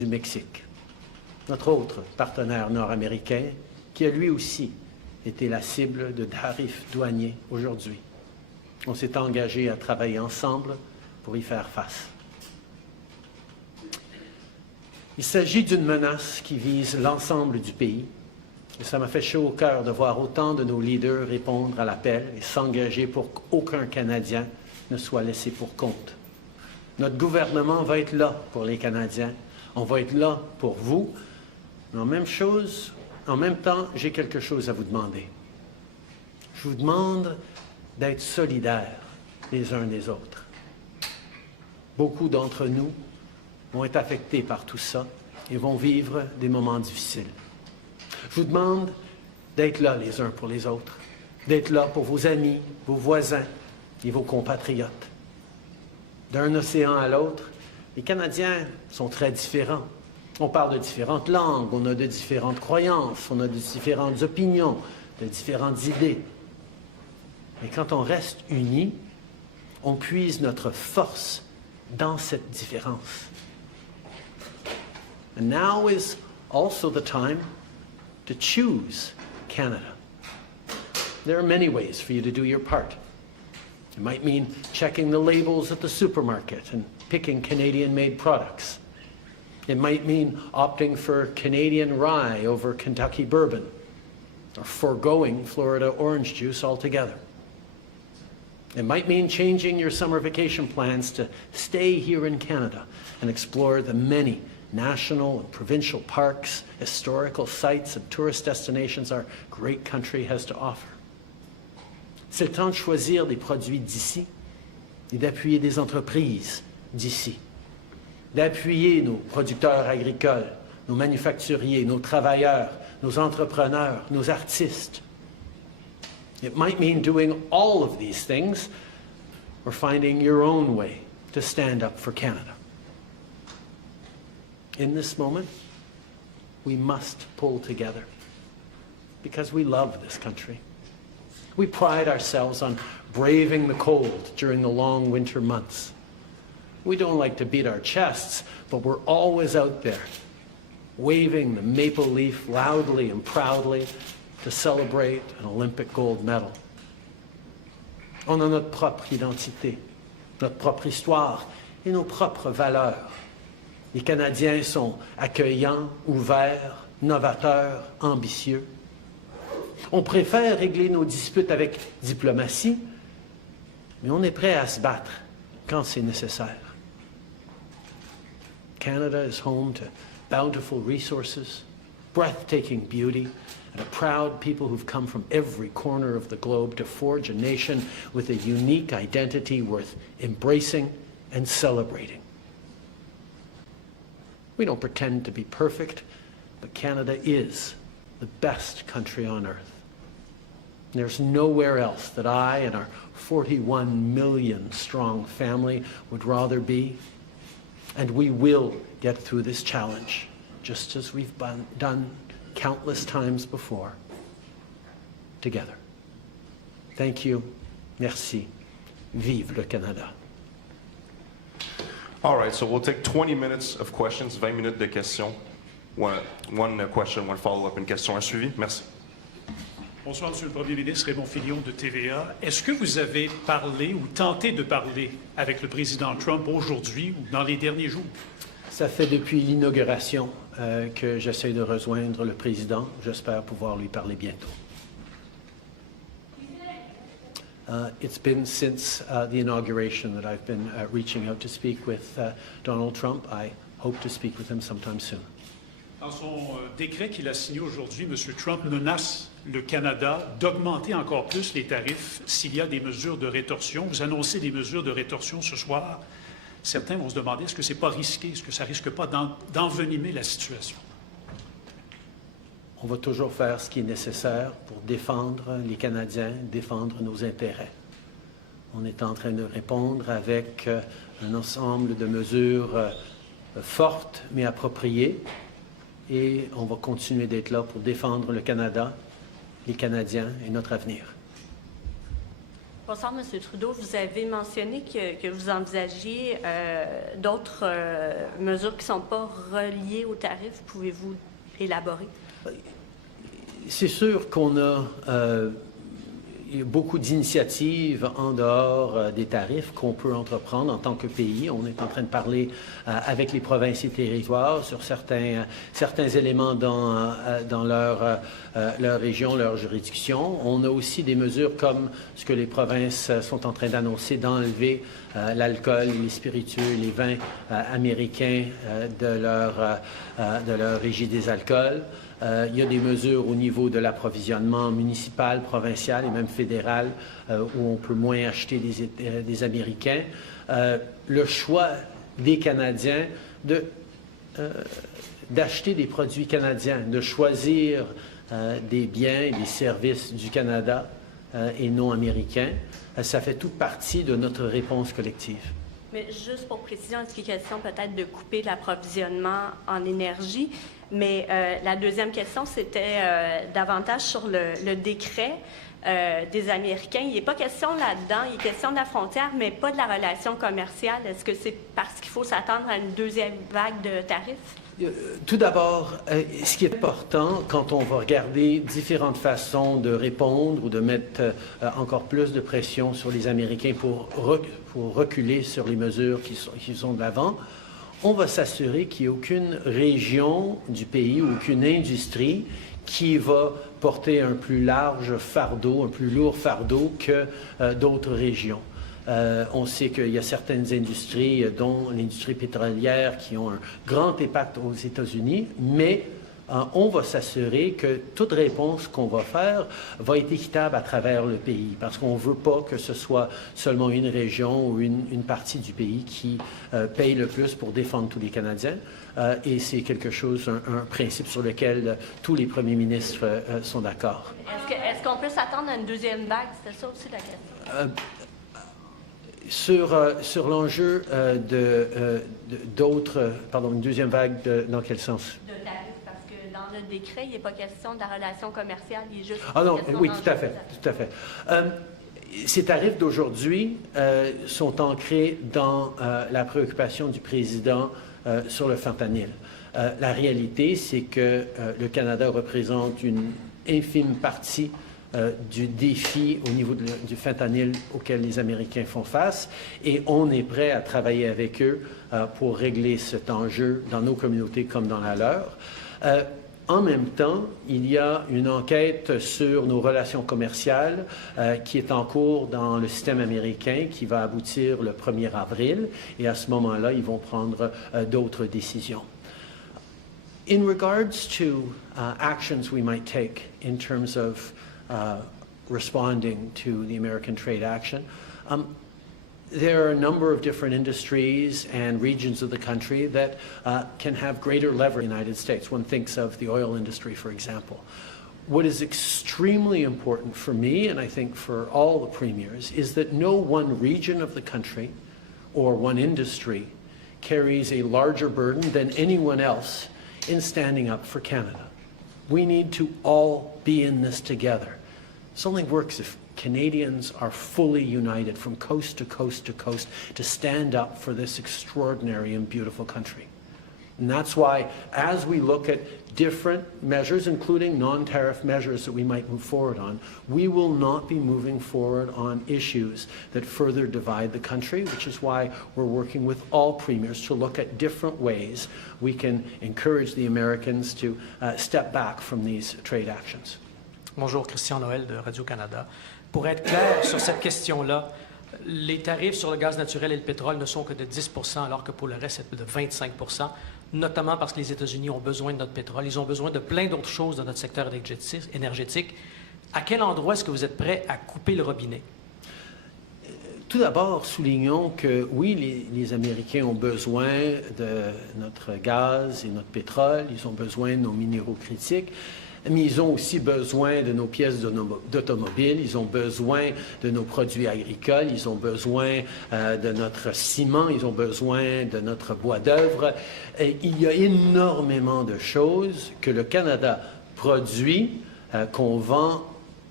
du Mexique, notre autre partenaire nord-américain, qui a lui aussi été la cible de tarifs douaniers aujourd'hui. On s'est engagé à travailler ensemble pour y faire face. Il s'agit d'une menace qui vise l'ensemble du pays, et ça m'a fait chaud au cœur de voir autant de nos leaders répondre à l'appel et s'engager pour qu'aucun Canadien ne soit laissé pour compte. Notre gouvernement va être là pour les Canadiens, on va être là pour vous, mais en même temps, j'ai quelque chose à vous demander. Je vous demande d'être solidaires les uns des autres. Beaucoup d'entre nous vont être affectés par tout ça et vont vivre des moments difficiles. Je vous demande d'être là les uns pour les autres, d'être là pour vos amis, vos voisins et vos compatriotes. D'un océan à l'autre, les Canadiens sont très différents. On parle de différentes langues, on a de différentes croyances, on a de différentes opinions, de différentes idées. Mais quand on reste unis, on puise notre force dans cette différence. And now is also the time to choose Canada. There are many ways for you to do your part. It might mean checking the labels at the supermarket and picking Canadian-made products. It might mean opting for Canadian rye over Kentucky bourbon, or foregoing Florida orange juice altogether. It might mean changing your summer vacation plans to stay here in Canada and explore the many national and provincial parks, historical sites, and tourist destinations our great country has to offer. C'est le temps de choisir des produits d'ici et d'appuyer des entreprises d'ici, d'appuyer nos producteurs agricoles, nos manufacturiers, nos travailleurs, nos entrepreneurs, nos artistes. It might mean doing all of these things or finding your own way to stand up for Canada. In this moment, we must pull together because we love this country. We pride ourselves on braving the cold during the long winter months. We don't like to beat our chests, but we're always out there, waving the maple leaf loudly and proudly to celebrate an Olympic gold medal. On a notre propre identité, notre propre histoire et nos propres valeurs. Les Canadiens sont accueillants, ouverts, novateurs, ambitieux. On préfère régler nos disputes avec diplomatie, mais on est prêt à se battre quand c'est nécessaire. Canada is home to bountiful resources, breathtaking beauty, and a proud people who've come from every corner of the globe to forge a nation with a unique identity worth embracing and celebrating. We don't pretend to be perfect, but Canada is the best country on earth. There's nowhere else that I and our 41 million strong family would rather be. And we will get through this challenge, just as we've done countless times before, together. Thank you. Merci. Vive le Canada. All right, so we'll take 20 minutes of questions, 20 minutes de questions. One question, one follow-up, une question à suivi. Merci. Bonsoir, Monsieur le Premier ministre, Raymond Filion de TVA. Est-ce que vous avez parlé ou tenté de parler avec le président Trump aujourd'hui ou dans les derniers jours? Ça fait depuis l'inauguration que j'essaie de rejoindre le président. J'espère pouvoir lui parler bientôt. It's been since the inauguration that I've been reaching out to speak with Donald Trump. I hope to speak with him sometime soon. Dans son décret qu'il a signé aujourd'hui, M. Trump menace le Canada d'augmenter encore plus les tarifs s'il y a des mesures de rétorsion. Vous annoncez des mesures de rétorsion ce soir. Certains vont se demander, est-ce que ce n'est pas risqué? Est-ce que ça ne risque pas d'envenimer la situation? On va toujours faire ce qui est nécessaire pour défendre les Canadiens, défendre nos intérêts. On est en train de répondre avec un ensemble de mesures fortes mais appropriées. Et on va continuer d'être là pour défendre le Canada, les Canadiens et notre avenir. Bonsoir, M. Trudeau. Vous avez mentionné que vous envisagiez d'autres mesures qui ne sont pas reliées aux tarifs. Pouvez-vous élaborer? C'est sûr qu'on a beaucoup d'initiatives en dehors des tarifs qu'on peut entreprendre en tant que pays. On est en train de parler avec les provinces et territoires sur certains éléments dans leur région, leur juridiction. On a aussi des mesures comme ce que les provinces sont en train d'annoncer, d'enlever l'alcool, les spiritueux, les vins américains de leur régie des alcools. Il y a des mesures au niveau de l'approvisionnement municipal, provincial et même fédéral où on peut moins acheter des Américains. Le choix des Canadiens d'acheter des produits canadiens, de choisir des biens et des services du Canada et non américains, ça fait toute partie de notre réponse collective. Mais juste pour précision, est-ce qu'il est question peut-être de couper l'approvisionnement en énergie? Mais la deuxième question, c'était davantage sur le décret des Américains. Il n'est pas question là-dedans, il est question de la frontière, mais pas de la relation commerciale. Est-ce que c'est parce qu'il faut s'attendre à une deuxième vague de tarifs? Tout d'abord, ce qui est important quand on va regarder différentes façons de répondre ou de mettre encore plus de pression sur les Américains pour reculer sur les mesures qui sont de l'avant, on va s'assurer qu'il n'y ait aucune région du pays, aucune industrie qui va porter un plus large fardeau, un plus lourd fardeau que d'autres régions. On sait qu'il y a certaines industries, dont l'industrie pétrolière, qui ont un grand impact aux États-Unis, mais on va s'assurer que toute réponse qu'on va faire va être équitable à travers le pays, parce qu'on ne veut pas que ce soit seulement une région ou une partie du pays qui paye le plus pour défendre tous les Canadiens. Et c'est quelque chose, un principe sur lequel tous les premiers ministres sont d'accord. Est-ce qu'on peut s'attendre à une deuxième vague? C'était ça aussi la question. Sur l'enjeu une deuxième vague, dans quel sens? De tarifs, parce que dans le décret, il n'est pas question de la relation commerciale, il est juste Ah non, question oui, tout à fait. Ces tarifs d'aujourd'hui sont ancrés dans la préoccupation du président sur le fentanyl. La réalité, c'est que le Canada représente une infime partie du défi au niveau du fentanyl auquel les Américains font face, et on est prêt à travailler avec eux pour régler cet enjeu dans nos communautés comme dans la leur. En même temps, il y a une enquête sur nos relations commerciales qui est en cours dans le système américain, qui va aboutir le 1er avril, et à ce moment-là, ils vont prendre d'autres décisions. In regards to actions we might take in terms of responding to the American trade action, there are a number of different industries and regions of the country that can have greater leverage in the United States. One thinks of the oil industry, for example. What is extremely important for me, and I think for all the premiers, is that no one region of the country or one industry carries a larger burden than anyone else in standing up for Canada. We need to all be in this together. This only works if Canadians are fully united from coast to coast to coast to stand up for this extraordinary and beautiful country. And that's why, as we look at different measures, including non-tariff measures that we might move forward on, we will not be moving forward on issues that further divide the country, which is why we're working with all premiers to look at different ways we can encourage the Americans to step back from these trade actions. Bonjour, Christian Noël de Radio-Canada. Pour être clair sur cette question-là, les tarifs sur le gaz naturel et le pétrole ne sont que de 10 %, alors que pour le reste, c'est de 25 %, notamment parce que les États-Unis ont besoin de notre pétrole. Ils ont besoin de plein d'autres choses dans notre secteur énergétique. À quel endroit est-ce que vous êtes prêt à couper le robinet? Tout d'abord, soulignons que oui, les Américains ont besoin de notre gaz et notre pétrole, ils ont besoin de nos minéraux critiques, mais ils ont aussi besoin de nos pièces d'automobile, ils ont besoin de nos produits agricoles, ils ont besoin de notre ciment, ils ont besoin de notre bois d'œuvre. Il y a énormément de choses que le Canada produit, qu'on vend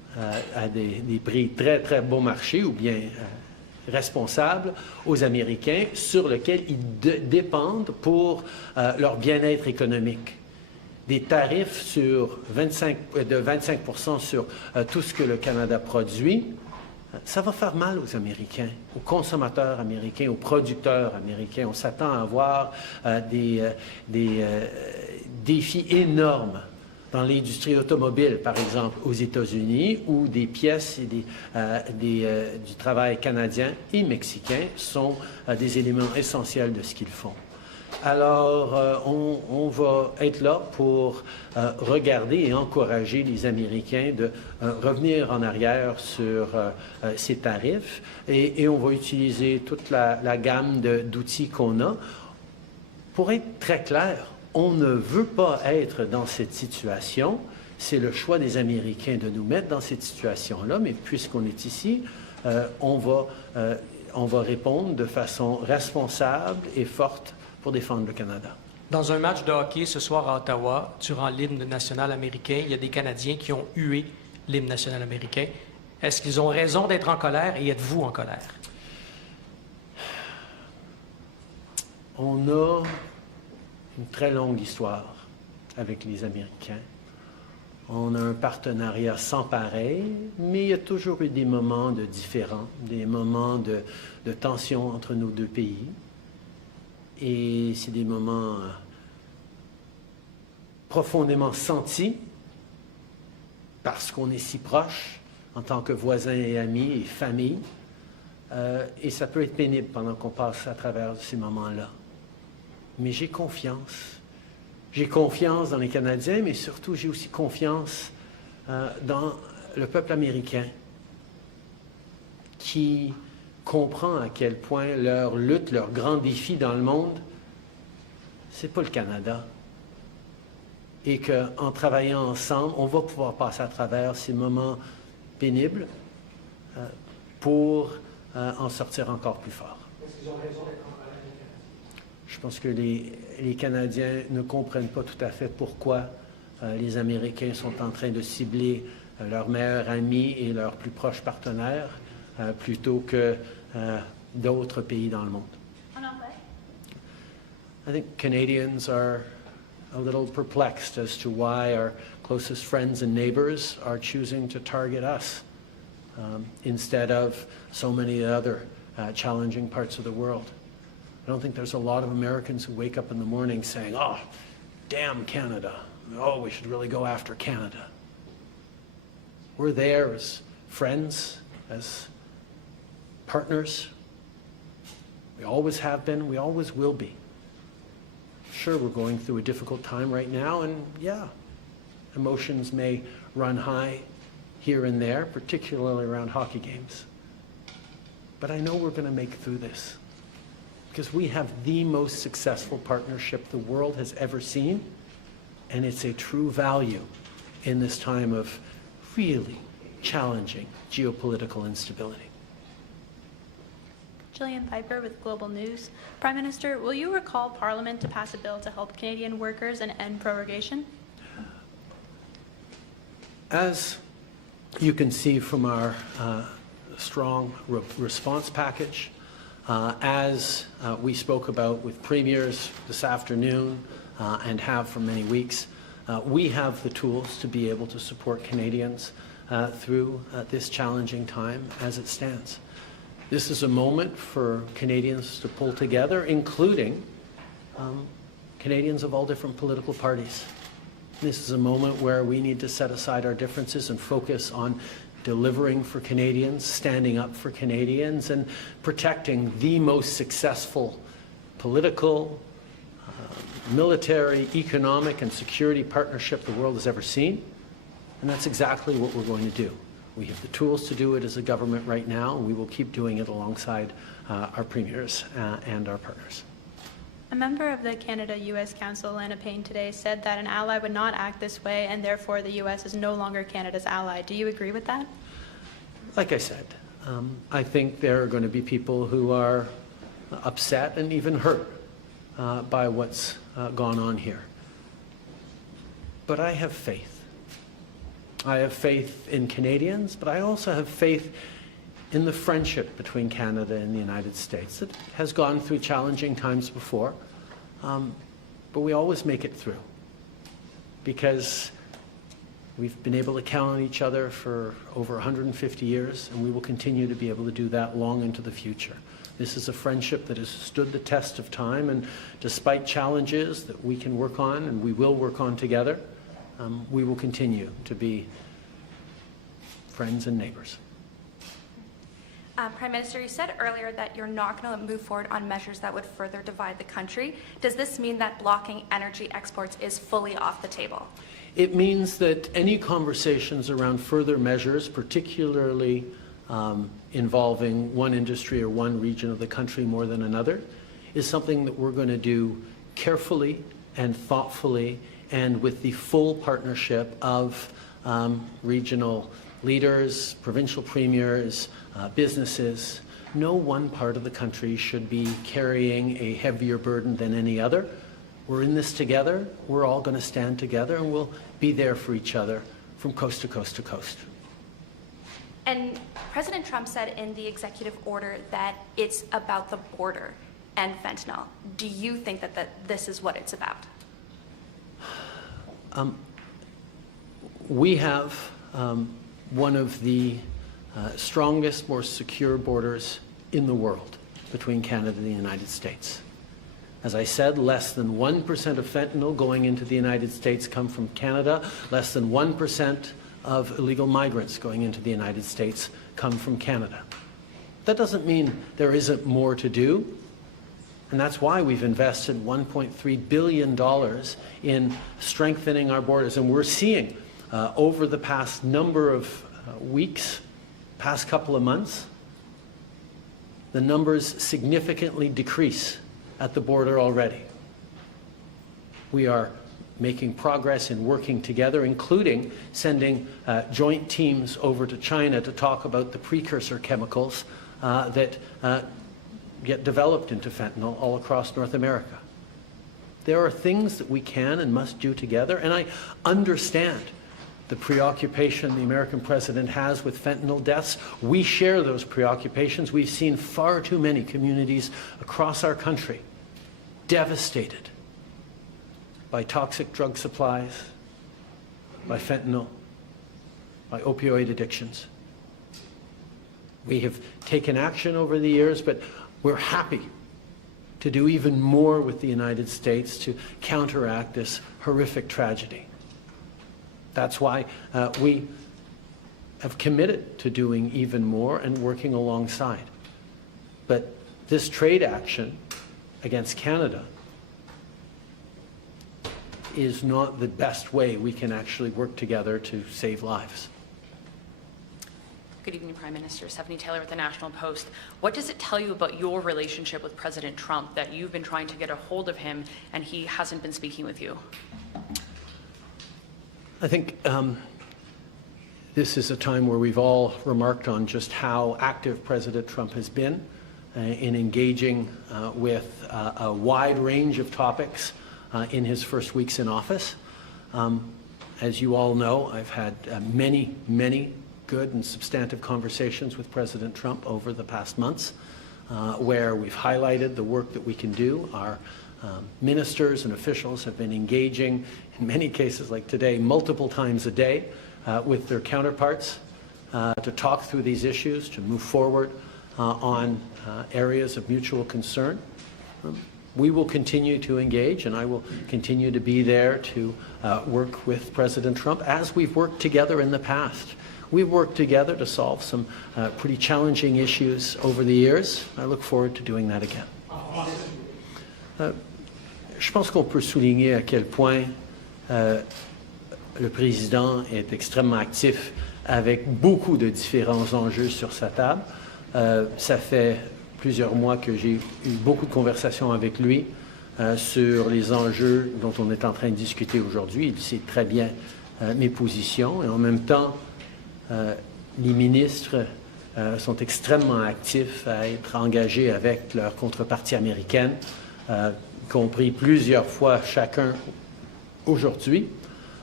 à des prix très, très bon marché ou bien responsables aux Américains sur lesquels ils dépendent pour leur bien-être économique. Des tarifs de 25% sur tout ce que le Canada produit, ça va faire mal aux Américains, aux consommateurs américains, aux producteurs américains. On s'attend à avoir des défis énormes dans l'industrie automobile, par exemple, aux États-Unis, où des pièces et du travail canadien et mexicain sont des éléments essentiels de ce qu'ils font. Alors, on va être là pour regarder et encourager les Américains de revenir en arrière sur ces tarifs et on va utiliser toute la gamme d'outils qu'on a. Pour être très clair, on ne veut pas être dans cette situation. C'est le choix des Américains de nous mettre dans cette situation-là, mais puisqu'on est ici, on va répondre de façon responsable et forte pour défendre le Canada. Dans un match de hockey ce soir à Ottawa, durant l'hymne national américain, il y a des Canadiens qui ont hué l'hymne national américain. Est-ce qu'ils ont raison d'être en colère et êtes-vous en colère? On a une très longue histoire avec les Américains. On a un partenariat sans pareil, mais il y a toujours eu des moments de différends, des moments de tension entre nos deux pays. Et c'est des moments profondément sentis parce qu'on est si proches en tant que voisins et amis et famille. Et ça peut être pénible pendant qu'on passe à travers ces moments-là. Mais j'ai confiance. J'ai confiance dans les Canadiens, mais surtout j'ai aussi confiance dans le peuple américain qui comprend à quel point leur lutte, leur grand défi dans le monde, c'est pas le Canada. Et qu'en travaillant ensemble, on va pouvoir passer à travers ces moments pénibles pour en sortir encore plus fort. Est-ce qu'ils ont raison d'être en colère, les Canadiens? Je pense que les Canadiens ne comprennent pas tout à fait pourquoi les Américains sont en train de cibler leurs meilleurs amis et leurs plus proches partenaires plutôt que d'autres pays dans le monde. I think Canadians are a little perplexed as to why our closest friends and neighbors are choosing to target us instead of so many other challenging parts of the world. I don't think there's a lot of Americans who wake up in the morning saying, oh, damn Canada. Oh, we should really go after Canada. We're there as friends, as partners. We always have been, we always will be. Sure, we're going through a difficult time right now, and yeah, emotions may run high here and there, particularly around hockey games. But I know we're going to make it through this because we have the most successful partnership the world has ever seen, and it's a true value in this time of really challenging geopolitical instability. Jillian Piper with Global News. Prime Minister, will you recall Parliament to pass a bill to help Canadian workers and end prorogation? As you can see from our strong response package, as we spoke about with premiers this afternoon and have for many weeks, we have the tools to be able to support Canadians through this challenging time as it stands. This is a moment for Canadians to pull together, including Canadians of all different political parties. This is a moment where we need to set aside our differences and focus on delivering for Canadians, standing up for Canadians, and protecting the most successful political, military, economic, and security partnership the world has ever seen. And that's exactly what we're going to do. We have the tools to do it as a government right now, and we will keep doing it alongside our premiers and our partners. A member of the Canada-U.S. Council, Lana Payne, today said that an ally would not act this way, and therefore the U.S. is no longer Canada's ally. Do you agree with that? Like I said, I think there are going to be people who are upset and even hurt by what's gone on here. But I have faith I have faith in Canadians, but I also have faith in the friendship between Canada and the United States. It has gone through challenging times before, but we always make it through because we've been able to count on each other for over 150 years, and we will continue to be able to do that long into the future. This is a friendship that has stood the test of time, and despite challenges that we can work on and we will work on together, we will continue to be friends and neighbors. Prime Minister, you said earlier that you're not going to move forward on measures that would further divide the country. Does this mean that blocking energy exports is fully off the table? It means that any conversations around further measures, particularly involving one industry or one region of the country more than another, is something that we're going to do carefully and thoughtfully and with the full partnership of regional leaders, provincial premiers, businesses. No one part of the country should be carrying a heavier burden than any other. We're in this together. We're all going to stand together, and we'll be there for each other from coast to coast to coast. And President Trump said in the executive order that it's about the border and fentanyl. Do you think that this is what it's about? We have one of the strongest, more secure borders in the world between Canada and the United States. As I said, less than 1% of fentanyl going into the United States come from Canada. Less than 1% of illegal migrants going into the United States come from Canada. That doesn't mean there isn't more to do. And that's why we've invested $1.3 billion in strengthening our borders. And we're seeing over the past number of weeks, past couple of months, the numbers significantly decrease at the border already. We are making progress in working together, including sending joint teams over to China to talk about the precursor chemicals that get developed into fentanyl all across North America. There are things that we can and must do together, and I understand the preoccupation the American president has with fentanyl deaths. We share those preoccupations. We've seen far too many communities across our country devastated by toxic drug supplies, by fentanyl, by opioid addictions. We have taken action over the years, but we're happy to do even more with the United States to counteract this horrific tragedy. That's why we have committed to doing even more and working alongside. But this trade action against Canada is not the best way we can actually work together to save lives. Good evening, Prime Minister. Stephanie Taylor with the National Post. What does it tell you about your relationship with President Trump that you've been trying to get a hold of him and he hasn't been speaking with you? I think this is a time where we've all remarked on just how active President Trump has been in engaging with a wide range of topics in his first weeks in office. As you all know, I've had many, many good and substantive conversations with President Trump over the past months, where we've highlighted the work that we can do. Our ministers and officials have been engaging, in many cases like today, multiple times a day with their counterparts to talk through these issues, to move forward on areas of mutual concern. We will continue to engage, and I will continue to be there to work with President Trump as we've worked together in the past. We've worked together to solve some pretty challenging issues over the years. I look forward to doing that again. Je pense qu'on peut souligner à quel point le président est extrêmement actif avec beaucoup de différents enjeux sur sa table. Ça fait plusieurs mois que j'ai eu beaucoup de conversations avec lui sur les enjeux dont on est en train de discuter aujourd'hui. Il sait très bien mes positions et en même temps, les ministres sont extrêmement actifs à être engagés avec leur contrepartie américaine, y compris plusieurs fois chacun aujourd'hui,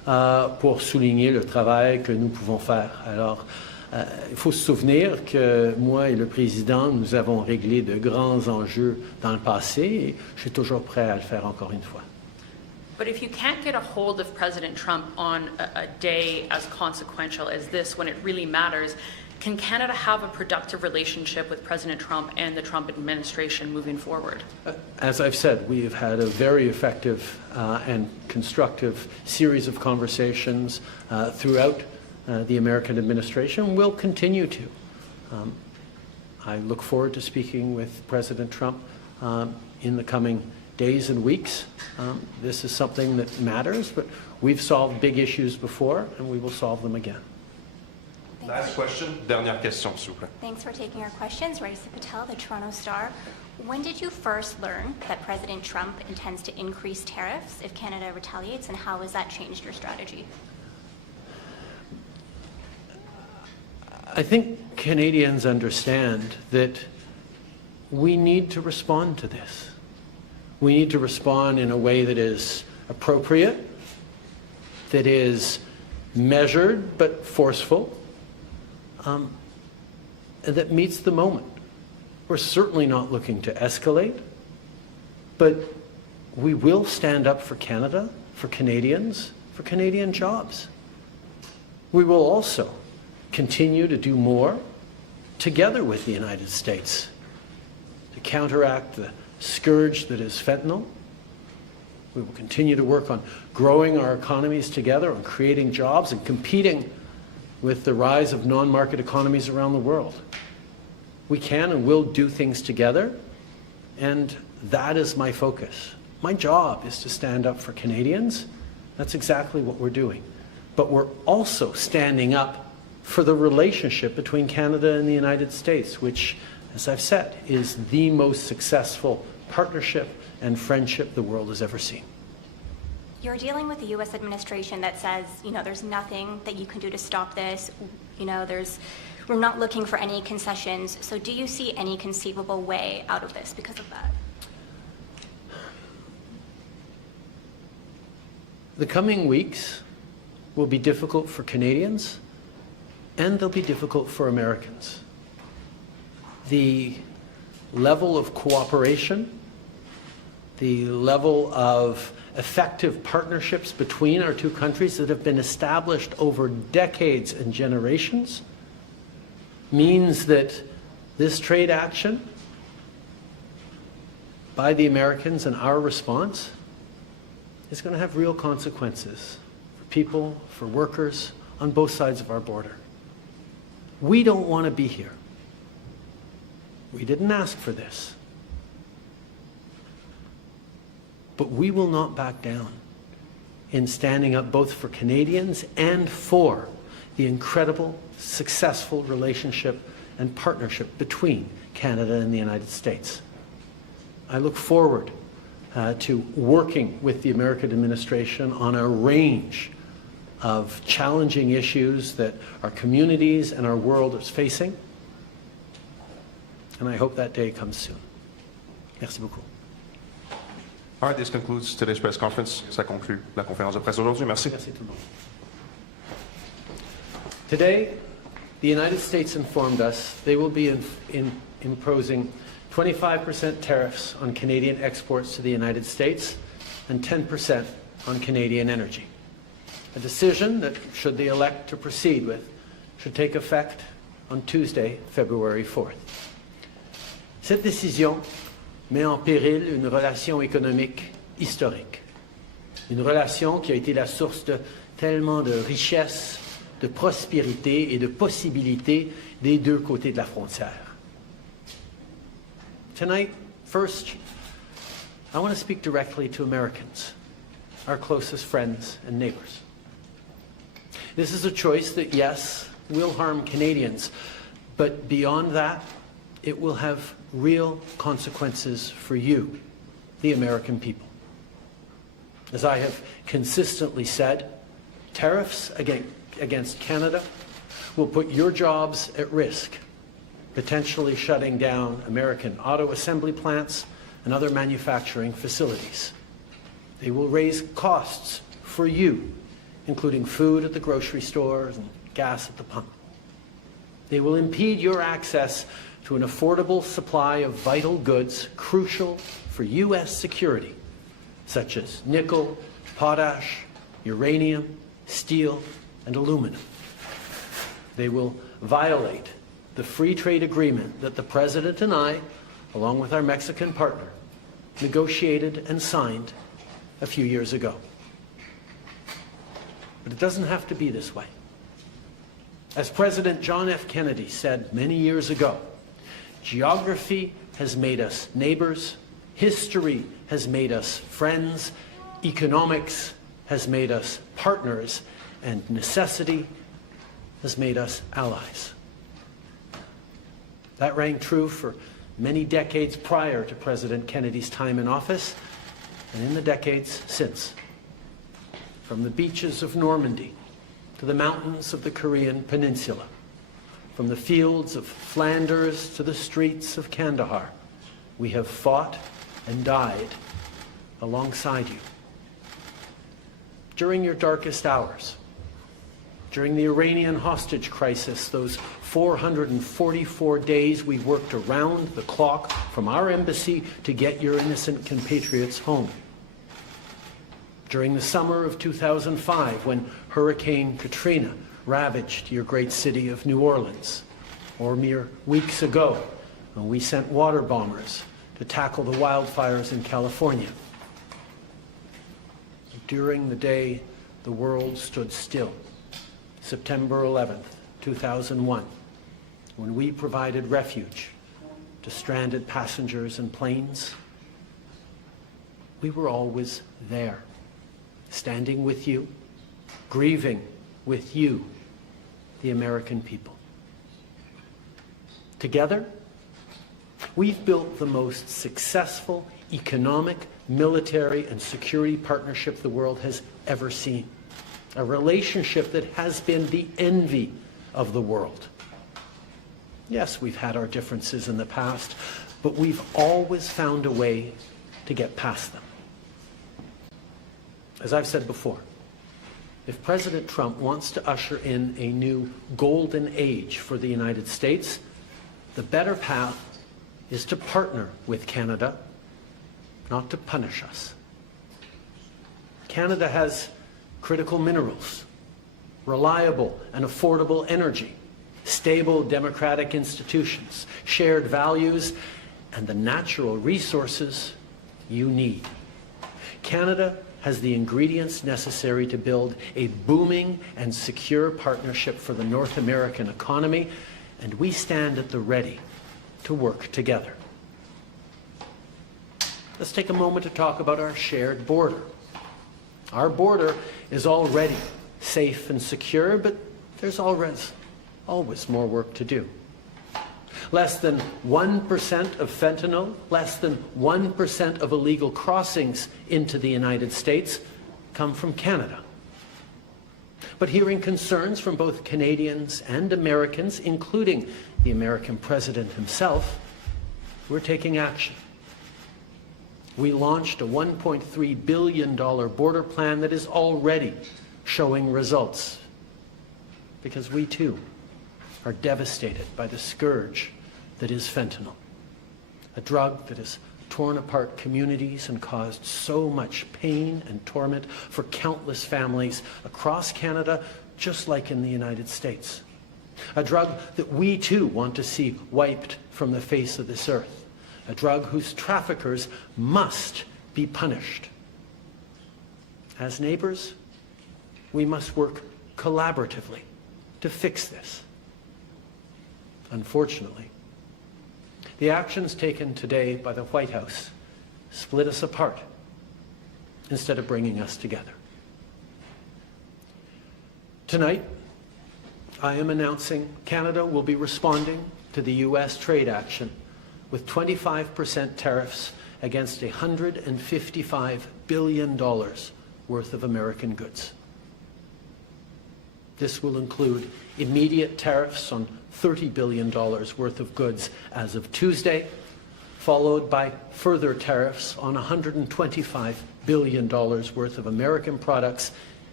pour souligner le travail que nous pouvons faire. Alors, il faut se souvenir que moi et le président, nous avons réglé de grands enjeux dans le passé et je suis toujours prêt à le faire encore une fois. But if you can't get a hold of President Trump on a day as consequential as this, when it really matters, can Canada have a productive relationship with President Trump and the Trump administration moving forward? As I've said, we have had a very effective and constructive series of conversations throughout the American administration. We'll continue to. I look forward to speaking with President Trump in the coming days and weeks. This is something that matters, but we've solved big issues before, and we will solve them again. Last question, dernière question, s'il vous plaît. Thanks for taking our questions. Raisa Patel, the Toronto Star. When did you first learn that President Trump intends to increase tariffs if Canada retaliates, and how has that changed your strategy? I think Canadians understand that we need to respond to this. We need to respond in a way that is appropriate, that is measured but forceful, and that meets the moment. We're certainly not looking to escalate, but we will stand up for Canada, for Canadians, for Canadian jobs. We will also continue to do more together with the United States to counteract the scourge that is fentanyl. We will continue to work on growing our economies together, on creating jobs and competing with the rise of non-market economies around the world. We can and will do things together, and that is my focus. My job is to stand up for Canadians. That's exactly what we're doing. But we're also standing up for the relationship between Canada and the United States, which, as I've said, is the most successful partnership and friendship the world has ever seen. You're dealing with the U.S. administration that says, there's nothing that you can do to stop this. We're not looking for any concessions. So do you see any conceivable way out of this because of that? The coming weeks will be difficult for Canadians, and they'll be difficult for Americans. The level of cooperation, the level of effective partnerships between our two countries that have been established over decades and generations means that this trade action by the Americans and our response is going to have real consequences for people, for workers on both sides of our border. We don't want to be here. We didn't ask for this. But we will not back down in standing up both for Canadians and for the incredible, successful relationship and partnership between Canada and the United States. I look forward to working with the American administration on a range of challenging issues that our communities and our world is facing. And I hope that day comes soon. Merci beaucoup. All right, this concludes today's press conference. Ça conclut la conférence de presse aujourd'hui. Merci. Merci tout le monde. Today, the United States informed us they will be imposing 25% tariffs on Canadian exports to the United States and 10% on Canadian energy. A decision that, should they elect to proceed with, should take effect on Tuesday, February 4th. Cette décision met en péril une relation économique historique. Une relation qui a été la source de tellement de richesses, de prospérité et de possibilités des deux côtés de la frontière. Tonight, first, I want to speak directly to Americans, our closest friends and neighbors. This is a choice that, yes, will harm Canadians, but beyond that, it will have real consequences for you, the American people. As I have consistently said, tariffs against Canada will put your jobs at risk, potentially shutting down American auto assembly plants and other manufacturing facilities. They will raise costs for you including food at the grocery stores and gas at the pump. They will impede your access to an affordable supply of vital goods crucial for U.S. security, such as nickel, potash, uranium, steel, and aluminum. They will violate the free trade agreement that the President and I, along with our Mexican partner, negotiated and signed a few years ago. But it doesn't have to be this way. As President John F. Kennedy said many years ago, geography has made us neighbors, history has made us friends, economics has made us partners, and necessity has made us allies. That rang true for many decades prior to President Kennedy's time in office, and in the decades since. From the beaches of Normandy to the mountains of the Korean Peninsula, from the fields of Flanders to the streets of Kandahar, we have fought and died alongside you. During your darkest hours, during the Iranian hostage crisis, those 444 days we worked around the clock from our embassy to get your innocent compatriots home. During the summer of 2005, when Hurricane Katrina ravaged your great city of New Orleans, or mere weeks ago, when we sent water bombers to tackle the wildfires in California. During the day the world stood still, September 11th, 2001, when we provided refuge to stranded passengers and planes, we were always there, standing with you, grieving with you, the American people. Together, we've built the most successful economic, military, and security partnership the world has ever seen. A relationship that has been the envy of the world. Yes, we've had our differences in the past, but we've always found a way to get past them. As I've said before, if President Trump wants to usher in a new golden age for the United States, the better path is to partner with Canada, not to punish us. Canada has critical minerals, reliable and affordable energy, stable democratic institutions, shared values, and the natural resources you need. Canada has the ingredients necessary to build a booming and secure partnership for the North American economy, and we stand at the ready to work together. Let's take a moment to talk about our shared border. Our border is already safe and secure, but there's always more work to do. Less than 1% of fentanyl, less than 1% of illegal crossings into the United States come from Canada. But hearing concerns from both Canadians and Americans, including the American president himself, we're taking action. We launched a $1.3 billion border plan that is already showing results, because we too are devastated by the scourge that is fentanyl, a drug that has torn apart communities and caused so much pain and torment for countless families across Canada, just like in the United States. A drug that we too want to see wiped from the face of this earth. A drug whose traffickers must be punished. As neighbors, we must work collaboratively to fix this. Unfortunately, the actions taken today by the White House split us apart instead of bringing us together. Tonight, I am announcing Canada will be responding to the U.S. trade action with 25% tariffs against $155 billion worth of American goods. This will include immediate tariffs on $30 billion worth of goods as of Tuesday, followed by further tariffs on $125 billion worth of American products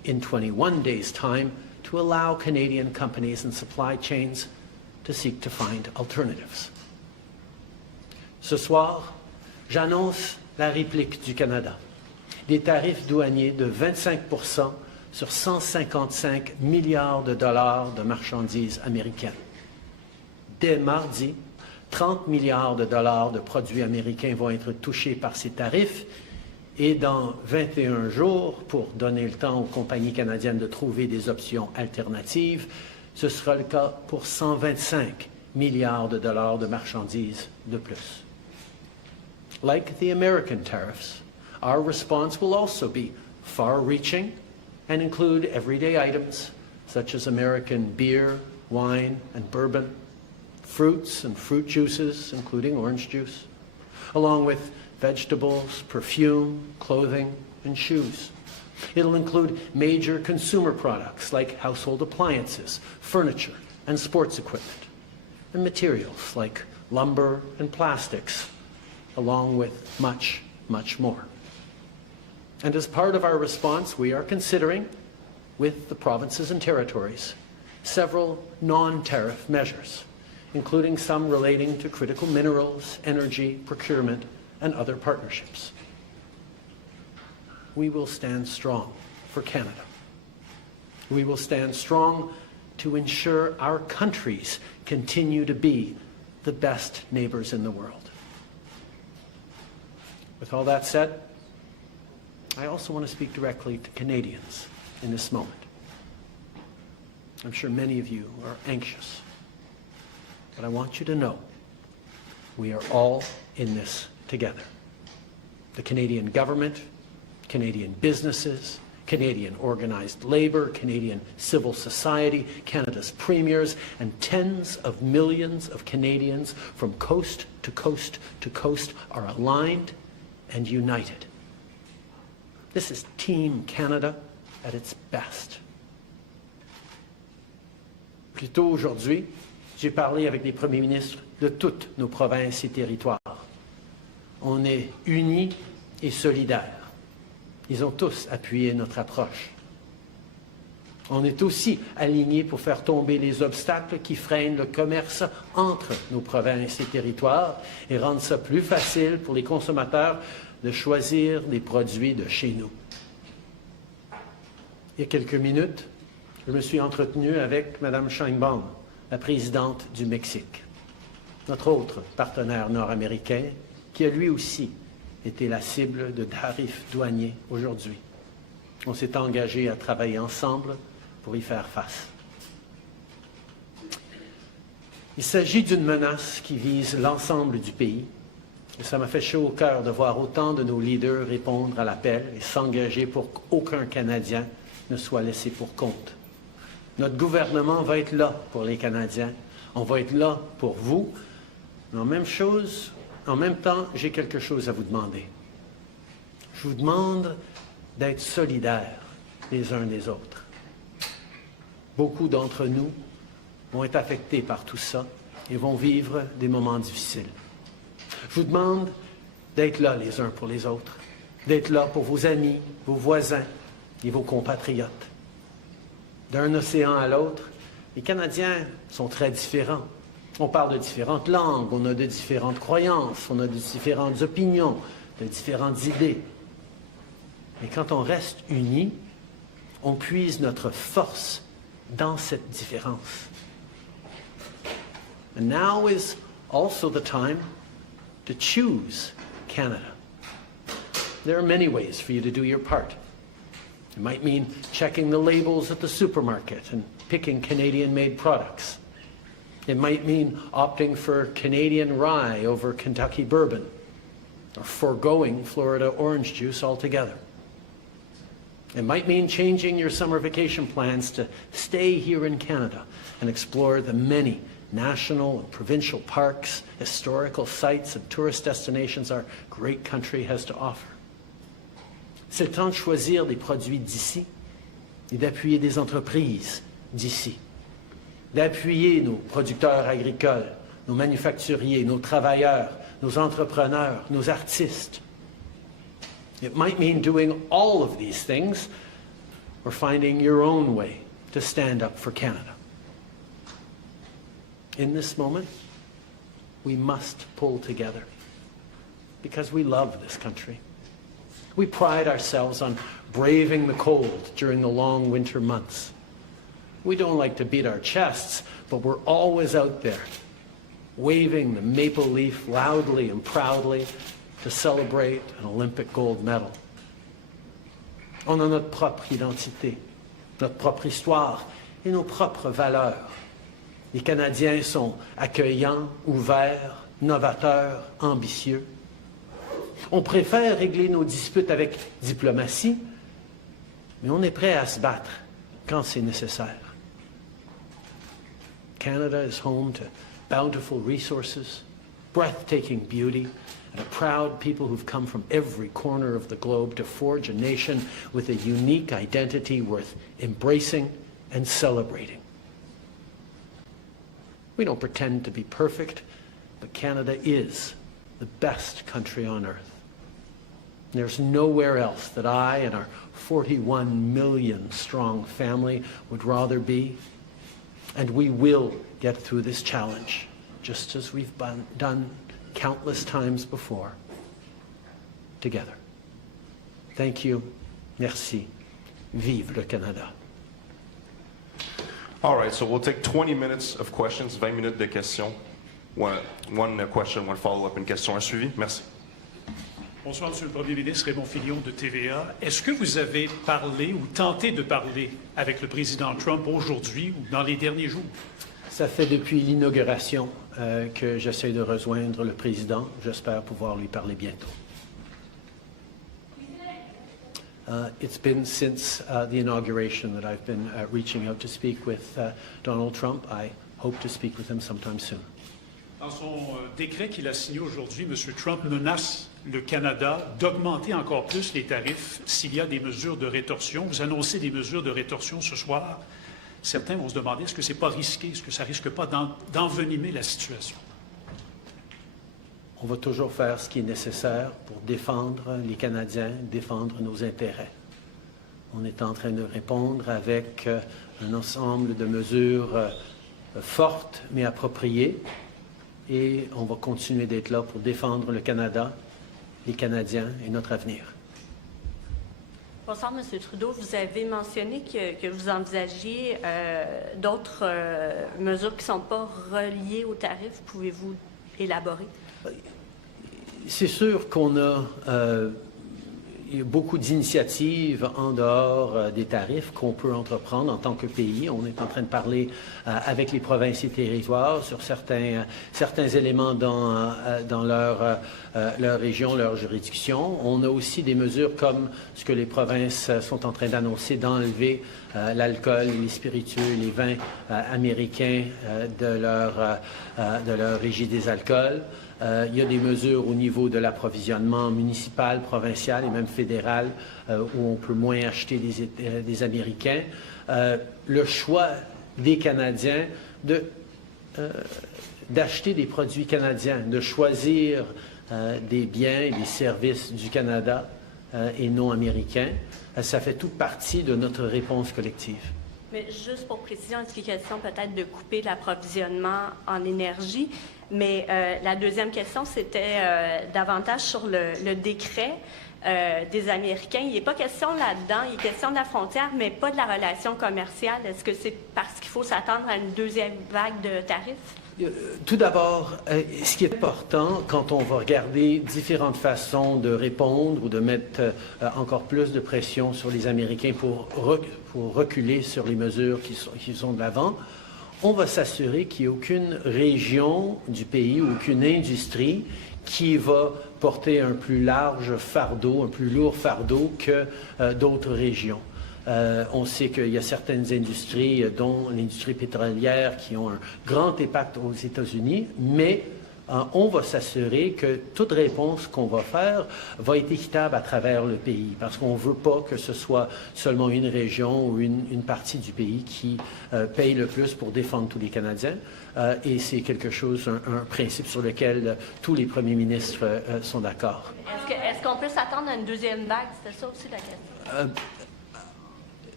in 21 days' time to allow Canadian companies and supply chains to seek to find alternatives. Ce soir, j'annonce la réplique du Canada. Des tarifs douaniers de 25% sur 155 milliards de dollars de marchandises américaines. Dès mardi, 30 milliards de dollars de produits américains vont être touchés par ces tarifs et dans 21 jours, pour donner le temps aux compagnies canadiennes de trouver des options alternatives, ce sera le cas pour 125 milliards de dollars de marchandises de plus. Like the American tariffs, our response will also be far-reaching and include everyday items such as American beer, wine, and bourbon, fruits and fruit juices, including orange juice, along with vegetables, perfume, clothing, and shoes. It'll include major consumer products like household appliances, furniture, and sports equipment, and materials like lumber and plastics, along with much, much more. And as part of our response, we are considering, with the provinces and territories, several non-tariff measures, including some relating to critical minerals, energy, procurement, and other partnerships. We will stand strong for Canada. We will stand strong to ensure our countries continue to be the best neighbors in the world. With all that said, I also want to speak directly to Canadians in this moment. I'm sure many of you are anxious, but I want you to know we are all in this together. The Canadian government, Canadian businesses, Canadian organized labor, Canadian civil society, Canada's premiers, and tens of millions of Canadians from coast to coast to coast are aligned and united. This is Team Canada at its best. Plus tôt aujourd'hui, j'ai parlé avec les premiers ministres de toutes nos provinces et territoires. On est unis et solidaires. Ils ont tous appuyé notre approche. On est aussi alignés pour faire tomber les obstacles qui freinent le commerce entre nos provinces et territoires et rendre ça plus facile pour les consommateurs de choisir des produits de chez nous. Il y a quelques minutes, je me suis entretenu avec Mme Sheinbaum, la présidente du Mexique, notre autre partenaire nord-américain, qui a lui aussi été la cible de tarifs douaniers aujourd'hui. On s'est engagé à travailler ensemble pour y faire face. Il s'agit d'une menace qui vise l'ensemble du pays. Et ça m'a fait chaud au cœur de voir autant de nos leaders répondre à l'appel et s'engager pour qu'aucun Canadien ne soit laissé pour compte. Notre gouvernement va être là pour les Canadiens. On va être là pour vous. Mais en même temps, j'ai quelque chose à vous demander. Je vous demande d'être solidaires les uns des autres. Beaucoup d'entre nous vont être affectés par tout ça et vont vivre des moments difficiles. Je vous demande d'être là les uns pour les autres, d'être là pour vos amis, vos voisins et vos compatriotes. D'un océan à l'autre, les Canadiens sont très différents. On parle de différentes langues, on a de différentes croyances, on a de différentes opinions, de différentes idées. Mais quand on reste unis, on puise notre force dans cette différence. And now is also the time to choose Canada. There are many ways for you to do your part. It might mean checking the labels at the supermarket and picking Canadian-made products. It might mean opting for Canadian rye over Kentucky bourbon, or foregoing Florida orange juice altogether. It might mean changing your summer vacation plans to stay here in Canada and explore the many national and provincial parks, historical sites, and tourist destinations our great country has to offer. C'est le temps de choisir des produits d'ici et d'appuyer des entreprises d'ici, d'appuyer nos producteurs agricoles, nos manufacturiers, nos travailleurs, nos entrepreneurs, nos artistes. It might mean doing all of these things or finding your own way to stand up for Canada. In this moment, we must pull together because we love this country. We pride ourselves on braving the cold during the long winter months. We don't like to beat our chests, but we're always out there, waving the maple leaf loudly and proudly to celebrate an Olympic gold medal. On a notre propre identité, notre propre histoire et nos propres valeurs. Les Canadiens sont accueillants, ouverts, novateurs, ambitieux. On préfère régler nos disputes avec diplomatie, mais on est prêt à se battre quand c'est nécessaire. Canada is home to bountiful resources, breathtaking beauty, and a proud people who've come from every corner of the globe to forge a nation with a unique identity worth embracing and celebrating. We don't pretend to be perfect, but Canada is the best country on earth. There's nowhere else that I and our 41 million strong family would rather be. And we will get through this challenge, just as we've done countless times before, together. Thank you. Merci. Vive le Canada. All right, so we'll take 20 minutes of questions, 20 minutes de questions. One question, one follow-up, une question à suivi. Merci. Bonsoir, Monsieur le Premier ministre, Raymond Filion de TVA. Est-ce que vous avez parlé ou tenté de parler avec le président Trump aujourd'hui ou dans les derniers jours? Ça fait depuis l'inauguration que j'essaie de rejoindre le président. J'espère pouvoir lui parler bientôt. It's been since the inauguration that I've been reaching out to speak with Donald Trump. I hope to speak with him sometime soon. Dans son décret qu'il a signé aujourd'hui, M. Trump menace le Canada d'augmenter encore plus les tarifs s'il y a des mesures de rétorsion. Vous annoncez des mesures de rétorsion ce soir. Certains vont se demander, est-ce que ce n'est pas risqué? Est-ce que ça ne risque pas d'envenimer la situation? On va toujours faire ce qui est nécessaire pour défendre les Canadiens, défendre nos intérêts. On est en train de répondre avec un ensemble de mesures fortes mais appropriées. Et on va continuer d'être là pour défendre le Canada, les Canadiens et notre avenir. Bonsoir, M. Trudeau. Vous avez mentionné que vous envisagiez d'autres mesures qui ne sont pas reliées aux tarifs. Pouvez-vous élaborer? C'est sûr qu'on a il y a beaucoup d'initiatives en dehors des tarifs qu'on peut entreprendre en tant que pays. On est en train de parler avec les provinces et territoires sur certains éléments dans leur région, leur juridiction. On a aussi des mesures comme ce que les provinces sont en train d'annoncer, d'enlever l'alcool, les spiritueux, les vins américains de leur régie des alcools. Il y a des mesures au niveau de l'approvisionnement municipal, provincial et même fédéral où on peut moins acheter des Américains. Le choix des Canadiens d'acheter des produits canadiens, de choisir des biens et des services du Canada et non américains, ça fait toute partie de notre réponse collective. Mais juste pour précision, est-ce qu'il est question peut-être de couper l'approvisionnement en énergie? Mais la deuxième question, c'était davantage sur le décret des Américains. Il n'est pas question là-dedans, il est question de la frontière, mais pas de la relation commerciale. Est-ce que c'est parce qu'il faut s'attendre à une deuxième vague de tarifs? Tout d'abord, ce qui est important quand on va regarder différentes façons de répondre ou de mettre encore plus de pression sur les Américains pour reculer sur les mesures qui sont de l'avant, on va s'assurer qu'il n'y ait aucune région du pays ou aucune industrie qui va porter un plus large fardeau, un plus lourd fardeau que d'autres régions. On sait qu'il y a certaines industries, dont l'industrie pétrolière, qui ont un grand impact aux États-Unis, mais on va s'assurer que toute réponse qu'on va faire va être équitable à travers le pays, parce qu'on ne veut pas que ce soit seulement une région ou une partie du pays qui paye le plus pour défendre tous les Canadiens. Et c'est quelque chose, un principe sur lequel tous les premiers ministres sont d'accord. Est-ce qu'on peut s'attendre à une deuxième vague? C'était ça aussi la question.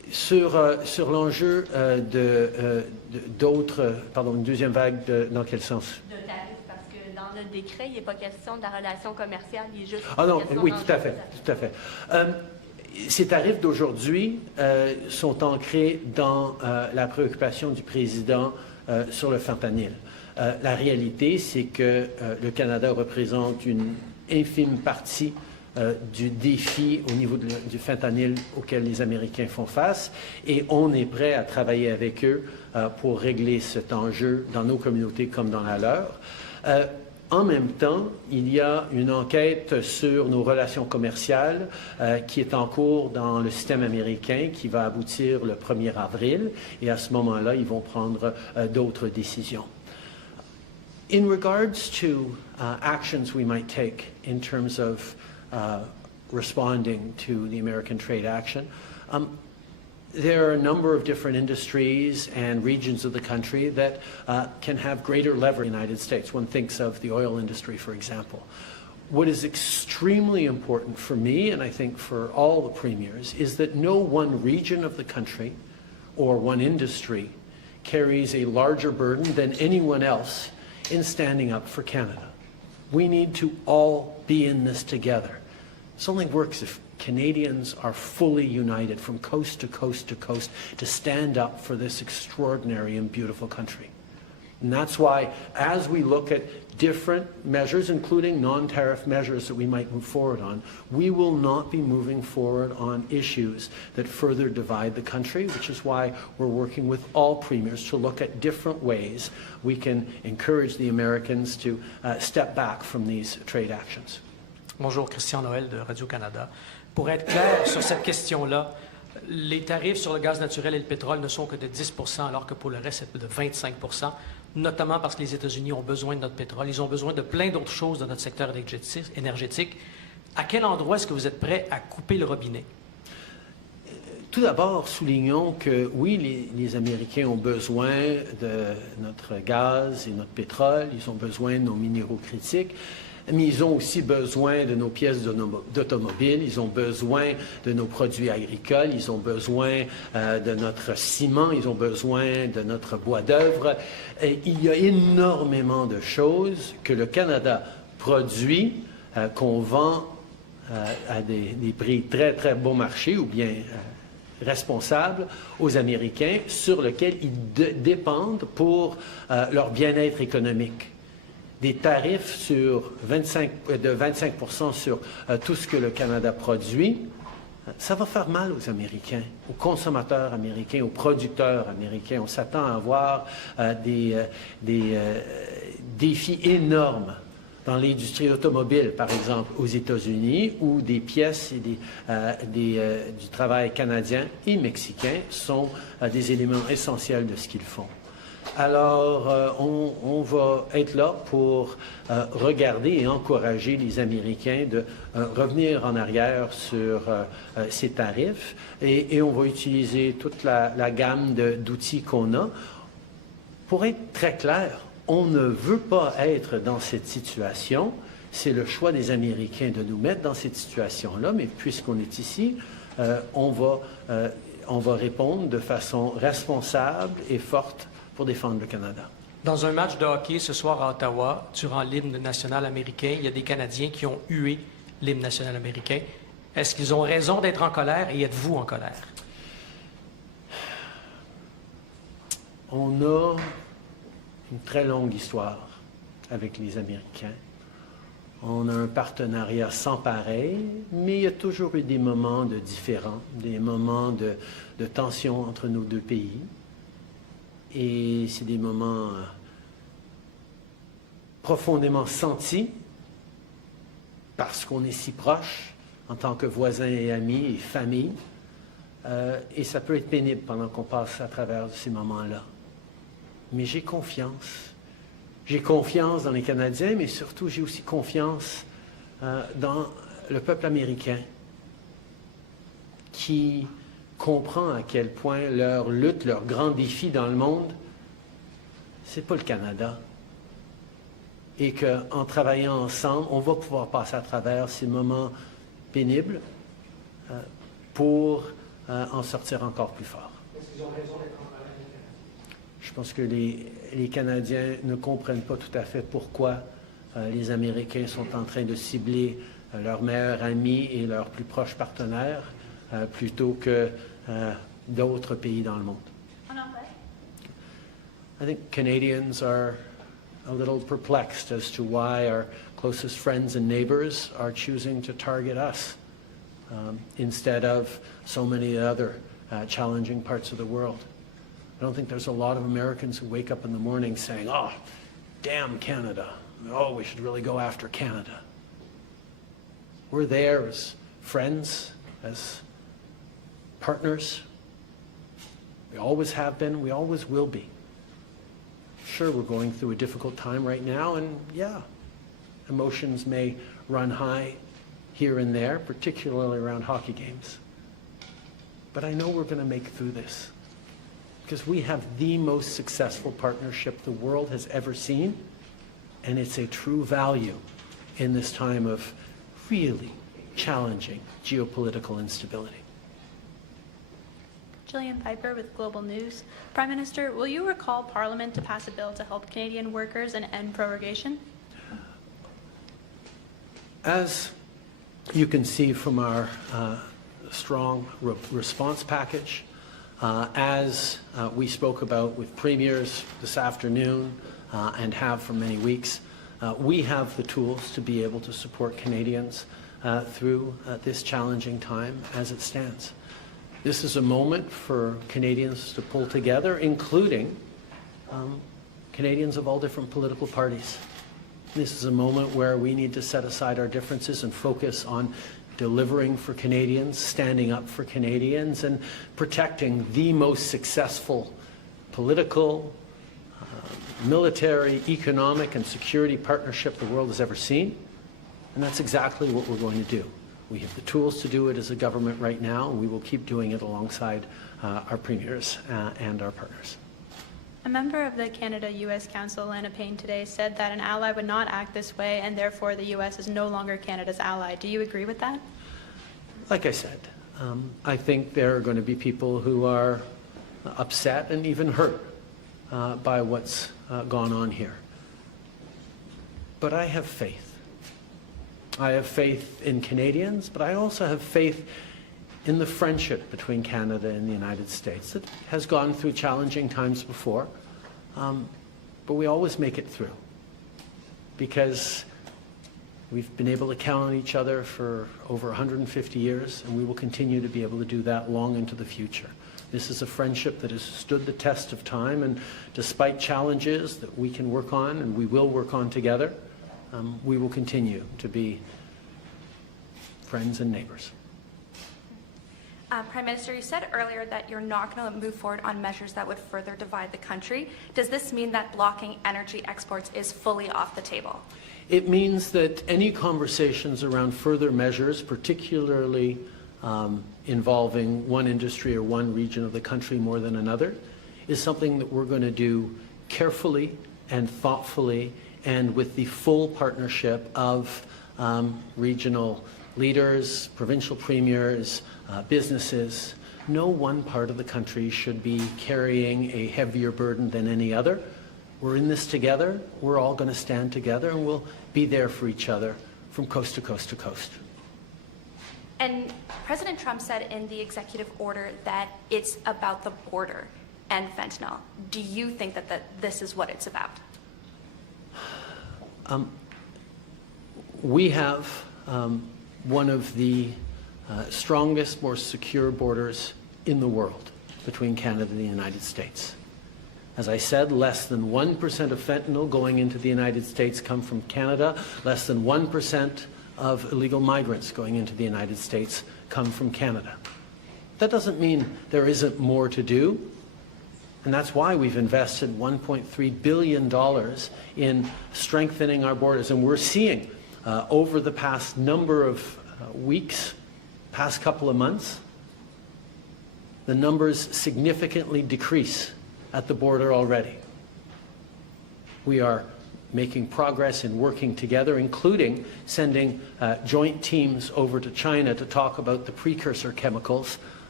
Sur l'enjeu une deuxième vague, dans quel sens? De tarifs, parce que dans le décret, il n'est pas question de la relation commerciale, il est juste Ah non, question oui, d'enjeux tout à fait, tout à fait. Ces tarifs d'aujourd'hui sont ancrés dans la préoccupation du président sur le fentanyl. La réalité, c'est que le Canada représente une infime partie du défi au niveau du fentanyl auquel les Américains font face, et on est prêt à travailler avec eux pour régler cet enjeu dans nos communautés comme dans la leur. En même temps, il y a une enquête sur nos relations commerciales qui est en cours dans le système américain, qui va aboutir le 1er avril, et à ce moment-là, ils vont prendre d'autres décisions. In regards to actions we might take in terms of responding to the American trade action, there are a number of different industries and regions of the country that can have greater leverage in the United States. One thinks of the oil industry, for example. What is extremely important for me, and I think for all the premiers, is that no one region of the country or one industry carries a larger burden than anyone else in standing up for Canada. We need to all be in this together. This only works if Canadians are fully united from coast to coast to coast to stand up for this extraordinary and beautiful country. And that's why, as we look at different measures, including non-tariff measures that we might move forward on, we will not be moving forward on issues that further divide the country, which is why we're working with all premiers to look at different ways we can encourage the Americans to step back from these trade actions. Bonjour, Christian Noël de Radio-Canada. Pour être clair sur cette question-là, les tarifs sur le gaz naturel et le pétrole ne sont que de 10 alors que pour le reste, c'est de 25 notamment parce que les États-Unis ont besoin de notre pétrole. Ils ont besoin de plein d'autres choses dans notre secteur énergétique. À quel endroit est-ce que vous êtes prêt à couper le robinet? Tout d'abord, soulignons que oui, les Américains ont besoin de notre gaz et notre pétrole, ils ont besoin de nos minéraux critiques, mais ils ont aussi besoin de nos pièces d'automobile, ils ont besoin de nos produits agricoles, ils ont besoin de notre ciment, ils ont besoin de notre bois d'œuvre. Il y a énormément de choses que le Canada produit, qu'on vend à des prix très, très bon marché ou bien responsables aux Américains, sur lesquels ils dépendent pour leur bien-être économique. Des tarifs de 25 sur tout ce que le Canada produit, ça va faire mal aux Américains, aux consommateurs américains, aux producteurs américains. On s'attend à avoir des défis énormes dans l'industrie automobile, par exemple, aux États-Unis, où des pièces et du travail canadien et mexicain sont des éléments essentiels de ce qu'ils font. Alors, on va être là pour regarder et encourager les Américains de revenir en arrière sur ces tarifs et on va utiliser toute la gamme d'outils qu'on a. Pour être très clair, on ne veut pas être dans cette situation. C'est le choix des Américains de nous mettre dans cette situation-là, mais puisqu'on est ici, on va répondre de façon responsable et forte pour défendre le Canada. Dans un match de hockey ce soir à Ottawa, durant l'hymne national américain, il y a des Canadiens qui ont hué l'hymne national américain. Est-ce qu'ils ont raison d'être en colère et êtes-vous en colère? On a une très longue histoire avec les Américains. On a un partenariat sans pareil, mais il y a toujours eu des moments de différends, des moments de tension entre nos deux pays. Et c'est des moments profondément sentis parce qu'on est si proches en tant que voisins et amis et famille. Et ça peut être pénible pendant qu'on passe à travers ces moments-là. Mais j'ai confiance. J'ai confiance dans les Canadiens, mais surtout j'ai aussi confiance dans le peuple américain qui comprend à quel point leur lutte, leur grand défi dans le monde, c'est pas le Canada. Et qu'en travaillant ensemble, on va pouvoir passer à travers ces moments pénibles pour en sortir encore plus fort. Je pense que les Canadiens ne comprennent pas tout à fait pourquoi les Américains sont en train de cibler leurs meilleurs amis et leurs plus proches partenaires plutôt que d'autres pays dans le monde. I think Canadians are a little perplexed as to why our closest friends and neighbors are choosing to target us instead of so many other challenging parts of the world. I don't think there's a lot of Americans who wake up in the morning saying, oh, damn Canada. Oh, we should really go after Canada. We're there as friends, as partners. We always have been, we always will be. Sure, we're going through a difficult time right now, and yeah, emotions may run high here and there, particularly around hockey games. But I know we're going to make it through this because we have the most successful partnership the world has ever seen, and it's a true value in this time of really challenging geopolitical instability. Gillian Piper with Global News. Prime Minister, will you recall Parliament to pass a bill to help Canadian workers and end prorogation? As you can see from our strong response package, as we spoke about with premiers this afternoon and have for many weeks, we have the tools to be able to support Canadians through this challenging time as it stands. This is a moment for Canadians to pull together, including Canadians of all different political parties. This is a moment where we need to set aside our differences and focus on delivering for Canadians, standing up for Canadians, and protecting the most successful political, military, economic, and security partnership the world has ever seen. And that's exactly what we're going to do. We have the tools to do it as a government right now, and we will keep doing it alongside our premiers and our partners. A member of the Canada-U.S. Council, Lana Payne, today said that an ally would not act this way, and therefore the U.S. is no longer Canada's ally. Do you agree with that? Like I said, I think there are going to be people who are upset and even hurt by what's gone on here. But I have faith. I have faith in Canadians, but I also have faith in the friendship between Canada and the United States. It has gone through challenging times before, but we always make it through because we've been able to count on each other for over 150 years, and we will continue to be able to do that long into the future. This is a friendship that has stood the test of time, and despite challenges that we can work on and we will work on together, we will continue to be friends and neighbors. Prime Minister, you said earlier that you're not going to move forward on measures that would further divide the country. Does this mean that blocking energy exports is fully off the table? It means that any conversations around further measures, particularly involving one industry or one region of the country more than another, is something that we're going to do carefully and thoughtfully and with the full partnership of regional leaders, provincial premiers, businesses. No one part of the country should be carrying a heavier burden than any other. We're in this together. We're all going to stand together, and we'll be there for each other from coast to coast to coast. And President Trump said in the executive order that it's about the border and fentanyl. Do you think that this is what it's about? We have one of the strongest, more secure borders in the world between Canada and the United States. As I said, less than 1% of fentanyl going into the United States come from Canada. Less than 1% of illegal migrants going into the United States come from Canada. That doesn't mean there isn't more to do. And that's why we've invested $1.3 billion in strengthening our borders. And we're seeing over the past number of weeks, past couple of months, the numbers significantly decrease at the border already. We are making progress in working together, including sending joint teams over to China to talk about the precursor chemicals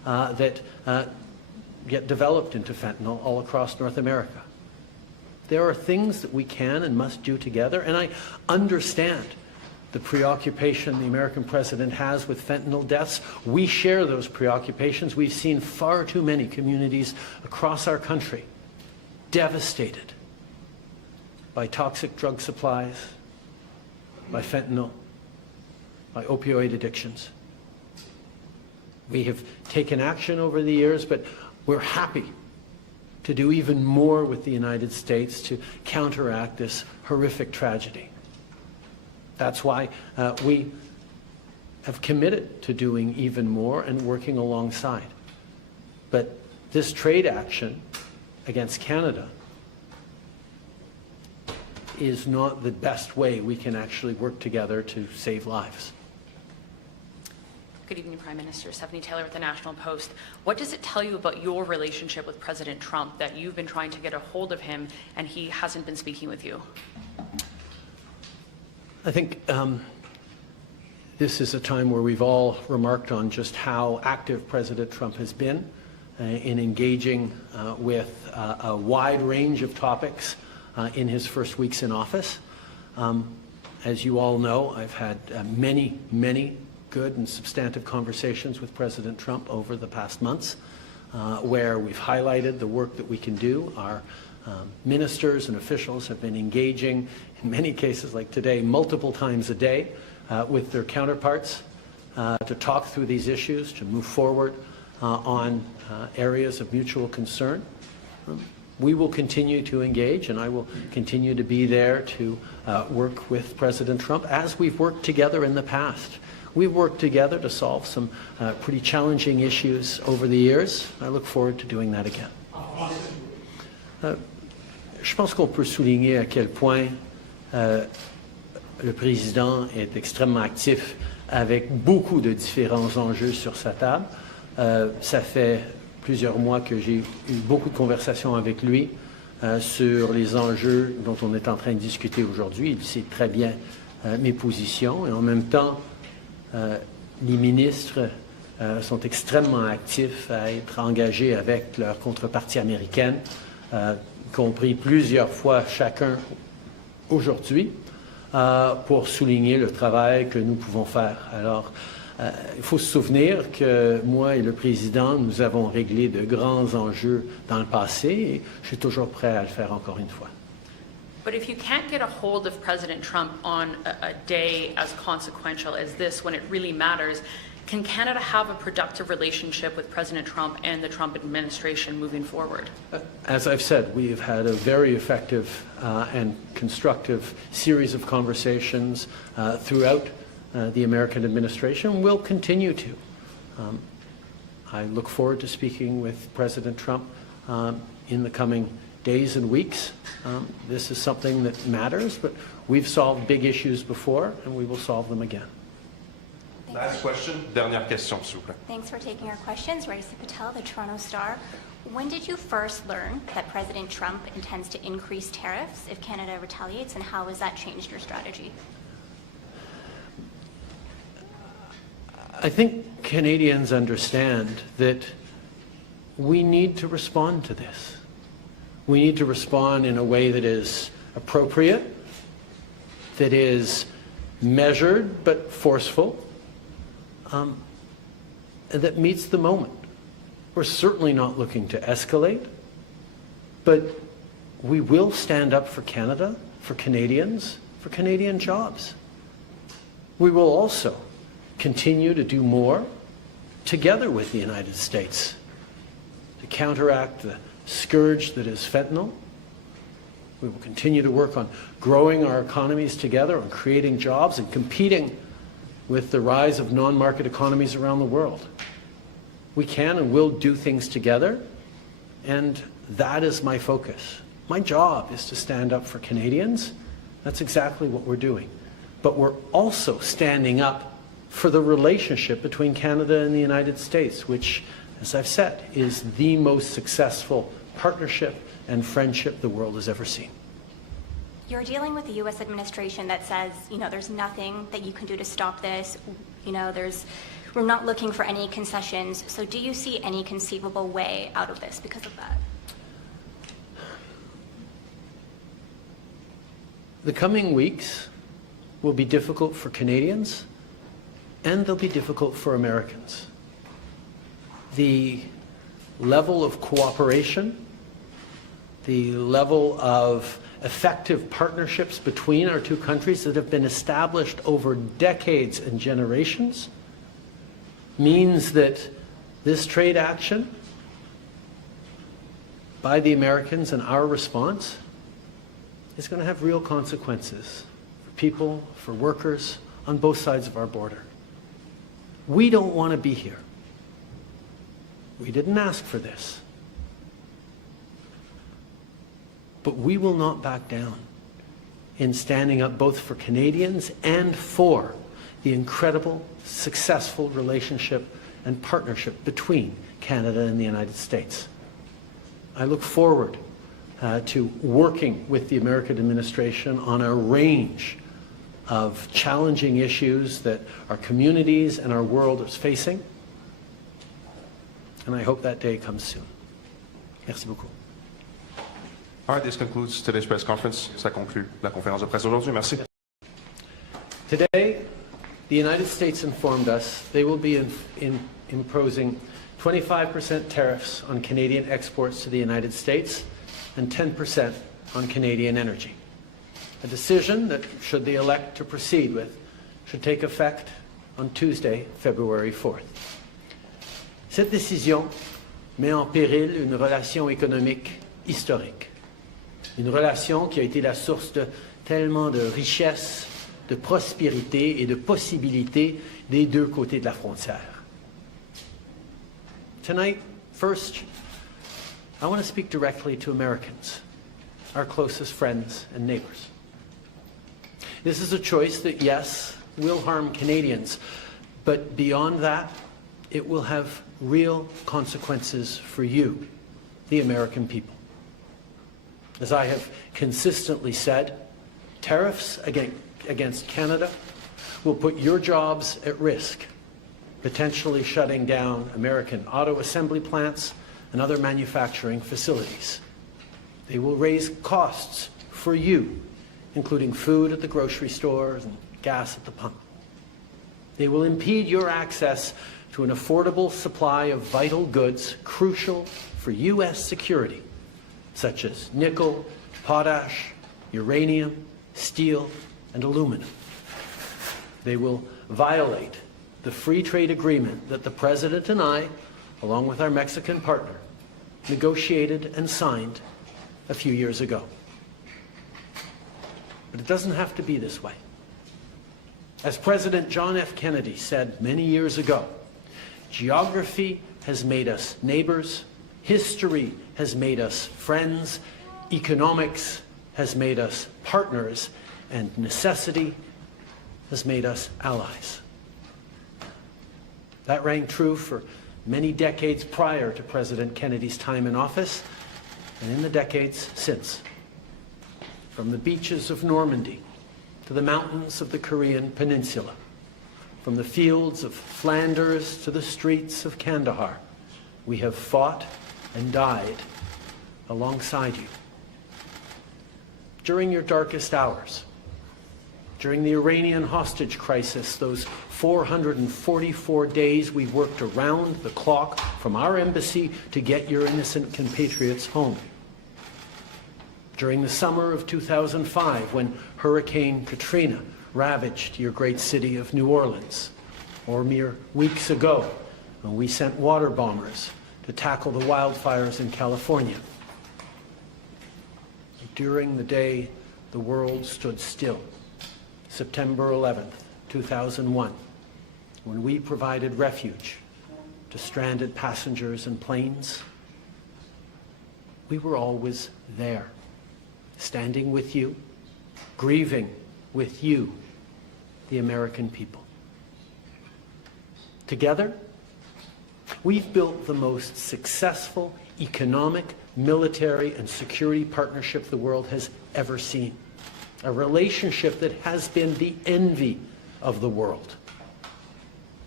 that get developed into fentanyl all across North America. There are things that we can and must do together, and I understand the preoccupation the American president has with fentanyl deaths. We share those preoccupations. We've seen far too many communities across our country devastated by toxic drug supplies, by fentanyl, by opioid addictions. We have taken action over the years, but we're happy to do even more with the United States to counteract this horrific tragedy. That's why we have committed to doing even more and working alongside. But this trade action against Canada is not the best way we can actually work together to save lives. Good evening, Prime Minister. Stephanie Taylor with the National Post. What does it tell you about your relationship with President Trump that you've been trying to get a hold of him and he hasn't been speaking with you? I think this is a time where we've all remarked on just how active President Trump has been in engaging with a wide range of topics in his first weeks in office. As you all know, I've had many good and substantive conversations with President Trump over the past months, where we've highlighted the work that we can do. Our ministers and officials have been engaging, in many cases like today, multiple times a day with their counterparts to talk through these issues, to move forward on areas of mutual concern. We will continue to engage, and I will continue to be there to work with President Trump as we've worked together in the past. We've worked together to solve some pretty challenging issues over the years. I look forward to doing that again. Je pense qu'on peut souligner à quel point le président est extrêmement actif avec beaucoup de différents enjeux sur sa table. Ça fait plusieurs mois que j'ai eu beaucoup de conversations avec lui sur les enjeux dont on est en train de discuter aujourd'hui. Il sait très bien mes positions et en même temps, les ministres sont extrêmement actifs à être engagés avec leur contrepartie américaine, y compris plusieurs fois chacun aujourd'hui, pour souligner le travail que nous pouvons faire. Alors, il faut se souvenir que moi et le président, nous avons réglé de grands enjeux dans le passé et je suis toujours prêt à le faire encore une fois. But if you can't get a hold of President Trump on a day as consequential as this, when it really matters, can Canada have a productive relationship with President Trump and the Trump administration moving forward? As I've said, we have had a very effective and constructive series of conversations throughout the American administration. We'll continue to. I look forward to speaking with President Trump in the coming days and weeks. This is something that matters, but we've solved big issues before, and we will solve them again. Last question, dernière question, s'il vous plaît. Thanks for taking our questions. Raisa Patel, the Toronto Star. When did you first learn that President Trump intends to increase tariffs if Canada retaliates, and how has that changed your strategy? I think Canadians understand that we need to respond to this. We need to respond in a way that is appropriate, that is measured but forceful, and that meets the moment. We're certainly not looking to escalate, but we will stand up for Canada, for Canadians, for Canadian jobs. We will also continue to do more together with the United States to counteract the scourge that is fentanyl. We will continue to work on growing our economies together, on creating jobs and competing with the rise of non-market economies around the world. We can and will do things together, and that is my focus. My job is to stand up for Canadians. That's exactly what we're doing. But we're also standing up for the relationship between Canada and the United States, which, as I've said, is the most successful partnership and friendship the world has ever seen. You're dealing with the U.S. administration that says, there's nothing that you can do to stop this. We're we're not looking for any concessions. So do you see any conceivable way out of this because of that? The coming weeks will be difficult for Canadians, and they'll be difficult for Americans. The level of cooperation, the level of effective partnerships between our two countries that have been established over decades and generations means that this trade action by the Americans and our response is going to have real consequences for people, for workers on both sides of our border. We don't want to be here. We didn't ask for this. But we will not back down in standing up both for Canadians and for the incredible, successful relationship and partnership between Canada and the United States. I look forward to working with the American administration on a range of challenging issues that our communities and our world is facing. And I hope that day comes soon. Merci beaucoup. All right, this concludes today's press conference. Ça conclut la conférence de presse aujourd'hui. Merci. Today, the United States informed us they will be imposing 25% tariffs on Canadian exports to the United States and 10% on Canadian energy. A decision that, should they elect to proceed with, should take effect on Tuesday, February 4th. Cette décision met en péril une relation économique historique. Une relation qui a été la source de tellement de richesses, de prospérité et de possibilités des deux côtés de la frontière. Tonight, first, I want to speak directly to Americans, our closest friends and neighbors. This is a choice that, yes, will harm Canadians, but beyond that, it will have real consequences for you, the American people. As I have consistently said, tariffs against Canada will put your jobs at risk, potentially shutting down American auto assembly plants and other manufacturing facilities. They will raise costs for you, including food at the grocery stores and gas at the pump. They will impede your access to an affordable supply of vital goods crucial for U.S. security, such as nickel, potash, uranium, steel, and aluminum. They will violate the free trade agreement that the President and I, along with our Mexican partner, negotiated and signed a few years ago. But it doesn't have to be this way. As President John F. Kennedy said many years ago, geography has made us neighbors, history has made us friends, economics has made us partners, and necessity has made us allies. That rang true for many decades prior to President Kennedy's time in office, and in the decades since. From the beaches of Normandy to the mountains of the Korean Peninsula, from the fields of Flanders to the streets of Kandahar, we have fought and died alongside you. During your darkest hours, during the Iranian hostage crisis, those 444 days we worked around the clock from our embassy to get your innocent compatriots home. During the summer of 2005, when Hurricane Katrina ravaged your great city of New Orleans, or mere weeks ago, when we sent water bombers to tackle the wildfires in California. During the day the world stood still, September 11th, 2001, when we provided refuge to stranded passengers and planes, we were always there, standing with you, grieving with you, the American people. Together, we've built the most successful economic, military, and security partnership the world has ever seen. A relationship that has been the envy of the world.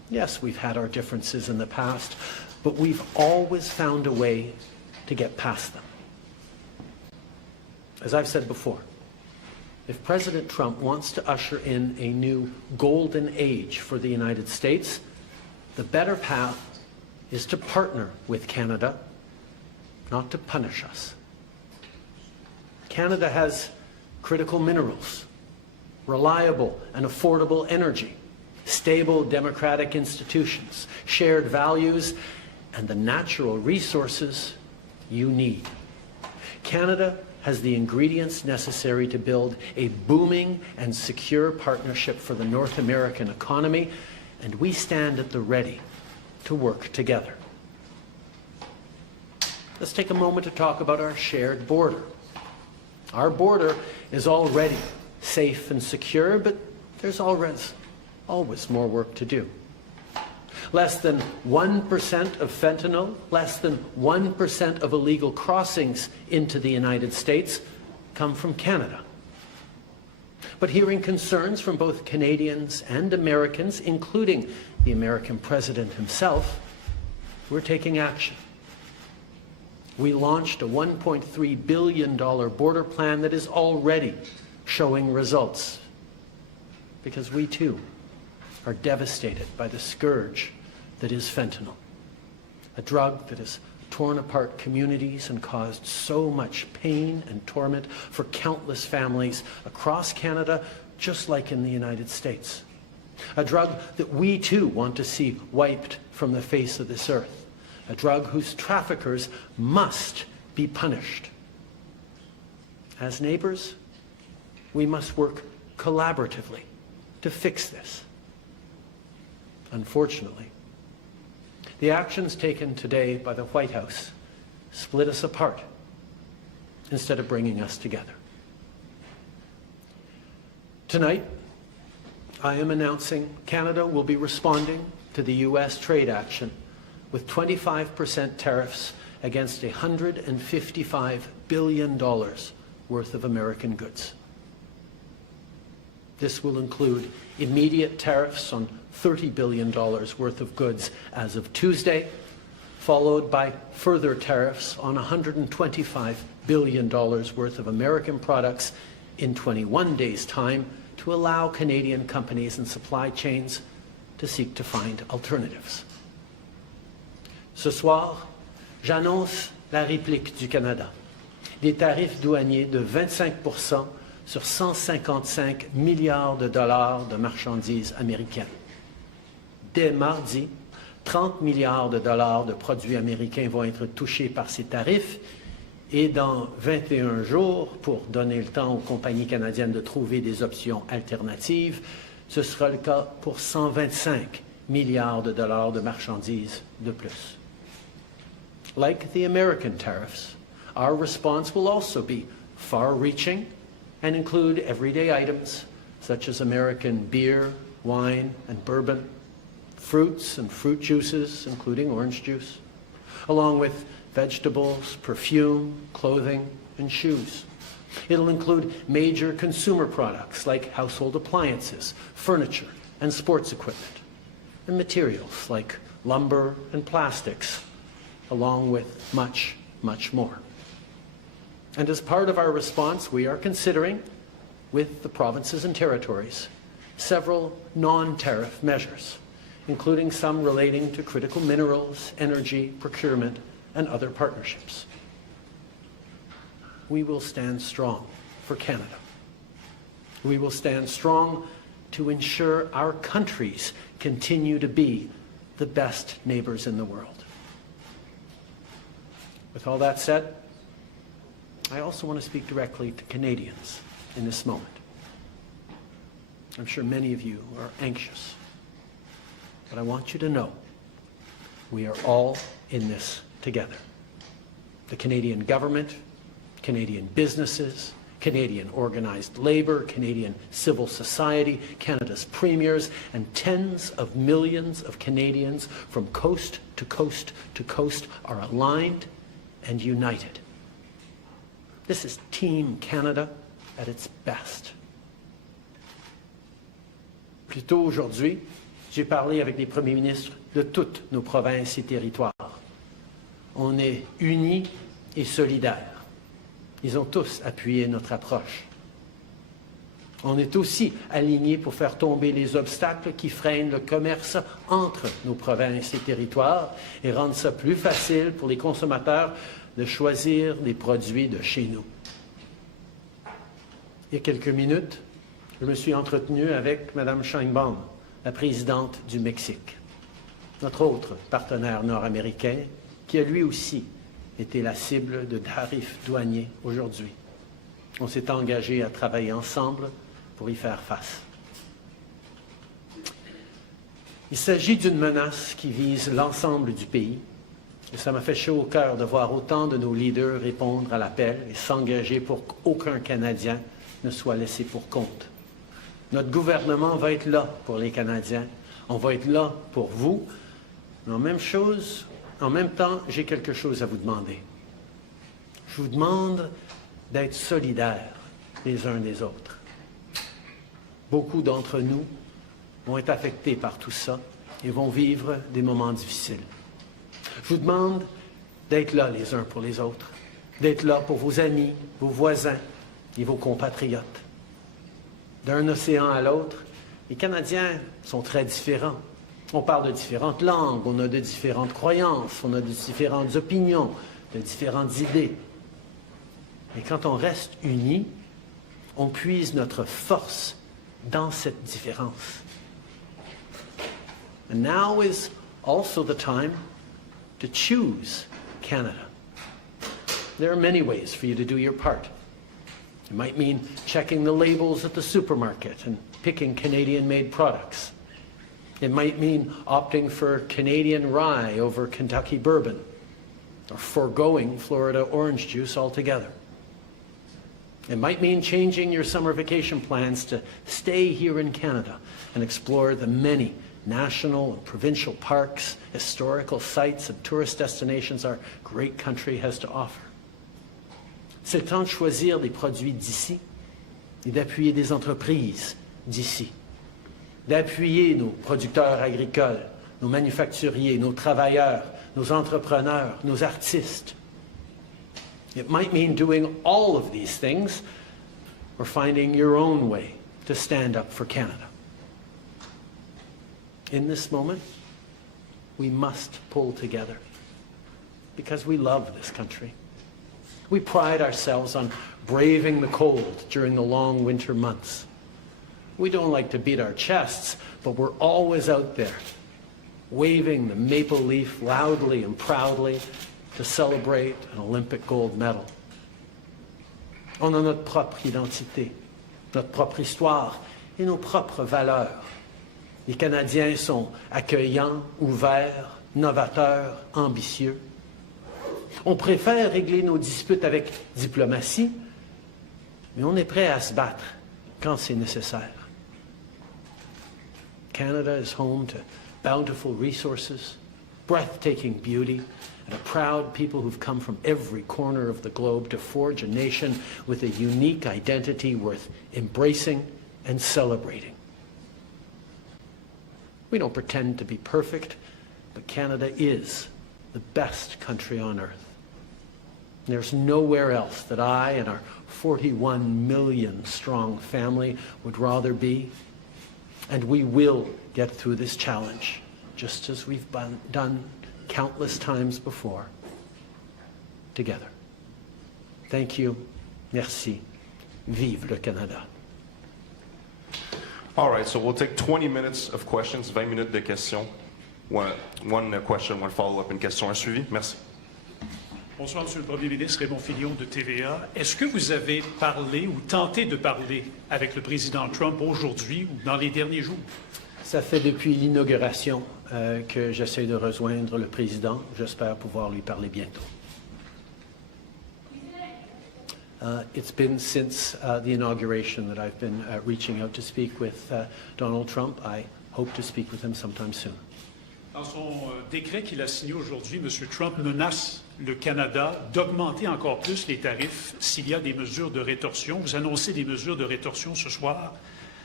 Yes, we've had our differences in the past, but we've always found a way to get past them. As I've said before, if President Trump wants to usher in a new golden age for the United States, the better path is to partner with Canada, not to punish us. Canada has critical minerals, reliable and affordable energy, stable democratic institutions, shared values, and the natural resources you need. Canada has the ingredients necessary to build a booming and secure partnership for the North American economy, and we stand at the ready to work together. Let's take a moment to talk about our shared border. Our border is already safe and secure, but there's always more work to do. Less than 1% of fentanyl, less than 1% of illegal crossings into the United States come from Canada. But hearing concerns from both Canadians and Americans, including the American president himself, we're taking action. We launched a $1.3 billion border plan that is already showing results, because we too are devastated by the scourge that is fentanyl, a drug that has torn apart communities and caused so much pain and torment for countless families across Canada, just like in the United States. A drug that we too want to see wiped from the face of this earth. A drug whose traffickers must be punished. As neighbors, we must work collaboratively to fix this. Unfortunately, the actions taken today by the White House split us apart instead of bringing us together. Tonight, I am announcing Canada will be responding to the U.S. trade action with 25% tariffs against $155 billion worth of American goods. This will include immediate tariffs on $30 billion worth of goods as of Tuesday, followed by further tariffs on $125 billion worth of American products in 21 days' time to allow Canadian companies and supply chains to seek to find alternatives. Ce soir, j'annonce la réplique du Canada. Des tarifs douaniers de 25% sur 155 milliards de dollars de marchandises américaines. Dès mardi, 30 milliards de dollars de produits américains vont être touchés par ces tarifs et dans 21 jours, pour donner le temps aux compagnies canadiennes de trouver des options alternatives, ce sera le cas pour 125 milliards de dollars de marchandises de plus. Like the American tariffs, our response will also be far-reaching and include everyday items such as American beer, wine, and bourbon, fruits and fruit juices, including orange juice, along with vegetables, perfume, clothing, and shoes. It'll include major consumer products like household appliances, furniture, and sports equipment, and materials like lumber and plastics, along with much, much more. And as part of our response, we are considering, with the provinces and territories, several non-tariff measures, including some relating to critical minerals, energy, procurement, and other partnerships. We will stand strong for Canada. We will stand strong to ensure our countries continue to be the best neighbors in the world. With all that said, I also want to speak directly to Canadians in this moment. I'm sure many of you are anxious, but I want you to know we are all in this together. The Canadian government, Canadian businesses, Canadian organized labor, Canadian civil society, Canada's premiers, and tens of millions of Canadians from coast to coast to coast are aligned and united. This is Team Canada at its best. Plus tôt aujourd'hui, J'ai parlé avec les premiers ministres de toutes nos provinces et territoires. On est unis et solidaires. Ils ont tous appuyé notre approche. On est aussi alignés pour faire tomber les obstacles qui freinent le commerce entre nos provinces et territoires et rendre ça plus facile pour les consommateurs de choisir des produits de chez nous. Il y a quelques minutes, je me suis entretenu avec Mme Sheinbaum, la présidente du Mexique, notre autre partenaire nord-américain, qui a lui aussi été la cible de tarifs douaniers aujourd'hui. On s'est engagé à travailler ensemble pour y faire face. Il s'agit d'une menace qui vise l'ensemble du pays, et ça m'a fait chaud au cœur de voir autant de nos leaders répondre à l'appel et s'engager pour qu'aucun Canadien ne soit laissé pour compte. Notre gouvernement va être là pour les Canadiens. On va être là pour vous. Mais en même temps, j'ai quelque chose à vous demander. Je vous demande d'être solidaires les uns des autres. Beaucoup d'entre nous vont être affectés par tout ça et vont vivre des moments difficiles. Je vous demande d'être là les uns pour les autres, d'être là pour vos amis, vos voisins et vos compatriotes. D'un océan à l'autre, les Canadiens sont très différents. On parle de différentes langues, on a de différentes croyances, on a de différentes opinions, de différentes idées. Mais quand on reste unis, on puise notre force dans cette différence. And now is also the time to choose Canada. There are many ways for you to do your part. It might mean checking the labels at the supermarket and picking Canadian-made products. It might mean opting for Canadian rye over Kentucky bourbon, or foregoing Florida orange juice altogether. It might mean changing your summer vacation plans to stay here in Canada and explore the many national and provincial parks, historical sites, and tourist destinations our great country has to offer. C'est le temps de choisir des produits d'ici et d'appuyer des entreprises d'ici, d'appuyer nos producteurs agricoles, nos manufacturiers, nos travailleurs, nos entrepreneurs, nos artistes. It might mean doing all of these things or finding your own way to stand up for Canada. In this moment, we must pull together because we love this country. We pride ourselves on braving the cold during the long winter months. We don't like to beat our chests, but we're always out there, waving the maple leaf loudly and proudly to celebrate an Olympic gold medal. On a notre propre identité, notre propre histoire et nos propres valeurs. Les Canadiens sont accueillants, ouverts, novateurs, ambitieux. On préfère régler nos disputes avec diplomatie, mais on est prêt à se battre quand c'est nécessaire. Canada is home to bountiful resources, breathtaking beauty, and a proud people who've come from every corner of the globe to forge a nation with a unique identity worth embracing and celebrating. We don't pretend to be perfect, but Canada is the best country on earth. There's nowhere else that I and our 41 million strong family would rather be. And we will get through this challenge, just as we've done countless times before, together. Thank you. Merci. Vive le Canada. All right, so we'll take 20 minutes of questions, 20 minutes de questions. One question, one follow-up, une question, un suivi. Merci. Bonsoir, Monsieur le Premier ministre, Raymond Filion de TVA. Est-ce que vous avez parlé ou tenté de parler avec le président Trump aujourd'hui ou dans les derniers jours? Ça fait depuis l'inauguration que j'essaie de rejoindre le président. J'espère pouvoir lui parler bientôt. It's been since the inauguration that I've been reaching out to speak with Donald Trump. I hope to speak with him sometime soon. Dans son décret qu'il a signé aujourd'hui, M. Trump menace le Canada d'augmenter encore plus les tarifs s'il y a des mesures de rétorsion. Vous annoncez des mesures de rétorsion ce soir.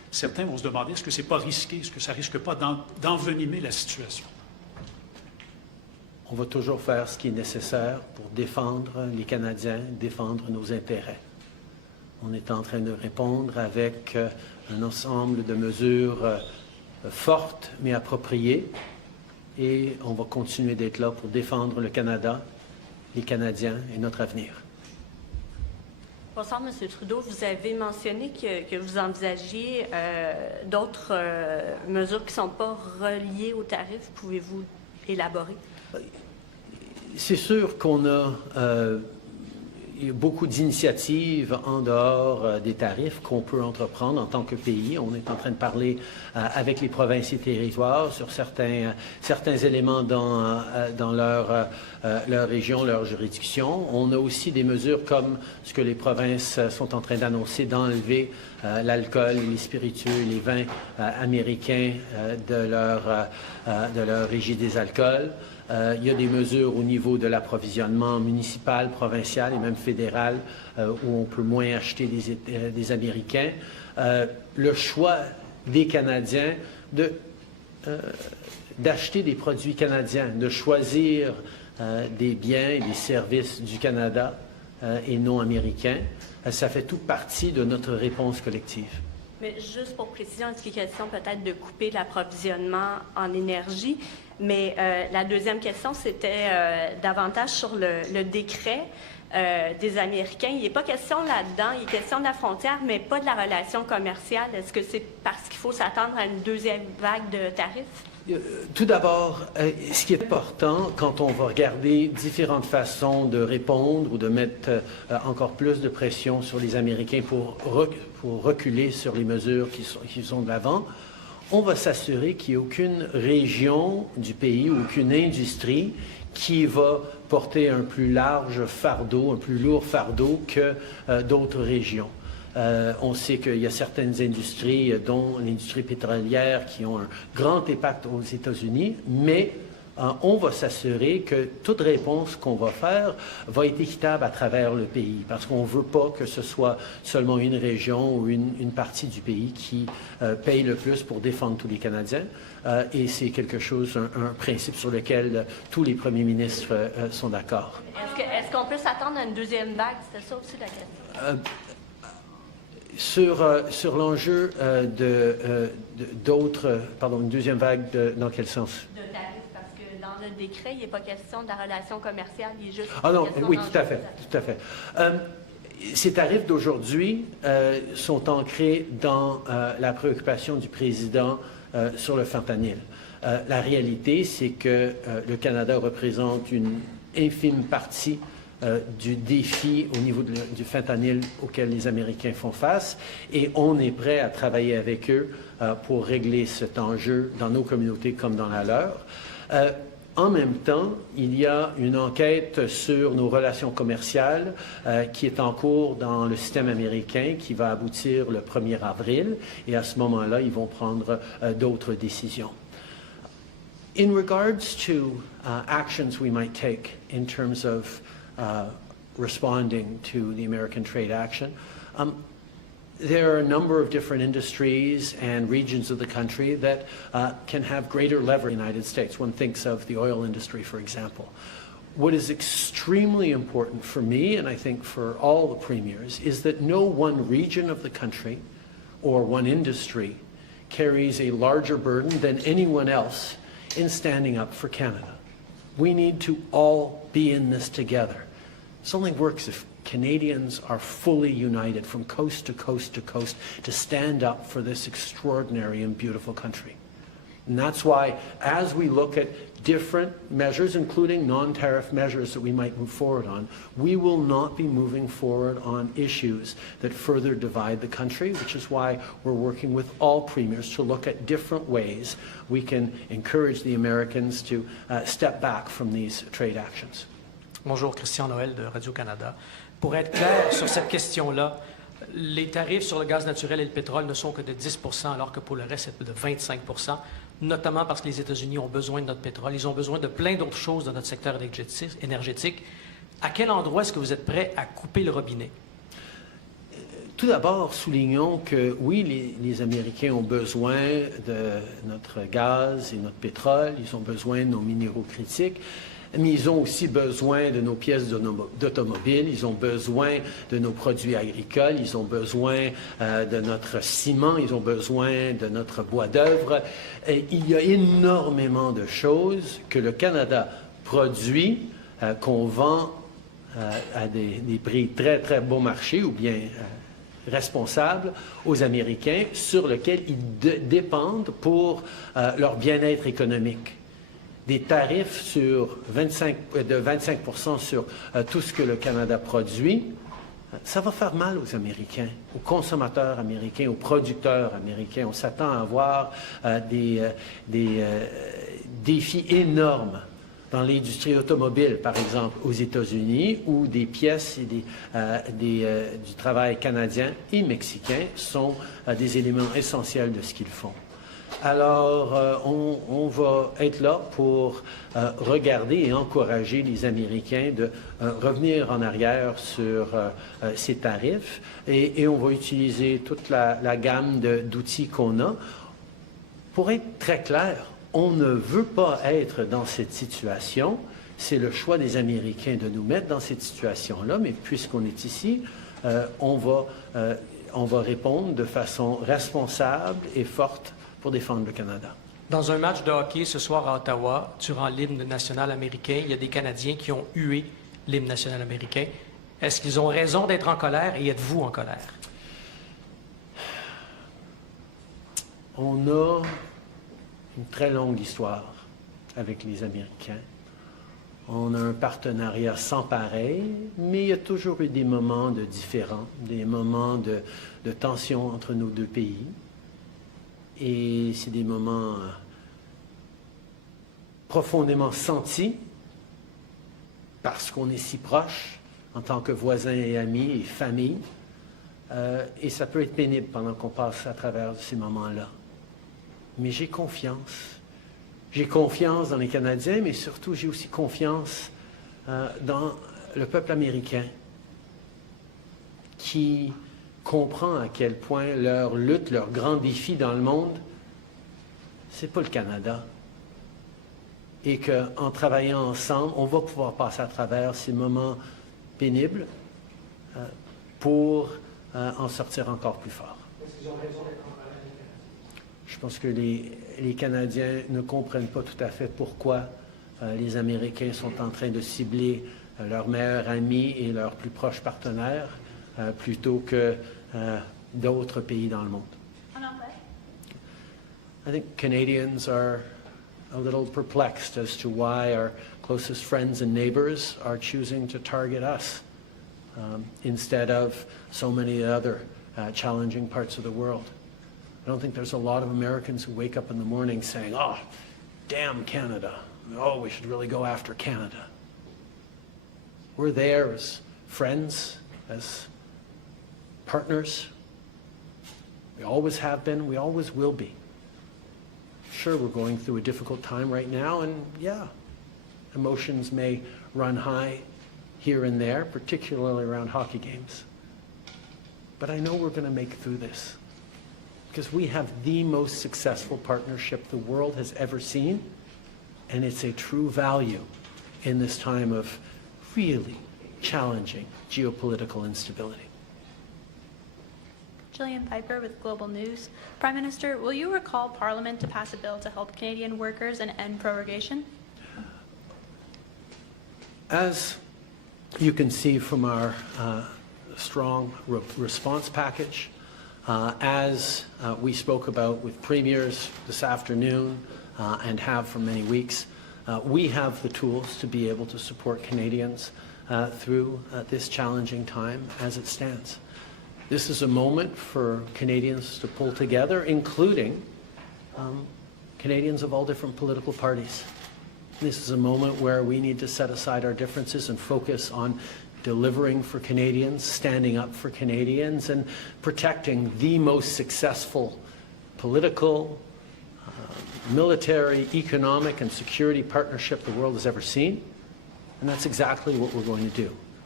certains vont se demander est-ce que c'est pas risqué, est-ce que ça risque pas d'envenimer la situation? On va toujours faire ce qui est nécessaire pour défendre les Canadiens, défendre nos intérêts. On est en train de répondre avec un ensemble de mesures fortes mais appropriées et on va continuer d'être là pour défendre le Canada, les Canadiens et notre avenir. Bonsoir, M. Trudeau. Vous avez mentionné que vous envisagiez d'autres mesures qui ne sont pas reliées aux tarifs. Pouvez-vous élaborer? C'est sûr qu'on a il y a beaucoup d'initiatives en dehors des tarifs qu'on peut entreprendre en tant que pays. On est en train de parler avec les provinces et territoires sur certains éléments dans leur région, leur juridiction. On a aussi des mesures comme ce que les provinces sont en train d'annoncer, d'enlever l'alcool, les spiritueux, les vins américains de leur régie des alcools. Il y a des mesures au niveau de l'approvisionnement municipal, provincial et même fédéral où on peut moins acheter des Américains. Le choix des Canadiens d'acheter des produits canadiens, de choisir des biens et des services du Canada et non américains, ça fait toute partie de notre réponse collective. Mais juste pour précision, est-ce qu'il est question peut-être de couper l'approvisionnement en énergie? Mais la deuxième question, c'était davantage sur le décret des Américains. Il n'est pas question là-dedans, il est question de la frontière, mais pas de la relation commerciale. Est-ce que c'est parce qu'il faut s'attendre à une deuxième vague de tarifs? Tout d'abord, ce qui est important quand on va regarder différentes façons de répondre ou de mettre encore plus de pression sur les Américains pour reculer sur les mesures qui sont de l'avant, on va s'assurer qu'il n'y ait aucune région du pays, aucune industrie qui va porter un plus large fardeau, un plus lourd fardeau que d'autres régions. On sait qu'il y a certaines industries, dont l'industrie pétrolière, qui ont un grand impact aux États-Unis, mais on va s'assurer que toute réponse qu'on va faire va être équitable à travers le pays, parce qu'on ne veut pas que ce soit seulement une région ou une partie du pays qui paye le plus pour défendre tous les Canadiens. Et c'est quelque chose, un principe sur lequel tous les premiers ministres sont d'accord. Est-ce qu'on peut s'attendre à une deuxième vague? C'était ça aussi la question. Sur l'enjeu une deuxième vague, dans quel sens? De tarifs, parce que dans le décret, il n'est pas question de la relation commerciale, il est juste... Ah non, oui, tout à fait. Ces tarifs d'aujourd'hui sont ancrés dans la préoccupation du président sur le fentanyl. La réalité, c'est que le Canada représente une infime partie du défi au niveau du fentanyl auquel les Américains font face et on est prêt à travailler avec eux pour régler cet enjeu dans nos communautés comme dans la leur. En même temps, il y a une enquête sur nos relations commerciales qui est en cours dans le système américain qui va aboutir le 1er avril et à ce moment-là, ils vont prendre d'autres décisions. In regards to actions we might take in terms of responding to the American trade action, there are a number of different industries and regions of the country that can have greater leverage in the United States. One thinks of the oil industry, for example. What is extremely important for me, and I think for all the premiers, is that no one region of the country or one industry carries a larger burden than anyone else in standing up for Canada. We need to all be in this together. This only works if Canadians are fully united from coast to coast to coast to stand up for this extraordinary and beautiful country. And that's why, as we look at different measures, including non-tariff measures that we might move forward on, we will not be moving forward on issues that further divide the country, which is why we're working with all premiers to look at different ways we can encourage the Americans to step back from these trade actions. Bonjour, Christian Noël de Radio-Canada. Pour être clair sur cette question-là, les tarifs sur le gaz naturel et le pétrole ne sont que de 10 % alors que pour le reste, c'est de 25 %, notamment parce que les États-Unis ont besoin de notre pétrole. Ils ont besoin de plein d'autres choses dans notre secteur énergétique. À quel endroit est-ce que vous êtes prêt à couper le robinet? Tout d'abord, soulignons que oui, les Américains ont besoin de notre gaz et notre pétrole, ils ont besoin de nos minéraux critiques, mais ils ont aussi besoin de nos pièces d'automobile, ils ont besoin de nos produits agricoles, ils ont besoin de notre ciment, ils ont besoin de notre bois d'œuvre. Il y a énormément de choses que le Canada produit, qu'on vend à des prix très, très bon marché ou bien responsables aux Américains sur lesquels ils dépendent pour leur bien-être économique. Des tarifs de 25% sur tout ce que le Canada produit, ça va faire mal aux Américains, aux consommateurs américains, aux producteurs américains. On s'attend à avoir des défis énormes dans l'industrie automobile, par exemple, aux États-Unis, où des pièces et du travail canadien et mexicain sont des éléments essentiels de ce qu'ils font. Alors, on va être là pour regarder et encourager les Américains de revenir en arrière sur ces tarifs et on va utiliser toute la gamme d'outils qu'on a. Pour être très clair, on ne veut pas être dans cette situation. C'est le choix des Américains de nous mettre dans cette situation-là, mais puisqu'on est ici, on va répondre de façon responsable et forte pour défendre le Canada. Dans un match de hockey ce soir à Ottawa, durant l'hymne national américain, il y a des Canadiens qui ont hué l'hymne national américain. Est-ce qu'ils ont raison d'être en colère et êtes-vous en colère? On a une très longue histoire avec les Américains. On a un partenariat sans pareil, mais il y a toujours eu des moments de différends, des moments de tension entre nos deux pays. Et c'est des moments profondément sentis parce qu'on est si proches en tant que voisins et amis et famille. Et ça peut être pénible pendant qu'on passe à travers ces moments-là. Mais j'ai confiance. J'ai confiance dans les Canadiens, mais surtout j'ai aussi confiance dans le peuple américain qui comprend à quel point leur lutte, leur grand défi dans le monde, c'est pas le Canada. Et qu'en travaillant ensemble, on va pouvoir passer à travers ces moments pénibles pour en sortir encore plus fort. Est-ce qu'ils ont raison d'être en colère, les Canadiens? Je pense que les Canadiens ne comprennent pas tout à fait pourquoi les Américains sont en train de cibler leurs meilleurs amis et leurs plus proches partenaires plutôt que d'autres pays dans le monde. I think Canadians are a little perplexed as to why our closest friends and neighbors are choosing to target us instead of so many other challenging parts of the world. I don't think there's a lot of Americans who wake up in the morning saying, oh, damn Canada. Oh, we should really go after Canada. We're there as friends, as partners. We always have been, we always will be. Sure, we're going through a difficult time right now, and yeah, emotions may run high here and there, particularly around hockey games. But I know we're going to make it through this because we have the most successful partnership the world has ever seen, and it's a true value in this time of really challenging geopolitical instability. Jillian Piper with Global News. Prime Minister, will you recall Parliament to pass a bill to help Canadian workers and end prorogation? As you can see from our strong response package, as we spoke about with premiers this afternoon and have for many weeks, we have the tools to be able to support Canadians through this challenging time as it stands. This is a moment for Canadians to pull together, including Canadians of all different political parties. This is a moment where we need to set aside our differences and focus on delivering for Canadians, standing up for Canadians, and protecting the most successful political, military, economic, and security partnership the world has ever seen. And that's exactly what we're going to do.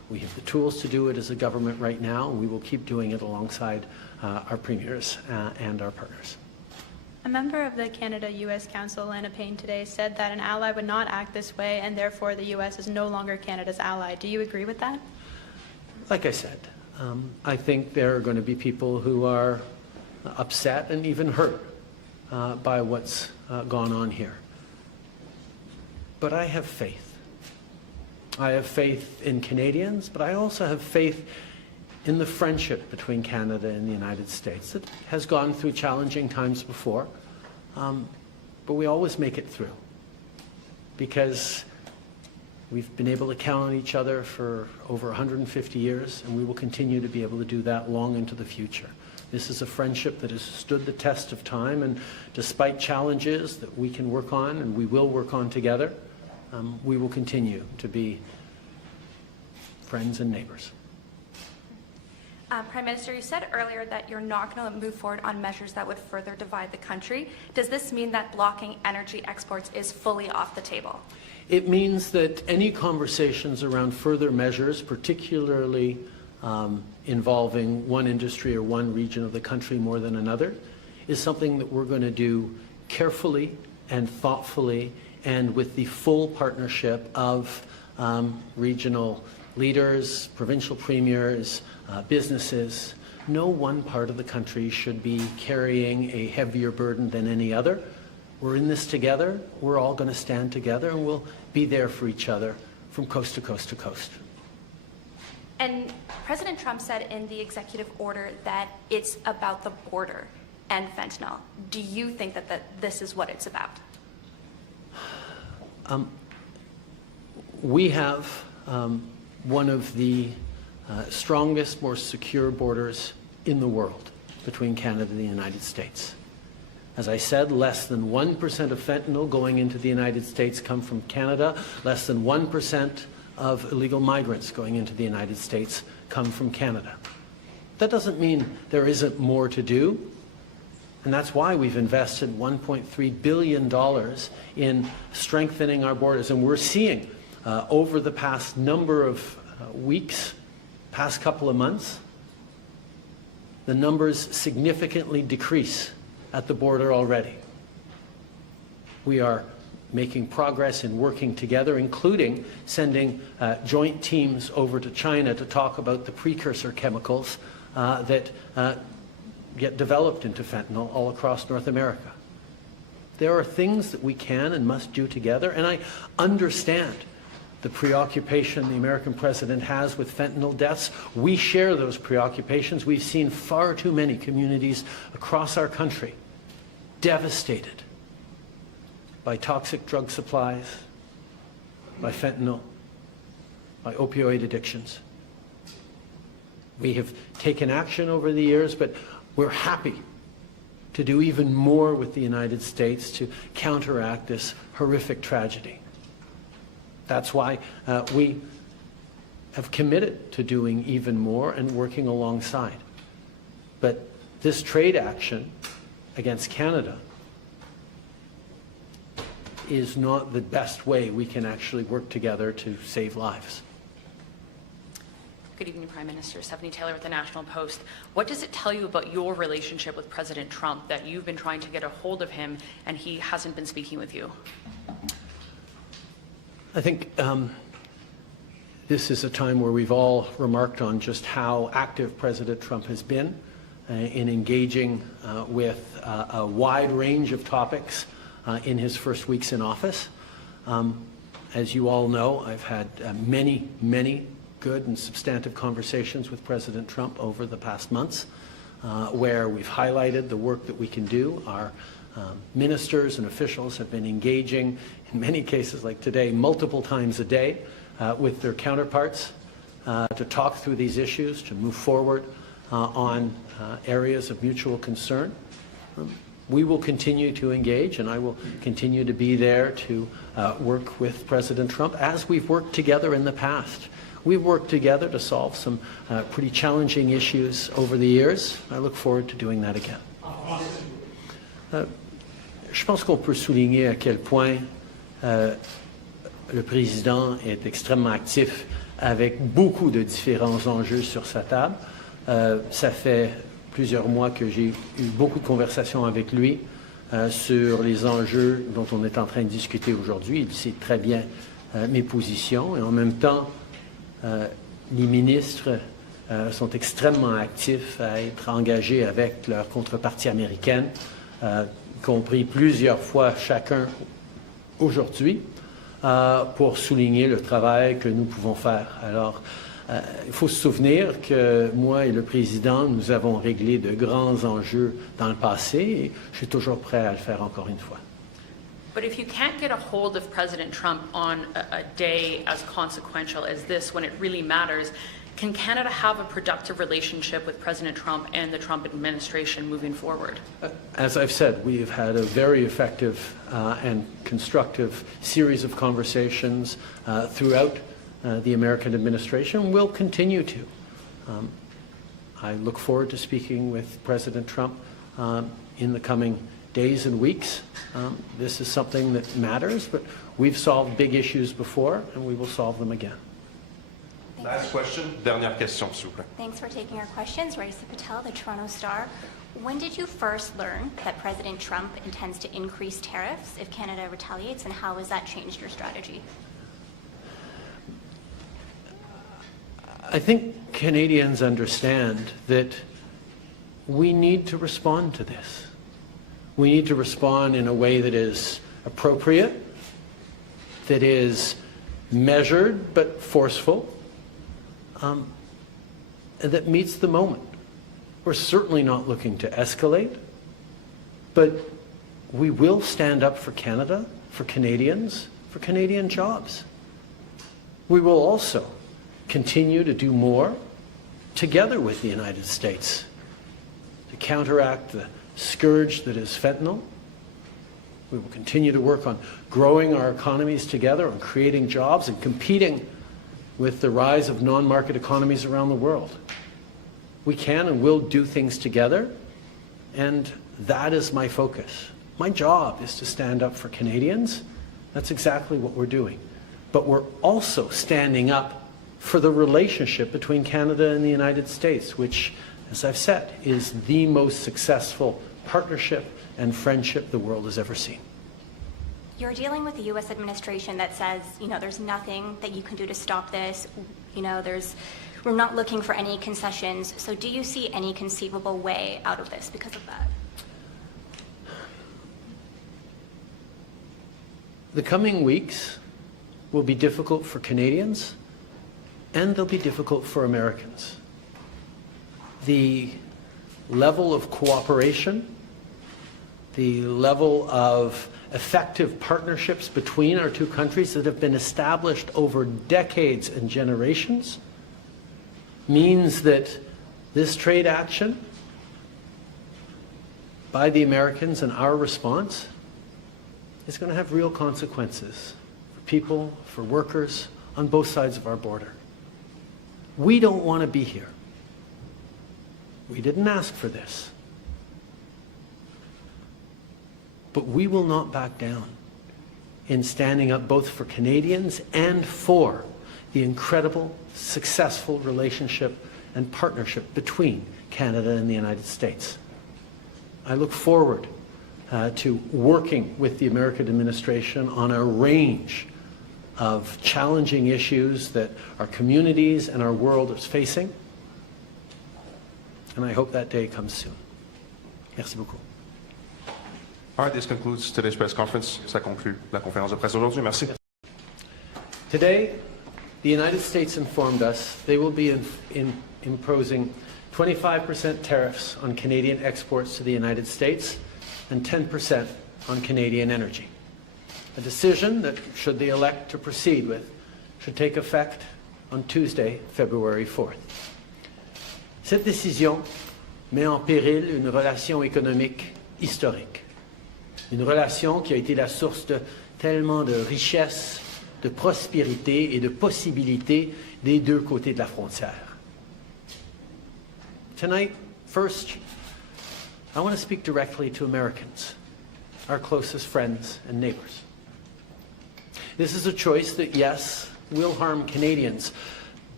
We have the tools to do it as a government right now, and we will keep doing it alongside our premiers and our partners. A member of the Canada-U.S. Council, Lana Payne, today said that an ally would not act this way, and therefore the U.S. is no longer Canada's ally. Do you agree with that? Like I said, I think there are going to be people who are upset and even hurt by what's gone on here. But I have faith. I have faith in Canadians, but I also have faith in the friendship between Canada and the United States. It has gone through challenging times before, but we always make it through because we've been able to count on each other for over 150 years, and we will continue to be able to do that long into the future. This is a friendship that has stood the test of time, and despite challenges that we can work on and we will work on together, we will continue to be friends and neighbors. Prime Minister, you said earlier that you're not going to move forward on measures that would further divide the country. Does this mean that blocking energy exports is fully off the table? It means that any conversations around further measures, particularly involving one industry or one region of the country more than another, is something that we're going to do carefully and thoughtfully and with the full partnership of regional leaders, provincial premiers, businesses. No one part of the country should be carrying a heavier burden than any other. We're in this together. We're all going to stand together, and we'll be there for each other from coast to coast to coast. And President Trump said in the executive order that it's about the border and fentanyl. Do you think that this is what it's about? We have one of the strongest, more secure borders in the world between Canada and the United States. As I said, less than 1% of fentanyl going into the United States come from Canada. Less than 1% of illegal migrants going into the United States come from Canada. That doesn't mean there isn't more to do. And that's why we've invested $1.3 billion in strengthening our borders. And we're seeing over the past number of weeks, past couple of months, the numbers significantly decrease at the border already. We are making progress in working together, including sending joint teams over to China to talk about the precursor chemicals that get developed into fentanyl all across North America. There are things that we can and must do together, and I understand the preoccupation the American president has with fentanyl deaths. We share those preoccupations. We've seen far too many communities across our country devastated by toxic drug supplies, by fentanyl, by opioid addictions. We have taken action over the years, but we're happy to do even more with the United States to counteract this horrific tragedy. That's why we have committed to doing even more and working alongside. But this trade action against Canada is not the best way we can actually work together to save lives. Good evening, Prime Minister. Stephanie Taylor with the National Post. What does it tell you about your relationship with President Trump that you've been trying to get a hold of him and he hasn't been speaking with you? I think this is a time where we've all remarked on just how active President Trump has been in engaging with a wide range of topics in his first weeks in office. As you all know, I've had many good and substantive conversations with President Trump over the past months where we've highlighted the work that we can do. Our ministers and officials have been engaging, in many cases like today, multiple times a day with their counterparts to talk through these issues, to move forward on areas of mutual concern. We will continue to engage, and I will continue to be there to work with President Trump as we've worked together in the past. We've worked together to solve some pretty challenging issues over the years. I look forward to doing that again. Je pense qu'on peut souligner à quel point le président est extrêmement actif avec beaucoup de différents enjeux sur sa table. Ça fait plusieurs mois que j'ai eu beaucoup de conversations avec lui sur les enjeux dont on est en train de discuter aujourd'hui. Il sait très bien mes positions et en même temps, les ministres sont extrêmement actifs à être engagés avec leur contrepartie américaine, y compris plusieurs fois chacun aujourd'hui, pour souligner le travail que nous pouvons faire. Alors, il faut se souvenir que moi et le président, nous avons réglé de grands enjeux dans le passé et je suis toujours prêt à le faire encore une fois. But if you can't get a hold of President Trump on a day as consequential as this, when it really matters, can Canada have a productive relationship with President Trump and the Trump administration moving forward? As I've said, we've had a very effective and constructive series of conversations throughout the American administration. We'll continue to. I look forward to speaking with President Trump in the coming days and weeks. This is something that matters, but we've solved big issues before, and we will solve them again. Last question, dernière question, s'il vous plaît. Thanks for taking our questions. Raisa Patel, the Toronto Star. When did you first learn that President Trump intends to increase tariffs if Canada retaliates, and how has that changed your strategy? I think Canadians understand that we need to respond to this. We need to respond in a way that is appropriate, that is measured but forceful, and that meets the moment. We're certainly not looking to escalate, but we will stand up for Canada, for Canadians, for Canadian jobs. We will also continue to do more together with the United States to counteract the scourge that is fentanyl. We will continue to work on growing our economies together, on creating jobs and competing with the rise of non-market economies around the world. We can and will do things together, and that is my focus. My job is to stand up for Canadians. That's exactly what we're doing. But we're also standing up for the relationship between Canada and the United States, which, as I've said, is the most successful partnership and friendship the world has ever seen. You're dealing with a U.S. administration that says, there's nothing that you can do to stop this. We're not looking for any concessions. So do you see any conceivable way out of this because of that? The coming weeks will be difficult for Canadians, and they'll be difficult for Americans. The level of cooperation, the level of effective partnerships between our two countries that have been established over decades and generations means that this trade action by the Americans and our response is going to have real consequences for people, for workers on both sides of our border. We don't want to be here. We didn't ask for this. But we will not back down in standing up both for Canadians and for the incredible, successful relationship and partnership between Canada and the United States. I look forward to working with the American administration on a range of challenging issues that our communities and our world is facing. And I hope that day comes soon. Merci beaucoup. All right, this concludes today's press conference. Ça conclut la conférence de presse aujourd'hui. Merci. Today, the United States informed us they will be imposing 25% tariffs on Canadian exports to the United States and 10% on Canadian energy. A decision that, should they elect to proceed with, should take effect on Tuesday, February 4th. Cette décision met en péril une relation économique historique. Une relation qui a été la source de tellement de richesses, de prospérité et de possibilités des deux côtés de la frontière. Tonight, first, I want to speak directly to Americans, our closest friends and neighbors. This is a choice that, yes, will harm Canadians,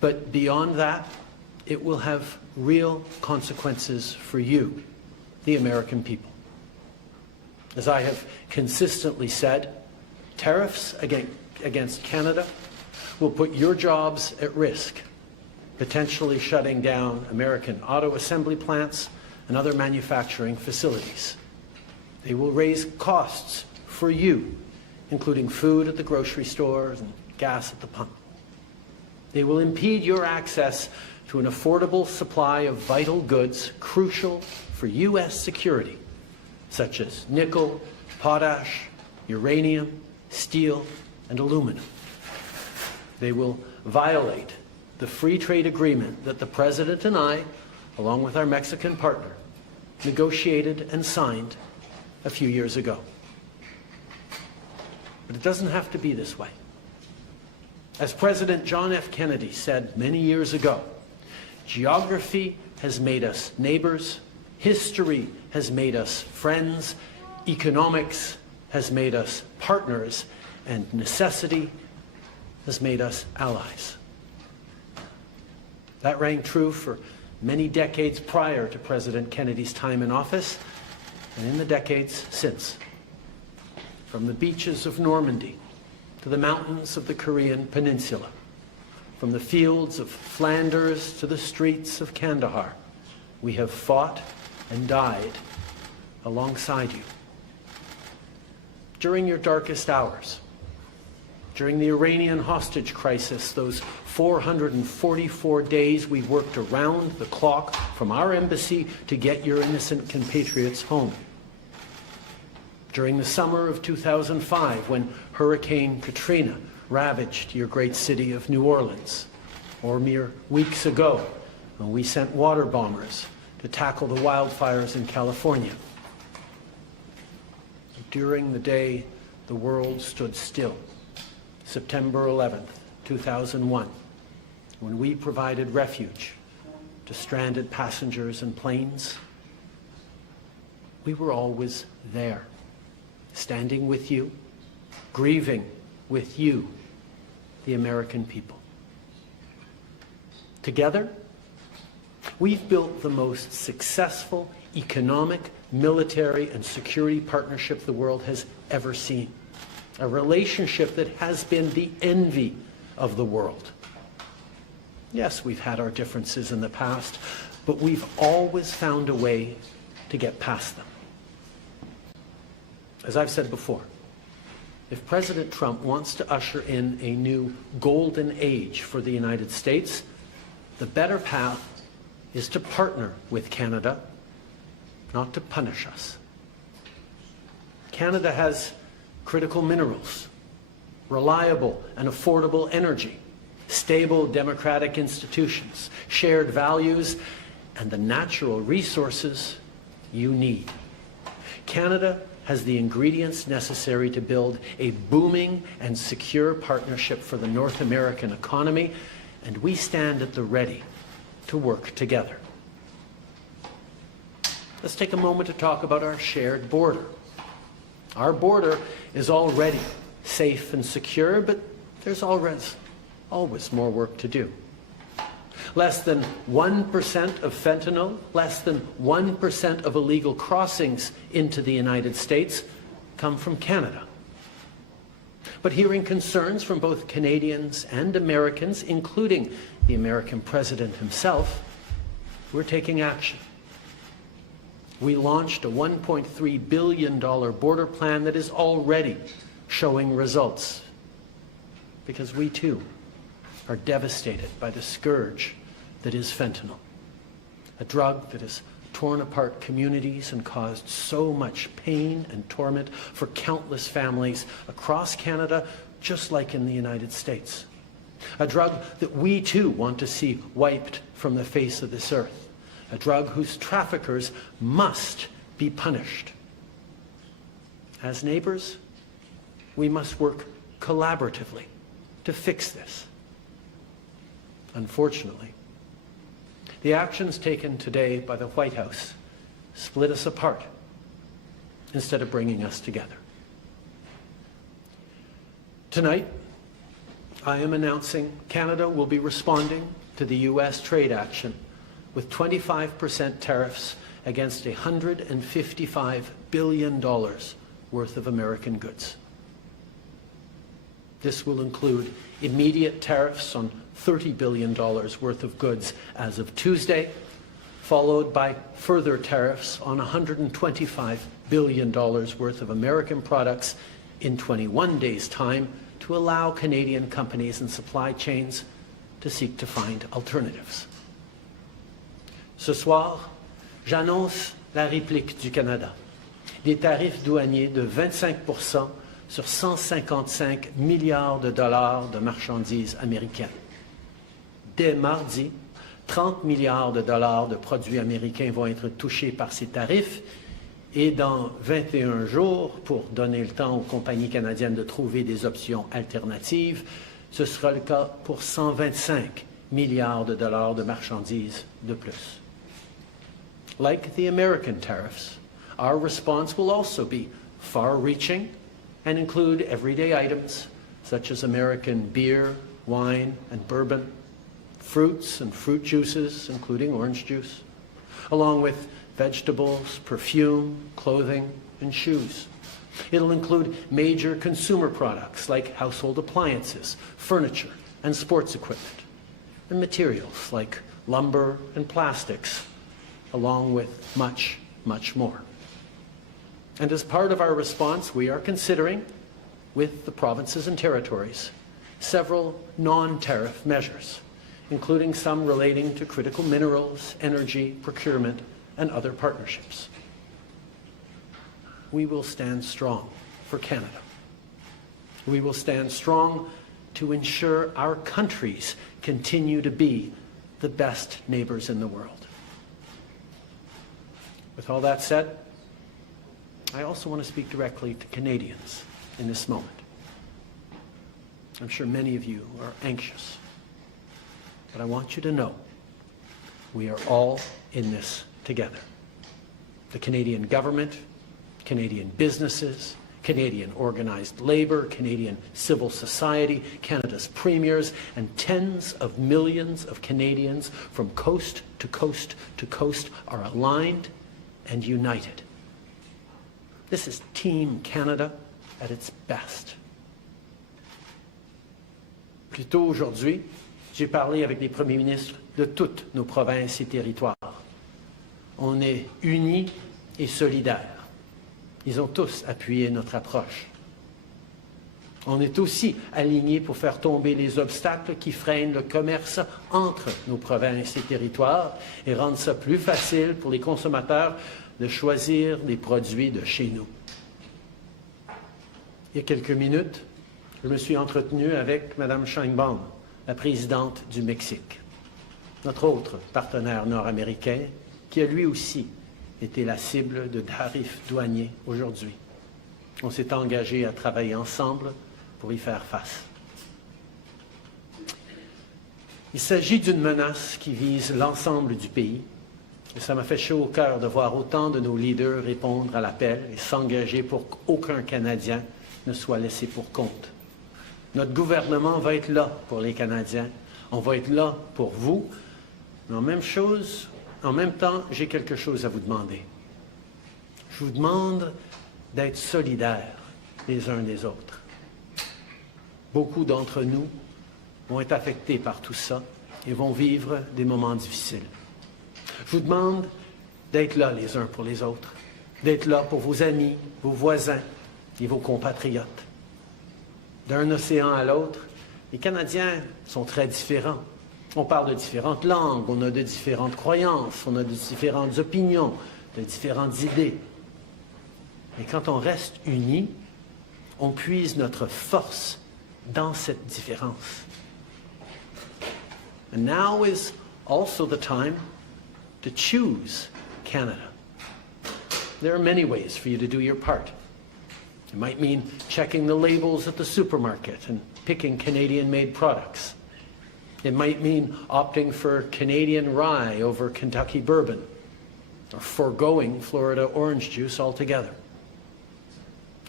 But beyond that, it will have real consequences for you, the American people. As I have consistently said, tariffs against Canada will put your jobs at risk, potentially shutting down American auto assembly plants and other manufacturing facilities. They will raise costs for you, including food at the grocery stores and gas at the pump. They will impede your access to an affordable supply of vital goods crucial for U.S. security, such as nickel, potash, uranium, steel, and aluminum. They will violate the free trade agreement that the President and I, along with our Mexican partner, negotiated and signed a few years ago. But it doesn't have to be this way. As President John F. Kennedy said many years ago, geography has made us neighbors, history has made us friends, economics has made us partners, and necessity has made us allies. That rang true for many decades prior to President Kennedy's time in office, and in the decades since. From the beaches of Normandy to the mountains of the Korean Peninsula, from the fields of Flanders to the streets of Kandahar, we have fought and died alongside you. During your darkest hours, during the Iranian hostage crisis, those 444 days we worked around the clock from our embassy to get your innocent compatriots home. During the summer of 2005, when Hurricane Katrina ravaged your great city of New Orleans, or mere weeks ago, when we sent water bombers to tackle the wildfires in California. During the day the world stood still, September 11th, 2001, when we provided refuge to stranded passengers and planes, we were always there, standing with you, grieving with you, the American people. Together, we've built the most successful economic, military, and security partnership the world has ever seen. A relationship that has been the envy of the world. Yes, we've had our differences in the past, but we've always found a way to get past them. As I've said before, if President Trump wants to usher in a new golden age for the United States, the better path is to partner with Canada, not to punish us. Canada has critical minerals, reliable and affordable energy, stable democratic institutions, shared values, and the natural resources you need. Canada has the ingredients necessary to build a booming and secure partnership for the North American economy, and we stand at the ready to work together. Let's take a moment to talk about our shared border. Our border is already safe and secure, but there's always more work to do. Less than 1% of fentanyl, less than 1% of illegal crossings into the United States come from Canada. But hearing concerns from both Canadians and Americans, including the American president himself, we're taking action. We launched a $1.3 billion border plan that is already showing results, because we too are devastated by the scourge that is fentanyl, a drug that has torn apart communities and caused so much pain and torment for countless families across Canada, just like in the United States. A drug that we too want to see wiped from the face of this earth. A drug whose traffickers must be punished. As neighbors, we must work collaboratively to fix this. Unfortunately, the actions taken today by the White House split us apart instead of bringing us together. Tonight, I am announcing Canada will be responding to the U.S. trade action with 25% tariffs against $155 billion worth of American goods. This will include immediate tariffs on $30 billion worth of goods as of Tuesday, followed by further tariffs on $125 billion worth of American products in 21 days' time to allow Canadian companies and supply chains to seek to find alternatives. Ce soir, j'annonce la réplique du Canada. Des tarifs douaniers de 25% sur 155 milliards de dollars de marchandises américaines. Dès mardi, 30 milliards de dollars de produits américains vont être touchés par ces tarifs et dans 21 jours, pour donner le temps aux compagnies canadiennes de trouver des options alternatives, ce sera le cas pour 125 milliards de dollars de marchandises de plus. Like the American tariffs, our response will also be far-reaching and include everyday items such as American beer, wine, and bourbon, fruits and fruit juices, including orange juice, along with vegetables, perfume, clothing, and shoes. It'll include major consumer products like household appliances, furniture, and sports equipment, and materials like lumber and plastics, along with much, much more. And as part of our response, we are considering, with the provinces and territories, several non-tariff measures, including some relating to critical minerals, energy, procurement, and other partnerships. We will stand strong for Canada. We will stand strong to ensure our countries continue to be the best neighbors in the world. With all that said, I also want to speak directly to Canadians in this moment. I'm sure many of you are anxious, but I want you to know we are all in this together. The Canadian government, Canadian businesses, Canadian organized labor, Canadian civil society, Canada's premiers, and tens of millions of Canadians from coast to coast to coast are aligned and united. This is Team Canada at its best. Plus tôt aujourd'hui, j'ai parlé avec les premiers ministres de toutes nos provinces et territoires. On est unis et solidaires. Ils ont tous appuyé notre approche. On est aussi alignés pour faire tomber les obstacles qui freinent le commerce entre nos provinces et territoires et rendre ça plus facile pour les consommateurs de choisir des produits de chez nous. Il y a quelques minutes, je me suis entretenu avec Mme Sheinbaum, la présidente du Mexique, notre autre partenaire nord-américain, qui a lui aussi été la cible de tarifs douaniers aujourd'hui. On s'est engagé à travailler ensemble pour y faire face. Il s'agit d'une menace qui vise l'ensemble du pays. Et ça m'a fait chaud au cœur de voir autant de nos leaders répondre à l'appel et s'engager pour qu'aucun Canadien ne soit laissé pour compte. Notre gouvernement va être là pour les Canadiens. On va être là pour vous. Mais en même temps, j'ai quelque chose à vous demander. Je vous demande d'être solidaires les uns des autres. Beaucoup d'entre nous vont être affectés par tout ça et vont vivre des moments difficiles. Je vous demande d'être là les uns pour les autres, d'être là pour vos amis, vos voisins et vos compatriotes. D'un océan à l'autre, les Canadiens sont très différents. On parle de différentes langues, on a de différentes croyances, on a de différentes opinions, de différentes idées. Mais quand on reste unis, on puise notre force dans cette différence. And now is also the time to choose Canada. There are many ways for you to do your part. It might mean checking the labels at the supermarket and picking Canadian-made products. It might mean opting for Canadian rye over Kentucky bourbon, or foregoing Florida orange juice altogether.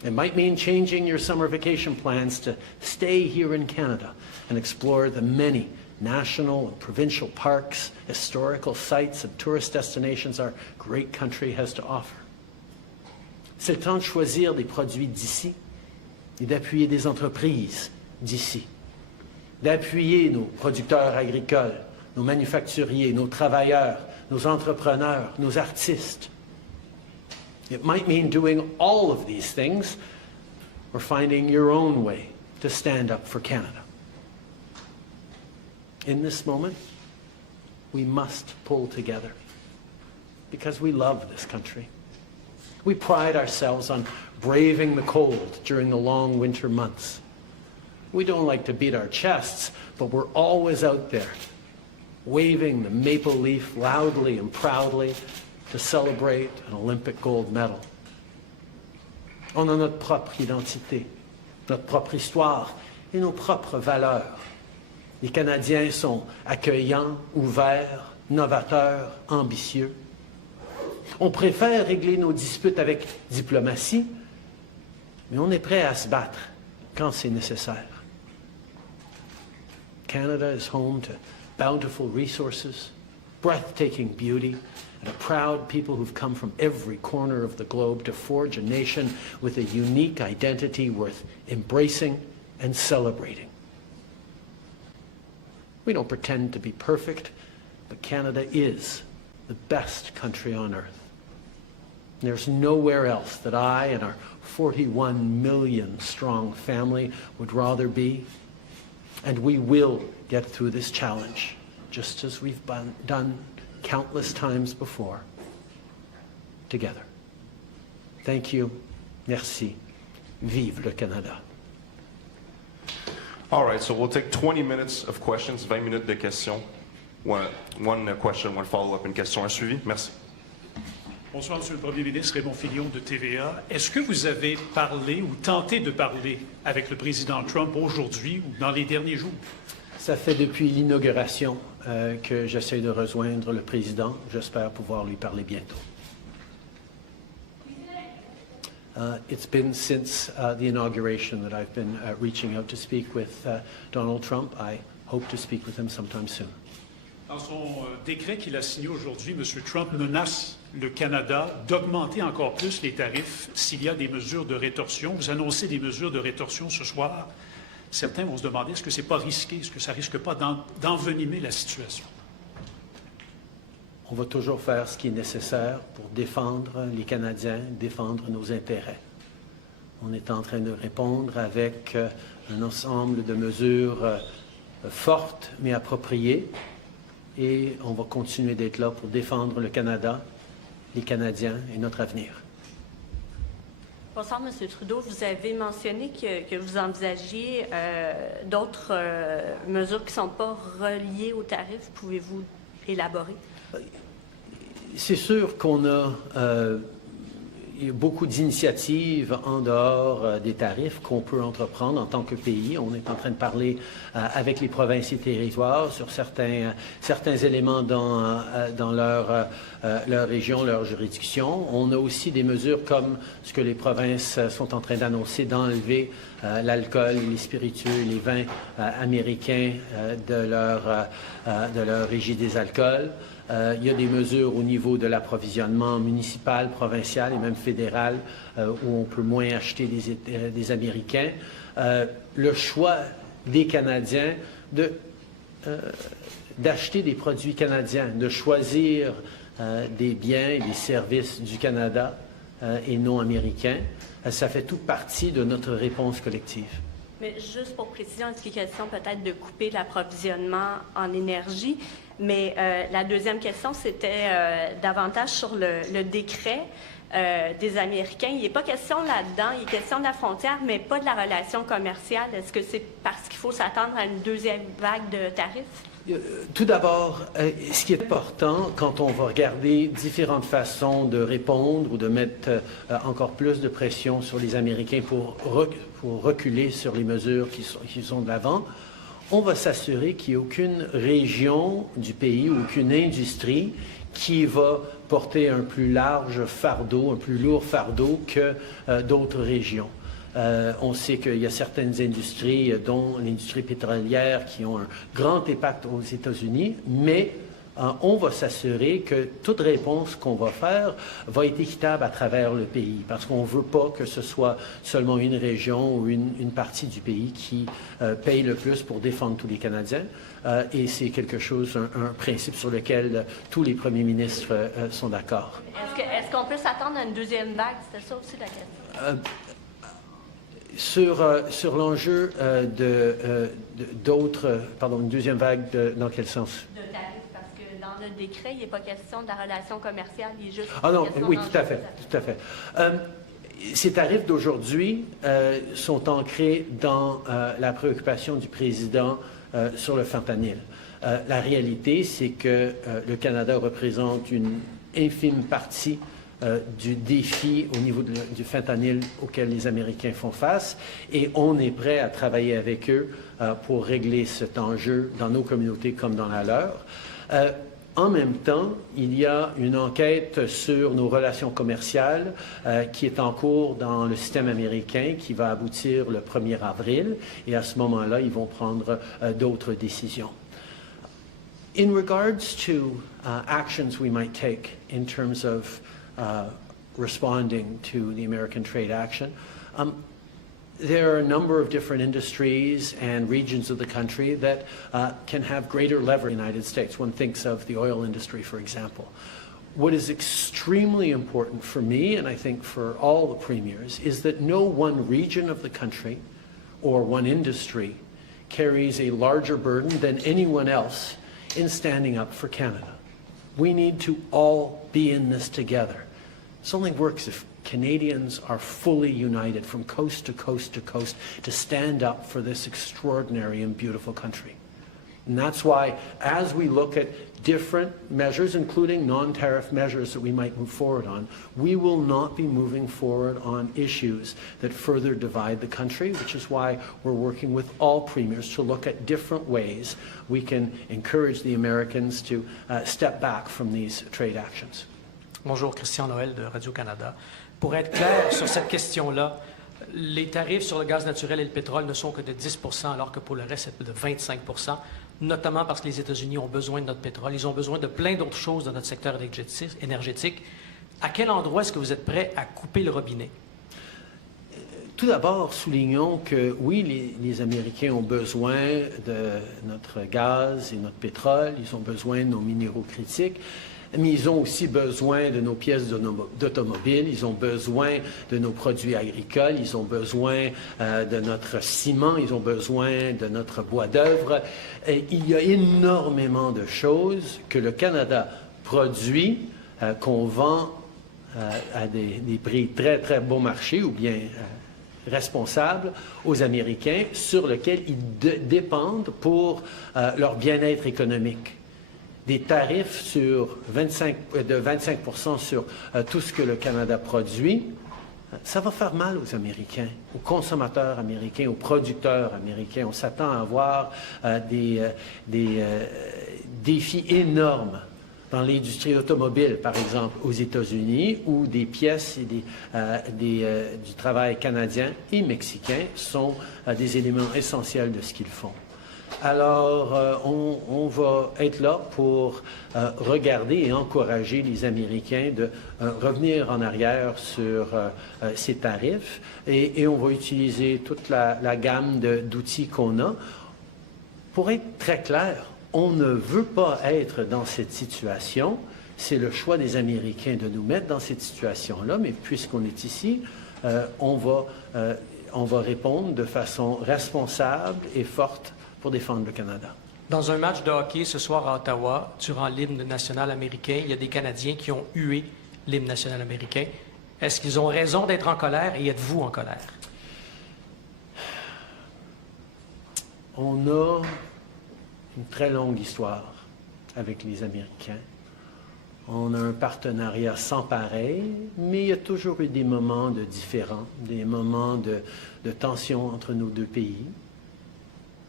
It might mean changing your summer vacation plans to stay here in Canada and explore the many national and provincial parks, historical sites, and tourist destinations our great country has to offer. C'est le temps de choisir des produits d'ici et d'appuyer des entreprises d'ici, d'appuyer nos producteurs agricoles, nos manufacturiers, nos travailleurs, nos entrepreneurs, nos artistes. It might mean doing all of these things or finding your own way to stand up for Canada. In this moment, we must pull together because we love this country. We pride ourselves on braving the cold during the long winter months. We don't like to beat our chests, but we're always out there, waving the maple leaf loudly and proudly to celebrate an Olympic gold medal. On a notre propre identité, notre propre histoire et nos propres valeurs. Les Canadiens sont accueillants, ouverts, novateurs, ambitieux. On préfère régler nos disputes avec diplomatie, mais on est prêt à se battre quand c'est nécessaire. Canada is home to bountiful resources, breathtaking beauty, and a proud people who've come from every corner of the globe to forge a nation with a unique identity worth embracing and celebrating. We don't pretend to be perfect, but Canada is the best country on earth. There's nowhere else that I and our 41 million strong family would rather be. And we will get through this challenge, just as we've done countless times before, together. Thank you. Merci. Vive le Canada. All right, so we'll take 20 minutes of questions, 20 minutes de questions. One question, one follow-up, une question à suivi. Merci. Bonsoir, Monsieur le Premier ministre, Raymond Filion de TVA. Est-ce que vous avez parlé ou tenté de parler avec le président Trump aujourd'hui ou dans les derniers jours? Ça fait depuis l'inauguration que j'essaie de rejoindre le président. J'espère pouvoir lui parler bientôt. It's been since the inauguration that I've been reaching out to speak with Donald Trump. I hope to speak with him sometime soon. Dans son décret qu'il a signé aujourd'hui, M. Trump menace le Canada d'augmenter encore plus les tarifs s'il y a des mesures de rétorsion. Vous annoncez des mesures de rétorsion ce soir. Certains vont se demander, est-ce que ce n'est pas risqué? Est-ce que ça ne risque pas d'envenimer la situation? On va toujours faire ce qui est nécessaire pour défendre les Canadiens, défendre nos intérêts. On est en train de répondre avec un ensemble de mesures fortes mais appropriées et on va continuer d'être là pour défendre le Canada, les Canadiens et notre avenir. Bonsoir, M. Trudeau. Vous avez mentionné que vous envisagiez d'autres mesures qui ne sont pas reliées aux tarifs. Pouvez-vous élaborer? C'est sûr qu'on a il y a beaucoup d'initiatives en dehors des tarifs qu'on peut entreprendre en tant que pays. On est en train de parler avec les provinces et territoires sur certains éléments dans leur région, leur juridiction. On a aussi des mesures comme ce que les provinces sont en train d'annoncer, d'enlever l'alcool, les spiritueux, les vins américains de leur régie des alcools. Il y a des mesures au niveau de l'approvisionnement municipal, provincial et même fédéral où on peut moins acheter des Américains. Le choix des Canadiens d'acheter des produits canadiens, de choisir des biens et des services du Canada et non américains, ça fait toute partie de notre réponse collective. Mais juste pour préciser, est-ce qu'il est question peut-être de couper l'approvisionnement en énergie? Mais la deuxième question, c'était davantage sur le décret des Américains. Il n'est pas question là-dedans, il est question de la frontière, mais pas de la relation commerciale. Est-ce que c'est parce qu'il faut s'attendre à une deuxième vague de tarifs? Tout d'abord, ce qui est important quand on va regarder différentes façons de répondre ou de mettre encore plus de pression sur les Américains pour reculer sur les mesures qui sont de l'avant, on va s'assurer qu'il n'y ait aucune région du pays, aucune industrie qui va porter un plus large fardeau, un plus lourd fardeau que d'autres régions. On sait qu'il y a certaines industries, dont l'industrie pétrolière, qui ont un grand impact aux États-Unis, mais on va s'assurer que toute réponse qu'on va faire va être équitable à travers le pays, parce qu'on ne veut pas que ce soit seulement une région ou une partie du pays qui paye le plus pour défendre tous les Canadiens. Et c'est quelque chose, un principe sur lequel tous les premiers ministres sont d'accord. Est-ce qu'on peut s'attendre à une deuxième vague? C'était ça aussi la question. Sur l'enjeu une deuxième vague, dans quel sens? De tarifs, parce que dans le décret, il n'est pas question de la relation commerciale, il est juste Ah non, question oui, d'enjeux tout à fait. Ces tarifs d'aujourd'hui sont ancrés dans la préoccupation du président sur le fentanyl. La réalité, c'est que le Canada représente une infime partie du défi au niveau du fentanyl auquel les Américains font face, et on est prêt à travailler avec eux pour régler cet enjeu dans nos communautés comme dans la leur. En même temps, il y a une enquête sur nos relations commerciales qui est en cours dans le système américain, qui va aboutir le 1er avril, et à ce moment-là, ils vont prendre d'autres décisions. In regards to actions we might take in terms of responding to the American trade action, there are a number of different industries and regions of the country that can have greater leverage in the United States. One thinks of the oil industry, for example. What is extremely important for me, and I think for all the premiers, is that no one region of the country or one industry carries a larger burden than anyone else in standing up for Canada. We need to all be in this together. This only works if Canadians are fully united from coast to coast to coast to stand up for this extraordinary and beautiful country. And that's why, as we look at different measures, including non-tariff measures that we might move forward on, we will not be moving forward on issues that further divide the country, which is why we're working with all premiers to look at different ways we can encourage the Americans to step back from these trade actions. Bonjour, Christian Noël de Radio-Canada. Pour être clair sur cette question-là, les tarifs sur le gaz naturel et le pétrole ne sont que de 10 alors que pour le reste, c'est de 25 notamment parce que les États-Unis ont besoin de notre pétrole. Ils ont besoin de plein d'autres choses dans notre secteur énergétique. À quel endroit est-ce que vous êtes prêt à couper le robinet? Tout d'abord, soulignons que oui, les Américains ont besoin de notre gaz et notre pétrole, ils ont besoin de nos minéraux critiques, mais ils ont aussi besoin de nos pièces d'automobile, ils ont besoin de nos produits agricoles, ils ont besoin de notre ciment, ils ont besoin de notre bois d'œuvre. Il y a énormément de choses que le Canada produit, qu'on vend à des prix très, très bon marché ou bien responsables aux Américains, sur lesquels ils dépendent pour leur bien-être économique. Des tarifs de 25% sur tout ce que le Canada produit, ça va faire mal aux Américains, aux consommateurs américains, aux producteurs américains. On s'attend à avoir des défis énormes dans l'industrie automobile, par exemple, aux États-Unis, où des pièces et du travail canadien et mexicain sont des éléments essentiels de ce qu'ils font. Alors, on va être là pour regarder et encourager les Américains de revenir en arrière sur ces tarifs et on va utiliser toute la gamme d'outils qu'on a. Pour être très clair, on ne veut pas être dans cette situation. C'est le choix des Américains de nous mettre dans cette situation-là, mais puisqu'on est ici, on va répondre de façon responsable et forte pour défendre le Canada. Dans un match de hockey ce soir à Ottawa, durant l'hymne national américain, il y a des Canadiens qui ont hué l'hymne national américain. Est-ce qu'ils ont raison d'être en colère et êtes-vous en colère? On a une très longue histoire avec les Américains. On a un partenariat sans pareil, mais il y a toujours eu des moments de différends, des moments de tension entre nos deux pays.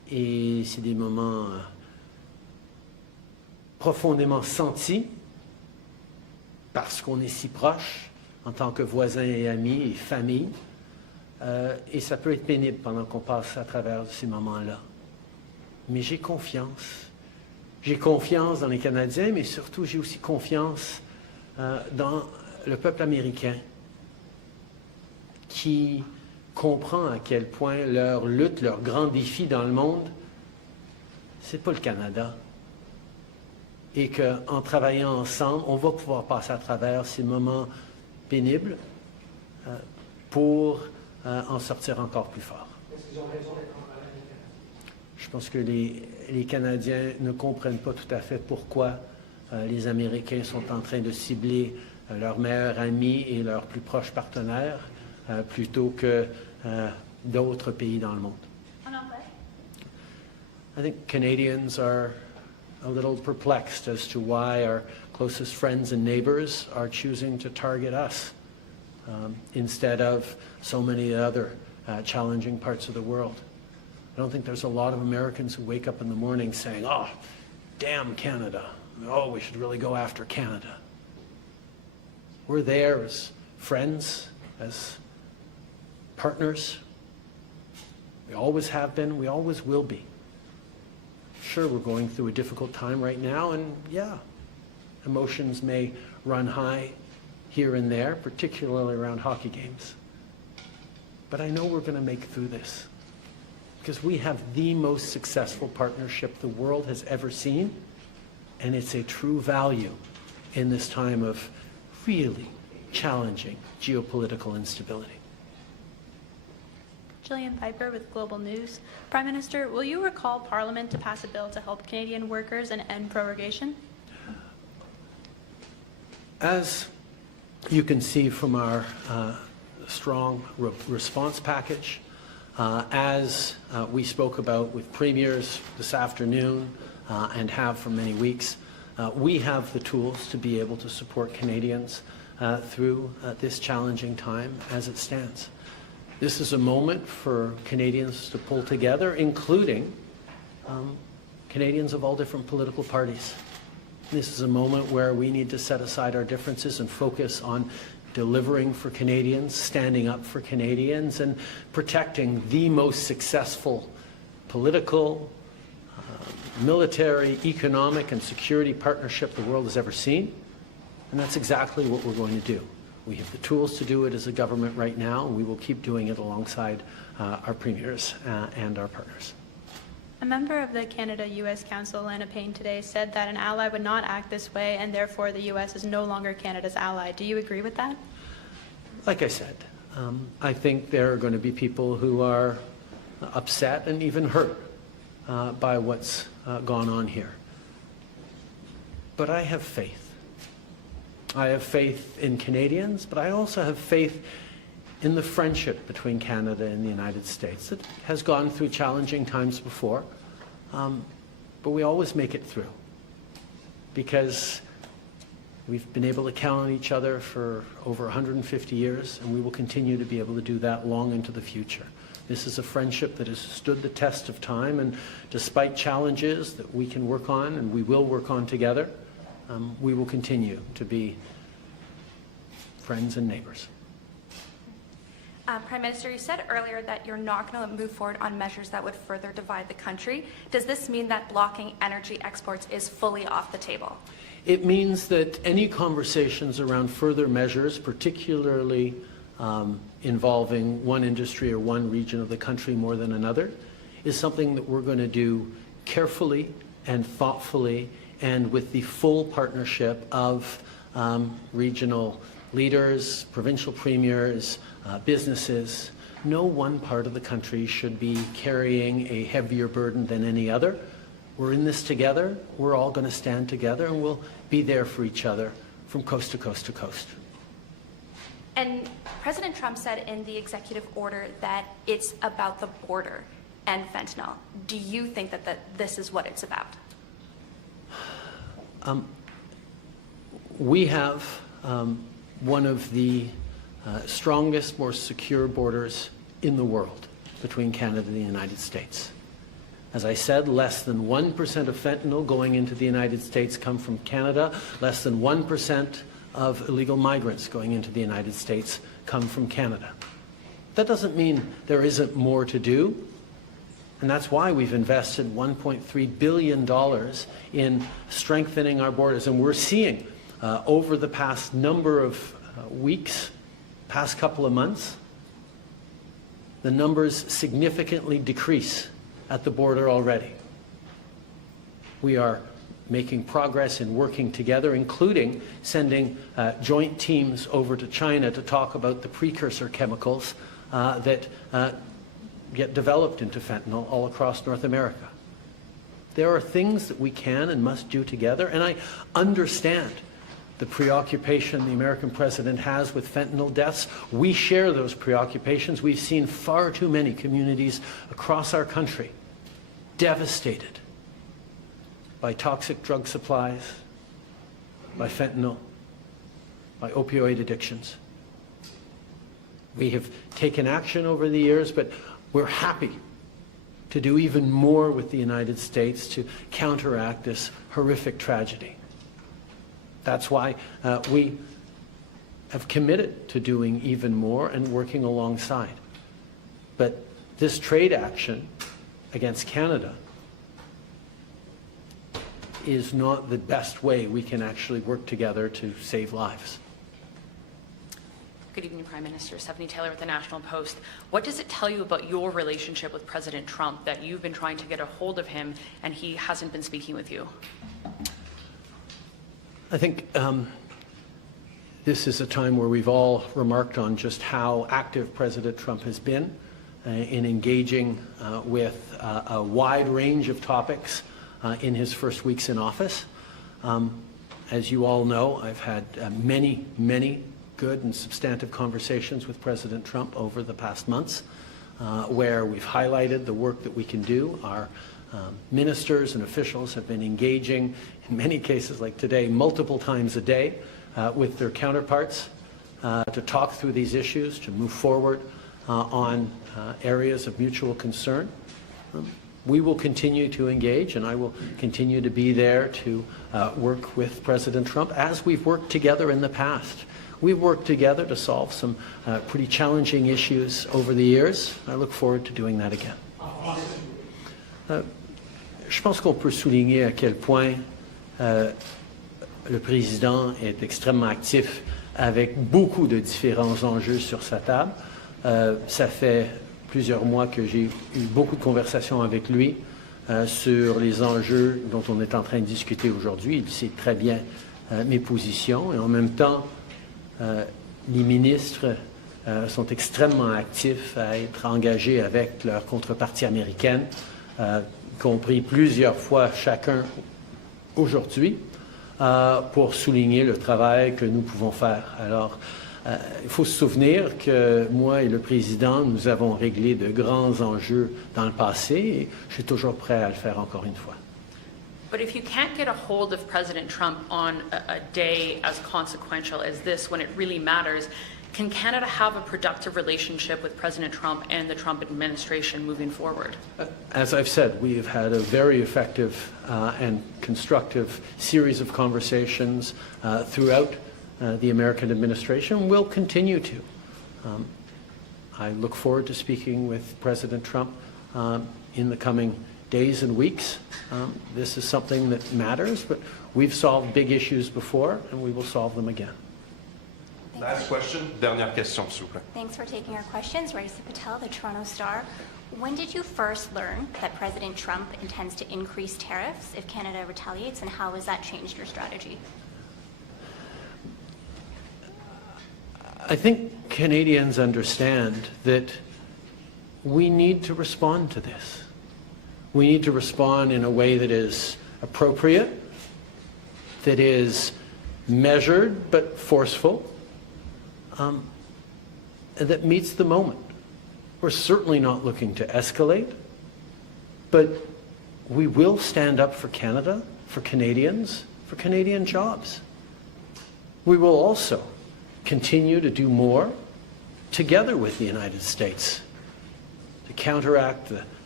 et c'est des moments profondément sentis parce qu'on est si proche en tant que voisins et amis et famille. Et ça peut être pénible pendant qu'on passe à travers ces moments-là. Mais j'ai confiance. J'ai confiance dans les Canadiens, mais surtout j'ai aussi confiance dans le peuple américain qui comprend à quel point leur lutte, leur grand défi dans le monde, c'est pas le Canada. Et qu'en travaillant ensemble, on va pouvoir passer à travers ces moments pénibles pour en sortir encore plus fort. Est-ce qu'ils ont raison d'être en colère? Je pense que les Canadiens ne comprennent pas tout à fait pourquoi les Américains sont en train de cibler leurs meilleurs amis et leurs plus proches partenaires plutôt que d'autres pays dans le monde. I think Canadians are a little perplexed as to why our closest friends and neighbors are choosing to target us instead of so many other challenging parts of the world. I don't think there's a lot of Americans who wake up in the morning saying, oh, damn Canada. Oh, we should really go after Canada. We're there as friends, as partners. We always have been, we always will be. Sure, we're going through a difficult time right now, and yeah, emotions may run high here and there, particularly around hockey games. But I know we're going to make it through this because we have the most successful partnership the world has ever seen, and it's a true value in this time of really challenging geopolitical instability. Gillian Piper with Global News. Prime Minister, will you recall Parliament to pass a bill to help Canadian workers and end prorogation? As you can see from our strong response package, as we spoke about with premiers this afternoon and have for many weeks, we have the tools to be able to support Canadians through this challenging time as it stands. This is a moment for Canadians to pull together, including Canadians of all different political parties. This is a moment where we need to set aside our differences and focus on delivering for Canadians, standing up for Canadians, and protecting the most successful political, military, economic, and security partnership the world has ever seen. And that's exactly what we're going to do. We have the tools to do it as a government right now, and we will keep doing it alongside our premiers and our partners. A member of the Canada-U.S. Council, Lana Payne, today said that an ally would not act this way, and therefore the U.S. is no longer Canada's ally. Do you agree with that? Like I said, I think there are going to be people who are upset and even hurt by what's gone on here. But I have faith. I have faith in Canadians, but I also have faith in the friendship between Canada and the United States. It has gone through challenging times before, but we always make it through because we've been able to count on each other for over 150 years, and we will continue to be able to do that long into the future. This is a friendship that has stood the test of time, and despite challenges that we can work on and we will work on together, we will continue to be friends and neighbors. Prime Minister, you said earlier that you're not going to move forward on measures that would further divide the country. Does this mean that blocking energy exports is fully off the table? It means that any conversations around further measures, particularly involving one industry or one region of the country more than another, is something that we're going to do carefully and thoughtfully and with the full partnership of regional leaders, provincial premiers, businesses. No one part of the country should be carrying a heavier burden than any other. We're in this together. We're all going to stand together, and we'll be there for each other from coast to coast to coast. And President Trump said in the executive order that it's about the border and fentanyl. Do you think that this is what it's about? We have one of the strongest, more secure borders in the world between Canada and the United States. As I said, less than 1% of fentanyl going into the United States come from Canada. Less than 1% of illegal migrants going into the United States come from Canada. That doesn't mean there isn't more to do. And that's why we've invested $1.3 billion in strengthening our borders. And we're seeing over the past number of weeks, past couple of months, the numbers significantly decrease at the border already. We are making progress in working together, including sending joint teams over to China to talk about the precursor chemicals that get developed into fentanyl all across North America. There are things that we can and must do together, and I understand the preoccupation the American president has with fentanyl deaths. We share those preoccupations. We've seen far too many communities across our country devastated by toxic drug supplies, by fentanyl, by opioid addictions. We have taken action over the years, but we're happy to do even more with the United States to counteract this horrific tragedy. That's why we have committed to doing even more and working alongside. But this trade action against Canada is not the best way we can actually work together to save lives. Good evening, Prime Minister. Stephanie Taylor with the National Post. What does it tell you about your relationship with President Trump that you've been trying to get a hold of him and he hasn't been speaking with you? I think this is a time where we've all remarked on just how active President Trump has been in engaging with a wide range of topics in his first weeks in office. As you all know, I've had many good and substantive conversations with President Trump over the past months, where we've highlighted the work that we can do. Our ministers and officials have been engaging, in many cases like today, multiple times a day with their counterparts to talk through these issues, to move forward on areas of mutual concern. We will continue to engage, and I will continue to be there to work with President Trump as we've worked together in the past. We've worked together to solve some pretty challenging issues over the years. I look forward to doing that again. Je pense qu'on peut souligner à quel point le président est extrêmement actif avec beaucoup de différents enjeux sur sa table. Ça fait plusieurs mois que j'ai eu beaucoup de conversations avec lui sur les enjeux dont on est en train de discuter aujourd'hui. Il sait très bien mes positions et en même temps, les ministres sont extrêmement actifs à être engagés avec leur contrepartie américaine, y compris plusieurs fois chacun aujourd'hui, pour souligner le travail que nous pouvons faire. Alors, il faut se souvenir que moi et le président, nous avons réglé de grands enjeux dans le passé et je suis toujours prêt à le faire encore une fois. But if you can't get a hold of President Trump on a day as consequential as this, when it really matters, can Canada have a productive relationship with President Trump and the Trump administration moving forward? As I've said, we have had a very effective and constructive series of conversations throughout the American administration. We'll continue to. I look forward to speaking with President Trump in the coming days and weeks. This is something that matters, but we've solved big issues before, and we will solve them again. Last question, dernière question, s'il vous plaît. Thanks for taking our questions. Raisa Patel, the Toronto Star. When did you first learn that President Trump intends to increase tariffs if Canada retaliates, and how has that changed your strategy? I think Canadians understand that we need to respond to this. We need to respond in a way that is appropriate, that is measured but forceful, and that meets the moment. We're certainly not looking to escalate, but we will stand up for Canada, for Canadians, for Canadian jobs. We will also continue to do more together with the United States to counteract the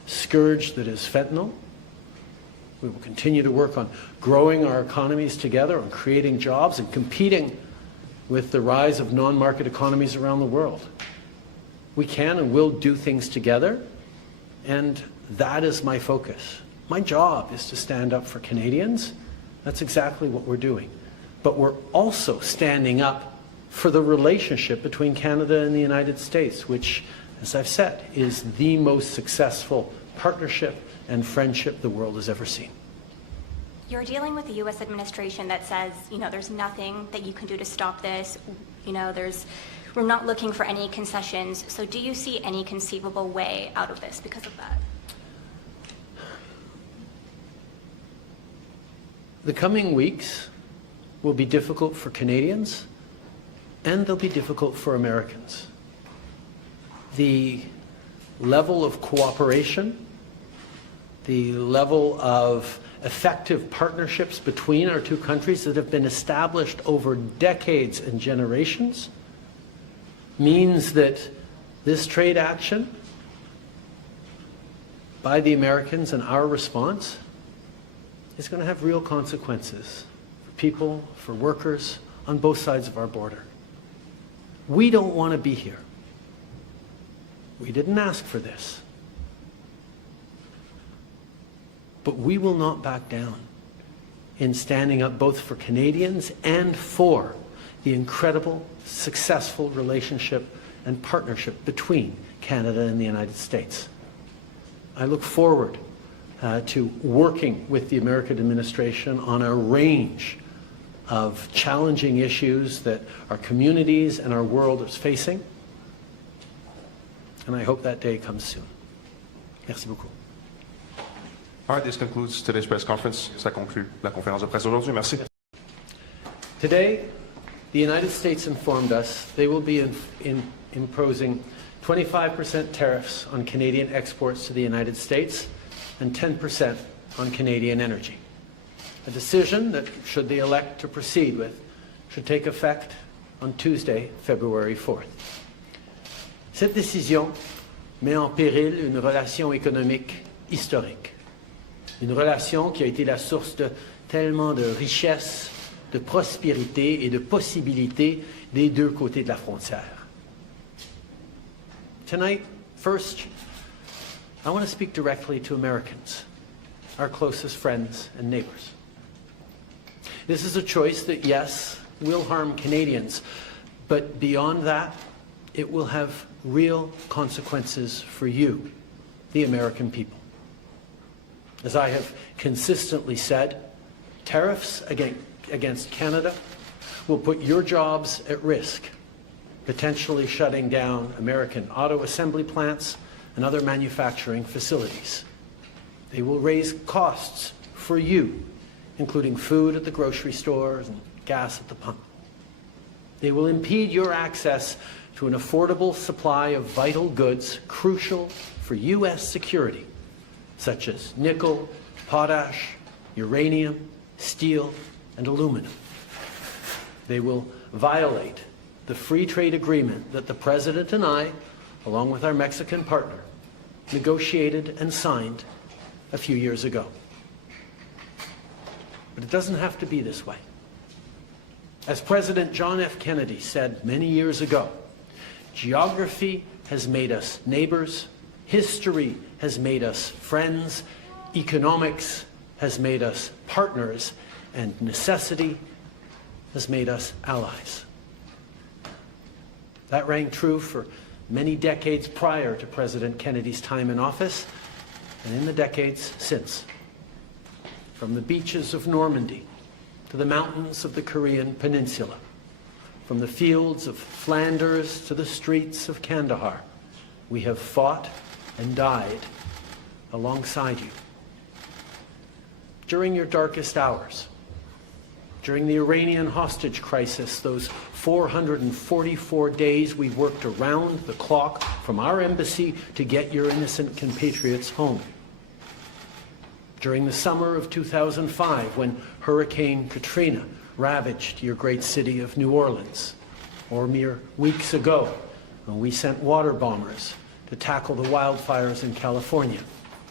scourge that is fentanyl. We will continue to work on growing our economies together, on creating jobs and competing with the rise of non-market economies around the world. We can and will do things together, and that is my focus. My job is to stand up for Canadians. That's exactly what we're doing. But we're also standing up for the relationship between Canada and the United States, which, as I've said, is the most successful partnership and friendship the world has ever seen. You're dealing with the U.S. administration that says, there's nothing that you can do to stop this. We're not looking for any concessions. So do you see any conceivable way out of this because of that? The coming weeks will be difficult for Canadians, and they'll be difficult for Americans. The level of cooperation, the level of effective partnerships between our two countries that have been established over decades and generations means that this trade action by the Americans and our response is going to have real consequences for people, for workers on both sides of our border. We don't want to be here. We didn't ask for this. But we will not back down in standing up both for Canadians and for the incredible, successful relationship and partnership between Canada and the United States. I look forward to working with the American administration on a range of challenging issues that our communities and our world is facing. And I hope that day comes soon. Merci beaucoup. All right, this concludes today's press conference. Ça conclut la conférence de presse d'aujourd'hui. Merci. Today, the United States informed us they will be imposing 25% tariffs on Canadian exports to the United States and 10% on Canadian energy. A decision that, should they elect to proceed with, should take effect on Tuesday, February 4th. Cette décision met en péril une relation économique historique. Une relation qui a été la source de tellement de richesses, de prospérité et de possibilités des deux côtés de la frontière. Tonight, first, I want to speak directly to Americans, our closest friends and neighbors. This is a choice that, yes, will harm Canadians, but beyond that, it will have real consequences for you, the American people. As I have consistently said, tariffs against Canada will put your jobs at risk, potentially shutting down American auto assembly plants and other manufacturing facilities. They will raise costs for you, including food at the grocery stores and gas at the pump. They will impede your access to an affordable supply of vital goods crucial for U.S. security, such as nickel, potash, uranium, steel, and aluminum. They will violate the free trade agreement that the President and I, along with our Mexican partner, negotiated and signed a few years ago. But it doesn't have to be this way. As President John F. Kennedy said many years ago, geography has made us neighbors, history has made us friends, economics has made us partners, and necessity has made us allies. That rang true for many decades prior to President Kennedy's time in office, and in the decades since. From the beaches of Normandy to the mountains of the Korean Peninsula, from the fields of Flanders to the streets of Kandahar, we have fought and died alongside you. During your darkest hours, during the Iranian hostage crisis, those 444 days we worked around the clock from our embassy to get your innocent compatriots home. During the summer of 2005, when Hurricane Katrina ravaged your great city of New Orleans, or mere weeks ago, when we sent water bombers to tackle the wildfires in California.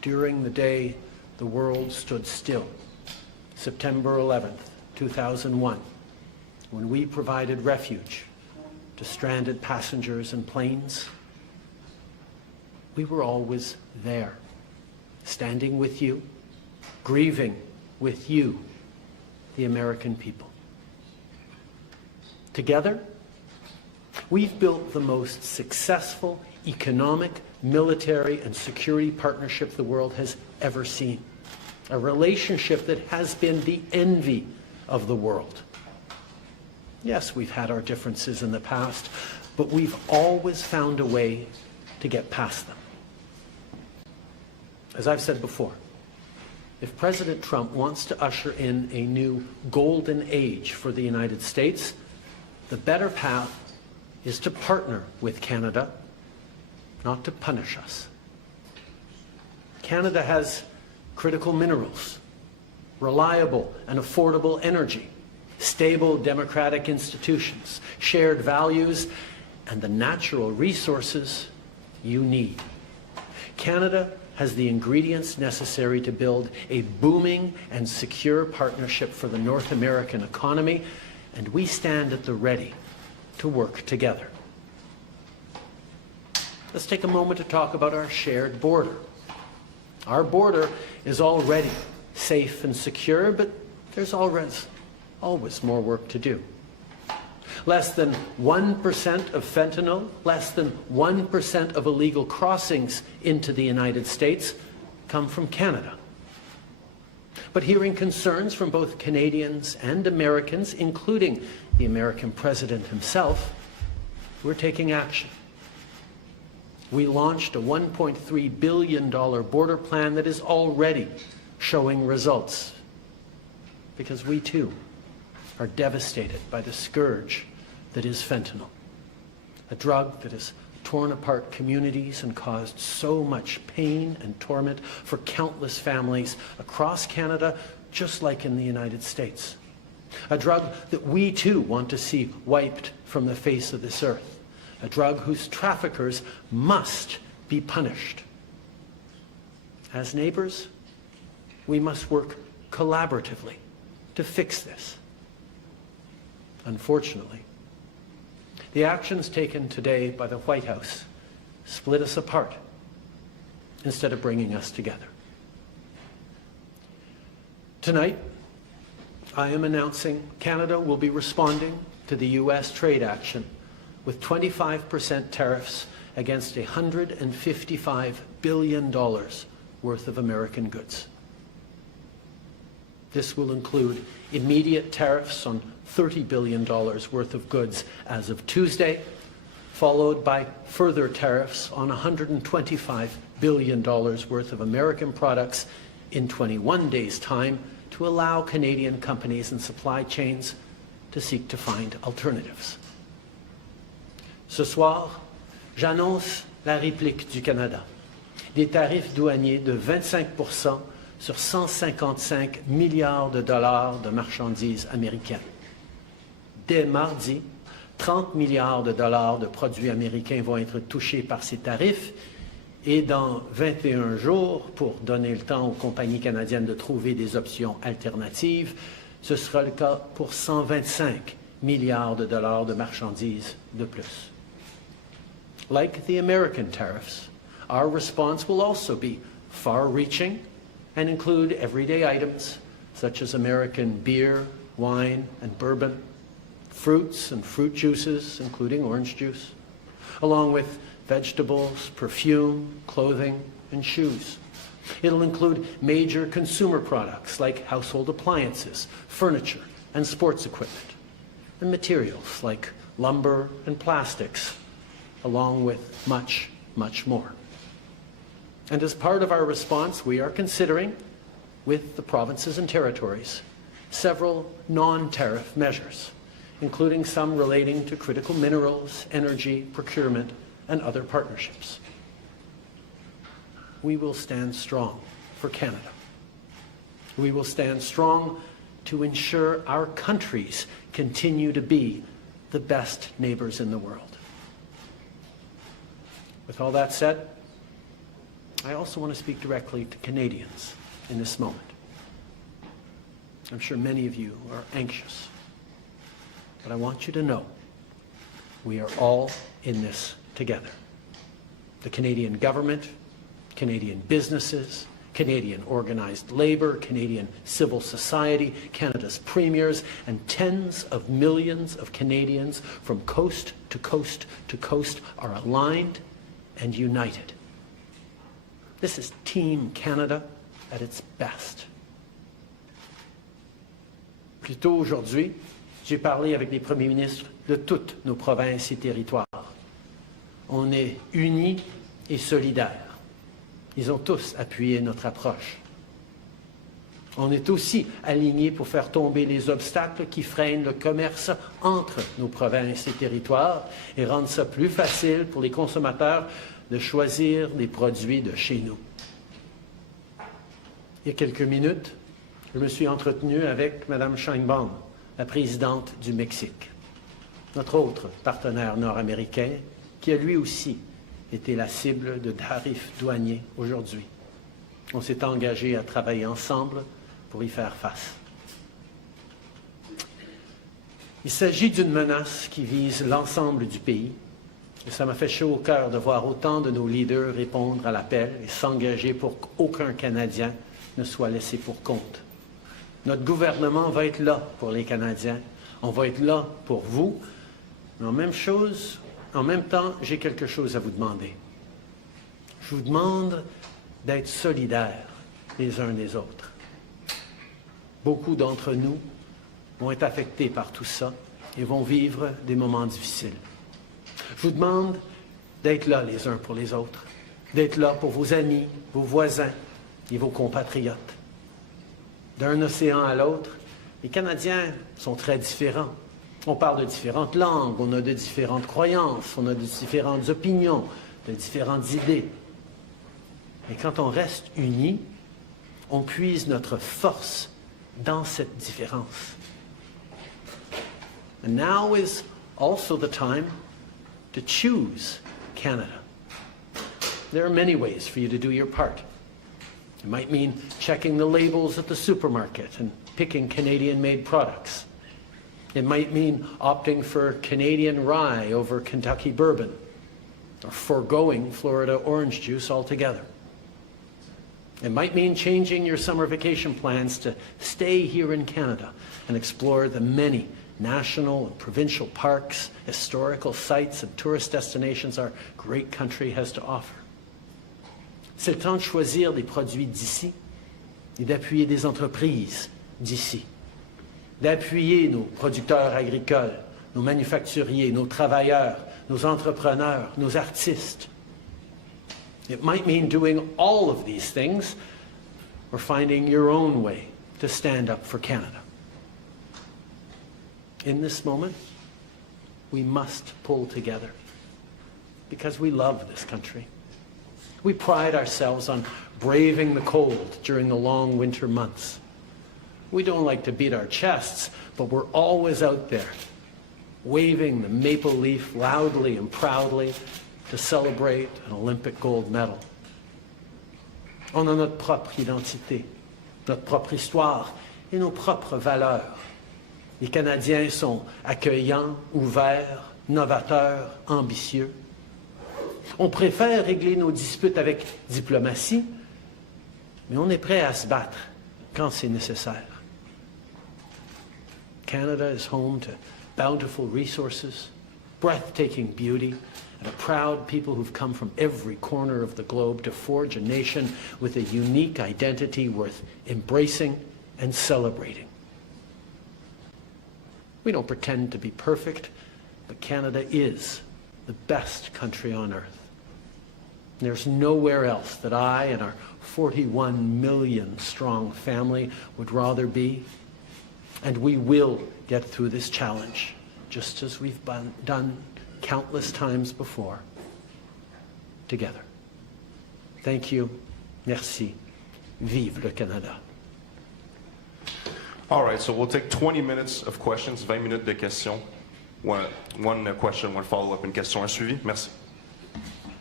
during the day the world stood still, September 11th, 2001, when we provided refuge to stranded passengers and planes. We were always there, standing with you, grieving with you, the American people. Together, we've built the most successful economic, military, and security partnership the world has ever seen. A relationship that has been the envy of the world. Yes, we've had our differences in the past, but we've always found a way to get past them. As I've said before, if President Trump wants to usher in a new golden age for the United States, the better path is to partner with Canada, not to punish us. Canada has critical minerals, reliable and affordable energy, stable democratic institutions, shared values, and the natural resources you need. Canada has the ingredients necessary to build a booming and secure partnership for the North American economy, and we stand at the ready to work together. Let's take a moment to talk about our shared border. Our border is already safe and secure, but there's always more work to do. Less than 1% of fentanyl, less than 1% of illegal crossings into the United States come from Canada. But hearing concerns from both Canadians and Americans, including the American president himself, we're taking action. We launched a $1.3 billion border plan that is already showing results, because we too are devastated by the scourge that is fentanyl, a drug that has torn apart communities and caused so much pain and torment for countless families across Canada, just like in the United States. A drug that we too want to see wiped from the face of this earth. A drug whose traffickers must be punished. As neighbors, we must work collaboratively to fix this. Unfortunately, the actions taken today by the White House split us apart instead of bringing us together. Tonight, I am announcing Canada will be responding to the U.S. trade action with 25% tariffs against $155 billion worth of American goods. This will include immediate tariffs on $30 billion worth of goods as of Tuesday, followed by further tariffs on $125 billion worth of American products in 21 days' time to allow Canadian companies and supply chains to seek to find alternatives. Ce soir, j'annonce la réplique du Canada. Des tarifs douaniers de 25% sur 155 milliards de dollars de marchandises américaines. Dès mardi, 30 milliards de dollars de produits américains vont être touchés par ces tarifs et dans 21 jours, pour donner le temps aux compagnies canadiennes de trouver des options alternatives, ce sera le cas pour 125 milliards de dollars de marchandises de plus. Like the American tariffs, our response will also be far-reaching and include everyday items such as American beer, wine, and bourbon, fruits and fruit juices, including orange juice, along with vegetables, perfume, clothing, and shoes. It'll include major consumer products like household appliances, furniture, and sports equipment, and materials like lumber and plastics, along with much, much more. And as part of our response, we are considering, with the provinces and territories, several non-tariff measures, including some relating to critical minerals, energy, procurement, and other partnerships. We will stand strong for Canada. We will stand strong to ensure our countries continue to be the best neighbors in the world. With all that said, I also want to speak directly to Canadians in this moment. I'm sure many of you are anxious, but I want you to know we are all in this together. The Canadian government, Canadian businesses, Canadian organized labor, Canadian civil society, Canada's premiers, and tens of millions of Canadians from coast to coast to coast are aligned and united. This is Team Canada at its best. Plus tôt aujourd'hui, j'ai parlé avec les premiers ministres de toutes nos provinces et territoires. On est unis et solidaires. Ils ont tous appuyé notre approche. On est aussi alignés pour faire tomber les obstacles qui freinent le commerce entre nos provinces et territoires et rendre ça plus facile pour les consommateurs de choisir des produits de chez nous. Il y a quelques minutes, je me suis entretenu avec Mme Sheinbaum, la présidente du Mexique, notre autre partenaire nord-américain, qui a lui aussi été la cible de tarifs douaniers aujourd'hui. On s'est engagé à travailler ensemble pour y faire face. Il s'agit d'une menace qui vise l'ensemble du pays. Et ça m'a fait chaud au cœur de voir autant de nos leaders répondre à l'appel et s'engager pour qu'aucun Canadien ne soit laissé pour compte. Notre gouvernement va être là pour les Canadiens. On va être là pour vous. Mais en même temps, j'ai quelque chose à vous demander. Je vous demande d'être solidaires les uns des autres. Beaucoup d'entre nous vont être affectés par tout ça et vont vivre des moments difficiles. Je vous demande d'être là les uns pour les autres, d'être là pour vos amis, vos voisins et vos compatriotes. D'un océan à l'autre, les Canadiens sont très différents. On parle de différentes langues, on a de différentes croyances, on a de différentes opinions, de différentes idées. Mais quand on reste unis, on puise notre force dans cette différence. And now is also the time to choose Canada. There are many ways for you to do your part. It might mean checking the labels at the supermarket and picking Canadian-made products. It might mean opting for Canadian rye over Kentucky bourbon, or foregoing Florida orange juice altogether. It might mean changing your summer vacation plans to stay here in Canada and explore the many national and provincial parks, historical sites, and tourist destinations our great country has to offer. C'est le temps de choisir des produits d'ici et d'appuyer des entreprises d'ici, d'appuyer nos producteurs agricoles, nos manufacturiers, nos travailleurs, nos entrepreneurs, nos artistes. It might mean doing all of these things or finding your own way to stand up for Canada. In this moment, we must pull together because we love this country. We pride ourselves on braving the cold during the long winter months. We don't like to beat our chests, but we're always out there, waving the maple leaf loudly and proudly to celebrate an Olympic gold medal. On a notre propre identité, notre propre histoire et nos propres valeurs. Les Canadiens sont accueillants, ouverts, novateurs, ambitieux. On préfère régler nos disputes avec diplomatie, mais on est prêt à se battre quand c'est nécessaire. Canada is home to bountiful resources, breathtaking beauty, and a proud people who've come from every corner of the globe to forge a nation with a unique identity worth embracing and celebrating. We don't pretend to be perfect, but Canada is the best country on earth. There's nowhere else that I and our 41 million strong family would rather be. And we will get through this challenge, just as we've done countless times before, together. Thank you. Merci. Vive le Canada. All right, so we'll take 20 minutes of questions, 20 minutes de questions. One question, one follow-up, une question à suivi. Merci.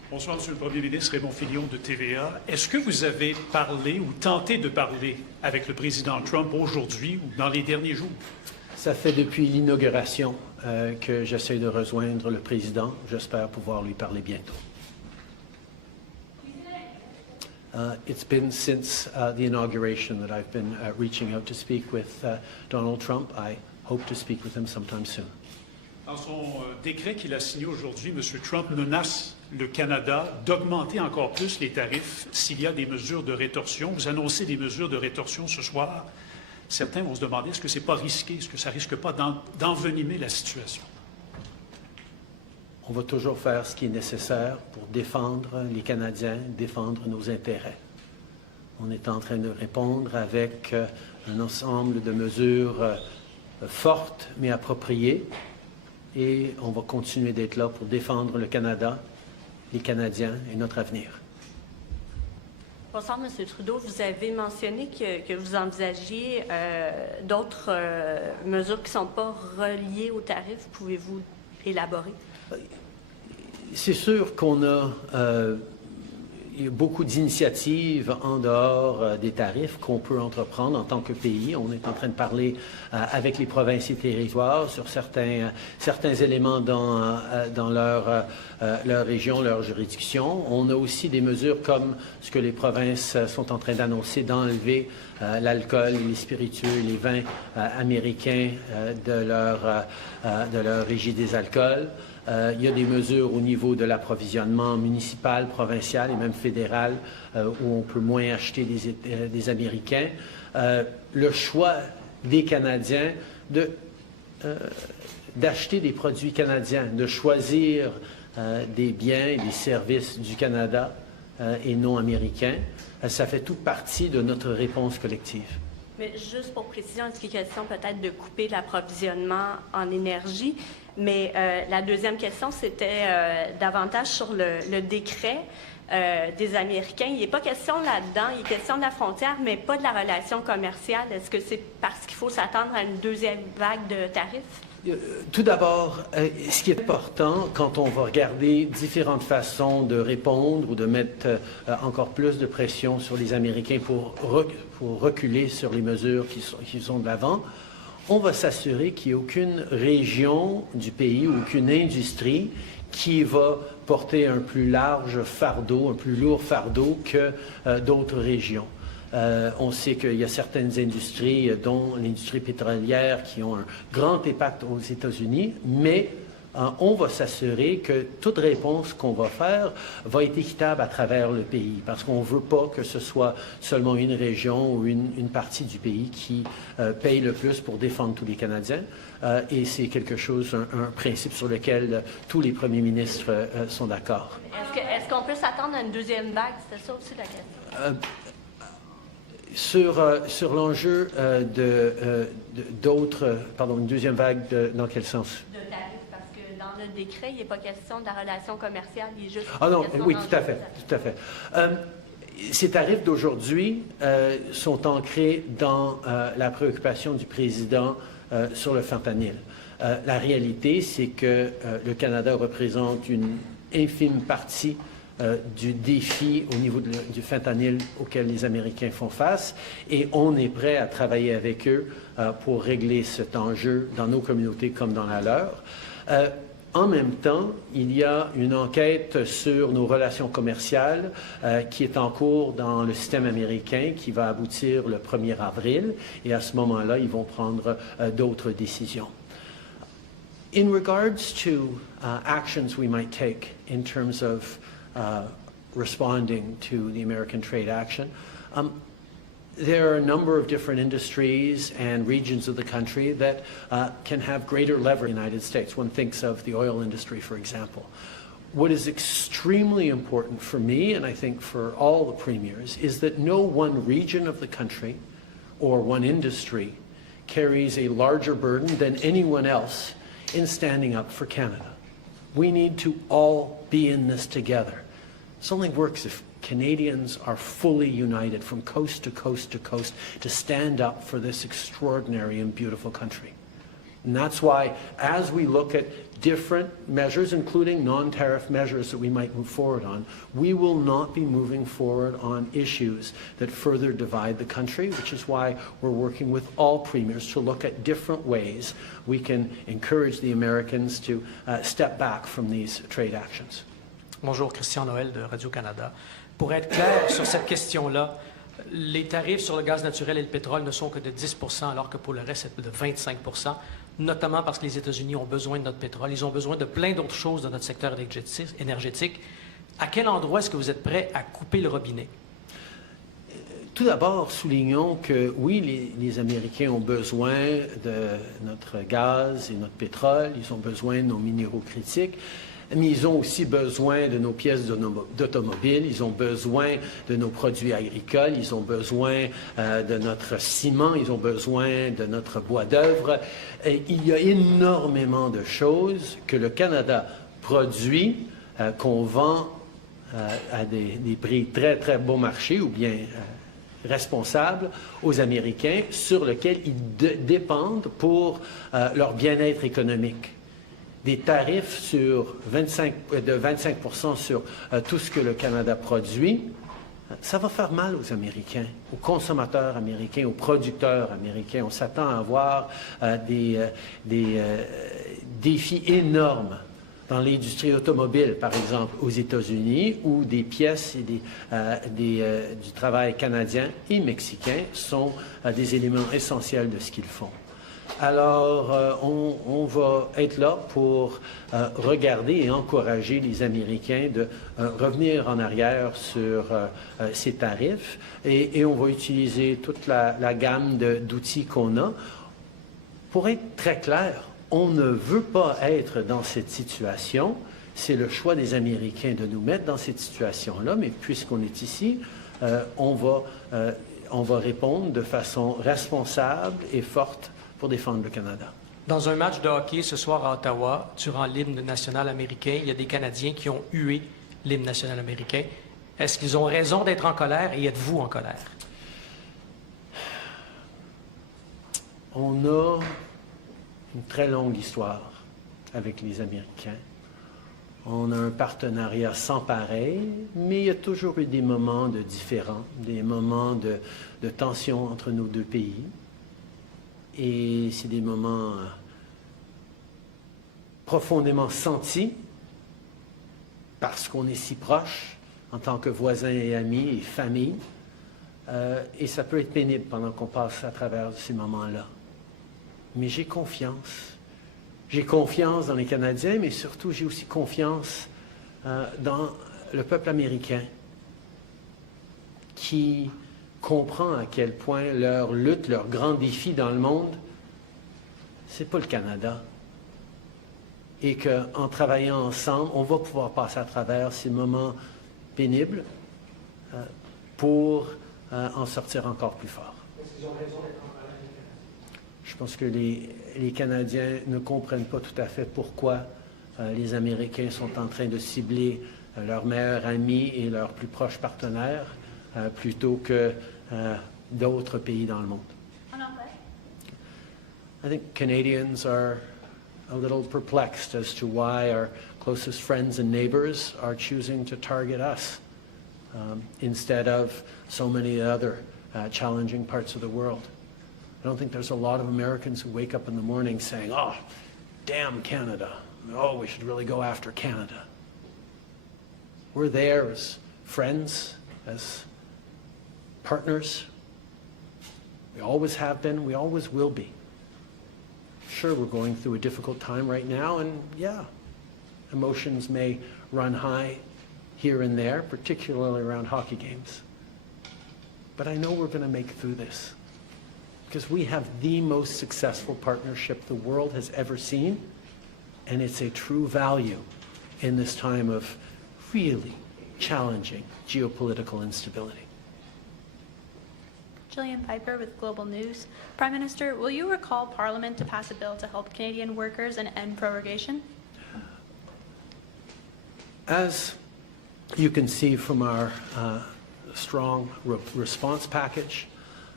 Bonsoir, Monsieur le Premier ministre. Raymond Filion de TVA. Est-ce que vous avez parlé ou tenté de parler avec le président Trump aujourd'hui ou dans les derniers jours? Ça fait depuis l'inauguration que j'essaie de rejoindre le président. J'espère pouvoir lui parler bientôt. It's been since the inauguration that I've been reaching out to speak with Donald Trump. I hope to speak with him sometime soon. Dans son décret qu'il a signé aujourd'hui, M. Trump menace le Canada d'augmenter encore plus les tarifs s'il y a des mesures de rétorsion. Vous annoncez des mesures de rétorsion ce soir. Certains vont se demander, est-ce que ce n'est pas risqué? Est-ce que ça ne risque pas d'envenimer la situation? On va toujours faire ce qui est nécessaire pour défendre les Canadiens, défendre nos intérêts. On est en train de répondre avec un ensemble de mesures fortes mais appropriées et on va continuer d'être là pour défendre le Canada, les Canadiens et notre avenir. Bonsoir, M. Trudeau. Vous avez mentionné que vous envisagiez d'autres mesures qui ne sont pas reliées aux tarifs. Pouvez-vous élaborer? C'est sûr qu'on a il y a beaucoup d'initiatives en dehors des tarifs qu'on peut entreprendre en tant que pays. On est en train de parler avec les provinces et territoires sur certains éléments dans leur région, leur juridiction. On a aussi des mesures comme ce que les provinces sont en train d'annoncer, d'enlever l'alcool, les spiritueux, les vins américains de leur régie des alcools. Il y a des mesures au niveau de l'approvisionnement municipal, provincial et même fédéral où on peut moins acheter des Américains. Le choix des Canadiens d'acheter des produits canadiens, de choisir des biens et des services du Canada et non américains, ça fait toute partie de notre réponse collective. Mais juste pour précision, est-ce qu'il est question peut-être de couper l'approvisionnement en énergie? Mais la deuxième question, c'était davantage sur le décret des Américains. Il n'est pas question là-dedans, il est question de la frontière, mais pas de la relation commerciale. Est-ce que c'est parce qu'il faut s'attendre à une deuxième vague de tarifs? Tout d'abord, ce qui est important quand on va regarder différentes façons de répondre ou de mettre encore plus de pression sur les Américains pour reculer sur les mesures qui sont de l'avant, on va s'assurer qu'il n'y ait aucune région du pays ou aucune industrie qui va porter un plus large fardeau, un plus lourd fardeau que d'autres régions. On sait qu'il y a certaines industries, dont l'industrie pétrolière, qui ont un grand impact aux États-Unis, mais on va s'assurer que toute réponse qu'on va faire va être équitable à travers le pays, parce qu'on ne veut pas que ce soit seulement une région ou une partie du pays qui paye le plus pour défendre tous les Canadiens. Et c'est quelque chose, un principe sur lequel tous les premiers ministres sont d'accord. Est-ce qu'on peut s'attendre à une deuxième vague? C'était ça aussi la question. Sur l'enjeu une deuxième vague, dans quel sens? De tarifs, parce que dans le décret, il n'est pas question de la relation commerciale, il est juste... Ah non, oui, tout à fait. Ces tarifs d'aujourd'hui sont ancrés dans la préoccupation du président sur le fentanyl. La réalité, c'est que le Canada représente une infime partie du défi au niveau du fentanyl auquel les Américains font face et on est prêt à travailler avec eux pour régler cet enjeu dans nos communautés comme dans la leur. En même temps, il y a une enquête sur nos relations commerciales qui est en cours dans le système américain qui va aboutir le 1er avril et à ce moment-là, ils vont prendre d'autres décisions. In regards to actions we might take in terms of responding to the American trade action. There are a number of different industries and regions of the country that can have greater leverage in the United States. One thinks of the oil industry, for example. What is extremely important for me, and I think for all the premiers, is that no one region of the country or one industry carries a larger burden than anyone else in standing up for Canada. We need to all be in this together. This only works if Canadians are fully united from coast to coast to coast to stand up for this extraordinary and beautiful country. And that's why, as we look at different measures, including non-tariff measures that we might move forward on, we will not be moving forward on issues that further divide the country, which is why we're working with all premiers to look at different ways we can encourage the Americans to step back from these trade actions. Bonjour, Christian Noël de Radio-Canada. Pour être clair sur cette question-là, les tarifs sur le gaz naturel et le pétrole ne sont que de 10 alors que pour le reste, c'est de 25 notamment parce que les États-Unis ont besoin de notre pétrole. Ils ont besoin de plein d'autres choses dans notre secteur énergétique. À quel endroit est-ce que vous êtes prêt à couper le robinet? Tout d'abord, soulignons que oui, les Américains ont besoin de notre gaz et notre pétrole, ils ont besoin de nos minéraux critiques, mais ils ont aussi besoin de nos pièces d'automobile, ils ont besoin de nos produits agricoles, ils ont besoin de notre ciment, ils ont besoin de notre bois d'œuvre. Il y a énormément de choses que le Canada produit, qu'on vend à des prix très, très bon marché ou bien responsables aux Américains, sur lesquels ils dépendent pour leur bien-être économique. Des tarifs de 25% sur tout ce que le Canada produit, ça va faire mal aux Américains, aux consommateurs américains, aux producteurs américains. On s'attend à avoir des défis énormes dans l'industrie automobile, par exemple, aux États-Unis, où des pièces et du travail canadien et mexicain sont des éléments essentiels de ce qu'ils font. Alors, on va être là pour regarder et encourager les Américains de revenir en arrière sur ces tarifs et on va utiliser toute la gamme d'outils qu'on a. Pour être très clair, on ne veut pas être dans cette situation. C'est le choix des Américains de nous mettre dans cette situation-là, mais puisqu'on est ici, on va répondre de façon responsable et forte pour défendre le Canada. Dans un match de hockey ce soir à Ottawa, durant l'hymne national américain, il y a des Canadiens qui ont hué l'hymne national américain. Est-ce qu'ils ont raison d'être en colère et êtes-vous en colère? On a une très longue histoire avec les Américains. On a un partenariat sans pareil, mais il y a toujours eu des moments de différends, des moments de tension entre nos deux pays. Et c'est des moments profondément sentis parce qu'on est si proches en tant que voisins et amis et famille. Et ça peut être pénible pendant qu'on passe à travers ces moments-là. Mais j'ai confiance. J'ai confiance dans les Canadiens, mais surtout j'ai aussi confiance dans le peuple américain qui comprend à quel point leur lutte, leur grand défi dans le monde, c'est pas le Canada. Et qu'en travaillant ensemble, on va pouvoir passer à travers ces moments pénibles pour en sortir encore plus fort. Je pense que les Canadiens ne comprennent pas tout à fait pourquoi les Américains sont en train de cibler leurs meilleurs amis et leurs plus proches partenaires plutôt que d'autres pays dans le monde. I think Canadians are a little perplexed as to why our closest friends and neighbors are choosing to target us instead of so many other challenging parts of the world. I don't think there's a lot of Americans who wake up in the morning saying, oh, damn Canada. Oh, we should really go after Canada. We're there as friends, as partners. We always have been, we always will be. Sure, we're going through a difficult time right now, and yeah, emotions may run high here and there, particularly around hockey games. But I know we're going to make it through this because we have the most successful partnership the world has ever seen, and it's a true value in this time of really challenging geopolitical instability. Gillian Piper with Global News. Prime Minister, will you recall Parliament to pass a bill to help Canadian workers and end prorogation? As you can see from our strong response package,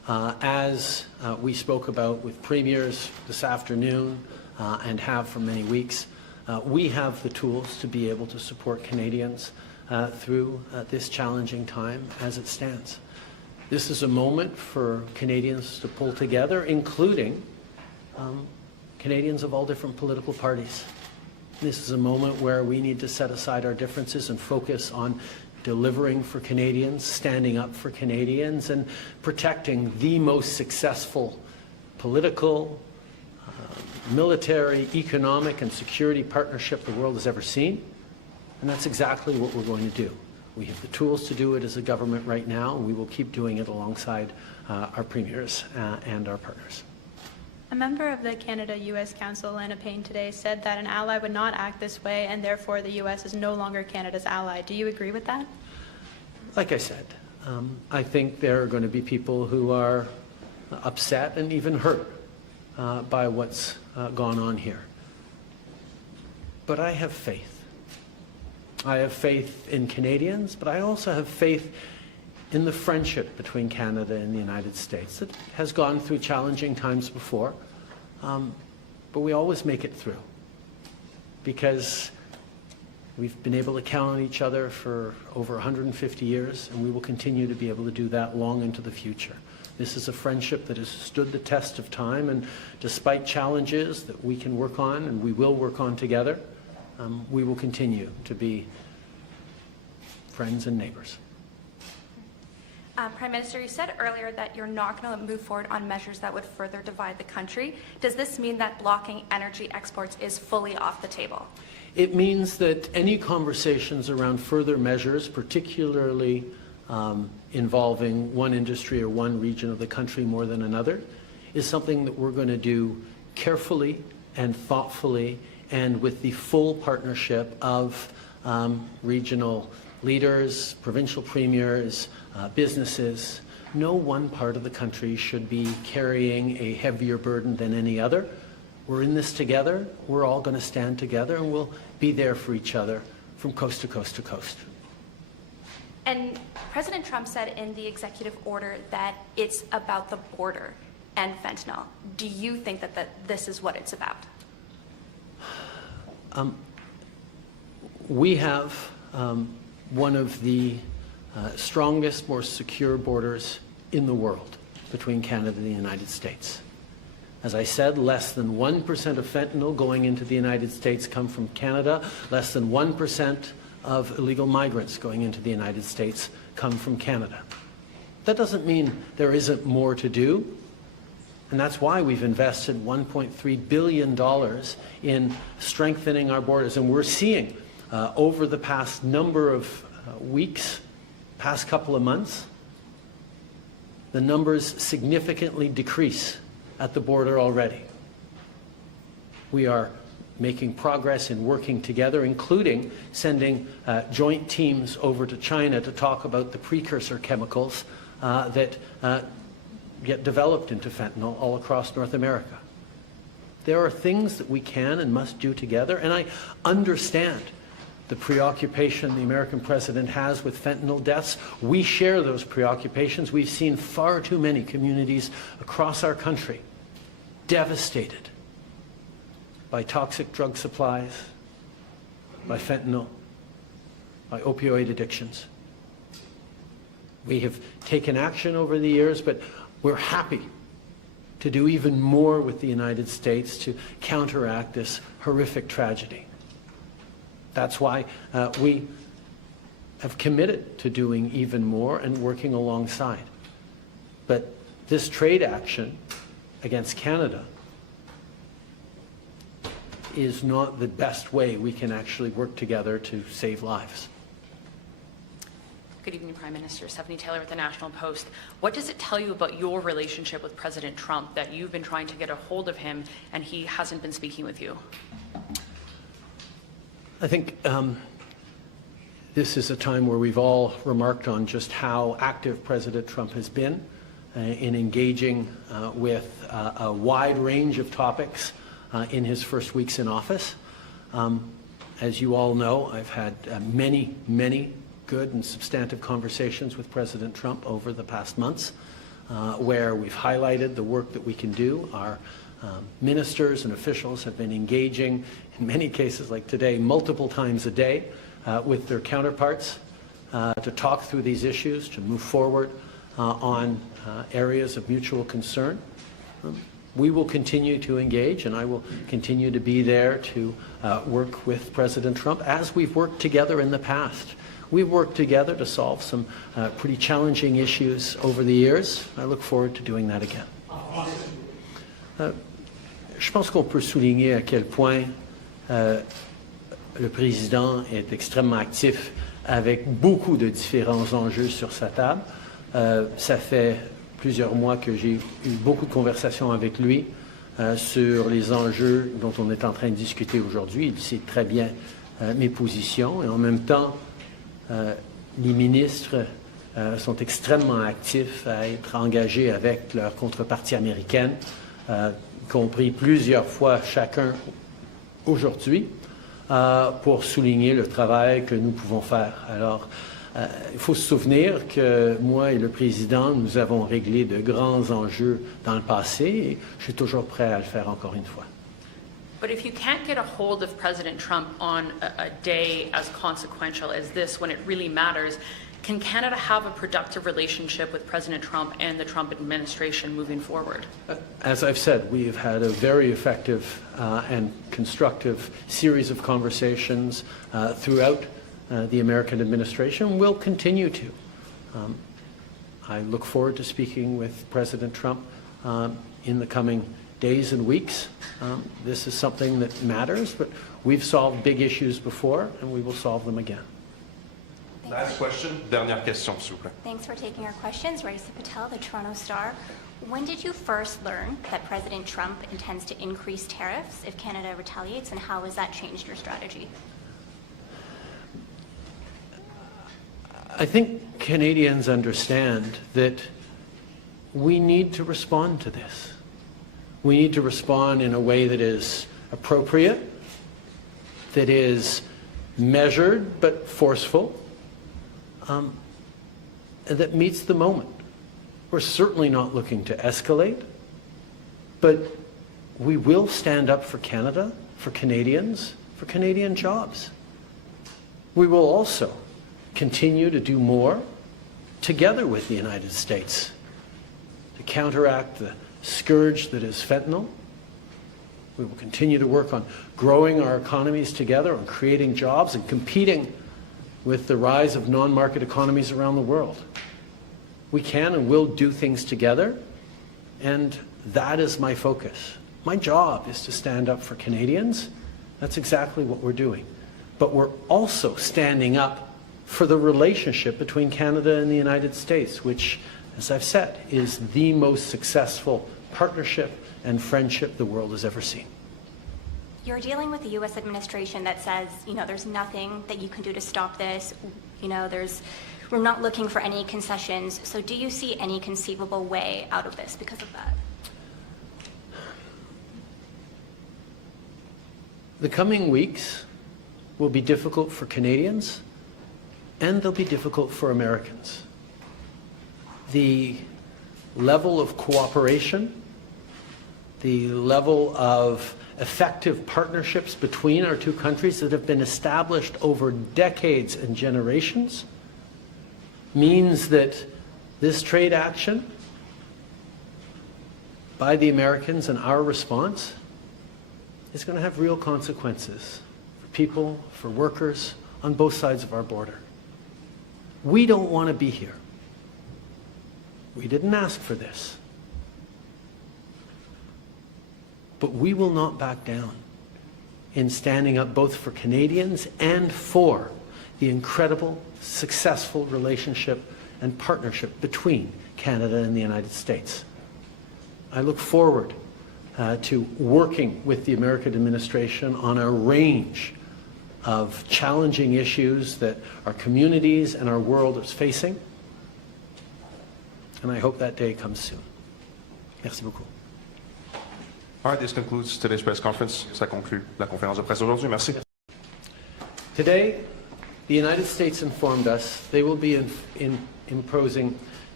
As we spoke about with premiers this afternoon and have for many weeks, we have the tools to be able to support Canadians through this challenging time as it stands. This is a moment for Canadians to pull together, including Canadians of all different political parties. This is a moment where we need to set aside our differences and focus on delivering for Canadians, standing up for Canadians, and protecting the most successful political, military, economic, and security partnership the world has ever seen. And that's exactly what we're going to do. We have the tools to do it as a government right now, and we will keep doing it alongside our premiers and our partners. A member of the Canada-U.S. Council, Lana Payne, today said that an ally would not act this way, and therefore the U.S. is no longer Canada's ally. Do you agree with that? Like I said, I think there are going to be people who are upset and even hurt by what's gone on here. But I have faith. I have faith in Canadians, but I also have faith in the friendship between Canada and the United States. It has gone through challenging times before, but we always make it through because we've been able to count on each other for over 150 years, and we will continue to be able to do that long into the future. This is a friendship that has stood the test of time, and despite challenges that we can work on and we will work on together, we will continue to be friends and neighbors. Prime Minister, you said earlier that you're not going to move forward on measures that would further divide the country. Does this mean that blocking energy exports is fully off the table? It means that any conversations around further measures, particularly involving one industry or one region of the country more than another, is something that we're going to do carefully and thoughtfully and with the full partnership of regional leaders, provincial premiers, businesses. No one part of the country should be carrying a heavier burden than any other. We're in this together. We're all going to stand together, and we'll be there for each other from coast to coast to coast. And President Trump said in the executive order that it's about the border and fentanyl. Do you think that this is what it's about? We have one of the strongest, more secure borders in the world between Canada and the United States. As I said, less than 1% of fentanyl going into the United States come from Canada. Less than 1% of illegal migrants going into the United States come from Canada. That doesn't mean there isn't more to do. And that's why we've invested $1.3 billion in strengthening our borders. And we're seeing over the past number of weeks, past couple of months, the numbers significantly decrease at the border already. We are making progress in working together, including sending joint teams over to China to talk about the precursor chemicals that get developed into fentanyl all across North America. There are things that we can and must do together, and I understand the preoccupation the American president has with fentanyl deaths. We share those preoccupations. We've seen far too many communities across our country devastated by toxic drug supplies, by fentanyl, by opioid addictions. We have taken action over the years, but we're happy to do even more with the United States to counteract this horrific tragedy. That's why we have committed to doing even more and working alongside. But this trade action against Canada is not the best way we can actually work together to save lives. Good evening, Prime Minister. Stephanie Taylor with the National Post. What does it tell you about your relationship with President Trump that you've been trying to get a hold of him and he hasn't been speaking with you? I think this is a time where we've all remarked on just how active President Trump has been in engaging with a wide range of topics in his first weeks in office. As you all know, I've had many good and substantive conversations with President Trump over the past months. where we've highlighted the work that we can do. Our ministers and officials have been engaging, in many cases like today, multiple times a day with their counterparts to talk through these issues, to move forward on areas of mutual concern. We will continue to engage, and I will continue to be there to work with President Trump as we've worked together in the past. We've worked together to solve some pretty challenging issues over the years. I look forward to doing that again. Je pense qu'on peut souligner à quel point le président est extrêmement actif avec beaucoup de différents enjeux sur sa table. Ça fait plusieurs mois que j'ai eu beaucoup de conversations avec lui sur les enjeux dont on est en train de discuter aujourd'hui. Il sait très bien mes positions et en même temps, les ministres sont extrêmement actifs à être engagés avec leur contrepartie américaine, y compris plusieurs fois chacun aujourd'hui, pour souligner le travail que nous pouvons faire. Alors, il faut se souvenir que moi et le président, nous avons réglé de grands enjeux dans le passé et je suis toujours prêt à le faire encore une fois. But if you can't get a hold of President Trump on a day as consequential as this, when it really matters, can Canada have a productive relationship with President Trump and the Trump administration moving forward? As I've said, we have had a very effective and constructive series of conversations throughout the American administration. We'll continue to. I look forward to speaking with President Trump in the coming days and weeks. This is something that matters, but we've solved big issues before, and we will solve them again. Last question, dernière question, s'il vous plaît. Thanks for taking our questions. Raisa Patel, the Toronto Star. When did you first learn that President Trump intends to increase tariffs if Canada retaliates, and how has that changed your strategy? I think Canadians understand that we need to respond to this. We need to respond in a way that is appropriate, that is measured but forceful, and that meets the moment. We're certainly not looking to escalate, but we will stand up for Canada, for Canadians, for Canadian jobs. We will also continue to do more together with the United States to counteract the scourge that is fentanyl. We will continue to work on growing our economies together, on creating jobs and competing with the rise of non-market economies around the world. We can and will do things together, and that is my focus. My job is to stand up for Canadians. That's exactly what we're doing. But we're also standing up for the relationship between Canada and the United States, which, as I've said, is the most successful partnership and friendship the world has ever seen. You're dealing with the U.S. administration that says, there's nothing that you can do to stop this. We're not looking for any concessions. So do you see any conceivable way out of this because of that? The coming weeks will be difficult for Canadians, and they'll be difficult for Americans. The level of cooperation, the level of effective partnerships between our two countries that have been established over decades and generations means that this trade action by the Americans and our response is going to have real consequences for people, for workers on both sides of our border. We don't want to be here. We didn't ask for this. But we will not back down in standing up both for Canadians and for the incredible, successful relationship and partnership between Canada and the United States. I look forward to working with the American administration on a range of challenging issues that our communities and our world is facing. And I hope that day comes soon. Merci beaucoup. All right, this concludes today's press conference. Ça conclut la conférence de presse aujourd'hui. Merci. Today, the United States informed us they will be imposing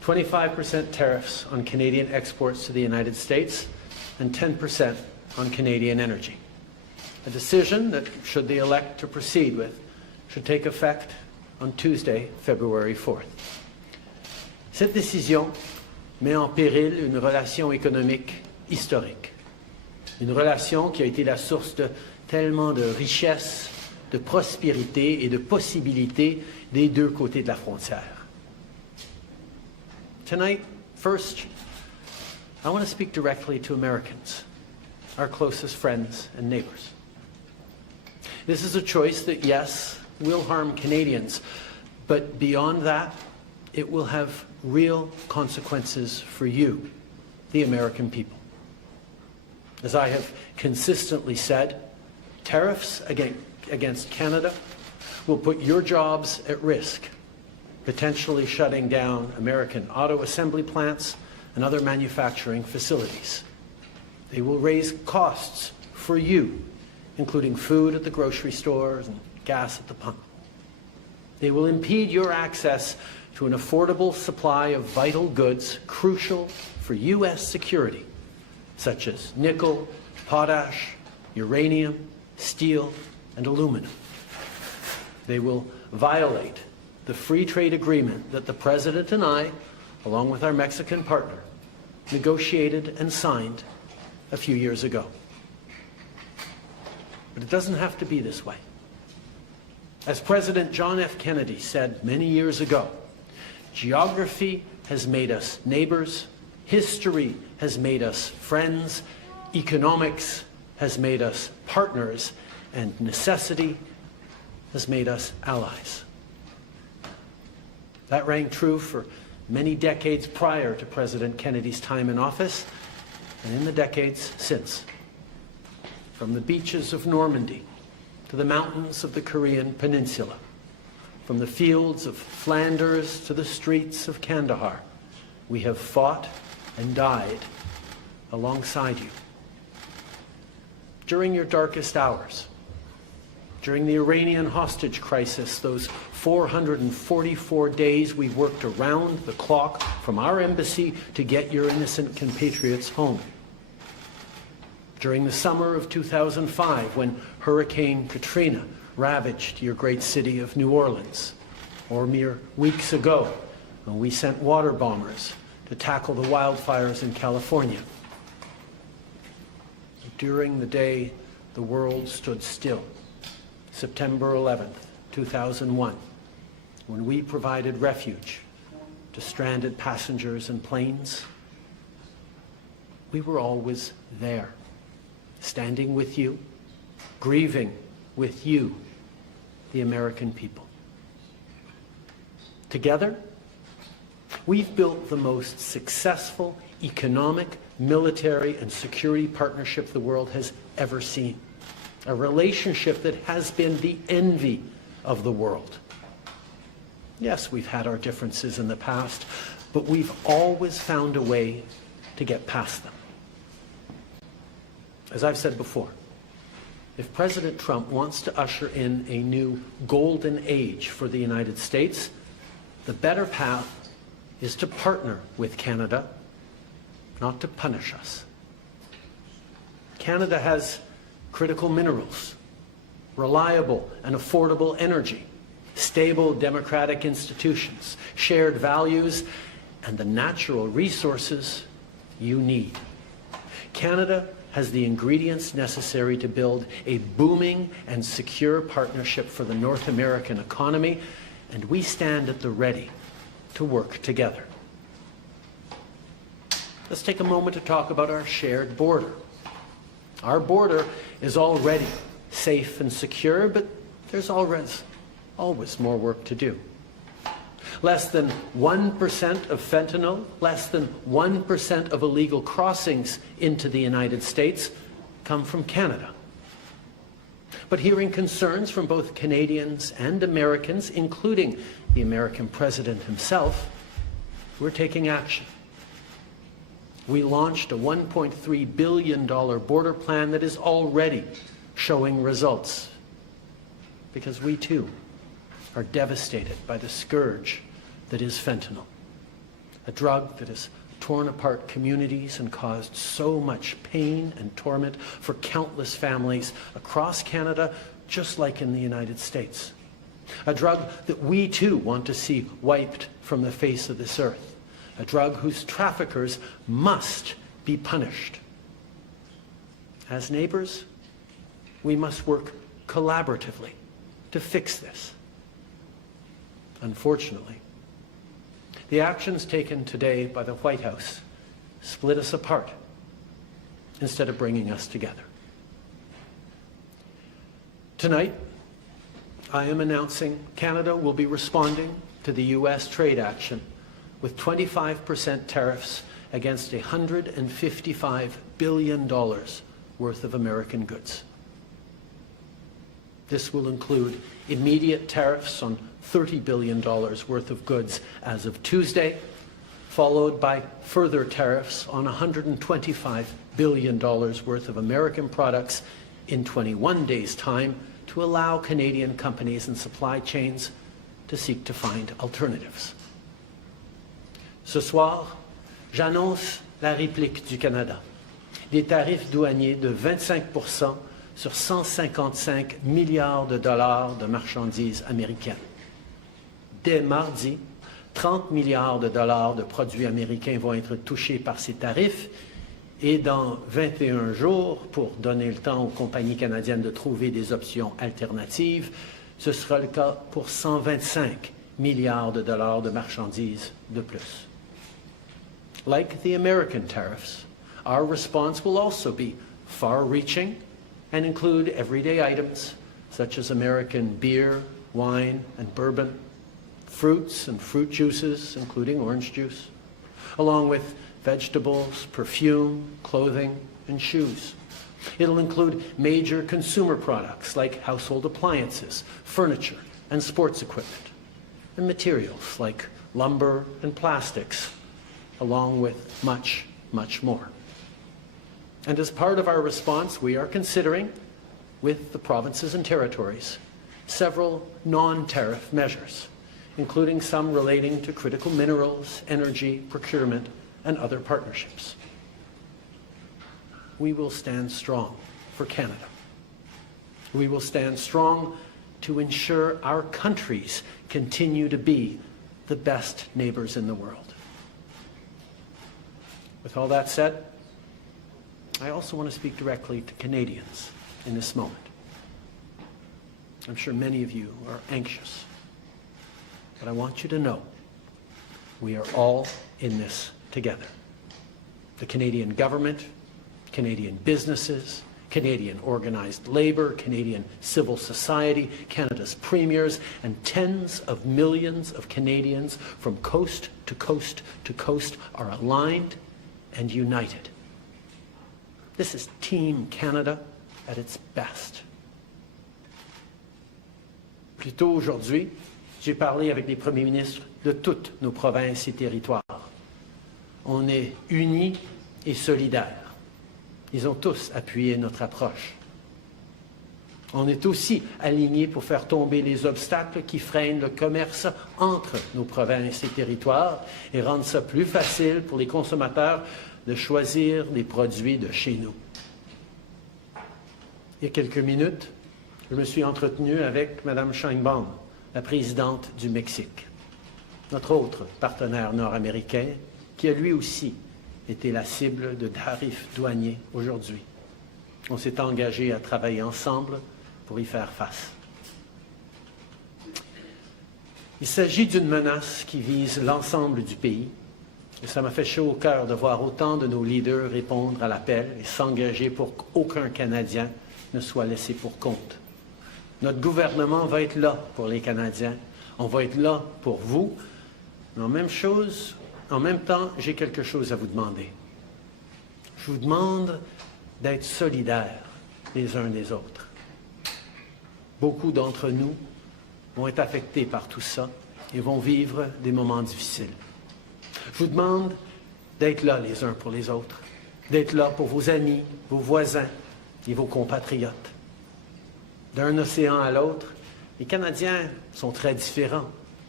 25% tariffs on Canadian exports to the United States, and 10% on Canadian energy. A decision that, should they elect to proceed with, should take effect on Tuesday, February 4th. Cette décision met en péril une relation économique historique. Une relation qui a été la source de tellement de richesses, de prospérité et de possibilités des deux côtés de la frontière. Tonight, first, I want to speak directly to Americans, our closest friends and neighbors. This is a choice that, yes, will harm Canadians, but beyond that, it will have real consequences for you, the American people. As I have consistently said, tariffs against Canada will put your jobs at risk, potentially shutting down American auto assembly plants and other manufacturing facilities. They will raise costs for you, including food at the grocery stores and gas at the pump. They will impede your access to an affordable supply of vital goods crucial for U.S. security, such as nickel, potash, uranium, steel, and aluminum. They will violate the free trade agreement that the President and I, along with our Mexican partner, negotiated and signed a few years ago. But it doesn't have to be this way. As President John F. Kennedy said many years ago, geography has made us neighbors, history has made us friends, economics has made us partners, and necessity has made us allies. That rang true for many decades prior to President Kennedy's time in office, and in the decades since. From the beaches of Normandy to the mountains of the Korean Peninsula, from the fields of Flanders to the streets of Kandahar, we have fought and died alongside you. During your darkest hours, during the Iranian hostage crisis, those 444 days we worked around the clock from our embassy to get your innocent compatriots home. During the summer of 2005, when Hurricane Katrina ravaged your great city of New Orleans, or mere weeks ago, when we sent water bombers to tackle the wildfires in California. During the day the world stood still, September 11th, 2001, when we provided refuge to stranded passengers and planes, we were always there, standing with you, grieving with you, the American people. Together, we've built the most successful economic, military, and security partnership the world has ever seen. A relationship that has been the envy of the world. Yes, we've had our differences in the past, but we've always found a way to get past them. As I've said before, if President Trump wants to usher in a new golden age for the United States, the better path is to partner with Canada, not to punish us. Canada has critical minerals, reliable and affordable energy, stable democratic institutions, shared values, and the natural resources you need. Canada has the ingredients necessary to build a booming and secure partnership for the North American economy, and we stand at the ready to work together. Let's take a moment to talk about our shared border. Our border is already safe and secure, but there's always more work to do. Less than 1% of fentanyl, less than 1% of illegal crossings into the United States come from Canada. But hearing concerns from both Canadians and Americans, including the American president himself, we're taking action. We launched a $1.3 billion border plan that is already showing results, because we too are devastated by the scourge that is fentanyl. a drug that has torn apart communities and caused so much pain and torment for countless families across Canada, just like in the United States. A drug that we too want to see wiped from the face of this earth. A drug whose traffickers must be punished. As neighbors, we must work collaboratively to fix this. Unfortunately, the actions taken today by the White House split us apart instead of bringing us together. Tonight, I am announcing Canada will be responding to the U.S. trade action with 25% tariffs against $155 billion worth of American goods. This will include immediate tariffs on $30 billion worth of goods as of Tuesday, followed by further tariffs on $125 billion worth of American products in 21 days' time to allow Canadian companies and supply chains to seek to find alternatives. Ce soir, j'annonce la réplique du Canada. Des tarifs douaniers de 25% sur 155 milliards de dollars de marchandises américaines. Dès mardi, 30 milliards de dollars de produits américains vont être touchés par ces tarifs et dans 21 jours, pour donner le temps aux compagnies canadiennes de trouver des options alternatives, ce sera le cas pour 125 milliards de dollars de marchandises de plus. Like the American tariffs, our response will also be far-reaching and include everyday items such as American beer, wine, and bourbon, fruits and fruit juices, including orange juice, along with vegetables, perfume, clothing, and shoes. It'll include major consumer products like household appliances, furniture, and sports equipment, and materials like lumber and plastics, along with much, much more. And as part of our response, we are considering, with the provinces and territories, several non-tariff measures, including some relating to critical minerals, energy, procurement, and other partnerships. We will stand strong for Canada. We will stand strong to ensure our countries continue to be the best neighbors in the world. With all that said, I also want to speak directly to Canadians in this moment. I'm sure many of you are anxious, but I want you to know we are all in this together. The Canadian government, Canadian businesses, Canadian organized labor, Canadian civil society, Canada's premiers, and tens of millions of Canadians from coast to coast to coast are aligned and united. This is Team Canada at its best. Plus tôt aujourd'hui, j'ai parlé avec les premiers ministres de toutes nos provinces et territoires. On est unis et solidaires. Ils ont tous appuyé notre approche. On est aussi alignés pour faire tomber les obstacles qui freinent le commerce entre nos provinces et territoires et rendre ça plus facile pour les consommateurs de choisir les produits de chez nous. Il y a quelques minutes, je me suis entretenu avec Mme Sheinbaum, la présidente du Mexique, notre autre partenaire nord-américain, qui a lui aussi été la cible de tarifs douaniers aujourd'hui. On s'est engagé à travailler ensemble pour y faire face. Il s'agit d'une menace qui vise l'ensemble du pays, et ça m'a fait chaud au cœur de voir autant de nos leaders répondre à l'appel et s'engager pour qu'aucun Canadien ne soit laissé pour compte. Notre gouvernement va être là pour les Canadiens, on va être là pour vous, mais en même temps, j'ai quelque chose à vous demander. Je vous demande d'être solidaires les uns des autres. Beaucoup d'entre nous vont être affectés par tout ça et vont vivre des moments difficiles. Je vous demande d'être là les uns pour les autres, d'être là pour vos amis, vos voisins et vos compatriotes. D'un océan à l'autre, les Canadiens sont très différents.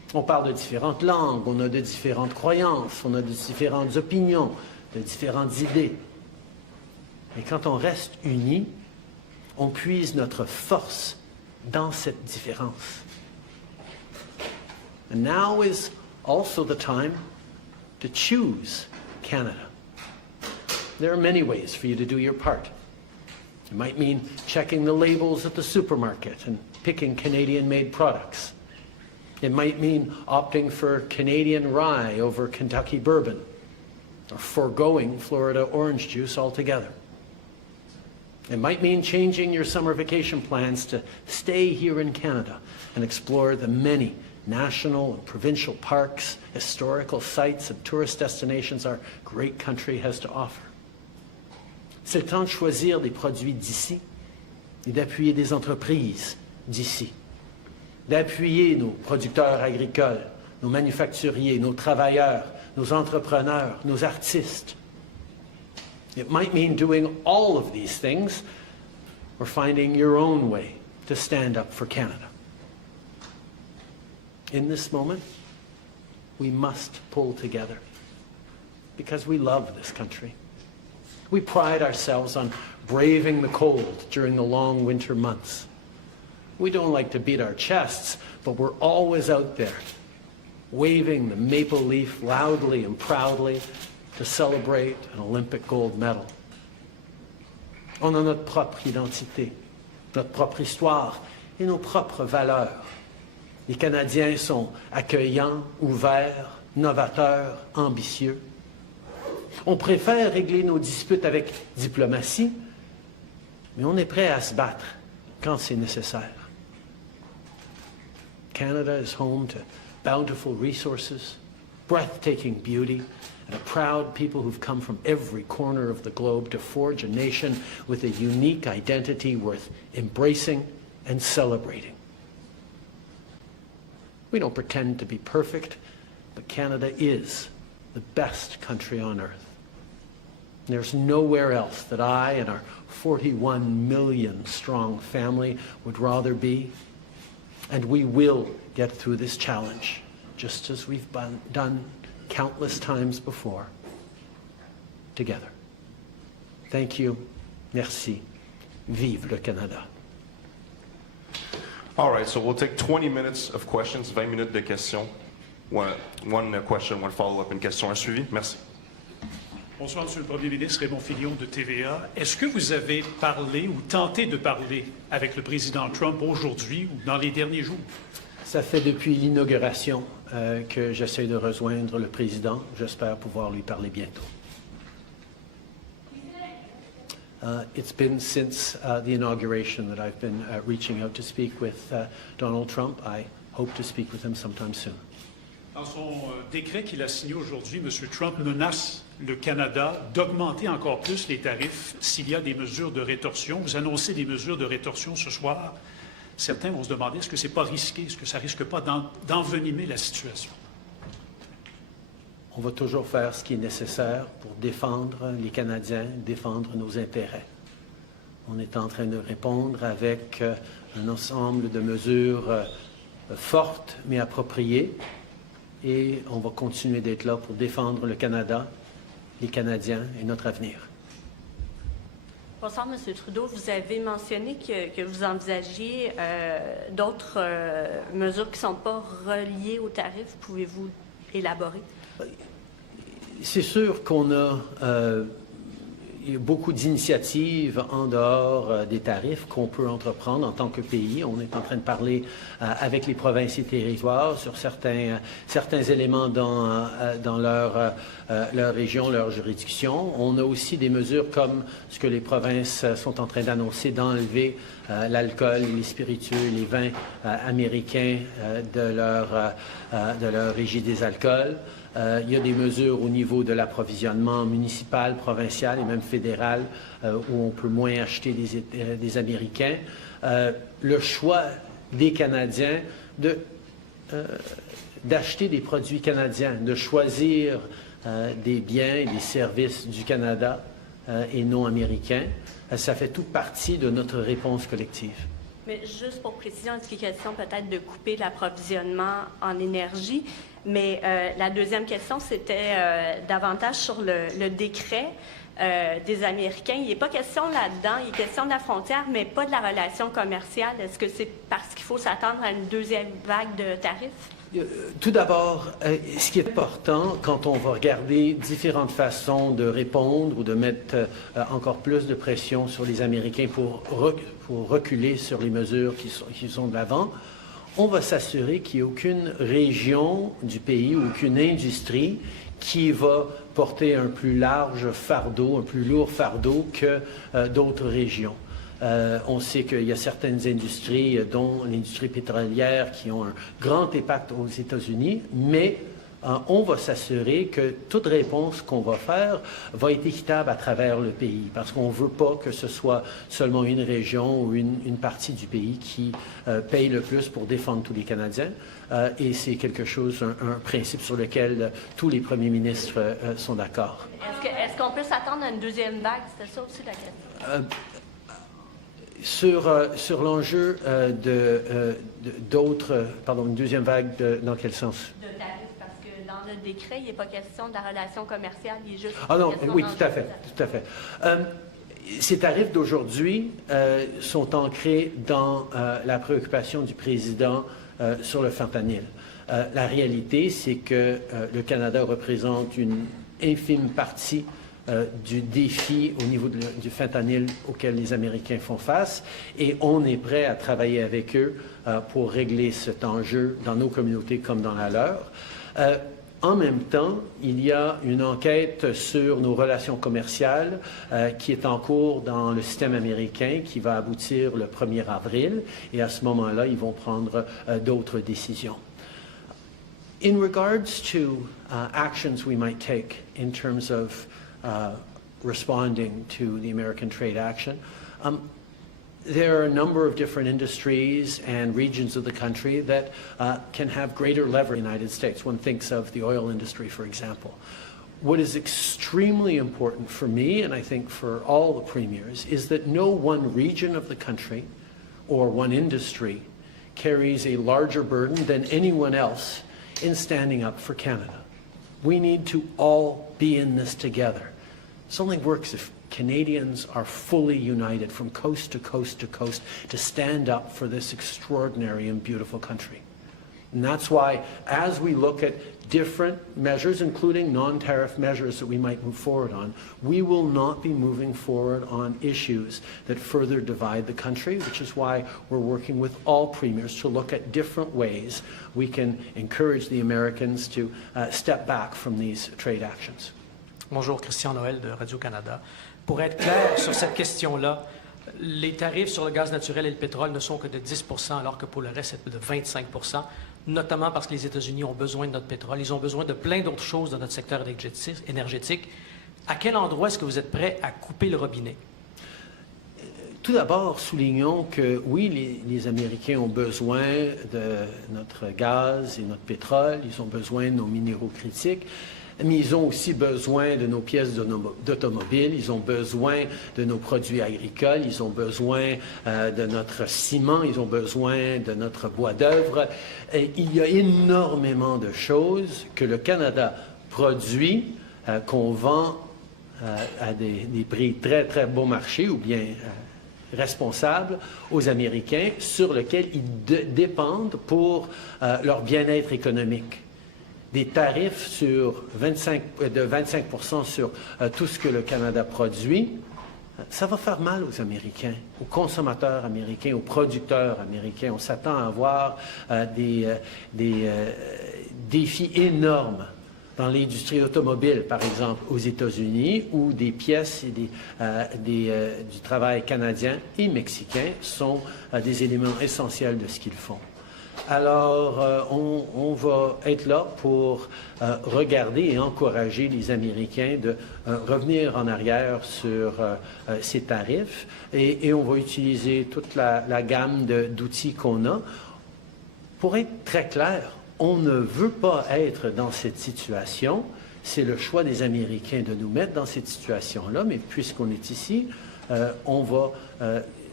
On parle de différentes langues, on a de différentes croyances, on a de différentes opinions, de différentes idées. Mais quand on reste unis, on puise notre force dans cette différence. And now is also the time to choose Canada. There are many ways for you to do your part. It might mean checking the labels at the supermarket and picking Canadian-made products. It might mean opting for Canadian rye over Kentucky bourbon, or foregoing Florida orange juice altogether. It might mean changing your summer vacation plans to stay here in Canada and explore the many national and provincial parks, historical sites, and tourist destinations our great country has to offer. C'est le temps de choisir des produits d'ici et d'appuyer des entreprises d'ici, d'appuyer nos producteurs agricoles, nos manufacturiers, nos travailleurs, nos entrepreneurs, nos artistes. It might mean doing all of these things or finding your own way to stand up for Canada. In this moment, we must pull together because we love this country. We pride ourselves on braving the cold during the long winter months. We don't like to beat our chests, but we're always out there, waving the maple leaf loudly and proudly to celebrate an Olympic gold medal. On a notre propre identité, notre propre histoire et nos propres valeurs. Les Canadiens sont accueillants, ouverts, novateurs, ambitieux. On préfère régler nos disputes avec diplomatie, mais on est prêt à se battre quand c'est nécessaire. Canada is home to bountiful resources, breathtaking beauty, and a proud people who've come from every corner of the globe to forge a nation with a unique identity worth embracing and celebrating. We don't pretend to be perfect, but Canada is the best country on earth. There's nowhere else that I and our 41 million strong family would rather be. And we will get through this challenge, just as we've done countless times before, together. Thank you. Merci. Vive le Canada. All right, so we'll take 20 minutes of questions, 20 minutes de questions. One question, one follow-up, une question à suivi. Merci. Bonsoir, Monsieur le Premier ministre, Raymond Filion de TVA. Est-ce que vous avez parlé ou tenté de parler avec le président Trump aujourd'hui ou dans les derniers jours? Ça fait depuis l'inauguration que j'essaie de rejoindre le président. J'espère pouvoir lui parler bientôt. It's been since the inauguration that I've been reaching out to speak with Donald Trump. I hope to speak with him sometime soon. Dans son décret qu'il a signé aujourd'hui, M. Trump menace le Canada d'augmenter encore plus les tarifs s'il y a des mesures de rétorsion. Vous annoncez des mesures de rétorsion ce soir. Certains vont se demander est-ce que ce n'est pas risqué, est-ce que ça ne risque pas d'envenimer la situation? On va toujours faire ce qui est nécessaire pour défendre les Canadiens, défendre nos intérêts. On est en train de répondre avec un ensemble de mesures fortes mais appropriées et on va continuer d'être là pour défendre le Canada, les Canadiens et notre avenir. Bonsoir, M. Trudeau. Vous avez mentionné que vous envisagiez d'autres mesures qui ne sont pas reliées aux tarifs. Pouvez-vous élaborer? C'est sûr qu'on a beaucoup d'initiatives en dehors des tarifs qu'on peut entreprendre en tant que pays. On est en train de parler avec les provinces et territoires sur certains éléments dans leur région, leur juridiction. On a aussi des mesures comme ce que les provinces sont en train d'annoncer, d'enlever l'alcool, les spiritueux, les vins américains de leur régie des alcools. Il y a des mesures au niveau de l'approvisionnement municipal, provincial et même fédéral où on peut moins acheter des Américains. Le choix des Canadiens d'acheter des produits canadiens, de choisir des biens et des services du Canada et non américains, ça fait toute partie de notre réponse collective. Mais juste pour précision, est-ce qu'il est question peut-être de couper l'approvisionnement en énergie? Mais la deuxième question, c'était davantage sur le décret des Américains. Il n'est pas question là-dedans, il est question de la frontière, mais pas de la relation commerciale. Est-ce que c'est parce qu'il faut s'attendre à une deuxième vague de tarifs? Tout d'abord, ce qui est important quand on va regarder différentes façons de répondre ou de mettre encore plus de pression sur les Américains pour reculer sur les mesures qui sont de l'avant, on va s'assurer qu'il n'y ait aucune région du pays ou aucune industrie qui va porter un plus large fardeau, un plus lourd fardeau que d'autres régions. On sait qu'il y a certaines industries, dont l'industrie pétrolière, qui ont un grand impact aux États-Unis, mais on va s'assurer que toute réponse qu'on va faire va être équitable à travers le pays, parce qu'on ne veut pas que ce soit seulement une région ou une partie du pays qui paye le plus pour défendre tous les Canadiens. Et c'est quelque chose, un principe sur lequel tous les premiers ministres sont d'accord. Est-ce qu'on peut s'attendre à une deuxième vague? C'était ça aussi la question. Sur l'enjeu une deuxième vague, dans quel sens? De tarifs, parce que dans le décret, il n'est pas question de la relation commerciale, il est juste... Ah non, oui, tout à fait. Ces tarifs d'aujourd'hui sont ancrés dans la préoccupation du président sur le fentanyl. La réalité, c'est que le Canada représente une infime partie du défi au niveau du fentanyl auquel les Américains font face, et on est prêt à travailler avec eux pour régler cet enjeu dans nos communautés comme dans la leur. En même temps, il y a une enquête sur nos relations commerciales qui est en cours dans le système américain, qui va aboutir le 1er avril, et à ce moment-là, ils vont prendre d'autres décisions. In regards to actions we might take in terms of responding to the American trade action, there are a number of different industries and regions of the country that can have greater leverage in the United States. One thinks of the oil industry, for example. What is extremely important for me, and I think for all the premiers, is that no one region of the country or one industry carries a larger burden than anyone else in standing up for Canada. We need to all be in this together. This only works if Canadians are fully united from coast to coast to coast to stand up for this extraordinary and beautiful country. And that's why, as we look at different measures, including non-tariff measures that we might move forward on, we will not be moving forward on issues that further divide the country, which is why we're working with all premiers to look at different ways we can encourage the Americans to step back from these trade actions. Bonjour, Christian Noël de Radio-Canada. Pour être clair sur cette question-là, les tarifs sur le gaz naturel et le pétrole ne sont que de 10 % alors que pour le reste, c'est de 25 %, notamment parce que les États-Unis ont besoin de notre pétrole. Ils ont besoin de plein d'autres choses dans notre secteur énergétique. À quel endroit est-ce que vous êtes prêt à couper le robinet? Tout d'abord, soulignons que oui, les Américains ont besoin de notre gaz et notre pétrole, ils ont besoin de nos minéraux critiques, mais ils ont aussi besoin de nos pièces d'automobile, ils ont besoin de nos produits agricoles, ils ont besoin de notre ciment, ils ont besoin de notre bois d'œuvre. Il y a énormément de choses que le Canada produit, qu'on vend à des prix très, très bon marché ou bien responsables aux Américains, sur lesquels ils dépendent pour leur bien-être économique. Des tarifs de 25 % sur tout ce que le Canada produit, ça va faire mal aux Américains, aux consommateurs américains, aux producteurs américains. On s'attend à avoir des défis énormes dans l'industrie automobile, par exemple, aux États-Unis, où des pièces et du travail canadien et mexicain sont des éléments essentiels de ce qu'ils font. Alors, on va être là pour regarder et encourager les Américains de revenir en arrière sur ces tarifs et on va utiliser toute la gamme d'outils qu'on a. Pour être très clair, on ne veut pas être dans cette situation. C'est le choix des Américains de nous mettre dans cette situation-là, mais puisqu'on est ici, on va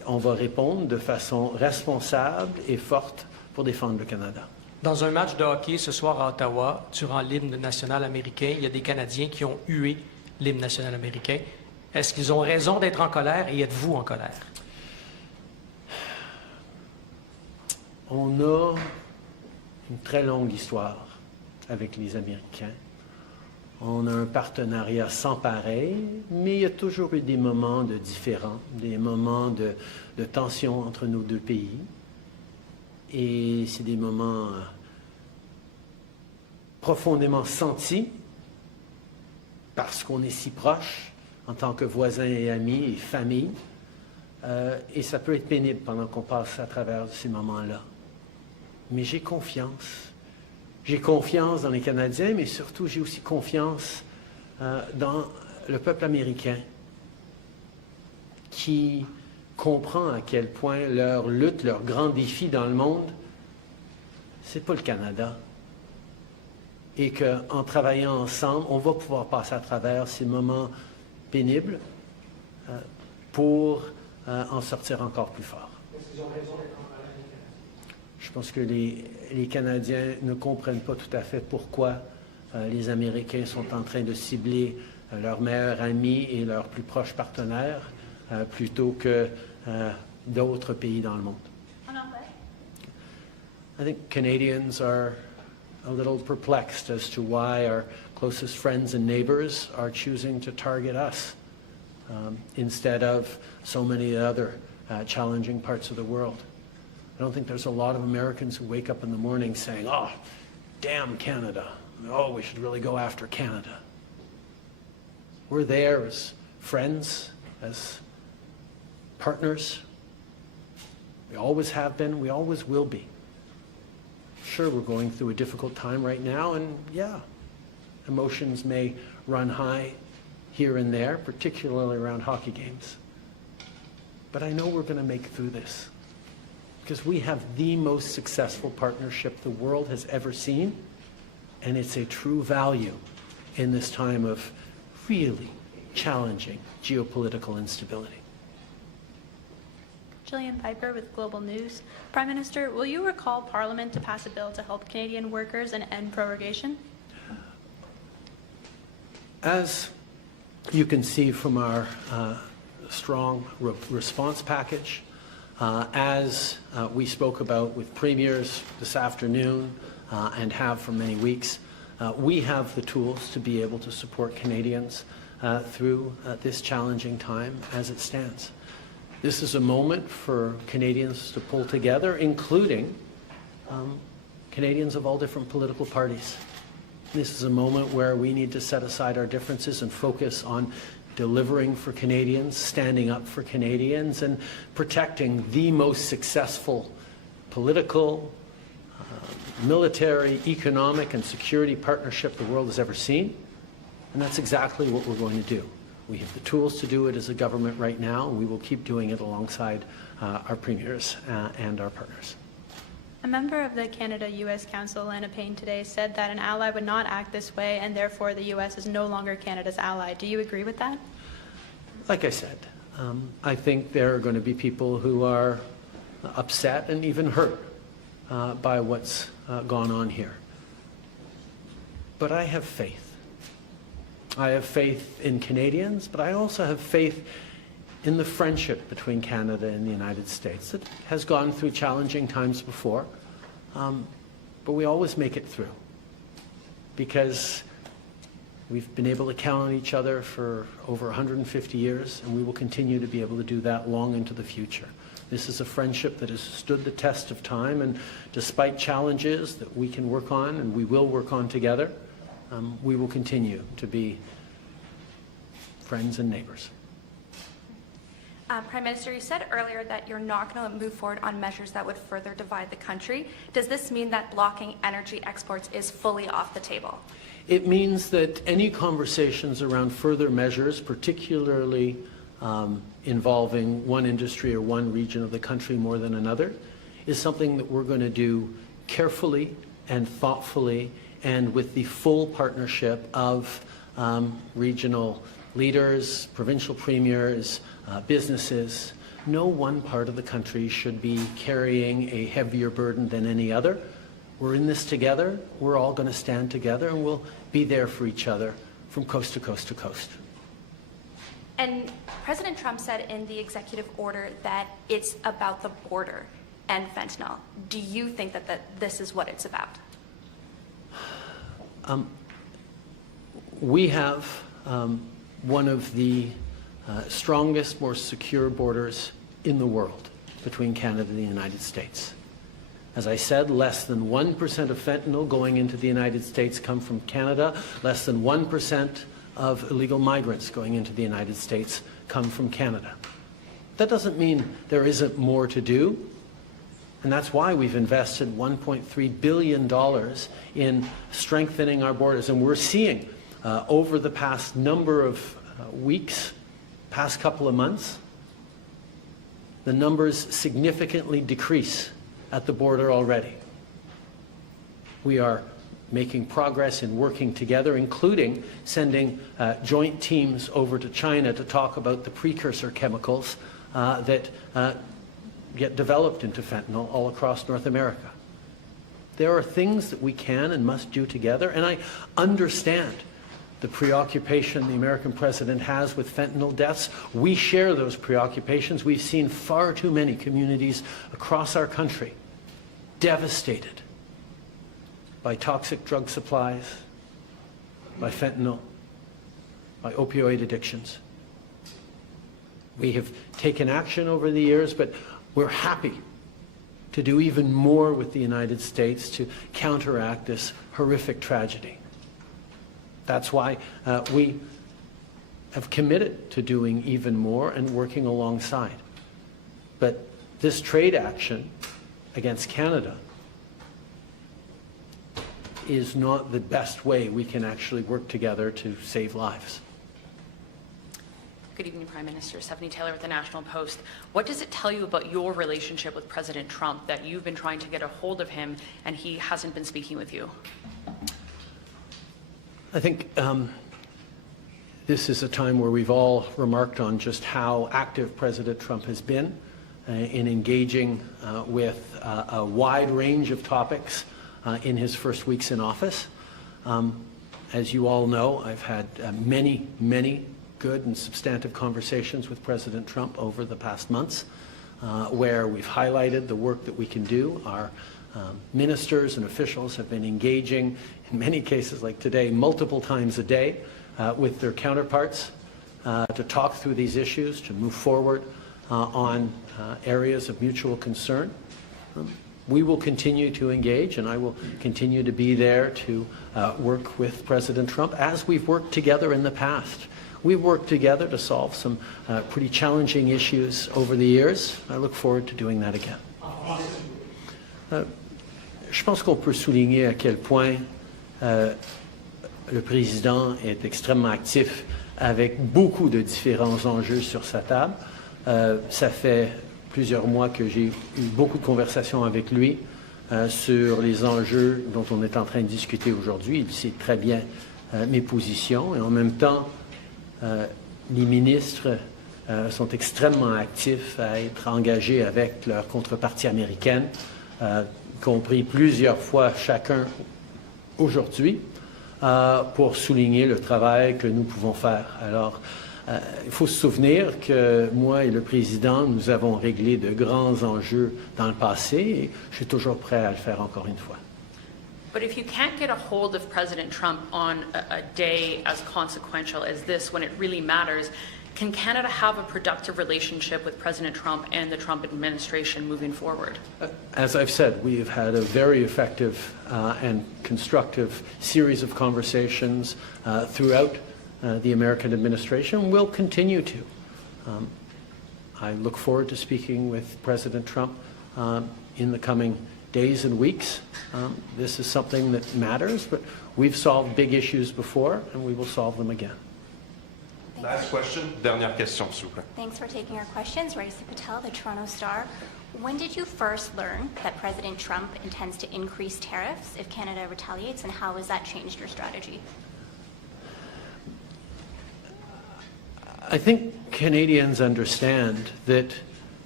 on va répondre de façon responsable et forte pour défendre le Canada. Dans un match de hockey ce soir à Ottawa, durant l'hymne national américain, il y a des Canadiens qui ont hué l'hymne national américain. Est-ce qu'ils ont raison d'être en colère et êtes-vous en colère? On a une très longue histoire avec les Américains. On a un partenariat sans pareil, mais il y a toujours eu des moments de différends, des moments de tension entre nos deux pays. Et c'est des moments profondément sentis parce qu'on est si proches en tant que voisins et amis et famille. Et ça peut être pénible pendant qu'on passe à travers ces moments-là. Mais j'ai confiance. J'ai confiance dans les Canadiens, mais surtout j'ai aussi confiance dans le peuple américain qui comprend à quel point leur lutte, leur grand défi dans le monde, c'est pas le Canada. Et qu'en travaillant ensemble, on va pouvoir passer à travers ces moments pénibles pour en sortir encore plus fort. Je pense que les Canadiens ne comprennent pas tout à fait pourquoi les Américains sont en train de cibler leurs meilleurs amis et leurs plus proches partenaires plutôt que d'autres pays dans le monde. I think Canadians are a little perplexed as to why our closest friends and neighbors are choosing to target us instead of so many other challenging parts of the world. I don't think there's a lot of Americans who wake up in the morning saying, oh, damn Canada. Oh, we should really go after Canada. We're there as friends, as partners. We always have been, we always will be. Sure, we're going through a difficult time right now, and yeah, emotions may run high here and there, particularly around hockey games. But I know we're going to make it through this because we have the most successful partnership the world has ever seen, and it's a true value in this time of really challenging geopolitical instability. Gillian Piper with Global News. Prime Minister, will you recall Parliament to pass a bill to help Canadian workers and end prorogation? As you can see from our strong response package, as we spoke about with premiers this afternoon and have for many weeks, we have the tools to be able to support Canadians through this challenging time as it stands. This is a moment for Canadians to pull together, including Canadians of all different political parties. This is a moment where we need to set aside our differences and focus on delivering for Canadians, standing up for Canadians, and protecting the most successful political, military, economic, and security partnership the world has ever seen. And that's exactly what we're going to do. We have the tools to do it as a government right now, and we will keep doing it alongside our premiers and our partners. A member of the Canada-U.S. Council, Lana Payne, today said that an ally would not act this way, and therefore the U.S. is no longer Canada's ally. Do you agree with that? Like I said, I think there are going to be people who are upset and even hurt by what's gone on here. But I have faith. I have faith in Canadians, but I also have faith in the friendship between Canada and the United States. It has gone through challenging times before, but we always make it through because we've been able to count on each other for over 150 years, and we will continue to be able to do that long into the future. This is a friendship that has stood the test of time, and despite challenges that we can work on and we will work on together, we will continue to be friends and neighbors. Prime Minister, you said earlier that you're not going to move forward on measures that would further divide the country. Does this mean that blocking energy exports is fully off the table? It means that any conversations around further measures, particularly involving one industry or one region of the country more than another, is something that we're going to do carefully and thoughtfully and with the full partnership of regional leaders, provincial premiers, businesses, no one part of the country should be carrying a heavier burden than any other. We're in this together. We're all going to stand together, and we'll be there for each other from coast to coast to coast. And President Trump said in the executive order that it's about the border and fentanyl. Do you think that this is what it's about? We have one of the strongest, more secure borders in the world between Canada and the United States. As I said, less than 1% of fentanyl going into the United States come from Canada. Less than 1% of illegal migrants going into the United States come from Canada. That doesn't mean there isn't more to do. And that's why we've invested $1.3 billion in strengthening our borders. And we're seeing over the past number of weeks, past couple of months, the numbers significantly decrease at the border already. We are making progress in working together, including sending joint teams over to China to talk about the precursor chemicals that get developed into fentanyl all across North America. There are things that we can and must do together, and I understand the preoccupation the American president has with fentanyl deaths. We share those preoccupations. We've seen far too many communities across our country devastated by toxic drug supplies, by fentanyl, by opioid addictions. We have taken action over the years, but we're happy to do even more with the United States to counteract this horrific tragedy. That's why we have committed to doing even more and working alongside. But this trade action against Canada is not the best way we can actually work together to save lives. Good evening, Prime Minister. Stephanie Taylor with the National Post. What does it tell you about your relationship with President Trump that you've been trying to get a hold of him and he hasn't been speaking with you? I think this is a time where we've all remarked on just how active President Trump has been in engaging with a wide range of topics in his first weeks in office. As you all know, I've had many good and substantive conversations with President Trump over the past months where we've highlighted the work that we can do. Our ministers and officials have been engaging, in many cases like today, multiple times a day with their counterparts to talk through these issues, to move forward on areas of mutual concern. We will continue to engage, and I will continue to be there to work with President Trump as we've worked together in the past. We've worked together to solve some pretty challenging issues over the years. I look forward to doing that again. Je pense qu'on peut souligner à quel point le président est extrêmement actif avec beaucoup de différents enjeux sur sa table. Ça fait plusieurs mois que j'ai eu beaucoup de conversations avec lui sur les enjeux dont on est en train de discuter aujourd'hui. Il sait très bien mes positions et en même temps, les ministres sont extrêmement actifs à être engagés avec leur contrepartie américaine, compris plusieurs fois chacun aujourd'hui, pour souligner le travail que nous pouvons faire. Alors, il faut se souvenir que moi et le président, nous avons réglé de grands enjeux dans le passé et je suis toujours prêt à le faire encore une fois. But if you can't get a hold of President Trump on a day as consequential as this, when it really matters, can Canada have a productive relationship with President Trump and the Trump administration moving forward? As I've said, we have had a very effective and constructive series of conversations throughout the American administration. We'll continue to. I look forward to speaking with President Trump in the coming days and weeks. This is something that matters, but we've solved big issues before, and we will solve them again. Last question, dernière question, s'il vous plaît. Thanks for taking our questions. Raisa Patel, the Toronto Star. When did you first learn that President Trump intends to increase tariffs if Canada retaliates, and how has that changed your strategy? I think Canadians understand that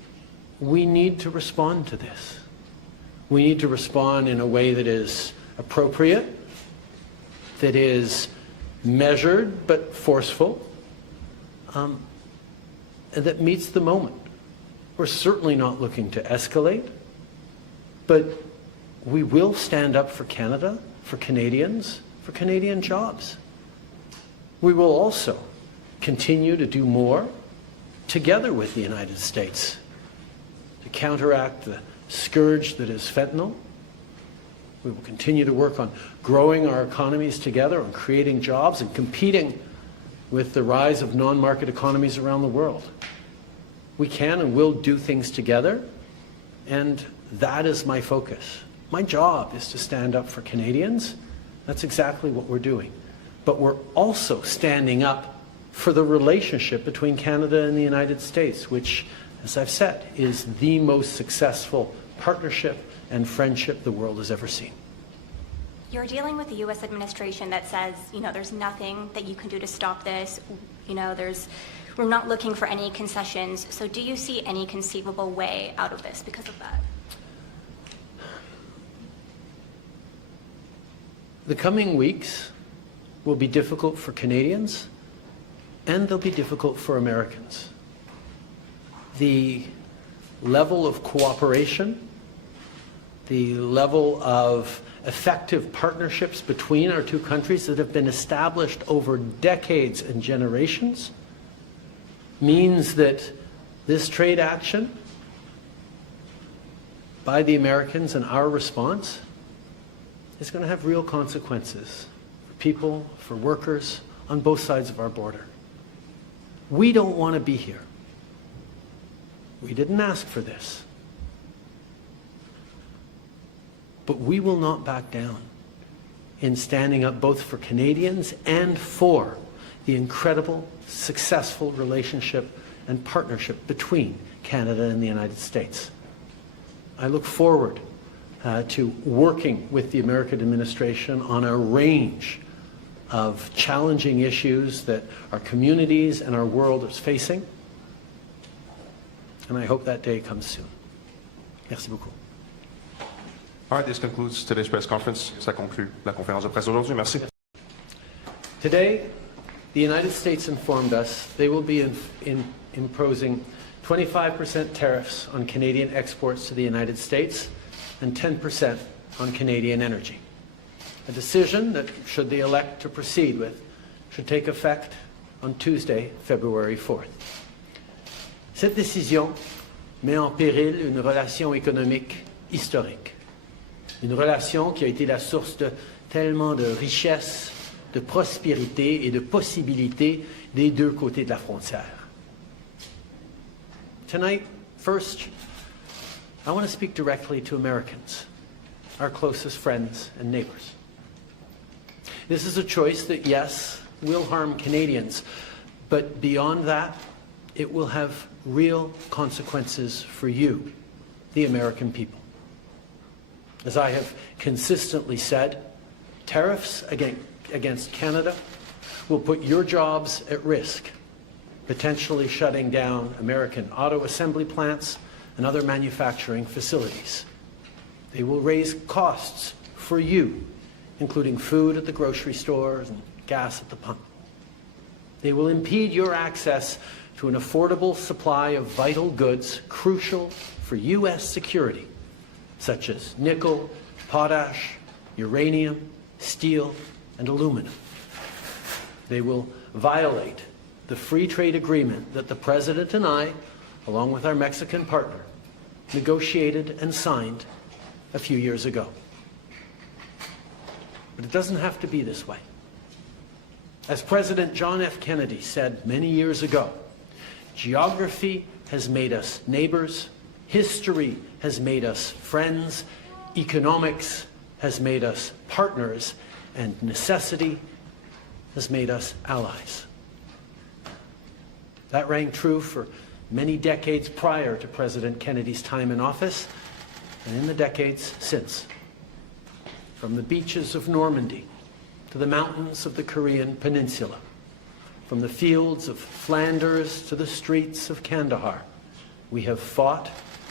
we need to respond to this. We need to respond in a way that is appropriate, that is measured but forceful, and that meets the moment. We're certainly not looking to escalate, but we will stand up for Canada, for Canadians, for Canadian jobs. We will also continue to do more together with the United States to counteract the scourge that is fentanyl. We will continue to work on growing our economies together, on creating jobs and competing with the rise of non-market economies around the world. We can and will do things together, and that is my focus. My job is to stand up for Canadians. That's exactly what we're doing. But we're also standing up for the relationship between Canada and the United States, which, as I've said, is the most successful partnership and friendship the world has ever seen. You're dealing with the U.S. administration that says, there's nothing that you can do to stop this. We're not looking for any concessions. So do you see any conceivable way out of this because of that? The coming weeks will be difficult for Canadians, and they'll be difficult for Americans. The level of cooperation, the level of effective partnerships between our two countries that have been established over decades and generations means that this trade action by the Americans and our response is going to have real consequences for people, for workers on both sides of our border. We don't want to be here. We didn't ask for this. But we will not back down in standing up both for Canadians and for the incredible, successful relationship and partnership between Canada and the United States. I look forward to working with the American administration on a range of challenging issues that our communities and our world is facing. And I hope that day comes soon. Merci beaucoup. All right, this concludes today's press conference. Ça conclut la conférence de presse d'aujourd'hui. Merci. Today, the United States informed us they will be imposing 25% tariffs on Canadian exports to the United States and 10% on Canadian energy. A decision that, should they elect to proceed with, should take effect on Tuesday, February 4th. Cette décision met en péril une relation économique historique. Une relation qui a été la source de tellement de richesses, de prospérité et de possibilités des deux côtés de la frontière. Tonight, first, I want to speak directly to Americans, our closest friends and neighbors. This is a choice that, yes, will harm Canadians, but beyond that, it will have real consequences for you, the American people. As I have consistently said, tariffs against Canada will put your jobs at risk, potentially shutting down American auto assembly plants and other manufacturing facilities. They will raise costs for you, including food at the grocery store and gas at the pump. They will impede your access to an affordable supply of vital goods crucial for U.S. security, such as nickel, potash, uranium, steel, and aluminum. They will violate the free trade agreement that the President and I, along with our Mexican partner, negotiated and signed a few years ago. But it doesn't have to be this way. As President John F. Kennedy said many years ago, geography has made us neighbors, history has made us friends, economics has made us partners, and necessity has made us allies. That rang true for many decades prior to President Kennedy's time in office, and in the decades since. From the beaches of Normandy to the mountains of the Korean Peninsula, from the fields of Flanders to the streets of Kandahar, we have fought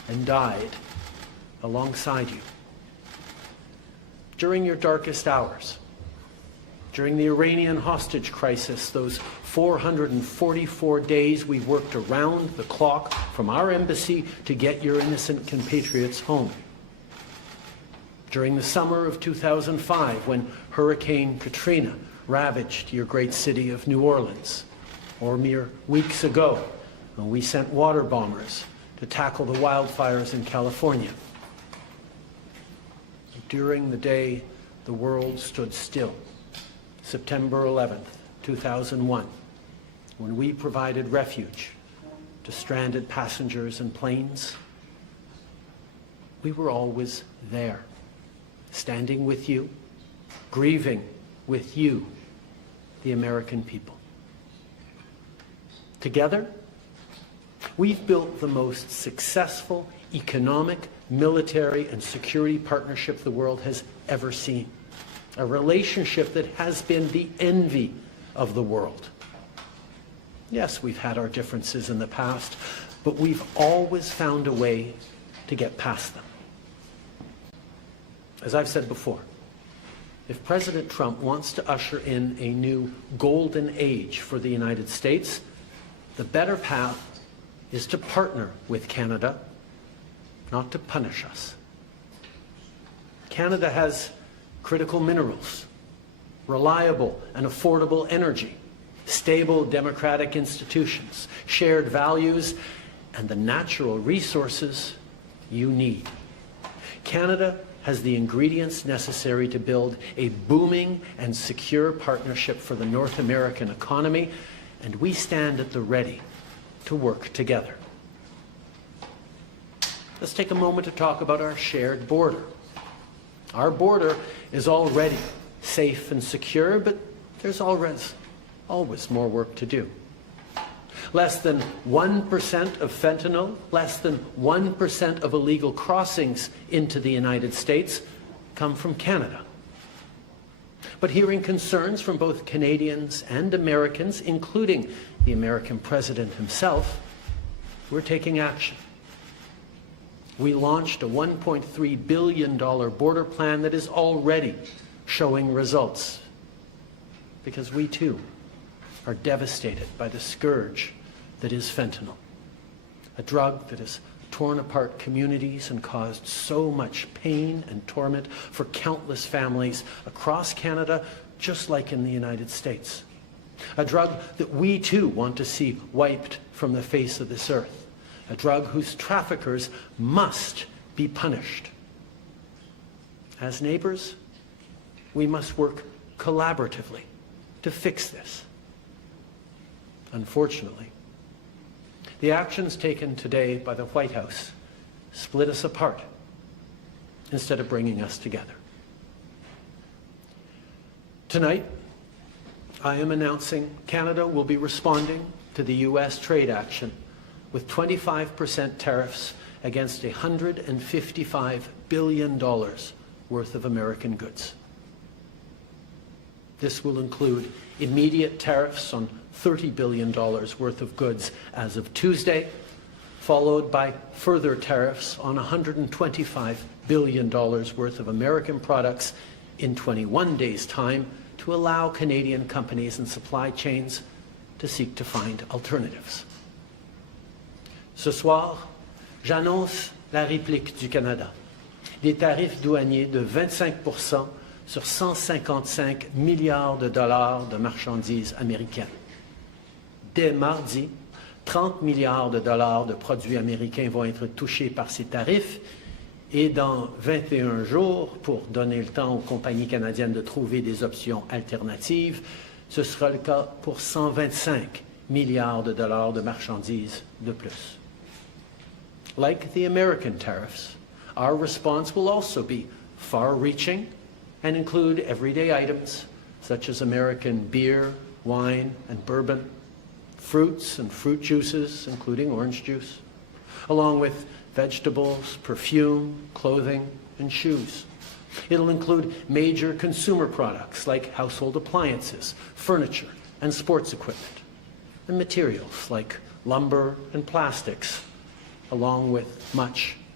and died alongside you. During your darkest hours, during the Iranian hostage crisis, those 444 days we worked around the clock from our embassy to get your innocent compatriots home. During the summer of 2005, when Hurricane Katrina ravaged your great city of New Orleans, or mere weeks ago, when we sent water bombers to tackle the wildfires in California. During the day the world stood still, September 11th, 2001, when we provided refuge to stranded passengers and planes, we were always there, standing with you, grieving with you, the American people. Together, we've built the most successful economic, military, and security partnership the world has ever seen. A relationship that has been the envy of the world. Yes, we've had our differences in the past, but we've always found a way to get past them. As I've said before, if President Trump wants to usher in a new golden age for the United States, the better path is to partner with Canada, not to punish us. Canada has critical minerals, reliable and affordable energy, stable democratic institutions, shared values, and the natural resources you need. Canada has the ingredients necessary to build a booming and secure partnership for the North American economy, and we stand at the ready to work together. Let's take a moment to talk about our shared border. Our border is already safe and secure, but there's always more work to do. Less than 1% of fentanyl, less than 1% of illegal crossings into the United States come from Canada. But hearing concerns from both Canadians and Americans, including the American president himself, we're taking action. We launched a $1.3 billion border plan that is already showing results, because we too are devastated by the scourge that is fentanyl, a drug that has torn apart communities and caused so much pain and torment for countless families across Canada, just like in the United States. A drug that we too want to see wiped from the face of this earth. A drug whose traffickers must be punished. As neighbors, we must work collaboratively to fix this. Unfortunately, the actions taken today by the White House split us apart instead of bringing us together. Tonight, I am announcing Canada will be responding to the U.S. trade action with 25% tariffs against $155 billion worth of American goods. This will include immediate tariffs on $30 billion worth of goods as of Tuesday, followed by further tariffs on $125 billion worth of American products in 21 days' time to allow Canadian companies and supply chains to seek to find alternatives. Ce soir, j'annonce la réplique du Canada. Des tarifs douaniers de 25% sur 155 milliards de dollars de marchandises américaines. Dès mardi, 30 milliards de dollars de produits américains vont être touchés par ces tarifs et dans 21 jours, pour donner le temps aux compagnies canadiennes de trouver des options alternatives, ce sera le cas pour 125 milliards de dollars de marchandises de plus. Like the American tariffs, our response will also be far-reaching and include everyday items such as American beer, wine, and bourbon, fruits and fruit juices, including orange juice, along with vegetables, perfume, clothing, and shoes. It'll include major consumer products like household appliances, furniture, and sports equipment, and materials like lumber and plastics, along with much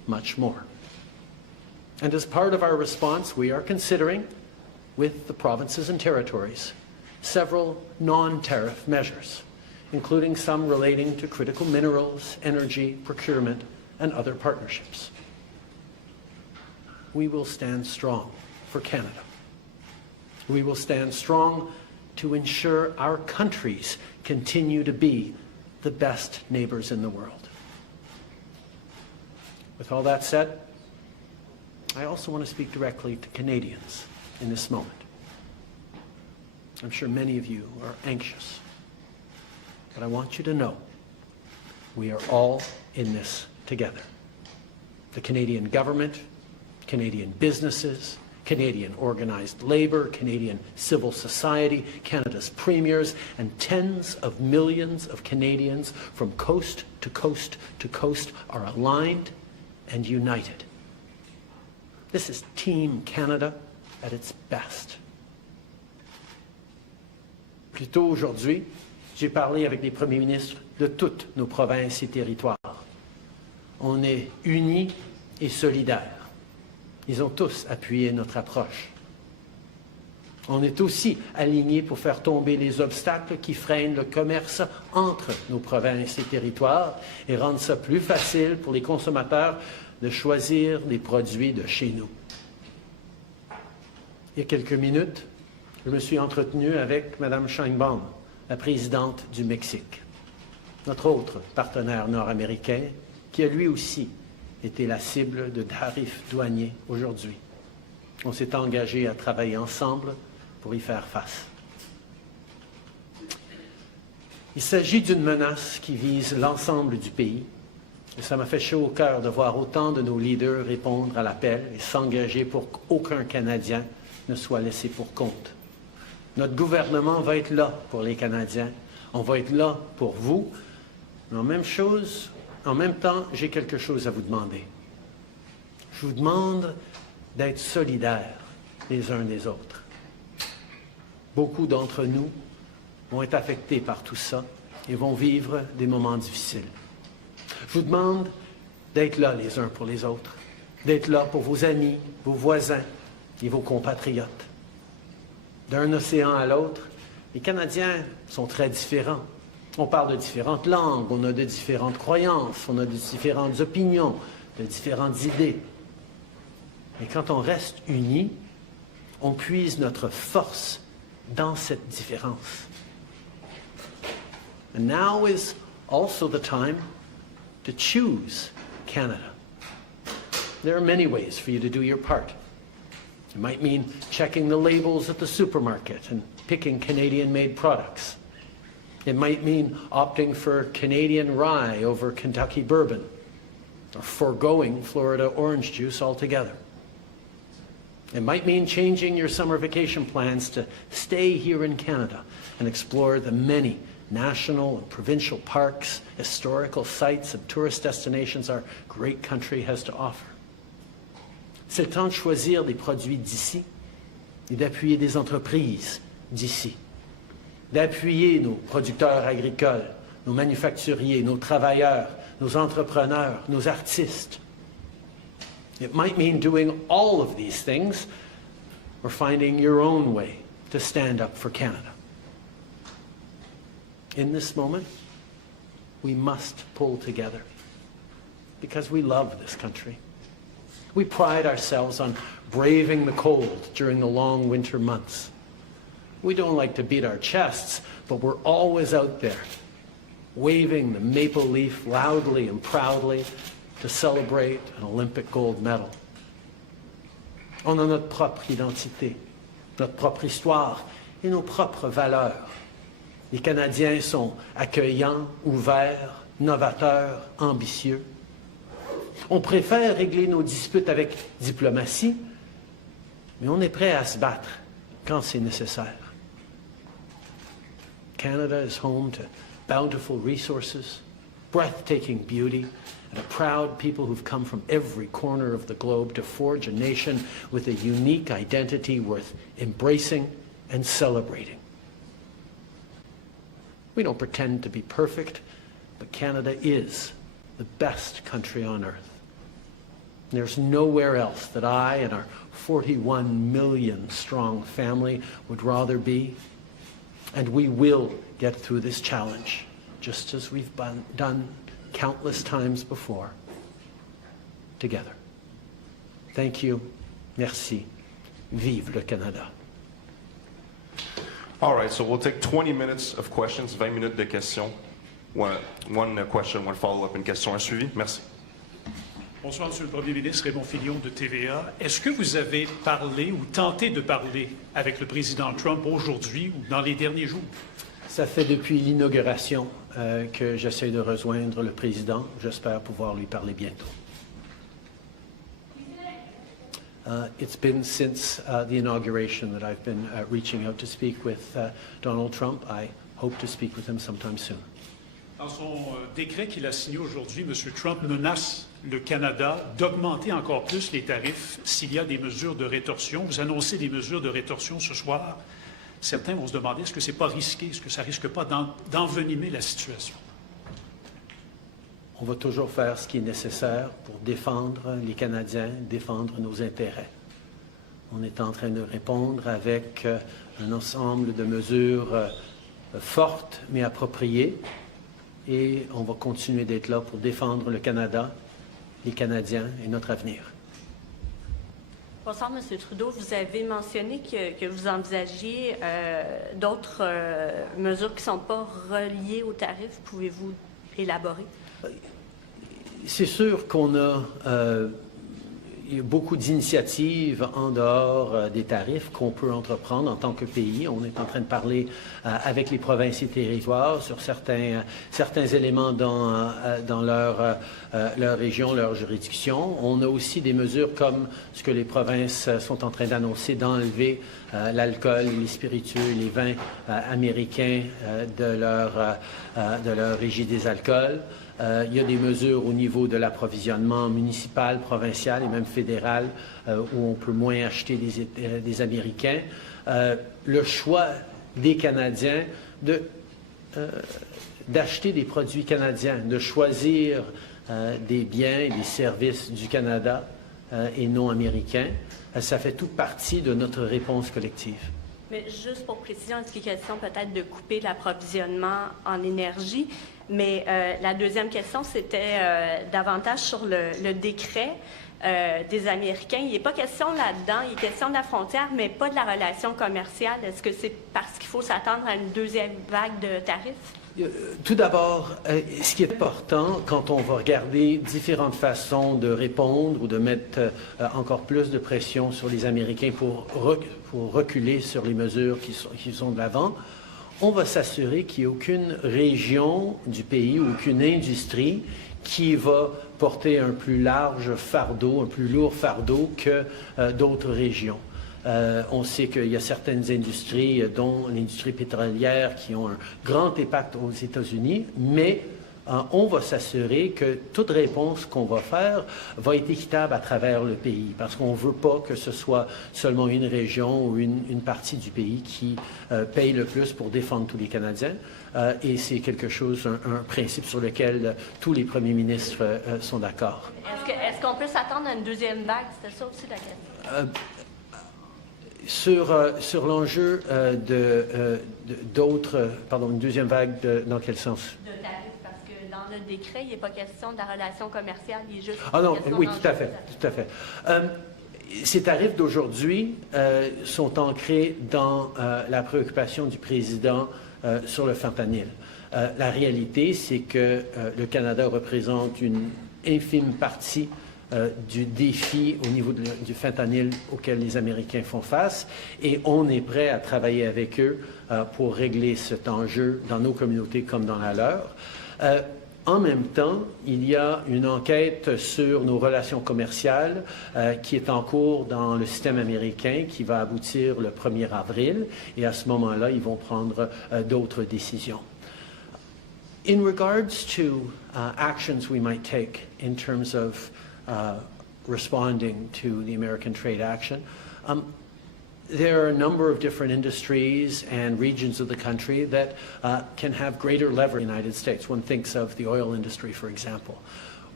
much more. And as part of our response, we are considering, with the provinces and territories, several non-tariff measures, including some relating to critical minerals, energy, procurement, and other partnerships. We will stand strong for Canada. We will stand strong to ensure our countries continue to be the best neighbors in the world. With all that said, I also want to speak directly to Canadians in this moment. I'm sure many of you are anxious, but I want you to know we are all in this together. The Canadian government, Canadian businesses, Canadian organized labor, Canadian civil society, Canada's premiers, and tens of millions of Canadians from coast to coast to coast are aligned and united. This is Team Canada at its best. Plus tôt aujourd'hui, j'ai parlé avec les premiers ministres de toutes nos provinces et territoires. On est unis et solidaires. Ils ont tous appuyé notre approche. On est aussi alignés pour faire tomber les obstacles qui freinent le commerce entre nos provinces et territoires et rendre ça plus facile pour les consommateurs de choisir les produits de chez nous. Il y a quelques minutes, je me suis entretenu avec Mme Sheinbaum, la présidente du Mexique, notre autre partenaire nord-américain, qui a lui aussi été la cible de tarifs douaniers aujourd'hui. On s'est engagé à travailler ensemble pour y faire face. Il s'agit d'une menace qui vise l'ensemble du pays, et ça m'a fait chaud au cœur de voir autant de nos leaders répondre à l'appel et s'engager pour qu'aucun Canadien ne soit laissé pour compte. Notre gouvernement va être là pour les Canadiens, on va être là pour vous, mais en même temps, j'ai quelque chose à vous demander. Je vous demande d'être solidaires les uns des autres. Beaucoup d'entre nous vont être affectés par tout ça et vont vivre des moments difficiles. Je vous demande d'être là les uns pour les autres, d'être là pour vos amis, vos voisins et vos compatriotes. D'un océan à l'autre, les Canadiens sont très différents. On parle de différentes langues, on a de différentes croyances, on a de différentes opinions, de différentes idées. Mais quand on reste unis, on puise notre force dans cette différence. And now is also the time to choose Canada. There are many ways for you to do your part. It might mean checking the labels at the supermarket and picking Canadian-made products. It might mean opting for Canadian rye over Kentucky bourbon, or foregoing Florida orange juice altogether. It might mean changing your summer vacation plans to stay here in Canada and explore the many national and provincial parks, historical sites, and tourist destinations our great country has to offer. C'est le temps de choisir des produits d'ici et d'appuyer des entreprises d'ici, d'appuyer nos producteurs agricoles, nos manufacturiers, nos travailleurs, nos entrepreneurs, nos artistes. It might mean doing all of these things or finding your own way to stand up for Canada. In this moment, we must pull together because we love this country. We pride ourselves on braving the cold during the long winter months. We don't like to beat our chests, but we're always out there, waving the maple leaf loudly and proudly to celebrate an Olympic gold medal. On a notre propre identité, notre propre histoire et nos propres valeurs. Les Canadiens sont accueillants, ouverts, novateurs, ambitieux. On préfère régler nos disputes avec diplomatie, mais on est prêt à se battre quand c'est nécessaire. Canada is home to bountiful resources, breathtaking beauty, and a proud people who've come from every corner of the globe to forge a nation with a unique identity worth embracing and celebrating. We don't pretend to be perfect, but Canada is the best country on earth. There's nowhere else that I and our 41 million strong family would rather be. And we will get through this challenge, just as we've done countless times before, together. Thank you. Merci. Vive le Canada. All right, so we'll take 20 minutes of questions, 20 minutes de questions. One question, one follow-up, une question à suivi. Merci. Bonsoir, Monsieur le Premier ministre, Raymond Filion de TVA. Est-ce que vous avez parlé ou tenté de parler avec le président Trump aujourd'hui ou dans les derniers jours? Ça fait depuis l'inauguration que j'essaie de rejoindre le président. J'espère pouvoir lui parler bientôt. It's been since the inauguration that I've been reaching out to speak with Donald Trump. I hope to speak with him sometime soon. Dans son décret qu'il a signé aujourd'hui, M. Trump menace le Canada d'augmenter encore plus les tarifs s'il y a des mesures de rétorsion. Vous annoncez des mesures de rétorsion ce soir. Certains vont se demander, est-ce que ce n'est pas risqué? Est-ce que ça ne risque pas d'envenimer la situation? On va toujours faire ce qui est nécessaire pour défendre les Canadiens, défendre nos intérêts. On est en train de répondre avec un ensemble de mesures fortes mais appropriées et on va continuer d'être là pour défendre le Canada, les Canadiens et notre avenir. Bonsoir, M. Trudeau. Vous avez mentionné que vous envisagiez d'autres mesures qui ne sont pas reliées aux tarifs. Pouvez-vous élaborer? C'est sûr qu'on a il y a beaucoup d'initiatives en dehors des tarifs qu'on peut entreprendre en tant que pays. On est en train de parler avec les provinces et territoires sur certains éléments dans leur région, leur juridiction. On a aussi des mesures comme ce que les provinces sont en train d'annoncer, d'enlever l'alcool, les spiritueux, les vins américains de leur régie des alcools. Il y a des mesures au niveau de l'approvisionnement municipal, provincial et même fédéral où on peut moins acheter des Américains. Le choix des Canadiens d'acheter des produits canadiens, de choisir des biens et des services du Canada et non américains, ça fait toute partie de notre réponse collective. Mais juste pour précision, est-ce qu'il est question peut-être de couper l'approvisionnement en énergie? Mais la deuxième question, c'était davantage sur le décret des Américains. Il n'est pas question là-dedans, il est question de la frontière, mais pas de la relation commerciale. Est-ce que c'est parce qu'il faut s'attendre à une deuxième vague de tarifs? Tout d'abord, ce qui est important quand on va regarder différentes façons de répondre ou de mettre encore plus de pression sur les Américains pour reculer sur les mesures qui sont de l'avant, on va s'assurer qu'il n'y ait aucune région du pays ou aucune industrie qui va porter un plus large fardeau, un plus lourd fardeau que d'autres régions. On sait qu'il y a certaines industries, dont l'industrie pétrolière, qui ont un grand impact aux États-Unis, mais on va s'assurer que toute réponse qu'on va faire va être équitable à travers le pays, parce qu'on ne veut pas que ce soit seulement une région ou une partie du pays qui paye le plus pour défendre tous les Canadiens. Et c'est quelque chose, un principe sur lequel tous les premiers ministres sont d'accord. Est-ce qu'on peut s'attendre à une deuxième vague? C'était ça aussi la question. Sur l'enjeu une deuxième vague, dans quel sens? De tarifs, parce que dans le décret, il n'est pas question de la relation commerciale, il est juste... Ah non, oui, tout à fait. Ces tarifs d'aujourd'hui sont ancrés dans la préoccupation du président sur le fentanyl. La réalité, c'est que le Canada représente une infime partie du défi au niveau du fentanyl auquel les Américains font face et on est prêt à travailler avec eux pour régler cet enjeu dans nos communautés comme dans la leur. En même temps, il y a une enquête sur nos relations commerciales qui est en cours dans le système américain qui va aboutir le 1er avril et à ce moment-là, ils vont prendre d'autres décisions. In regards to actions we might take in terms of responding to the American trade action. There are a number of different industries and regions of the country that can have greater leverage in the United States. One thinks of the oil industry, for example.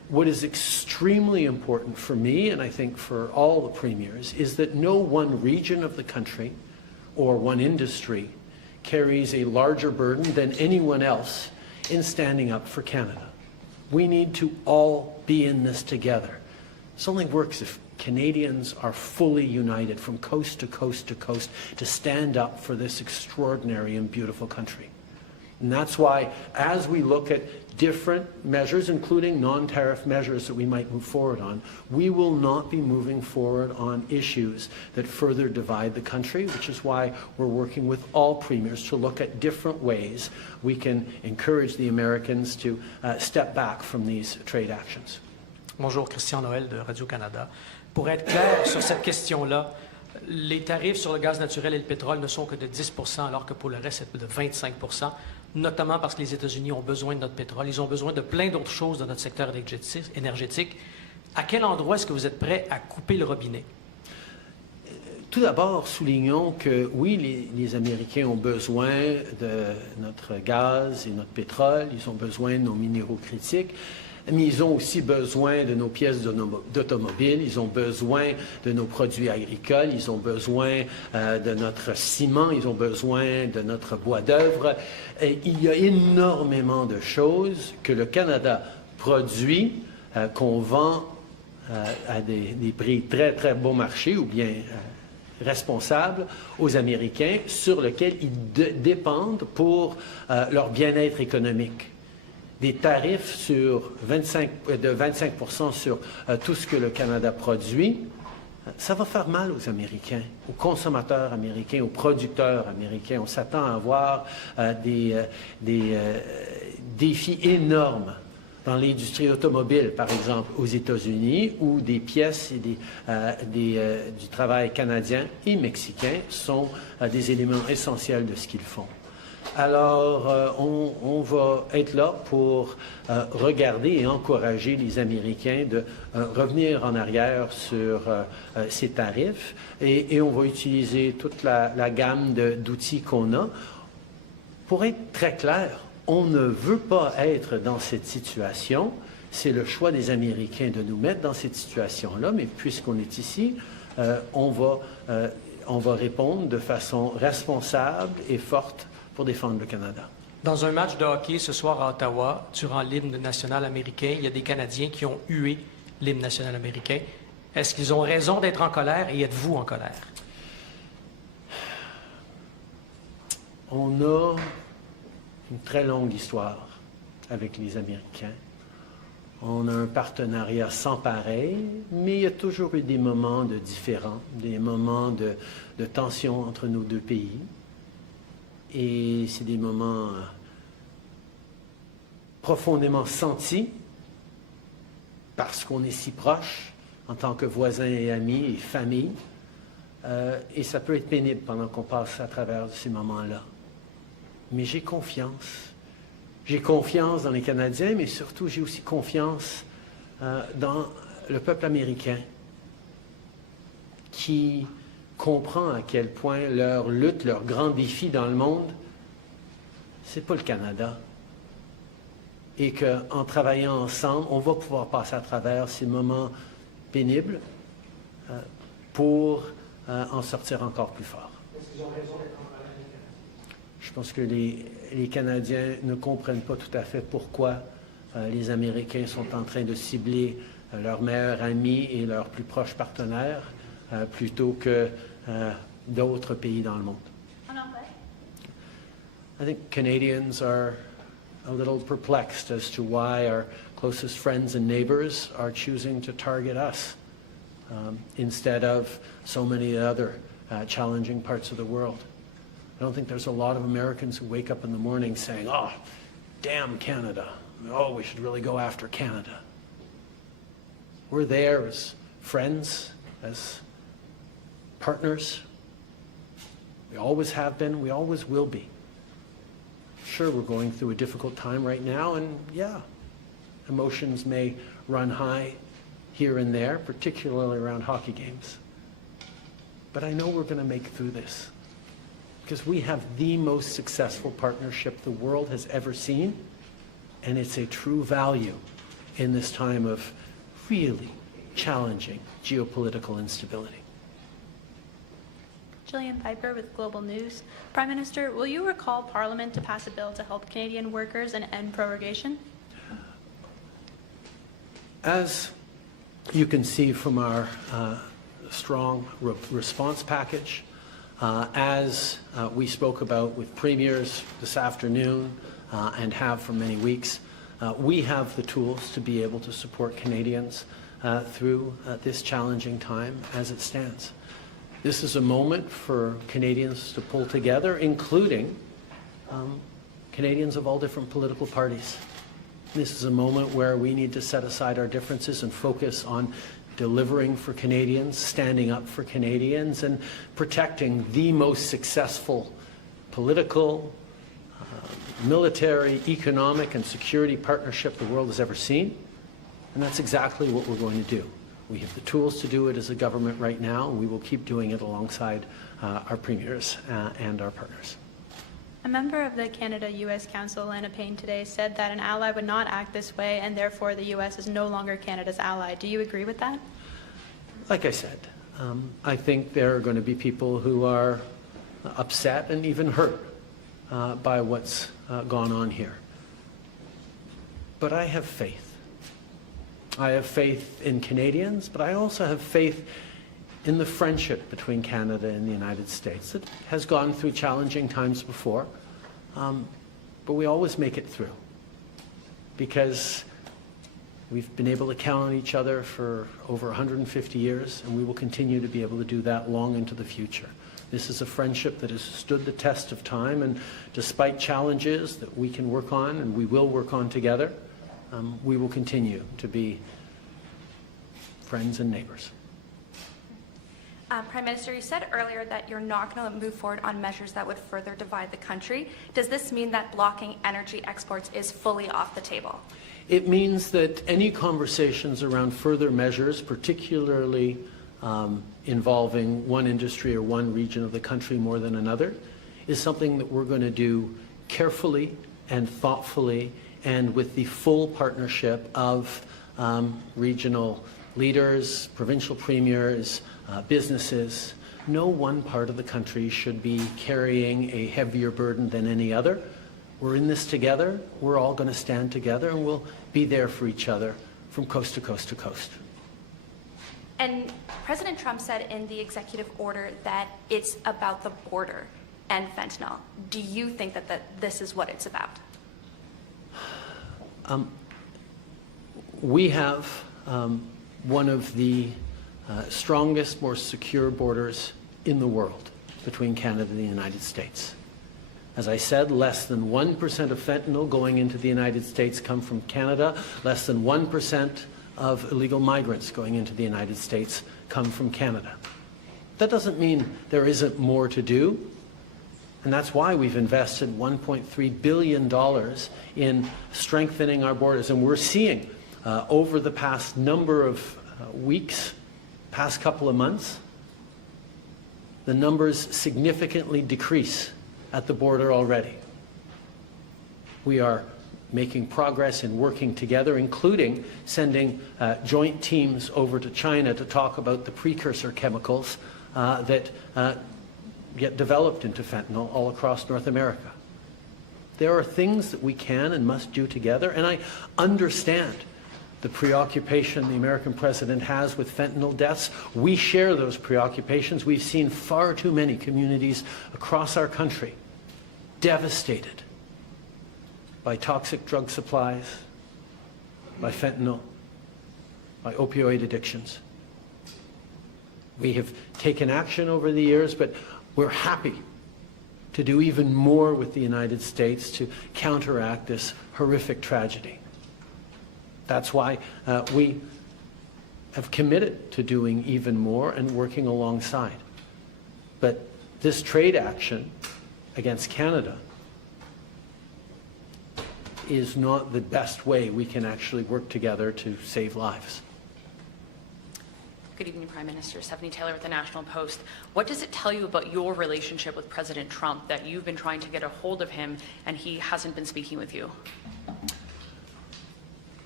what is extremely important for me, and I think for all the premiers, is that no one region of the country or one industry carries a larger burden than anyone else in standing up for Canada. We need to all be in this together. This only works if Canadians are fully united from coast to coast to coast to stand up for this extraordinary and beautiful country. And that's why, as we look at different measures, including non-tariff measures that we might move forward on, we will not be moving forward on issues that further divide the country, which is why we're working with all premiers to look at different ways we can encourage the Americans to step back from these trade actions. Bonjour, Christian Noël de Radio-Canada. Pour être clair sur cette question-là, les tarifs sur le gaz naturel et le pétrole ne sont que de 10 alors que pour le reste, c'est de 25 notamment parce que les États-Unis ont besoin de notre pétrole. Ils ont besoin de plein d'autres choses dans notre secteur énergétique. À quel endroit est-ce que vous êtes prêt à couper le robinet? Tout d'abord, soulignons que oui, les Américains ont besoin de notre gaz et notre pétrole, ils ont besoin de nos minéraux critiques, mais ils ont aussi besoin de nos pièces d'automobile, ils ont besoin de nos produits agricoles, ils ont besoin de notre ciment, ils ont besoin de notre bois d'œuvre. Il y a énormément de choses que le Canada produit, qu'on vend à des prix très, très bon marché ou bien responsables aux Américains, sur lesquels ils dépendent pour leur bien-être économique. Des tarifs de 25% sur tout ce que le Canada produit, ça va faire mal aux Américains, aux consommateurs américains, aux producteurs américains. On s'attend à avoir des défis énormes dans l'industrie automobile, par exemple, aux États-Unis, où des pièces et du travail canadien et mexicain sont des éléments essentiels de ce qu'ils font. Alors, on va être là pour regarder et encourager les Américains de revenir en arrière sur ces tarifs et on va utiliser toute la gamme d'outils qu'on a. Pour être très clair, on ne veut pas être dans cette situation. C'est le choix des Américains de nous mettre dans cette situation-là, mais puisqu'on est ici, on va répondre de façon responsable et forte pour défendre le Canada. Dans un match de hockey ce soir à Ottawa, durant l'hymne national américain, il y a des Canadiens qui ont hué l'hymne national américain. Est-ce qu'ils ont raison d'être en colère et êtes-vous en colère? On a une très longue histoire avec les Américains. On a un partenariat sans pareil, mais il y a toujours eu des moments de différends, des moments de tension entre nos deux pays. Et c'est des moments profondément sentis parce qu'on est si proches en tant que voisins et amis et famille. Et ça peut être pénible pendant qu'on passe à travers ces moments-là. Mais j'ai confiance. J'ai confiance dans les Canadiens, mais surtout j'ai aussi confiance dans le peuple américain qui comprend à quel point leur lutte, leur grand défi dans le monde, c'est pas le Canada. Et qu'en travaillant ensemble, on va pouvoir passer à travers ces moments pénibles pour en sortir encore plus fort. Je pense que les Canadiens ne comprennent pas tout à fait pourquoi les Américains sont en train de cibler leurs meilleurs amis et leurs plus proches partenaires plutôt que d'autres pays dans le monde. I think Canadians are a little perplexed as to why our closest friends and neighbors are choosing to target us instead of so many other challenging parts of the world. I don't think there's a lot of Americans who wake up in the morning saying, oh, damn Canada. Oh, we should really go after Canada. We're there as friends, as partners. We always have been, we always will be. Sure, we're going through a difficult time right now, and yeah, emotions may run high here and there, particularly around hockey games. But I know we're going to make it through this because we have the most successful partnership the world has ever seen, and it's a true value in this time of really challenging geopolitical instability. Gillian Piper with Global News. Prime Minister, will you recall Parliament to pass a bill to help Canadian workers and end prorogation? As you can see from our strong response package, as we spoke about with premiers this afternoon and have for many weeks, we have the tools to be able to support Canadians through this challenging time as it stands. This is a moment for Canadians to pull together, including Canadians of all different political parties. This is a moment where we need to set aside our differences and focus on delivering for Canadians, standing up for Canadians, and protecting the most successful political, military, economic, and security partnership the world has ever seen. And that's exactly what we're going to do. We have the tools to do it as a government right now, and we will keep doing it alongside our premiers and our partners. A member of the Canada-U.S. Council, Lana Payne, today said that an ally would not act this way, and therefore the U.S. is no longer Canada's ally. Do you agree with that? Like I said, I think there are going to be people who are upset and even hurt by what's gone on here. But I have faith. I have faith in Canadians, but I also have faith in the friendship between Canada and the United States. It has gone through challenging times before, but we always make it through because we've been able to count on each other for over 150 years, and we will continue to be able to do that long into the future. This is a friendship that has stood the test of time, and despite challenges that we can work on and we will work on together, we will continue to be friends and neighbors. Prime Minister, you said earlier that you're not going to move forward on measures that would further divide the country. Does this mean that blocking energy exports is fully off the table? It means that any conversations around further measures, particularly involving one industry or one region of the country more than another, is something that we're going to do carefully and thoughtfully and with the full partnership of regional leaders, provincial premiers, businesses. No one part of the country should be carrying a heavier burden than any other. We're in this together. We're all going to stand together, and we'll be there for each other from coast to coast to coast. And President Trump said in the executive order that it's about the border and fentanyl. Do you think that this is what it's about? We have one of the strongest, more secure borders in the world between Canada and the United States. As I said, less than 1% of fentanyl going into the United States come from Canada. Less than 1% of illegal migrants going into the United States come from Canada. That doesn't mean there isn't more to do. And that's why we've invested $1.3 billion in strengthening our borders. And we're seeing over the past number of weeks, past couple of months, the numbers significantly decrease at the border already. We are making progress in working together, including sending joint teams over to China to talk about the precursor chemicals that get developed into fentanyl all across North America. There are things that we can and must do together, and I understand the preoccupation the American president has with fentanyl deaths. We share those preoccupations. We've seen far too many communities across our country devastated by toxic drug supplies, by fentanyl, by opioid addictions. We have taken action over the years, but we're happy to do even more with the United States to counteract this horrific tragedy. That's why we have committed to doing even more and working alongside. But this trade action against Canada is not the best way we can actually work together to save lives. Good evening, Prime Minister. Stephanie Taylor with the National Post. What does it tell you about your relationship with President Trump that you've been trying to get a hold of him and he hasn't been speaking with you?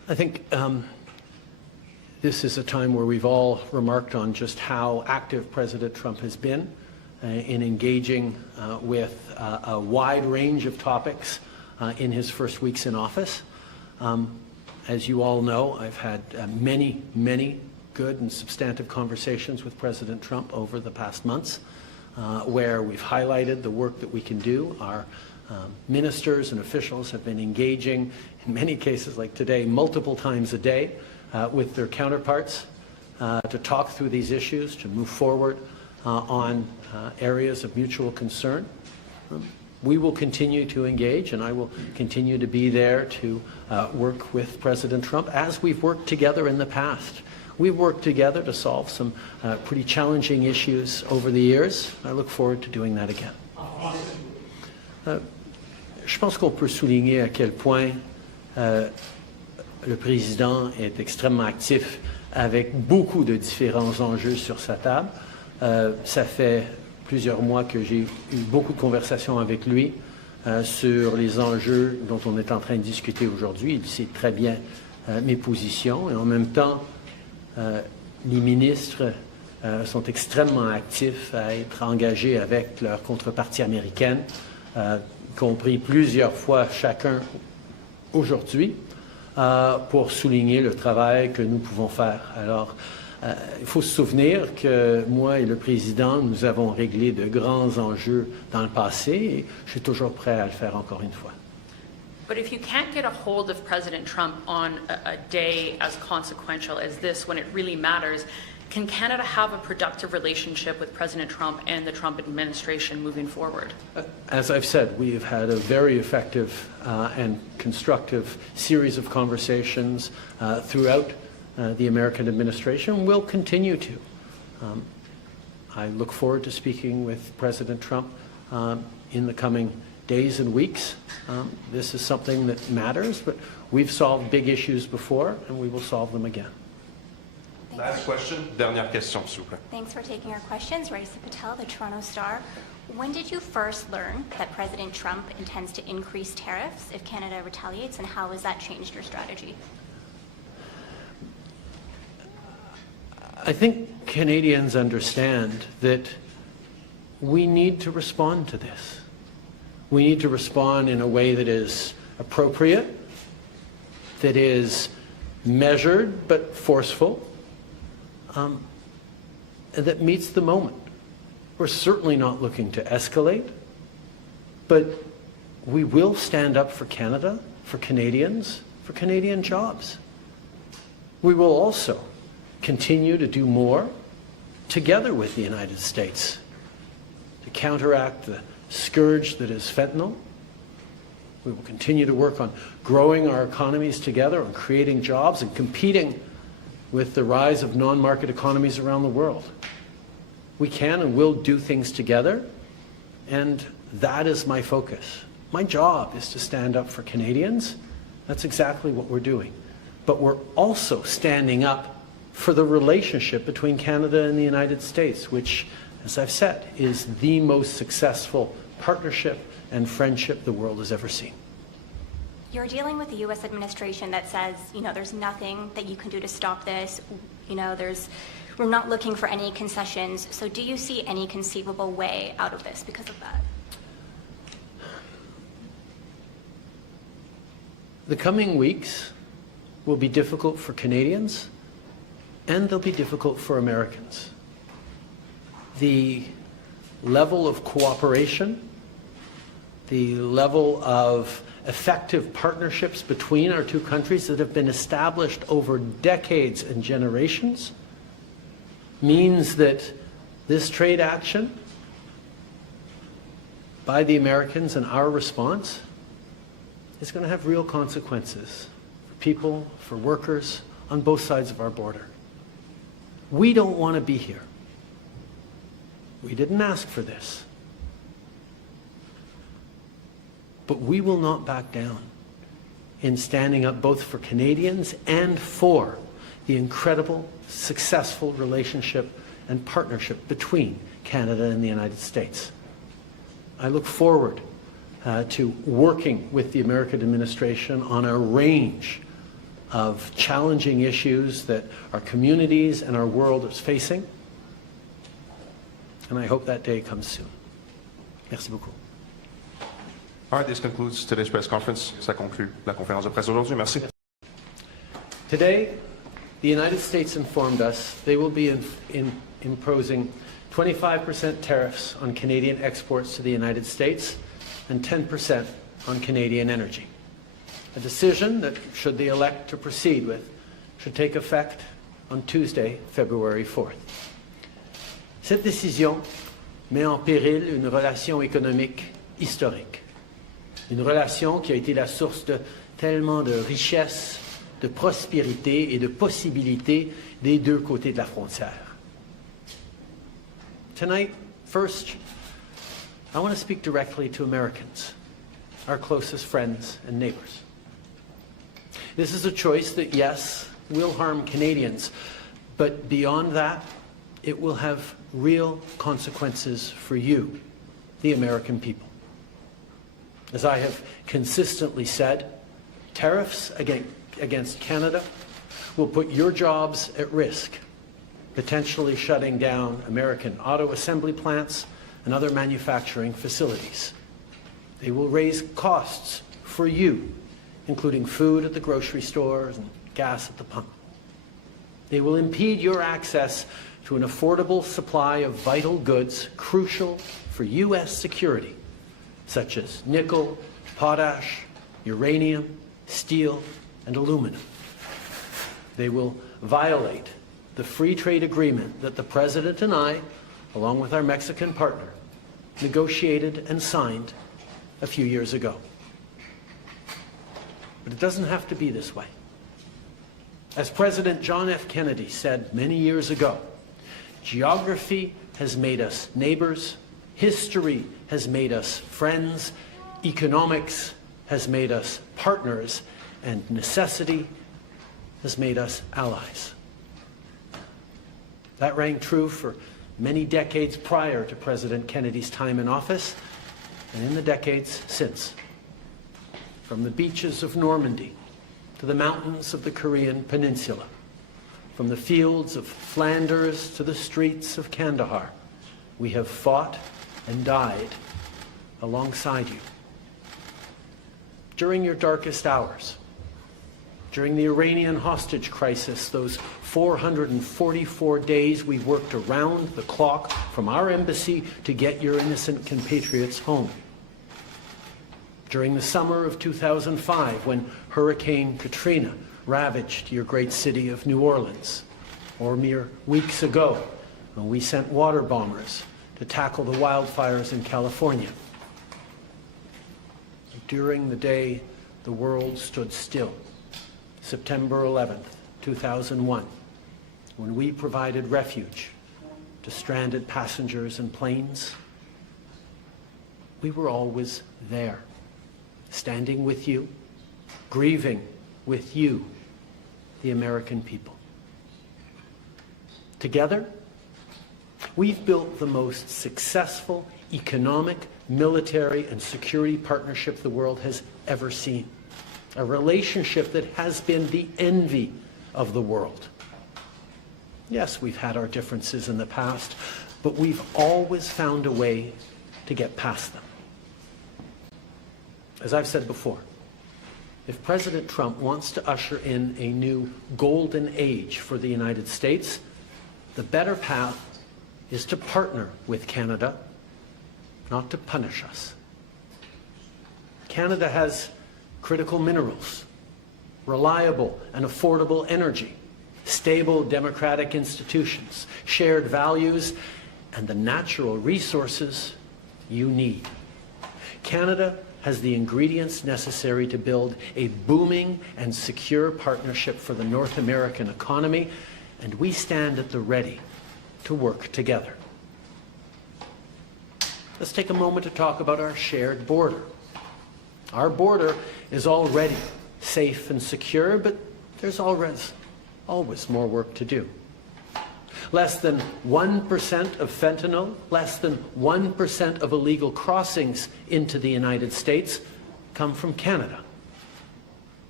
I think this is a time where we've all remarked on just how active President Trump has been in engaging with a wide range of topics in his first weeks in office. As you all know, I've had many good and substantive conversations with President Trump over the past months, where we've highlighted the work that we can do. Our ministers and officials have been engaging, in many cases like today, multiple times a day with their counterparts to talk through these issues, to move forward on areas of mutual concern. We will continue to engage, and I will continue to be there to work with President Trump as we've worked together in the past. We've worked together to solve some pretty challenging issues over the years. I look forward to doing that again. Je pense qu'on peut souligner à quel point le président est extrêmement actif avec beaucoup de différents enjeux sur sa table. Ça fait plusieurs mois que j'ai eu beaucoup de conversations avec lui sur les enjeux dont on est en train de discuter aujourd'hui. Il sait très bien mes positions et en même temps, les ministres sont extrêmement actifs à être engagés avec leur contrepartie américaine, compris plusieurs fois chacun aujourd'hui, pour souligner le travail que nous pouvons faire. Alors, il faut se souvenir que moi et le président, nous avons réglé de grands enjeux dans le passé et je suis toujours prêt à le faire encore une fois. But if you can't get a hold of President Trump on a day as consequential as this, when it really matters, can Canada have a productive relationship with President Trump and the Trump administration moving forward? As I've said, we have had a very effective and constructive series of conversations throughout the American administration. We'll continue to. I look forward to speaking with President Trump in the coming days and weeks. This is something that matters, but we've solved big issues before, and we will solve them again. Last question, dernière question, s'il vous plaît. Thanks for taking our questions. Raisa Patel, the Toronto Star. When did you first learn that President Trump intends to increase tariffs if Canada retaliates, and how has that changed your strategy? I think Canadians understand that we need to respond to this. We need to respond in a way that is appropriate, that is measured but forceful, and that meets the moment. We're certainly not looking to escalate, but we will stand up for Canada, for Canadians, for Canadian jobs. We will also continue to do more together with the United States to counteract the scourge that is fentanyl. We will continue to work on growing our economies together, on creating jobs and competing with the rise of non-market economies around the world. We can and will do things together, and that is my focus. My job is to stand up for Canadians. That's exactly what we're doing. But we're also standing up for the relationship between Canada and the United States, which, as I've said, is the most successful partnership and friendship the world has ever seen. You're dealing with the U.S. administration that says, there's nothing that you can do to stop this. We're not looking for any concessions. So do you see any conceivable way out of this because of that? The coming weeks will be difficult for Canadians, and they'll be difficult for Americans. The level of cooperation, the level of effective partnerships between our two countries that have been established over decades and generations means that this trade action by the Americans and our response is going to have real consequences for people, for workers on both sides of our border. We don't want to be here. We didn't ask for this. But we will not back down in standing up both for Canadians and for the incredible, successful relationship and partnership between Canada and the United States. I look forward to working with the American administration on a range of challenging issues that our communities and our world is facing. And I hope that day comes soon. Merci beaucoup. All right, this concludes today's press conference. Ça conclut la conférence de presse d'aujourd'hui. Merci. Today, the United States informed us they will be imposing 25% tariffs on Canadian exports to the United States and 10% on Canadian energy. A decision that, should they elect to proceed with, should take effect on Tuesday, February 4th. Cette décision met en péril une relation économique historique. Une relation qui a été la source de tellement de richesses, de prospérité et de possibilités des deux côtés de la frontière. Tonight, first, I want to speak directly to Americans, our closest friends and neighbors. This is a choice that, yes, will harm Canadians, but beyond that, it will have real consequences for you, the American people. As I have consistently said, tariffs against Canada will put your jobs at risk, potentially shutting down American auto assembly plants and other manufacturing facilities. They will raise costs for you, including food at the grocery stores and gas at the pump. They will impede your access to an affordable supply of vital goods crucial for U.S. security, such as nickel, potash, uranium, steel, and aluminum. They will violate the free trade agreement that the President and I, along with our Mexican partner, negotiated and signed a few years ago. But it doesn't have to be this way. As President John F. Kennedy said many years ago, geography has made us neighbors, history has made us friends, economics has made us partners, and necessity has made us allies. That rang true for many decades prior to President Kennedy's time in office, and in the decades since. From the beaches of Normandy to the mountains of the Korean Peninsula, from the fields of Flanders to the streets of Kandahar, we have fought and died alongside you. During your darkest hours, during the Iranian hostage crisis, those 444 days we worked around the clock from our embassy to get your innocent compatriots home. During the summer of 2005, when Hurricane Katrina ravaged your great city of New Orleans, or mere weeks ago, when we sent water bombers to tackle the wildfires in California. During the day the world stood still, September 11th, 2001, when we provided refuge to stranded passengers and planes, we were always there, standing with you, grieving with you, the American people. Together, we've built the most successful economic, military, and security partnership the world has ever seen. A relationship that has been the envy of the world. Yes, we've had our differences in the past, but we've always found a way to get past them. As I've said before, if President Trump wants to usher in a new golden age for the United States, the better path is to partner with Canada, not to punish us. Canada has critical minerals, reliable and affordable energy, stable democratic institutions, shared values, and the natural resources you need. Canada has the ingredients necessary to build a booming and secure partnership for the North American economy, and we stand at the ready to work together. Let's take a moment to talk about our shared border. Our border is already safe and secure, but there's always more work to do. Less than 1% of fentanyl, less than 1% of illegal crossings into the United States come from Canada.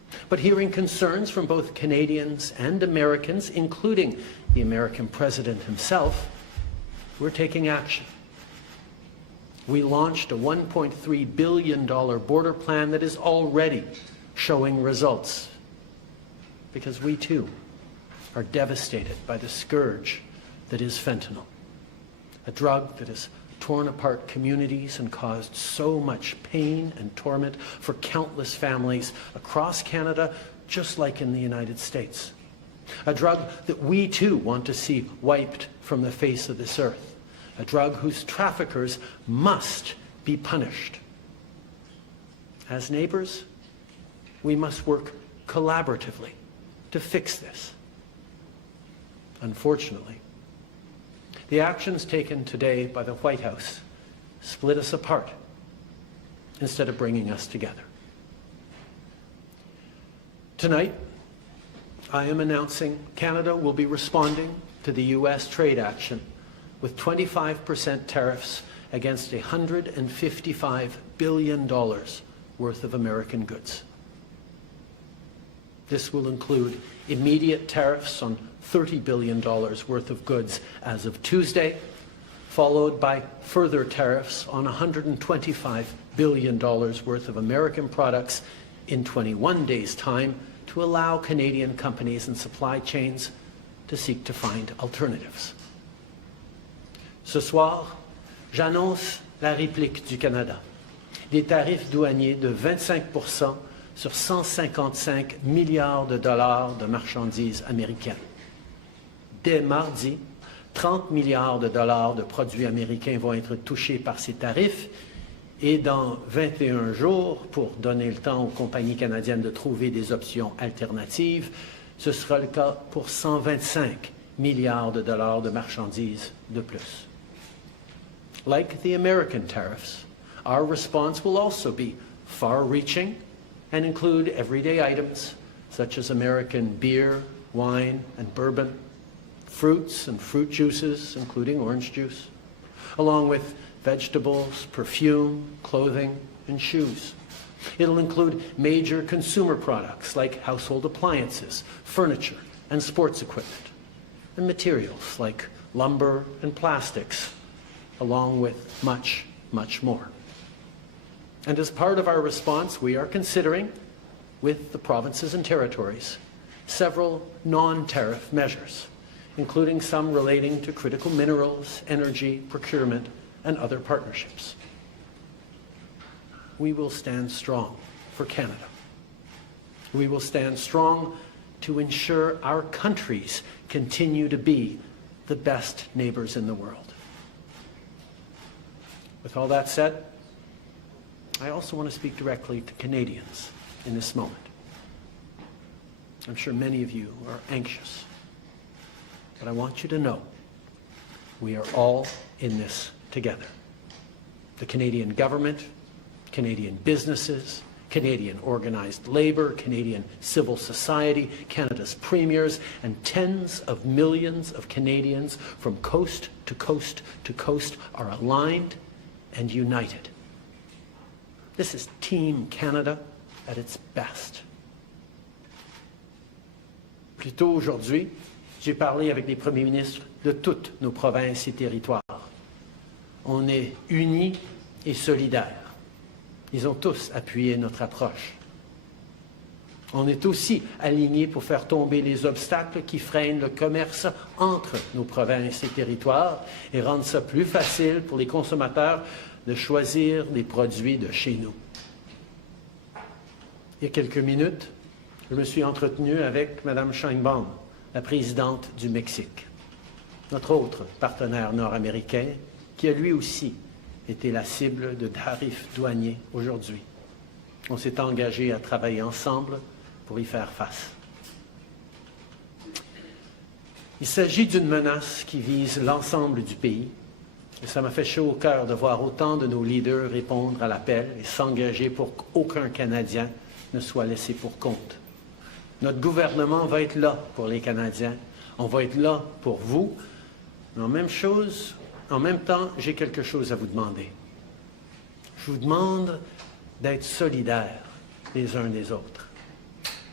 But hearing concerns from both Canadians and Americans, including the American president himself, we're taking action. We launched a $1.3 billion border plan that is already showing results, because we too are devastated by the scourge that is fentanyl, a drug that has torn apart communities and caused so much pain and torment for countless families across Canada, just like in the United States. A drug that we too want to see wiped from the face of this earth. A drug whose traffickers must be punished. As neighbors, we must work collaboratively to fix this. Unfortunately, the actions taken today by the White House split us apart instead of bringing us together. Tonight, I am announcing Canada will be responding to the U.S. trade action with 25% tariffs against $155 billion worth of American goods. This will include immediate tariffs on $30 billion worth of goods as of Tuesday, followed by further tariffs on $125 billion worth of American products in 21 days' time to allow Canadian companies and supply chains to seek to find alternatives. Ce soir, j'annonce la réplique du Canada. Des tarifs douaniers de 25% sur 155 milliards de dollars de marchandises américaines. Dès mardi, 30 milliards de dollars de produits américains vont être touchés par ces tarifs et dans 21 jours, pour donner le temps aux compagnies canadiennes de trouver des options alternatives, ce sera le cas pour 125 milliards de dollars de marchandises de plus. Like the American tariffs, our response will also be far-reaching and include everyday items such as American beer, wine, and bourbon, fruits and fruit juices, including orange juice, along with vegetables, perfume, clothing, and shoes. It'll include major consumer products like household appliances, furniture, and sports equipment, and materials like lumber and plastics, along with much, much more. And as part of our response, we are considering, with the provinces and territories, several non-tariff measures, including some relating to critical minerals, energy, procurement, and other partnerships. We will stand strong for Canada. We will stand strong to ensure our countries continue to be the best neighbors in the world. With all that said, I also want to speak directly to Canadians in this moment. I'm sure many of you are anxious, but I want you to know we are all in this together. The Canadian government, Canadian businesses, Canadian organized labor, Canadian civil society, Canada's premiers, and tens of millions of Canadians from coast to coast to coast are aligned and united. This is Team Canada at its best. Plus tôt aujourd'hui, j'ai parlé avec les premiers ministres de toutes nos provinces et territoires. On est unis et solidaires. Ils ont tous appuyé notre approche. On est aussi alignés pour faire tomber les obstacles qui freinent le commerce entre nos provinces et territoires et rendre ça plus facile pour les consommateurs de choisir des produits de chez nous. Il y a quelques minutes, je me suis entretenu avec Mme Sheinbaum, la présidente du Mexique, notre autre partenaire nord-américain, qui a lui aussi été la cible de tarifs douaniers aujourd'hui. On s'est engagé à travailler ensemble pour y faire face. Il s'agit d'une menace qui vise l'ensemble du pays. Et ça m'a fait chaud au cœur de voir autant de nos leaders répondre à l'appel et s'engager pour qu'aucun Canadien ne soit laissé pour compte. Notre gouvernement va être là pour les Canadiens. On va être là pour vous. Mais en même temps, j'ai quelque chose à vous demander. Je vous demande d'être solidaires les uns des autres.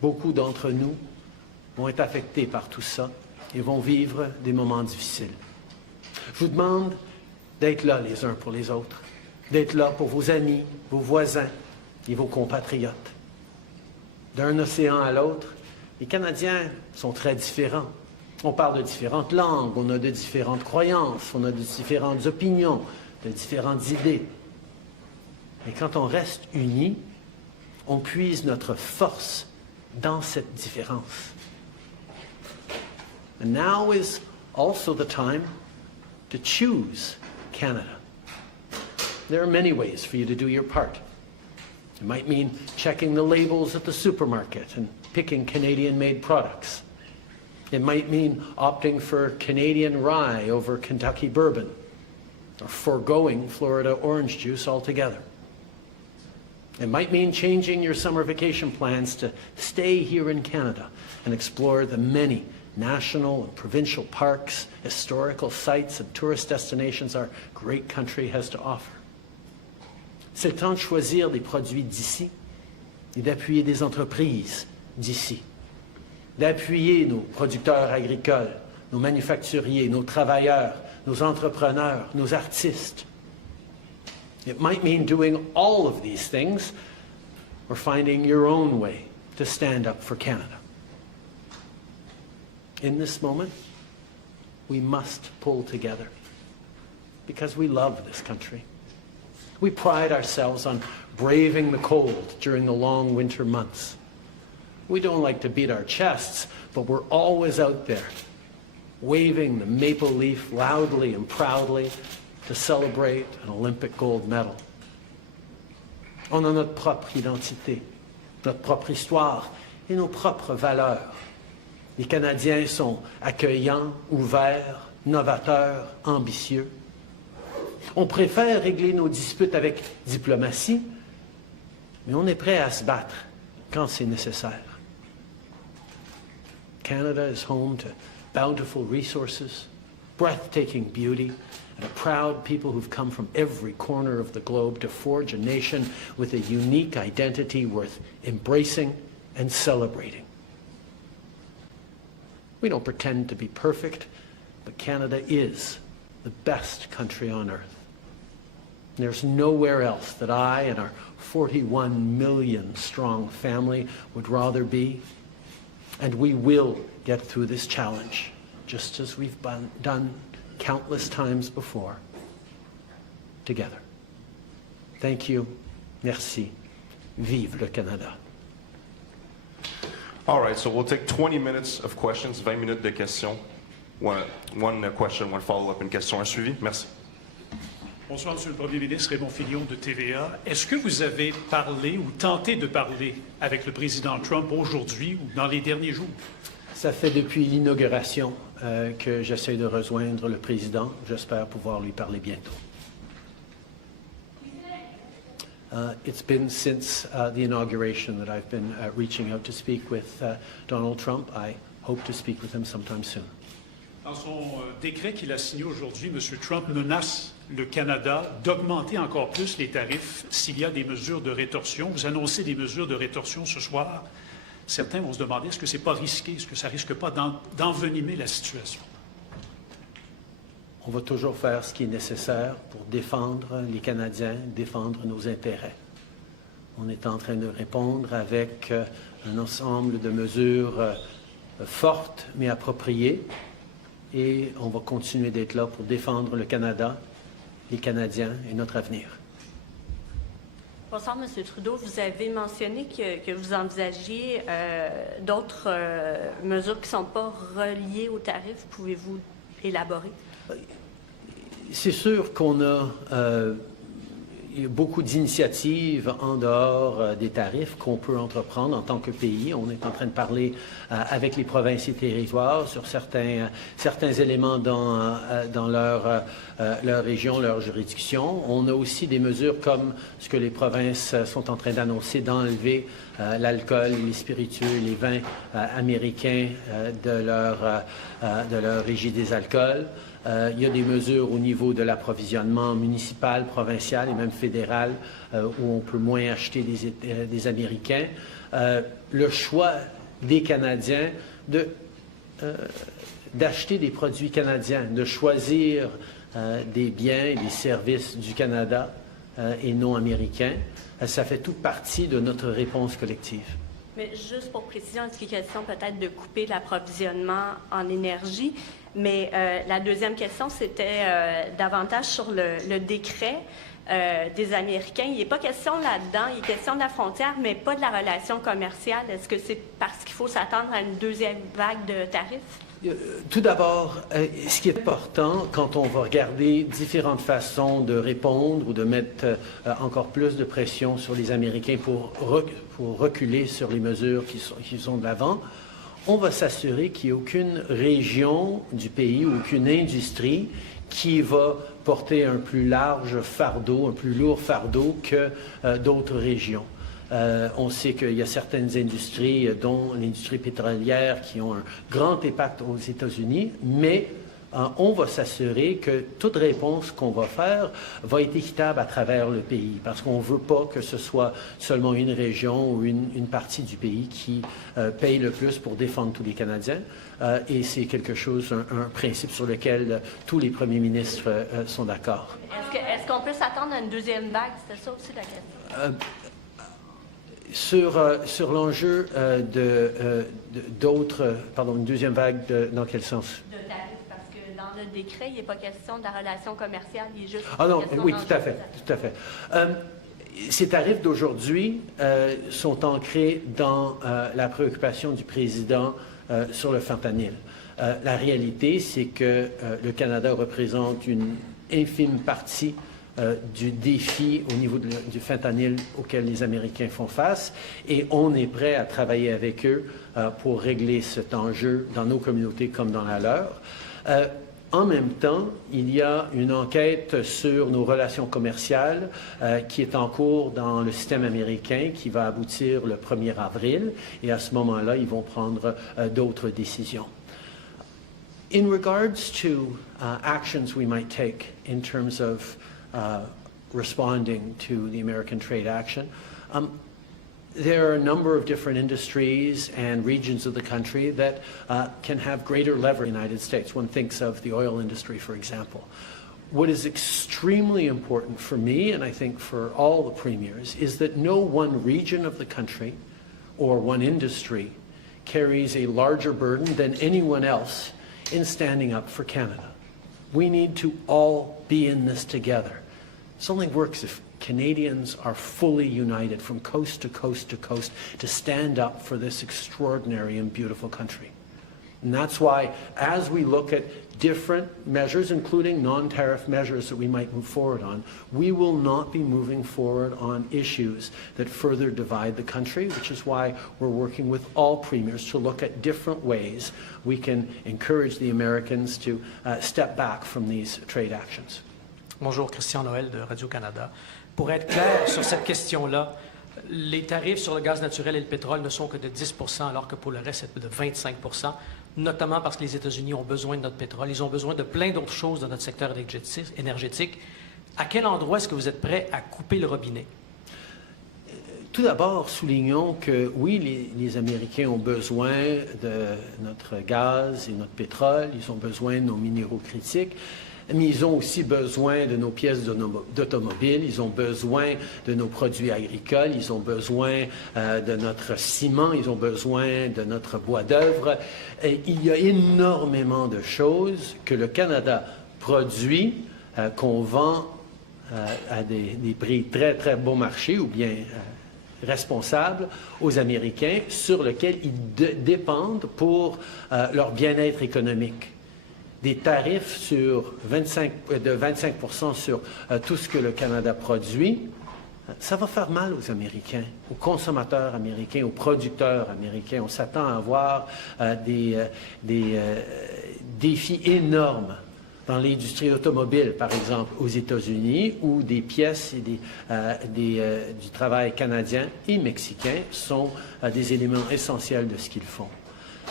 Beaucoup d'entre nous vont être affectés par tout ça et vont vivre des moments difficiles. Je vous demande d'être là les uns pour les autres, d'être là pour vos amis, vos voisins et vos compatriotes. D'un océan à l'autre, les Canadiens sont très différents. On parle de différentes langues, on a de différentes croyances, on a de différentes opinions, de différentes idées. Mais quand on reste unis, on puise notre force dans cette différence. And now is also the time to choose Canada. There are many ways for you to do your part. It might mean checking the labels at the supermarket and picking Canadian-made products. It might mean opting for Canadian rye over Kentucky bourbon, or foregoing Florida orange juice altogether. It might mean changing your summer vacation plans to stay here in Canada and explore the many national and provincial parks, historical sites, and tourist destinations our great country has to offer. C'est le temps de choisir des produits d'ici et d'appuyer des entreprises d'ici, d'appuyer nos producteurs agricoles, nos manufacturiers, nos travailleurs, nos entrepreneurs, nos artistes. It might mean doing all of these things or finding your own way to stand up for Canada. In this moment, we must pull together because we love this country. We pride ourselves on braving the cold during the long winter months. We don't like to beat our chests, but we're always out there, waving the maple leaf loudly and proudly to celebrate an Olympic gold medal. On a notre propre identité, notre propre histoire et nos propres valeurs. Les Canadiens sont accueillants, ouverts, novateurs, ambitieux. On préfère régler nos disputes avec diplomatie, mais on est prêt à se battre quand c'est nécessaire. Canada is home to bountiful resources, breathtaking beauty, and a proud people who've come from every corner of the globe to forge a nation with a unique identity worth embracing and celebrating. We don't pretend to be perfect, but Canada is the best country on earth. There's nowhere else that I and our 41 million strong family would rather be. And we will get through this challenge, just as we've done countless times before, together. Thank you. Merci. Vive le Canada. All right, so we'll take 20 minutes of questions, 20 minutes de questions. One question, one follow-up, une question, un suivi. Merci. Bonsoir, Monsieur le Premier ministre, Raymond Filion de TVA. Est-ce que vous avez parlé ou tenté de parler avec le président Trump aujourd'hui ou dans les derniers jours? Ça fait depuis l'inauguration que j'essaie de rejoindre le président. J'espère pouvoir lui parler bientôt. It's been since the inauguration that I've been reaching out to speak with Donald Trump. I hope to speak with him sometime soon. Dans son décret qu'il a signé aujourd'hui, M. Trump menace le Canada d'augmenter encore plus les tarifs s'il y a des mesures de rétorsion. Vous annoncez des mesures de rétorsion ce soir. Certains vont se demander, est-ce que ce n'est pas risqué? Est-ce que ça ne risque pas d'envenimer la situation? On va toujours faire ce qui est nécessaire pour défendre les Canadiens, défendre nos intérêts. On est en train de répondre avec un ensemble de mesures fortes mais appropriées et on va continuer d'être là pour défendre le Canada, les Canadiens et notre avenir. Bonsoir, M. Trudeau. Vous avez mentionné que vous envisagiez d'autres mesures qui ne sont pas reliées aux tarifs. Pouvez-vous élaborer? C'est sûr qu'on a il y a beaucoup d'initiatives en dehors des tarifs qu'on peut entreprendre en tant que pays. On est en train de parler avec les provinces et territoires sur certains éléments dans leur région, leur juridiction. On a aussi des mesures comme ce que les provinces sont en train d'annoncer, d'enlever l'alcool, les spiritueux, les vins américains de leur régie des alcools. Il y a des mesures au niveau de l'approvisionnement municipal, provincial et même fédéral où on peut moins acheter des Américains. Le choix des Canadiens d'acheter des produits canadiens, de choisir des biens et des services du Canada et non américains, ça fait toute partie de notre réponse collective. Mais juste pour précision, est-ce qu'il est question peut-être de couper l'approvisionnement en énergie? Mais la deuxième question, c'était davantage sur le décret des Américains. Il n'est pas question là-dedans, il est question de la frontière, mais pas de la relation commerciale. Est-ce que c'est parce qu'il faut s'attendre à une deuxième vague de tarifs? Tout d'abord, ce qui est important quand on va regarder différentes façons de répondre ou de mettre encore plus de pression sur les Américains pour reculer sur les mesures qui sont de l'avant, on va s'assurer qu'il n'y a aucune région du pays ou aucune industrie qui va porter un plus large fardeau, un plus lourd fardeau que d'autres régions. On sait qu'il y a certaines industries, dont l'industrie pétrolière, qui ont un grand impact aux États-Unis, mais on va s'assurer que toute réponse qu'on va faire va être équitable à travers le pays, parce qu'on ne veut pas que ce soit seulement une région ou une partie du pays qui paye le plus pour défendre tous les Canadiens. Et c'est quelque chose, un principe sur lequel tous les premiers ministres sont d'accord. Est-ce qu'on peut s'attendre à une deuxième vague? C'était ça aussi la question. Sur l'enjeu une deuxième vague, dans quel sens? De tarifs, parce que dans le décret, il n'est pas question de la relation commerciale, il est juste Ah non, question oui, d'enjeu. tout à fait. Ces tarifs d'aujourd'hui sont ancrés dans la préoccupation du président sur le fentanyl. La réalité, c'est que le Canada représente une infime partie du défi au niveau du fentanyl auquel les Américains font face, et on est prêt à travailler avec eux pour régler cet enjeu dans nos communautés comme dans la leur. En même temps, il y a une enquête sur nos relations commerciales qui est en cours dans le système américain, qui va aboutir le 1er avril, et à ce moment-là, ils vont prendre d'autres décisions. In regards to actions we might take in terms of responding to the American trade action, there are a number of different industries and regions of the country that can have greater leverage in the United States. One thinks of the oil industry, for example. What is extremely important for me, and I think for all the premiers, is that no one region of the country or one industry carries a larger burden than anyone else in standing up for Canada. We need to all be in this together. This only works if Canadians are fully united from coast to coast to coast to stand up for this extraordinary and beautiful country. And that's why, as we look at different measures, including non-tariff measures that we might move forward on, we will not be moving forward on issues that further divide the country, which is why we're working with all premiers to look at different ways we can encourage the Americans to step back from these trade actions. Bonjour, Christian Noël de Radio-Canada. Pour être clair sur cette question-là, les tarifs sur le gaz naturel et le pétrole ne sont que de 10 % alors que pour le reste, c'est de 25 %, notamment parce que les États-Unis ont besoin de notre pétrole. Ils ont besoin de plein d'autres choses dans notre secteur énergétique. À quel endroit est-ce que vous êtes prêt à couper le robinet? Tout d'abord, soulignons que oui, les Américains ont besoin de notre gaz et notre pétrole, ils ont besoin de nos minéraux critiques, mais ils ont aussi besoin de nos pièces d'automobile, ils ont besoin de nos produits agricoles, ils ont besoin de notre ciment, ils ont besoin de notre bois d'œuvre. Il y a énormément de choses que le Canada produit, qu'on vend à des prix très, très bon marché ou bien responsables aux Américains, sur lesquels ils dépendent pour leur bien-être économique. Des tarifs de 25 % sur tout ce que le Canada produit, ça va faire mal aux Américains, aux consommateurs américains, aux producteurs américains. On s'attend à avoir des défis énormes dans l'industrie automobile, par exemple, aux États-Unis, où des pièces et du travail canadien et mexicain sont des éléments essentiels de ce qu'ils font.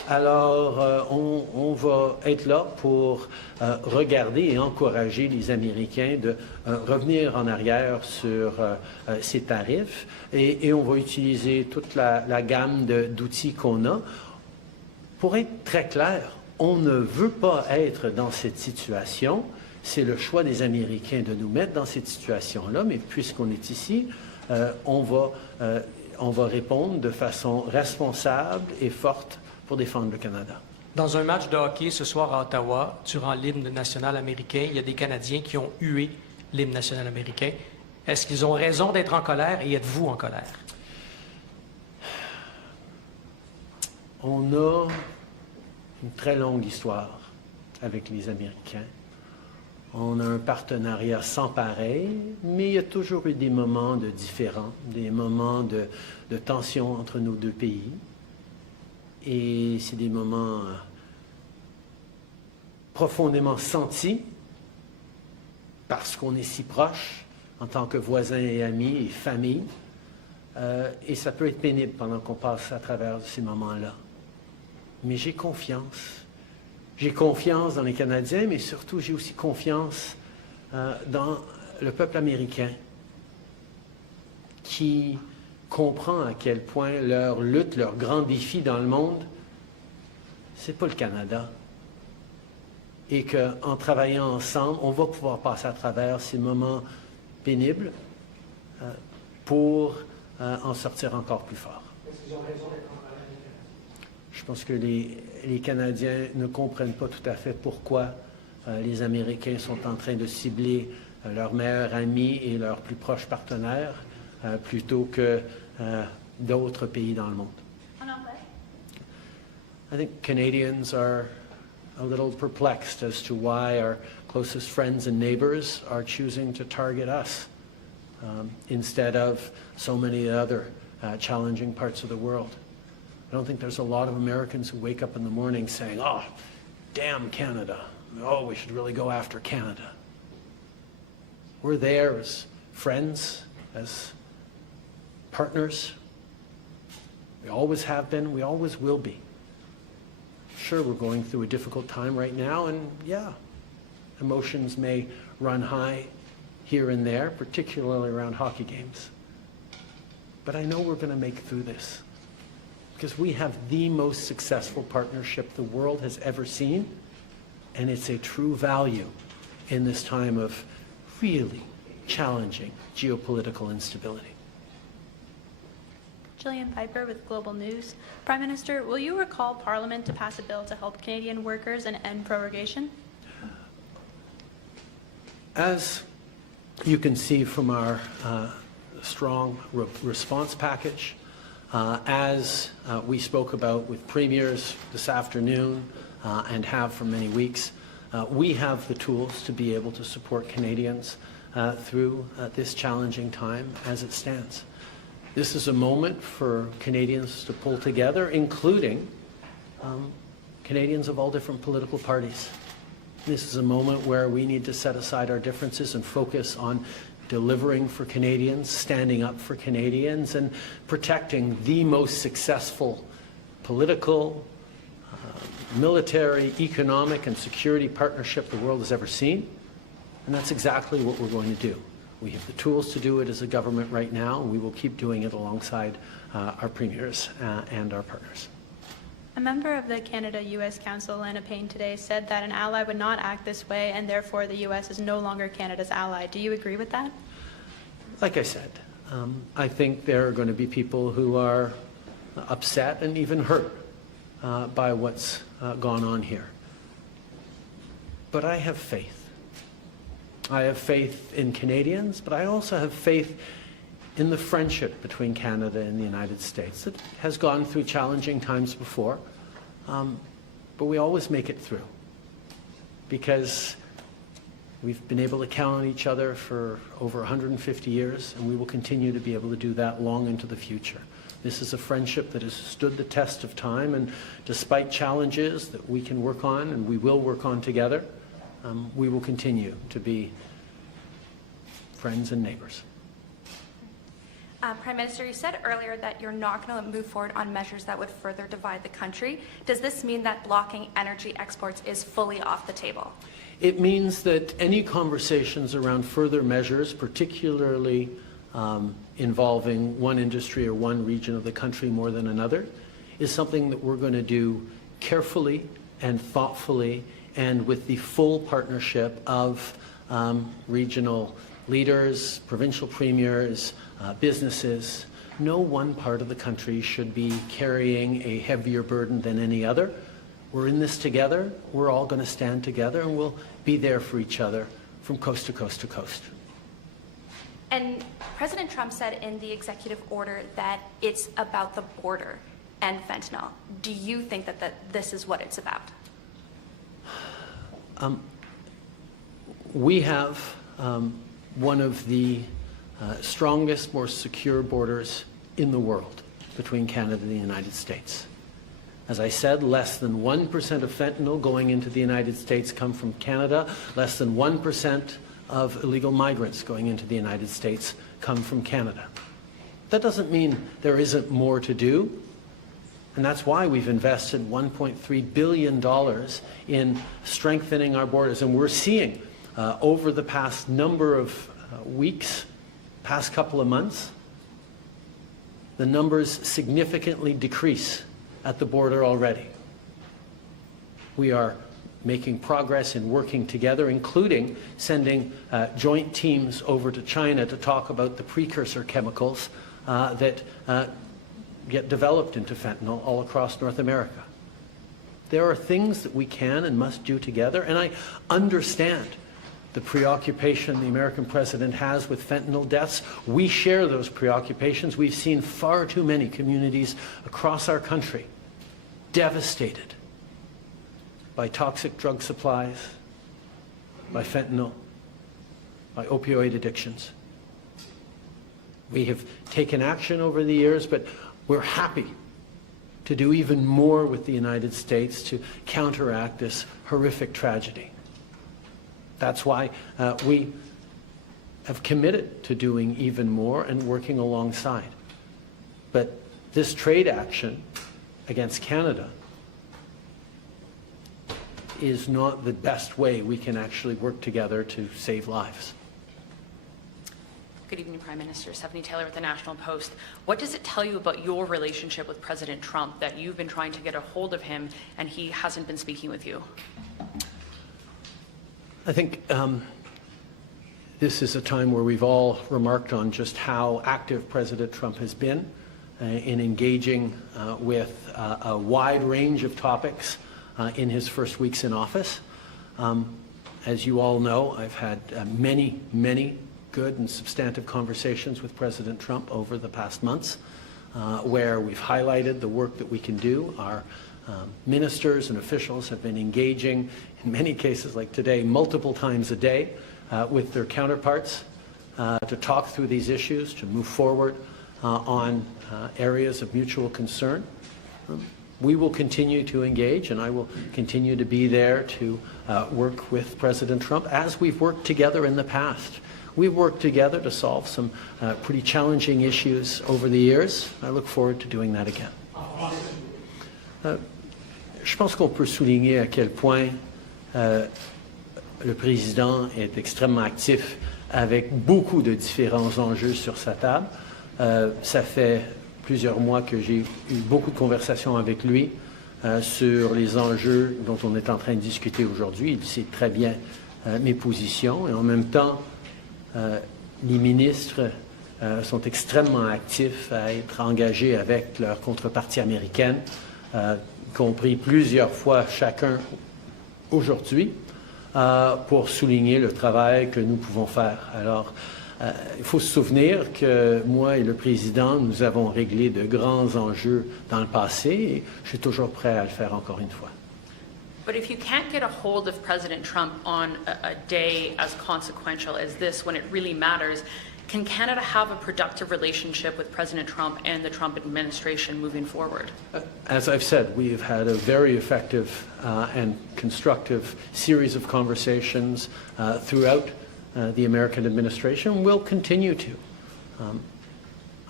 Alors, on va être là pour regarder et encourager les Américains de revenir en arrière sur ces tarifs et on va utiliser toute la gamme d'outils qu'on a. Pour être très clair, on ne veut pas être dans cette situation. C'est le choix des Américains de nous mettre dans cette situation-là, mais puisqu'on est ici, on va répondre de façon responsable et forte pour défendre le Canada. Dans un match de hockey ce soir à Ottawa, durant l'hymne national américain, il y a des Canadiens qui ont hué l'hymne national américain. Est-ce qu'ils ont raison d'être en colère et êtes-vous en colère? On a une très longue histoire avec les Américains. On a un partenariat sans pareil, mais il y a toujours eu des moments de différends, des moments de tension entre nos deux pays. Et c'est des moments profondément sentis parce qu'on est si proches en tant que voisins et amis et famille. Et ça peut être pénible pendant qu'on passe à travers ces moments-là. Mais j'ai confiance. J'ai confiance dans les Canadiens, mais surtout j'ai aussi confiance dans le peuple américain qui comprend à quel point leur lutte, leur grand défi dans le monde, c'est pas le Canada. Et qu'en travaillant ensemble, on va pouvoir passer à travers ces moments pénibles pour en sortir encore plus fort. Est-ce qu'ils ont raison d'être en colère? Je pense que les Canadiens ne comprennent pas tout à fait pourquoi les Américains sont en train de cibler leurs meilleurs amis et leurs plus proches partenaires plutôt que d'autres pays dans le monde. I think Canadians are a little perplexed as to why our closest friends and neighbors are choosing to target us instead of so many other challenging parts of the world. I don't think there's a lot of Americans who wake up in the morning saying, oh, damn Canada. Oh, we should really go after Canada. We're there as friends, as partners. We always have been, we always will be. Sure, we're going through a difficult time right now, and yeah, emotions may run high here and there, particularly around hockey games. But I know we're going to make it through this because we have the most successful partnership the world has ever seen, and it's a true value in this time of really challenging geopolitical instability. Jillian Piper with Global News. Prime Minister, will you recall Parliament to pass a bill to help Canadian workers and end prorogation? As you can see from our strong response package, as we spoke about with premiers this afternoon and have for many weeks, we have the tools to be able to support Canadians through this challenging time as it stands. This is a moment for Canadians to pull together, including Canadians of all different political parties. This is a moment where we need to set aside our differences and focus on delivering for Canadians, standing up for Canadians, and protecting the most successful political, military, economic, and security partnership the world has ever seen. And that's exactly what we're going to do. We have the tools to do it as a government right now, and we will keep doing it alongside our premiers and our partners. A member of the Canada-U.S. Council, Anna Payne, today said that an ally would not act this way, and therefore the U.S. is no longer Canada's ally. Do you agree with that? Like I said, I think there are going to be people who are upset and even hurt by what's gone on here. But I have faith. I have faith in Canadians, but I also have faith in the friendship between Canada and the United States. It has gone through challenging times before, but we always make it through because we've been able to count on each other for over 150 years, and we will continue to be able to do that long into the future. This is a friendship that has stood the test of time, and despite challenges that we can work on and we will work on together, we will continue to be friends and neighbors. Prime Minister, you said earlier that you're not going to move forward on measures that would further divide the country. Does this mean that blocking energy exports is fully off the table? It means that any conversations around further measures, particularly involving one industry or one region of the country more than another, is something that we're going to do carefully and thoughtfully and with the full partnership of regional leaders, provincial premiers, businesses. No one part of the country should be carrying a heavier burden than any other. We're in this together. We're all going to stand together, and we'll be there for each other from coast to coast to coast. And President Trump said in the executive order that it's about the border and fentanyl. Do you think that this is what it's about? We have one of the strongest, more secure borders in the world between Canada and the United States. As I said, less than 1% of fentanyl going into the United States come from Canada. Less than 1% of illegal migrants going into the United States come from Canada. That doesn't mean there isn't more to do. And that's why we've invested $1.3 billion in strengthening our borders. And we're seeing over the past number of weeks, past couple of months, the numbers significantly decrease at the border already. We are making progress in working together, including sending joint teams over to China to talk about the precursor chemicals that get developed into fentanyl all across North America. There are things that we can and must do together, and I understand the preoccupation the American president has with fentanyl deaths. We share those preoccupations. We've seen far too many communities across our country devastated by toxic drug supplies, by fentanyl, by opioid addictions. We have taken action over the years, but we're happy to do even more with the United States to counteract this horrific tragedy. That's why we have committed to doing even more and working alongside. But this trade action against Canada is not the best way we can actually work together to save lives. Good evening, Prime Minister. Stephanie Taylor with the National Post. What does it tell you about your relationship with President Trump that you've been trying to get a hold of him and he hasn't been speaking with you? I think this is a time where we've all remarked on just how active President Trump has been in engaging with a wide range of topics in his first weeks in office. As you all know, I've had many good and substantive conversations with President Trump over the past months where we've highlighted the work that we can do. Our ministers and officials have been engaging, in many cases like today, multiple times a day with their counterparts to talk through these issues, to move forward on areas of mutual concern. We will continue to engage, and I will continue to be there to work with President Trump as we've worked together in the past. We've worked together to solve some pretty challenging issues over the years. I look forward to doing that again. Je pense qu'on peut souligner à quel point le président est extrêmement actif avec beaucoup de différents enjeux sur sa table. Ça fait plusieurs mois que j'ai eu beaucoup de conversations avec lui sur les enjeux dont on est en train de discuter aujourd'hui. Il sait très bien mes positions et en même temps, les ministres sont extrêmement actifs à être engagés avec leur contrepartie américaine, y compris plusieurs fois chacun aujourd'hui, pour souligner le travail que nous pouvons faire. Alors, il faut se souvenir que moi et le président, nous avons réglé de grands enjeux dans le passé et je suis toujours prêt à le faire encore une fois. But if you can't get a hold of President Trump on a day as consequential as this, when it really matters, can Canada have a productive relationship with President Trump and the Trump administration moving forward? As I've said, we have had a very effective and constructive series of conversations throughout the American administration. We'll continue to.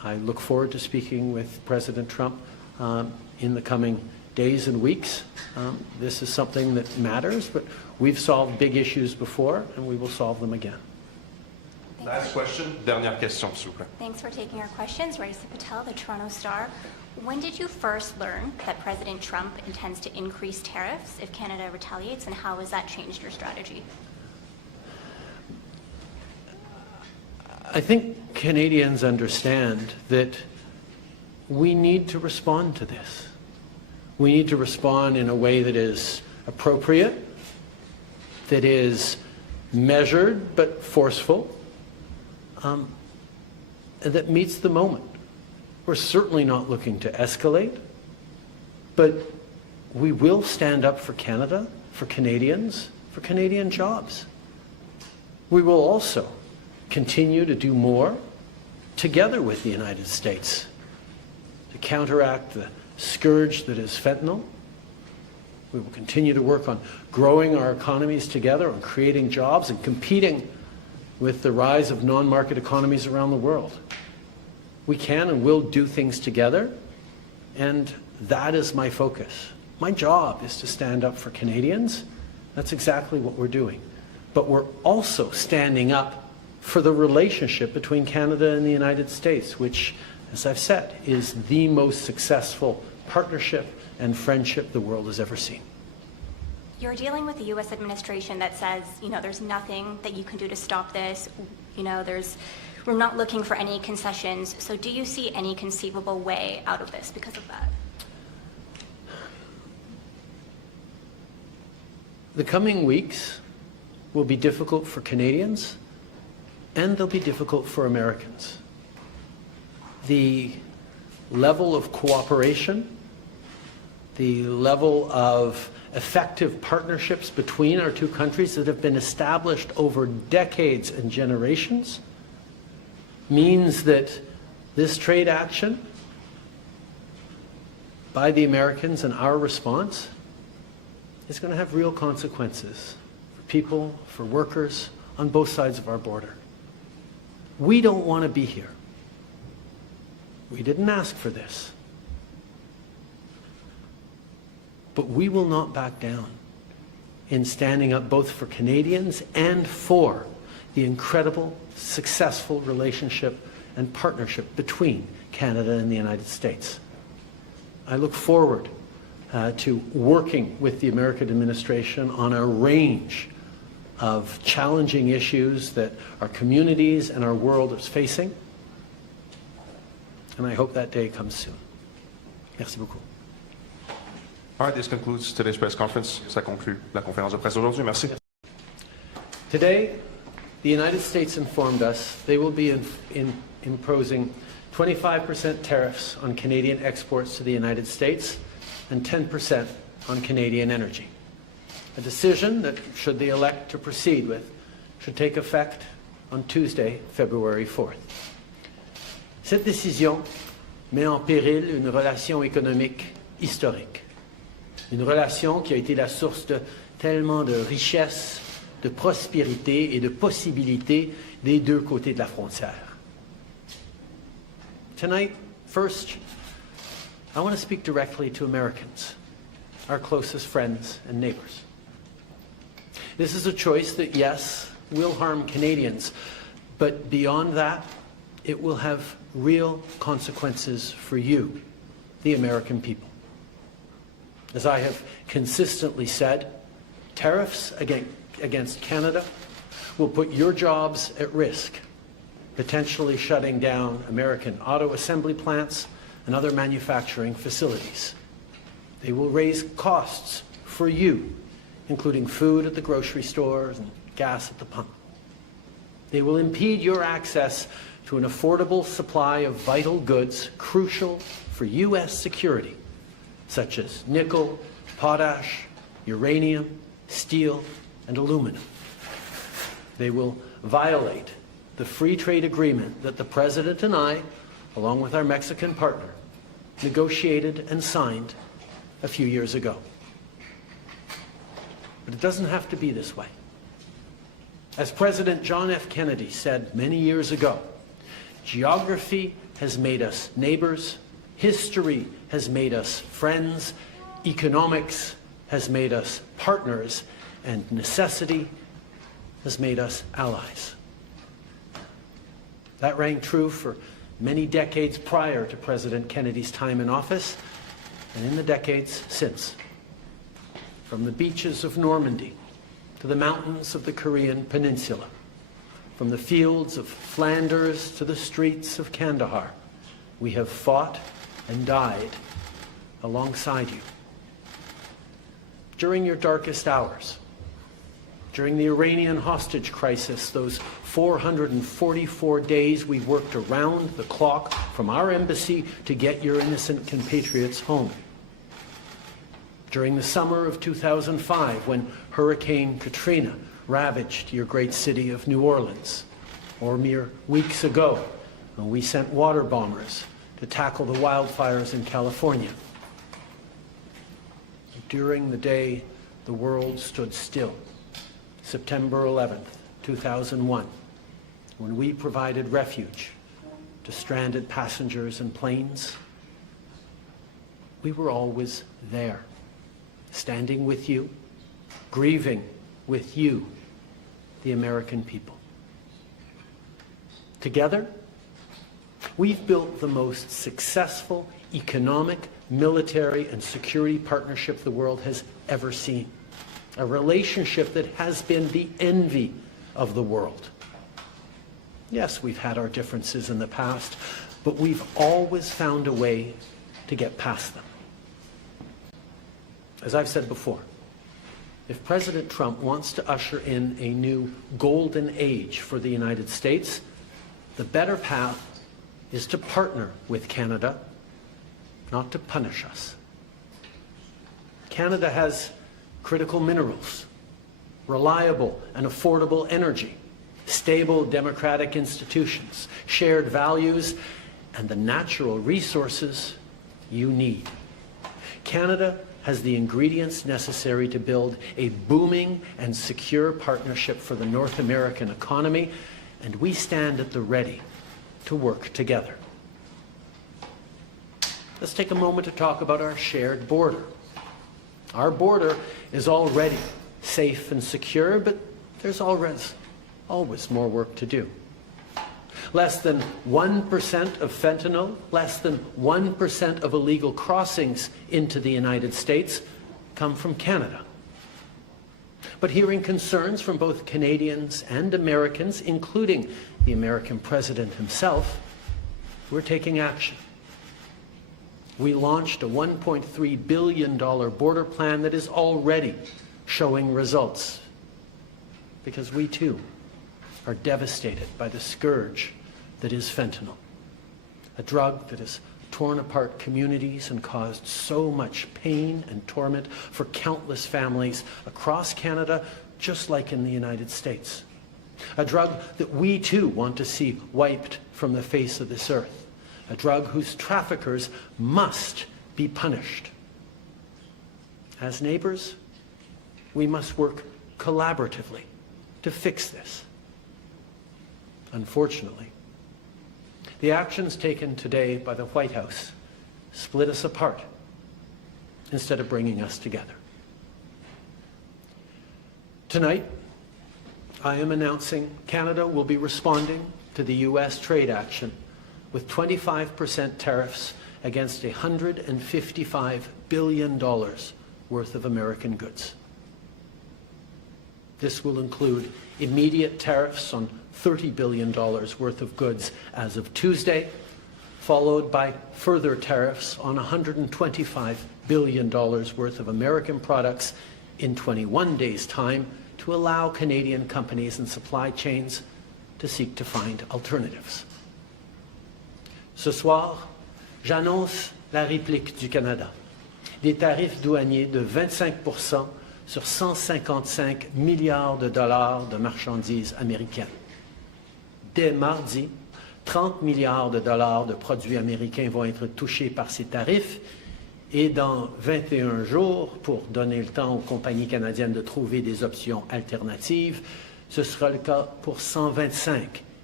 I look forward to speaking with President Trump in the coming days and weeks. This is something that matters, but we've solved big issues before, and we will solve them again. Last question, dernière question, s'il vous plaît. Thanks for taking our questions. Raisa Patel, the Toronto Star. When did you first learn that President Trump intends to increase tariffs if Canada retaliates, and how has that changed your strategy? I think Canadians understand that we need to respond to this. We need to respond in a way that is appropriate, that is measured but forceful, and that meets the moment. We're certainly not looking to escalate, but we will stand up for Canada, for Canadians, for Canadian jobs. We will also continue to do more together with the United States to counteract the scourge that is fentanyl. We will continue to work on growing our economies together, on creating jobs and competing with the rise of non-market economies around the world. We can and will do things together, and that is my focus. My job is to stand up for Canadians. That's exactly what we're doing. But we're also standing up for the relationship between Canada and the United States, which, as I've said, is the most successful partnership and friendship the world has ever seen. You're dealing with a U.S. administration that says, there's nothing that you can do to stop this. We're not looking for any concessions. So do you see any conceivable way out of this because of that? The coming weeks will be difficult for Canadians, and they'll be difficult for Americans. The level of cooperation, the level of effective partnerships between our two countries that have been established over decades and generations means that this trade action by the Americans and our response is going to have real consequences for people, for workers on both sides of our border. We don't want to be here. We didn't ask for this. But we will not back down in standing up both for Canadians and for the incredible, successful relationship and partnership between Canada and the United States. I look forward to working with the American administration on a range of challenging issues that our communities and our world is facing. And I hope that day comes soon. Merci beaucoup. All right, this concludes today's press conference. Ça conclut la conférence de presse aujourd'hui. Merci. Today, the United States informed us they will be imposing 25% tariffs on Canadian exports to the United States and 10% on Canadian energy. A decision that, should they elect to proceed with, should take effect on Tuesday, February 4th. Cette décision met en péril une relation économique historique. Une relation qui a été la source de tellement de richesses, de prospérité et de possibilités des deux côtés de la frontière. Tonight, first, I want to speak directly to Americans, our closest friends and neighbors. This is a choice that, yes, will harm Canadians, but beyond that, it will have real consequences for you, the American people. As I have consistently said, tariffs against Canada will put your jobs at risk, potentially shutting down American auto assembly plants and other manufacturing facilities. They will raise costs for you, including food at the grocery stores and gas at the pump. They will impede your access to an affordable supply of vital goods crucial for U.S. security, such as nickel, potash, uranium, steel, and aluminum. They will violate the free trade agreement that the President and I, along with our Mexican partner, negotiated and signed a few years ago. But it doesn't have to be this way. As President John F. Kennedy said many years ago, Geography has made us neighbors. History has made us friends. Economics has made us partners. And necessity has made us allies. That rang true for many decades prior to President Kennedy's time in office and in the decades since. From the beaches of Normandy to the mountains of the Korean Peninsula, from the fields of Flanders to the streets of Kandahar, we have fought and died alongside you. During your darkest hours, during the Iranian hostage crisis, those 444 days we worked around the clock from our embassy to get your innocent compatriots home. During the summer of 2005, when Hurricane Katrina ravaged your great city of New Orleans, or mere weeks ago, when we sent water bombers to tackle the wildfires in California. During the day the world stood still, September 11th, 2001, when we provided refuge to stranded passengers and planes, we were always there, standing with you, grieving with you, the American people. Together, we've built the most successful economic, military, and security partnership the world has ever seen. A relationship that has been the envy of the world. Yes, we've had our differences in the past, but we've always found a way to get past them. As I've said before, if President Trump wants to usher in a new golden age for the United States, the better path is to partner with Canada, not to punish us. Canada has critical minerals, reliable and affordable energy, stable democratic institutions, shared values, and the natural resources you need. Canada has the ingredients necessary to build a booming and secure partnership for the North American economy, and we stand at the ready to work together. Let's take a moment to talk about our shared border. Our border is already safe and secure, but there's always more work to do. Less than 1% of fentanyl, less than 1% of illegal crossings into the United States come from Canada. But hearing concerns from both Canadians and Americans, including the American president himself, we're taking action. We launched a $1.3 billion border plan that is already showing results, because we too are devastated by the scourge that is fentanyl, a drug that has torn apart communities and caused so much pain and torment for countless families across Canada, just like in the United States. A drug that we too want to see wiped from the face of this earth. A drug whose traffickers must be punished. As neighbors, we must work collaboratively to fix this. Unfortunately, the actions taken today by the White House split us apart instead of bringing us together. Tonight, I am announcing Canada will be responding to the U.S. trade action with 25% tariffs against $155 billion worth of American goods. This will include immediate tariffs on $30 billion worth of goods as of Tuesday, followed by further tariffs on $125 billion worth of American products in 21 days' time to allow Canadian companies and supply chains to seek to find alternatives. Ce soir, j'annonce la réplique du Canada. Des tarifs douaniers de 25% sur 155 milliards de dollars de marchandises américaines. Dès mardi, 30 milliards de dollars de produits américains vont être touchés par ces tarifs et dans 21 jours, pour donner le temps aux compagnies canadiennes de trouver des options alternatives, ce sera le cas pour 125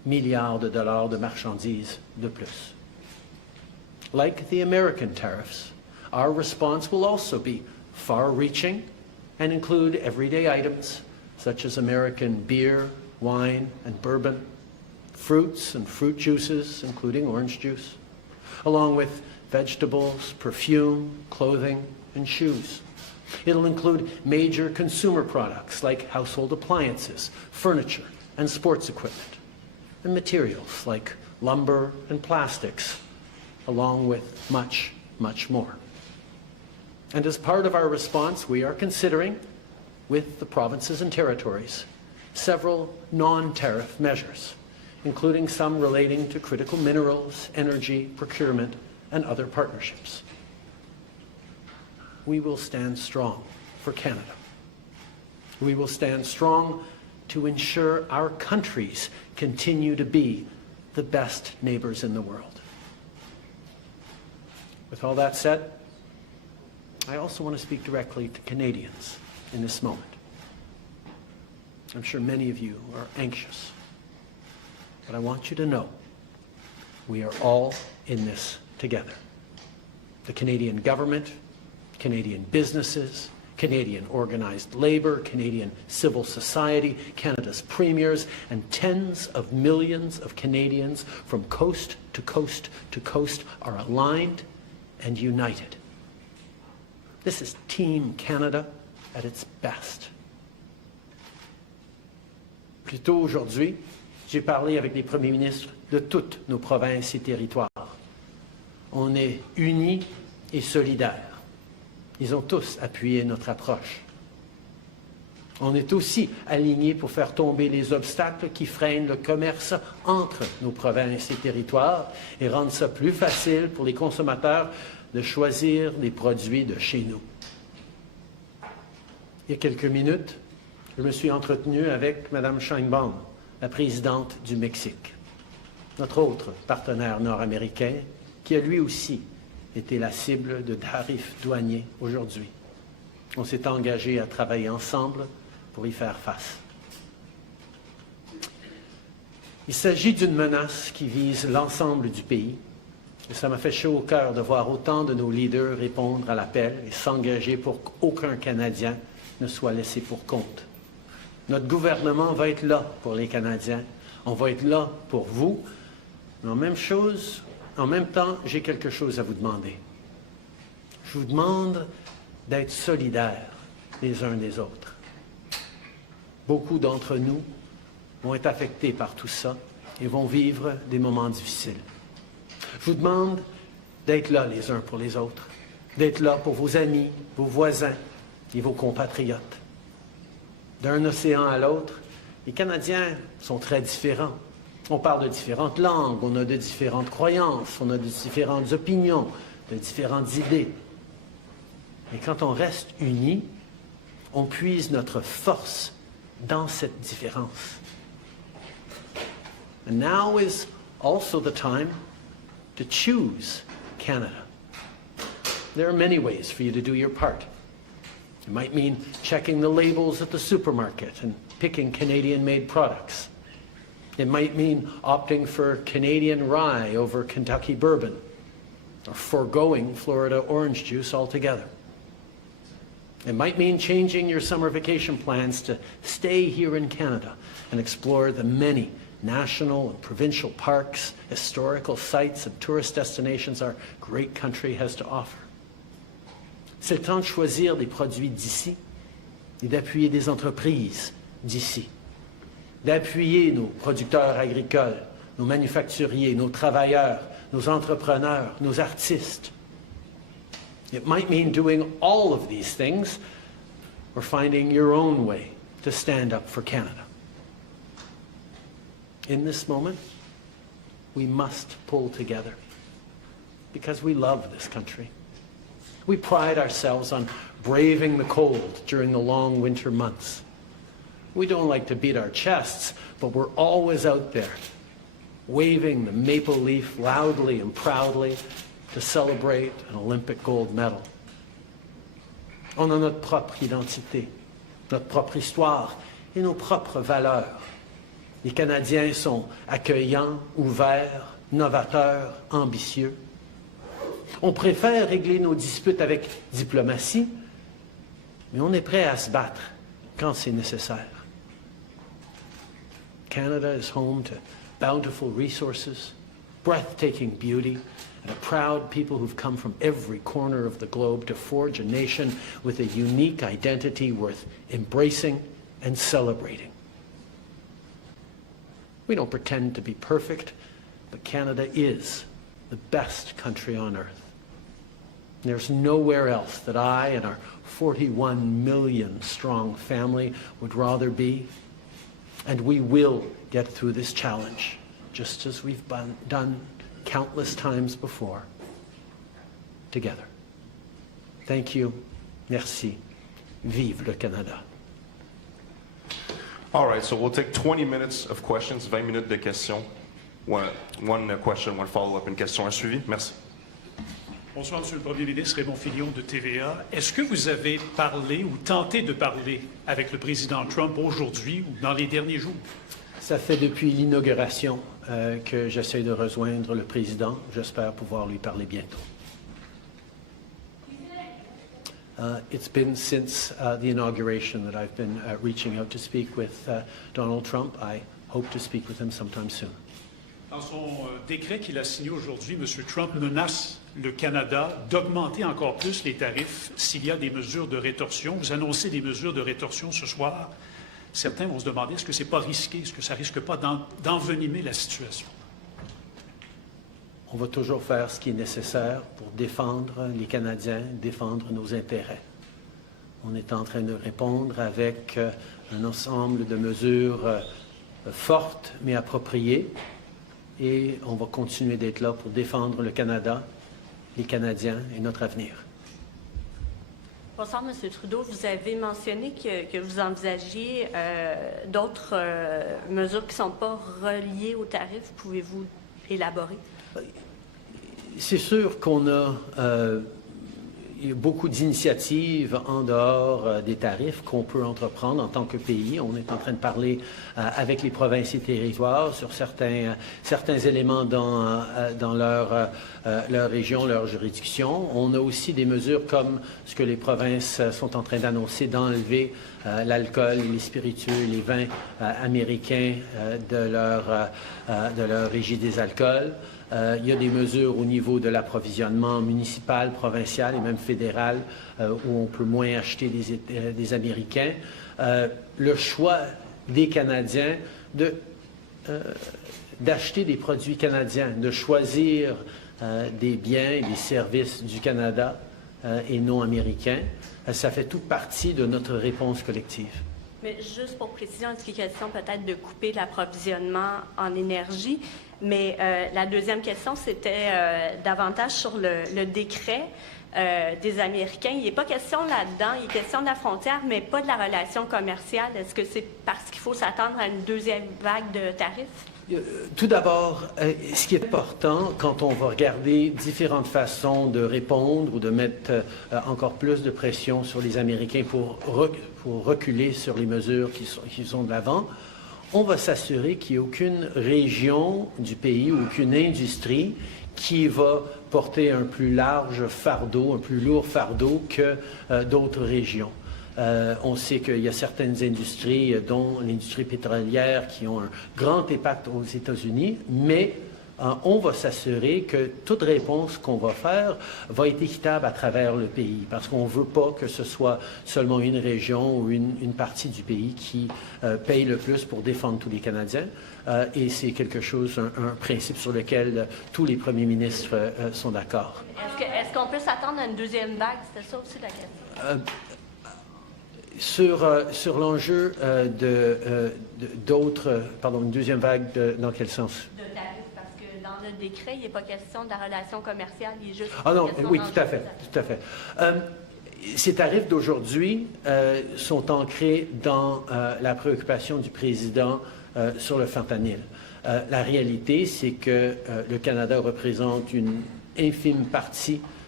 milliards de dollars de marchandises de plus. Like the American tariffs, our response will also be far-reaching and include everyday items such as American beer, wine, and bourbon, fruits and fruit juices, including orange juice, along with vegetables, perfume, clothing, and shoes. It'll include major consumer products like household appliances, furniture, and sports equipment, and materials like lumber and plastics, along with much, much more. And as part of our response, we are considering, with the provinces and territories, several non-tariff measures, including some relating to critical minerals, energy, procurement, and other partnerships. We will stand strong for Canada. We will stand strong to ensure our countries continue to be the best neighbors in the world. With all that said, I also want to speak directly to Canadians in this moment. I'm sure many of you are anxious, but I want you to know we are all in this together. The Canadian government, Canadian businesses, Canadian organized labor, Canadian civil society, Canada's premiers, and tens of millions of Canadians from coast to coast to coast are aligned and united. This is Team Canada at its best. Plus tôt aujourd'hui, j'ai parlé avec les premiers ministres de toutes nos provinces et territoires. On est unis et solidaires. Ils ont tous appuyé notre approche. On est aussi alignés pour faire tomber les obstacles qui freinent le commerce entre nos provinces et territoires et rendre ça plus facile pour les consommateurs de choisir des produits de chez nous. Il y a quelques minutes, je me suis entretenu avec Mme Sheinbaum, la présidente du Mexique, notre autre partenaire nord-américain, qui a lui aussi été la cible de tarifs douaniers aujourd'hui. On s'est engagé à travailler ensemble pour y faire face. Il s'agit d'une menace qui vise l'ensemble du pays. Et ça m'a fait chaud au cœur de voir autant de nos leaders répondre à l'appel et s'engager pour qu'aucun Canadien ne soit laissé pour compte. Notre gouvernement va être là pour les Canadiens. On va être là pour vous. Mais en même temps, j'ai quelque chose à vous demander. Je vous demande d'être solidaires les uns des autres. Beaucoup d'entre nous vont être affectés par tout ça et vont vivre des moments difficiles. Je vous demande d'être là les uns pour les autres, d'être là pour vos amis, vos voisins et vos compatriotes. D'un océan à l'autre, les Canadiens sont très différents. On parle de différentes langues, on a de différentes croyances, on a de différentes opinions, de différentes idées. Mais quand on reste unis, on puise notre force dans cette différence. And now is also the time to choose Canada. There are many ways for you to do your part. It might mean checking the labels at the supermarket and picking Canadian-made products. It might mean opting for Canadian rye over Kentucky bourbon, or foregoing Florida orange juice altogether. It might mean changing your summer vacation plans to stay here in Canada and explore the many national and provincial parks, historical sites, and tourist destinations our great country has to offer. C'est le temps de choisir des produits d'ici et d'appuyer des entreprises d'ici, d'appuyer nos producteurs agricoles, nos manufacturiers, nos travailleurs, nos entrepreneurs, nos artistes. It might mean doing all of these things or finding your own way to stand up for Canada. In this moment, we must pull together because we love this country. We pride ourselves on braving the cold during the long winter months. We don't like to beat our chests, but we're always out there, waving the maple leaf loudly and proudly to celebrate an Olympic gold medal. On a notre propre identité, notre propre histoire et nos propres valeurs. Les Canadiens sont accueillants, ouverts, novateurs, ambitieux. On préfère régler nos disputes avec diplomatie, mais on est prêt à se battre quand c'est nécessaire. Canada is home to bountiful resources, breathtaking beauty, and a proud people who've come from every corner of the globe to forge a nation with a unique identity worth embracing and celebrating. We don't pretend to be perfect, but Canada is the best country on earth. There's nowhere else that I and our 41 million strong family would rather be. And we will get through this challenge, just as we've done countless times before, together. Thank you. Merci. Vive le Canada. All right, so we'll take 20 minutes of questions, 20 minutes de questions. One question, one follow-up, une question à suivi. Merci. Bonsoir, Monsieur le Premier ministre, Raymond Filion de TVA. Est-ce que vous avez parlé ou tenté de parler avec le président Trump aujourd'hui ou dans les derniers jours? Ça fait depuis l'inauguration que j'essaie de rejoindre le président. J'espère pouvoir lui parler bientôt. It's been since the inauguration that I've been reaching out to speak with Donald Trump. I hope to speak with him sometime soon. Dans son décret qu'il a signé aujourd'hui, M. Trump menace le Canada d'augmenter encore plus les tarifs s'il y a des mesures de rétorsion. Vous annoncez des mesures de rétorsion ce soir. Certains vont se demander, est-ce que ce n'est pas risqué? Est-ce que ça ne risque pas d'envenimer la situation? On va toujours faire ce qui est nécessaire pour défendre les Canadiens, défendre nos intérêts. On est en train de répondre avec un ensemble de mesures fortes mais appropriées. Et on va continuer d'être là pour défendre le Canada, les Canadiens et notre avenir. Bonsoir, M. Trudeau. Vous avez mentionné que vous envisagiez d'autres mesures qui ne sont pas reliées aux tarifs. Pouvez-vous élaborer? C'est sûr qu'on a il y a beaucoup d'initiatives en dehors des tarifs qu'on peut entreprendre en tant que pays. On est en train de parler avec les provinces et territoires sur certains éléments dans leur région, leur juridiction. On a aussi des mesures comme ce que les provinces sont en train d'annoncer, d'enlever l'alcool, les spiritueux, les vins américains de leur régie des alcools. Il y a des mesures au niveau de l'approvisionnement municipal, provincial et même fédéral où on peut moins acheter des Américains. Le choix des Canadiens d'acheter des produits canadiens, de choisir des biens et des services du Canada et non américains, ça fait toute partie de notre réponse collective. Mais juste pour préciser, une question peut-être de couper l'approvisionnement en énergie. Mais la deuxième question, c'était davantage sur le décret des Américains. Il n'est pas question là-dedans, il est question de la frontière, mais pas de la relation commerciale. Est-ce que c'est parce qu'il faut s'attendre à une deuxième vague de tarifs? Tout d'abord, ce qui est important quand on va regarder différentes façons de répondre ou de mettre encore plus de pression sur les Américains pour reculer sur les mesures qui sont de l'avant, on va s'assurer qu'il n'y a aucune région du pays, aucune industrie qui va porter un plus large fardeau, un plus lourd fardeau que d'autres régions. On sait qu'il y a certaines industries, dont l'industrie pétrolière, qui ont un grand impact aux États-Unis, mais on va s'assurer que toute réponse qu'on va faire va être équitable à travers le pays, parce qu'on ne veut pas que ce soit seulement une région ou une partie du pays qui paye le plus pour défendre tous les Canadiens. Et c'est quelque chose, un principe sur lequel tous les premiers ministres sont d'accord. Est-ce qu'on peut s'attendre à une deuxième vague? C'était ça aussi la question. Sur l'enjeu une deuxième vague, dans quel sens? De tarifs, parce que dans le décret, il n'est pas question de la relation commerciale, il est juste oui, tout à fait. Ces tarifs d'aujourd'hui sont ancrés dans la préoccupation du président sur le fentanyl. La réalité, c'est que le Canada représente une infime partie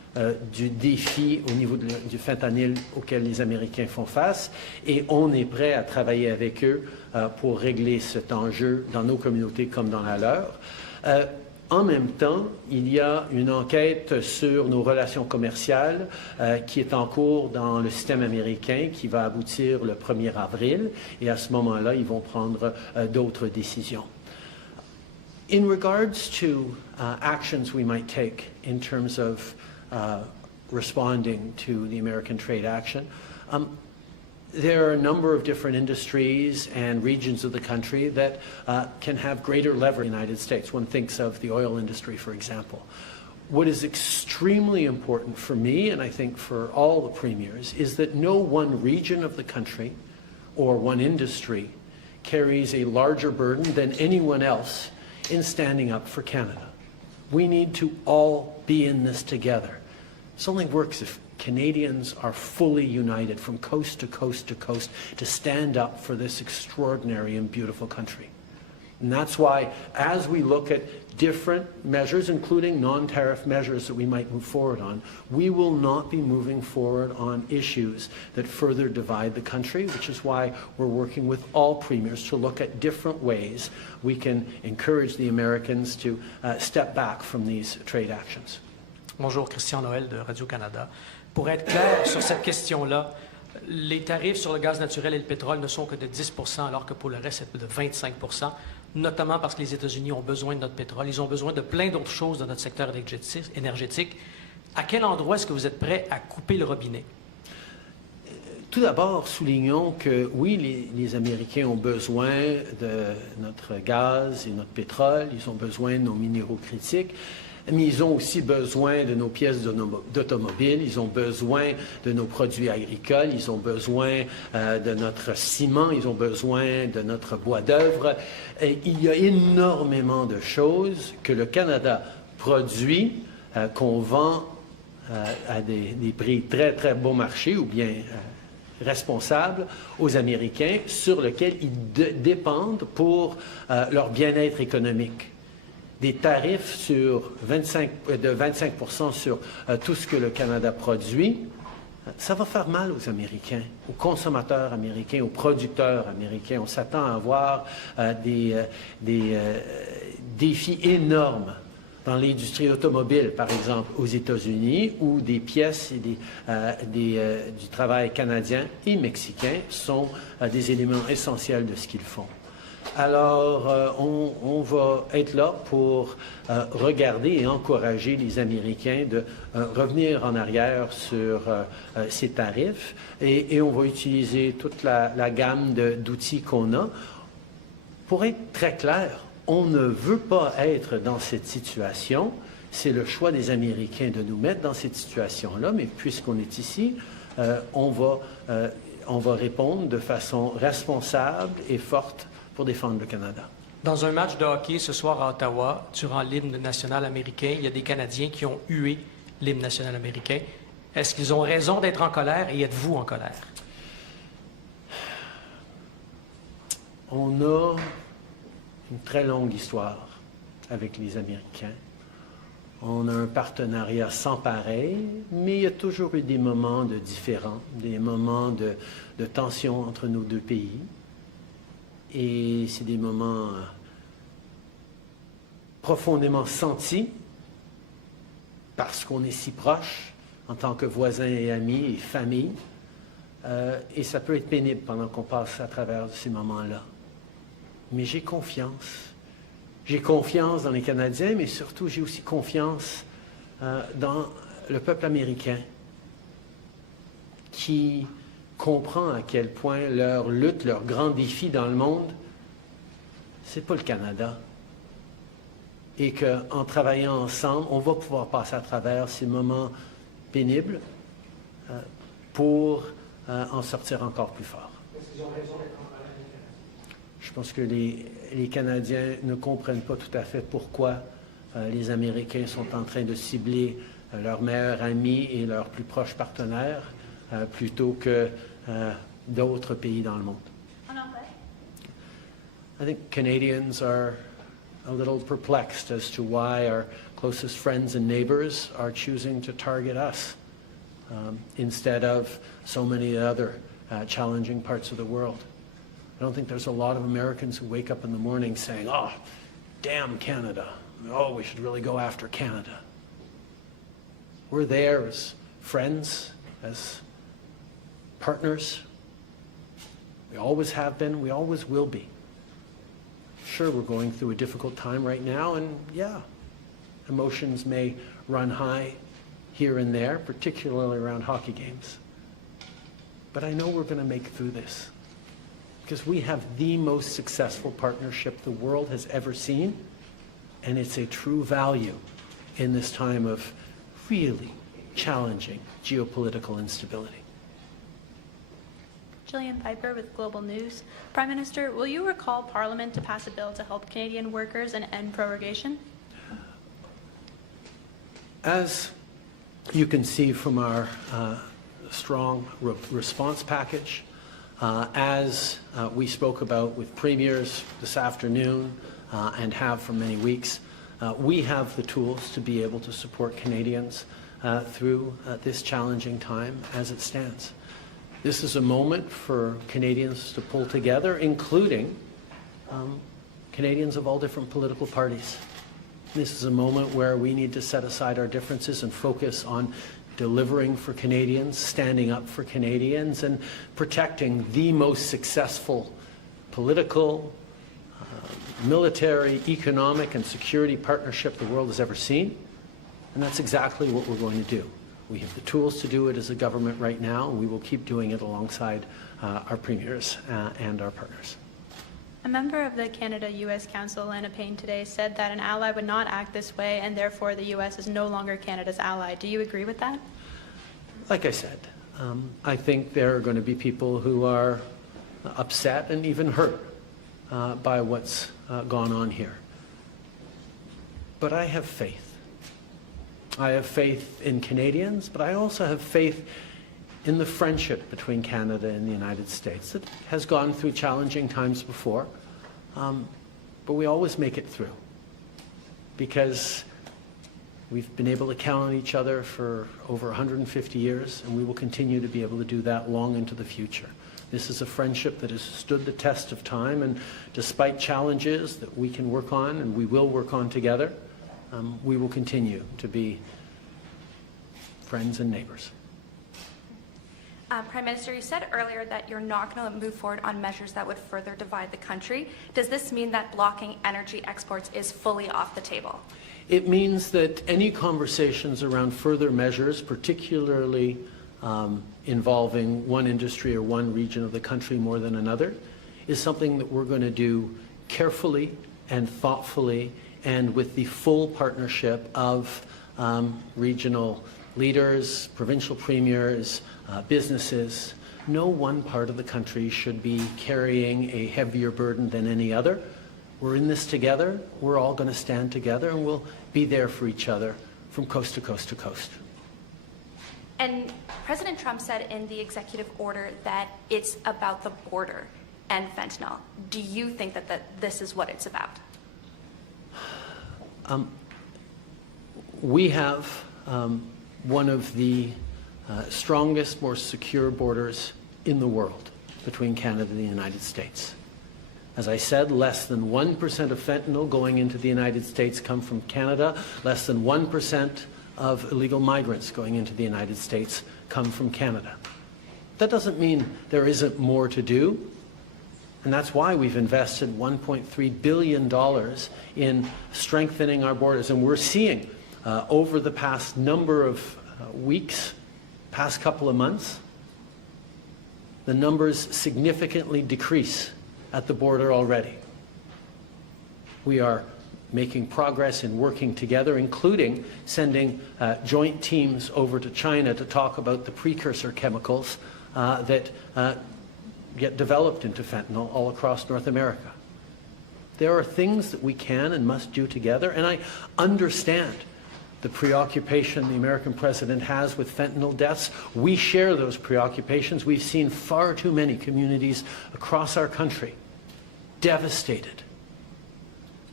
du défi au niveau du fentanyl auquel les Américains font face, et on est prêt à travailler avec eux pour régler cet enjeu dans nos communautés comme dans la leur. En même temps, il y a une enquête sur nos relations commerciales qui est en cours dans le système américain, qui va aboutir le 1er avril, et à ce moment-là, ils vont prendre d'autres décisions. In regards to actions we might take in terms of responding to the American trade action, there are a number of different industries and regions of the country that can have greater leverage in the United States. One thinks of the oil industry, for example. What is extremely important for me, and I think for all the premiers, is that no one region of the country or one industry carries a larger burden than anyone else in standing up for Canada. We need to all be in this together. This only works if Canadians are fully united from coast to coast to coast to stand up for this extraordinary and beautiful country. And that's why, as we look at different measures, including non-tariff measures that we might move forward on, we will not be moving forward on issues that further divide the country, which is why we're working with all premiers to look at different ways we can encourage the Americans to step back from these trade actions. Bonjour, Christian Noël de Radio-Canada. Pour être clair sur cette question-là, les tarifs sur le gaz naturel et le pétrole ne sont que de 10 % alors que pour le reste, c'est de 25 %, notamment parce que les États-Unis ont besoin de notre pétrole. Ils ont besoin de plein d'autres choses dans notre secteur énergétique. À quel endroit est-ce que vous êtes prêt à couper le robinet? Tout d'abord, soulignons que oui, les Américains ont besoin de notre gaz et notre pétrole, ils ont besoin de nos minéraux critiques, mais ils ont aussi besoin de nos pièces d'automobile, ils ont besoin de nos produits agricoles, ils ont besoin de notre ciment, ils ont besoin de notre bois d'œuvre. Il y a énormément de choses que le Canada produit, qu'on vend à des prix très, très bon marché ou bien responsables aux Américains, sur lesquels ils dépendent pour leur bien-être économique. Des tarifs de 25 % sur tout ce que le Canada produit, ça va faire mal aux Américains, aux consommateurs américains, aux producteurs américains. On s'attend à avoir des défis énormes dans l'industrie automobile, par exemple, aux États-Unis, où des pièces et du travail canadien et mexicain sont des éléments essentiels de ce qu'ils font. Alors, on va être là pour regarder et encourager les Américains de revenir en arrière sur ces tarifs et on va utiliser toute la gamme d'outils qu'on a. Pour être très clair, on ne veut pas être dans cette situation. C'est le choix des Américains de nous mettre dans cette situation-là, mais puisqu'on est ici, on va répondre de façon responsable et forte pour défendre le Canada. Dans un match de hockey ce soir à Ottawa, durant l'hymne national américain, il y a des Canadiens qui ont hué l'hymne national américain. Est-ce qu'ils ont raison d'être en colère et êtes-vous en colère? On a une très longue histoire avec les Américains. On a un partenariat sans pareil, mais il y a toujours eu des moments de différends, des moments de tension entre nos deux pays. Et c'est des moments profondément sentis parce qu'on est si proches en tant que voisins et amis et famille. Et ça peut être pénible pendant qu'on passe à travers ces moments-là. Mais j'ai confiance. J'ai confiance dans les Canadiens, mais surtout j'ai aussi confiance dans le peuple américain qui comprend à quel point leur lutte, leur grand défi dans le monde, c'est pas le Canada. Et qu'en travaillant ensemble, on va pouvoir passer à travers ces moments pénibles pour en sortir encore plus fort. Est-ce qu'ils ont raison d'être en colère, les Canadiens? Je pense que les Canadiens ne comprennent pas tout à fait pourquoi les Américains sont en train de cibler leurs meilleurs amis et leurs plus proches partenaires plutôt que d'autres pays dans le monde. I think Canadians are a little perplexed as to why our closest friends and neighbors are choosing to target us instead of so many other challenging parts of the world. I don't think there's a lot of Americans who wake up in the morning saying, oh, damn Canada. Oh, we should really go after Canada. We're there as friends, as partners. We always have been, we always will be. Sure, we're going through a difficult time right now, and yeah, emotions may run high here and there, particularly around hockey games. But I know we're going to make it through this because we have the most successful partnership the world has ever seen, and it's a true value in this time of really challenging geopolitical instability. Gillian Piper with Global News. Prime Minister, will you recall Parliament to pass a bill to help Canadian workers and end prorogation? As you can see from our strong response package, as we spoke about with premiers this afternoon and have for many weeks, we have the tools to be able to support Canadians through this challenging time as it stands. This is a moment for Canadians to pull together, including Canadians of all different political parties. This is a moment where we need to set aside our differences and focus on delivering for Canadians, standing up for Canadians, and protecting the most successful political, military, economic, and security partnership the world has ever seen. And that's exactly what we're going to do. We have the tools to do it as a government right now, and we will keep doing it alongside our premiers and our partners. A member of the Canada-U.S. Council, Lana Payne, today said that an ally would not act this way, and therefore the U.S. is no longer Canada's ally. Do you agree with that? Like I said, I think there are going to be people who are upset and even hurt by what's gone on here. But I have faith. I have faith in Canadians, but I also have faith in the friendship between Canada and the United States. It has gone through challenging times before, but we always make it through because we've been able to count on each other for over 150 years, and we will continue to be able to do that long into the future. This is a friendship that has stood the test of time, and despite challenges that we can work on and we will work on together, we will continue to be friends and neighbors. Prime Minister, you said earlier that you're not going to move forward on measures that would further divide the country. Does this mean that blocking energy exports is fully off the table? It means that any conversations around further measures, particularly involving one industry or one region of the country more than another, is something that we're going to do carefully and thoughtfully and with the full partnership of regional leaders, provincial premiers, businesses. No one part of the country should be carrying a heavier burden than any other. We're in this together. We're all going to stand together, and we'll be there for each other from coast to coast to coast. And President Trump said in the executive order that it's about the border and fentanyl. Do you think that this is what it's about? We have one of the strongest, more secure borders in the world between Canada and the United States. As I said, less than 1% of fentanyl going into the United States come from Canada. Less than 1% of illegal migrants going into the United States come from Canada. That doesn't mean there isn't more to do. And that's why we've invested $1.3 billion in strengthening our borders. And we're seeing over the past number of weeks, past couple of months, the numbers significantly decrease at the border already. We are making progress in working together, including sending joint teams over to China to talk about the precursor chemicals that get developed into fentanyl all across North America. There are things that we can and must do together, and I understand the preoccupation the American president has with fentanyl deaths. We share those preoccupations. We've seen far too many communities across our country devastated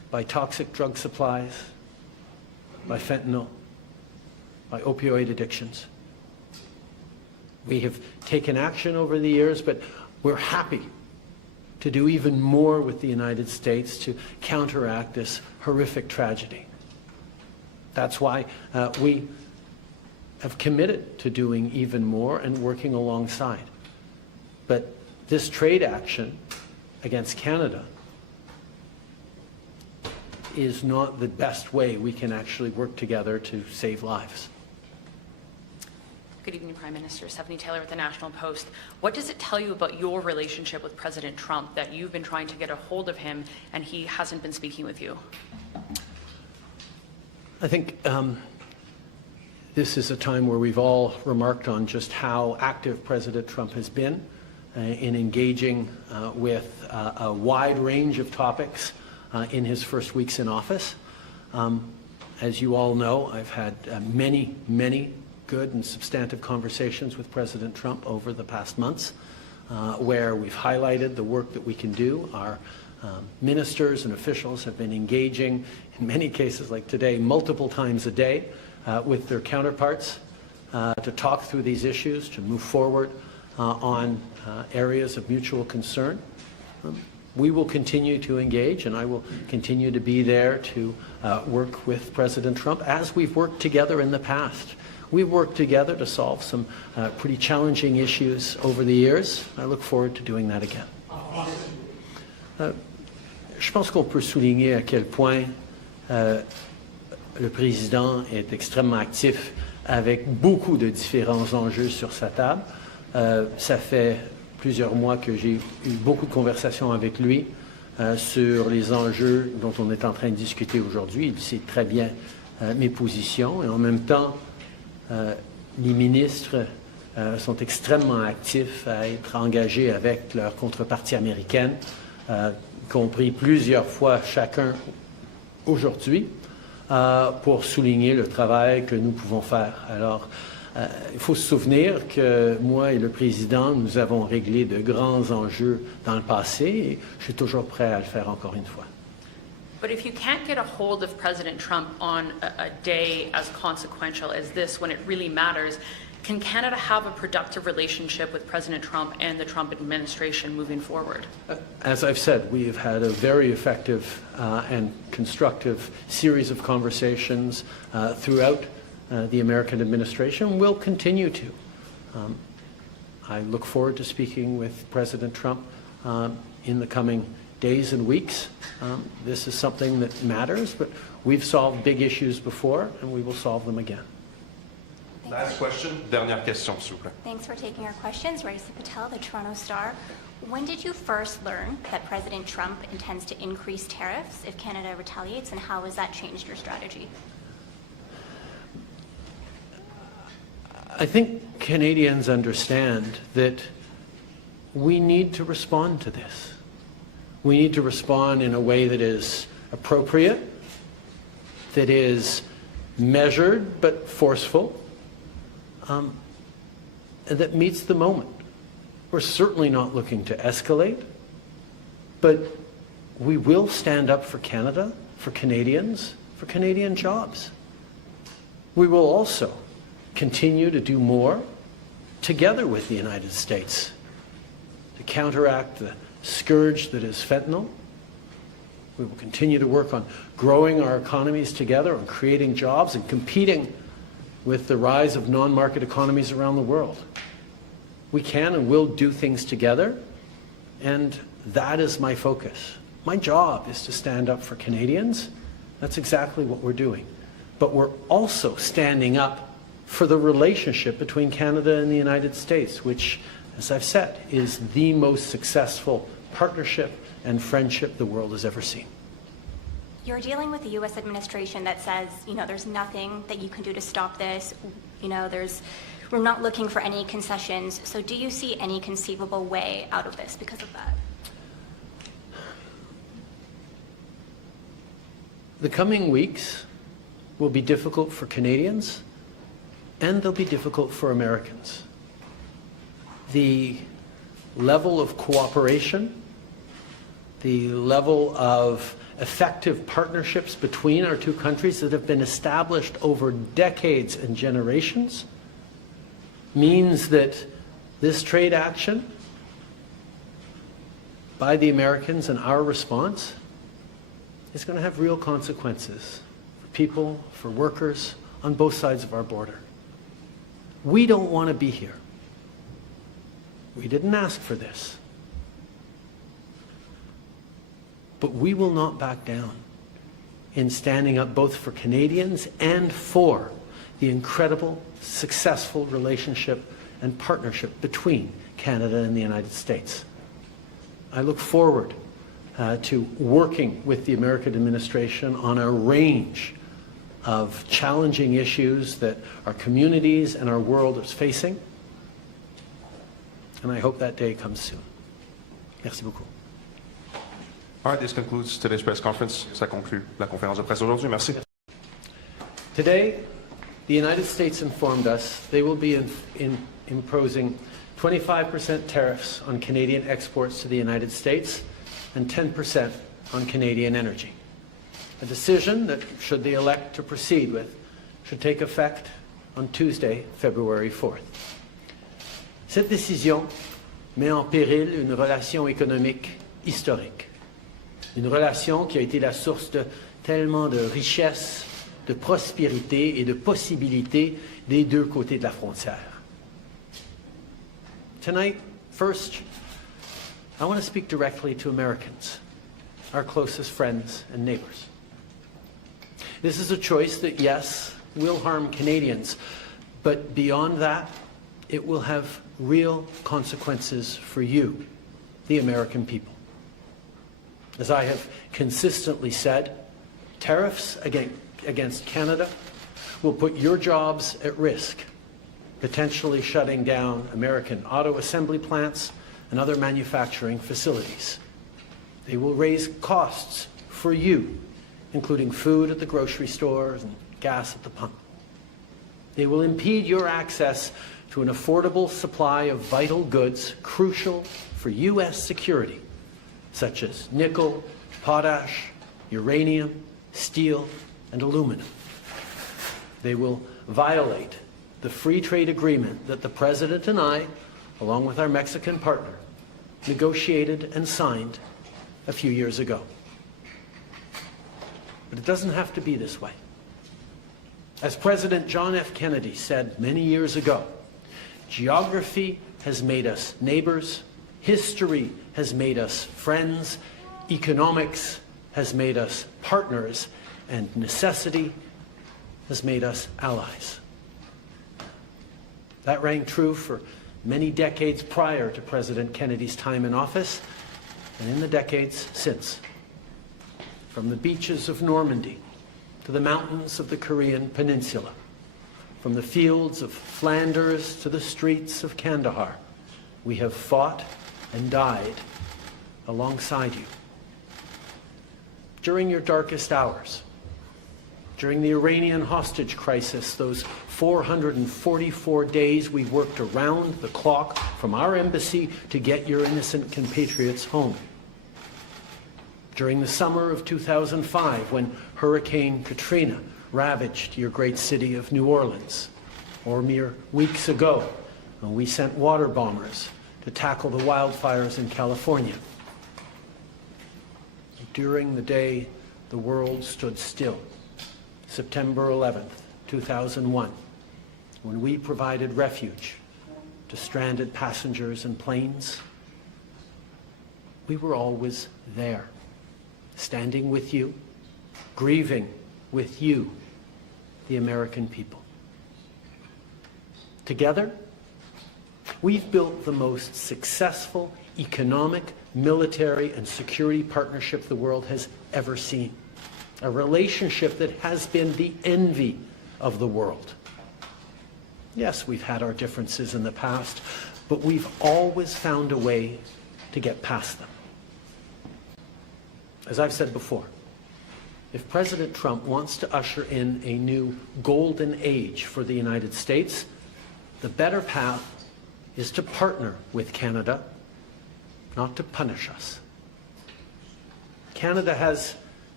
by toxic drug supplies, by fentanyl, by opioid addictions. We have taken action over the years, but we're happy to do even more with the United States to counteract this horrific tragedy. That's why we have committed to doing even more and working alongside. But this trade action against Canada is not the best way we can actually work together to save lives. Good evening, Prime Minister. Stephanie Taylor with the National Post. What does it tell you about your relationship with President Trump that you've been trying to get a hold of him and he hasn't been speaking with you? I think this is a time where we've all remarked on just how active President Trump has been in engaging with a wide range of topics in his first weeks in office. As you all know, I've had many good and substantive conversations with President Trump over the past months, where we've highlighted the work that we can do. Our ministers and officials have been engaging, in many cases like today, multiple times a day with their counterparts to talk through these issues, to move forward on areas of mutual concern. We will continue to engage, and I will continue to be there to work with President Trump as we've worked together in the past. We've worked together to solve some pretty challenging issues over the years. I look forward to doing that again. Je pense qu'on peut souligner à quel point le président est extrêmement actif avec beaucoup de différents enjeux sur sa table. Ça fait plusieurs mois que j'ai eu beaucoup de conversations avec lui sur les enjeux dont on est en train de discuter aujourd'hui. Il sait très bien mes positions et en même temps, les ministres sont extrêmement actifs à être engagés avec leur contrepartie américaine, y compris plusieurs fois chacun aujourd'hui, pour souligner le travail que nous pouvons faire. Alors, il faut se souvenir que moi et le président, nous avons réglé de grands enjeux dans le passé et je suis toujours prêt à le faire encore une fois. But if you can't get a hold of President Trump on a day as consequential as this, when it really matters, can Canada have a productive relationship with President Trump and the Trump administration moving forward? As I've said, we have had a very effective and constructive series of conversations throughout the American administration. We'll continue to. I look forward to speaking with President Trump in the coming days and weeks. This is something that matters, but we've solved big issues before, and we will solve them again. Last question, dernière question, s'il vous plaît. Thanks for taking our questions. Raisa Patel, the Toronto Star. When did you first learn that President Trump intends to increase tariffs if Canada retaliates, and how has that changed your strategy? I think Canadians understand that we need to respond to this. We need to respond in a way that is appropriate, that is measured but forceful, and that meets the moment. We're certainly not looking to escalate, but we will stand up for Canada, for Canadians, for Canadian jobs. We will also continue to do more together with the United States to counteract the scourge that is fentanyl. We will continue to work on growing our economies together, on creating jobs and competing with the rise of non-market economies around the world. We can and will do things together, and that is my focus. My job is to stand up for Canadians. That's exactly what we're doing. But we're also standing up for the relationship between Canada and the United States, which, as I've said, is the most successful partnership and friendship the world has ever seen. You're dealing with a U.S. administration that says, there's nothing that you can do to stop this. We're not looking for any concessions. So do you see any conceivable way out of this because of that? The coming weeks will be difficult for Canadians, and they'll be difficult for Americans. The level of cooperation, the level of effective partnerships between our two countries that have been established over decades and generations means that this trade action by the Americans and our response is going to have real consequences for people, for workers on both sides of our border. We don't want to be here. We didn't ask for this. But we will not back down in standing up both for Canadians and for the incredible, successful relationship and partnership between Canada and the United States. I look forward to working with the American administration on a range of challenging issues that our communities and our world is facing. And I hope that day comes soon. Merci beaucoup. All right, this concludes today's press conference. Ça conclut la conférence de presse aujourd'hui. Merci. Today, the United States informed us they will be imposing 25% tariffs on Canadian exports to the United States and 10% on Canadian energy. A decision that, should they elect to proceed with, should take effect on Tuesday, February 4th. Cette décision met en péril une relation économique historique. Une relation qui a été la source de tellement de richesses, de prospérité et de possibilités des deux côtés de la frontière. Tonight, first, I want to speak directly to Americans, our closest friends and neighbors. This is a choice that, yes, will harm Canadians, but beyond that, it will have real consequences for you, the American people. As I have consistently said, tariffs against Canada will put your jobs at risk, potentially shutting down American auto assembly plants and other manufacturing facilities. They will raise costs for you, including food at the grocery stores and gas at the pump. They will impede your access to an affordable supply of vital goods crucial for U.S. security, such as nickel, potash, uranium, steel, and aluminum. They will violate the free trade agreement that the President and I, along with our Mexican partner, negotiated and signed a few years ago. But it doesn't have to be this way. As President John F. Kennedy said many years ago, geography has made us neighbors, history has made us friends, economics has made us partners, and necessity has made us allies. That rang true for many decades prior to President Kennedy's time in office and in the decades since. From the beaches of Normandy to the mountains of the Korean Peninsula, from the fields of Flanders to the streets of Kandahar, we have fought and died alongside you. During your darkest hours, during the Iranian hostage crisis, those 444 days we worked around the clock from our embassy to get your innocent compatriots home. During the summer of 2005, when Hurricane Katrina ravaged your great city of New Orleans, or mere weeks ago, when we sent water bombers to tackle the wildfires in California. During the day the world stood still, September 11th, 2001, when we provided refuge to stranded passengers and planes, we were always there, standing with you, grieving with you, the American people. Together, we've built the most successful economic, military, and security partnership the world has ever seen. A relationship that has been the envy of the world. Yes, we've had our differences in the past, but we've always found a way to get past them. As I've said before, if President Trump wants to usher in a new golden age for the United States, the better path is to partner with Canada, not to punish us. Canada has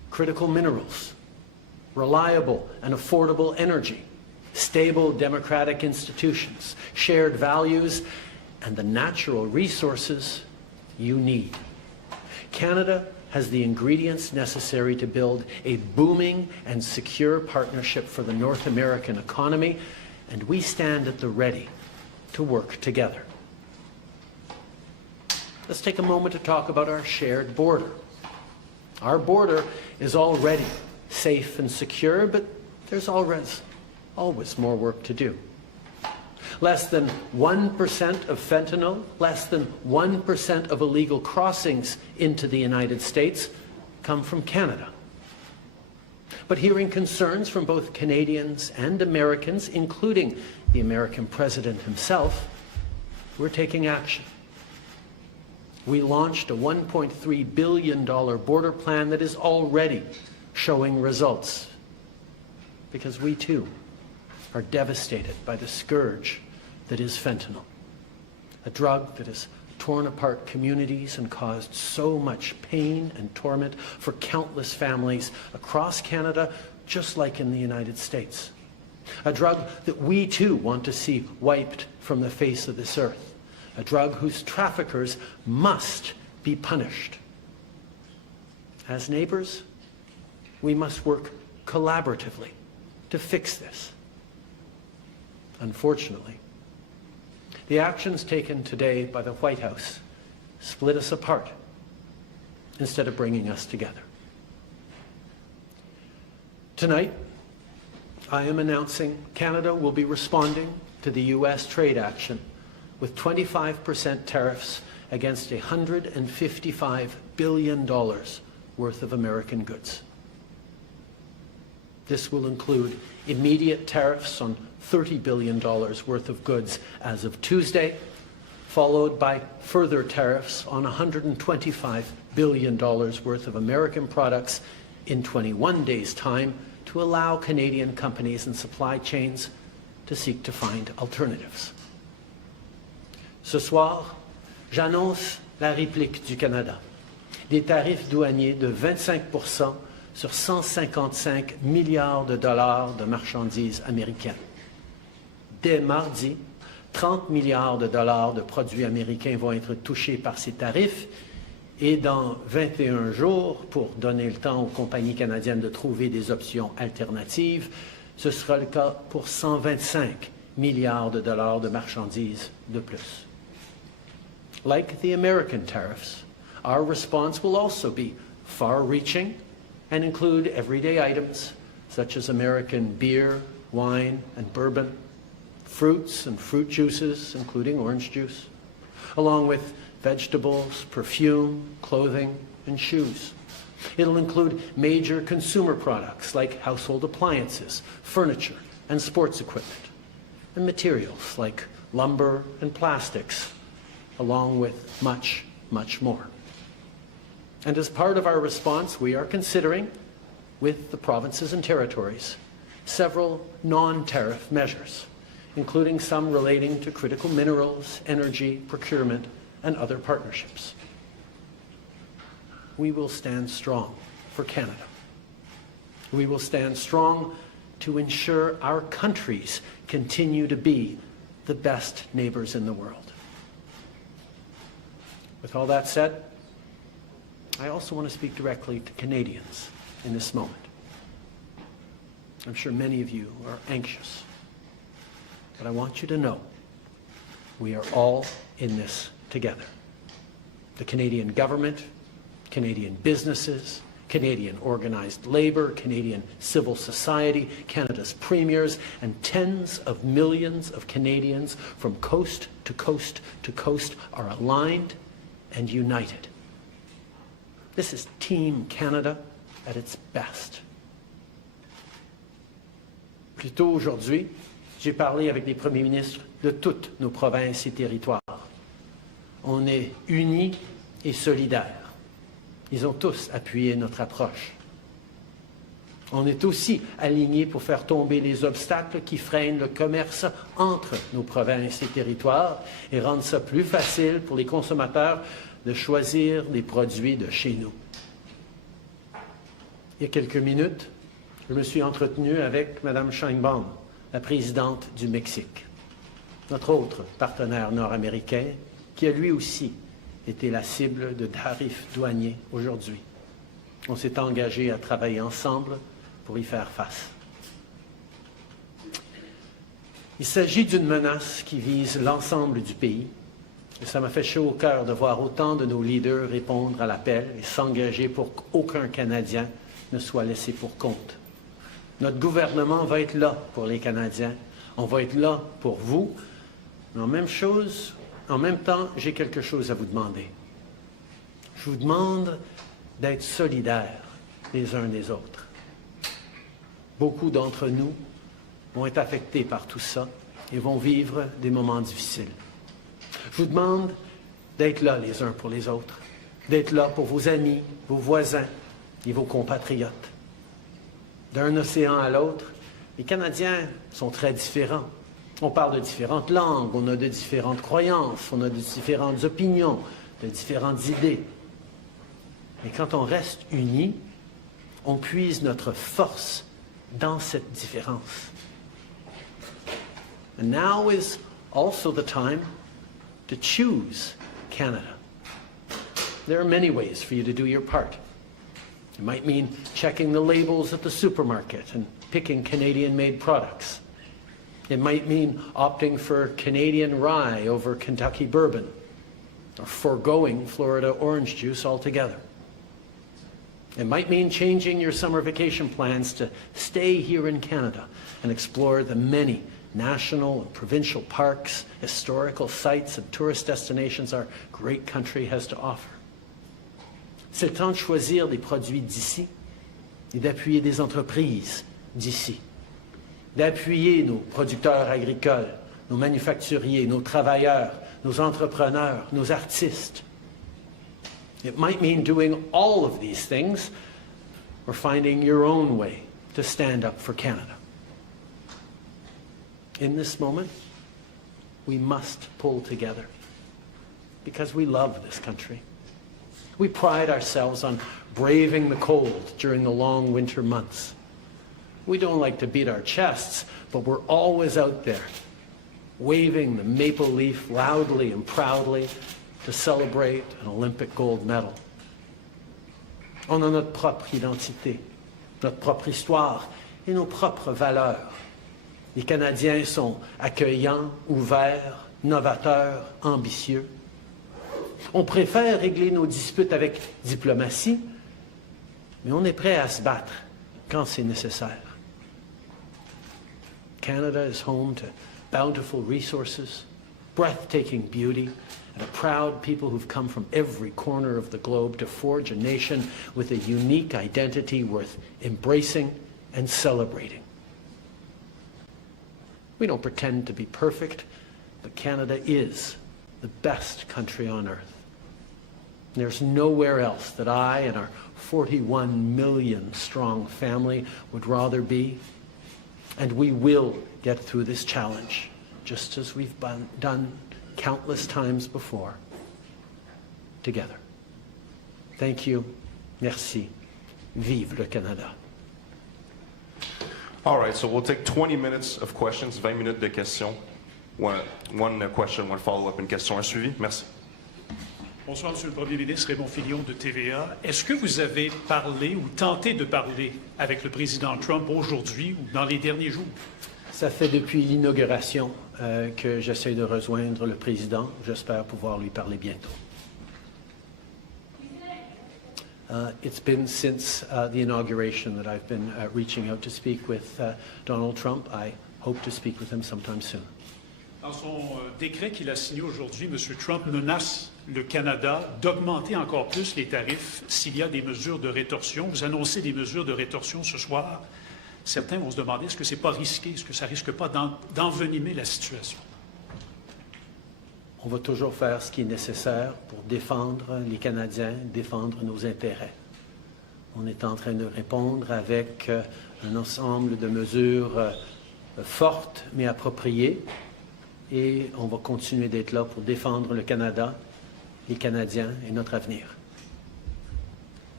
critical minerals, reliable and affordable energy, stable democratic institutions, shared values, and the natural resources you need. Canada has the ingredients necessary to build a booming and secure partnership for the North American economy, and we stand at the ready to work together. Let's take a moment to talk about our shared border. Our border is already safe and secure, but there's always more work to do. Less than 1% of fentanyl, less than 1% of illegal crossings into the United States come from Canada. But hearing concerns from both Canadians and Americans, including the American president himself, we're taking action. We launched a $1.3 billion border plan that is already showing results, because we too are devastated by the scourge that is fentanyl, a drug that has torn apart communities and caused so much pain and torment for countless families across Canada, just like in the United States. A drug that we too want to see wiped from the face of this earth. A drug whose traffickers must be punished. As neighbors, we must work collaboratively to fix this. Unfortunately, the actions taken today by the White House split us apart instead of bringing us together. Tonight, I am announcing Canada will be responding to the U.S. trade action with 25% tariffs against $155 billion worth of American goods. This will include immediate tariffs on $30 billion worth of goods as of Tuesday, followed by further tariffs on $125 billion worth of American products in 21 days' time to allow Canadian companies and supply chains to seek to find alternatives. Ce soir, j'annonce la réplique du Canada. Des tarifs douaniers de 25% sur 155 milliards de dollars de marchandises américaines. Dès mardi, 30 milliards de dollars de produits américains vont être touchés par ces tarifs et dans 21 jours, pour donner le temps aux compagnies canadiennes de trouver des options alternatives, ce sera le cas pour 125 milliards de dollars de marchandises de plus. Like the American tariffs, our response will also be far-reaching and include everyday items such as American beer, wine, and bourbon, fruits and fruit juices, including orange juice, along with vegetables, perfume, clothing, and shoes. It'll include major consumer products like household appliances, furniture, and sports equipment, and materials like lumber and plastics, along with much, much more. And as part of our response, we are considering, with the provinces and territories, several non-tariff measures, including some relating to critical minerals, energy, procurement, and other partnerships. We will stand strong for Canada. We will stand strong to ensure our countries continue to be the best neighbors in the world. With all that said, I also want to speak directly to Canadians in this moment. I'm sure many of you are anxious, but I want you to know we are all in this together. The Canadian government, Canadian businesses, Canadian organized labor, Canadian civil society, Canada's premiers, and tens of millions of Canadians from coast to coast to coast are aligned and united. This is Team Canada at its best. Plus tôt aujourd'hui, j'ai parlé avec les premiers ministres de toutes nos provinces et territoires. On est unis et solidaires. Ils ont tous appuyé notre approche. On est aussi alignés pour faire tomber les obstacles qui freinent le commerce entre nos provinces et territoires et rendre ça plus facile pour les consommateurs de choisir des produits de chez nous. Il y a quelques minutes, je me suis entretenu avec Mme Sheinbaum, la présidente du Mexique, notre autre partenaire nord-américain, qui a lui aussi été la cible de tarifs douaniers aujourd'hui. On s'est engagé à travailler ensemble pour y faire face. Il s'agit d'une menace qui vise l'ensemble du pays. Et ça m'a fait chaud au cœur de voir autant de nos leaders répondre à l'appel et s'engager pour qu'aucun Canadien ne soit laissé pour compte. Notre gouvernement va être là pour les Canadiens. On va être là pour vous. Mais en même temps, j'ai quelque chose à vous demander. Je vous demande d'être solidaires les uns des autres. Beaucoup d'entre nous vont être affectés par tout ça et vont vivre des moments difficiles. Je vous demande d'être là les uns pour les autres, d'être là pour vos amis, vos voisins et vos compatriotes. D'un océan à l'autre, les Canadiens sont très différents. On parle de différentes langues, on a de différentes croyances, on a de différentes opinions, de différentes idées. Mais quand on reste unis, on puise notre force dans cette différence. And now is also the time to choose Canada. There are many ways for you to do your part. It might mean checking the labels at the supermarket and picking Canadian-made products. It might mean opting for Canadian rye over Kentucky bourbon, or foregoing Florida orange juice altogether. It might mean changing your summer vacation plans to stay here in Canada and explore the many national and provincial parks, historical sites, and tourist destinations our great country has to offer. C'est le temps de choisir des produits d'ici et d'appuyer des entreprises d'ici, d'appuyer nos producteurs agricoles, nos manufacturiers, nos travailleurs, nos entrepreneurs, nos artistes. It might mean doing all of these things or finding your own way to stand up for Canada. In this moment, we must pull together because we love this country. We pride ourselves on braving the cold during the long winter months. We don't like to beat our chests, but we're always out there, waving the maple leaf loudly and proudly to celebrate an Olympic gold medal. On a notre propre identité, notre propre histoire et nos propres valeurs. Les Canadiens sont accueillants, ouverts, novateurs, ambitieux. On préfère régler nos disputes avec diplomatie, mais on est prêt à se battre quand c'est nécessaire. Canada is home to bountiful resources, breathtaking beauty, and a proud people who've come from every corner of the globe to forge a nation with a unique identity worth embracing and celebrating. We don't pretend to be perfect, but Canada is the best country on earth. There's nowhere else that I and our 41 million strong family would rather be. And we will get through this challenge, just as we've done countless times before, together. Thank you. Merci. Vive le Canada. All right, so we'll take 20 minutes of questions, 20 minutes de questions. One question, one follow-up, une question à suivi. Merci. Bonsoir, Monsieur le Premier ministre, Raymond Filion de TVA. Est-ce que vous avez parlé ou tenté de parler avec le président Trump aujourd'hui ou dans les derniers jours? Ça fait depuis l'inauguration que j'essaie de rejoindre le président. J'espère pouvoir lui parler bientôt. It's been since the inauguration that I've been reaching out to speak with Donald Trump. I hope to speak with him sometime soon. Dans son décret qu'il a signé aujourd'hui, M. Trump menace le Canada d'augmenter encore plus les tarifs s'il y a des mesures de rétorsion. Vous annoncez des mesures de rétorsion ce soir. Certains vont se demander, est-ce que ce n'est pas risqué? Est-ce que ça ne risque pas d'envenimer la situation? On va toujours faire ce qui est nécessaire pour défendre les Canadiens, défendre nos intérêts. On est en train de répondre avec un ensemble de mesures fortes mais appropriées et on va continuer d'être là pour défendre le Canada, les Canadiens et notre avenir.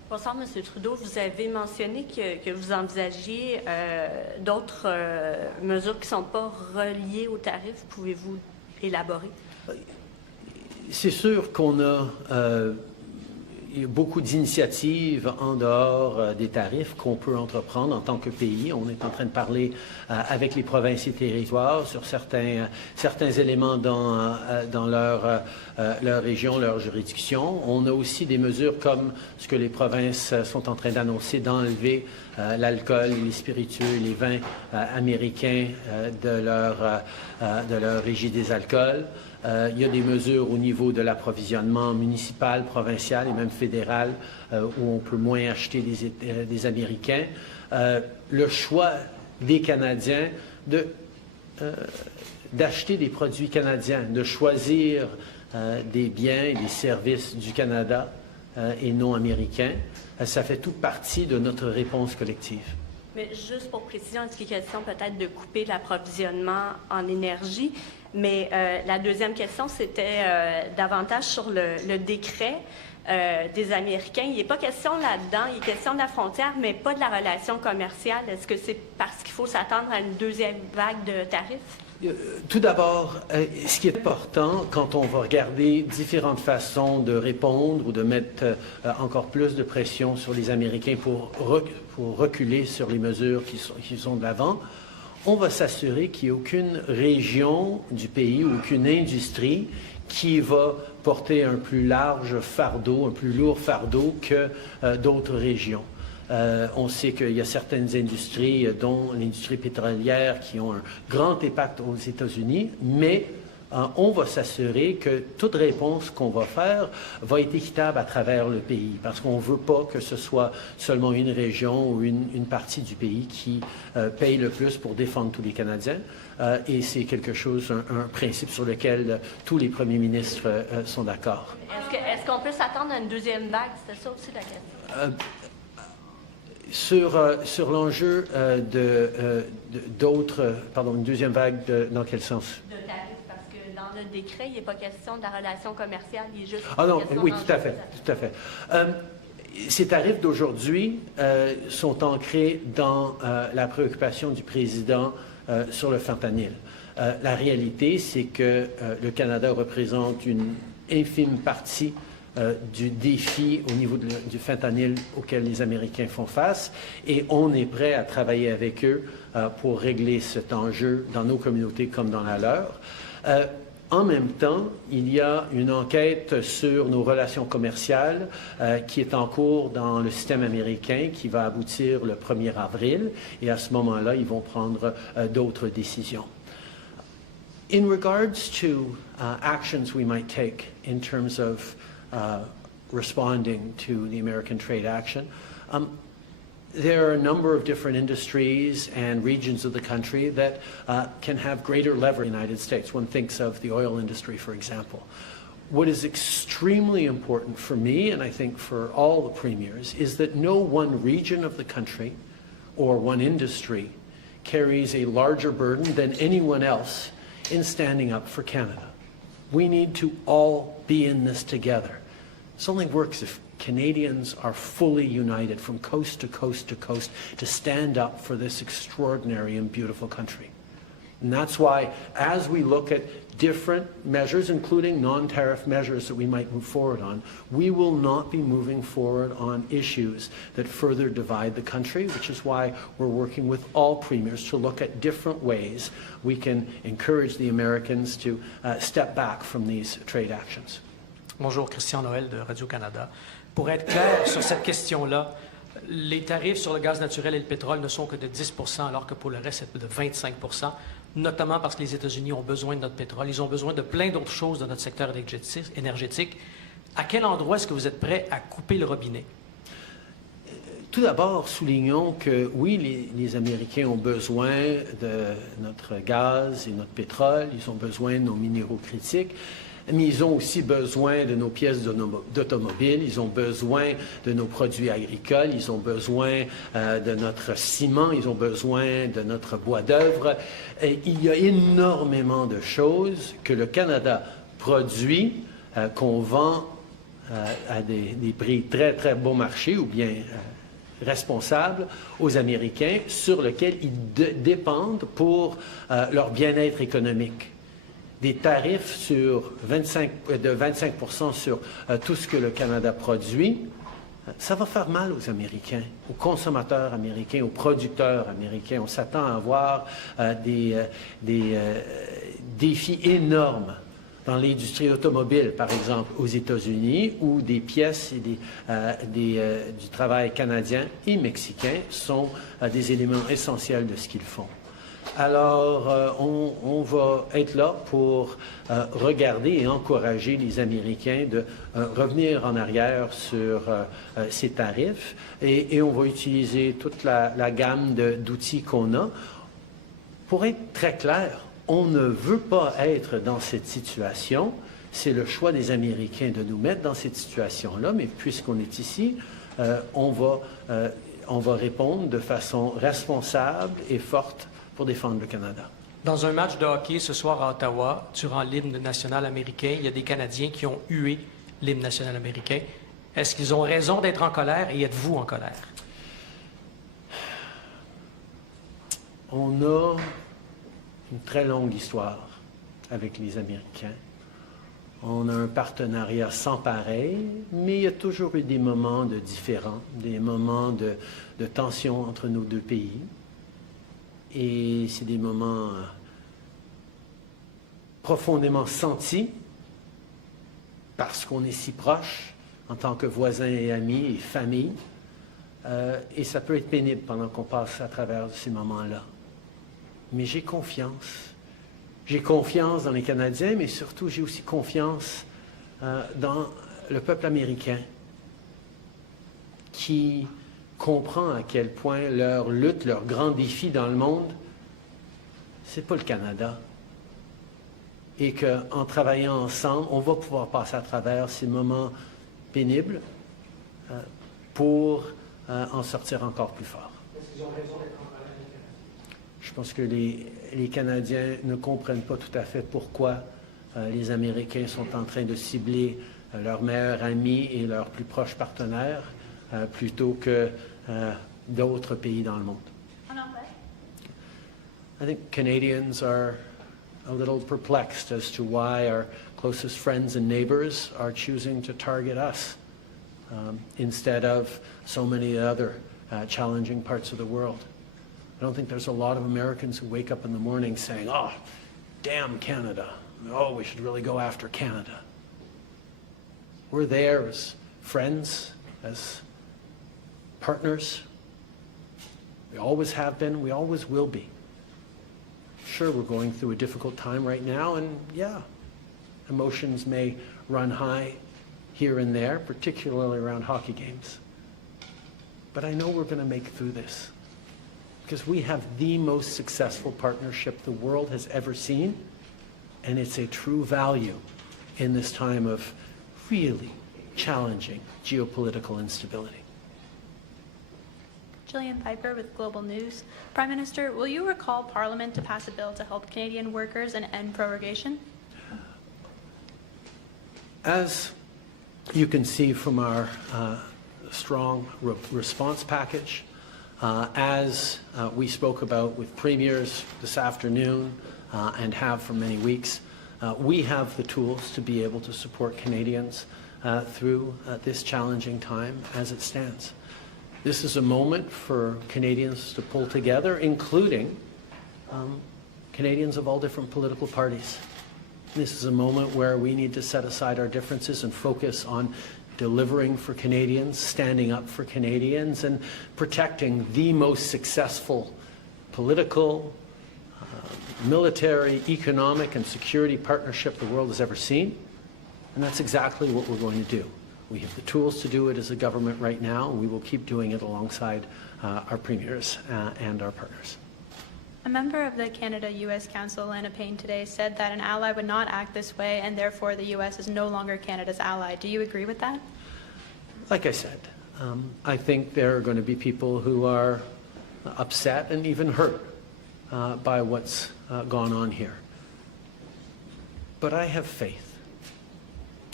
Bonsoir, M. Trudeau. Vous avez mentionné que vous envisagiez d'autres mesures qui ne sont pas reliées aux tarifs. Pouvez-vous élaborer? C'est sûr qu'on a il y a beaucoup d'initiatives en dehors des tarifs qu'on peut entreprendre en tant que pays. On est en train de parler avec les provinces et territoires sur certains éléments dans leur région, leur juridiction. On a aussi des mesures comme ce que les provinces sont en train d'annoncer, d'enlever l'alcool, les spiritueux, les vins américains de leur régie des alcools. Il y a des mesures au niveau de l'approvisionnement municipal, provincial et même fédéral où on peut moins acheter des Américains. Le choix des Canadiens d'acheter des produits canadiens, de choisir des biens et des services du Canada et non américains, ça fait toute partie de notre réponse collective. Mais juste pour précision, est-ce qu'il est question peut-être de couper l'approvisionnement en énergie? Mais la deuxième question, c'était davantage sur le décret des Américains. Il n'est pas question là-dedans, il est question de la frontière, mais pas de la relation commerciale. Est-ce que c'est parce qu'il faut s'attendre à une deuxième vague de tarifs? Tout d'abord, ce qui est important quand on va regarder différentes façons de répondre ou de mettre encore plus de pression sur les Américains pour reculer sur les mesures qui sont de l'avant, on va s'assurer qu'il n'y a aucune région du pays ou aucune industrie qui va porter un plus large fardeau, un plus lourd fardeau que d'autres régions. On sait qu'il y a certaines industries, dont l'industrie pétrolière, qui ont un grand impact aux États-Unis, mais on va s'assurer que toute réponse qu'on va faire va être équitable à travers le pays, parce qu'on ne veut pas que ce soit seulement une région ou une partie du pays qui paye le plus pour défendre tous les Canadiens. Et c'est quelque chose, un principe sur lequel tous les premiers ministres sont d'accord. Est-ce qu'on peut s'attendre à une deuxième vague? C'était ça aussi la question. Sur l'enjeu une deuxième vague, dans quel sens? De tarifs, parce que dans le décret, il n'est pas question de la relation commerciale, il est juste... Ah non, oui, tout à fait. Ces tarifs d'aujourd'hui sont ancrés dans la préoccupation du président sur le fentanyl. La réalité, c'est que le Canada représente une infime partie du défi au niveau du fentanyl auquel les Américains font face, et on est prêt à travailler avec eux pour régler cet enjeu dans nos communautés comme dans la leur. En même temps, il y a une enquête sur nos relations commerciales qui est en cours dans le système américain, qui va aboutir le 1er avril, et à ce moment-là, ils vont prendre d'autres décisions. In regards to actions we might take in terms of responding to the American trade action, there are a number of different industries and regions of the country that can have greater leverage in the United States. One thinks of the oil industry, for example. What is extremely important for me, and I think for all the premiers, is that no one region of the country or one industry carries a larger burden than anyone else in standing up for Canada. We need to all be in this together. This only works if Canadians are fully united from coast to coast to coast to stand up for this extraordinary and beautiful country. And that's why, as we look at different measures, including non-tariff measures that we might move forward on, we will not be moving forward on issues that further divide the country, which is why we're working with all premiers to look at different ways we can encourage the Americans to step back from these trade actions. Bonjour, Christian Noël de Radio-Canada. Pour être clair sur cette question-là, les tarifs sur le gaz naturel et le pétrole ne sont que de 10 %, alors que pour le reste, c'est de 25 %, notamment parce que les États-Unis ont besoin de notre pétrole. Ils ont besoin de plein d'autres choses dans notre secteur énergétique. À quel endroit est-ce que vous êtes prêt à couper le robinet? Tout d'abord, soulignons que oui, les Américains ont besoin de notre gaz et notre pétrole, ils ont besoin de nos minéraux critiques, mais ils ont aussi besoin de nos pièces d'automobile, ils ont besoin de nos produits agricoles, ils ont besoin de notre ciment, ils ont besoin de notre bois d'œuvre. Il y a énormément de choses que le Canada produit, qu'on vend à des prix très, très bon marché ou bien responsables aux Américains sur lesquels ils dépendent pour leur bien-être économique. Des tarifs de 25% sur tout ce que le Canada produit, ça va faire mal aux Américains, aux consommateurs américains, aux producteurs américains. On s'attend à avoir des défis énormes dans l'industrie automobile, par exemple, aux États-Unis, où des pièces et du travail canadien et mexicain sont des éléments essentiels de ce qu'ils font. Alors, on va être là pour regarder et encourager les Américains de revenir en arrière sur ces tarifs et on va utiliser toute la gamme d'outils qu'on a. Pour être très clair, on ne veut pas être dans cette situation. C'est le choix des Américains de nous mettre dans cette situation-là, mais puisqu'on est ici, on va répondre de façon responsable et forte pour défendre le Canada. Dans un match de hockey ce soir à Ottawa, durant l'hymne national américain, il y a des Canadiens qui ont hué l'hymne national américain. Est-ce qu'ils ont raison d'être en colère et êtes-vous en colère? On a une très longue histoire avec les Américains. On a un partenariat sans pareil, mais il y a toujours eu des moments de différends, des moments de tension entre nos deux pays. Et c'est des moments profondément sentis parce qu'on est si proches en tant que voisins et amis et famille. Et ça peut être pénible pendant qu'on passe à travers ces moments-là. Mais j'ai confiance. J'ai confiance dans les Canadiens, mais surtout j'ai aussi confiance dans le peuple américain qui comprend à quel point leur lutte, leur grand défi dans le monde, c'est pas le Canada. Et qu'en travaillant ensemble, on va pouvoir passer à travers ces moments pénibles pour en sortir encore plus fort. Est-ce qu'ils ont raison d'être en colère, les Canadiens? Je pense que les Canadiens ne comprennent pas tout à fait pourquoi les Américains sont en train de cibler leurs meilleurs amis et leurs plus proches partenaires plutôt que d'autres pays dans le monde. I think Canadians are a little perplexed as to why our closest friends and neighbors are choosing to target us instead of so many other challenging parts of the world. I don't think there's a lot of Americans who wake up in the morning saying, oh, damn Canada. Oh, we should really go after Canada. We're there as friends, as partners. We always have been, we always will be. Sure, we're going through a difficult time right now, and yeah, emotions may run high here and there, particularly around hockey games. But I know we're going to make it through this because we have the most successful partnership the world has ever seen, and it's a true value in this time of really challenging geopolitical instability. Jillian Piper with Global News. Prime Minister, will you recall Parliament to pass a bill to help Canadian workers and end prorogation? As you can see from our strong response package, as we spoke about with premiers this afternoon and have for many weeks, we have the tools to be able to support Canadians through this challenging time as it stands. This is a moment for Canadians to pull together, including Canadians of all different political parties. This is a moment where we need to set aside our differences and focus on delivering for Canadians, standing up for Canadians, and protecting the most successful political, military, economic, and security partnership the world has ever seen. And that's exactly what we're going to do. We have the tools to do it as a government right now, and we will keep doing it alongside our premiers and our partners. A member of the Canada-U.S. Council, Lana Payne, today said that an ally would not act this way, and therefore the U.S. is no longer Canada's ally. Do you agree with that? Like I said, I think there are going to be people who are upset and even hurt by what's gone on here. But I have faith.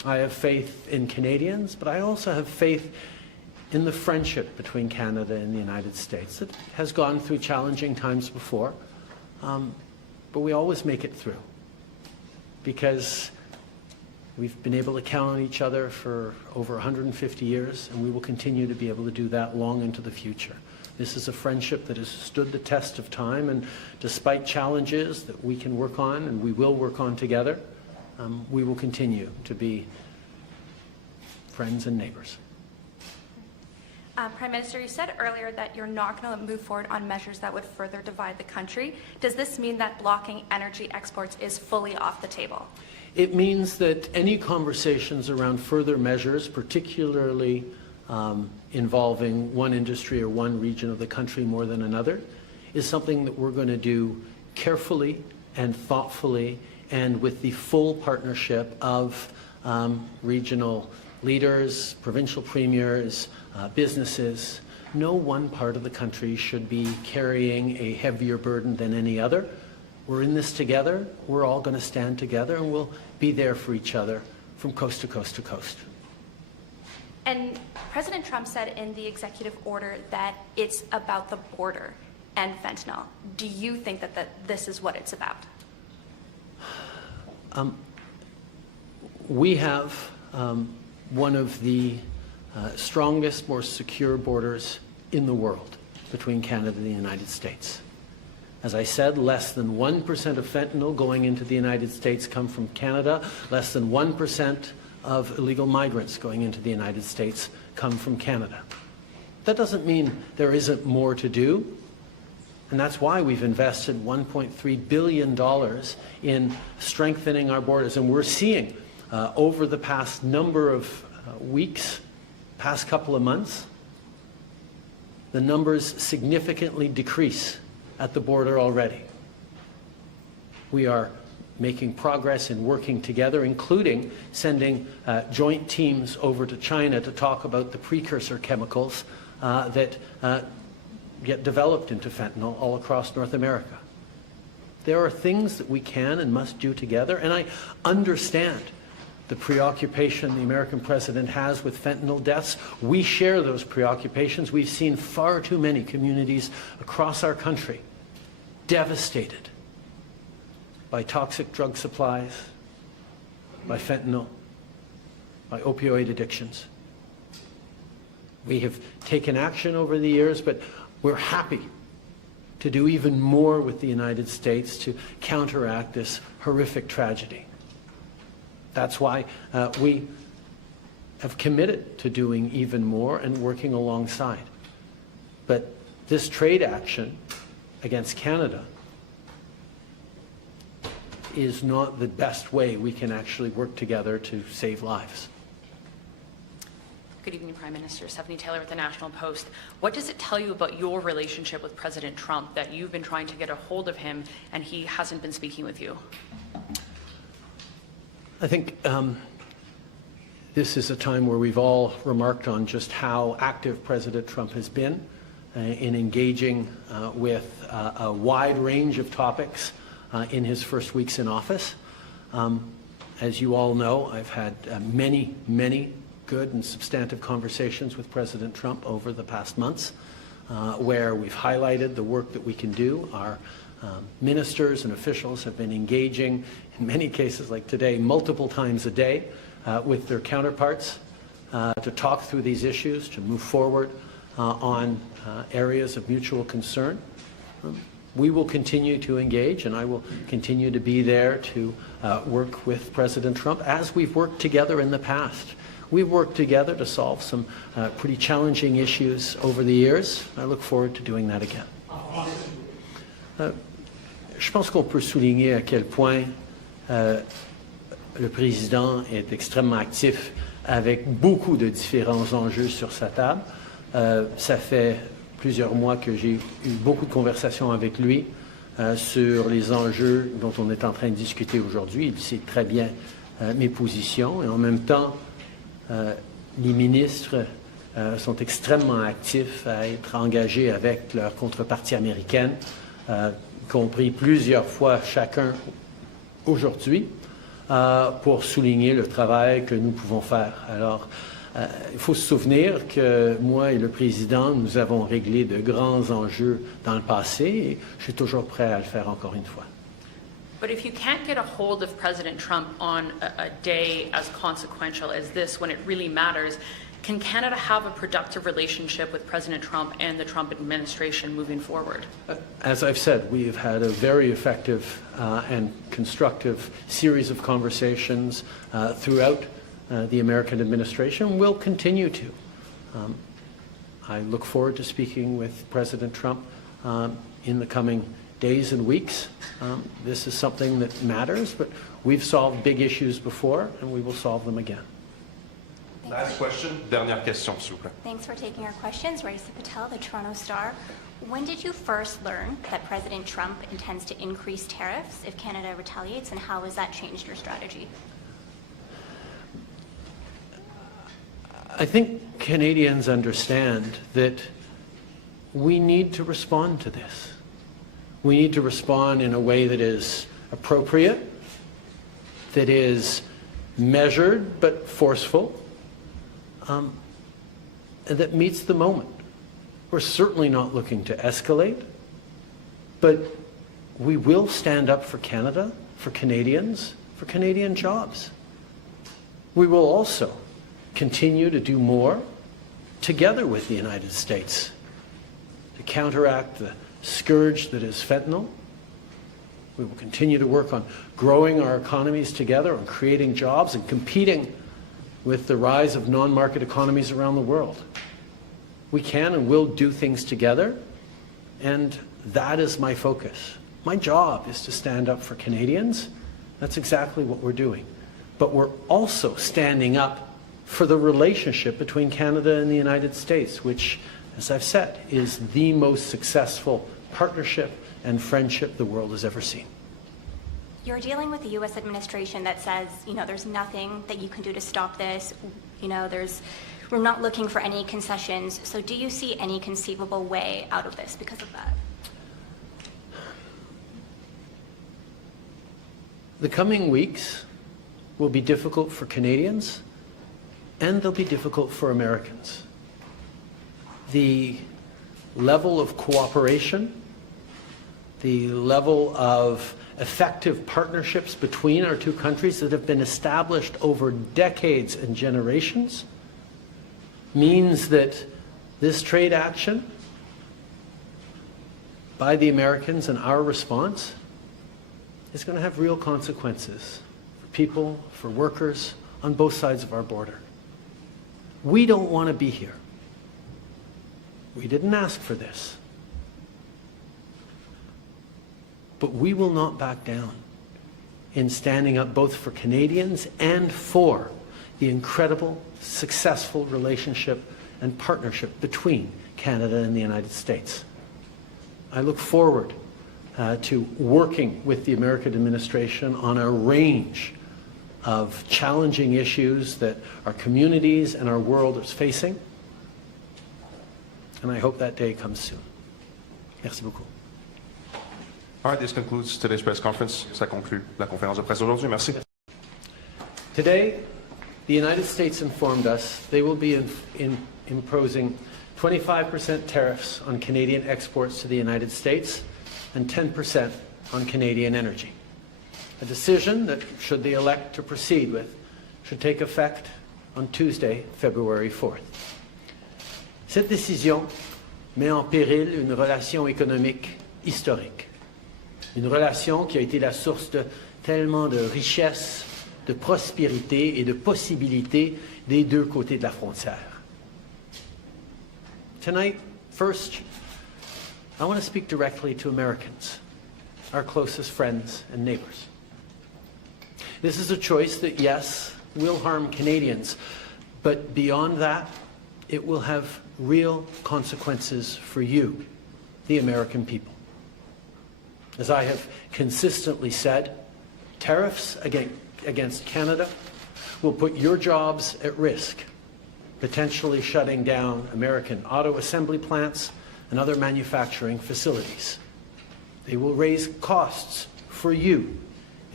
I have faith in Canadians, but I also have faith in the friendship between Canada and the United States. It has gone through challenging times before, but we always make it through because we've been able to count on each other for over 150 years, and we will continue to be able to do that long into the future. This is a friendship that has stood the test of time, and despite challenges that we can work on and we will work on together, we will continue to be friends and neighbors. Prime Minister, you said earlier that you're not going to move forward on measures that would further divide the country. Does this mean that blocking energy exports is fully off the table? It means that any conversations around further measures, particularly involving one industry or one region of the country more than another, is something that we're going to do carefully and thoughtfully and with the full partnership of regional leaders, provincial premiers, businesses. No one part of the country should be carrying a heavier burden than any other. We're in this together. We're all going to stand together, and we'll be there for each other from coast to coast to coast. And President Trump said in the executive order that it's about the border and fentanyl. Do you think that this is what it's about? We have one of the strongest, more secure borders in the world between Canada and the United States. As I said, less than 1% of fentanyl going into the United States come from Canada. Less than 1% of illegal migrants going into the United States come from Canada. That doesn't mean there isn't more to do. And that's why we've invested $1.3 billion in strengthening our borders. And we're seeing over the past number of weeks, past couple of months, the numbers significantly decrease at the border already. We are making progress in working together, including sending joint teams over to China to talk about the precursor chemicals that get developed into fentanyl all across North America. There are things that we can and must do together, and I understand the preoccupation the American president has with fentanyl deaths. We share those preoccupations. We've seen far too many communities across our country devastated by toxic drug supplies, by fentanyl, by opioid addictions. We have taken action over the years, but we're happy to do even more with the United States to counteract this horrific tragedy. That's why we have committed to doing even more and working alongside. But this trade action against Canada is not the best way we can actually work together to save lives. Good evening, Prime Minister. Stephanie Taylor with the National Post. What does it tell you about your relationship with President Trump that you've been trying to get a hold of him and he hasn't been speaking with you? I think this is a time where we've all remarked on just how active President Trump has been in engaging with a wide range of topics in his first weeks in office. As you all know, I've had many good and substantive conversations with President Trump over the past months where we've highlighted the work that we can do. Our ministers and officials have been engaging, in many cases like today, multiple times a day with their counterparts to talk through these issues, to move forward on areas of mutual concern. We will continue to engage, and I will continue to be there to work with President Trump as we've worked together in the past. We've worked together to solve some pretty challenging issues over the years. I look forward to doing that again. Je pense qu'on peut souligner à quel point le président est extrêmement actif avec beaucoup de différents enjeux sur sa table. Ça fait plusieurs mois que j'ai eu beaucoup de conversations avec lui sur les enjeux dont on est en train de discuter aujourd'hui. Il sait très bien mes positions et en même temps, les ministres sont extrêmement actifs à être engagés avec leur contrepartie américaine, y compris plusieurs fois chacun aujourd'hui. pour souligner le travail que nous pouvons faire. Alors, il faut se souvenir que moi et le président, nous avons réglé de grands enjeux dans le passé et je suis toujours prêt à le faire encore une fois. But if you can't get a hold of President Trump on a day as consequential as this, when it really matters, can Canada have a productive relationship with President Trump and the Trump administration moving forward? As I've said, we have had a very effective and constructive series of conversations throughout the American administration. We'll continue to. I look forward to speaking with President Trump in the coming days and weeks. This is something that matters, but we've solved big issues before, and we will solve them again. Last question, dernière question, s'il vous plaît. Thanks for taking our questions. Raisa Patel, the Toronto Star. When did you first learn that President Trump intends to increase tariffs if Canada retaliates, and how has that changed your strategy? I think Canadians understand that we need to respond to this. We need to respond in a way that is appropriate, that is measured but forceful, and that meets the moment. We're certainly not looking to escalate, but we will stand up for Canada, for Canadians, for Canadian jobs. We will also continue to do more together with the United States to counteract the scourge that is fentanyl. We will continue to work on growing our economies together, on creating jobs and competing with the rise of non-market economies around the world. We can and will do things together, and that is my focus. My job is to stand up for Canadians. That's exactly what we're doing. But we're also standing up for the relationship between Canada and the United States, which, as I've said, is the most successful partnership and friendship the world has ever seen. You're dealing with the U.S. administration that says, there's nothing that you can do to stop this. We're not looking for any concessions. So do you see any conceivable way out of this because of that? The coming weeks will be difficult for Canadians, and they'll be difficult for Americans. The level of cooperation, the level of effective partnerships between our two countries that have been established over decades and generations means that this trade action by the Americans and our response is going to have real consequences for people, for workers on both sides of our border. We don't want to be here. We didn't ask for this. But we will not back down in standing up both for Canadians and for the incredible, successful relationship and partnership between Canada and the United States. I look forward to working with the American administration on a range of challenging issues that our communities and our world is facing. And I hope that day comes soon. Merci beaucoup. All right, this concludes today's press conference. Ça conclut la conférence de presse aujourd'hui. Merci. Today, the United States informed us they will be imposing 25% tariffs on Canadian exports to the United States and 10% on Canadian energy. A decision that, should they elect to proceed with, should take effect on Tuesday, February 4th. Cette décision met en péril une relation économique historique. Une relation qui a été la source de tellement de richesses, de prospérité et de possibilités des deux côtés de la frontière. Tonight, first, I want to speak directly to Americans, our closest friends and neighbors. This is a choice that, yes, will harm Canadians, but beyond that, it will have real consequences for you, the American people. As I have consistently said, tariffs against Canada will put your jobs at risk, potentially shutting down American auto assembly plants and other manufacturing facilities. They will raise costs for you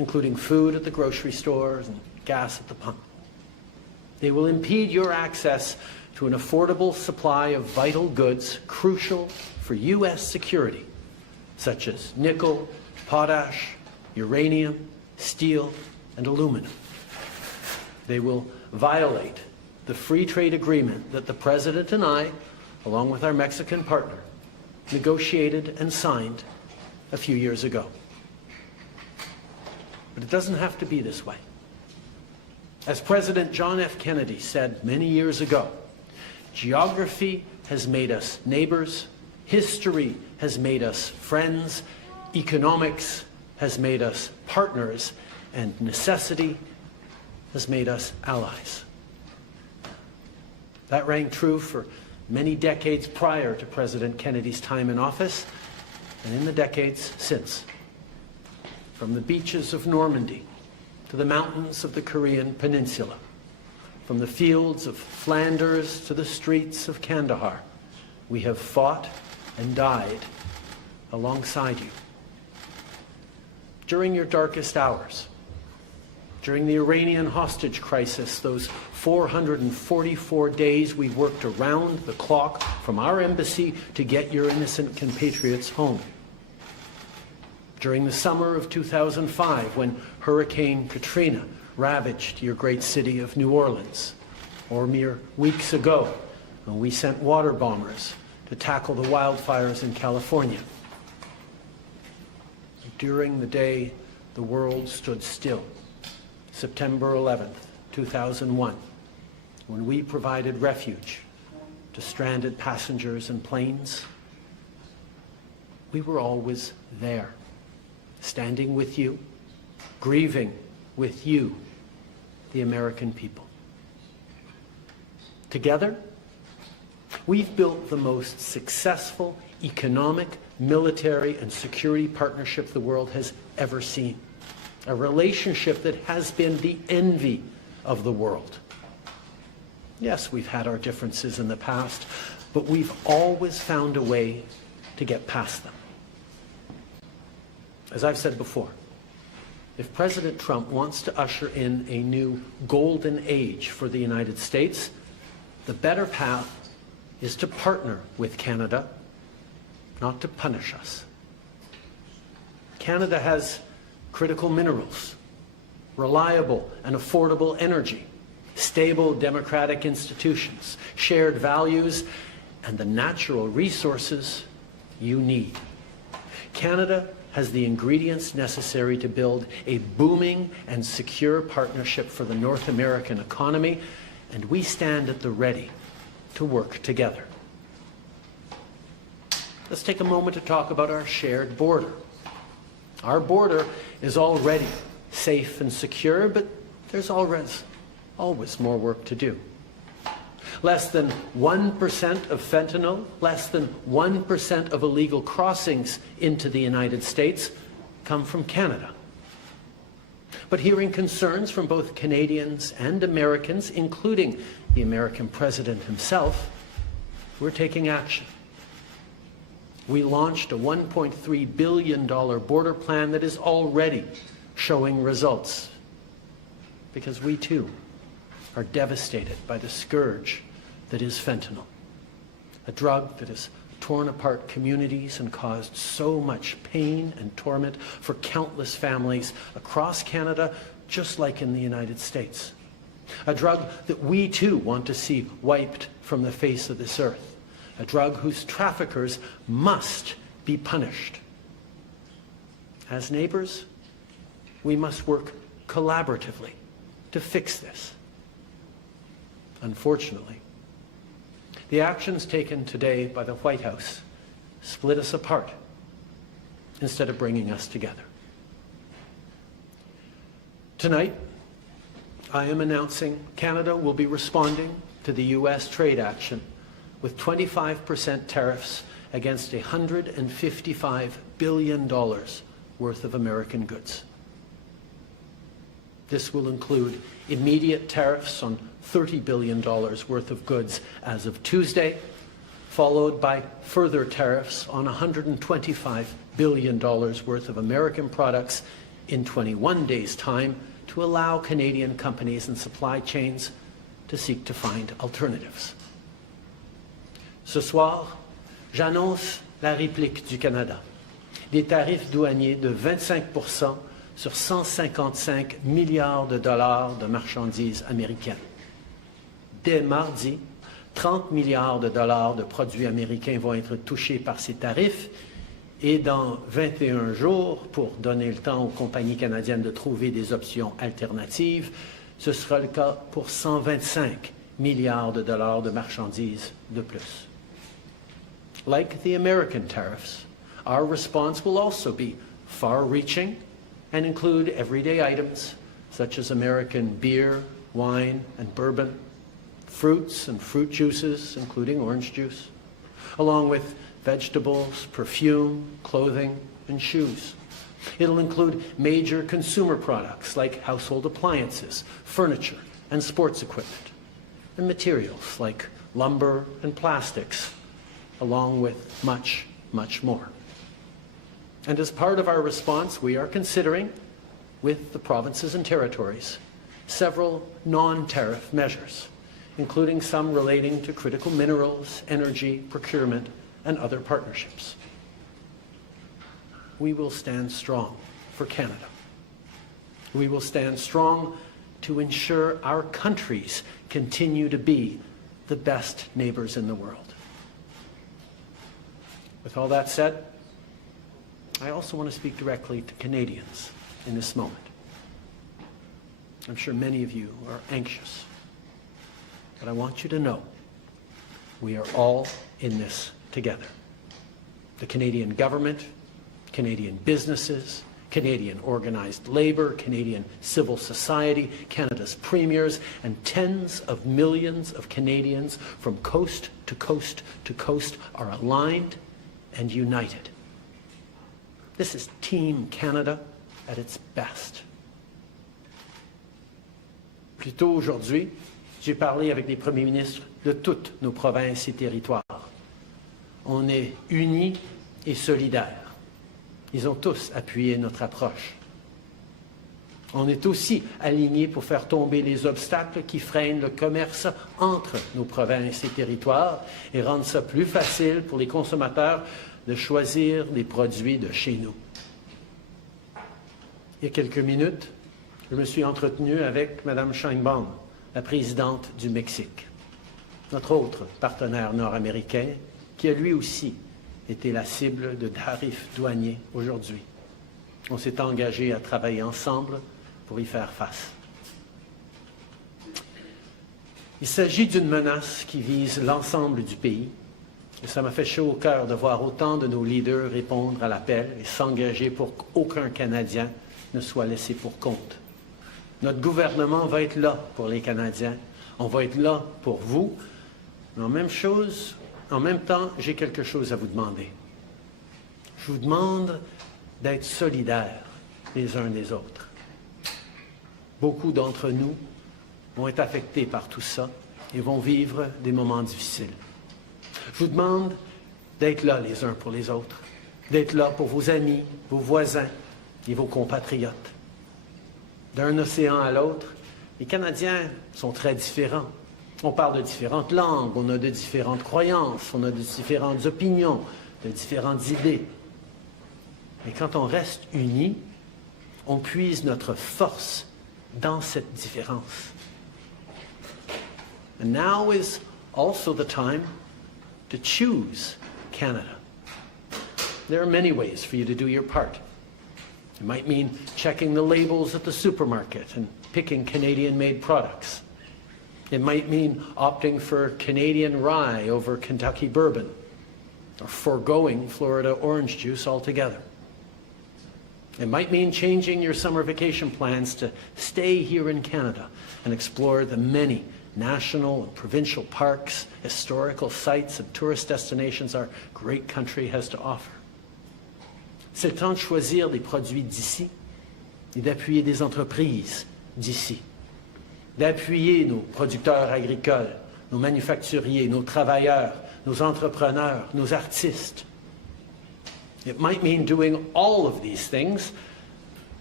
including food at the grocery stores and gas at the pump. They will impede your access to an affordable supply of vital goods crucial for U.S. security, such as nickel, potash, uranium, steel, and aluminum. They will violate the free trade agreement that the President and I, along with our Mexican partner, negotiated and signed a few years ago. But it doesn't have to be this way. As President John F. Kennedy said many years ago, geography has made us neighbors, history has made us friends, economics has made us partners, and necessity has made us allies. That rang true for many decades prior to President Kennedy's time in office, and in the decades since. From the beaches of Normandy to the mountains of the Korean Peninsula, from the fields of Flanders to the streets of Kandahar, we have fought and died alongside you. During your darkest hours, during the Iranian hostage crisis, those 444 days we worked around the clock from our embassy to get your innocent compatriots home. During the summer of 2005, when Hurricane Katrina ravaged your great city of New Orleans, or mere weeks ago, when we sent water bombers to tackle the wildfires in California. During the day the world stood still, September 11th, 2001, when we provided refuge to stranded passengers and planes, we were always there, standing with you, grieving with you, the American people. Together, we've built the most successful economic, military, and security partnership the world has ever seen. A relationship that has been the envy of the world. Yes, we've had our differences in the past, but we've always found a way to get past them. As I've said before, if President Trump wants to usher in a new golden age for the United States, the better path is to partner with Canada, not to punish us. Canada has critical minerals, reliable and affordable energy, stable democratic institutions, shared values, and the natural resources you need. Canada has the ingredients necessary to build a booming and secure partnership for the North American economy, and we stand at the ready to work together. Let's take a moment to talk about our shared border. Our border is already safe and secure, but there's always more work to do. Less than 1% of fentanyl, less than 1% of illegal crossings into the United States come from Canada. But hearing concerns from both Canadians and Americans, including the American president himself, we're taking action. We launched a $1.3 billion border plan that is already showing results, because we too are devastated by the scourge that is fentanyl, a drug that has torn apart communities and caused so much pain and torment for countless families across Canada, just like in the United States. A drug that we too want to see wiped from the face of this earth. A drug whose traffickers must be punished. As neighbors, we must work collaboratively to fix this. Unfortunately, the actions taken today by the White House split us apart instead of bringing us together. Tonight, I am announcing Canada will be responding to the U.S. trade action with 25% tariffs against $155 billion worth of American goods. This will include immediate tariffs on $30 billion worth of goods as of Tuesday, followed by further tariffs on $125 billion worth of American products in 21 days' time to allow Canadian companies and supply chains to seek to find alternatives. Ce soir, j'annonce la réplique du Canada. Des tarifs douaniers de 25% sur 155 milliards de dollars de marchandises américaines. Dès mardi, 30 milliards de dollars de produits américains vont être touchés par ces tarifs et dans 21 jours, pour donner le temps aux compagnies canadiennes de trouver des options alternatives, ce sera le cas pour 125 milliards de dollars de marchandises de plus. Like the American tariffs, our response will also be far-reaching and include everyday items such as American beer, wine, and bourbon, fruits and fruit juices, including orange juice, along with vegetables, perfume, clothing, and shoes. It'll include major consumer products like household appliances, furniture, and sports equipment, and materials like lumber and plastics, along with much, much more. And as part of our response, we are considering, with the provinces and territories, several non-tariff measures, including some relating to critical minerals, energy, procurement, and other partnerships. We will stand strong for Canada. We will stand strong to ensure our countries continue to be the best neighbors in the world. With all that said, I also want to speak directly to Canadians in this moment. I'm sure many of you are anxious, but I want you to know we are all in this together. The Canadian government, Canadian businesses, Canadian organized labor, Canadian civil society, Canada's premiers, and tens of millions of Canadians from coast to coast to coast are aligned and united. This is Team Canada at its best. Plus tôt aujourd'hui, j'ai parlé avec les premiers ministres de toutes nos provinces et territoires. On est unis et solidaires. Ils ont tous appuyé notre approche. On est aussi alignés pour faire tomber les obstacles qui freinent le commerce entre nos provinces et territoires et rendre ça plus facile pour les consommateurs de choisir des produits de chez nous. Il y a quelques minutes, je me suis entretenu avec Mme Sheinbaum, la présidente du Mexique, notre autre partenaire nord-américain, qui a lui aussi été la cible de tarifs douaniers aujourd'hui. On s'est engagé à travailler ensemble pour y faire face. Il s'agit d'une menace qui vise l'ensemble du pays. Et ça m'a fait chaud au cœur de voir autant de nos leaders répondre à l'appel et s'engager pour qu'aucun Canadien ne soit laissé pour compte. Notre gouvernement va être là pour les Canadiens. On va être là pour vous. Mais en même temps, j'ai quelque chose à vous demander. Je vous demande d'être solidaires les uns des autres. Beaucoup d'entre nous vont être affectés par tout ça et vont vivre des moments difficiles. Je vous demande d'être là les uns pour les autres, d'être là pour vos amis, vos voisins et vos compatriotes. D'un océan à l'autre, les Canadiens sont très différents. On parle de différentes langues, on a de différentes croyances, on a de différentes opinions, de différentes idées. Mais quand on reste unis, on puise notre force dans cette différence. And now is also the time to choose Canada. There are many ways for you to do your part. It might mean checking the labels at the supermarket and picking Canadian-made products. It might mean opting for Canadian rye over Kentucky bourbon, or foregoing Florida orange juice altogether. It might mean changing your summer vacation plans to stay here in Canada and explore the many national and provincial parks, historical sites, and tourist destinations our great country has to offer. C'est le temps de choisir des produits d'ici et d'appuyer des entreprises d'ici, d'appuyer nos producteurs agricoles, nos manufacturiers, nos travailleurs, nos entrepreneurs, nos artistes. It might mean doing all of these things,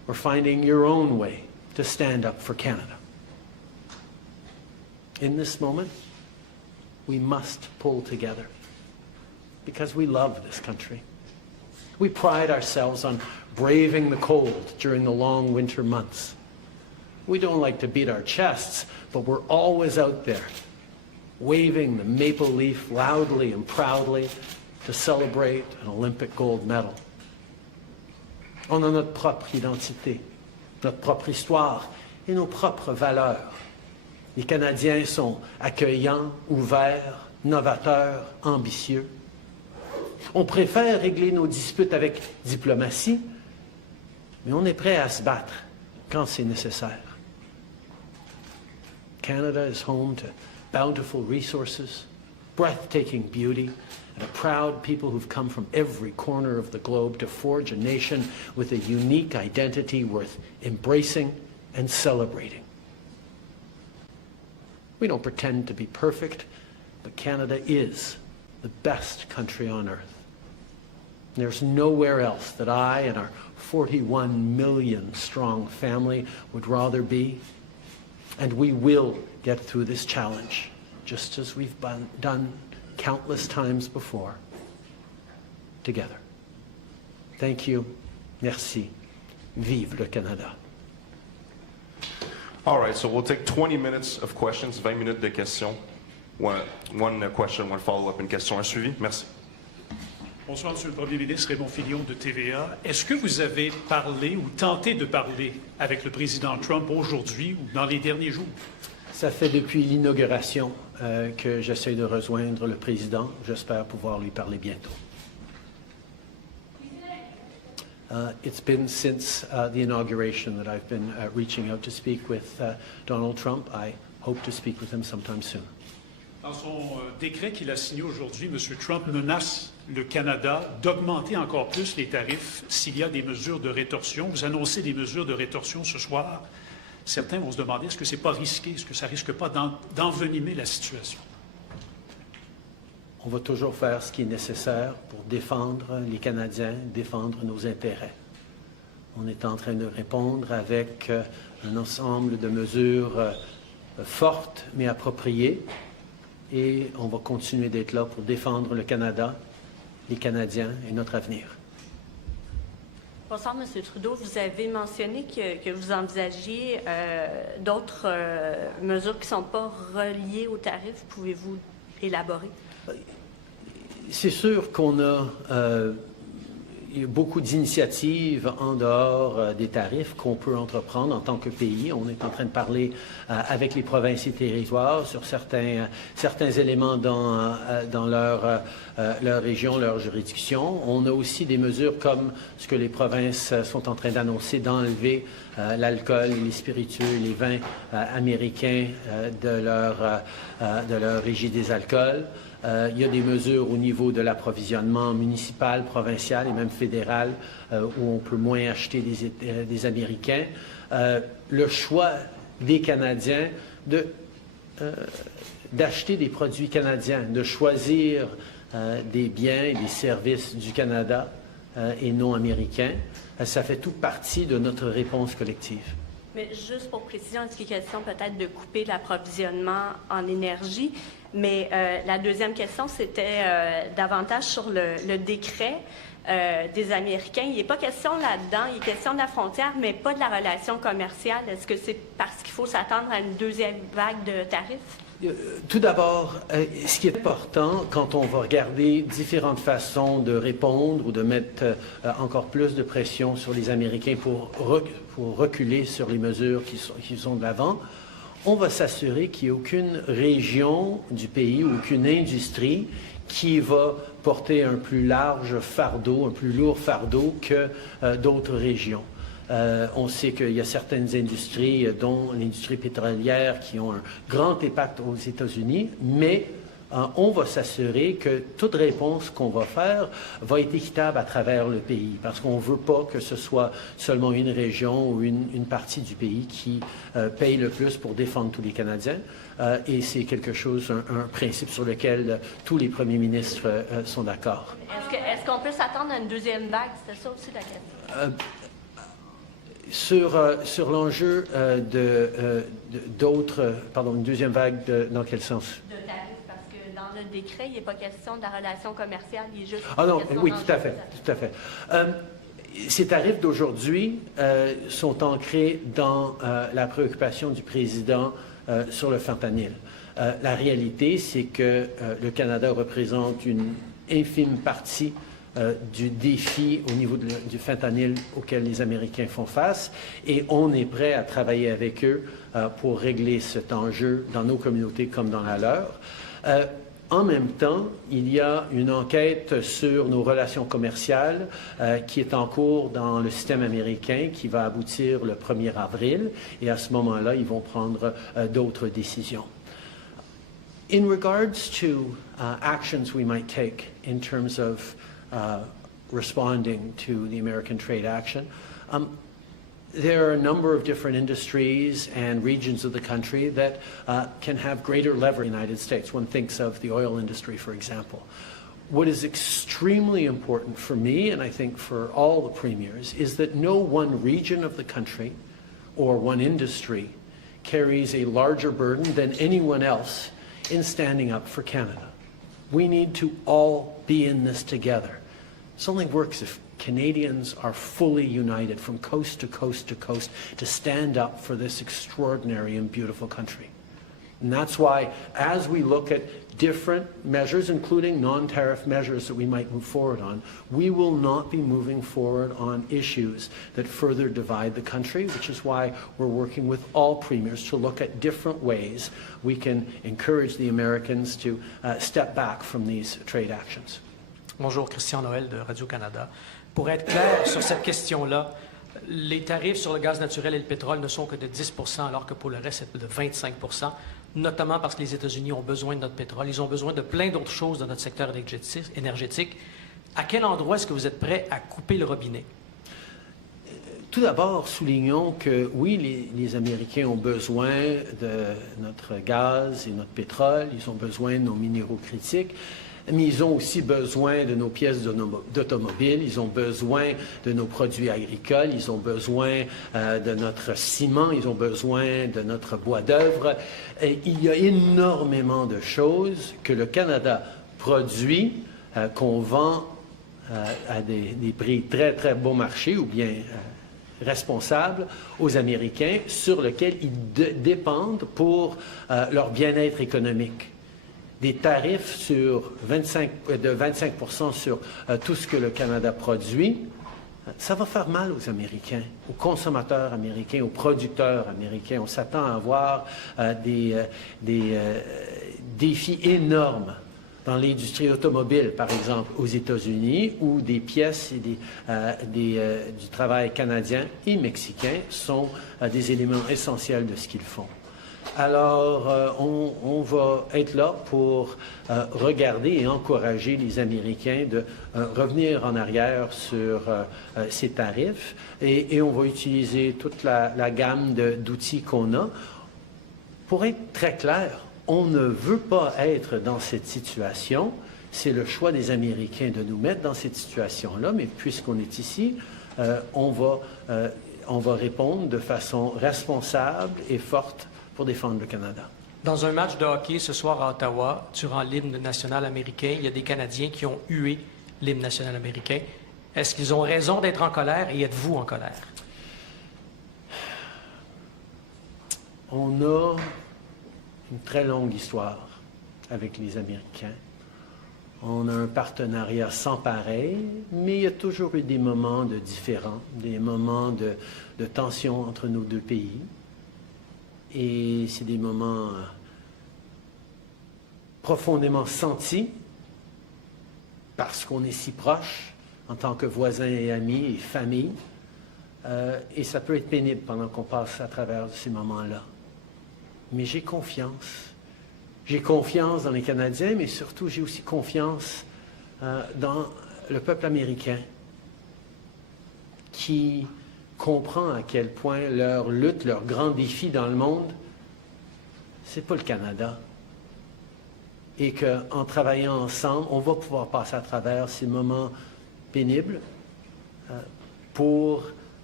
or finding your own way to stand up for Canada. In this moment, we must pull together because we love this country. We pride ourselves on braving the cold during the long winter months. We don't like to beat our chests, but we're always out there, waving the maple leaf loudly and proudly to celebrate an Olympic gold medal. On a notre propre identité, notre propre histoire et nos propres valeurs. Les Canadiens sont accueillants, ouverts, novateurs, ambitieux. On préfère régler nos disputes avec diplomatie, mais on est prêt à se battre quand c'est nécessaire. Canada is home to bountiful resources, breathtaking beauty, and a proud people who've come from every corner of the globe to forge a nation with a unique identity worth embracing and celebrating. We don't pretend to be perfect, but Canada is the best country on earth. There's nowhere else that I and our 41 million strong family would rather be. And we will get through this challenge, just as we've done countless times before, together. Thank you. Merci. Vive le Canada. All right, so we'll take 20 minutes of questions, 20 minutes de questions. One question, one follow-up, une question à suivi. Merci. Bonsoir, Monsieur le Premier ministre, Raymond Filion de TVA. Est-ce que vous avez parlé ou tenté de parler avec le président Trump aujourd'hui ou dans les derniers jours? Ça fait depuis l'inauguration que j'essaie de rejoindre le président. J'espère pouvoir lui parler bientôt. It's been since the inauguration that I've been reaching out to speak with Donald Trump. I hope to speak with him sometime soon. Dans son décret qu'il a signé aujourd'hui, M. Trump menace le Canada d'augmenter encore plus les tarifs s'il y a des mesures de rétorsion. Vous annoncez des mesures de rétorsion ce soir. Certains vont se demander, est-ce que ce n'est pas risqué? Est-ce que ça ne risque pas d'envenimer la situation? On va toujours faire ce qui est nécessaire pour défendre les Canadiens, défendre nos intérêts. On est en train de répondre avec un ensemble de mesures fortes mais appropriées et on va continuer d'être là pour défendre le Canada, les Canadiens et notre avenir. Bonsoir, M. Trudeau. Vous avez mentionné que vous envisagiez d'autres mesures qui ne sont pas reliées aux tarifs. Pouvez-vous élaborer? C'est sûr qu'on a il y a beaucoup d'initiatives en dehors des tarifs qu'on peut entreprendre en tant que pays. On est en train de parler avec les provinces et territoires sur certains éléments dans leur région, leur juridiction. On a aussi des mesures comme ce que les provinces sont en train d'annoncer, d'enlever l'alcool, les spiritueux, les vins américains de leur régie des alcools. Il y a des mesures au niveau de l'approvisionnement municipal, provincial et même fédéral où on peut moins acheter des Américains. Le choix des Canadiens d'acheter des produits canadiens, de choisir des biens et des services du Canada et non américains, ça fait toute partie de notre réponse collective. Mais juste pour préciser, une question peut-être de couper l'approvisionnement en énergie. Mais la deuxième question, c'était davantage sur le décret des Américains. Il n'est pas question là-dedans, il est question de la frontière, mais pas de la relation commerciale. Est-ce que c'est parce qu'il faut s'attendre à une deuxième vague de tarifs? Tout d'abord, ce qui est important quand on va regarder différentes façons de répondre ou de mettre encore plus de pression sur les Américains pour reculer sur les mesures qui sont de l'avant, on va s'assurer qu'il n'y a aucune région du pays ou aucune industrie qui va porter un plus large fardeau, un plus lourd fardeau que d'autres régions. On sait qu'il y a certaines industries, dont l'industrie pétrolière, qui ont un grand impact aux États-Unis, mais on va s'assurer que toute réponse qu'on va faire va être équitable à travers le pays, parce qu'on ne veut pas que ce soit seulement une région ou une partie du pays qui paye le plus pour défendre tous les Canadiens. Et c'est quelque chose, un principe sur lequel tous les premiers ministres sont d'accord. Est-ce qu'on peut s'attendre à une deuxième vague? C'était ça aussi la question. Sur l'enjeu une deuxième vague, dans quel sens? De tarifs, parce que dans le décret, il n'est pas question de la relation commerciale, il est juste Ah non, question oui, d'enjeux tout à fait, tout à fait. Ces tarifs d'aujourd'hui sont ancrés dans la préoccupation du président sur le fentanyl. La réalité, c'est que le Canada représente une infime partie du défi au niveau du fentanyl auquel les Américains font face, et on est prêt à travailler avec eux pour régler cet enjeu dans nos communautés comme dans la leur. En même temps, il y a une enquête sur nos relations commerciales qui est en cours dans le système américain, qui va aboutir le 1er avril, et à ce moment-là, ils vont prendre d'autres décisions. In regards to actions we might take in terms of responding to the American trade action, there are a number of different industries and regions of the country that can have greater leverage in the United States. One thinks of the oil industry, for example. What is extremely important for me, and I think for all the premiers, is that no one region of the country or one industry carries a larger burden than anyone else in standing up for Canada. We need to all be in this together. This only works if Canadians are fully united from coast to coast to coast to stand up for this extraordinary and beautiful country. And that's why, as we look at different measures, including non-tariff measures that we might move forward on, we will not be moving forward on issues that further divide the country, which is why we're working with all premiers to look at different ways we can encourage the Americans to step back from these trade actions. Bonjour, Christian Noël de Radio-Canada. Pour être clair sur cette question-là, les tarifs sur le gaz naturel et le pétrole ne sont que de 10 % alors que pour le reste, c'est de 25 %, notamment parce que les États-Unis ont besoin de notre pétrole. Ils ont besoin de plein d'autres choses dans notre secteur énergétique. À quel endroit est-ce que vous êtes prêt à couper le robinet? Tout d'abord, soulignons que oui, les Américains ont besoin de notre gaz et notre pétrole, ils ont besoin de nos minéraux critiques, mais ils ont aussi besoin de nos pièces d'automobile, ils ont besoin de nos produits agricoles, ils ont besoin de notre ciment, ils ont besoin de notre bois d'œuvre. Il y a énormément de choses que le Canada produit, qu'on vend à des prix très, très bon marché ou bien responsables aux Américains, sur lesquels ils dépendent pour leur bien-être économique. Des tarifs de 25 % sur tout ce que le Canada produit, ça va faire mal aux Américains, aux consommateurs américains, aux producteurs américains. On s'attend à avoir des défis énormes dans l'industrie automobile, par exemple, aux États-Unis, où des pièces et du travail canadien et mexicain sont des éléments essentiels de ce qu'ils font. Alors, on va être là pour regarder et encourager les Américains de revenir en arrière sur ces tarifs et on va utiliser toute la gamme d'outils qu'on a. Pour être très clair, on ne veut pas être dans cette situation. C'est le choix des Américains de nous mettre dans cette situation-là, mais puisqu'on est ici, on va répondre de façon responsable et forte pour défendre le Canada. Dans un match de hockey ce soir à Ottawa, durant l'hymne national américain, il y a des Canadiens qui ont hué l'hymne national américain. Est-ce qu'ils ont raison d'être en colère et êtes-vous en colère? On a une très longue histoire avec les Américains. On a un partenariat sans pareil, mais il y a toujours eu des moments de différends, des moments de tension entre nos deux pays. Et c'est des moments profondément sentis parce qu'on est si proches en tant que voisins et amis et famille. Et ça peut être pénible pendant qu'on passe à travers ces moments-là. Mais j'ai confiance. J'ai confiance dans les Canadiens, mais surtout j'ai aussi confiance dans le peuple américain qui comprend à quel point leur lutte, leur grand défi dans le monde, c'est pas le Canada. Et qu'en travaillant ensemble, on va pouvoir passer à travers ces moments pénibles pour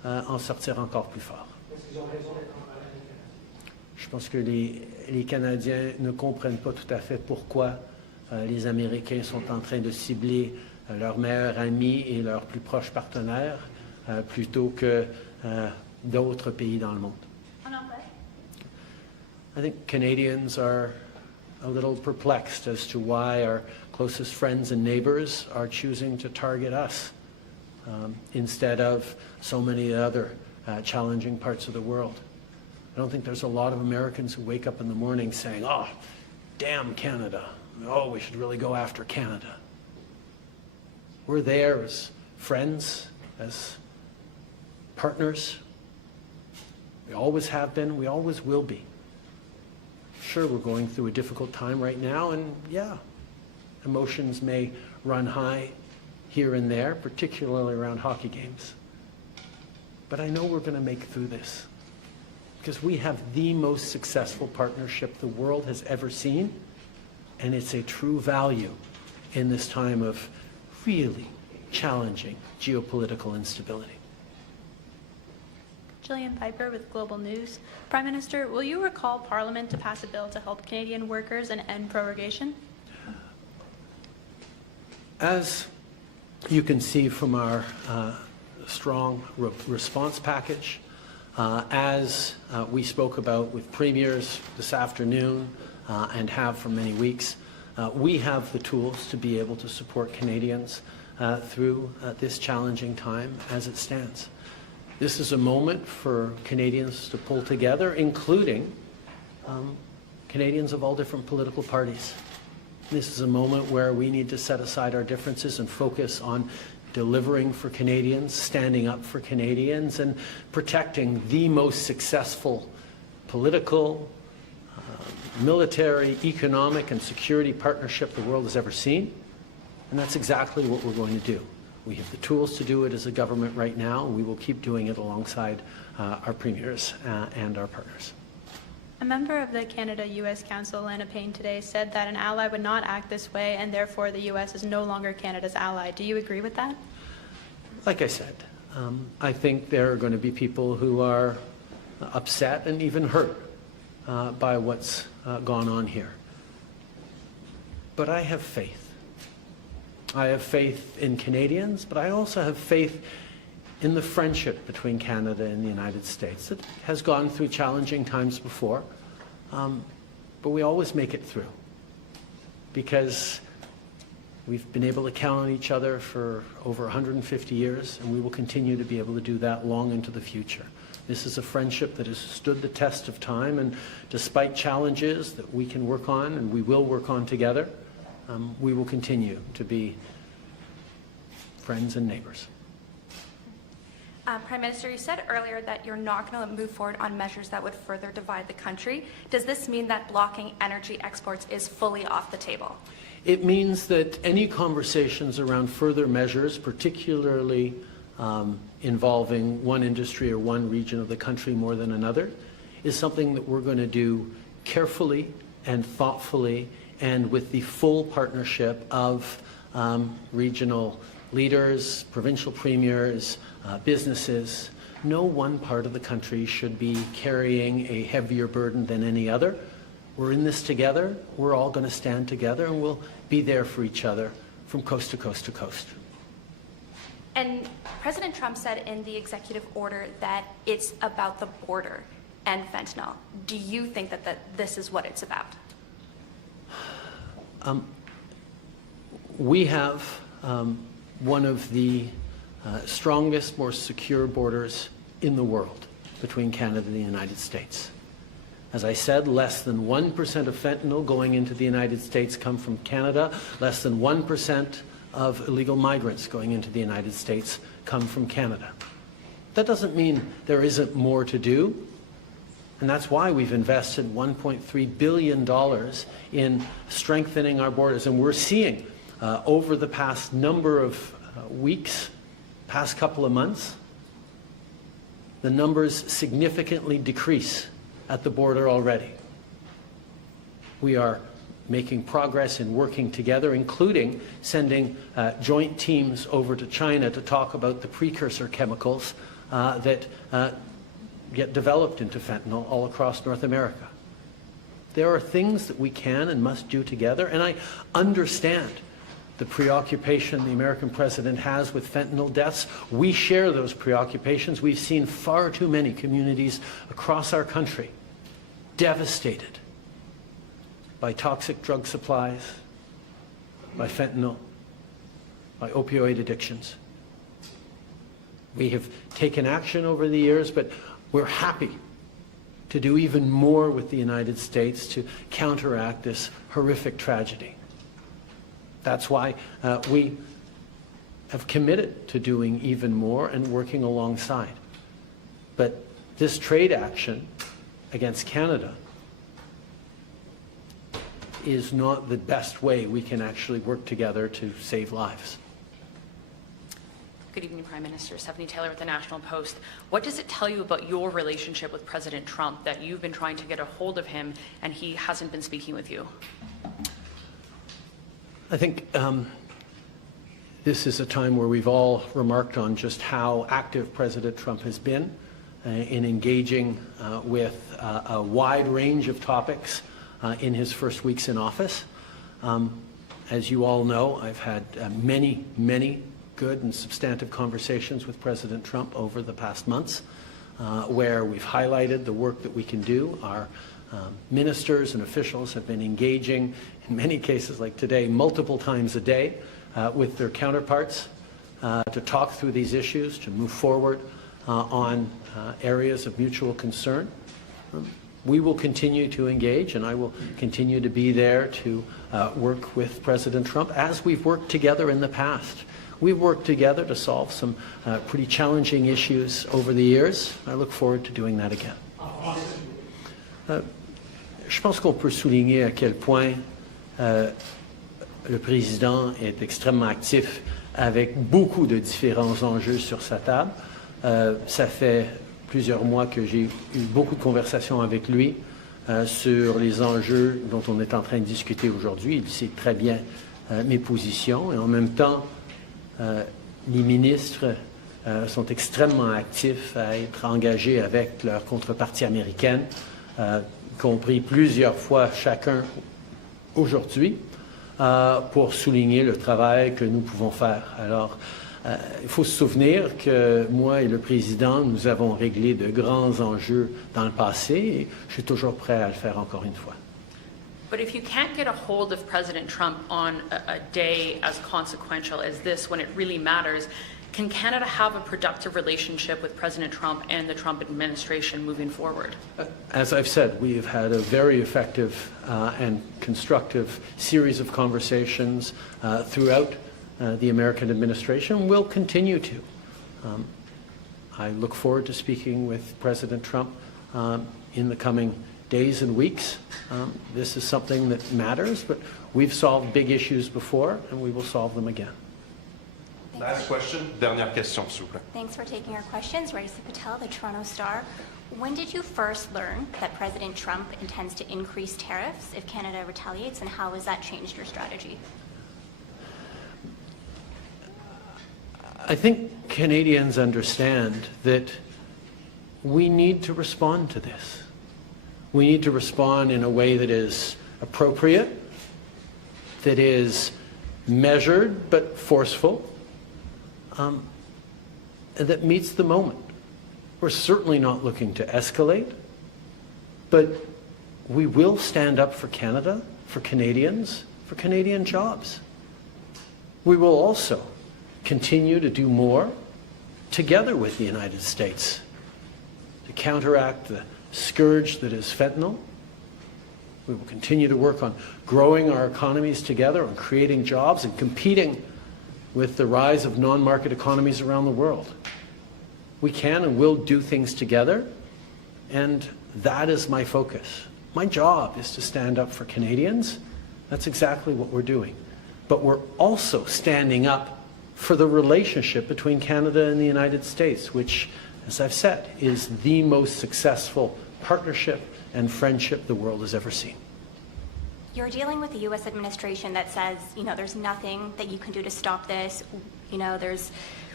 en sortir encore plus fort. Je pense que les Canadiens ne comprennent pas tout à fait pourquoi les Américains sont en train de cibler leurs meilleurs amis et leurs plus proches partenaires plutôt que d'autres pays dans le monde. I think Canadians are a little perplexed as to why our closest friends and neighbors are choosing to target us instead of so many other challenging parts of the world. I don't think there's a lot of Americans who wake up in the morning saying, oh, damn Canada. Oh, we should really go after Canada. We're there as friends, as partners. We always have been, we always will be. Sure, we're going through a difficult time right now, and yeah, emotions may run high here and there, particularly around hockey games. But I know we're going to make it through this because we have the most successful partnership the world has ever seen, and it's a true value in this time of really challenging geopolitical instability. Jillian Piper with Global News. Prime Minister, will you recall Parliament to pass a bill to help Canadian workers and end prorogation? As you can see from our strong response package, as we spoke about with premiers this afternoon and have for many weeks, we have the tools to be able to support Canadians through this challenging time as it stands. This is a moment for Canadians to pull together, including Canadians of all different political parties. This is a moment where we need to set aside our differences and focus on delivering for Canadians, standing up for Canadians, and protecting the most successful political, military, economic, and security partnership the world has ever seen. And that's exactly what we're going to do. We have the tools to do it as a government right now. We will keep doing it alongside our premiers and our partners. A member of the Canada-U.S. Council, Lana Payne, today said that an ally would not act this way and therefore the U.S. is no longer Canada's ally. Do you agree with that? Like I said, I think there are going to be people who are upset and even hurt by what's gone on here. But I have faith. I have faith in Canadians, but I also have faith in the friendship between Canada and the United States. It has gone through challenging times before, but we always make it through because we've been able to count on each other for over 150 years, and we will continue to be able to do that long into the future. This is a friendship that has stood the test of time, and despite challenges that we can work on and we will work on together, we will continue to be friends and neighbors. Prime Minister, you said earlier that you're not going to move forward on measures that would further divide the country. Does this mean that blocking energy exports is fully off the table? It means that any conversations around further measures, particularly involving one industry or one region of the country more than another, is something that we're going to do carefully and thoughtfully and with the full partnership of regional leaders, provincial premiers, businesses. No one part of the country should be carrying a heavier burden than any other. We're in this together. We're all going to stand together, and we'll be there for each other from coast to coast to coast. And President Trump said in the executive order that it's about the border and fentanyl. Do you think that this is what it's about? We have one of the strongest, more secure borders in the world between Canada and the United States. As I said, less than 1% of fentanyl going into the United States come from Canada. Less than 1% of illegal migrants going into the United States come from Canada. That doesn't mean there isn't more to do. And that's why we've invested $1.3 billion in strengthening our borders. And we're seeing over the past number of weeks, past couple of months, the numbers significantly decrease at the border already. We are making progress in working together, including sending joint teams over to China to talk about the precursor chemicals that get developed into fentanyl all across North America. There are things that we can and must do together, and I understand the preoccupation the American president has with fentanyl deaths. We share those preoccupations. We've seen far too many communities across our country devastated by toxic drug supplies, by fentanyl, by opioid addictions. We have taken action over the years, but we're happy to do even more with the United States to counteract this horrific tragedy. That's why we have committed to doing even more and working alongside. But this trade action against Canada is not the best way we can actually work together to save lives. Good evening, Prime Minister. Stephanie Taylor with the National Post. What does it tell you about your relationship with President Trump that you've been trying to get a hold of him and he hasn't been speaking with you? I think this is a time where we've all remarked on just how active President Trump has been in engaging with a wide range of topics in his first weeks in office. As you all know, I've had many good and substantive conversations with President Trump over the past months, where we've highlighted the work that we can do. Our ministers and officials have been engaging, in many cases like today, multiple times a day with their counterparts to talk through these issues, to move forward on areas of mutual concern. We will continue to engage, and I will continue to be there to work with President Trump as we've worked together in the past. We've worked together to solve some pretty challenging issues over the years. I look forward to doing that again. Je pense qu'on peut souligner à quel point le président est extrêmement actif avec beaucoup de différents enjeux sur sa table. Ça fait plusieurs mois que j'ai eu beaucoup de conversations avec lui sur les enjeux dont on est en train de discuter aujourd'hui. Il sait très bien mes positions et en même temps, les ministres sont extrêmement actifs à être engagés avec leur contrepartie américaine, y compris plusieurs fois chacun aujourd'hui, pour souligner le travail que nous pouvons faire. Alors, il faut se souvenir que moi et le président, nous avons réglé de grands enjeux dans le passé et je suis toujours prêt à le faire encore une fois. But if you can't get a hold of President Trump on a day as consequential as this, when it really matters, can Canada have a productive relationship with President Trump and the Trump administration moving forward? As I've said, we have had a very effective and constructive series of conversations throughout the American administration. We'll continue to. I look forward to speaking with President Trump in the coming days and weeks. This is something that matters, but we've solved big issues before, and we will solve them again. Last question, dernière question, s'il vous plaît. Thanks for taking our questions. Raisa Patel, the Toronto Star. When did you first learn that President Trump intends to increase tariffs if Canada retaliates, and how has that changed your strategy? I think Canadians understand that we need to respond to this. We need to respond in a way that is appropriate, that is measured but forceful, and that meets the moment. We're certainly not looking to escalate, but we will stand up for Canada, for Canadians, for Canadian jobs. We will also continue to do more together with the United States to counteract the scourge that is fentanyl. We will continue to work on growing our economies together, on creating jobs and competing with the rise of non-market economies around the world. We can and will do things together, and that is my focus. My job is to stand up for Canadians. That's exactly what we're doing. But we're also standing up for the relationship between Canada and the United States, which, as I've said, is the most successful partnership and friendship the world has ever seen. You're dealing with a U.S. administration that says, there's nothing that you can do to stop this.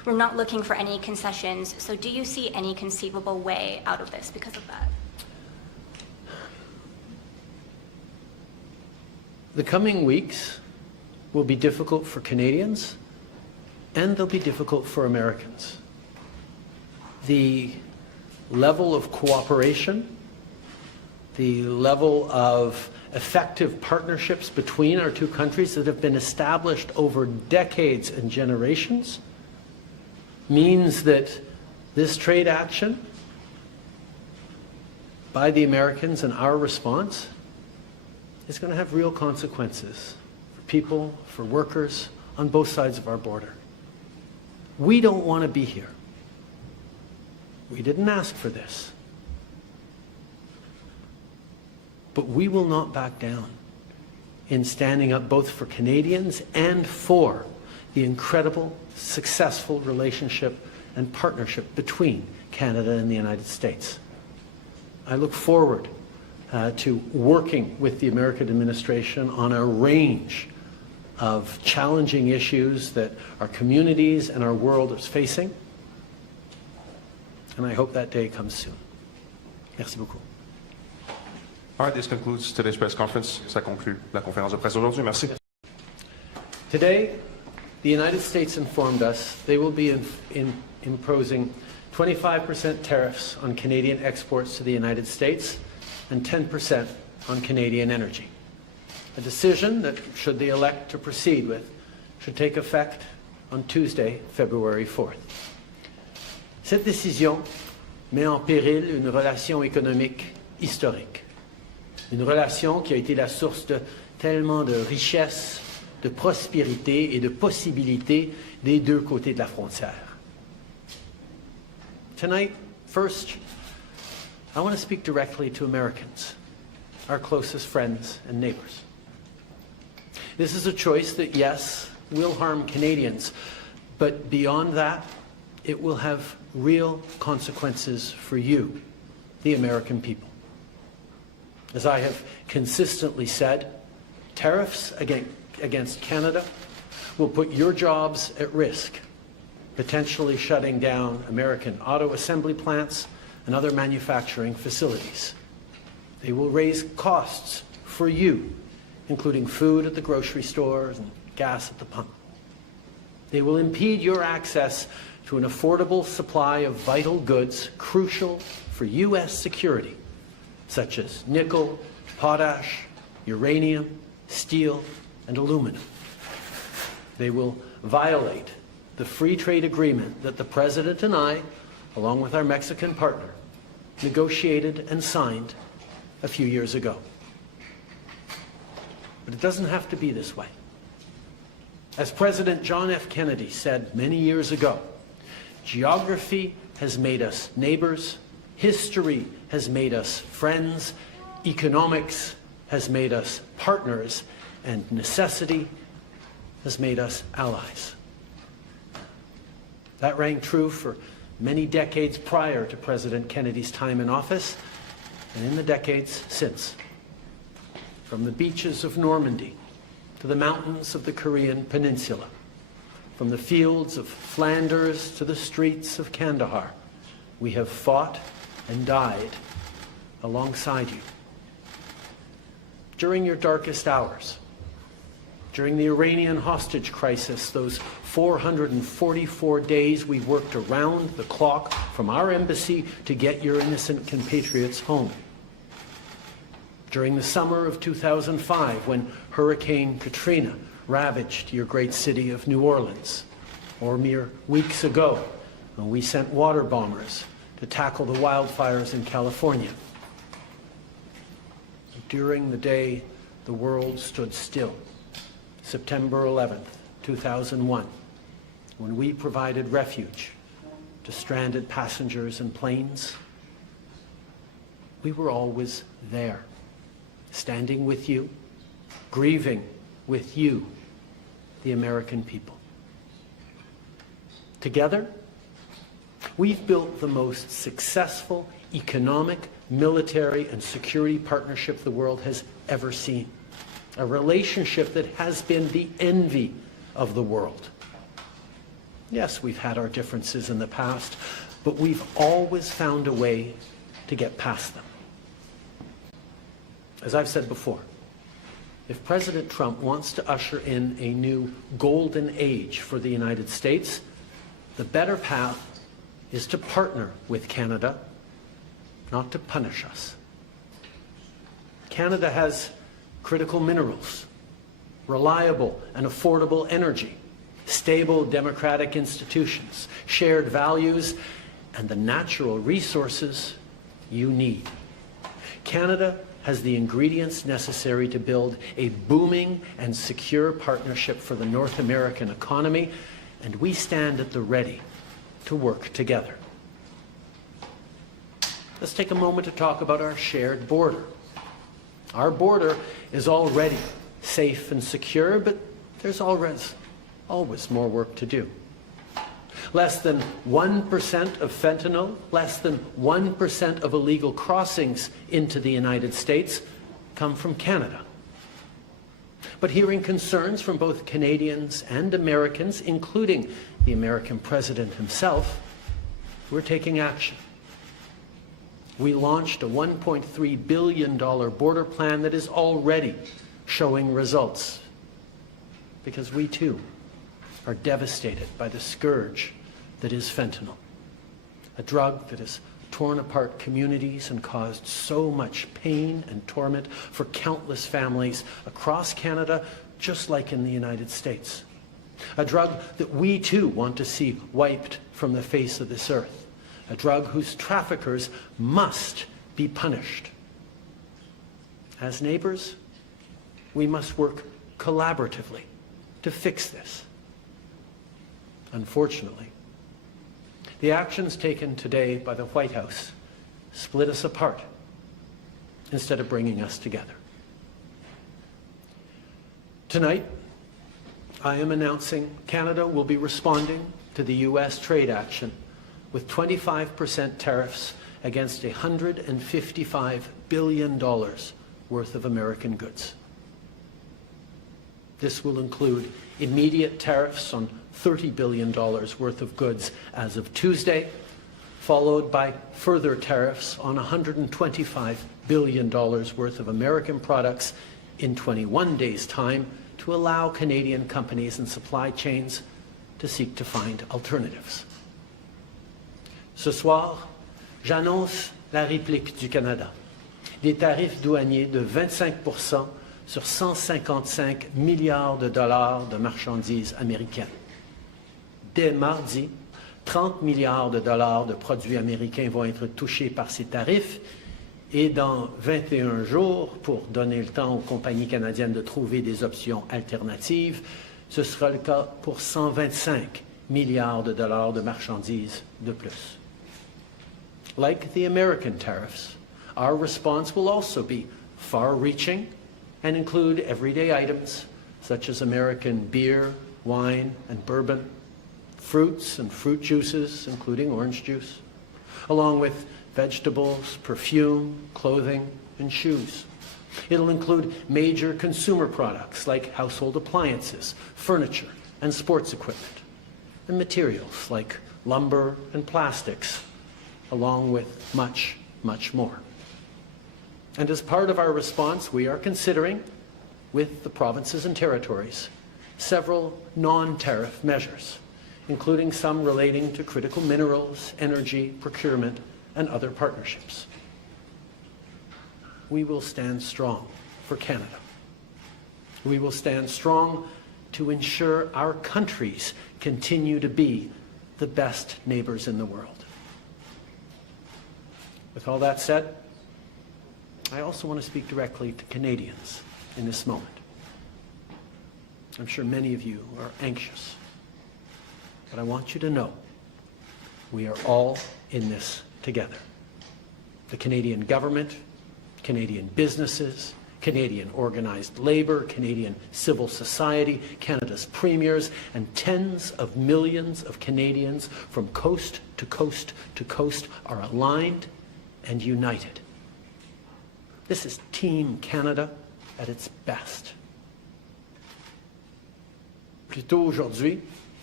we're not looking for any concessions. So do you see any conceivable way out of this because of that? The coming weeks will be difficult for Canadians, and they'll be difficult for Americans. The level of cooperation, the level of effective partnerships between our two countries that have been established over decades and generations means that this trade action by the Americans and our response is going to have real consequences for people, for workers on both sides of our border. We don't want to be here. We didn't ask for this. But we will not back down in standing up both for Canadians and for the incredible, successful relationship and partnership between Canada and the United States. I look forward to working with the American administration on a range of challenging issues that our communities and our world is facing. And I hope that day comes soon. Merci beaucoup. All right, this concludes today's press conference. Ça conclut la conférence de presse aujourd'hui. Merci. Today, the United States informed us they will be imposing 25% tariffs on Canadian exports to the United States and 10% on Canadian energy. A decision that, should they elect to proceed with, should take effect on Tuesday, February 4th. Cette décision met en péril une relation économique historique. Une relation qui a été la source de tellement de richesses, de prospérité et de possibilités des deux côtés de la frontière. Tonight, first, I want to speak directly to Americans, our closest friends and neighbors. This is a choice that, yes, will harm Canadians, but beyond that, it will have real consequences for you, the American people. As I have consistently said, tariffs against Canada will put your jobs at risk, potentially shutting down American auto assembly plants and other manufacturing facilities. They will raise costs for you, including food at the grocery stores and gas at the pump. They will impede your access to an affordable supply of vital goods crucial for U.S. security, such as nickel, potash, uranium, steel, and aluminum. They will violate the free trade agreement that the President and I, along with our Mexican partner, negotiated and signed a few years ago. But it doesn't have to be this way. As President John F. Kennedy said many years ago, geography has made us neighbors, history has made us friends, economics has made us partners, and necessity has made us allies. That rang true for many decades prior to President Kennedy's time in office, and in the decades since. From the beaches of Normandy to the mountains of the Korean Peninsula, from the fields of Flanders to the streets of Kandahar, we have fought and died alongside you. During your darkest hours, during the Iranian hostage crisis, those 444 days we worked around the clock from our embassy to get your innocent compatriots home. During the summer of 2005, when Hurricane Katrina ravaged your great city of New Orleans, or mere weeks ago, when we sent water bombers to tackle the wildfires in California. During the day the world stood still, September 11th, 2001, when we provided refuge to stranded passengers and planes, we were always there, standing with you, grieving with you, the American people. Together, we've built the most successful economic, military, and security partnership the world has ever seen. A relationship that has been the envy of the world. Yes, we've had our differences in the past, but we've always found a way to get past them. As I've said before, if President Trump wants to usher in a new golden age for the United States, the better path is to partner with Canada, not to punish us. Canada has critical minerals, reliable and affordable energy, stable democratic institutions, shared values, and the natural resources you need. Canada has the ingredients necessary to build a booming and secure partnership for the North American economy, and we stand at the ready to work together. Let's take a moment to talk about our shared border. Our border is already safe and secure, but there's always more work to do. Less than 1% of fentanyl, less than 1% of illegal crossings into the United States come from Canada. But hearing concerns from both Canadians and Americans, including the American president himself, we're taking action. We launched a $1.3 billion border plan that is already showing results, because we too are devastated by the scourge that is fentanyl, a drug that has torn apart communities and caused so much pain and torment for countless families across Canada, just like in the United States. A drug that we too want to see wiped from the face of this earth. A drug whose traffickers must be punished. As neighbors, we must work collaboratively to fix this. Unfortunately, the actions taken today by the White House split us apart instead of bringing us together. Tonight, I am announcing Canada will be responding to the U.S. trade action with 25% tariffs against $155 billion worth of American goods. This will include immediate tariffs on $30 billion worth of goods as of Tuesday, followed by further tariffs on $125 billion worth of American products in 21 days' time to allow Canadian companies and supply chains to seek to find alternatives. Ce soir, j'annonce la réplique du Canada. Des tarifs douaniers de 25% sur 155 milliards de dollars de marchandises américaines. Dès mardi, 30 milliards de dollars de produits américains vont être touchés par ces tarifs et dans 21 jours, pour donner le temps aux compagnies canadiennes de trouver des options alternatives, ce sera le cas pour 125 milliards de dollars de marchandises de plus. Like the American tariffs, our response will also be far-reaching and include everyday items such as American beer, wine, and bourbon, fruits and fruit juices, including orange juice, along with vegetables, perfume, clothing, and shoes. It'll include major consumer products like household appliances, furniture, and sports equipment, and materials like lumber and plastics, along with much, much more. And as part of our response, we are considering, with the provinces and territories, several non-tariff measures, including some relating to critical minerals, energy, procurement, and other partnerships. We will stand strong for Canada. We will stand strong to ensure our countries continue to be the best neighbors in the world. With all that said, I also want to speak directly to Canadians in this moment. I'm sure many of you are anxious, but I want you to know we are all in this together. The Canadian government, Canadian businesses, Canadian organized labor, Canadian civil society, Canada's premiers, and tens of millions of Canadians from coast to coast to coast are aligned and united. This is Team Canada at its best. Plus tôt aujourd'hui,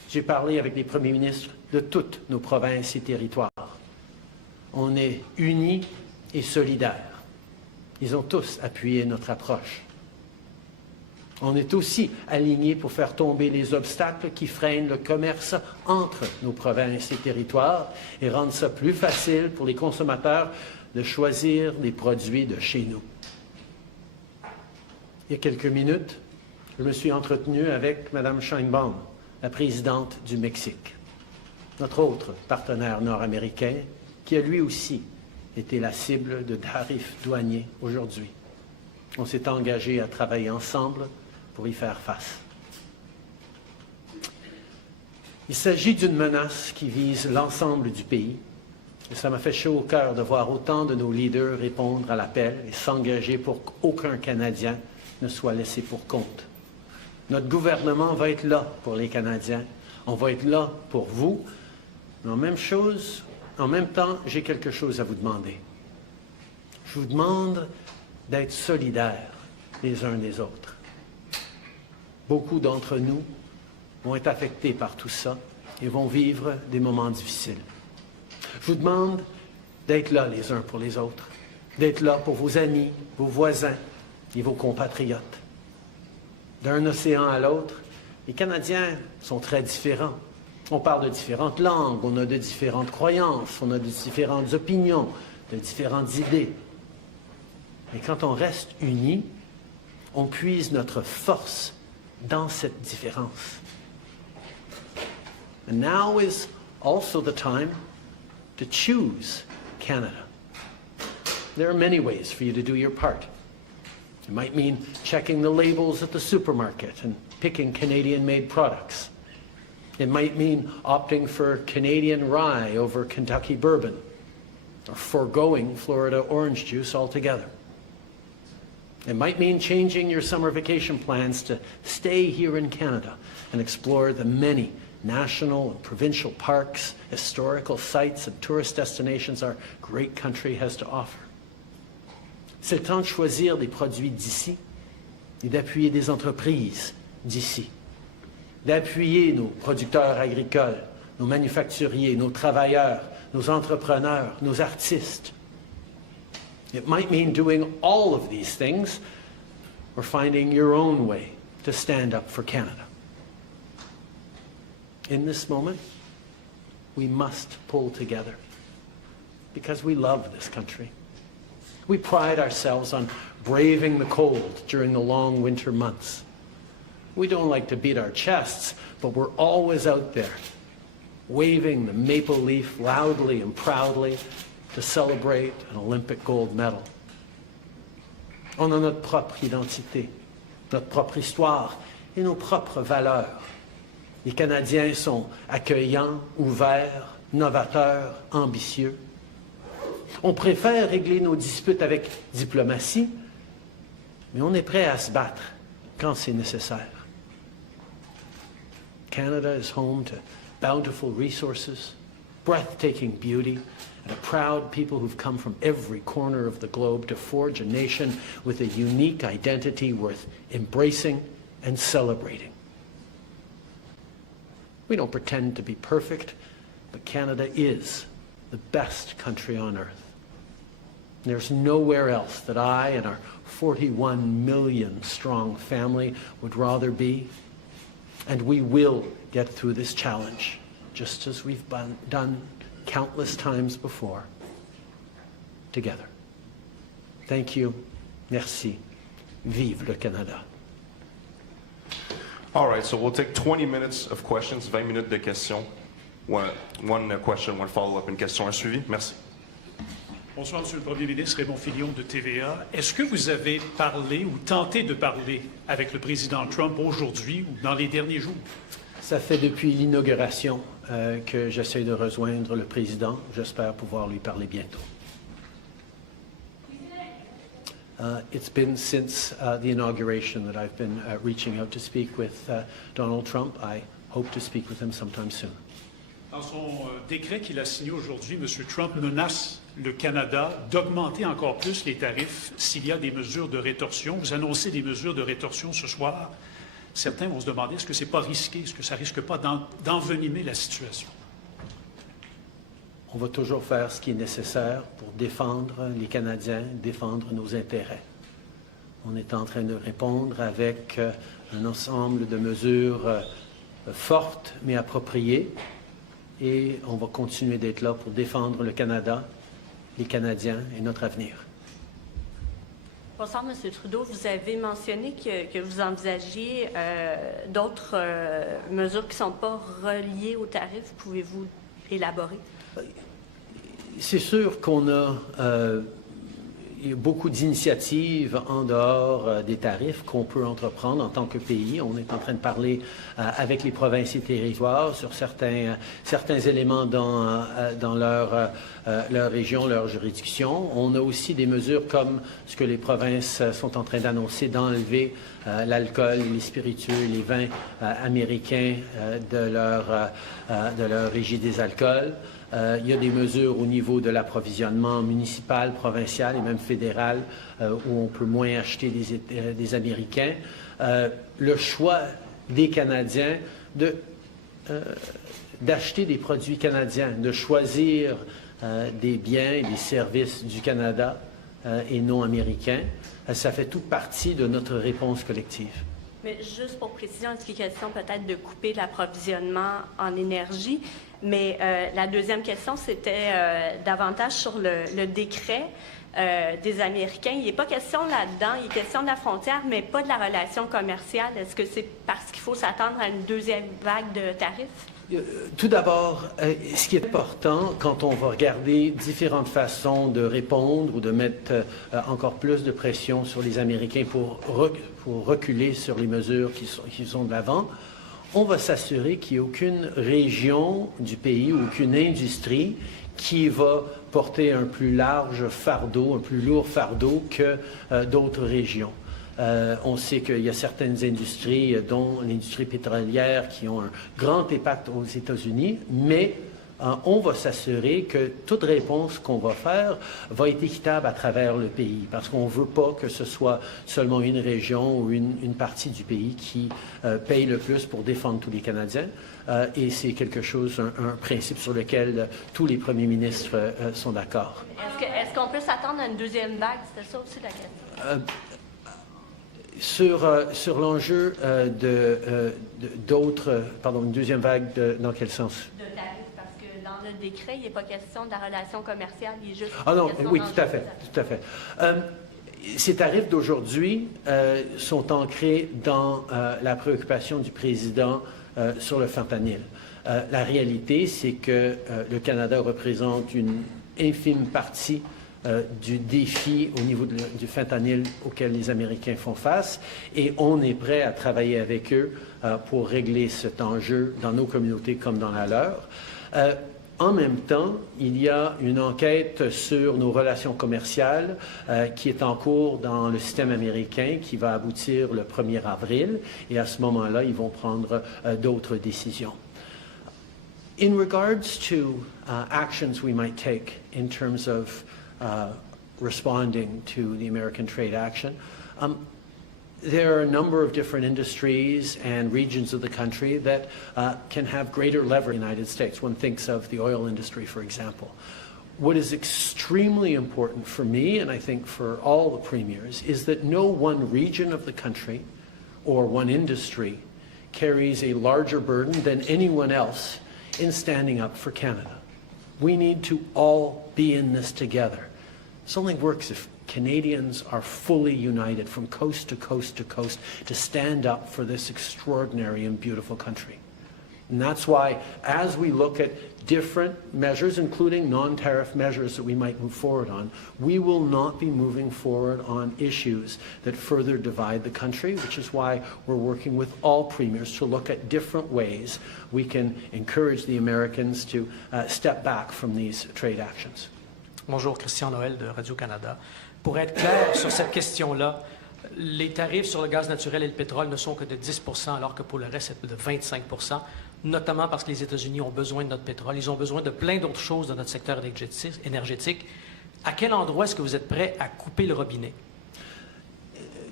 J'ai parlé avec les premiers ministres de toutes nos provinces et territoires. On est unis et solidaires. Ils ont tous appuyé notre approche. On est aussi alignés pour faire tomber les obstacles qui freinent le commerce entre nos provinces et territoires et rendre ça plus facile pour les consommateurs de choisir des produits de chez nous. Il y a quelques minutes, je me suis entretenu avec Mme Sheinbaum, la présidente du Mexique, notre autre partenaire nord-américain, qui a lui aussi été la cible de tarifs douaniers aujourd'hui. On s'est engagé à travailler ensemble pour y faire face. Il s'agit d'une menace qui vise l'ensemble du pays, et ça m'a fait chaud au cœur de voir autant de nos leaders répondre à l'appel et s'engager pour qu'aucun Canadien ne soit laissé pour compte. Notre gouvernement va être là pour les Canadiens. On va être là pour vous. Mais en même temps, j'ai quelque chose à vous demander. Je vous demande d'être solidaires les uns des autres. Beaucoup d'entre nous vont être affectés par tout ça et vont vivre des moments difficiles. Je vous demande d'être là les uns pour les autres, d'être là pour vos amis, vos voisins et vos compatriotes. D'un océan à l'autre, les Canadiens sont très différents. On parle de différentes langues, on a de différentes croyances, on a de différentes opinions, de différentes idées. Mais quand on reste unis, on puise notre force dans cette différence. And now is also the time to choose Canada. There are many ways for you to do your part. It might mean checking the labels at the supermarket and picking Canadian-made products. It might mean opting for Canadian rye over Kentucky bourbon, or foregoing Florida orange juice altogether. It might mean changing your summer vacation plans to stay here in Canada and explore the many national and provincial parks, historical sites, and tourist destinations our great country has to offer. C'est le temps de choisir des produits d'ici et d'appuyer des entreprises d'ici, d'appuyer nos producteurs agricoles, nos manufacturiers, nos travailleurs, nos entrepreneurs, nos artistes. It might mean doing all of these things or finding your own way to stand up for Canada. In this moment, we must pull together because we love this country. We pride ourselves on braving the cold during the long winter months. We don't like to beat our chests, but we're always out there, waving the maple leaf loudly and proudly to celebrate an Olympic gold medal. On a notre propre identité, notre propre histoire et nos propres valeurs. Les Canadiens sont accueillants, ouverts, novateurs, ambitieux. On préfère régler nos disputes avec diplomatie, mais on est prêt à se battre quand c'est nécessaire. Canada is home to bountiful resources, breathtaking beauty, and a proud people who've come from every corner of the globe to forge a nation with a unique identity worth embracing and celebrating. We don't pretend to be perfect, but Canada is the best country on earth. There's nowhere else that I and our 41 million strong family would rather be. And we will get through this challenge, just as we've done countless times before, together. Thank you. Merci. Vive le Canada. All right, so we'll take 20 minutes of questions, 20 minutes de questions. One question, one follow-up, une question, un suivi. Merci. Bonsoir, Monsieur le Premier ministre, Raymond Filion de TVA. Est-ce que vous avez parlé ou tenté de parler avec le président Trump aujourd'hui ou dans les derniers jours? Ça fait depuis l'inauguration que j'essaie de rejoindre le président. J'espère pouvoir lui parler bientôt. It's been since the inauguration that I've been reaching out to speak with Donald Trump. I hope to speak with him sometime soon. Dans son décret qu'il a signé aujourd'hui, M. Trump menace le Canada d'augmenter encore plus les tarifs s'il y a des mesures de rétorsion. Vous annoncez des mesures de rétorsion ce soir. certains vont se demander est-ce que c'est pas risqué, est-ce que ça risque pas d'envenimer la situation? On va toujours faire ce qui est nécessaire pour défendre les Canadiens, défendre nos intérêts. On est en train de répondre avec un ensemble de mesures fortes mais appropriées et on va continuer d'être là pour défendre le Canada, les Canadiens et notre avenir. Bonsoir, M. Trudeau. Vous avez mentionné que vous envisagiez d'autres mesures qui ne sont pas reliées aux tarifs. Pouvez-vous élaborer? C'est sûr qu'on a il y a beaucoup d'initiatives en dehors des tarifs qu'on peut entreprendre en tant que pays. On est en train de parler avec les provinces et territoires sur certains éléments dans leur région, leur juridiction. On a aussi des mesures comme ce que les provinces sont en train d'annoncer, d'enlever l'alcool, les spiritueux, les vins américains de leur régie des alcools. Il y a des mesures au niveau de l'approvisionnement municipal, provincial et même fédéral où on peut moins acheter des Américains. Le choix des Canadiens d'acheter des produits canadiens, de choisir des biens et des services du Canada et non américains, ça fait toute partie de notre réponse collective. Mais juste pour précision, est-ce qu'il est question peut-être de couper l'approvisionnement en énergie? Mais la deuxième question, c'était davantage sur le décret des Américains. Il n'est pas question là-dedans, il est question de la frontière, mais pas de la relation commerciale. Est-ce que c'est parce qu'il faut s'attendre à une deuxième vague de tarifs? Tout d'abord, ce qui est important quand on va regarder différentes façons de répondre ou de mettre encore plus de pression sur les Américains pour reculer sur les mesures qui sont de l'avant, on va s'assurer qu'il n'y a aucune région du pays ou aucune industrie qui va porter un plus large fardeau, un plus lourd fardeau que d'autres régions. On sait qu'il y a certaines industries, dont l'industrie pétrolière, qui ont un grand impact aux États-Unis, mais on va s'assurer que toute réponse qu'on va faire va être équitable à travers le pays, parce qu'on ne veut pas que ce soit seulement une région ou une partie du pays qui paye le plus pour défendre tous les Canadiens. Et c'est quelque chose, un principe sur lequel tous les premiers ministres sont d'accord. Est-ce qu'on peut s'attendre à une deuxième vague? C'était ça aussi la question. Sur l'enjeu une deuxième vague, dans quel sens? De tarifs, parce que dans le décret, il n'est pas question de la relation commerciale, il est juste... Ah non, oui, tout à fait. Ces tarifs d'aujourd'hui sont ancrés dans la préoccupation du président sur le fentanyl. La réalité, c'est que le Canada représente une infime partie du défi au niveau du fentanyl auquel les Américains font face et on est prêt à travailler avec eux pour régler cet enjeu dans nos communautés comme dans la leur. En même temps, il y a une enquête sur nos relations commerciales qui est en cours dans le système américain qui va aboutir le 1er avril et à ce moment-là, ils vont prendre d'autres décisions. In regards to actions we might take in terms of responding to the American trade action, there are a number of different industries and regions of the country that can have greater leverage in the United States. One thinks of the oil industry, for example. What is extremely important for me, and I think for all the premiers, is that no one region of the country or one industry carries a larger burden than anyone else in standing up for Canada. We need to all be in this together. This only works if Canadians are fully united from coast to coast to coast to stand up for this extraordinary and beautiful country. And that's why, as we look at different measures, including non-tariff measures that we might move forward on, we will not be moving forward on issues that further divide the country, which is why we're working with all premiers to look at different ways we can encourage the Americans to step back from these trade actions. Bonjour, Christian Noël de Radio-Canada. Pour être clair sur cette question-là, les tarifs sur le gaz naturel et le pétrole ne sont que de 10 % alors que pour le reste, c'est de 25 %, notamment parce que les États-Unis ont besoin de notre pétrole. Ils ont besoin de plein d'autres choses dans notre secteur énergétique. À quel endroit est-ce que vous êtes prêt à couper le robinet?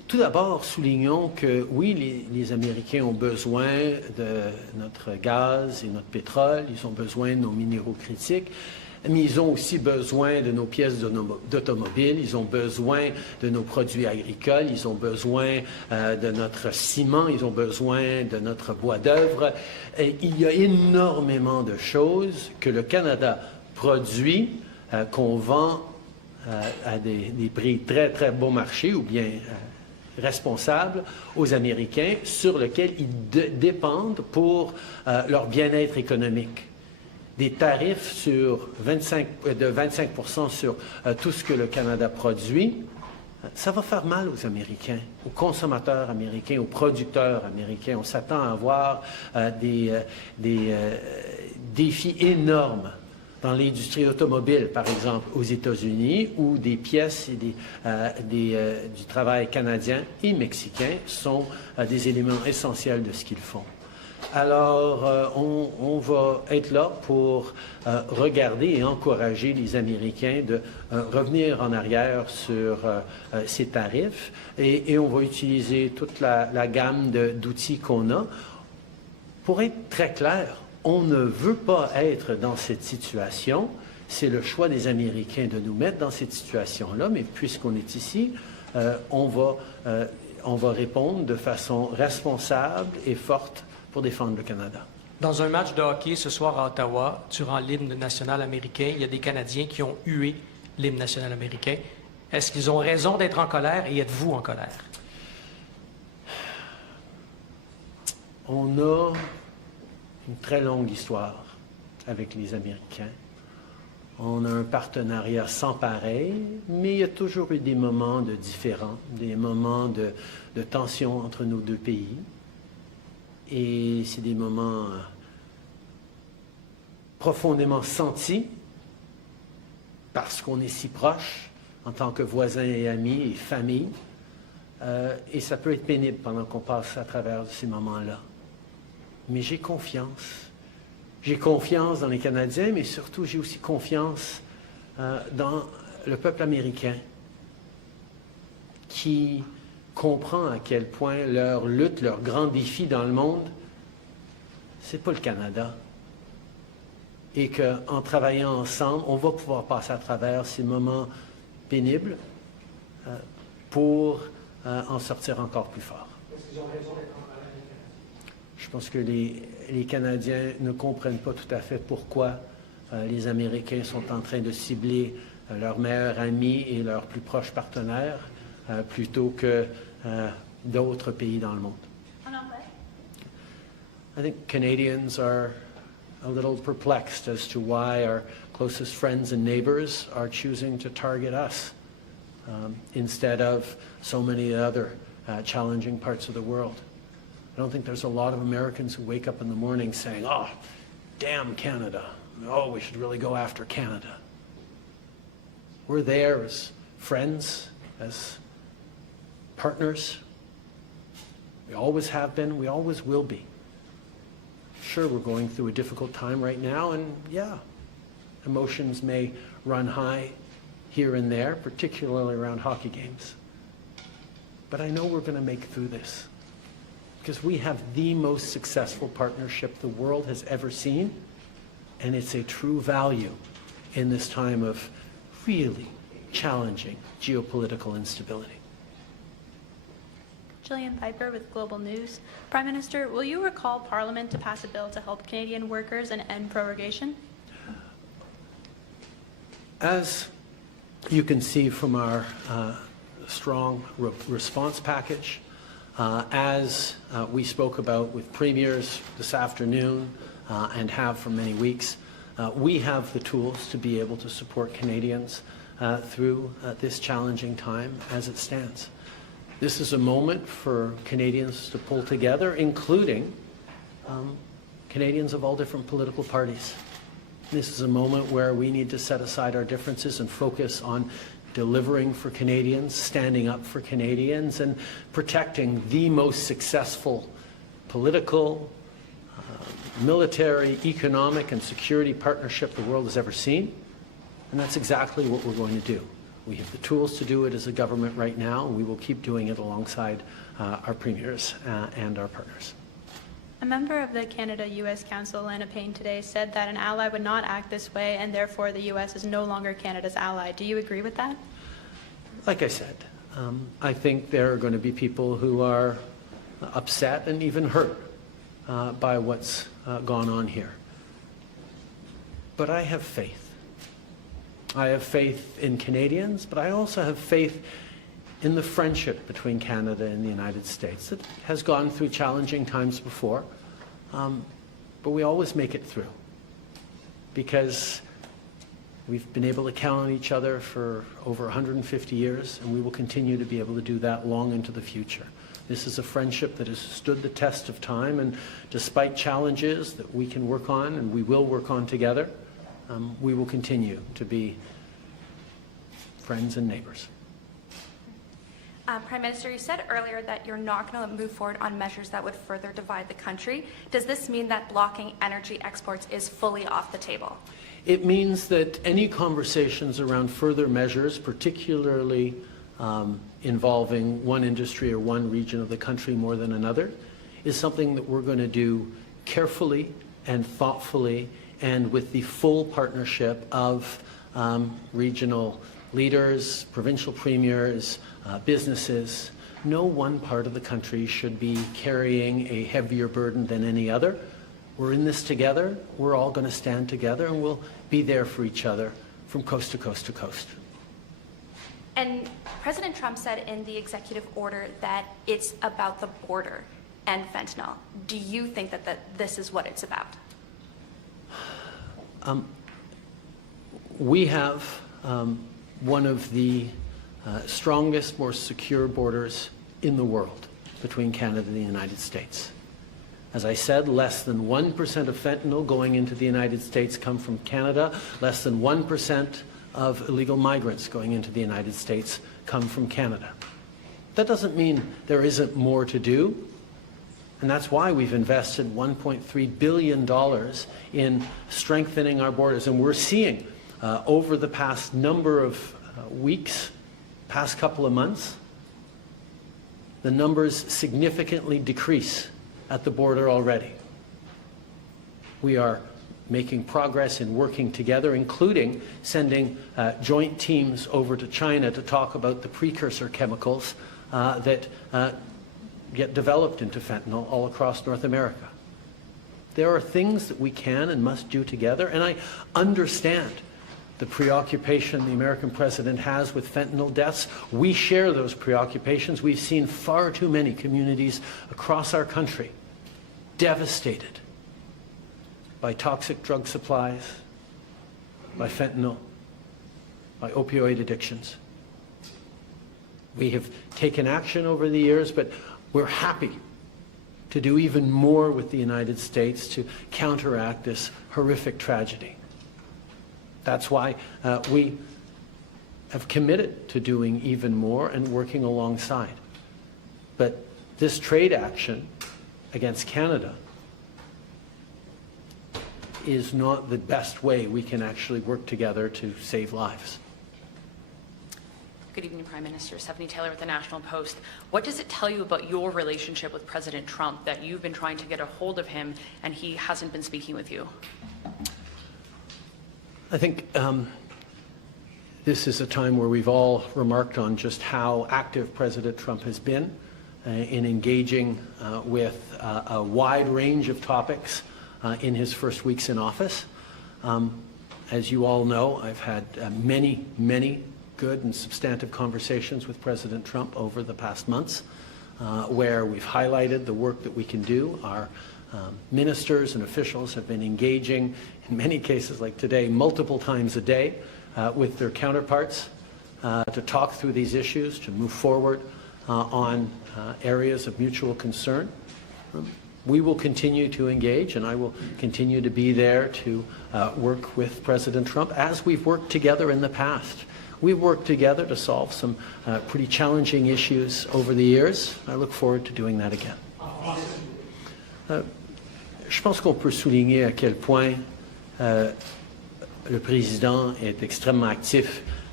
Tout d'abord, soulignons que oui, les Américains ont besoin de notre gaz et notre pétrole, ils ont besoin de nos minéraux critiques, mais ils ont aussi besoin de nos pièces d'automobile, ils ont besoin de nos produits agricoles, ils ont besoin de notre ciment, ils ont besoin de notre bois d'œuvre. Il y a énormément de choses que le Canada produit, qu'on vend à des prix très, très bon marché ou bien responsables aux Américains sur lesquels ils dépendent pour leur bien-être économique. Des tarifs de 25% sur tout ce que le Canada produit, ça va faire mal aux Américains, aux consommateurs américains, aux producteurs américains. On s'attend à avoir des défis énormes dans l'industrie automobile, par exemple, aux États-Unis, où des pièces et du travail canadien et mexicain sont des éléments essentiels de ce qu'ils font. Alors, on va être là pour regarder et encourager les Américains de revenir en arrière sur ces tarifs et on va utiliser toute la gamme d'outils qu'on a. Pour être très clair, on ne veut pas être dans cette situation. C'est le choix des Américains de nous mettre dans cette situation-là, mais puisqu'on est ici, on va répondre de façon responsable et forte pour défendre le Canada. Dans un match de hockey ce soir à Ottawa, durant l'hymne national américain, il y a des Canadiens qui ont hué l'hymne national américain. Est-ce qu'ils ont raison d'être en colère et êtes-vous en colère? On a une très longue histoire avec les Américains. On a un partenariat sans pareil, mais il y a toujours eu des moments de différends, des moments de tension entre nos deux pays. Et c'est des moments profondément sentis parce qu'on est si proches en tant que voisins et amis et famille. Et ça peut être pénible pendant qu'on passe à travers ces moments-là. Mais j'ai confiance. J'ai confiance dans les Canadiens, mais surtout j'ai aussi confiance dans le peuple américain qui comprend à quel point leur lutte, leur grand défi dans le monde, c'est pas le Canada. Et qu'en travaillant ensemble, on va pouvoir passer à travers ces moments pénibles pour en sortir encore plus fort. Est-ce qu'ils ont raison d'être en colère, les Canadiens? Je pense que les Canadiens ne comprennent pas tout à fait pourquoi les Américains sont en train de cibler leurs meilleurs amis et leurs plus proches partenaires plutôt que d'autres pays dans le monde. I think Canadians are a little perplexed as to why our closest friends and neighbors are choosing to target us instead of so many other challenging parts of the world. I don't think there's a lot of Americans who wake up in the morning saying, oh, damn Canada. Oh, we should really go after Canada. We're there as friends, as partners. We always have been, we always will be. Sure, we're going through a difficult time right now, and yeah, emotions may run high here and there, particularly around hockey games. But I know we're going to make it through this because we have the most successful partnership the world has ever seen, and it's a true value in this time of really challenging geopolitical instability. Jillian Piper with Global News. Prime Minister, will you recall Parliament to pass a bill to help Canadian workers and end prorogation? As you can see from our strong response package, as we spoke about with premiers this afternoon and have for many weeks, we have the tools to be able to support Canadians through this challenging time as it stands. This is a moment for Canadians to pull together, including Canadians of all different political parties. This is a moment where we need to set aside our differences and focus on delivering for Canadians, standing up for Canadians, and protecting the most successful political, military, economic, and security partnership the world has ever seen. And that's exactly what we're going to do. We have the tools to do it as a government right now, and we will keep doing it alongside our premiers and our partners. A member of the Canada-U.S. Council, Lana Payne, today said that an ally would not act this way, and therefore the U.S. is no longer Canada's ally. Do you agree with that? Like I said, I think there are going to be people who are upset and even hurt by what's gone on here. But I have faith. I have faith in Canadians, but I also have faith in the friendship between Canada and the United States. It has gone through challenging times before, but we always make it through because we've been able to count on each other for over 150 years, and we will continue to be able to do that long into the future. This is a friendship that has stood the test of time, and despite challenges that we can work on and we will work on together, we will continue to be friends and neighbors. Prime Minister, you said earlier that you're not going to move forward on measures that would further divide the country. Does this mean that blocking energy exports is fully off the table? It means that any conversations around further measures, particularly involving one industry or one region of the country more than another, is something that we're going to do carefully and thoughtfully and with the full partnership of regional leaders, provincial premiers, businesses. No one part of the country should be carrying a heavier burden than any other. We're in this together. We're all going to stand together, and we'll be there for each other from coast to coast to coast. And President Trump said in the executive order that it's about the border and fentanyl. Do you think that this is what it's about? We have one of the strongest, more secure borders in the world between Canada and the United States. As I said, less than 1% of fentanyl going into the United States come from Canada. Less than 1% of illegal migrants going into the United States come from Canada. That doesn't mean there isn't more to do. And that's why we've invested $1.3 billion in strengthening our borders. And we're seeing over the past number of weeks, past couple of months, the numbers significantly decrease at the border already. We are making progress in working together, including sending joint teams over to China to talk about the precursor chemicals that get developed into fentanyl all across North America. There are things that we can and must do together, and I understand the preoccupation the American president has with fentanyl deaths. We share those preoccupations. We've seen far too many communities across our country devastated by toxic drug supplies, by fentanyl, by opioid addictions. We have taken action over the years, but we're happy to do even more with the United States to counteract this horrific tragedy. That's why we have committed to doing even more and working alongside. But this trade action against Canada is not the best way we can actually work together to save lives. Good evening, Prime Minister. Stephanie Taylor with the National Post. What does it tell you about your relationship with President Trump that you've been trying to get a hold of him and he hasn't been speaking with you? I think this is a time where we've all remarked on just how active President Trump has been in engaging with a wide range of topics in his first weeks in office. As you all know, I've had many good and substantive conversations with President Trump over the past months where we've highlighted the work that we can do. Our ministers and officials have been engaging, in many cases like today, multiple times a day with their counterparts to talk through these issues, to move forward on areas of mutual concern. We will continue to engage, and I will continue to be there to work with President Trump as we've worked together in the past. We've worked together to solve some pretty challenging issues over the years. I look forward to doing that again. Je pense qu'on peut souligner à quel point le président est extrêmement actif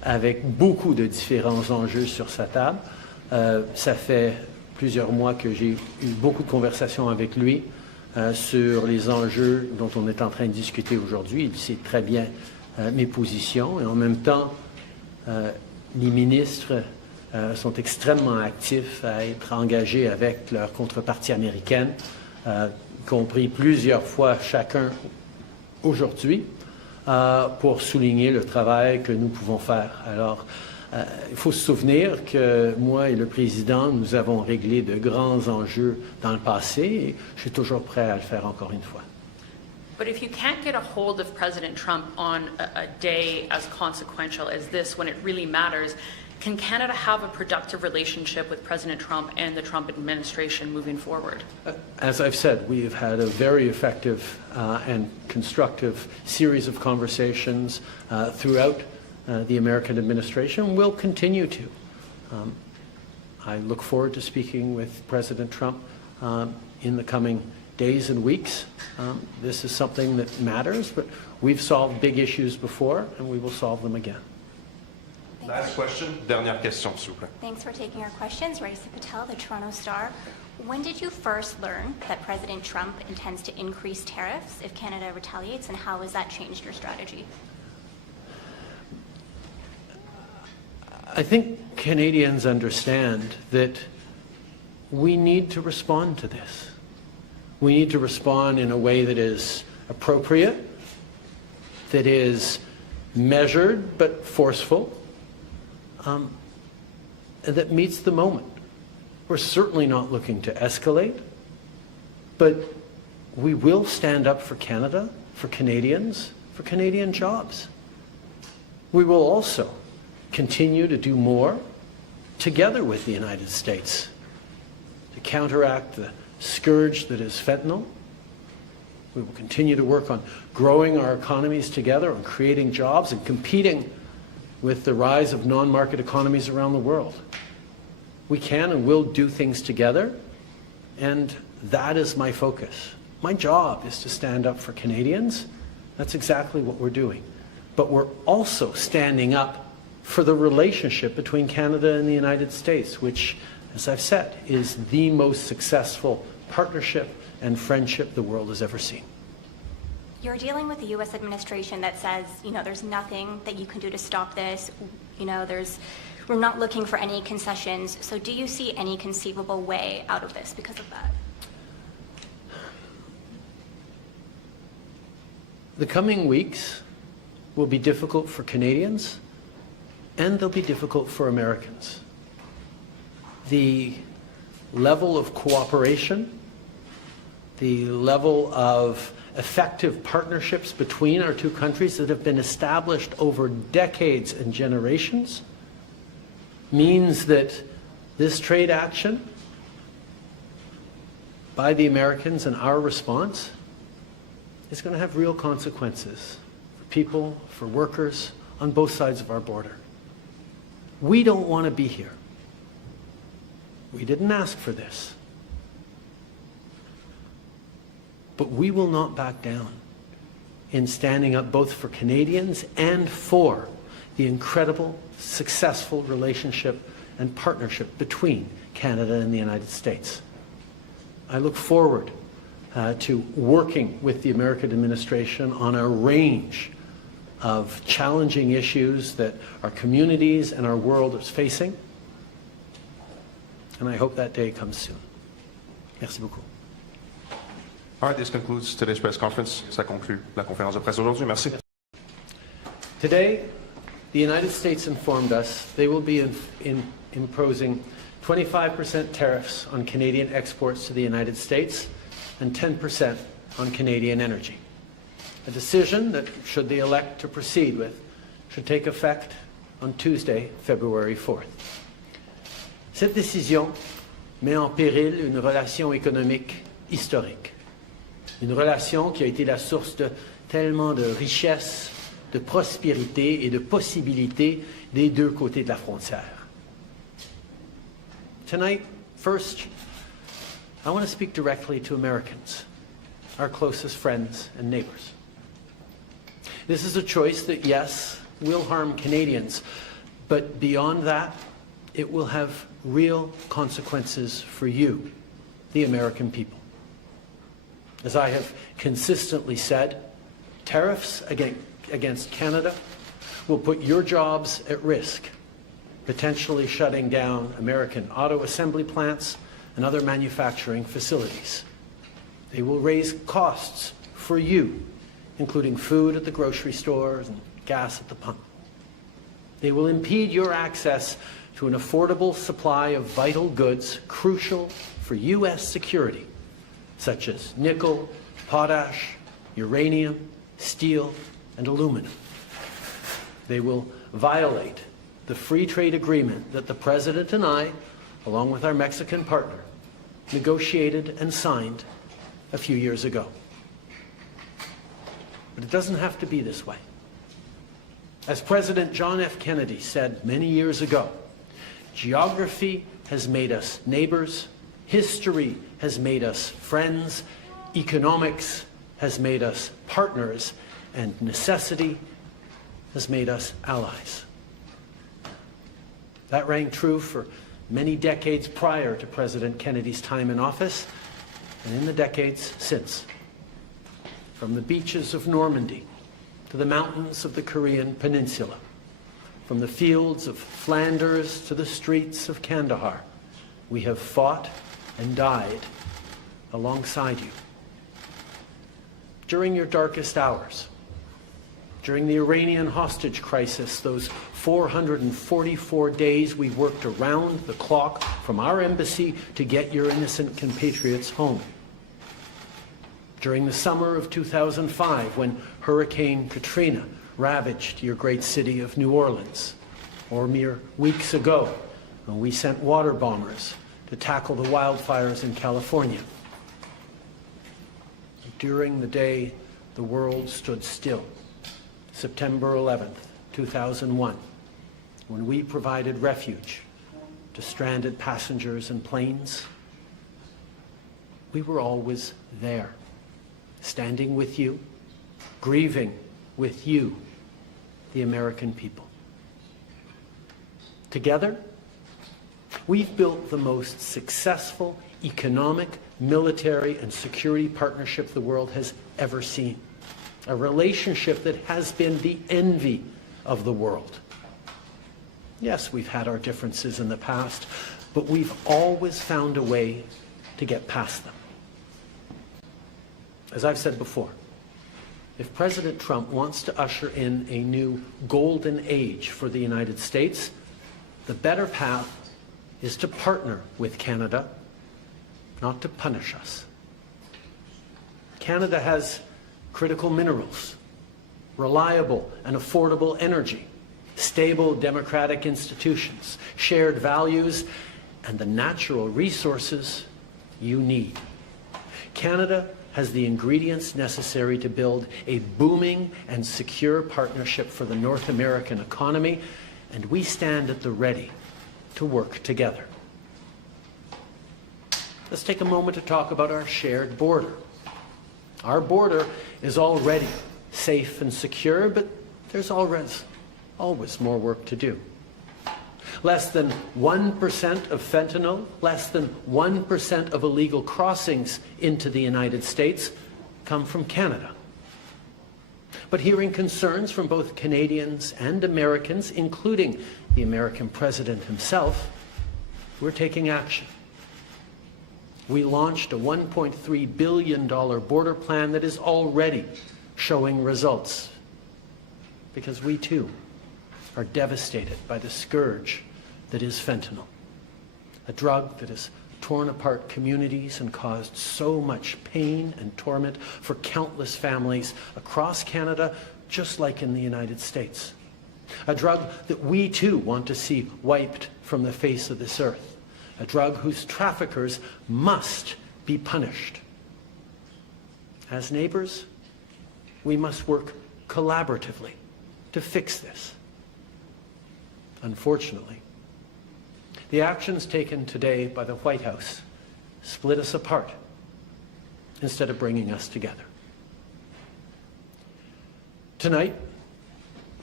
avec beaucoup de différents enjeux sur sa table. Ça fait plusieurs mois que j'ai eu beaucoup de conversations avec lui sur les enjeux dont on est en train de discuter aujourd'hui. Il sait très bien mes positions et en même temps, les ministres sont extrêmement actifs à être engagés avec leur contrepartie américaine, y compris plusieurs fois chacun aujourd'hui, pour souligner le travail que nous pouvons faire. Alors, il faut se souvenir que moi et le président, nous avons réglé de grands enjeux dans le passé et je suis toujours prêt à le faire encore une fois. But if you can't get a hold of President Trump on a day as consequential as this, when it really matters, can Canada have a productive relationship with President Trump and the Trump administration moving forward? As I've said, we have had a very effective and constructive series of conversations throughout the American administration. We'll continue to. I look forward to speaking with President Trump in the coming days and weeks. This is something that matters, but we've solved big issues before, and we will solve them again. Last question, dernière question, s'il vous plaît. Thanks for taking our questions. Raisa Patel, the Toronto Star. When did you first learn that President Trump intends to increase tariffs if Canada retaliates, and how has that changed your strategy? I think Canadians understand that we need to respond to this. We need to respond in a way that is appropriate, that is measured but forceful, that meets the moment. We're certainly not looking to escalate, but we will stand up for Canada, for Canadians, for Canadian jobs. We will also continue to do more together with the United States to counteract the scourge that is fentanyl. We will continue to work on growing our economies together, on creating jobs and competing with the rise of non-market economies around the world. We can and will do things together, and that is my focus. My job is to stand up for Canadians. That's exactly what we're doing. But we're also standing up for the relationship between Canada and the United States, which, as I've said, is the most successful partnership and friendship the world has ever seen. You're dealing with a U.S. administration that says, there's nothing that you can do to stop this. We're not looking for any concessions. So do you see any conceivable way out of this because of that? The coming weeks will be difficult for Canadians, and they'll be difficult for Americans. The level of cooperation, the level of effective partnerships between our two countries that have been established over decades and generations means that this trade action by the Americans and our response is going to have real consequences for people, for workers on both sides of our border. We don't want to be here. We didn't ask for this. But we will not back down in standing up both for Canadians and for the incredible, successful relationship and partnership between Canada and the United States. I look forward to working with the American administration on a range of challenging issues that our communities and our world is facing. And I hope that day comes soon. Merci beaucoup. All right, this concludes today's press conference. Ça conclut la conférence de presse aujourd'hui. Merci. Today, the United States informed us they will be imposing 25% tariffs on Canadian exports to the United States and 10% on Canadian energy. A decision that, should they elect to proceed with, should take effect on Tuesday, February 4th. Cette décision met en péril une relation économique historique. Une relation qui a été la source de tellement de richesse, de prospérité et de possibilités des deux côtés de la frontière. Tonight, first, I want to speak directly to Americans, our closest friends and neighbors. This is a choice that, yes, will harm Canadians, But beyond that, it will have real consequences for you, the American people. As I have consistently said, tariffs against Canada will put your jobs at risk, potentially shutting down American auto assembly plants and other manufacturing facilities. They will raise costs for you, including food at the grocery stores and gas at the pump. They will impede your access to an affordable supply of vital goods crucial for U.S. security, such as nickel, potash, uranium, steel, and aluminum. They will violate the free trade agreement that the President and I, along with our Mexican partner, negotiated and signed a few years ago. But it doesn't have to be this way. As President John F. Kennedy said many years ago, geography has made us neighbors, history has made us friends, economics has made us partners, and necessity has made us allies. That rang true for many decades prior to President Kennedy's time in office and in the decades since. From the beaches of Normandy to the mountains of the Korean Peninsula, from the fields of Flanders to the streets of Kandahar, we have fought and died alongside you. During your darkest hours, during the Iranian hostage crisis, those 444 days we worked around the clock from our embassy to get your innocent compatriots home. During the summer of 2005, when Hurricane Katrina ravaged your great city of New Orleans, or mere weeks ago, when we sent water bombers to tackle the wildfires in California. During the day the world stood still, September 11th, 2001, when we provided refuge to stranded passengers and planes, we were always there, standing with you, grieving with you, the American people. Together, we've built the most successful economic, military, and security partnership the world has ever seen. A relationship that has been the envy of the world. Yes, we've had our differences in the past, but we've always found a way to get past them. As I've said before, if President Trump wants to usher in a new golden age for the United States, the better path is to partner with Canada, not to punish us. Canada has critical minerals, reliable and affordable energy, stable democratic institutions, shared values, and the natural resources you need. Canada has the ingredients necessary to build a booming and secure partnership for the North American economy, and we stand at the ready to work together. Let's take a moment to talk about our shared border. Our border is already safe and secure, but there's always more work to do. Less than 1% of fentanyl, less than 1% of illegal crossings into the United States come from Canada. But hearing concerns from both Canadians and Americans, including the American president himself, we're taking action. We launched a $1.3 billion border plan that is already showing results, because we too are devastated by the scourge that is fentanyl, a drug that has torn apart communities and caused so much pain and torment for countless families across Canada, just like in the United States. A drug that we too want to see wiped from the face of this earth. A drug whose traffickers must be punished. As neighbors, we must work collaboratively to fix this. Unfortunately, the actions taken today by the White House split us apart instead of bringing us together. Tonight,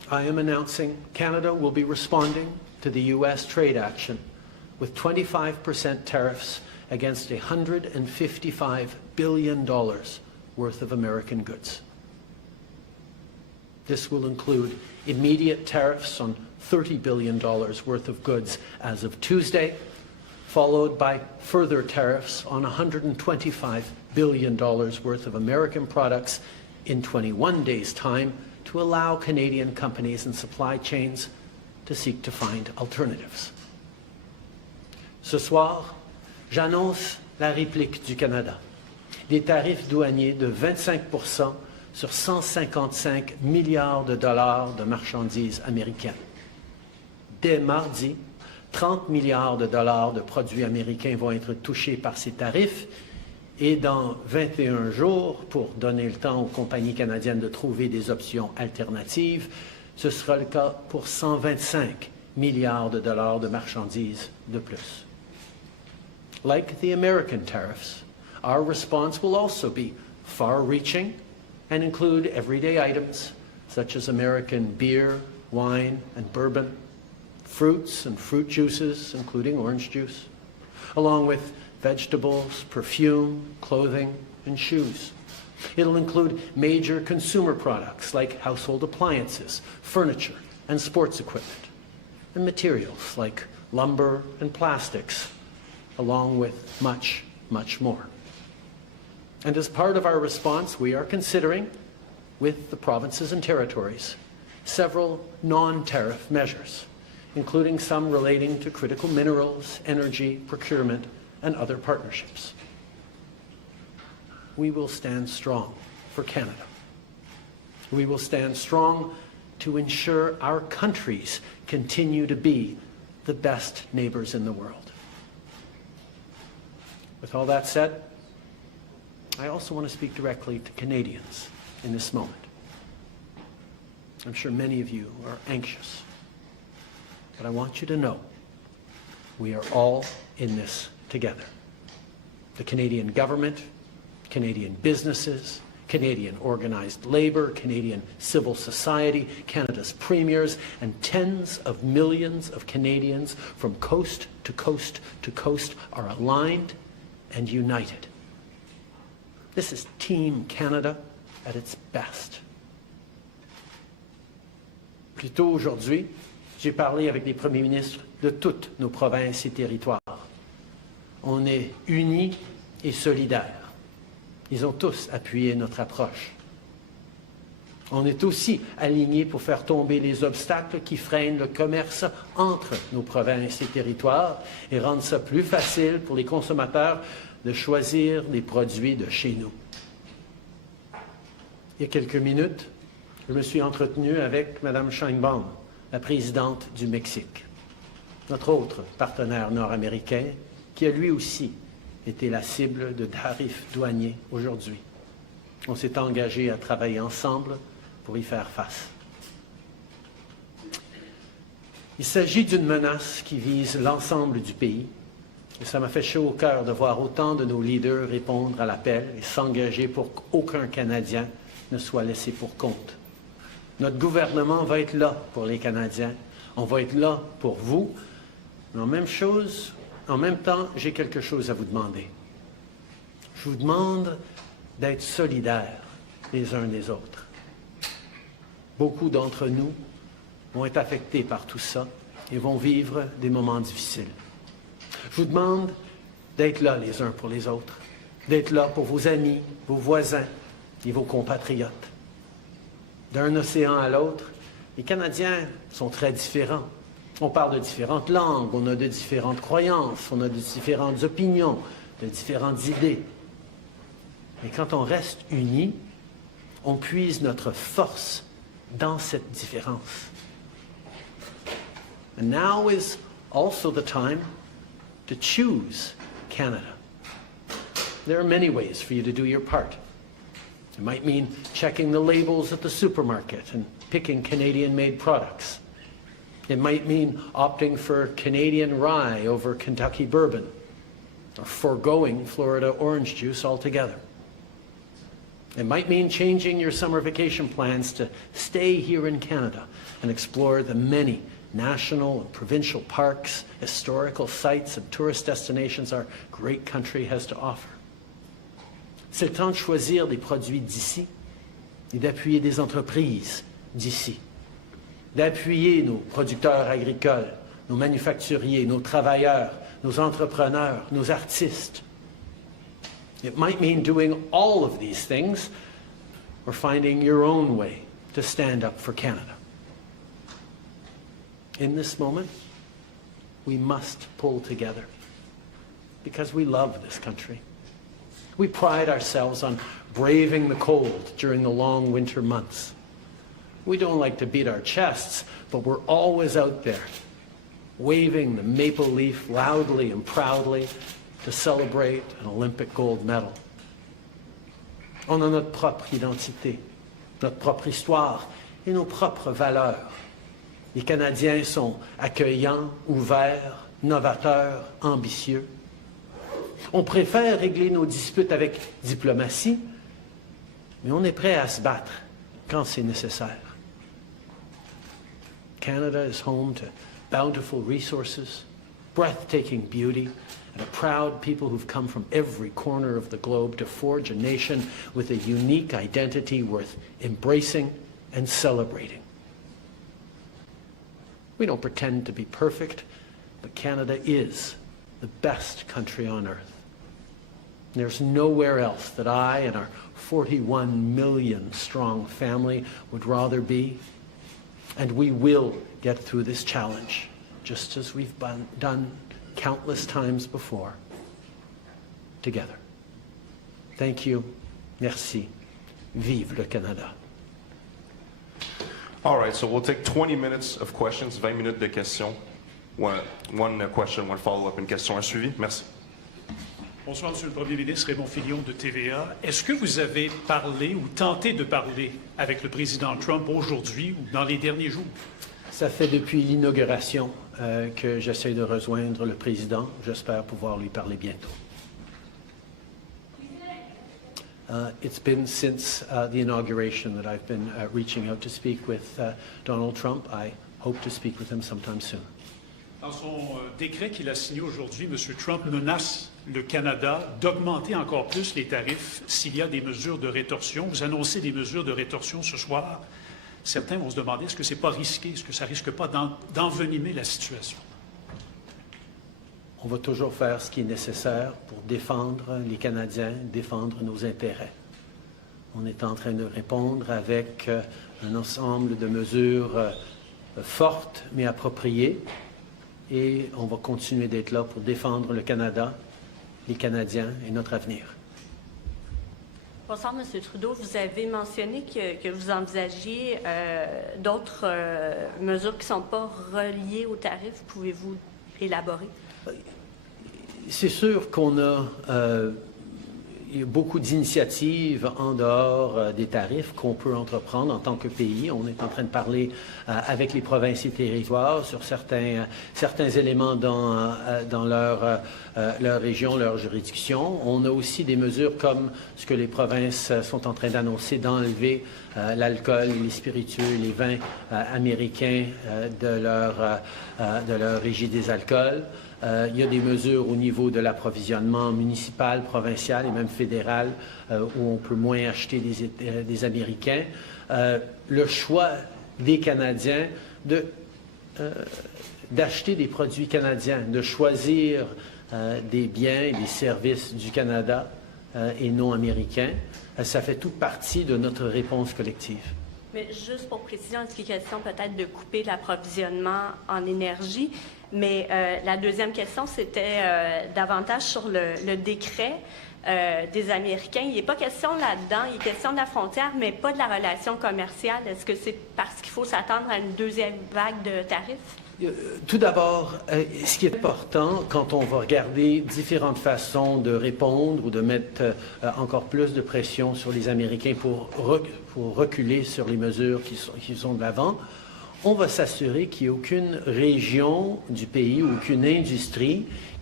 I am announcing Canada will be responding to the U.S. trade action with 25% tariffs against $155 billion worth of American goods. This will include immediate tariffs on $30 billion worth of goods as of Tuesday, followed by further tariffs on $125 billion worth of American products in 21 days' time to allow Canadian companies and supply chains to seek to find alternatives. Ce soir, j'annonce la réplique du Canada. Des tarifs douaniers de 25% sur 155 milliards de dollars de marchandises américaines. Dès mardi, 30 milliards de dollars de produits américains vont être touchés par ces tarifs et dans 21 jours, pour donner le temps aux compagnies canadiennes de trouver des options alternatives, ce sera le cas pour 125 milliards de dollars de marchandises de plus. Like the American tariffs, our response will also be far-reaching and include everyday items such as American beer, wine, and bourbon, fruits and fruit juices, including orange juice, along with vegetables, perfume, clothing, and shoes. It'll include major consumer products like household appliances, furniture, and sports equipment, and materials like lumber and plastics, along with much, much more. And as part of our response, we are considering, with the provinces and territories, several non-tariff measures, including some relating to critical minerals, energy, procurement, and other partnerships. We will stand strong for Canada. We will stand strong to ensure our countries continue to be the best neighbors in the world. With all that said, I also want to speak directly to Canadians in this moment. I'm sure many of you are anxious, but I want you to know we are all in this together. The Canadian government, Canadian businesses, Canadian organized labor, Canadian civil society, Canada's premiers, and tens of millions of Canadians from coast to coast to coast are aligned and united. This is Team Canada at its best. Plus tôt aujourd'hui, j'ai parlé avec les premiers ministres de toutes nos provinces et territoires. On est unis et solidaires. Ils ont tous appuyé notre approche. On est aussi alignés pour faire tomber les obstacles qui freinent le commerce entre nos provinces et territoires et rendre ça plus facile pour les consommateurs de choisir des produits de chez nous. Il y a quelques minutes, je me suis entretenu avec Mme Sheinbaum, la présidente du Mexique, notre autre partenaire nord-américain, qui a lui aussi été la cible de tarifs douaniers aujourd'hui. On s'est engagé à travailler ensemble pour y faire face. Il s'agit d'une menace qui vise l'ensemble du pays. Et ça m'a fait chaud au cœur de voir autant de nos leaders répondre à l'appel et s'engager pour qu'aucun Canadien ne soit laissé pour compte. Notre gouvernement va être là pour les Canadiens. On va être là pour vous. Mais en même temps, j'ai quelque chose à vous demander. Je vous demande d'être solidaires les uns des autres. Beaucoup d'entre nous vont être affectés par tout ça et vont vivre des moments difficiles. Je vous demande d'être là les uns pour les autres, d'être là pour vos amis, vos voisins et vos compatriotes. D'un océan à l'autre, les Canadiens sont très différents. On parle de différentes langues, on a de différentes croyances, on a de différentes opinions, de différentes idées. Mais quand on reste unis, on puise notre force dans cette différence. And now is also the time to choose Canada. There are many ways for you to do your part. It might mean checking the labels at the supermarket and picking Canadian-made products. It might mean opting for Canadian rye over Kentucky bourbon, or foregoing Florida orange juice altogether. It might mean changing your summer vacation plans to stay here in Canada and explore the many national and provincial parks, historical sites, and tourist destinations our great country has to offer. C'est le temps de choisir des produits d'ici et d'appuyer des entreprises d'ici, d'appuyer nos producteurs agricoles, nos manufacturiers, nos travailleurs, nos entrepreneurs, nos artistes. It might mean doing all of these things or finding your own way to stand up for Canada. In this moment, we must pull together because we love this country. We pride ourselves on braving the cold during the long winter months. We don't like to beat our chests, but we're always out there, waving the maple leaf loudly and proudly to celebrate an Olympic gold medal. On a notre propre identité, notre propre histoire et nos propres valeurs. Les Canadiens sont accueillants, ouverts, novateurs, ambitieux. On préfère régler nos disputes avec diplomatie, mais on est prêt à se battre quand c'est nécessaire. Canada is home to bountiful resources, breathtaking beauty, and a proud people who've come from every corner of the globe to forge a nation with a unique identity worth embracing and celebrating. We don't pretend to be perfect, but Canada is the best country on earth. There's nowhere else that I and our 41 million strong family would rather be, and we will get through this challenge, just as we've done countless times before, together. Thank you. Merci. Vive le Canada. All right, so we'll take 20 minutes of questions, 20 minutes de questions. One question, one follow-up, une question, un suivi. Merci. Bonsoir, Monsieur le Premier ministre, Raymond Filion de TVA. Est-ce que vous avez parlé ou tenté de parler avec le président Trump aujourd'hui ou dans les derniers jours? Ça fait depuis l'inauguration que j'essaie de rejoindre le président. J'espère pouvoir lui parler bientôt. It's been since the inauguration that I've been reaching out to speak with Donald Trump. I hope to speak with him sometime soon. Dans son décret qu'il a signé aujourd'hui, M. Trump menace le Canada d'augmenter encore plus les tarifs s'il y a des mesures de rétorsion. Vous annoncez des mesures de rétorsion ce soir. Certains vont se demander, est-ce que ce n'est pas risqué? Est-ce que ça ne risque pas d'envenimer la situation? On va toujours faire ce qui est nécessaire pour défendre les Canadiens, défendre nos intérêts. On est en train de répondre avec un ensemble de mesures fortes mais appropriées et on va continuer d'être là pour défendre le Canada, les Canadiens et notre avenir. Bonsoir, M. Trudeau. Vous avez mentionné que vous envisagiez d'autres mesures qui ne sont pas reliées aux tarifs. Pouvez-vous élaborer? C'est sûr qu'on a beaucoup d'initiatives en dehors des tarifs qu'on peut entreprendre en tant que pays. On est en train de parler avec les provinces et territoires sur certains éléments dans leur région, leur juridiction. On a aussi des mesures comme ce que les provinces sont en train d'annoncer, d'enlever l'alcool, les spiritueux, les vins américains de leur régie des alcools. Il y a des mesures au niveau de l'approvisionnement municipal, provincial et même fédéral où on peut moins acheter des Américains. Le choix des Canadiens d'acheter des produits canadiens, de choisir des biens et des services du Canada et non américains, ça fait toute partie de notre réponse collective. Mais juste pour préciser, une question peut-être de couper l'approvisionnement en énergie. Mais la deuxième question, c'était davantage sur le décret des Américains. Il n'est pas question là-dedans, il est question de la frontière, mais pas de la relation commerciale. Est-ce que c'est parce qu'il faut s'attendre à une deuxième vague de tarifs? Tout d'abord, ce qui est important quand on va regarder différentes façons de répondre ou de mettre encore plus de pression sur les Américains pour reculer sur les mesures qui sont de l'avant, on va s'assurer qu'il n'y ait aucune région du pays, aucune industrie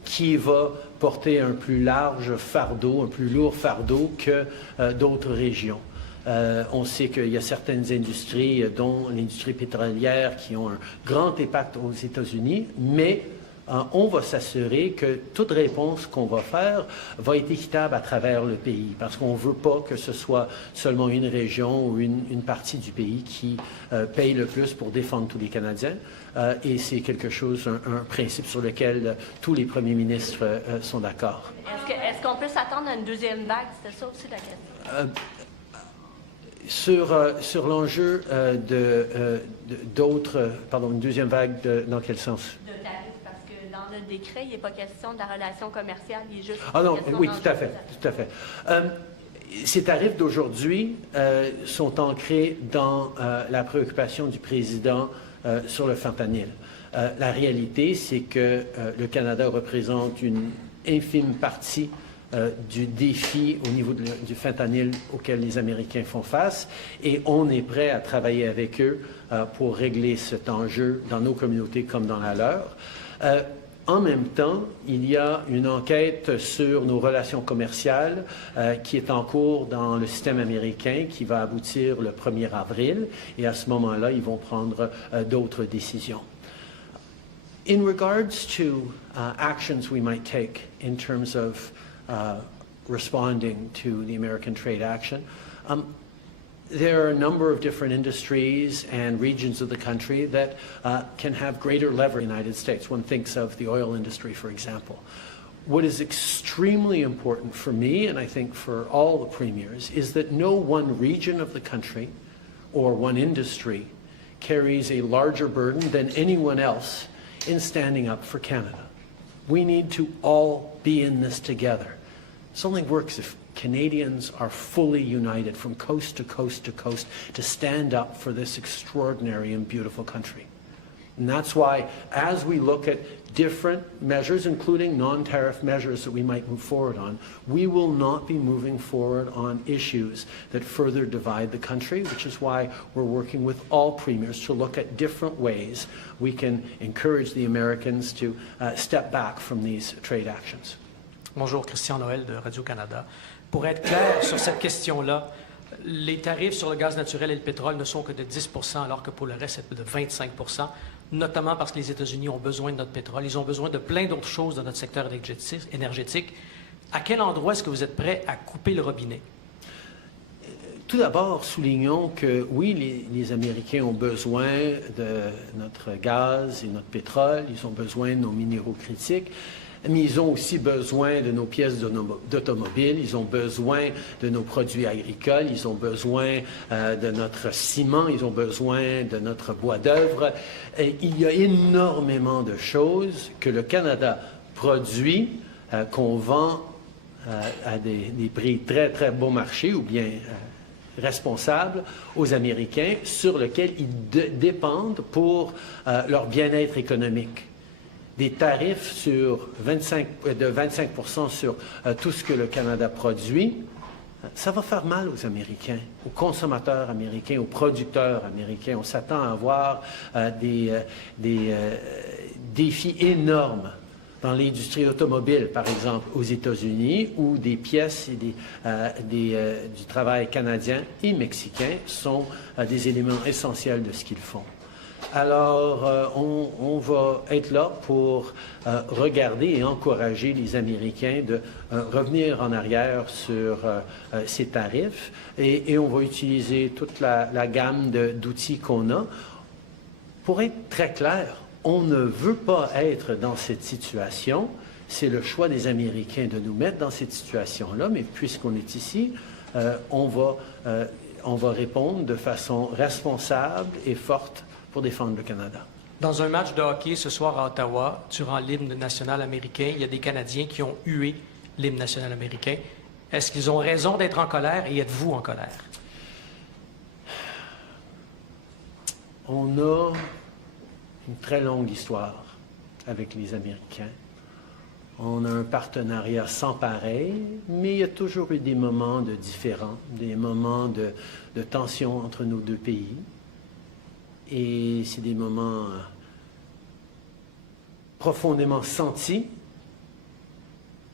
qui va porter un plus large fardeau, un plus lourd fardeau que d'autres régions. On sait qu'il y a certaines industries, dont l'industrie pétrolière, qui ont un grand impact aux États-Unis, mais on va s'assurer que toute réponse qu'on va faire va être équitable à travers le pays, parce qu'on ne veut pas que ce soit seulement une région ou une partie du pays qui paye le plus pour défendre tous les Canadiens. Et c'est quelque chose, un principe sur lequel tous les premiers ministres sont d'accord. Est-ce qu'on peut s'attendre à une deuxième vague? C'était ça aussi la question. Sur l'enjeu une deuxième vague, dans quel sens? De tarifs, parce que dans le décret, il n'est pas question de la relation commerciale, il est juste Ah non, question oui, d'enjeu. tout à fait. Ces tarifs d'aujourd'hui sont ancrés dans la préoccupation du président sur le fentanyl. La réalité, c'est que le Canada représente une infime partie du défi au niveau du fentanyl auquel les Américains font face, et on est prêt à travailler avec eux pour régler cet enjeu dans nos communautés comme dans la leur. En même temps, il y a une enquête sur nos relations commerciales qui est en cours dans le système américain, qui va aboutir le 1er avril, et à ce moment-là, ils vont prendre d'autres décisions. In regards to actions we might take in terms of responding to the American trade action, there are a number of different industries and regions of the country that can have greater leverage in the United States. One thinks of the oil industry, for example. What is extremely important for me, and I think for all the premiers, is that no one region of the country or one industry carries a larger burden than anyone else in standing up for Canada. We need to all be in this together. This only works if Canadians are fully united from coast to coast to coast to stand up for this extraordinary and beautiful country. And that's why, as we look at different measures, including non-tariff measures that we might move forward on, we will not be moving forward on issues that further divide the country, which is why we're working with all premiers to look at different ways we can encourage the Americans to step back from these trade actions. Bonjour, Christian Noël de Radio-Canada. Pour être clair sur cette question-là, les tarifs sur le gaz naturel et le pétrole ne sont que de 10 % alors que pour le reste, c'est de 25 %, notamment parce que les États-Unis ont besoin de notre pétrole. Ils ont besoin de plein d'autres choses dans notre secteur énergétique. À quel endroit est-ce que vous êtes prêt à couper le robinet? Tout d'abord, soulignons que oui, les Américains ont besoin de notre gaz et notre pétrole, ils ont besoin de nos minéraux critiques, mais ils ont aussi besoin de nos pièces d'automobile, ils ont besoin de nos produits agricoles, ils ont besoin de notre ciment, ils ont besoin de notre bois d'œuvre. Il y a énormément de choses que le Canada produit, qu'on vend à des prix très, très bon marché ou bien responsables aux Américains, sur lesquels ils dépendent pour leur bien-être économique. Des tarifs de 25 % sur tout ce que le Canada produit, ça va faire mal aux Américains, aux consommateurs américains, aux producteurs américains. On s'attend à avoir des défis énormes dans l'industrie automobile, par exemple, aux États-Unis, où des pièces et du travail canadien et mexicain sont des éléments essentiels de ce qu'ils font. Alors, on va être là pour regarder et encourager les Américains de revenir en arrière sur ces tarifs et on va utiliser toute la gamme d'outils qu'on a. Pour être très clair, on ne veut pas être dans cette situation. C'est le choix des Américains de nous mettre dans cette situation-là, mais puisqu'on est ici, on va répondre de façon responsable et forte pour défendre le Canada. Dans un match de hockey ce soir à Ottawa, durant l'hymne national américain, il y a des Canadiens qui ont hué l'hymne national américain. Est-ce qu'ils ont raison d'être en colère et êtes-vous en colère? On a une très longue histoire avec les Américains. On a un partenariat sans pareil, mais il y a toujours eu des moments de différends, des moments de tension entre nos deux pays. Et c'est des moments profondément sentis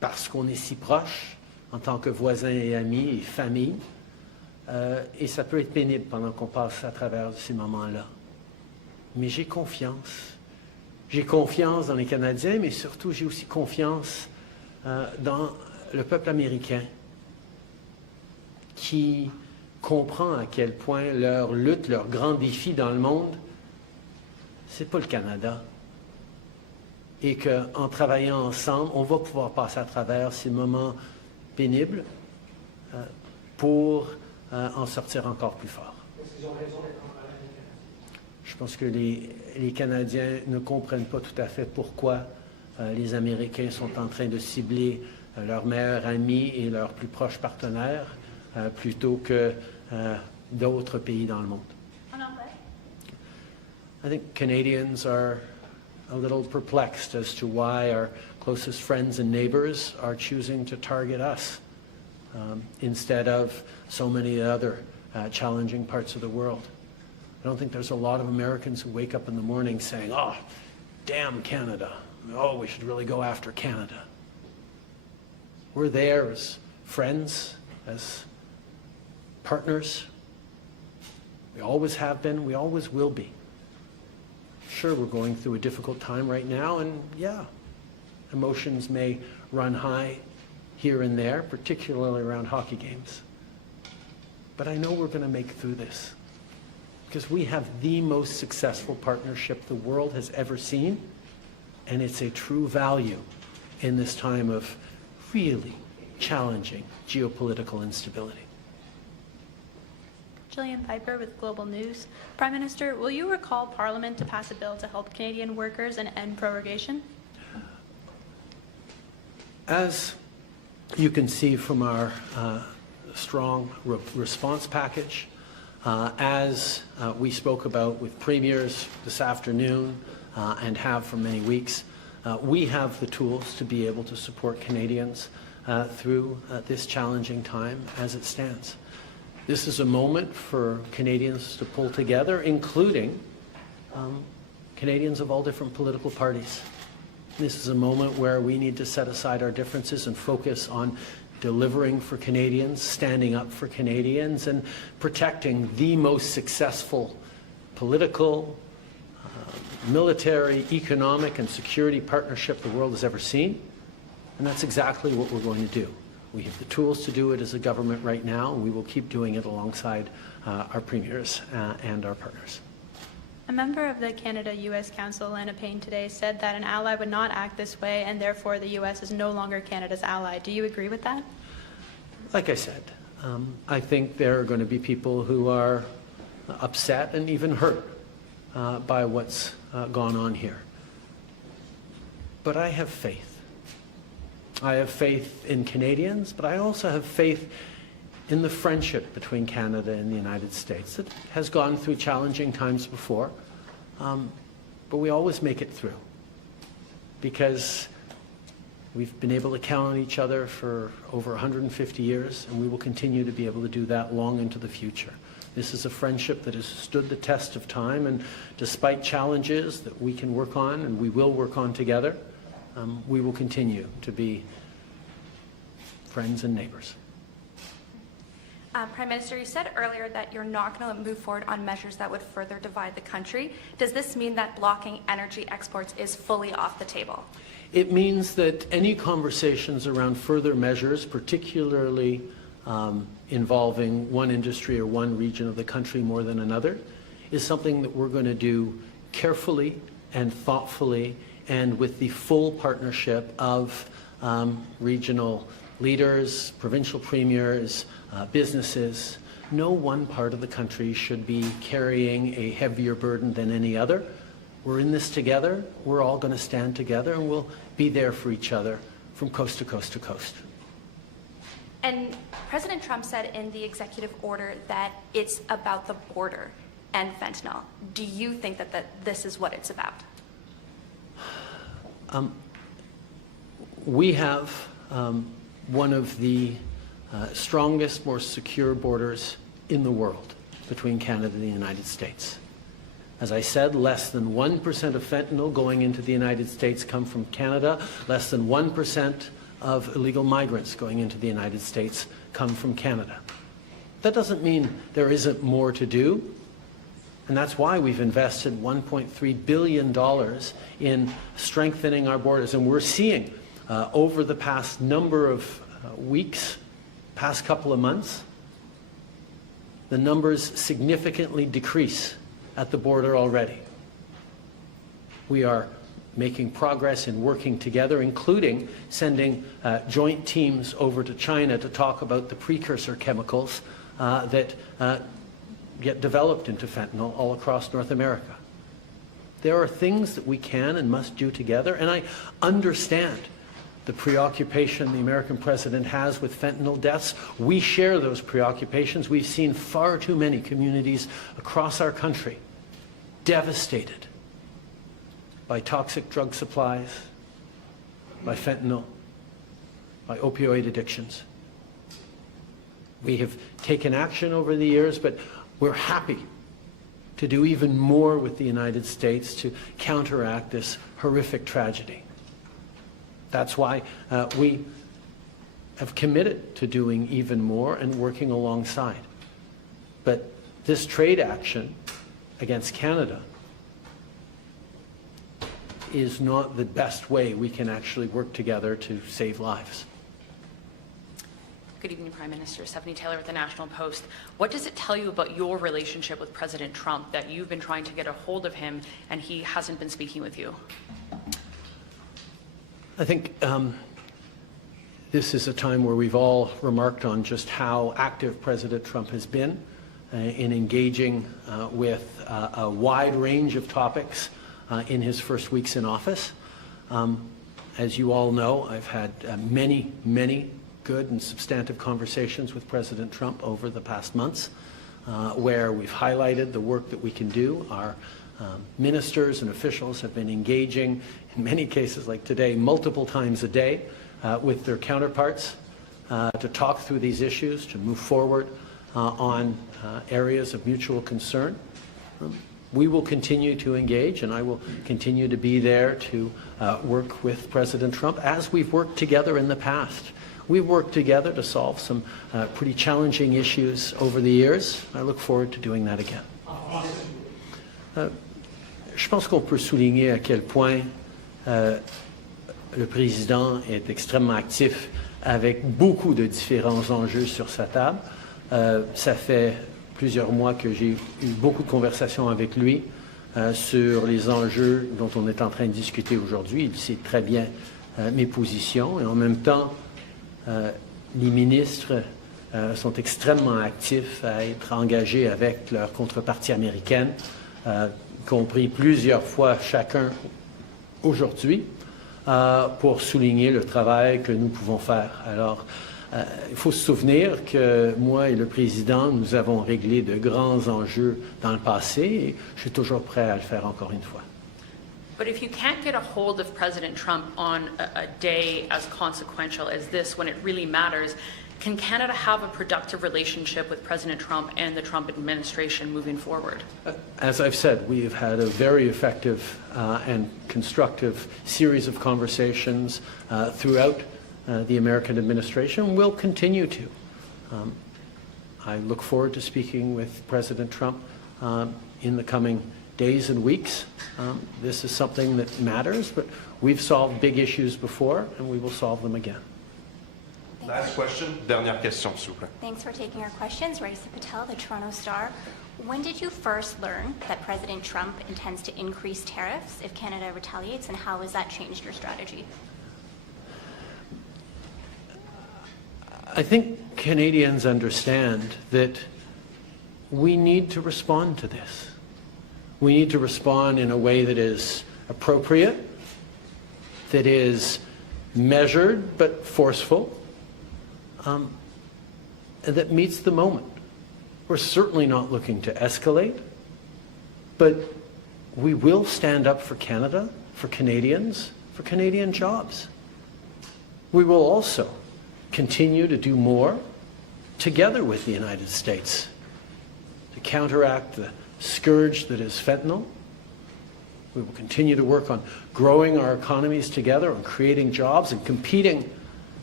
parce qu'on est si proche en tant que voisins et amis et famille. Et ça peut être pénible pendant qu'on passe à travers ces moments-là. Mais j'ai confiance. J'ai confiance dans les Canadiens, mais surtout j'ai aussi confiance dans le peuple américain qui comprend à quel point leur lutte, leur grand défi dans le monde, c'est pas le Canada. Et qu'en travaillant ensemble, on va pouvoir passer à travers ces moments pénibles pour en sortir encore plus fort. Je pense que les Canadiens ne comprennent pas tout à fait pourquoi les Américains sont en train de cibler leurs meilleurs amis et leurs plus proches partenaires plutôt que d'autres pays dans le monde. I think Canadians are a little perplexed as to why our closest friends and neighbors are choosing to target us instead of so many other challenging parts of the world. I don't think there's a lot of Americans who wake up in the morning saying, oh, damn Canada. Oh, we should really go after Canada. We're there as friends, as partners. We always have been, we always will be. Sure, we're going through a difficult time right now, and yeah, emotions may run high here and there, particularly around hockey games. But I know we're going to make it through this because we have the most successful partnership the world has ever seen, and it's a true value in this time of really challenging geopolitical instability. Gillian Piper with Global News. Prime Minister, will you recall Parliament to pass a bill to help Canadian workers and end prorogation? As you can see from our strong response package, as we spoke about with premiers this afternoon and have for many weeks, we have the tools to be able to support Canadians through this challenging time as it stands. This is a moment for Canadians to pull together, including Canadians of all different political parties. This is a moment where we need to set aside our differences and focus on delivering for Canadians, standing up for Canadians, and protecting the most successful political, military, economic, and security partnership the world has ever seen. And that's exactly what we're going to do. We have the tools to do it as a government right now, and we will keep doing it alongside our premiers and our partners. A member of the Canada-U.S. Council, Lana Payne, today said that an ally would not act this way, and therefore the U.S. is no longer Canada's ally. Do you agree with that? Like I said, I think there are going to be people who are upset and even hurt by what's gone on here. But I have faith. I have faith in Canadians, but I also have faith in the friendship between Canada and the United States. It has gone through challenging times before, but we always make it through because we've been able to count on each other for over 150 years, and we will continue to be able to do that long into the future. This is a friendship that has stood the test of time, and despite challenges that we can work on and we will work on together, we will continue to be friends and neighbors. Prime Minister, you said earlier that you're not going to move forward on measures that would further divide the country. Does this mean that blocking energy exports is fully off the table? It means that any conversations around further measures, particularly involving one industry or one region of the country more than another, is something that we're going to do carefully and thoughtfully and with the full partnership of regional leaders, provincial premiers, businesses. No one part of the country should be carrying a heavier burden than any other. We're in this together. We're all going to stand together, and we'll be there for each other from coast to coast to coast. And President Trump said in the executive order that it's about the border and fentanyl. Do you think that this is what it's about? We have one of the strongest, more secure borders in the world between Canada and the United States. As I said, less than 1% of fentanyl going into the United States come from Canada. Less than 1% of illegal migrants going into the United States come from Canada. That doesn't mean there isn't more to do, and that's why we've invested $1.3 billion in strengthening our borders. And we're seeing over the past number of weeks, past couple of months, the numbers significantly decrease at the border already. We are making progress in working together, including sending joint teams over to China to talk about the precursor chemicals that get developed into fentanyl all across North America. There are things that we can and must do together, and I understand the preoccupation the American president has with fentanyl deaths. We share those preoccupations. We've seen far too many communities across our country devastated by toxic drug supplies, by fentanyl, by opioid addictions. We have taken action over the years, but we're happy to do even more with the United States to counteract this horrific tragedy. That's why we have committed to doing even more and working alongside. But this trade action against Canada is not the best way we can actually work together to save lives. Good evening, Prime Minister. Stephanie Taylor with the National Post. What does it tell you about your relationship with President Trump that you've been trying to get a hold of him and he hasn't been speaking with you? I think this is a time where we've all remarked on just how active President Trump has been in engaging with a wide range of topics in his first weeks in office. As you all know, I've had many good and substantive conversations with President Trump over the past months, where we've highlighted the work that we can do. Our ministers and officials have been engaging, in many cases like today, multiple times a day with their counterparts to talk through these issues, to move forward on areas of mutual concern. We will continue to engage, and I will continue to be there to work with President Trump as we've worked together in the past. We've worked together to solve some pretty challenging issues over the years. I look forward to doing that again. Je pense qu'on peut souligner à quel point le président est extrêmement actif avec beaucoup de différents enjeux sur sa table. Ça fait plusieurs mois que j'ai eu beaucoup de conversations avec lui sur les enjeux dont on est en train de discuter aujourd'hui. Il sait très bien mes positions et en même temps, les ministres sont extrêmement actifs à être engagés avec leur contrepartie américaine, compris plusieurs fois chacun aujourd'hui, pour souligner le travail que nous pouvons faire. Alors, il faut se souvenir que moi et le président, nous avons réglé de grands enjeux dans le passé et je suis toujours prêt à le faire encore une fois. But if you can't get a hold of President Trump on a day as consequential as this, when it really matters, can Canada have a productive relationship with President Trump and the Trump administration moving forward? As I've said, we have had a very effective and constructive series of conversations throughout the American administration. We'll continue to. I look forward to speaking with President Trump in the coming days and weeks. This is something that matters, but we've solved big issues before, and we will solve them again. Last question, dernière question, s'il vous plaît. Thanks for taking our questions. Raisa Patel, the Toronto Star. When did you first learn that President Trump intends to increase tariffs if Canada retaliates, and how has that changed your strategy? I think Canadians understand that we need to respond to this. We need to respond in a way that is appropriate, that is measured but forceful, that meets the moment. We're certainly not looking to escalate, but we will stand up for Canada, for Canadians, for Canadian jobs. We will also continue to do more together with the United States to counteract the scourge that is fentanyl. We will continue to work on growing our economies together, on creating jobs and competing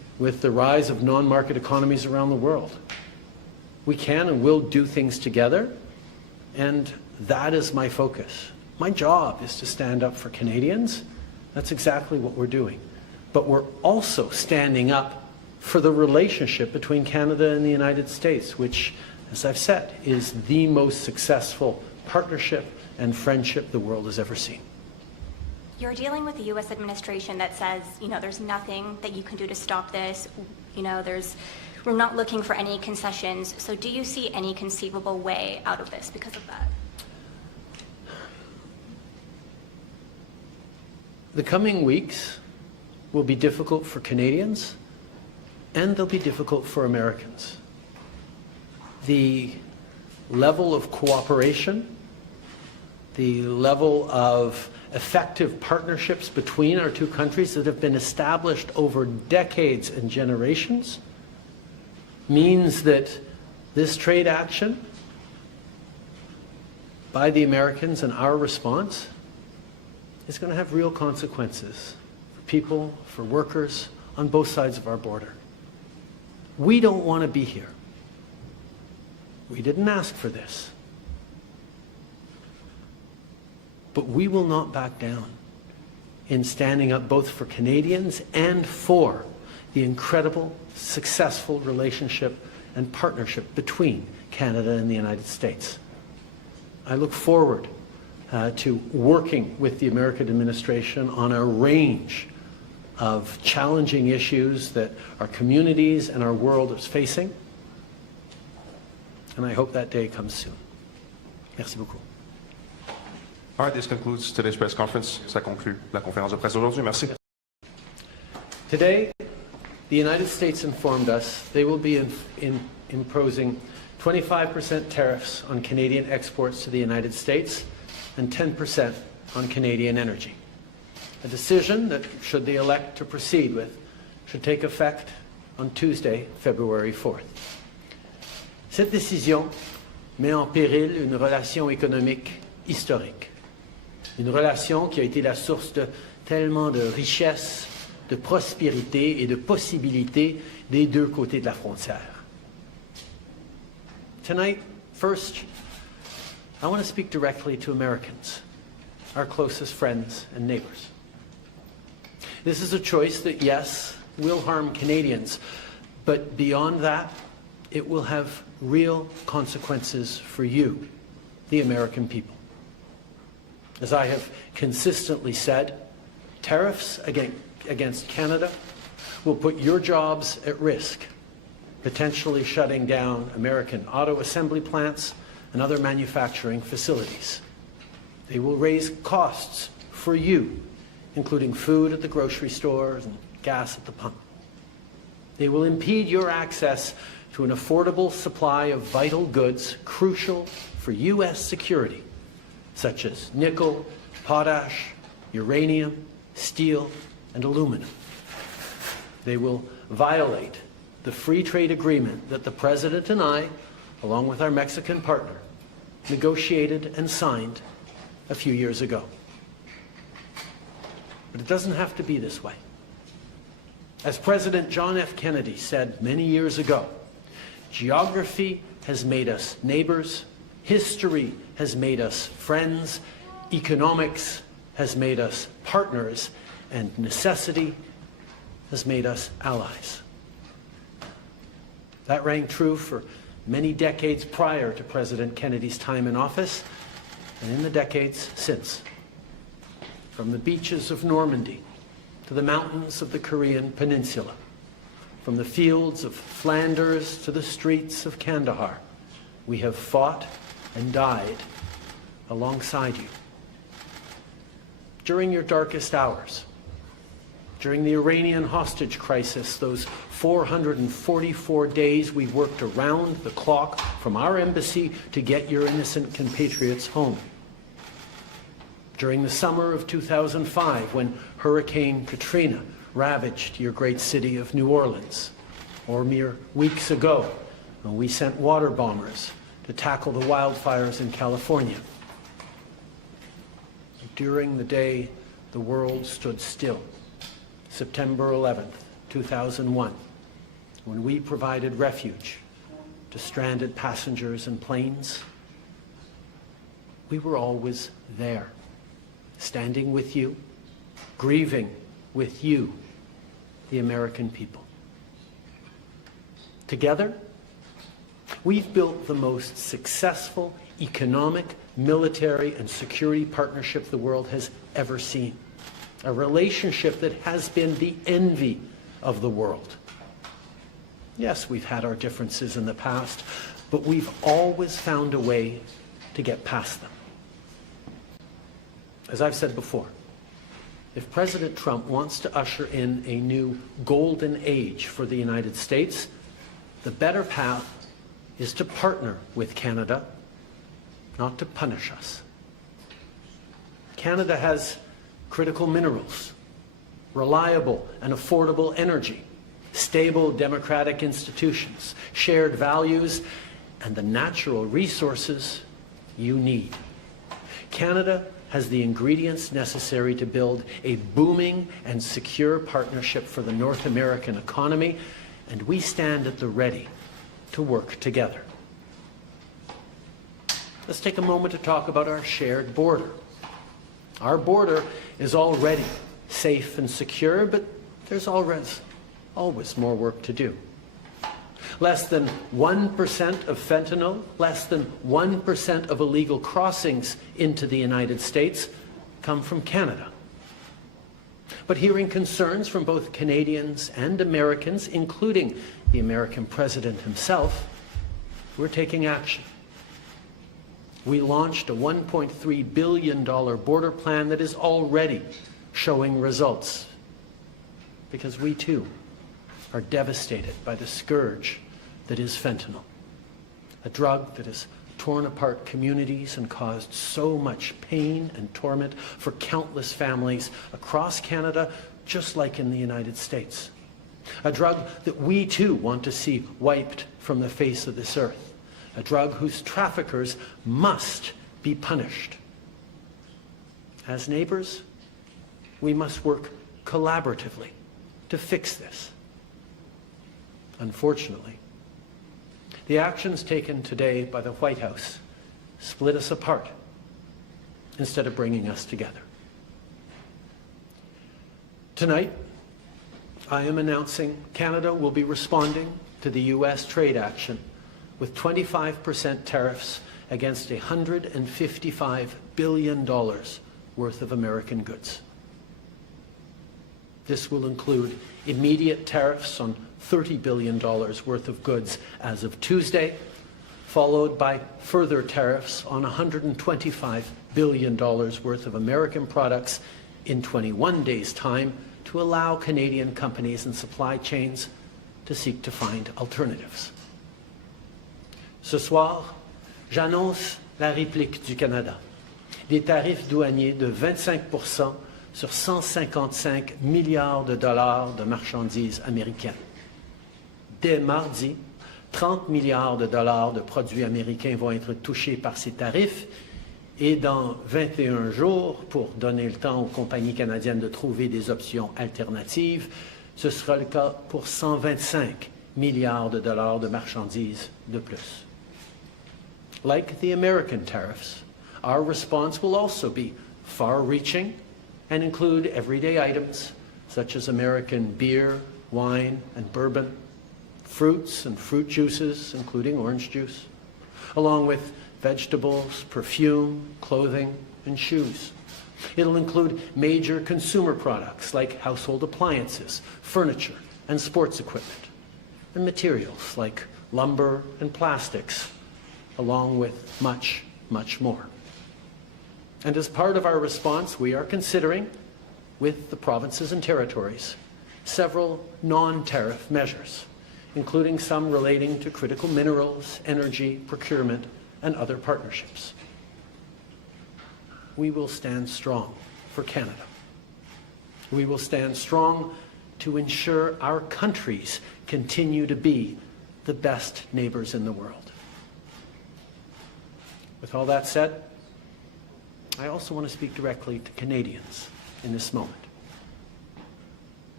with the rise of non-market economies around the world. We can and will do things together, and that is my focus. My job is to stand up for Canadians. That's exactly what we're doing. But we're also standing up for the relationship between Canada and the United States, which, as I've said, is the most successful partnership and friendship the world has ever seen. You're dealing with the U.S. administration that says, there's nothing that you can do to stop this. We're not looking for any concessions. So do you see any conceivable way out of this because of that? The coming weeks will be difficult for Canadians, and they'll be difficult for Americans. The level of cooperation, the level of effective partnerships between our two countries that have been established over decades and generations means that this trade action by the Americans and our response is going to have real consequences for people, for workers on both sides of our border. We don't want to be here. We didn't ask for this. But we will not back down in standing up both for Canadians and for the incredible, successful relationship and partnership between Canada and the United States. I look forward to working with the American administration on a range of challenging issues that our communities and our world is facing. And I hope that day comes soon. Merci beaucoup. All right, this concludes today's press conference. Ça conclut la conférence de presse d'aujourd'hui. Merci. Today, the United States informed us they will be imposing 25% tariffs on Canadian exports to the United States and 10% on Canadian energy. A decision that, should they elect to proceed with, should take effect on Tuesday, February 4th. Cette décision met en péril une relation économique historique. Une relation qui a été la source de tellement de richesses, de prospérité et de possibilités des deux côtés de la frontière. Tonight, first, I want to speak directly to Americans, our closest friends and neighbors. This is a choice that, yes, will harm Canadians, but beyond that, it will have real consequences for you, the American people. As I have consistently said, tariffs against Canada will put your jobs at risk, potentially shutting down American auto assembly plants and other manufacturing facilities. They will raise costs for you, including food at the grocery stores and gas at the pump. They will impede your access to an affordable supply of vital goods crucial for U.S. security, such as nickel, potash, uranium, steel, and aluminum. They will violate the free trade agreement that the President and I, along with our Mexican partner, negotiated and signed a few years ago. But it doesn't have to be this way. As President John F. Kennedy said many years ago, geography has made us neighbors, history has made us friends, economics has made us partners, and necessity has made us allies. That rang true for many decades prior to President Kennedy's time in office, and in the decades since. From the beaches of Normandy to the mountains of the Korean Peninsula, from the fields of Flanders to the streets of Kandahar, we have fought and died alongside you. During your darkest hours, during the Iranian hostage crisis, those 444 days we worked around the clock from our embassy to get your innocent compatriots home. During the summer of 2005, when Hurricane Katrina ravaged your great city of New Orleans, or mere weeks ago, when we sent water bombers to tackle the wildfires in California. During the day the world stood still, September 11th, 2001, when we provided refuge to stranded passengers and planes, we were always there, standing with you, grieving with you, the American people. Together, we've built the most successful economic, military, and security partnership the world has ever seen. A relationship that has been the envy of the world. Yes, we've had our differences in the past, but we've always found a way to get past them. As I've said before, if President Trump wants to usher in a new golden age for the United States, the better path is to partner with Canada, not to punish us. Canada has critical minerals, reliable and affordable energy, stable democratic institutions, shared values, and the natural resources you need. Canada has the ingredients necessary to build a booming and secure partnership for the North American economy, and we stand at the ready to work together. Let's take a moment to talk about our shared border. Our border is already safe and secure, but there's always more work to do. Less than 1% of fentanyl, less than 1% of illegal crossings into the United States come from Canada. But hearing concerns from both Canadians and Americans, including the American president himself, we're taking action. We launched a $1.3 billion border plan that is already showing results, because we too are devastated by the scourge that is fentanyl, a drug that has torn apart communities and caused so much pain and torment for countless families across Canada, just like in the United States. A drug that we too want to see wiped from the face of this earth. A drug whose traffickers must be punished. As neighbors, we must work collaboratively to fix this. Unfortunately, the actions taken today by the White House split us apart instead of bringing us together. Tonight, I am announcing Canada will be responding to the U.S. trade action with 25% tariffs against $155 billion worth of American goods. This will include immediate tariffs on $30 billion worth of goods as of Tuesday, followed by further tariffs on $125 billion worth of American products in 21 days' time to allow Canadian companies and supply chains to seek to find alternatives. Ce soir, j'annonce la réplique du Canada. Des tarifs douaniers de 25% sur 155 milliards de dollars de marchandises américaines. Dès mardi, 30 milliards de dollars de produits américains vont être touchés par ces tarifs et dans 21 jours, pour donner le temps aux compagnies canadiennes de trouver des options alternatives, ce sera le cas pour 125 milliards de dollars de marchandises de plus. Like the American tariffs, our response will also be far-reaching and include everyday items such as American beer, wine, and bourbon, fruits and fruit juices, including orange juice, along with vegetables, perfume, clothing, and shoes. It'll include major consumer products like household appliances, furniture, and sports equipment, and materials like lumber and plastics, along with much, much more. And as part of our response, we are considering, with the provinces and territories, several non-tariff measures, including some relating to critical minerals, energy, procurement, and other partnerships. We will stand strong for Canada. We will stand strong to ensure our countries continue to be the best neighbors in the world. With all that said, I also want to speak directly to Canadians in this moment.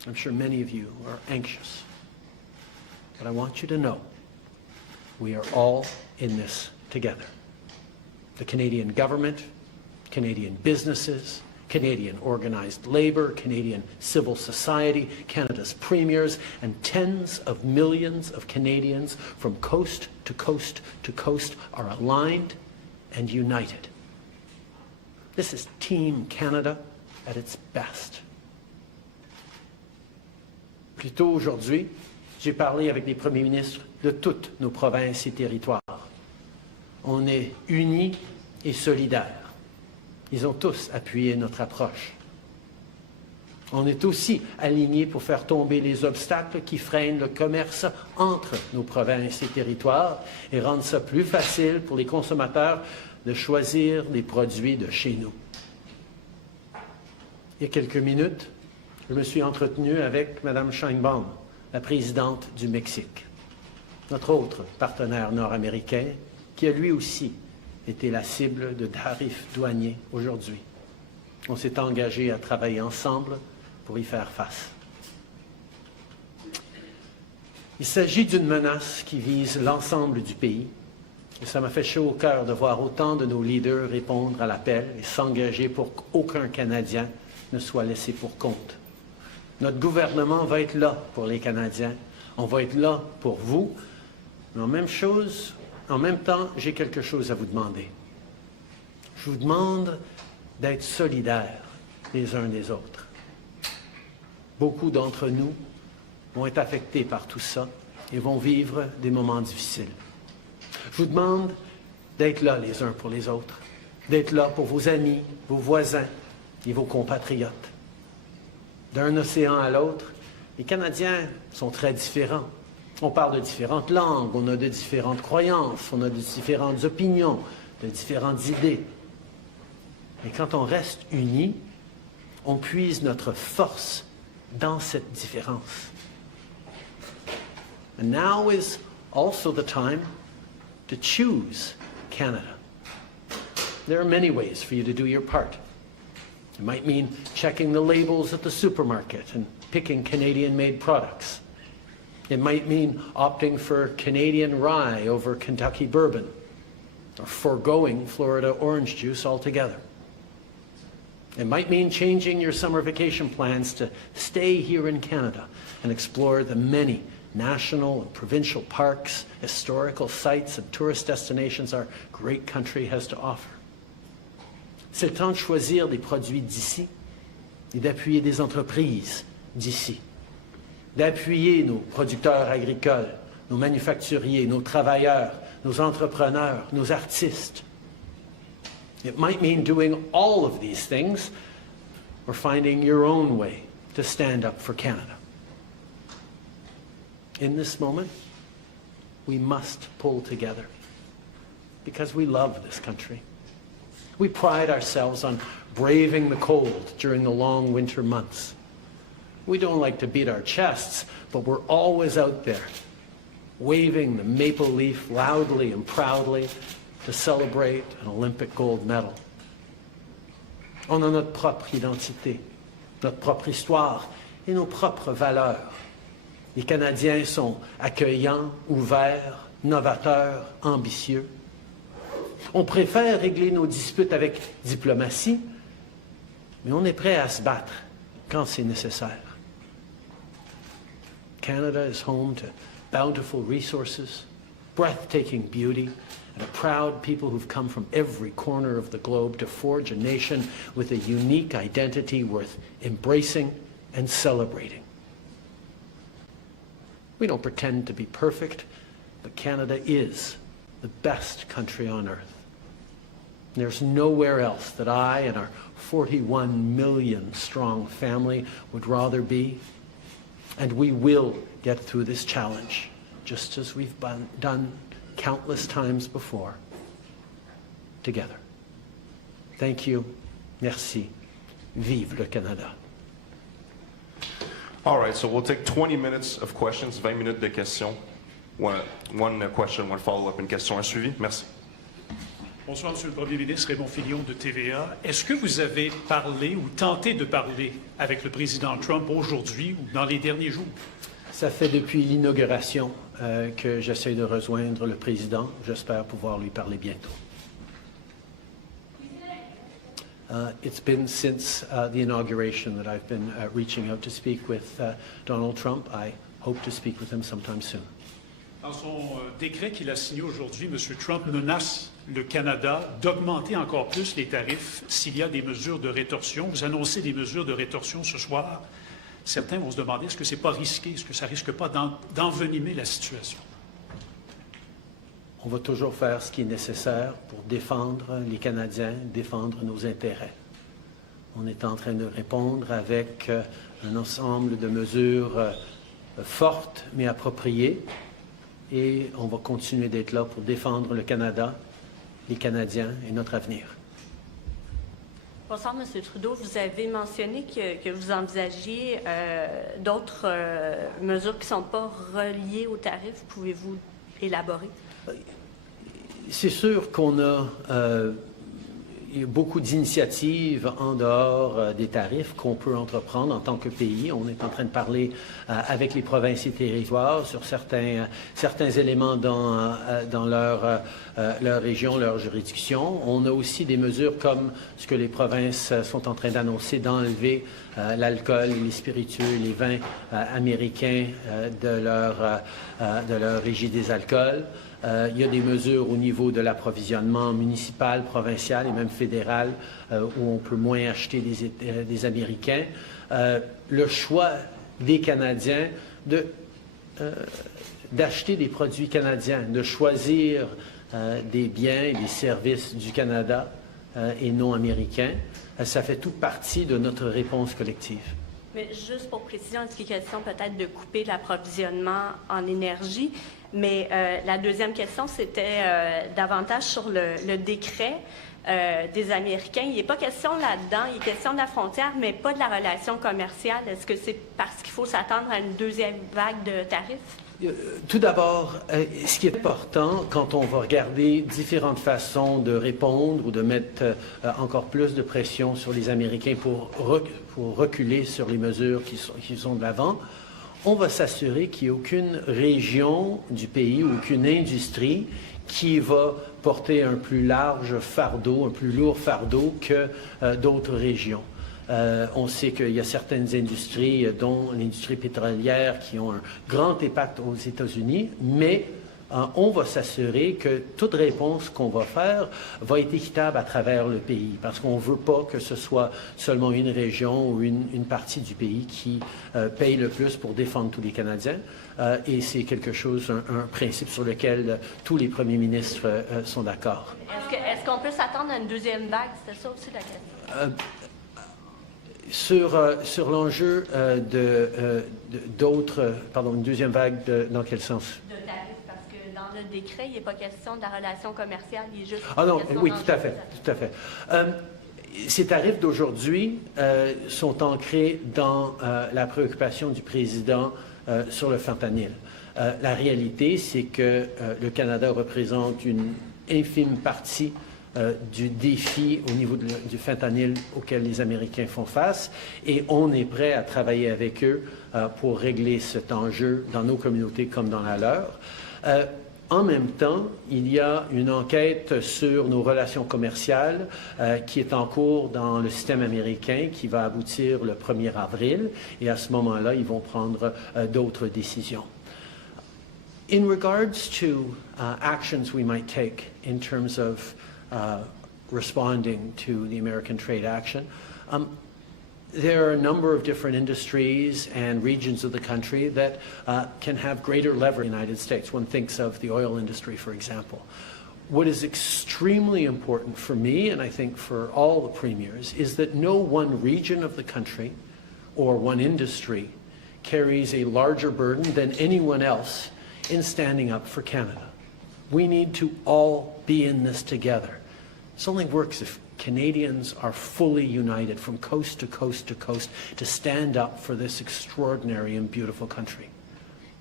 I'm sure many of you are anxious. But I want you to know we are all in this together. The Canadian government, Canadian businesses, Canadian organized labor, Canadian civil society, Canada's premiers, and tens of millions of Canadians from coast to coast to coast are aligned and united. This is Team Canada at its best. Plus tôt aujourd'hui, j'ai parlé avec les premiers ministres de toutes nos provinces et territoires. On est unis et solidaires. Ils ont tous appuyé notre approche. On est aussi alignés pour faire tomber les obstacles qui freinent le commerce entre nos provinces et territoires et rendre ça plus facile pour les consommateurs de choisir les produits de chez nous. Il y a quelques minutes, je me suis entretenu avec Mme Sheinbaum, la présidente du Mexique, notre autre partenaire nord-américain, qui a lui aussi été la cible de tarifs douaniers aujourd'hui. On s'est engagé à travailler ensemble pour y faire face. Il s'agit d'une menace qui vise l'ensemble du pays, et ça m'a fait chaud au cœur de voir autant de nos leaders répondre à l'appel et s'engager pour qu'aucun Canadien ne soit laissé pour compte. Notre gouvernement va être là pour les Canadiens, on va être là pour vous, mais en même temps, j'ai quelque chose à vous demander. Je vous demande d'être solidaires les uns des autres. Beaucoup d'entre nous vont être affectés par tout ça et vont vivre des moments difficiles. Je vous demande d'être là les uns pour les autres, d'être là pour vos amis, vos voisins et vos compatriotes. D'un océan à l'autre, les Canadiens sont très différents. On parle de différentes langues, on a de différentes croyances, on a de différentes opinions, de différentes idées. Mais quand on reste unis, on puise notre force dans cette différence. And now is also the time to choose Canada. There are many ways for you to do your part. It might mean checking the labels at the supermarket and picking Canadian-made products. It might mean opting for Canadian rye over Kentucky bourbon, or foregoing Florida orange juice altogether. It might mean changing your summer vacation plans to stay here in Canada and explore the many national and provincial parks, historical sites, and tourist destinations our great country has to offer. C'est le temps de choisir des produits d'ici et d'appuyer des entreprises d'ici. D'appuyer nos producteurs agricoles, nos manufacturiers, nos travailleurs, nos entrepreneurs, nos artistes. It might mean doing all of these things or finding your own way to stand up for Canada. In this moment, we must pull together because we love this country. We pride ourselves on braving the cold during the long winter months. We don't like to beat our chests, but we're always out there, waving the maple leaf loudly and proudly to celebrate an Olympic gold medal. On a notre propre identité, notre propre histoire et nos propres valeurs. Les Canadiens sont accueillants, ouverts, novateurs, ambitieux. On préfère régler nos disputes avec diplomatie, mais on est prêt à se battre quand c'est nécessaire. Canada is home to bountiful resources, breathtaking beauty, and a proud people who've come from every corner of the globe to forge a nation with a unique identity worth embracing and celebrating. We don't pretend to be perfect, but Canada is the best country on earth. There's nowhere else that I and our 41 million strong family would rather be. And we will get through this challenge, just as we've done countless times before, together. Thank you. Merci. Vive le Canada. All right, so we'll take 20 minutes of questions, 20 minutes de questions. One question, one follow-up, une question à suivi. Merci. Bonsoir, Monsieur le Premier ministre, Raymond Filion de TVA. Est-ce que vous avez parlé ou tenté de parler avec le président Trump aujourd'hui ou dans les derniers jours? Ça fait depuis l'inauguration que j'essaie de rejoindre le président. J'espère pouvoir lui parler bientôt. It's been since the inauguration that I've been reaching out to speak with Donald Trump. I hope to speak with him sometime soon. Dans son décret qu'il a signé aujourd'hui, M. Trump menace le Canada d'augmenter encore plus les tarifs s'il y a des mesures de rétorsion. Vous annoncez des mesures de rétorsion ce soir. Certains vont se demander, est-ce que ce n'est pas risqué? Est-ce que ça ne risque pas d'envenimer la situation? On va toujours faire ce qui est nécessaire pour défendre les Canadiens, défendre nos intérêts. On est en train de répondre avec un ensemble de mesures fortes mais appropriées et on va continuer d'être là pour défendre le Canada, les Canadiens et notre avenir. Bonsoir, M. Trudeau. Vous avez mentionné que vous envisagiez d'autres mesures qui ne sont pas reliées aux tarifs. Pouvez-vous élaborer? C'est sûr qu'on a beaucoup d'initiatives en dehors des tarifs qu'on peut entreprendre en tant que pays. On est en train de parler avec les provinces et territoires sur certains éléments dans leur région, leur juridiction. On a aussi des mesures comme ce que les provinces sont en train d'annoncer, d'enlever l'alcool, les spiritueux, les vins américains de leur régie des alcools. Il y a des mesures au niveau de l'approvisionnement municipal, provincial et même fédéral où on peut moins acheter des Américains. Le choix des Canadiens d'acheter des produits canadiens, de choisir des biens et des services du Canada et non américains, ça fait toute partie de notre réponse collective. Mais juste pour préciser, est-ce qu'il est question peut-être de couper l'approvisionnement en énergie? Mais la deuxième question, c'était davantage sur le décret des Américains. Il n'est pas question là-dedans, il est question de la frontière, mais pas de la relation commerciale. Est-ce que c'est parce qu'il faut s'attendre à une deuxième vague de tarifs? Tout d'abord, ce qui est important quand on va regarder différentes façons de répondre ou de mettre encore plus de pression sur les Américains pour reculer sur les mesures qui sont de l'avant, on va s'assurer qu'il n'y a aucune région du pays, aucune industrie qui va porter un plus large fardeau, un plus lourd fardeau que d'autres régions. On sait qu'il y a certaines industries, dont l'industrie pétrolière, qui ont un grand impact aux États-Unis, mais on va s'assurer que toute réponse qu'on va faire va être équitable à travers le pays, parce qu'on ne veut pas que ce soit seulement une région ou une partie du pays qui paye le plus pour défendre tous les Canadiens. Et c'est quelque chose, un principe sur lequel tous les premiers ministres sont d'accord. Est-ce qu'on peut s'attendre à une deuxième vague? C'était ça aussi la question. Sur l'enjeu une deuxième vague, dans quel sens? De tarifs, parce que dans le décret, il n'est pas question de la relation commerciale, il est juste... Ah non, oui, tout à fait. Ces tarifs d'aujourd'hui sont ancrés dans la préoccupation du président sur le fentanyl. La réalité, c'est que le Canada représente une infime partie du défi au niveau du fentanyl auquel les Américains font face et on est prêt à travailler avec eux pour régler cet enjeu dans nos communautés comme dans la leur. En même temps, il y a une enquête sur nos relations commerciales qui est en cours dans le système américain qui va aboutir le 1er avril et à ce moment-là, ils vont prendre d'autres décisions. In regards to actions we might take in terms of responding to the American trade action. There are a number of different industries and regions of the country that can have greater leverage in the United States. One thinks of the oil industry, for example. What is extremely important for me, and I think for all the premiers, is that no one region of the country or one industry carries a larger burden than anyone else in standing up for Canada. We need to all be in this together. This only works if Canadians are fully united from coast to coast to coast to stand up for this extraordinary and beautiful country.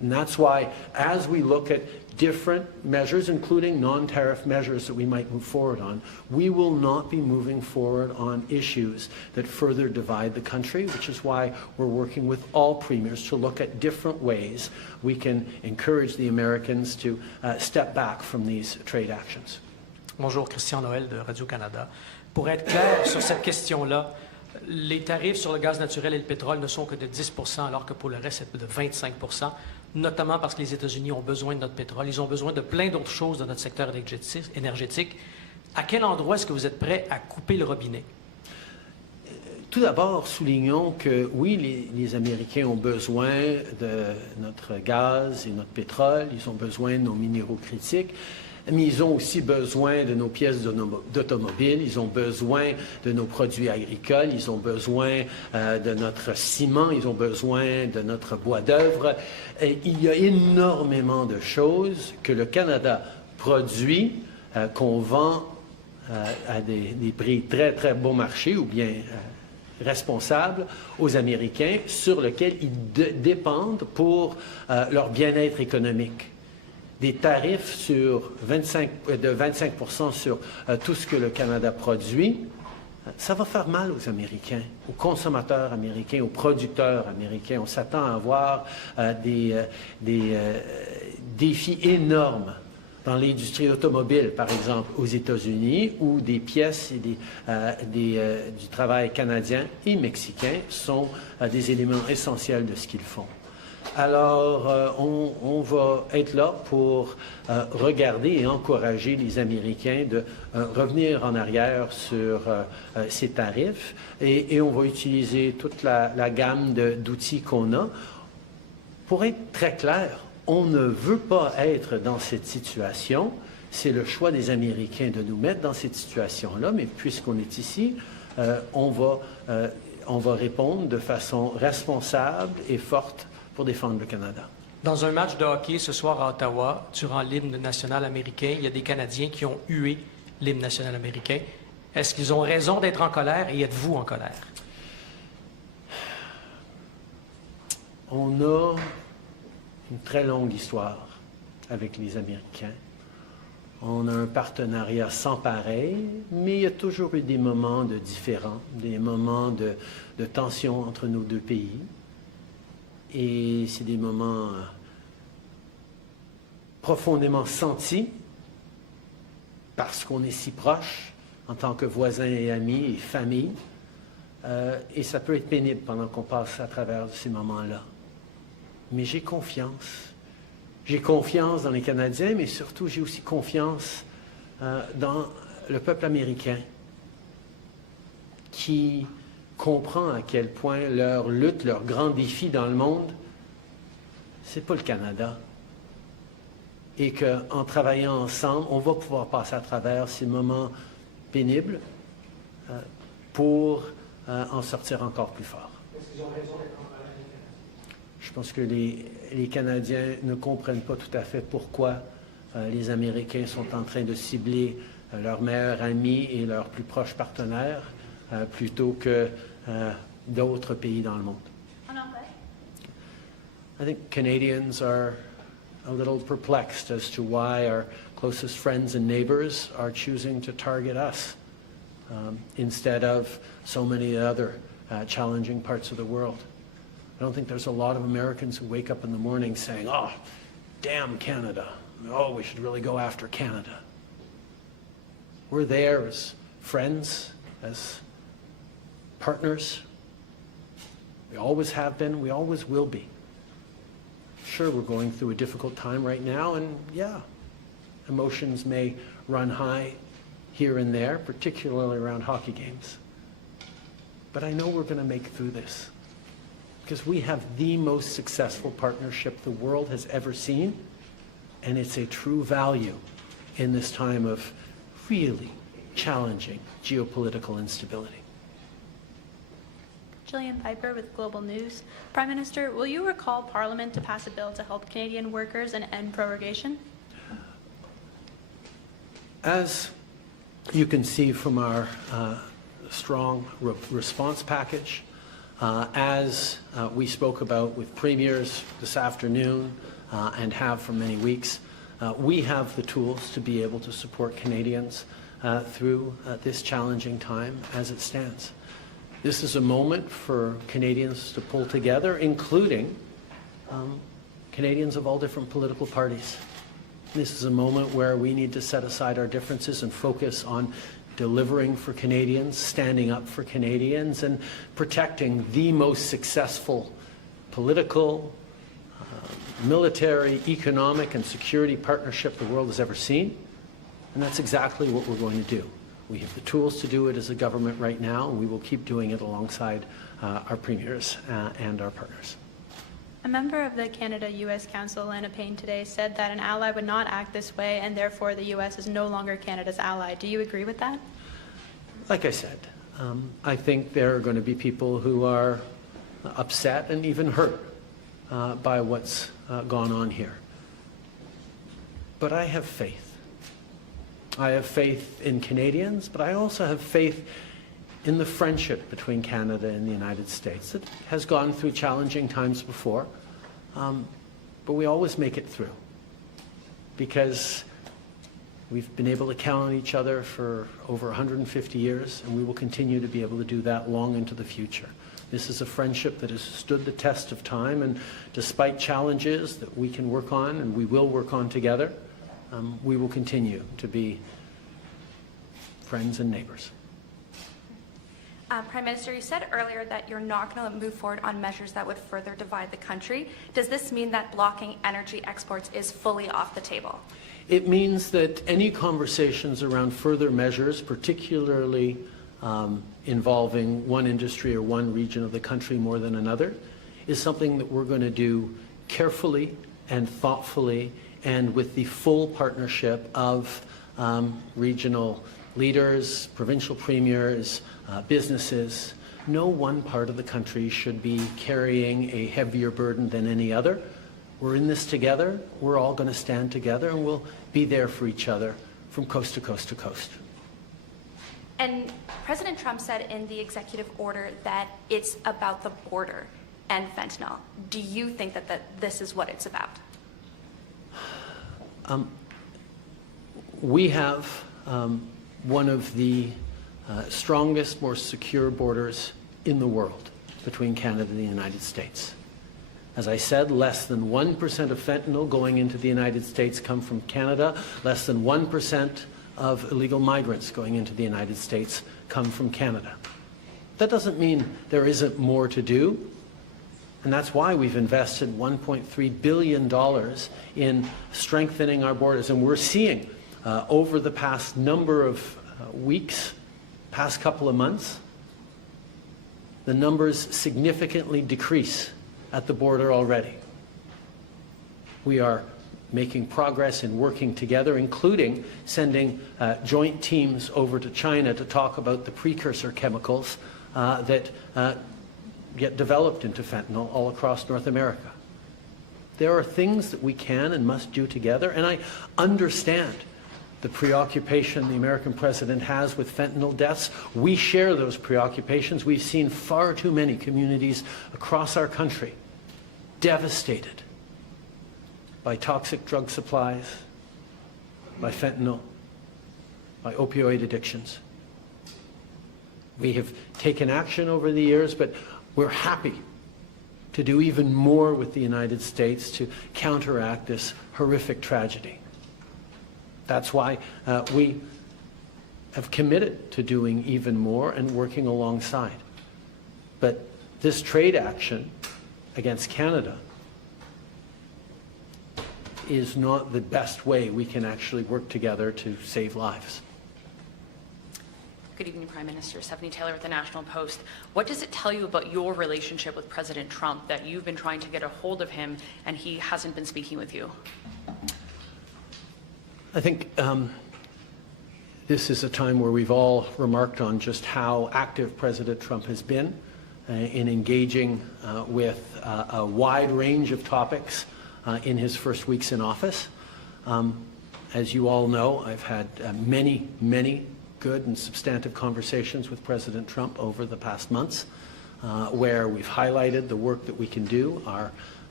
And that's why, as we look at different measures, including non-tariff measures that we might move forward on, we will not be moving forward on issues that further divide the country, which is why we're working with all premiers to look at different ways we can encourage the Americans to step back from these trade actions. Bonjour, Christian Noël de Radio-Canada. Pour être clair sur cette question-là, les tarifs sur le gaz naturel et le pétrole ne sont que de 10 alors que pour le reste, c'est de 25 notamment parce que les États-Unis ont besoin de notre pétrole. Ils ont besoin de plein d'autres choses dans notre secteur énergétique. À quel endroit est-ce que vous êtes prêt à couper le robinet? Tout d'abord, soulignons que oui, les Américains ont besoin de notre gaz et notre pétrole, ils ont besoin de nos minéraux critiques, mais ils ont aussi besoin de nos pièces d'automobile, ils ont besoin de nos produits agricoles, ils ont besoin de notre ciment, ils ont besoin de notre bois d'œuvre. Il y a énormément de choses que le Canada produit, qu'on vend à des prix très, très bon marché ou bien responsables aux Américains sur lesquels ils dépendent pour leur bien-être économique. Des tarifs de 25% sur tout ce que le Canada produit, ça va faire mal aux Américains, aux consommateurs américains, aux producteurs américains. On s'attend à avoir des défis énormes dans l'industrie automobile, par exemple, aux États-Unis, où des pièces et du travail canadien et mexicain sont des éléments essentiels de ce qu'ils font. Alors, on va être là pour regarder et encourager les Américains de revenir en arrière sur ces tarifs et on va utiliser toute la gamme d'outils qu'on a. Pour être très clair, on ne veut pas être dans cette situation. C'est le choix des Américains de nous mettre dans cette situation-là, mais puisqu'on est ici, on va répondre de façon responsable et forte pour défendre le Canada. Dans un match de hockey ce soir à Ottawa, durant l'hymne national américain, il y a des Canadiens qui ont hué l'hymne national américain. Est-ce qu'ils ont raison d'être en colère et êtes-vous en colère? On a une très longue histoire avec les Américains. On a un partenariat sans pareil, mais il y a toujours eu des moments de différends, des moments de tension entre nos deux pays. Et c'est des moments profondément sentis parce qu'on est si proches en tant que voisins et amis et famille. Et ça peut être pénible pendant qu'on passe à travers ces moments-là. Mais j'ai confiance. J'ai confiance dans les Canadiens, mais surtout j'ai aussi confiance dans le peuple américain qui comprend à quel point leur lutte, leur grand défi dans le monde, c'est pas le Canada. Et qu'en travaillant ensemble, on va pouvoir passer à travers ces moments pénibles pour en sortir encore plus fort. Je pense que les Canadiens ne comprennent pas tout à fait pourquoi les Américains sont en train de cibler leurs meilleurs amis et leurs plus proches partenaires plutôt que d'autres pays dans le monde. I think Canadians are a little perplexed as to why our closest friends and neighbors are choosing to target us instead of so many other challenging parts of the world. I don't think there's a lot of Americans who wake up in the morning saying, oh, damn Canada. Oh, we should really go after Canada. We're there as friends, as partners. We always have been, we always will be. Sure, we're going through a difficult time right now, and yeah, emotions may run high here and there, particularly around hockey games. But I know we're going to make it through this because we have the most successful partnership the world has ever seen, and it's a true value in this time of really challenging geopolitical instability. Gillian Piper with Global News. Prime Minister, will you recall Parliament to pass a bill to help Canadian workers and end prorogation? As you can see from our strong response package, as we spoke about with premiers this afternoon, and have for many weeks. We have the tools to be able to support Canadians through this challenging time as it stands. This is a moment for Canadians to pull together, including Canadians of all different political parties. This is a moment where we need to set aside our differences and focus on delivering for Canadians, standing up for Canadians, and protecting the most successful political, military, economic, and security partnership the world has ever seen. And that's exactly what we're going to do. We have the tools to do it as a government right now, and we will keep doing it alongside our premiers and our partners. A member of the Canada-U.S. Council, Lana Payne, today said that an ally would not act this way, and therefore the U.S. is no longer Canada's ally. Do you agree with that? Like I said, I think there are going to be people who are upset and even hurt by what's gone on here. But I have faith. I have faith in Canadians, but I also have faith in the friendship between Canada and the United States. It has gone through challenging times before, but we always make it through because we've been able to count on each other for over 150 years, and we will continue to be able to do that long into the future. This is a friendship that has stood the test of time, and despite challenges that we can work on and we will work on together, we will continue to be friends and neighbors. Prime Minister, you said earlier that you're not going to move forward on measures that would further divide the country. Does this mean that blocking energy exports is fully off the table? It means that any conversations around further measures, particularly involving one industry or one region of the country more than another, is something that we're going to do carefully and thoughtfully and with the full partnership of regional leaders, provincial premiers, businesses. No one part of the country should be carrying a heavier burden than any other. We're in this together. We're all going to stand together, and we'll be there for each other from coast to coast to coast. And President Trump said in the executive order that it's about the border and fentanyl. Do you think that this is what it's about? We have one of the strongest, more secure borders in the world between Canada and the United States. As I said, less than 1% of fentanyl going into the United States come from Canada. Less than 1% of illegal migrants going into the United States come from Canada. That doesn't mean there isn't more to do. And that's why we've invested $1.3 billion in strengthening our borders. And we're seeing over the past number of weeks, past couple of months, the numbers significantly decrease at the border already. We are making progress in working together, including sending joint teams over to China to talk about the precursor chemicals that get developed into fentanyl all across North America. There are things that we can and must do together, and I understand the preoccupation the American president has with fentanyl deaths. We share those preoccupations. We've seen far too many communities across our country devastated by toxic drug supplies, by fentanyl, by opioid addictions. We have taken action over the years, but we're happy to do even more with the United States to counteract this horrific tragedy. That's why we have committed to doing even more and working alongside. But this trade action against Canada is not the best way we can actually work together to save lives. Good evening, Prime Minister. Stephanie Taylor with the National Post. What does it tell you about your relationship with President Trump that you've been trying to get a hold of him and he hasn't been speaking with you? I think this is a time where we've all remarked on just how active President Trump has been in engaging with a wide range of topics in his first weeks in office. As you all know, I've had many, many good and substantive conversations with President Trump over the past months, where we've highlighted the work that we can do, our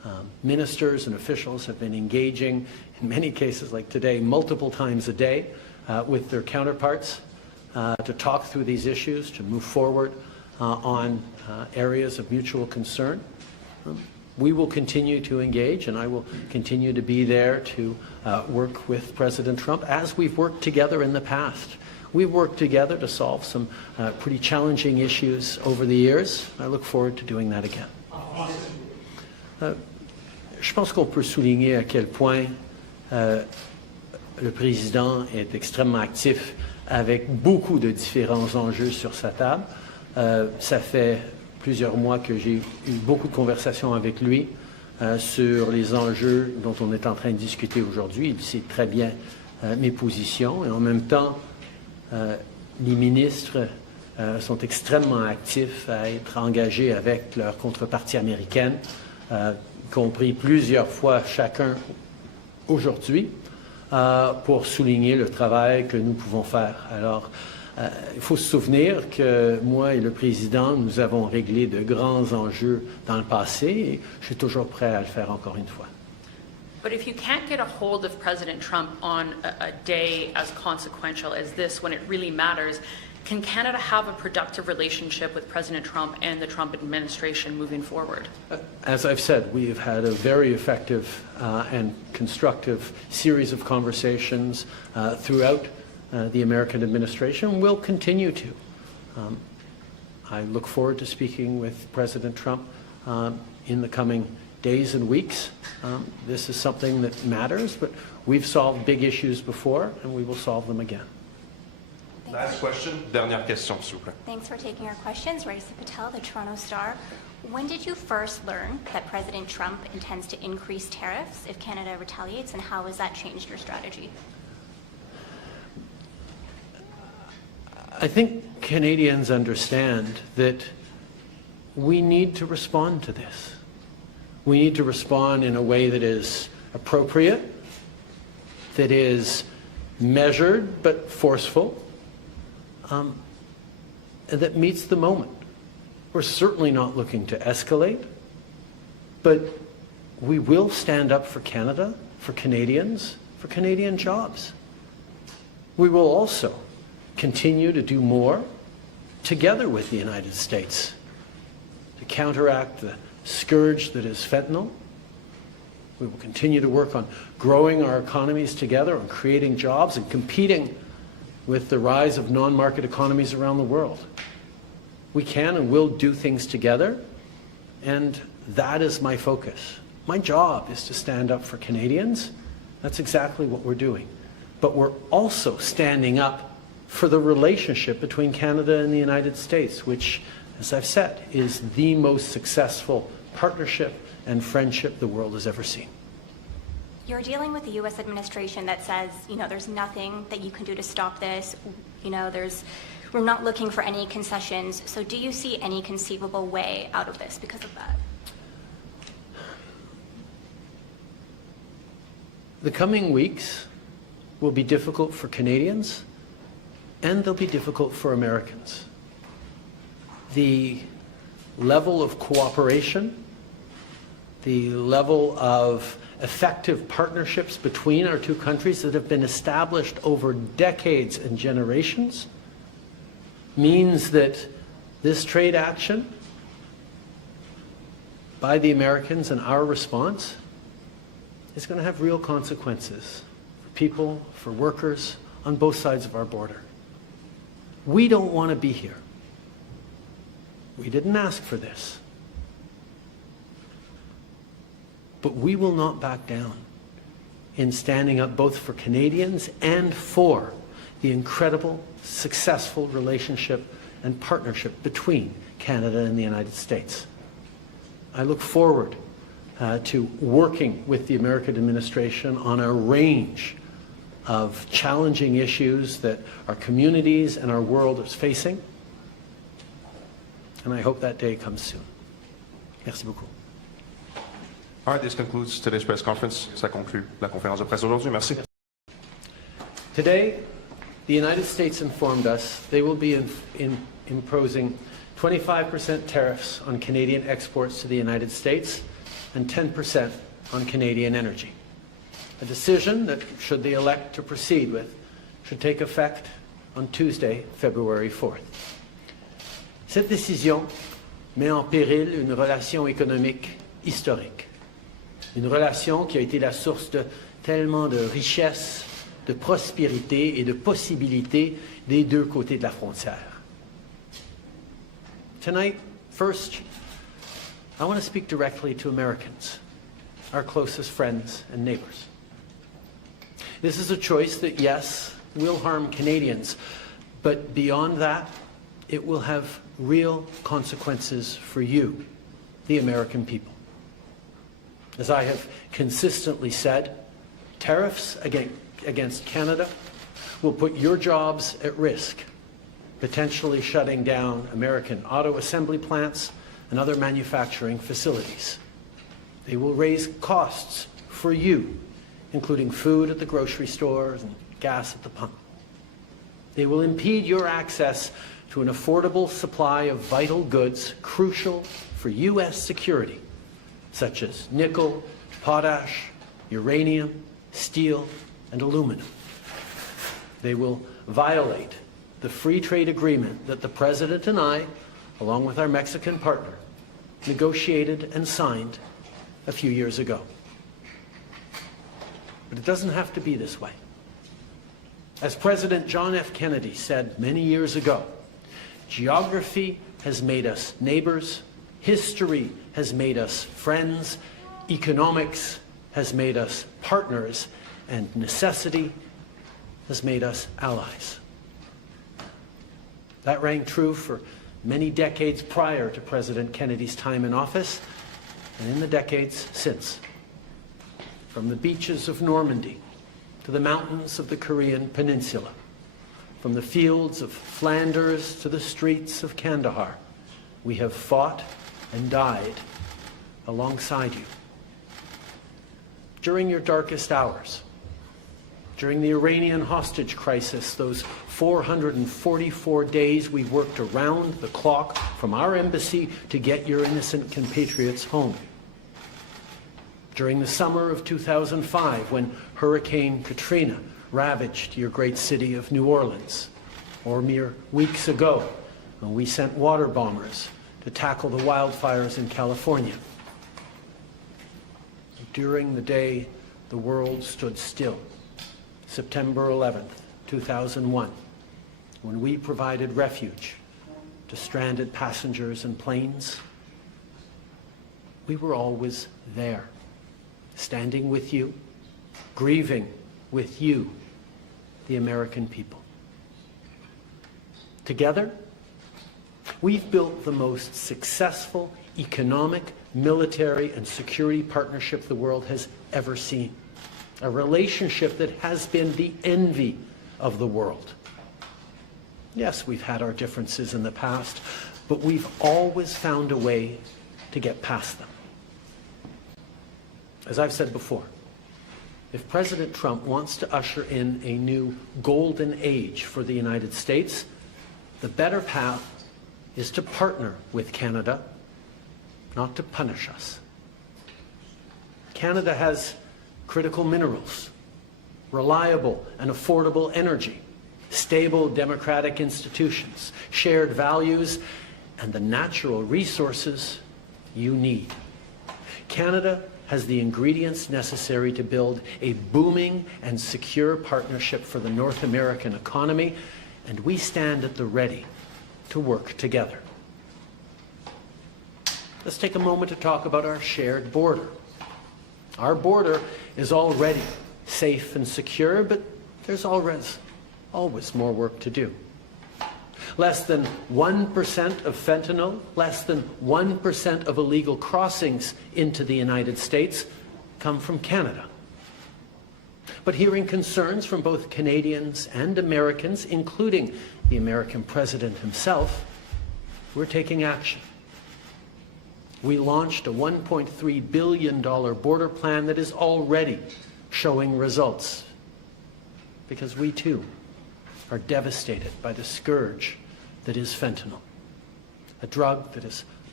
Ministers and officials have been engaging, in many cases like today, multiple times a day with their counterparts to talk through these issues, to move forward on areas of mutual concern. We will continue to engage, and I will continue to be there to work with President Trump as we've worked together in the past. We've worked together to solve some pretty challenging issues over the years. I look forward to doing that again. Je pense qu'on peut souligner à quel point le président est extrêmement actif avec beaucoup de différents enjeux sur sa table. Ça fait plusieurs mois que j'ai eu beaucoup de conversations avec lui sur les enjeux dont on est en train de discuter aujourd'hui. Il sait très bien mes positions et en même temps, les ministres sont extrêmement actifs à être engagés avec leur contrepartie américaine, y compris plusieurs fois chacun aujourd'hui, pour souligner le travail que nous pouvons faire. Alors, il faut se souvenir que moi et le président, nous avons réglé de grands enjeux dans le passé et je suis toujours prêt à le faire encore une fois. But if you can't get a hold of President Trump on a day as consequential as this, when it really matters, can Canada have a productive relationship with President Trump and the Trump administration moving forward? As I've said, we have had a very effective and constructive series of conversations throughout the American administration. We'll continue to. I look forward to speaking with President Trump in the coming days and weeks. This is something that matters, but we've solved big issues before, and we will solve them again. Last question, dernière question, s'il vous plaît. Thanks for taking our questions. Raisa Patel, the Toronto Star. When did you first learn that President Trump intends to increase tariffs if Canada retaliates, and how has that changed your strategy? I think Canadians understand that we need to respond to this. We need to respond in a way that is appropriate, that is measured but forceful, and that meets the moment. We're certainly not looking to escalate, but we will stand up for Canada, for Canadians, for Canadian jobs. We will also continue to do more together with the United States to counteract the scourge that is fentanyl. We will continue to work on growing our economies together, on creating jobs and competing with the rise of non-market economies around the world. We can and will do things together, and that is my focus. My job is to stand up for Canadians. That's exactly what we're doing. But we're also standing up for the relationship between Canada and the United States, which, as I've said, is the most successful partnership and friendship the world has ever seen. You're dealing with the U.S. administration that says, there's nothing that you can do to stop this. We're not looking for any concessions. So do you see any conceivable way out of this because of that? The coming weeks will be difficult for Canadians, and they'll be difficult for Americans. The level of cooperation, the level of effective partnerships between our two countries that have been established over decades and generations means that this trade action by the Americans and our response is going to have real consequences for people, for workers on both sides of our border. We don't want to be here. We didn't ask for this. But we will not back down in standing up both for Canadians and for the incredible, successful relationship and partnership between Canada and the United States. I look forward to working with the American administration on a range of challenging issues that our communities and our world is facing. And I hope that day comes soon. Merci beaucoup. All right, this concludes today's press conference. Ça conclut la conférence de presse aujourd'hui. Merci. Today, the United States informed us they will be imposing 25% tariffs on Canadian exports to the United States and 10% on Canadian energy. A decision that, should they elect to proceed with, should take effect on Tuesday, February 4th. Cette décision met en péril une relation économique historique. Une relation qui a été la source de tellement de richesses, de prospérité et de possibilités des deux côtés de la frontière. Tonight, first, I want to speak directly to Americans, our closest friends and neighbors. This is a choice that, yes, will harm Canadians, but beyond that, it will have real consequences for you, the American people. As I have consistently said, tariffs against Canada will put your jobs at risk, potentially shutting down American auto assembly plants and other manufacturing facilities. They will raise costs for you, including food at the grocery stores and gas at the pump. They will impede your access to an affordable supply of vital goods crucial for U.S. security, such as nickel, potash, uranium, steel, and aluminum. They will violate the free trade agreement that the President and I, along with our Mexican partner, negotiated and signed a few years ago. But it doesn't have to be this way. As President John F. Kennedy said many years ago, geography has made us neighbors, history has made us friends, economics has made us partners, and necessity has made us allies. That rang true for many decades prior to President Kennedy's time in office and in the decades since. From the beaches of Normandy to the mountains of the Korean Peninsula, from the fields of Flanders to the streets of Kandahar, we have fought and died alongside you. During your darkest hours, during the Iranian hostage crisis, those 444 days we worked around the clock from our embassy to get your innocent compatriots home. During the summer of 2005, when Hurricane Katrina ravaged your great city of New Orleans, or mere weeks ago, when we sent water bombers to tackle the wildfires in California. During the day the world stood still, September 11th, 2001, when we provided refuge to stranded passengers and planes, we were always there, standing with you, grieving with you, the American people. Together, we've built the most successful economic, military, and security partnership the world has ever seen. A relationship that has been the envy of the world. Yes, we've had our differences in the past, but we've always found a way to get past them. As I've said before, if President Trump wants to usher in a new golden age for the United States, the better path is to partner with Canada, not to punish us. Canada has critical minerals, reliable and affordable energy, stable democratic institutions, shared values, and the natural resources you need. Canada has the ingredients necessary to build a booming and secure partnership for the North American economy, and we stand at the ready to work together. Let's take a moment to talk about our shared border. Our border is already safe and secure, but there's always more work to do. Less than 1% of fentanyl, less than 1% of illegal crossings into the United States come from Canada. But hearing concerns from both Canadians and Americans, including the American president himself, we're taking action. We launched a $1.3 billion border plan that is already showing results, because we too are devastated by the scourge that is fentanyl, a drug that is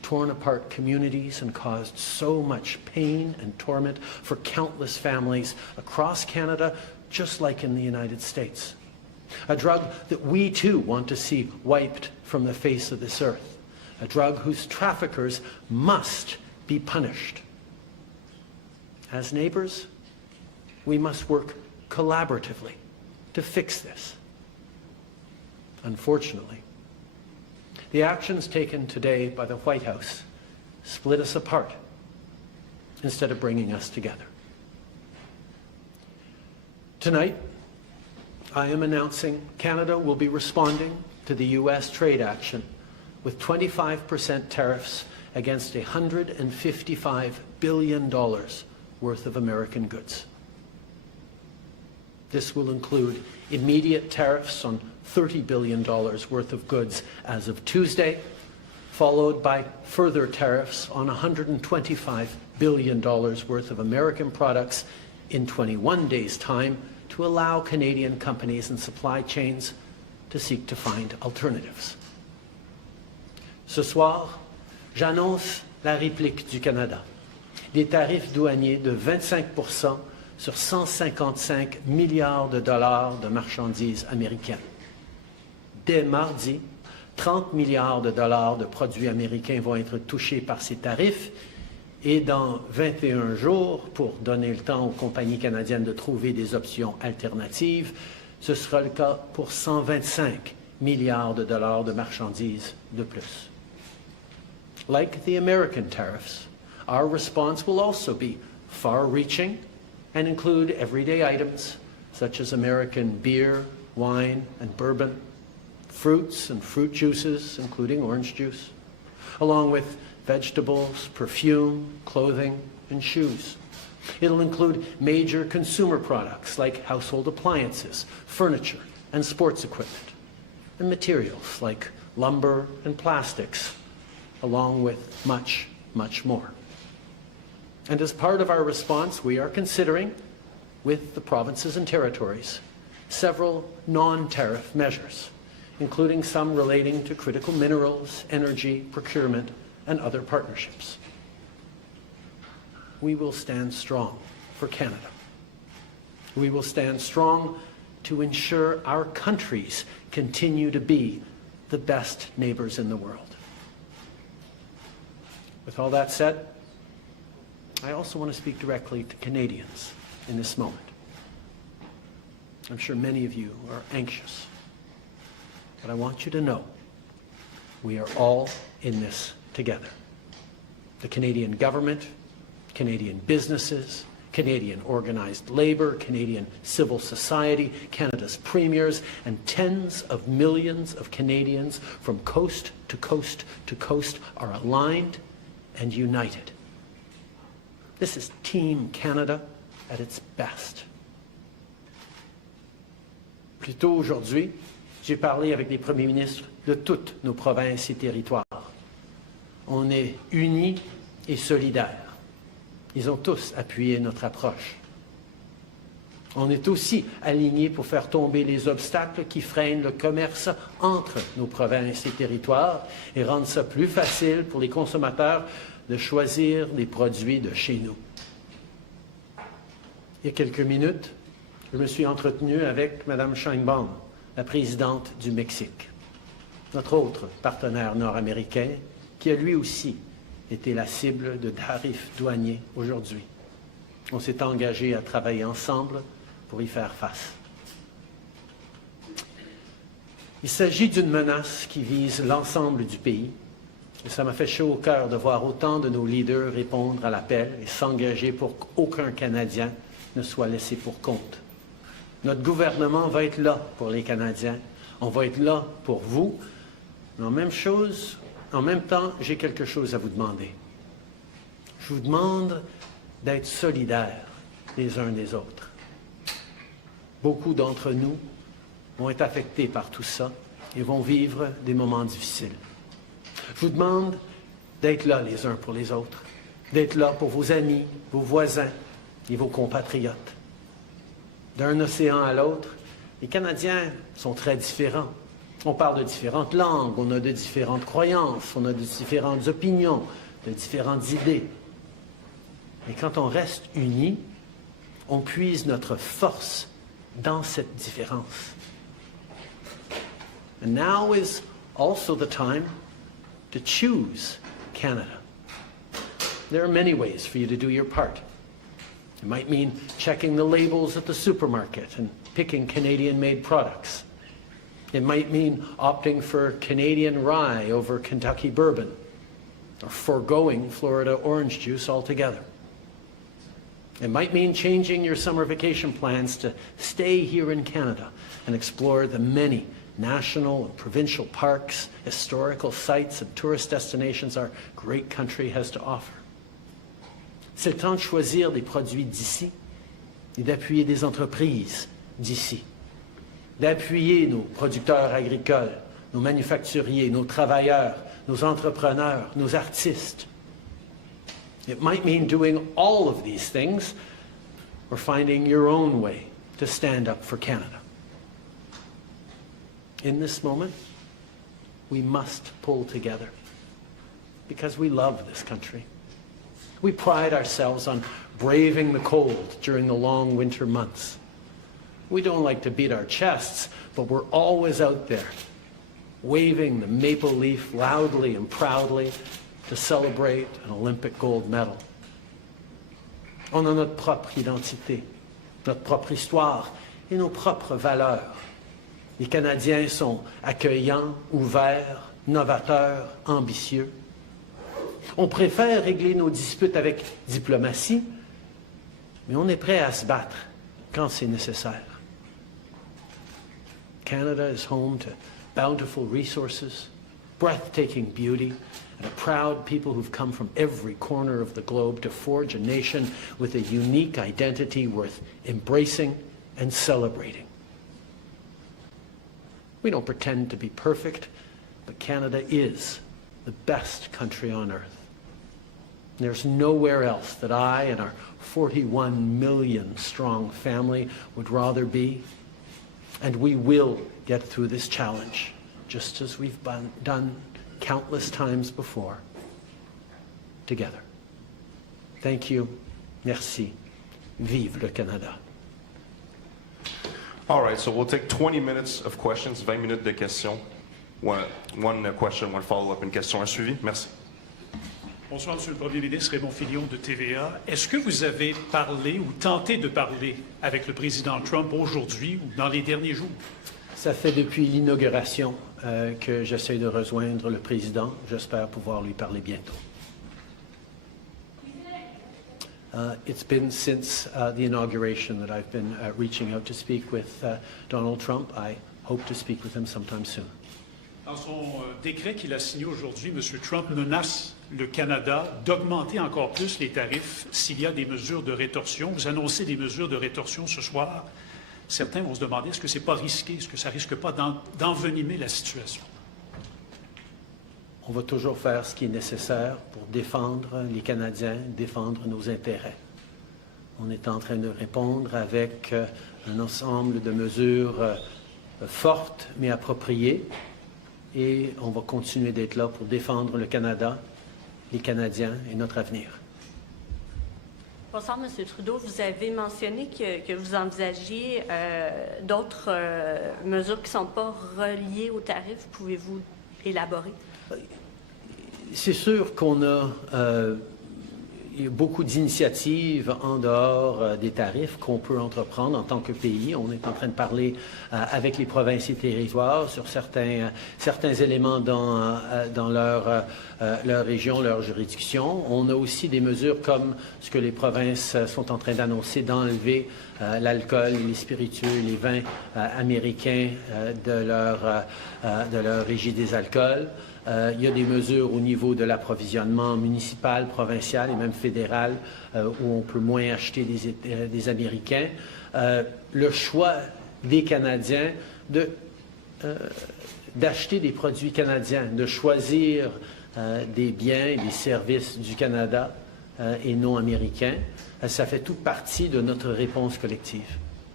torn apart communities and caused so much pain and torment for countless families across Canada, just like in the United States. A drug that we too want to see wiped from the face of this earth. A drug whose traffickers must be punished. As neighbors, we must work collaboratively to fix this. Unfortunately, the actions taken today by the White House split us apart instead of bringing us together. Tonight, I am announcing Canada will be responding to the U.S. trade action with 25% tariffs against $155 billion worth of American goods. This will include immediate tariffs on $30 billion worth of goods as of Tuesday, followed by further tariffs on $125 billion worth of American products in 21 days' time to allow Canadian companies and supply chains to seek to find alternatives. Ce soir, j'annonce la réplique du Canada. Des tarifs douaniers de 25% sur 155 milliards de dollars de marchandises américaines. Dès mardi, 30 milliards de dollars de produits américains vont être touchés par ces tarifs et dans 21 jours, pour donner le temps aux compagnies canadiennes de trouver des options alternatives, ce sera le cas pour 125 milliards de dollars de marchandises de plus. Like the American tariffs, our response will also be far-reaching and include everyday items such as American beer, wine, and bourbon, fruits and fruit juices, including orange juice, along with vegetables, perfume, clothing, and shoes. It'll include major consumer products like household appliances, furniture, and sports equipment, and materials like lumber and plastics, along with much, much more. And as part of our response, we are considering, with the provinces and territories, several non-tariff measures, including some relating to critical minerals, energy, procurement, and other partnerships. We will stand strong for Canada. We will stand strong to ensure our countries continue to be the best neighbors in the world. With all that said, I also want to speak directly to Canadians in this moment. I'm sure many of you are anxious, but I want you to know we are all in this together. The Canadian government, Canadian businesses, Canadian organized labor, Canadian civil society, Canada's premiers, and tens of millions of Canadians from coast to coast to coast are aligned and united. This is Team Canada at its best. Plus tôt aujourd'hui, j'ai parlé avec les premiers ministres de toutes nos provinces et territoires. On est unis et solidaires. Ils ont tous appuyé notre approche. On est aussi alignés pour faire tomber les obstacles qui freinent le commerce entre nos provinces et territoires et rendre ça plus facile pour les consommateurs de choisir des produits de chez nous. Il y a quelques minutes, je me suis entretenu avec Mme Sheinbaum, la présidente du Mexique, notre autre partenaire nord-américain, qui a lui aussi été la cible de tarifs douaniers aujourd'hui. On s'est engagé à travailler ensemble pour y faire face. Il s'agit d'une menace qui vise l'ensemble du pays, et ça m'a fait chaud au cœur de voir autant de nos leaders répondre à l'appel et s'engager pour qu'aucun Canadien ne soit laissé pour compte. Notre gouvernement va être là pour les Canadiens, on va être là pour vous, mais en même temps, j'ai quelque chose à vous demander. Je vous demande d'être solidaires les uns des autres. Beaucoup d'entre nous vont être affectés par tout ça et vont vivre des moments difficiles. Je vous demande d'être là les uns pour les autres, d'être là pour vos amis, vos voisins et vos compatriotes. D'un océan à l'autre, les Canadiens sont très différents, On parle de différentes langues, on a de différentes croyances, on a de différentes opinions, de différentes idées. Mais quand on reste unis, on puise notre force dans cette différence. And now is also the time to choose Canada. There are many ways for you to do your part. It might mean checking the labels at the supermarket and picking Canadian-made products. It might mean opting for Canadian rye over Kentucky bourbon, or foregoing Florida orange juice altogether. It might mean changing your summer vacation plans to stay here in Canada and explore the many national and provincial parks, historical sites, and tourist destinations our great country has to offer. C'est le temps de choisir des produits d'ici et d'appuyer des entreprises d'ici, d'appuyer nos producteurs agricoles, nos manufacturiers, nos travailleurs, nos entrepreneurs, nos artistes. It might mean doing all of these things or finding your own way to stand up for Canada. In this moment, we must pull together because we love this country. We pride ourselves on braving the cold during the long winter months. We don't like to beat our chests, but we're always out there, waving the maple leaf loudly and proudly to celebrate an Olympic gold medal. On a notre propre identité, notre propre histoire et nos propres valeurs. Les Canadiens sont accueillants, ouverts, novateurs, ambitieux. On préfère régler nos disputes avec diplomatie, mais on est prêt à se battre quand c'est nécessaire. Canada is home to bountiful resources, breathtaking beauty, and a proud people who've come from every corner of the globe to forge a nation with a unique identity worth embracing and celebrating. We don't pretend to be perfect, but Canada is the best country on earth. There's nowhere else that I and our 41 million strong family would rather be. And we will get through this challenge, just as we've done countless times before, together. Thank you. Merci. Vive le Canada. All right, so we'll take 20 minutes of questions, 20 minutes de questions. One question, one follow-up, une question à suivi. Merci. Bonsoir, Monsieur le Premier ministre, Raymond Filion de TVA. Est-ce que vous avez parlé ou tenté de parler avec le président Trump aujourd'hui ou dans les derniers jours? Ça fait depuis l'inauguration que j'essaie de rejoindre le président. J'espère pouvoir lui parler bientôt. It's been since the inauguration that I've been reaching out to speak with Donald Trump. I hope to speak with him sometime soon. Dans son décret qu'il a signé aujourd'hui, M. Trump menace le Canada d'augmenter encore plus les tarifs s'il y a des mesures de rétorsion. Vous annoncez des mesures de rétorsion ce soir. Certains vont se demander, est-ce que ce n'est pas risqué? Est-ce que ça ne risque pas d'envenimer la situation? On va toujours faire ce qui est nécessaire pour défendre les Canadiens, défendre nos intérêts. On est en train de répondre avec un ensemble de mesures fortes mais appropriées et on va continuer d'être là pour défendre le Canada, les Canadiens et notre avenir. Bonsoir, M. Trudeau. Vous avez mentionné que vous envisagiez d'autres mesures qui ne sont pas reliées aux tarifs. Pouvez-vous élaborer? C'est sûr qu'on a beaucoup d'initiatives en dehors des tarifs qu'on peut entreprendre en tant que pays. On est en train de parler avec les provinces et territoires sur certains éléments dans leur région, leur juridiction. On a aussi des mesures comme ce que les provinces sont en train d'annoncer, d'enlever l'alcool, les spiritueux, les vins américains de leur régie des alcools. Il y a des mesures au niveau de l'approvisionnement municipal, provincial et même fédéral où on peut moins acheter des Américains. Le choix des Canadiens d'acheter des produits canadiens, de choisir des biens et des services du Canada et non américains, ça fait toute partie de notre réponse collective.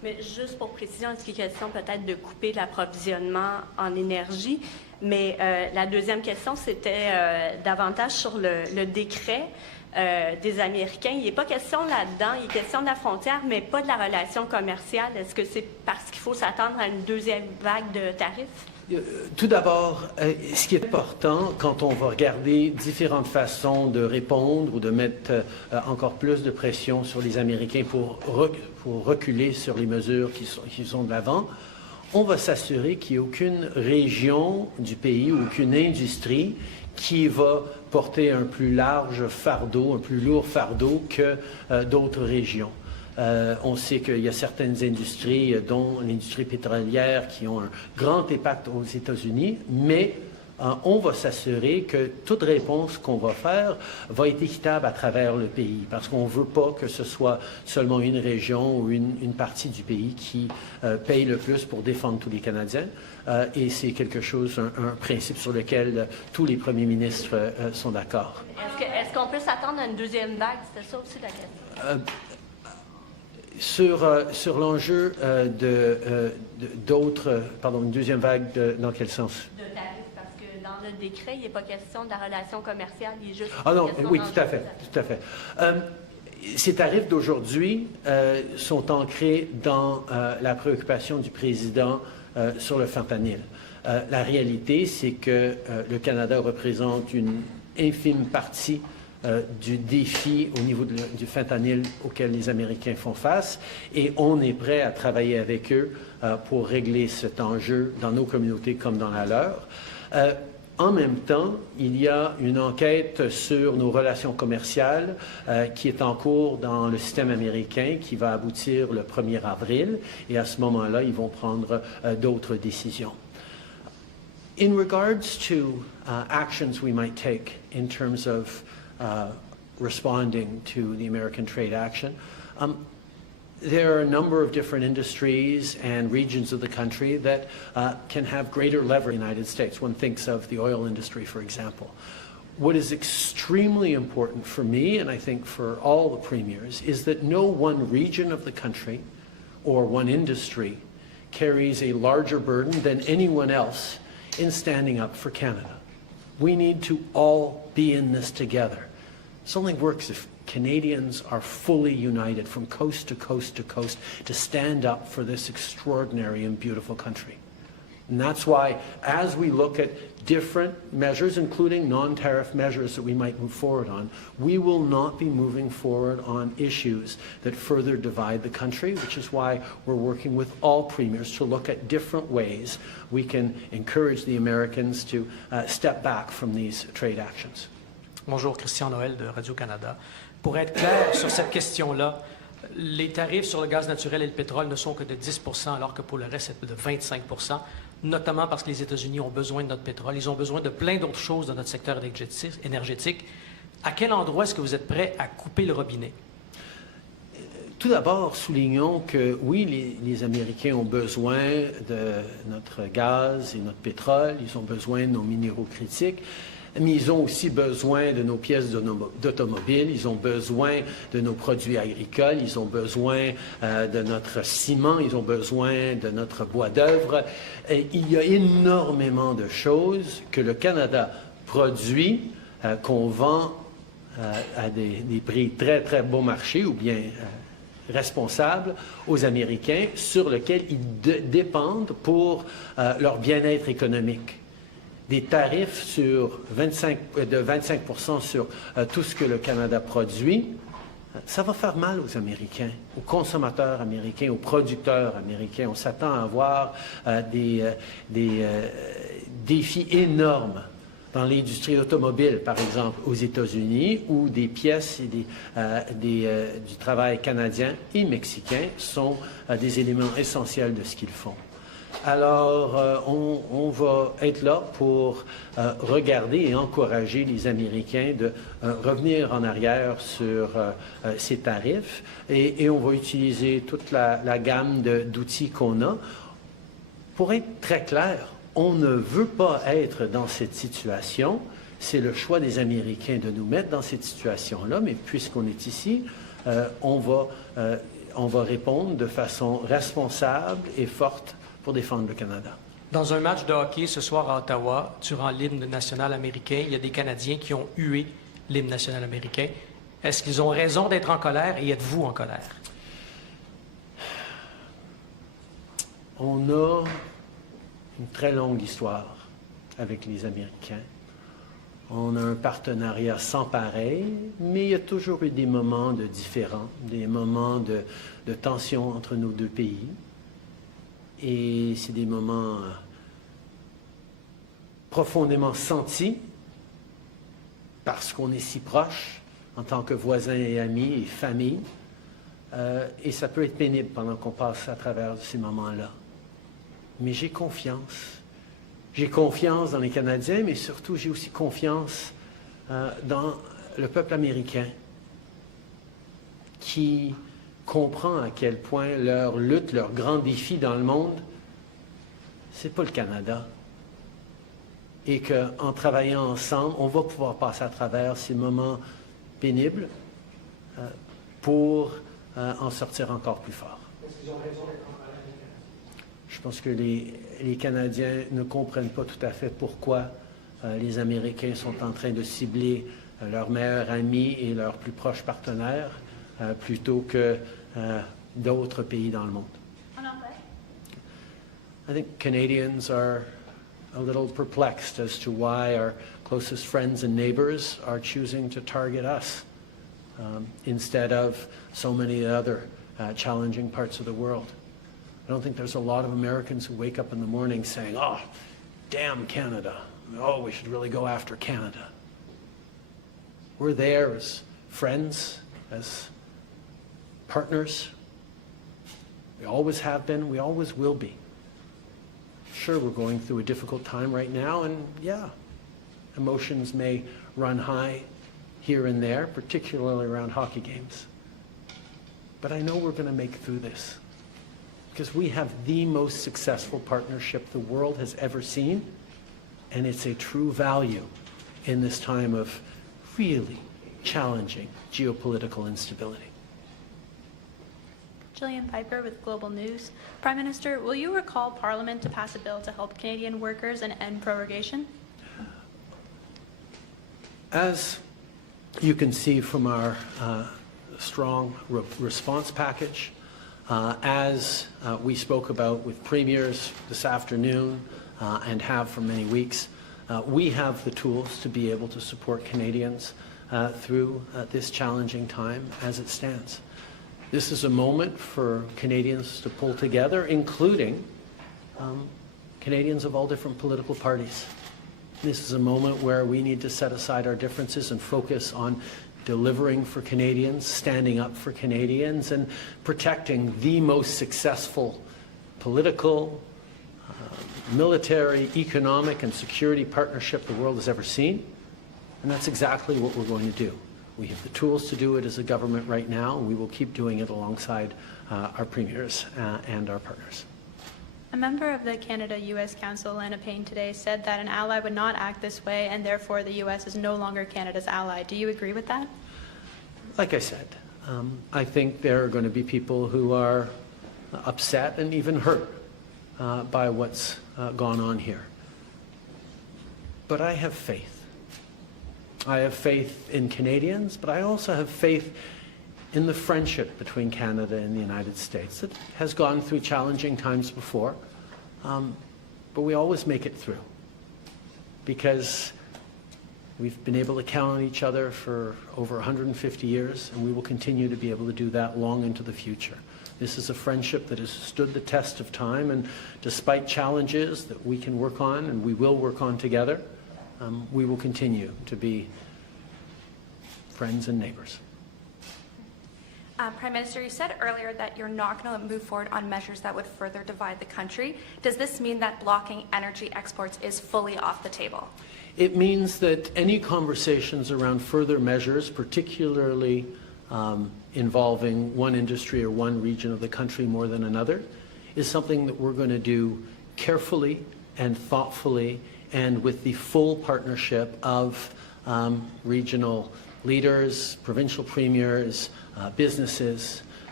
Mais juste pour précision, est-ce qu'il est question peut-être de couper l'approvisionnement en énergie? Mais la deuxième question, c'était davantage sur le décret des Américains. Il n'est pas question là-dedans, il est question de la frontière, mais pas de la relation commerciale. Est-ce que c'est parce qu'il faut s'attendre à une deuxième vague de tarifs? Tout d'abord, ce qui est important quand on va regarder différentes façons de répondre ou de mettre encore plus de pression sur les Américains pour reculer sur les mesures qui sont de l'avant, on va s'assurer qu'il n'y ait aucune région du pays, aucune industrie qui va porter un plus large fardeau, un plus lourd fardeau que d'autres régions. On sait qu'il y a certaines industries, dont l'industrie pétrolière, qui ont un grand impact aux États-Unis, mais on va s'assurer que toute réponse qu'on va faire va être équitable à travers le pays, parce qu'on ne veut pas que ce soit seulement une région ou une partie du pays qui paye le plus pour défendre tous les Canadiens. Et c'est quelque chose, un principe sur lequel tous les premiers ministres sont d'accord. Est-ce qu'on peut s'attendre à une deuxième vague? C'était ça aussi la question. Sur l'enjeu une deuxième vague, dans quel sens? De tarifs, parce que dans le décret, il n'est pas question de la relation commerciale, il est juste... Ah non, oui, tout à fait. Ces tarifs d'aujourd'hui sont ancrés dans la préoccupation du président sur le fentanyl. La réalité, c'est que le Canada représente une infime partie du défi au niveau du fentanyl auquel les Américains font face, et on est prêt à travailler avec eux pour régler cet enjeu dans nos communautés comme dans la leur. En même temps, il y a une enquête sur nos relations commerciales qui est en cours dans le système américain, qui va aboutir le 1er avril, et à ce moment-là, ils vont prendre d'autres décisions. In regards to actions we might take in terms of responding to the American trade action, there are a number of different industries and regions of the country that can have greater leverage in the United States. One thinks of the oil industry, for example. What is extremely important for me, and I think for all the premiers, is that no one region of the country or one industry carries a larger burden than anyone else in standing up for Canada. We need to all be in this together. This only works if Canadians are fully united from coast to coast to coast to stand up for this extraordinary and beautiful country. And that's why, as we look at different measures, including non-tariff measures that we might move forward on, we will not be moving forward on issues that further divide the country, which is why we're working with all premiers to look at different ways we can encourage the Americans to step back from these trade actions. Bonjour, Christian Noël de Radio-Canada. Pour être clair sur cette question-là, les tarifs sur le gaz naturel et le pétrole ne sont que de 10 % alors que pour le reste, c'est de 25 %, notamment parce que les États-Unis ont besoin de notre pétrole. Ils ont besoin de plein d'autres choses dans notre secteur énergétique. À quel endroit est-ce que vous êtes prêt à couper le robinet? Tout d'abord, soulignons que oui, les Américains ont besoin de notre gaz et notre pétrole, ils ont besoin de nos minéraux critiques, mais ils ont aussi besoin de nos pièces d'automobile, ils ont besoin de nos produits agricoles, ils ont besoin de notre ciment, ils ont besoin de notre bois d'œuvre. Il y a énormément de choses que le Canada produit, qu'on vend à des prix très, très bon marché ou bien responsables aux Américains, sur lesquels ils dépendent pour leur bien-être économique. Des tarifs de 25 % sur tout ce que le Canada produit, ça va faire mal aux Américains, aux consommateurs américains, aux producteurs américains. On s'attend à avoir des défis énormes dans l'industrie automobile, par exemple, aux États-Unis, où des pièces et du travail canadien et mexicain sont des éléments essentiels de ce qu'ils font. Alors, on va être là pour regarder et encourager les Américains de revenir en arrière sur ces tarifs et on va utiliser toute la gamme d'outils qu'on a. Pour être très clair, on ne veut pas être dans cette situation. C'est le choix des Américains de nous mettre dans cette situation-là, mais puisqu'on est ici, on va on va répondre de façon responsable et forte pour défendre le Canada. Dans un match de hockey ce soir à Ottawa, durant l'hymne national américain, il y a des Canadiens qui ont hué l'hymne national américain. Est-ce qu'ils ont raison d'être en colère et êtes-vous en colère? On a une très longue histoire avec les Américains. On a un partenariat sans pareil, mais il y a toujours eu des moments de différends, des moments de tension entre nos deux pays. Et c'est des moments profondément sentis parce qu'on est si proches en tant que voisins et amis et famille. Et ça peut être pénible pendant qu'on passe à travers ces moments-là. Mais j'ai confiance. J'ai confiance dans les Canadiens, mais surtout j'ai aussi confiance dans le peuple américain qui comprend à quel point leur lutte, leur grand défi dans le monde, c'est pas le Canada. Et qu'en travaillant ensemble, on va pouvoir passer à travers ces moments pénibles pour en sortir encore plus fort. Je pense que les Canadiens ne comprennent pas tout à fait pourquoi les Américains sont en train de cibler leurs meilleurs amis et leurs plus proches partenaires plutôt que d'autres pays dans le monde. I think Canadians are a little perplexed as to why our closest friends and neighbors are choosing to target us instead of so many other challenging parts of the world. I don't think there's a lot of Americans who wake up in the morning saying, oh, damn Canada. Oh, we should really go after Canada. We're there as friends, as partners. We always have been, we always will be. Sure, we're going through a difficult time right now, and yeah, emotions may run high here and there, particularly around hockey games. But I know we're going to make it through this because we have the most successful partnership the world has ever seen, and it's a true value in this time of really challenging geopolitical instability. Gillian Piper with Global News. Prime Minister, will you recall Parliament to pass a bill to help Canadian workers and end prorogation? As you can see from our strong response package, as we spoke about with premiers this afternoon and have for many weeks, we have the tools to be able to support Canadians through this challenging time as it stands. This is a moment for Canadians to pull together, including Canadians of all different political parties. This is a moment where we need to set aside our differences and focus on delivering for Canadians, standing up for Canadians, and protecting the most successful political, military, economic, and security partnership the world has ever seen. And that's exactly what we're going to do. We have the tools to do it as a government right now, and we will keep doing it alongside our premiers and our partners. A member of the Canada-U.S. Council, Lana Payne, today said that an ally would not act this way, and therefore the U.S. is no longer Canada's ally. Do you agree with that? Like I said, I think there are going to be people who are upset and even hurt by what's gone on here. But I have faith. I have faith in Canadians, but I also have faith in the friendship between Canada and the United States. It has gone through challenging times before, but we always make it through because we've been able to count on each other for over 150 years, and we will continue to be able to do that long into the future. This is a friendship that has stood the test of time, and despite challenges that we can work on and we will work on together, we will continue to be friends and neighbors. Prime Minister, you said earlier that you're not going to move forward on measures that would further divide the country. Does this mean that blocking energy exports is fully off the table? It means that any conversations around further measures, particularly involving one industry or one region of the country more than another, is something that we're going to do carefully and thoughtfully and with the full partnership of regional leaders, provincial premiers, businesses,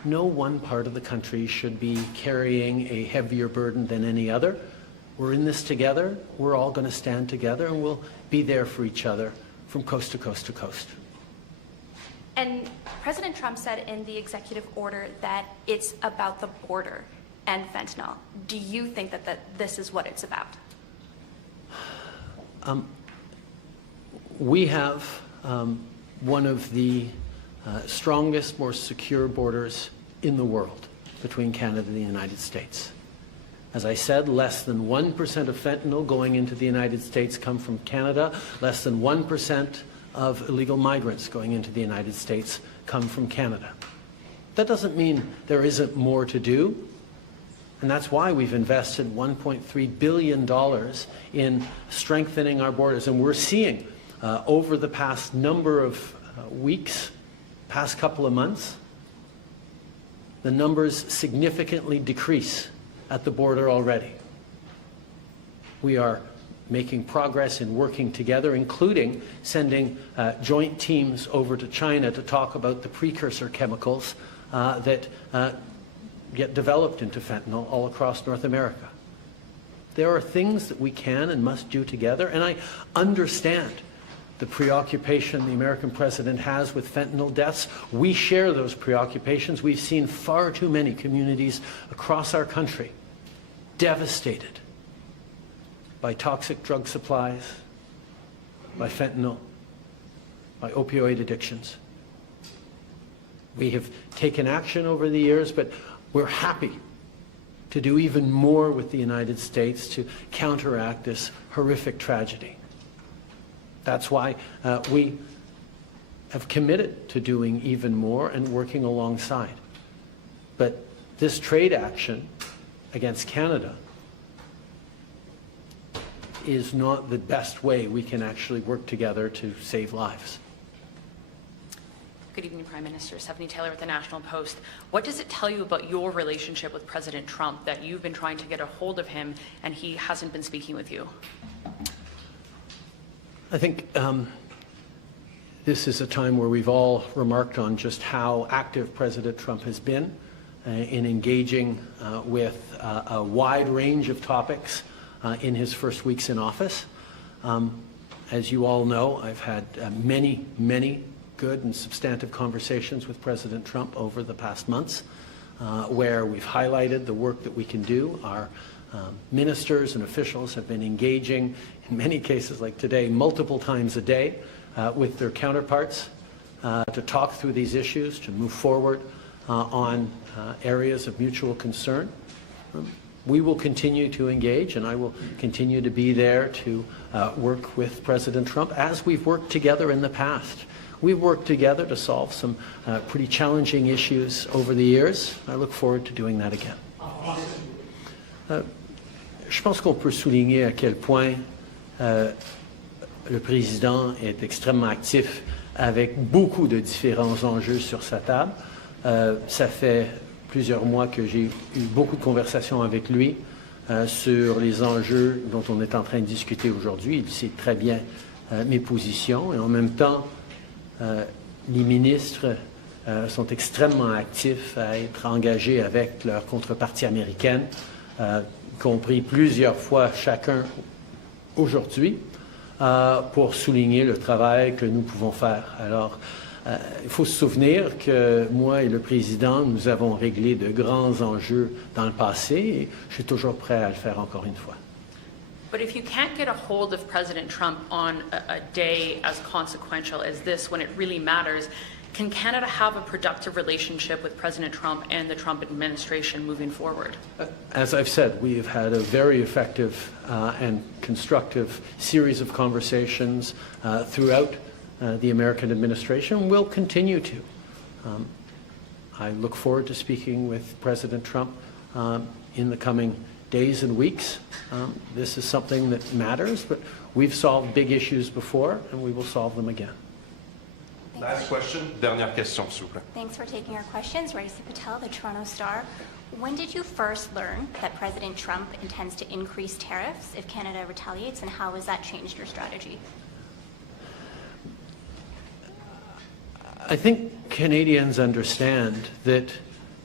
no one part of the country should be carrying a heavier burden than any other. We're in this together. We're all going to stand together, and we'll be there for each other from coast to coast to coast. And President Trump said in the executive order that it's about the border and fentanyl. Do you think that this is what it's about? We have one of the strongest, more secure borders in the world between Canada and the United States. As I said, less than 1% of fentanyl going into the United States come from Canada. Less than 1% of illegal migrants going into the United States come from Canada. That doesn't mean there isn't more to do. And that's why we've invested $1.3 billion in strengthening our borders. And we're seeing over the past number of weeks, past couple of months, the numbers significantly decrease at the border already. We are making progress in working together, including sending joint teams over to China to talk about the precursor chemicals that get developed into fentanyl all across North America. There are things that we can and must do together, and I understand the preoccupation the American president has with fentanyl deaths. We share those preoccupations. We've seen far too many communities across our country devastated by toxic drug supplies, by fentanyl, by opioid addictions. We have taken action over the years, but we're happy to do even more with the United States to counteract this horrific tragedy. That's why we have committed to doing even more and working alongside. But this trade action against Canada is not the best way we can actually work together to save lives. Good evening, Prime Minister. Stephanie Taylor with the National Post. What does it tell you about your relationship with President Trump that you've been trying to get a hold of him and he hasn't been speaking with you? I think this is a time where we've all remarked on just how active President Trump has been in engaging with a wide range of topics in his first weeks in office. As you all know, I've had many good and substantive conversations with President Trump over the past months, where we've highlighted the work that we can do. Our ministers and officials have been engaging, in many cases like today, multiple times a day with their counterparts to talk through these issues, to move forward on areas of mutual concern. We will continue to engage, and I will continue to be there to work with President Trump as we've worked together in the past. We've worked together to solve some pretty challenging issues over the years. I look forward to doing that again. Je pense qu'on peut souligner à quel point le président est extrêmement actif avec beaucoup de différents enjeux sur sa table. Ça fait plusieurs mois que j'ai eu beaucoup de conversations avec lui sur les enjeux dont on est en train de discuter aujourd'hui. Il sait très bien mes positions et en même temps, les ministres sont extrêmement actifs à être engagés avec leur contrepartie américaine, y compris plusieurs fois chacun aujourd'hui, pour souligner le travail que nous pouvons faire. Alors, il faut se souvenir que moi et le président, nous avons réglé de grands enjeux dans le passé et je suis toujours prêt à le faire encore une fois. But if you can't get a hold of President Trump on a day as consequential as this, when it really matters, can Canada have a productive relationship with President Trump and the Trump administration moving forward? As I've said, we have had a very effective and constructive series of conversations throughout the American administration. We'll continue to. I look forward to speaking with President Trump in the coming days and weeks. This is something that matters, but we've solved big issues before, and we will solve them again. Last question, dernière question, s'il vous plaît. Thanks for taking our questions. Raisa Patel, the Toronto Star. When did you first learn that President Trump intends to increase tariffs if Canada retaliates, and how has that changed your strategy? I think Canadians understand that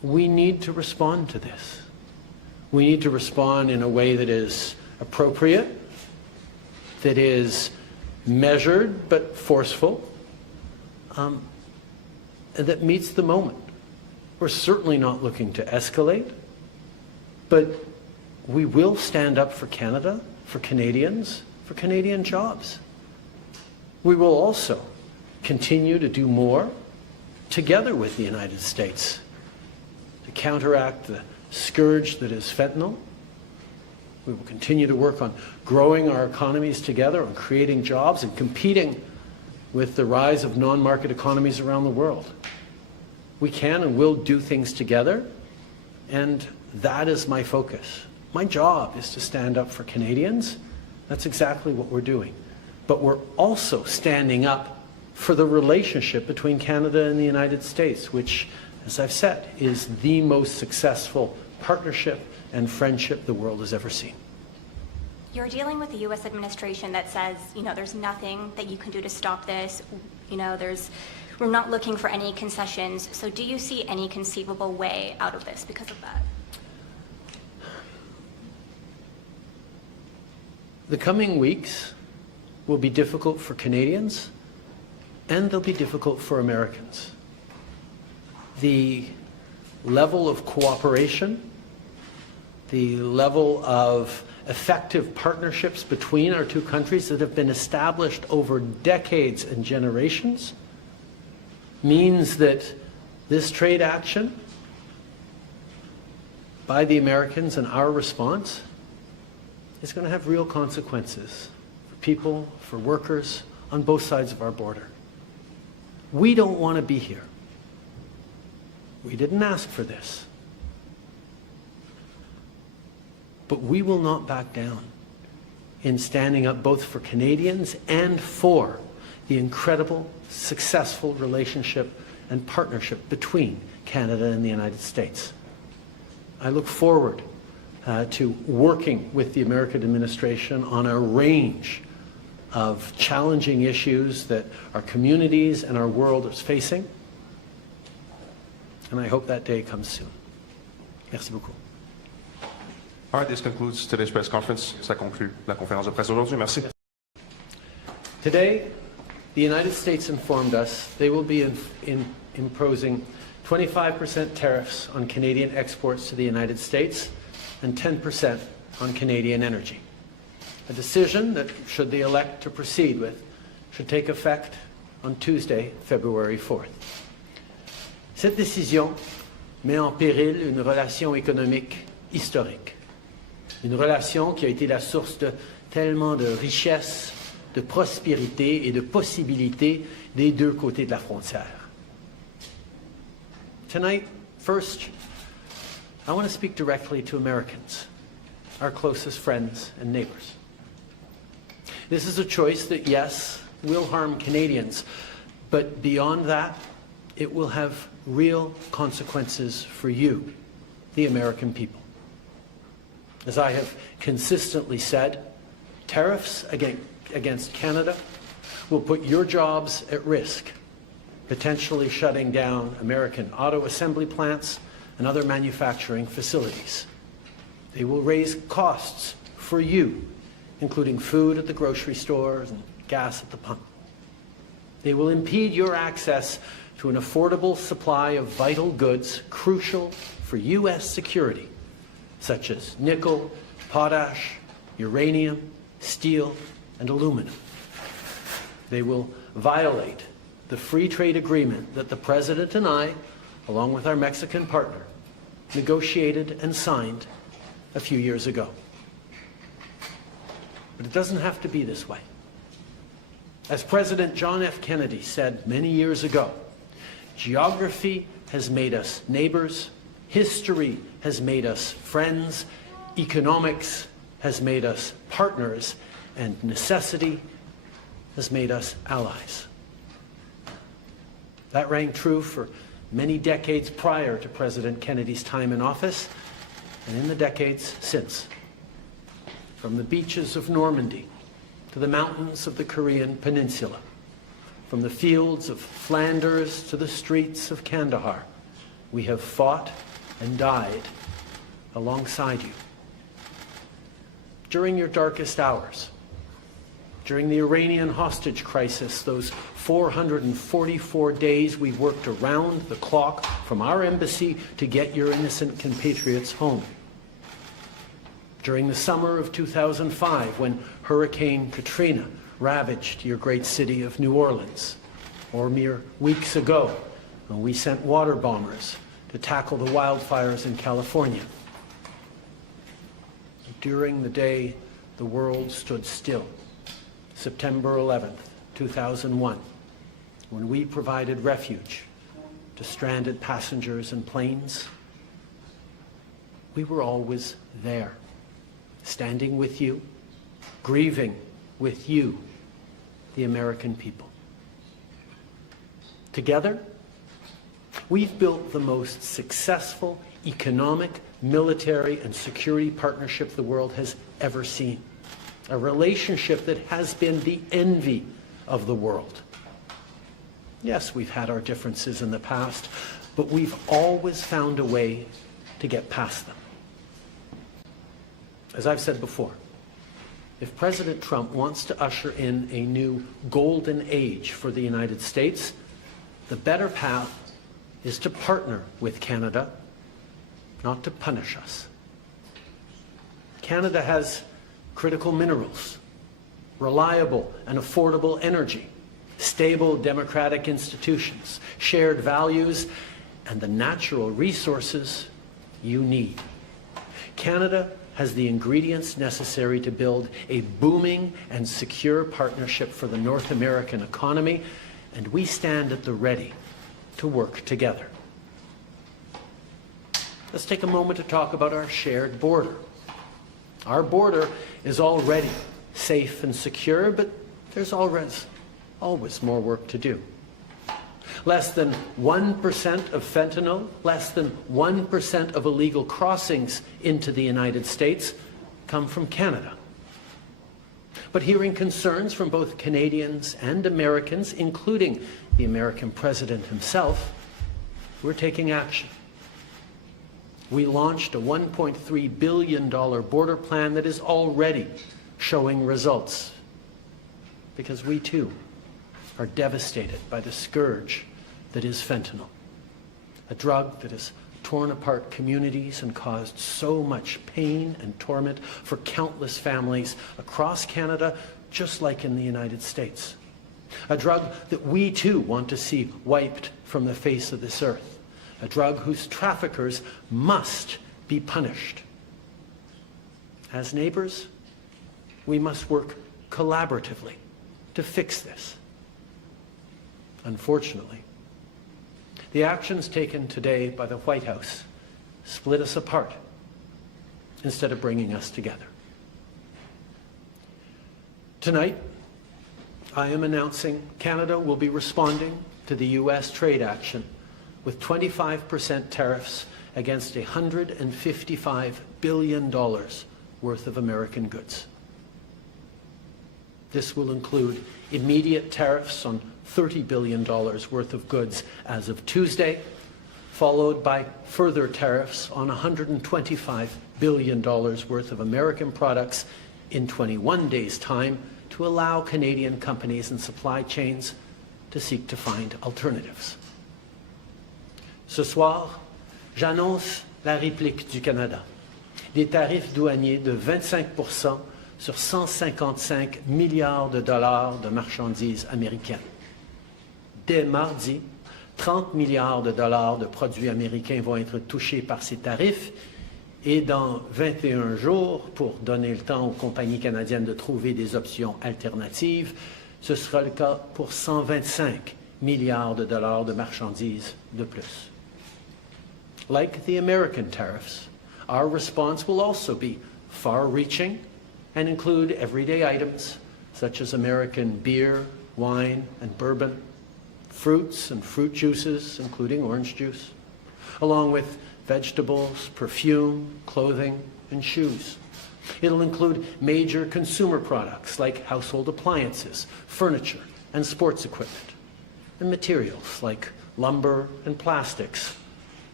we need to respond to this. We need to respond in a way that is appropriate, that is measured but forceful, and that meets the moment. We're certainly not looking to escalate, but we will stand up for Canada, for Canadians, for Canadian jobs. We will also continue to do more together with the United States to counteract the scourge that is fentanyl. We will continue to work on growing our economies together, on creating jobs and competing with the rise of non-market economies around the world. We can and will do things together, and that is my focus. My job is to stand up for Canadians. That's exactly what we're doing. But we're also standing up for the relationship between Canada and the United States, which, as I've said, is the most successful partnership and friendship the world has ever seen. You're dealing with the U.S. administration that says, there's nothing that you can do to stop this. We're not looking for any concessions. So do you see any conceivable way out of this because of that? The coming weeks will be difficult for Canadians, and they'll be difficult for Americans. The level of cooperation, the level of effective partnerships between our two countries that have been established over decades and generations means that this trade action by the Americans and our response is going to have real consequences for people, for workers on both sides of our border. We don't want to be here. We didn't ask for this. But we will not back down in standing up both for Canadians and for the incredible, successful relationship and partnership between Canada and the United States. I look forward to working with the American administration on a range of challenging issues that our communities and our world is facing. And I hope that day comes soon. Merci beaucoup. All right, this concludes today's press conference. Ça conclut la conférence de presse aujourd'hui. Merci. Today, the United States informed us they will be imposing 25% tariffs on Canadian exports to the United States and 10% on Canadian energy. A decision that, should they elect to proceed with, should take effect on Tuesday, February 4th. Cette décision met en péril une relation économique historique. Une relation qui a été la source de tellement de richesses, de prospérité et de possibilités des deux côtés de la frontière. Tonight, first, I want to speak directly to Americans, our closest friends and neighbors. This is a choice that, yes, will harm Canadians, but beyond that, it will have real consequences for you, the American people. As I have consistently said, tariffs against Canada will put your jobs at risk, potentially shutting down American auto assembly plants and other manufacturing facilities. They will raise costs for you, including food at the grocery stores and gas at the pump. They will impede your access to an affordable supply of vital goods crucial for U.S. security, such as nickel, potash, uranium, steel, and aluminum. They will violate the free trade agreement that the President and I, along with our Mexican partner, negotiated and signed a few years ago. But it doesn't have to be this way. As President John F. Kennedy said many years ago, geography has made us neighbors, history has made us friends, economics has made us partners, and necessity has made us allies. That rang true for many decades prior to President Kennedy's time in office, and in the decades since. From the beaches of Normandy to the mountains of the Korean Peninsula, from the fields of Flanders to the streets of Kandahar, we have fought and died alongside you. During your darkest hours, during the Iranian hostage crisis, those 444 days we worked around the clock from our embassy to get your innocent compatriots home. During the summer of 2005, when Hurricane Katrina ravaged your great city of New Orleans, or mere weeks ago, when we sent water bombers to tackle the wildfires in California. During the day the world stood still, September 11th, 2001, when we provided refuge to stranded passengers and planes, we were always there, standing with you, grieving with you, the American people. Together, we've built the most successful economic, military, and security partnership the world has ever seen. A relationship that has been the envy of the world. Yes, we've had our differences in the past, but we've always found a way to get past them. As I've said before, if President Trump wants to usher in a new golden age for the United States, the better path is to partner with Canada, not to punish us. Canada has critical minerals, reliable and affordable energy, stable democratic institutions, shared values, and the natural resources you need. Canada has the ingredients necessary to build a booming and secure partnership for the North American economy, and we stand at the ready to work together. Let's take a moment to talk about our shared border. Our border is already safe and secure, but there's always more work to do. Less than 1% of fentanyl, less than 1% of illegal crossings into the United States come from Canada. But hearing concerns from both Canadians and Americans, including the American president himself, we're taking action. We launched a $1.3 billion border plan that is already showing results, because we too are devastated by the scourge that is fentanyl, a drug that has torn apart communities and caused so much pain and torment for countless families across Canada, just like in the United States. A drug that we too want to see wiped from the face of this earth. A drug whose traffickers must be punished. As neighbors, we must work collaboratively to fix this. Unfortunately, the actions taken today by the White House split us apart instead of bringing us together. Tonight, I am announcing Canada will be responding to the U.S. trade action with 25% tariffs against $155 billion worth of American goods. This will include immediate tariffs on $30 billion worth of goods as of Tuesday, followed by further tariffs on $125 billion worth of American products in 21 days' time to allow Canadian companies and supply chains to seek to find alternatives. Ce soir, j'annonce la réplique du Canada. Des tarifs douaniers de 25% sur 155 milliards de dollars de marchandises américaines. Dès mardi, 30 milliards de dollars de produits américains vont être touchés par ces tarifs et dans 21 jours, pour donner le temps aux compagnies canadiennes de trouver des options alternatives, ce sera le cas pour 125 milliards de dollars de marchandises de plus. Like the American tariffs, our response will also be far-reaching and include everyday items such as American beer, wine, and bourbon, fruits and fruit juices, including orange juice, along with vegetables, perfume, clothing, and shoes. It'll include major consumer products like household appliances, furniture, and sports equipment, and materials like lumber and plastics,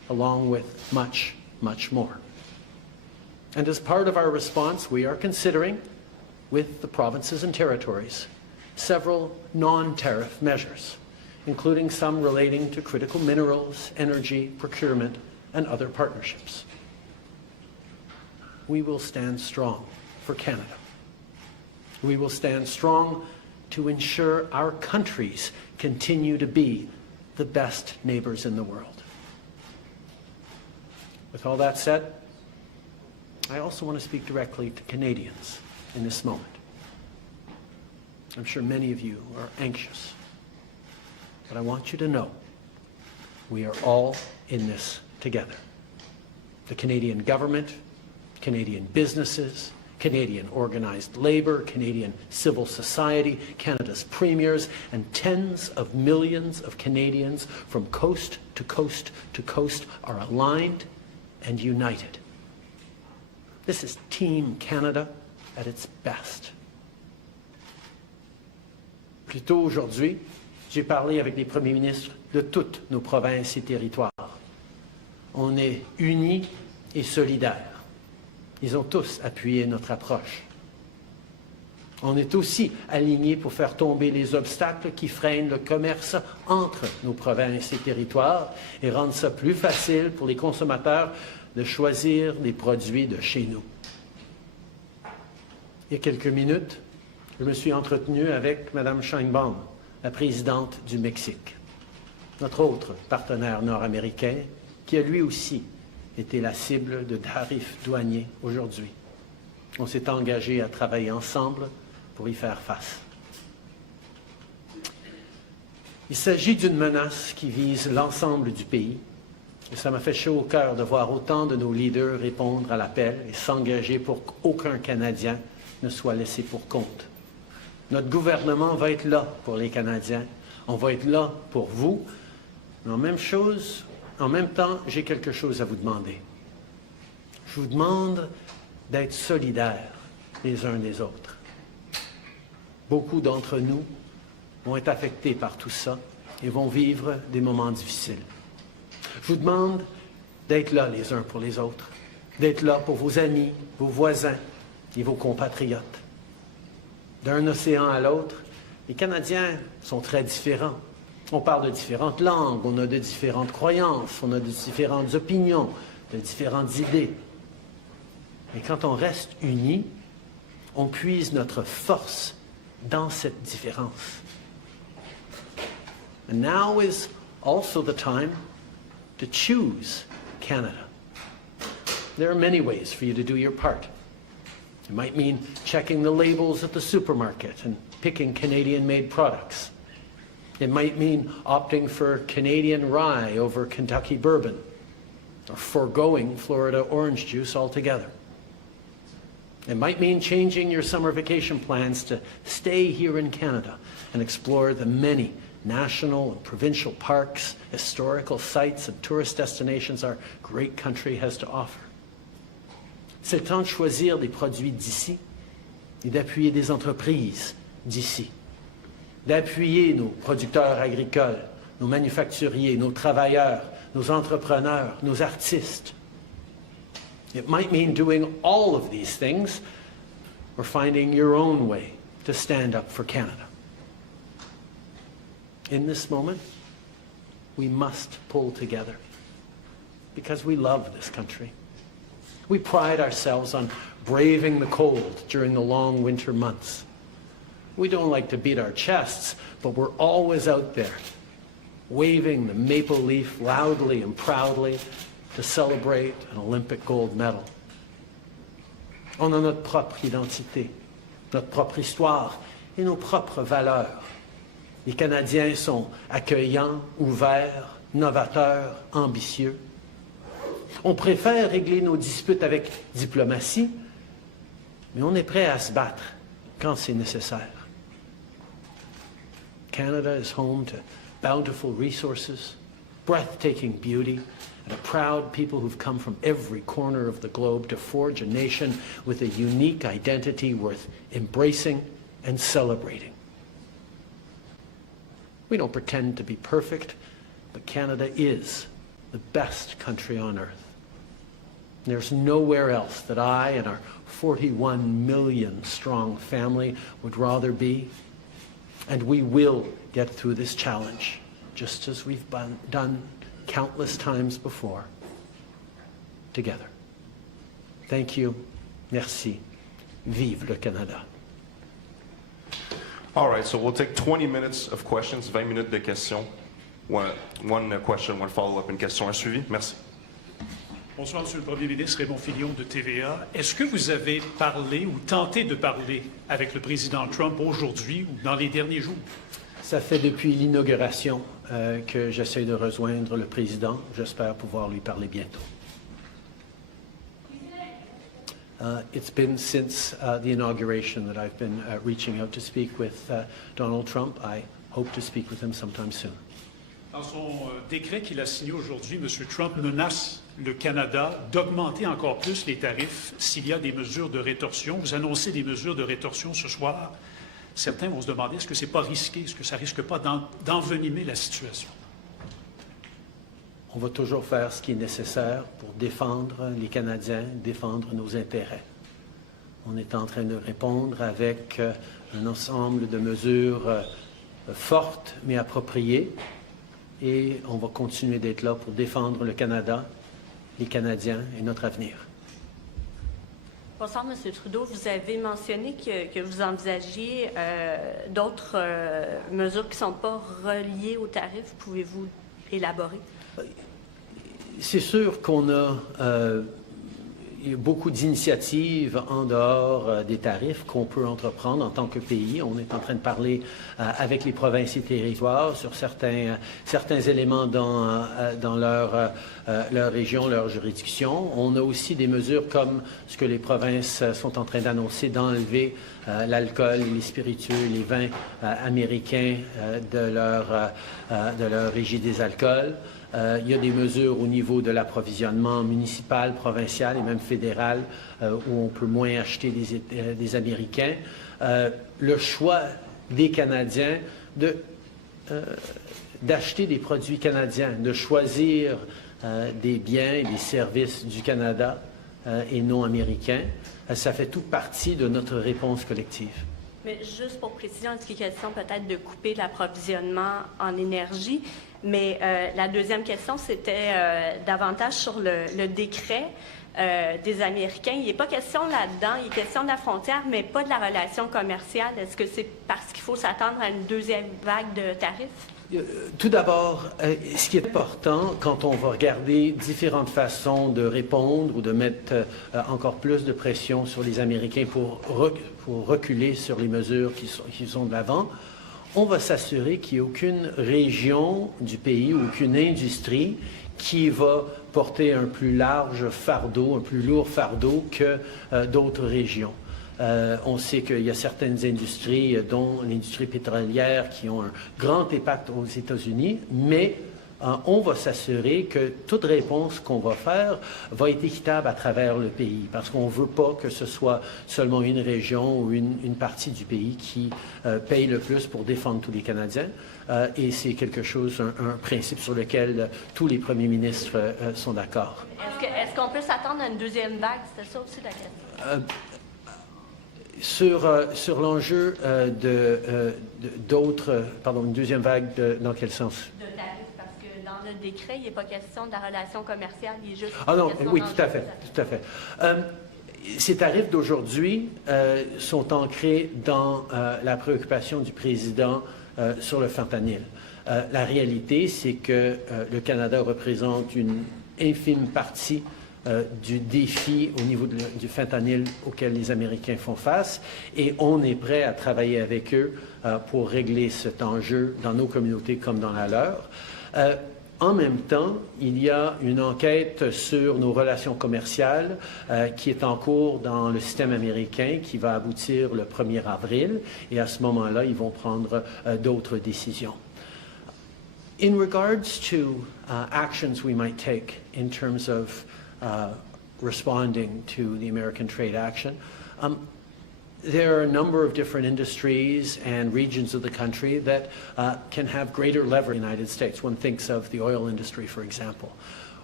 along with much, much more. And as part of our response, we are considering, with the provinces and territories, several non-tariff measures, including some relating to critical minerals, energy, procurement, and other partnerships. We will stand strong for Canada. We will stand strong to ensure our countries continue to be the best neighbors in the world. With all that said, I also want to speak directly to Canadians in this moment. I'm sure many of you are anxious, but I want you to know we are all in this together. The Canadian government, Canadian businesses, Canadian organized labor, Canadian civil society, Canada's premiers, and tens of millions of Canadians from coast to coast to coast are aligned and united. This is Team Canada at its best. Plus tôt aujourd'hui, j'ai parlé avec les premiers ministres de toutes nos provinces et territoires. On est unis et solidaires. Ils ont tous appuyé notre approche. On est aussi alignés pour faire tomber les obstacles qui freinent le commerce entre nos provinces et territoires et rendre ça plus facile pour les consommateurs de choisir des produits de chez nous. Il y a quelques minutes, je me suis entretenu avec Mme Sheinbaum, la présidente du Mexique, notre autre partenaire nord-américain, qui a lui aussi été la cible de tarifs douaniers aujourd'hui. On s'est engagé à travailler ensemble pour y faire face. Il s'agit d'une menace qui vise l'ensemble du pays, et ça m'a fait chaud au cœur de voir autant de nos leaders répondre à l'appel et s'engager pour qu'aucun Canadien ne soit laissé pour compte. Notre gouvernement va être là pour les Canadiens, on va être là pour vous, mais en même temps, j'ai quelque chose à vous demander. Je vous demande d'être solidaires les uns des autres. Beaucoup d'entre nous vont être affectés par tout ça et vont vivre des moments difficiles. Je vous demande d'être là les uns pour les autres, d'être là pour vos amis, vos voisins et vos compatriotes. D'un océan à l'autre, les Canadiens sont très différents. On parle de différentes langues, on a de différentes croyances, on a de différentes opinions, de différentes idées. Mais quand on reste unis, on puise notre force dans cette différence. And now is also the time to choose Canada. There are many ways for you to do your part. It might mean checking the labels at the supermarket and picking Canadian-made products. It might mean opting for Canadian rye over Kentucky bourbon, or foregoing Florida orange juice altogether. It might mean changing your summer vacation plans to stay here in Canada and explore the many national and provincial parks, historical sites, and tourist destinations our great country has to offer. C'est le temps de choisir des produits d'ici et d'appuyer des entreprises d'ici. D'appuyer nos producteurs agricoles, nos manufacturiers, nos travailleurs, nos entrepreneurs, nos artistes. It might mean doing all of these things or finding your own way to stand up for Canada. In this moment, we must pull together because we love this country. We pride ourselves on braving the cold during the long winter months. We don't like to beat our chests, but we're always out there, waving the maple leaf loudly and proudly to celebrate an Olympic gold medal. On a notre propre identité, notre propre histoire et nos propres valeurs. Les Canadiens sont accueillants, ouverts, novateurs, ambitieux. On préfère régler nos disputes avec diplomatie, mais on est prêt à se battre quand c'est nécessaire. Canada is home to bountiful resources, breathtaking beauty, and a proud people who've come from every corner of the globe to forge a nation with a unique identity worth embracing and celebrating. We don't pretend to be perfect, but Canada is the the best country on earth. There's nowhere else that I and our 41 million strong family would rather be. And we will get through this challenge, just as we've done countless times before, together. Thank you. Merci. Vive le Canada. All right, so we'll take 20 minutes of questions, 20 minutes de questions. One question, one follow-up, une question à suivi. Merci. Bonsoir, Monsieur le Premier ministre, Raymond Filion de TVA. Est-ce que vous avez parlé ou tenté de parler avec le président Trump aujourd'hui ou dans les derniers jours? Ça fait depuis l'inauguration que j'essaie de rejoindre le président. J'espère pouvoir lui parler bientôt. It's been since the inauguration that I've been reaching out to speak with Donald Trump. I hope to speak with him sometime soon. Dans son décret qu'il a signé aujourd'hui, M. Trump menace le Canada d'augmenter encore plus les tarifs s'il y a des mesures de rétorsion. Vous annoncez des mesures de rétorsion ce soir. Certains vont se demander, est-ce que ce n'est pas risqué? Est-ce que ça ne risque pas d'envenimer la situation? On va toujours faire ce qui est nécessaire pour défendre les Canadiens, défendre nos intérêts. On est en train de répondre avec un ensemble de mesures fortes mais appropriées et on va continuer d'être là pour défendre le Canada, les Canadiens et notre avenir. Bonsoir, M. Trudeau. Vous avez mentionné que vous envisagiez d'autres mesures qui ne sont pas reliées aux tarifs. Pouvez-vous élaborer? C'est sûr qu'on a il y a beaucoup d'initiatives en dehors des tarifs qu'on peut entreprendre en tant que pays. On est en train de parler avec les provinces et territoires sur certains éléments dans leur région, leur juridiction. On a aussi des mesures comme ce que les provinces sont en train d'annoncer, d'enlever l'alcool, les spiritueux, les vins américains de leur régie des alcools. Il y a des mesures au niveau de l'approvisionnement municipal, provincial et même fédéral où on peut moins acheter des Américains. Le choix des Canadiens d'acheter des produits canadiens, de choisir des biens et des services du Canada et non américains, ça fait toute partie de notre réponse collective. Mais juste pour préciser, est-ce qu'il est question peut-être de couper l'approvisionnement en énergie? Mais la deuxième question, c'était davantage sur le décret des Américains. Il n'est pas question là-dedans, il est question de la frontière, mais pas de la relation commerciale. Est-ce que c'est parce qu'il faut s'attendre à une deuxième vague de tarifs? Tout d'abord, ce qui est important quand on va regarder différentes façons de répondre ou de mettre encore plus de pression sur les Américains pour reculer sur les mesures qui sont de l'avant, on va s'assurer qu'il n'y a aucune région du pays, aucune industrie qui va porter un plus large fardeau, un plus lourd fardeau que d'autres régions. On sait qu'il y a certaines industries, dont l'industrie pétrolière, qui ont un grand impact aux États-Unis, mais on va s'assurer que toute réponse qu'on va faire va être équitable à travers le pays, parce qu'on ne veut pas que ce soit seulement une région ou une partie du pays qui paye le plus pour défendre tous les Canadiens. Et c'est quelque chose, un principe sur lequel tous les premiers ministres sont d'accord. Est-ce qu'on peut s'attendre à une deuxième vague? C'était ça aussi la question. Sur l'enjeu une deuxième vague, dans quel sens? De tarifs, parce que dans le décret, il n'est pas question de la relation commerciale, il est juste Ah non, question oui, tout à fait. Ces tarifs d'aujourd'hui sont ancrés dans la préoccupation du président sur le fentanyl. La réalité, c'est que le Canada représente une infime partie du défi au niveau du fentanyl auquel les Américains font face et on est prêt à travailler avec eux pour régler cet enjeu dans nos communautés comme dans la leur. En même temps, il y a une enquête sur nos relations commerciales qui est en cours dans le système américain qui va aboutir le 1er avril et à ce moment-là, ils vont prendre d'autres décisions. In regards to actions we might take in terms of responding to the American trade action. There are a number of different industries and regions of the country that can have greater leverage in the United States. One thinks of the oil industry, for example.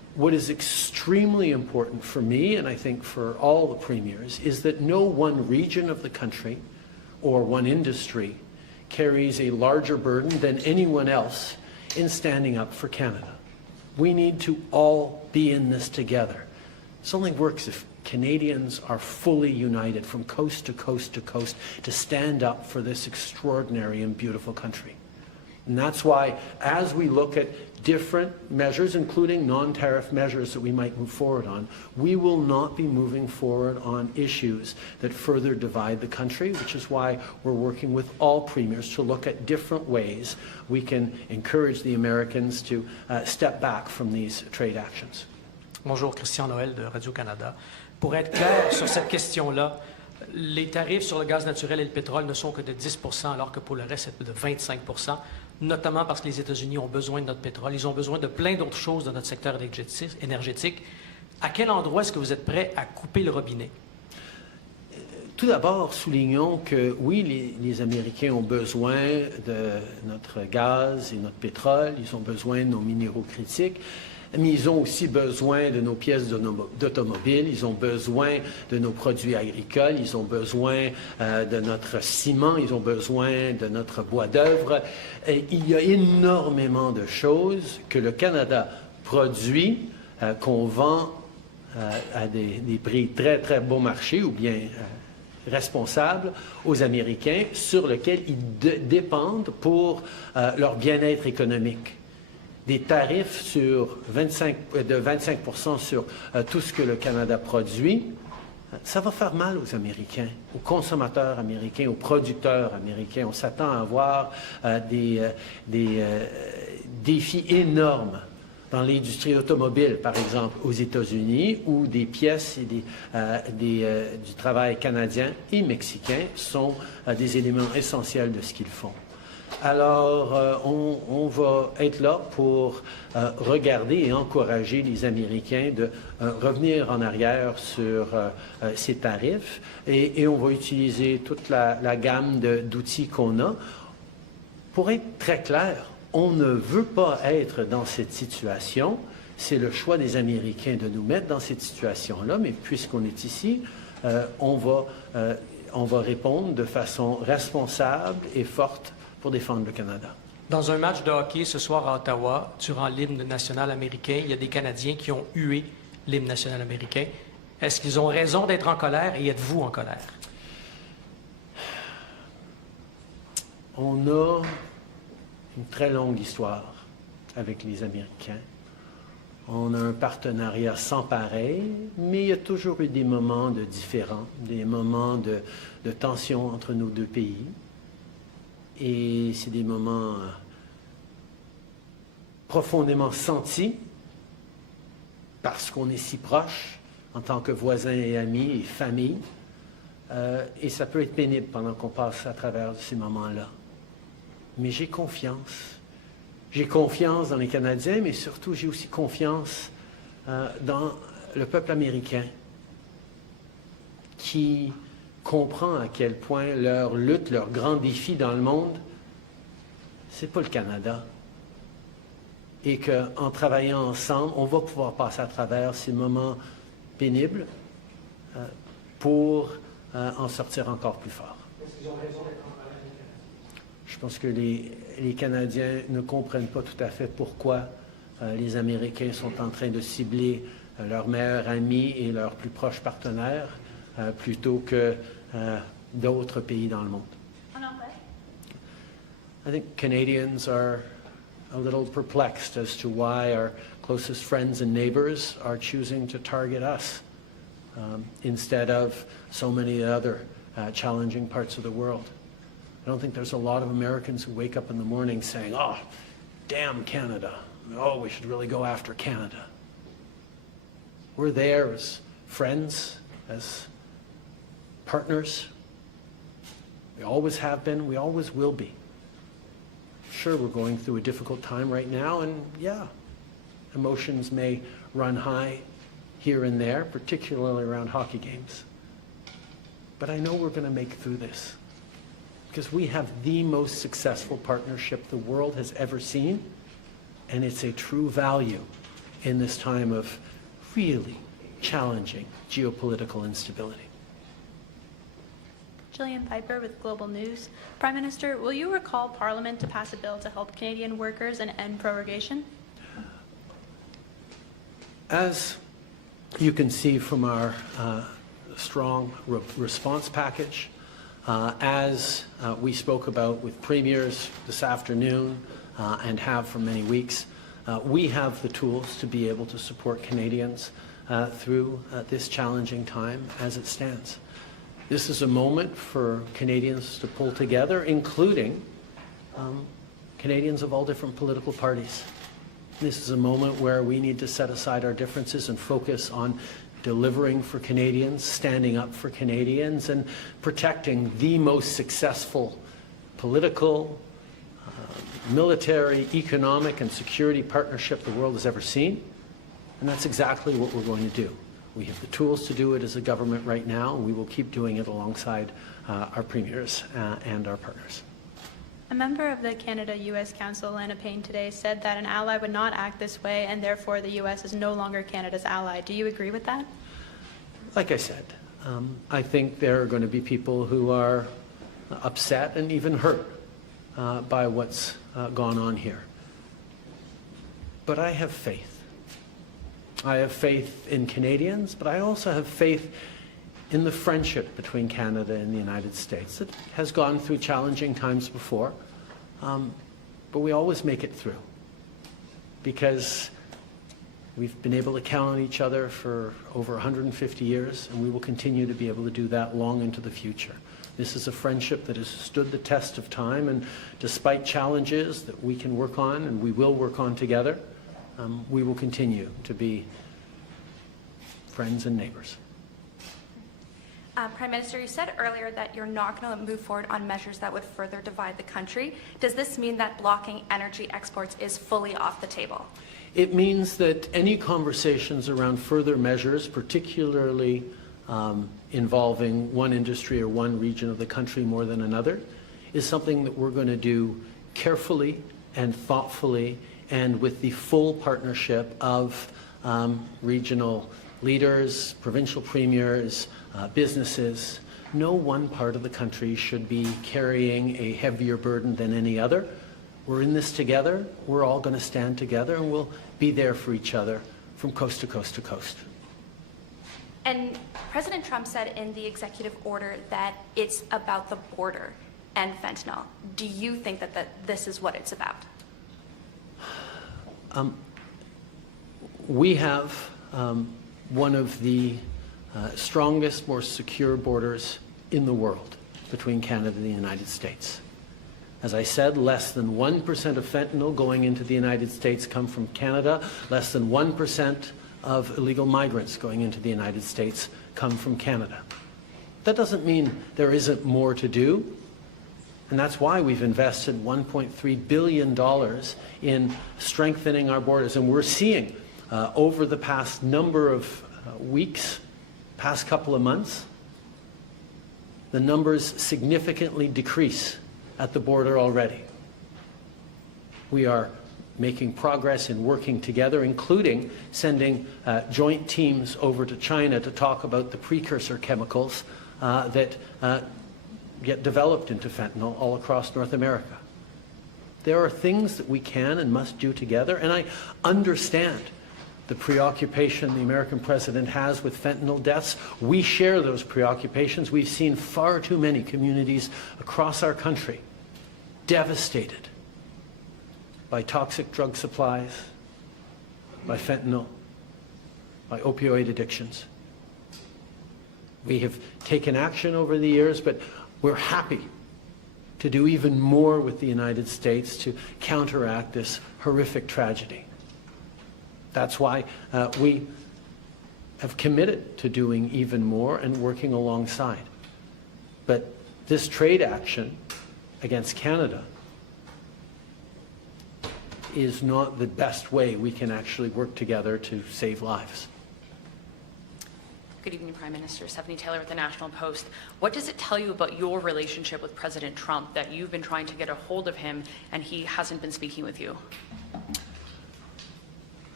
what is extremely important for me, and I think for all the premiers, is that no one region of the country or one industry carries a larger burden than anyone else in standing up for Canada. We need to all be in this together. This only works if Canadians are fully united from coast to coast to coast to stand up for this extraordinary and beautiful country. And that's why, as we look at different measures, including non-tariff measures that we might move forward on, we will not be moving forward on issues that further divide the country, which is why we're working with all premiers to look at different ways we can encourage the Americans to step back from these trade actions. Bonjour, Christian Noël de Radio-Canada. Pour être clair sur cette question-là, les tarifs sur le gaz naturel et le pétrole ne sont que de 10 alors que pour le reste, c'est de 25 notamment parce que les États-Unis ont besoin de notre pétrole. Ils ont besoin de plein d'autres choses dans notre secteur énergétique. À quel endroit est-ce que vous êtes prêt à couper le robinet? Tout d'abord, soulignons que oui, les Américains ont besoin de notre gaz et notre pétrole, ils ont besoin de nos minéraux critiques, mais ils ont aussi besoin de nos pièces d'automobile, ils ont besoin de nos produits agricoles, ils ont besoin de notre ciment, ils ont besoin de notre bois d'œuvre. Il y a énormément de choses que le Canada produit, qu'on vend à des prix très, très bon marché ou bien responsables aux Américains, sur lesquels ils dépendent pour leur bien-être économique. Des tarifs de 25% sur tout ce que le Canada produit, ça va faire mal aux Américains, aux consommateurs américains, aux producteurs américains. On s'attend à avoir des défis énormes dans l'industrie automobile, par exemple, aux États-Unis, où des pièces et du travail canadien et mexicain sont des éléments essentiels de ce qu'ils font. Alors, on va être là pour regarder et encourager les Américains de revenir en arrière sur ces tarifs et on va utiliser toute la gamme d'outils qu'on a. Pour être très clair, on ne veut pas être dans cette situation. C'est le choix des Américains de nous mettre dans cette situation-là, mais puisqu'on est ici, on va répondre de façon responsable et forte pour défendre le Canada. Dans un match de hockey ce soir à Ottawa, durant l'hymne national américain, il y a des Canadiens qui ont hué l'hymne national américain. Est-ce qu'ils ont raison d'être en colère et êtes-vous en colère? On a une très longue histoire avec les Américains. On a un partenariat sans pareil, mais il y a toujours eu des moments de différends, des moments de tension entre nos deux pays. Et c'est des moments profondément sentis parce qu'on est si proches en tant que voisins et amis et famille. Et ça peut être pénible pendant qu'on passe à travers ces moments-là. Mais j'ai confiance. J'ai confiance dans les Canadiens, mais surtout j'ai aussi confiance dans le peuple américain qui comprend à quel point leur lutte, leur grand défi dans le monde, c'est pas le Canada. Et qu'en travaillant ensemble, on va pouvoir passer à travers ces moments pénibles pour en sortir encore plus fort. Est-ce qu'ils ont raison d'être en colère, les Canadiens? Je pense que les Canadiens ne comprennent pas tout à fait pourquoi les Américains sont en train de cibler leurs meilleurs amis et leurs plus proches partenaires plutôt que d'autres pays dans le monde. I think Canadians are a little perplexed as to why our closest friends and neighbors are choosing to target us instead of so many other challenging parts of the world. I don't think there's a lot of Americans who wake up in the morning saying, oh, damn Canada. Oh, we should really go after Canada. We're there as friends, as partners. We always have been, we always will be. Sure, we're going through a difficult time right now, and yeah, emotions may run high here and there, particularly around hockey games. But I know we're going to make it through this because we have the most successful partnership the world has ever seen, and it's a true value in this time of really challenging geopolitical instability. Gillian Piper with Global News. Prime Minister, will you recall Parliament to pass a bill to help Canadian workers and end prorogation? As you can see from our strong response package, as we spoke about with premiers this afternoon and have for many weeks, we have the tools to be able to support Canadians through this challenging time as it stands. This is a moment for Canadians to pull together, including Canadians of all different political parties. This is a moment where we need to set aside our differences and focus on delivering for Canadians, standing up for Canadians, and protecting the most successful political, military, economic, and security partnership the world has ever seen. And that's exactly what we're going to do. We have the tools to do it as a government right now, and we will keep doing it alongside our premiers and our partners. A member of the Canada-U.S. Council, Lana Payne, today said that an ally would not act this way, and therefore the U.S. is no longer Canada's ally. Do you agree with that? Like I said, I think there are going to be people who are upset and even hurt by what's gone on here. But I have faith. I have faith in Canadians, but I also have faith in the friendship between Canada and the United States. It has gone through challenging times before, but we always make it through because we've been able to count on each other for over 150 years, and we will continue to be able to do that long into the future. This is a friendship that has stood the test of time, and despite challenges that we can work on and we will work on together, we will continue to be friends and neighbors. Prime Minister, you said earlier that you're not going to move forward on measures that would further divide the country. Does this mean that blocking energy exports is fully off the table? It means that any conversations around further measures, particularly involving one industry or one region of the country more than another, is something that we're going to do carefully and thoughtfully and with the full partnership of regional leaders, provincial premiers, businesses. No one part of the country should be carrying a heavier burden than any other. We're in this together. We're all going to stand together, and we'll be there for each other from coast to coast to coast. And President Trump said in the executive order that it's about the border and fentanyl. Do you think that this is what it's about? We have one of the strongest, more secure borders in the world between Canada and the United States. As I said, less than 1% of fentanyl going into the United States come from Canada. Less than 1% of illegal migrants going into the United States come from Canada. That doesn't mean there isn't more to do. And that's why we've invested $1.3 billion in strengthening our borders. And we're seeing over the past number of weeks, past couple of months, the numbers significantly decrease at the border already. We are making progress in working together, including sending joint teams over to China to talk about the precursor chemicals that get developed into fentanyl all across North America. There are things that we can and must do together, and I understand the preoccupation the American president has with fentanyl deaths. We share those preoccupations. We've seen far too many communities across our country devastated by toxic drug supplies, by fentanyl, by opioid addictions. We have taken action over the years, but we're happy to do even more with the United States to counteract this horrific tragedy. That's why we have committed to doing even more and working alongside. But this trade action against Canada is not the best way we can actually work together to save lives. Good evening, Prime Minister. Stephanie Taylor with the National Post. What does it tell you about your relationship with President Trump that you've been trying to get a hold of him and he hasn't been speaking with you?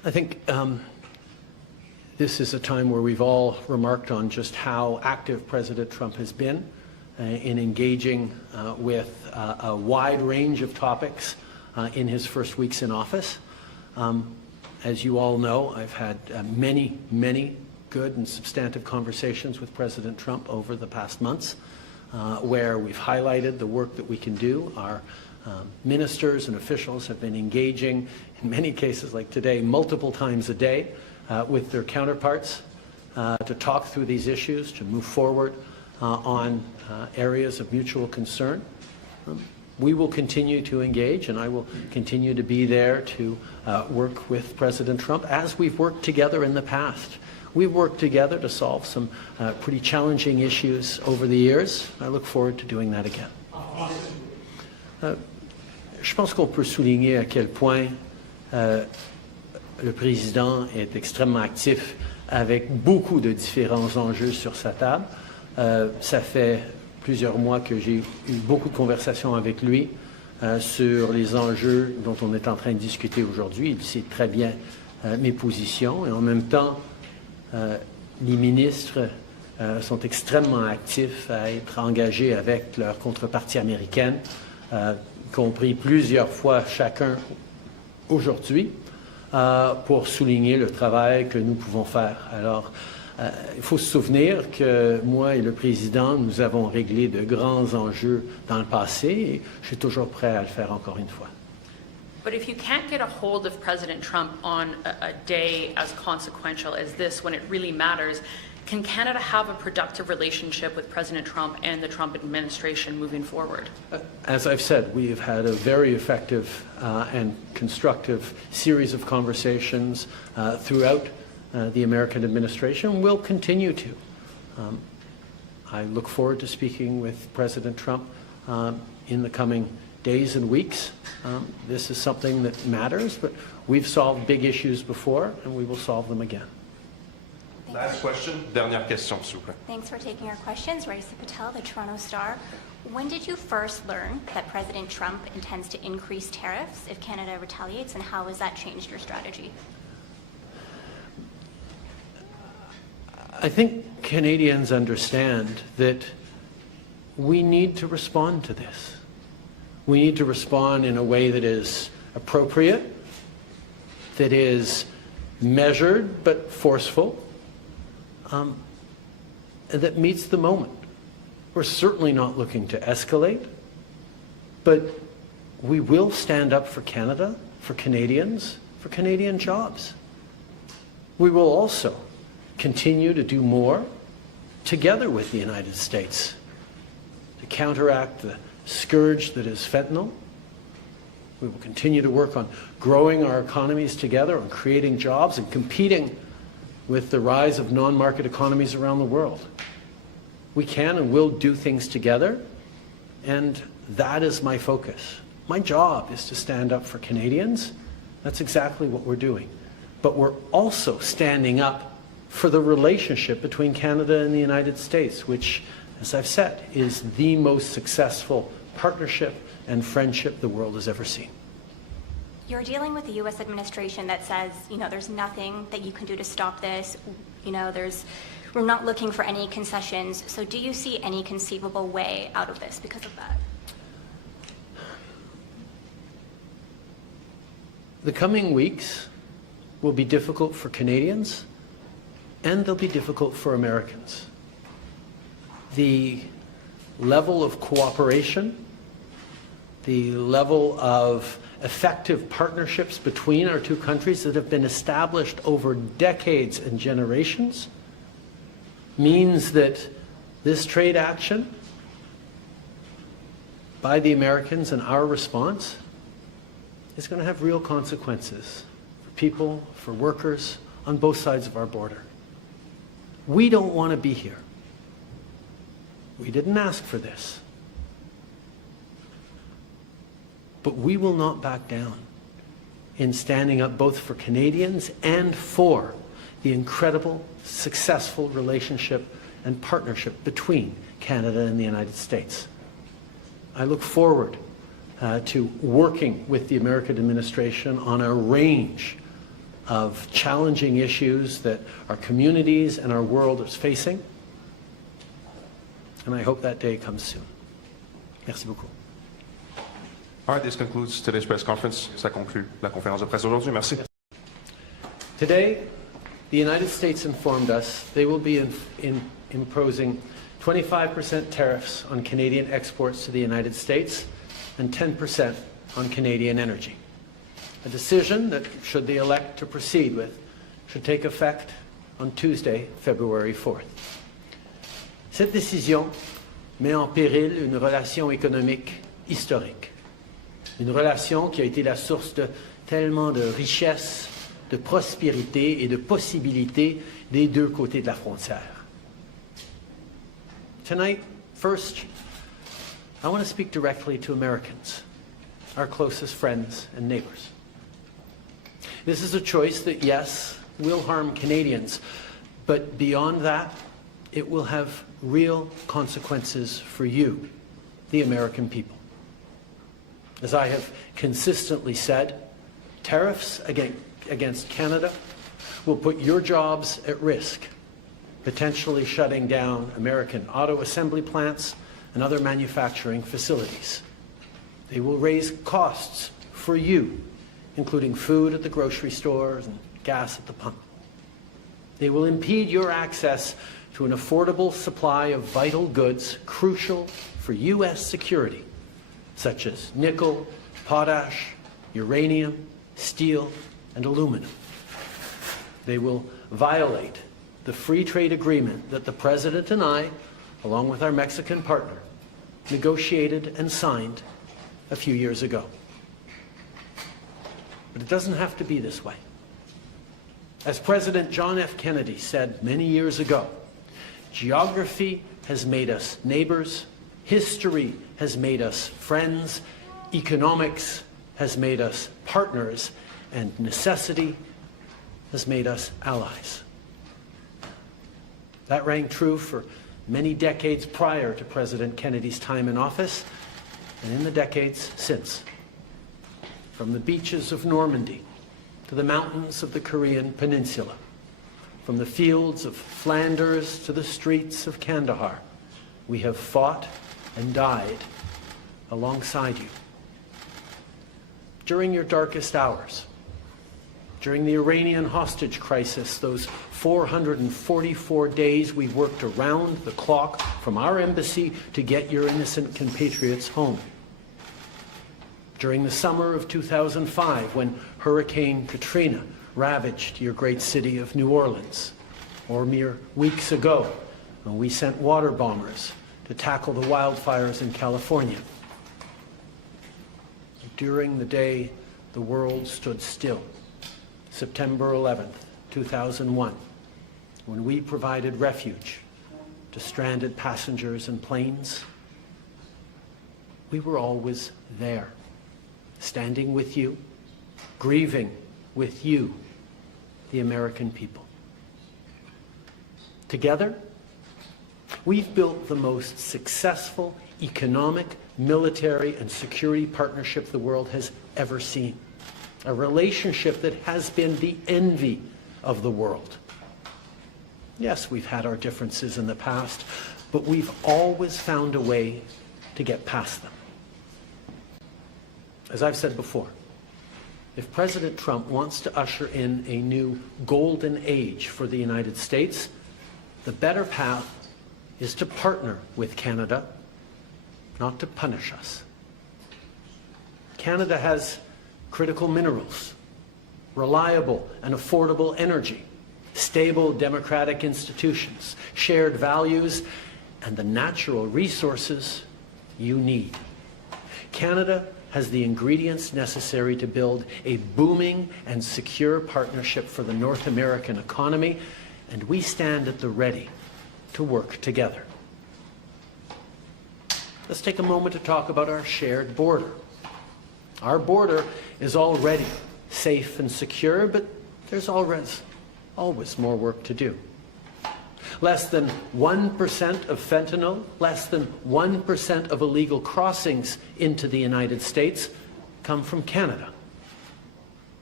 I think this is a time where we've all remarked on just how active President Trump has been in engaging with a wide range of topics in his first weeks in office. As you all know, I've had many good and substantive conversations with President Trump over the past months, where we've highlighted the work that we can do. Our ministers and officials have been engaging, in many cases like today, multiple times a day with their counterparts to talk through these issues, to move forward on areas of mutual concern. We will continue to engage, and I will continue to be there to work with President Trump as we've worked together in the past. We've worked together to solve some pretty challenging issues over the years. I look forward to doing that again. Je pense qu'on peut souligner à quel point le président est extrêmement actif avec beaucoup de différents enjeux sur sa table. Ça fait plusieurs mois que j'ai eu beaucoup de conversations avec lui sur les enjeux dont on est en train de discuter aujourd'hui. Il sait très bien mes positions et en même temps, les ministres sont extrêmement actifs à être engagés avec leur contrepartie américaine, y compris plusieurs fois chacun aujourd'hui, pour souligner le travail que nous pouvons faire. Alors, il faut se souvenir que moi et le président, nous avons réglé de grands enjeux dans le passé et je suis toujours prêt à le faire encore une fois. But if you can't get a hold of President Trump on a day as consequential as this, when it really matters, can Canada have a productive relationship with President Trump and the Trump administration moving forward? As I've said, we have had a very effective and constructive series of conversations throughout the American administration. We'll continue to. I look forward to speaking with President Trump in the coming days and weeks. This is something that matters, but we've solved big issues before, and we will solve them again. Last question, dernière question, s'il vous plaît. Thanks for taking our questions. Raisa Patel, the Toronto Star. When did you first learn that President Trump intends to increase tariffs if Canada retaliates, and how has that changed your strategy? I think Canadians understand that we need to respond to this. We need to respond in a way that is appropriate, that is measured but forceful, and that meets the moment. We're certainly not looking to escalate, but we will stand up for Canada, for Canadians, for Canadian jobs. We will also continue to do more together with the United States to counteract the scourge that is fentanyl. We will continue to work on growing our economies together, on creating jobs and competing with the rise of non-market economies around the world. We can and will do things together, and that is my focus. My job is to stand up for Canadians. That's exactly what we're doing. But we're also standing up for the relationship between Canada and the United States, which, as I've said, is the most successful partnership and friendship the world has ever seen. You're dealing with the U.S. administration that says, there's nothing that you can do to stop this. We're not looking for any concessions. So do you see any conceivable way out of this because of that? The coming weeks will be difficult for Canadians, and they'll be difficult for Americans. The level of cooperation, the level of effective partnerships between our two countries that have been established over decades and generations means that this trade action by the Americans and our response is going to have real consequences for people, for workers on both sides of our border. We don't want to be here. We didn't ask for this. But we will not back down in standing up both for Canadians and for the incredible, successful relationship and partnership between Canada and the United States. I look forward to working with the American administration on a range of challenging issues that our communities and our world is facing. And I hope that day comes soon. Merci beaucoup. All right, this concludes today's press conference. Ça conclut la conférence de presse d'aujourd'hui. Merci. Today, the United States informed us they will be imposing 25% tariffs on Canadian exports to the United States and 10% on Canadian energy. A decision that, should they elect to proceed with, should take effect on Tuesday, February 4th. Cette décision met en péril une relation économique historique. Une relation qui a été la source de tellement de richesses, de prospérité et de possibilités des deux côtés de la frontière. Tonight, first, I want to speak directly to Americans, our closest friends and neighbors. This is a choice that, yes, will harm Canadians, but beyond that, it will have real consequences for you, the American people. As I have consistently said, tariffs against Canada will put your jobs at risk, potentially shutting down American auto assembly plants and other manufacturing facilities. They will raise costs for you, including food at the grocery stores and gas at the pump. They will impede your access to an affordable supply of vital goods crucial for U.S. security, such as nickel, potash, uranium, steel, and aluminum. They will violate the free trade agreement that the President and I, along with our Mexican partner, negotiated and signed a few years ago. But it doesn't have to be this way. As President John F. Kennedy said many years ago, geography has made us neighbors, history has made us friends, economics has made us partners, and necessity has made us allies. That rang true for many decades prior to President Kennedy's time in office, and in the decades since. From the beaches of Normandy to the mountains of the Korean Peninsula, from the fields of Flanders to the streets of Kandahar, we have fought and died alongside you. During your darkest hours, during the Iranian hostage crisis, those 444 days we worked around the clock from our embassy to get your innocent compatriots home. During the summer of 2005, when Hurricane Katrina ravaged your great city of New Orleans, or mere weeks ago, when we sent water bombers to tackle the wildfires in California. During the day the world stood still, September 11th, 2001, when we provided refuge to stranded passengers and planes, we were always there, standing with you, grieving with you, the American people. Together, we've built the most successful economic, military, and security partnership the world has ever seen. A relationship that has been the envy of the world. Yes, we've had our differences in the past, but we've always found a way to get past them. As I've said before, if President Trump wants to usher in a new golden age for the United States, the better path is to partner with Canada, not to punish us. Canada has critical minerals, reliable and affordable energy, stable democratic institutions, shared values, and the natural resources you need. Canada has the ingredients necessary to build a booming and secure partnership for the North American economy, and we stand at the ready to work together. Let's take a moment to talk about our shared border. Our border is already safe and secure, but there's always more work to do. Less than 1% of fentanyl, less than 1% of illegal crossings into the United States come from Canada.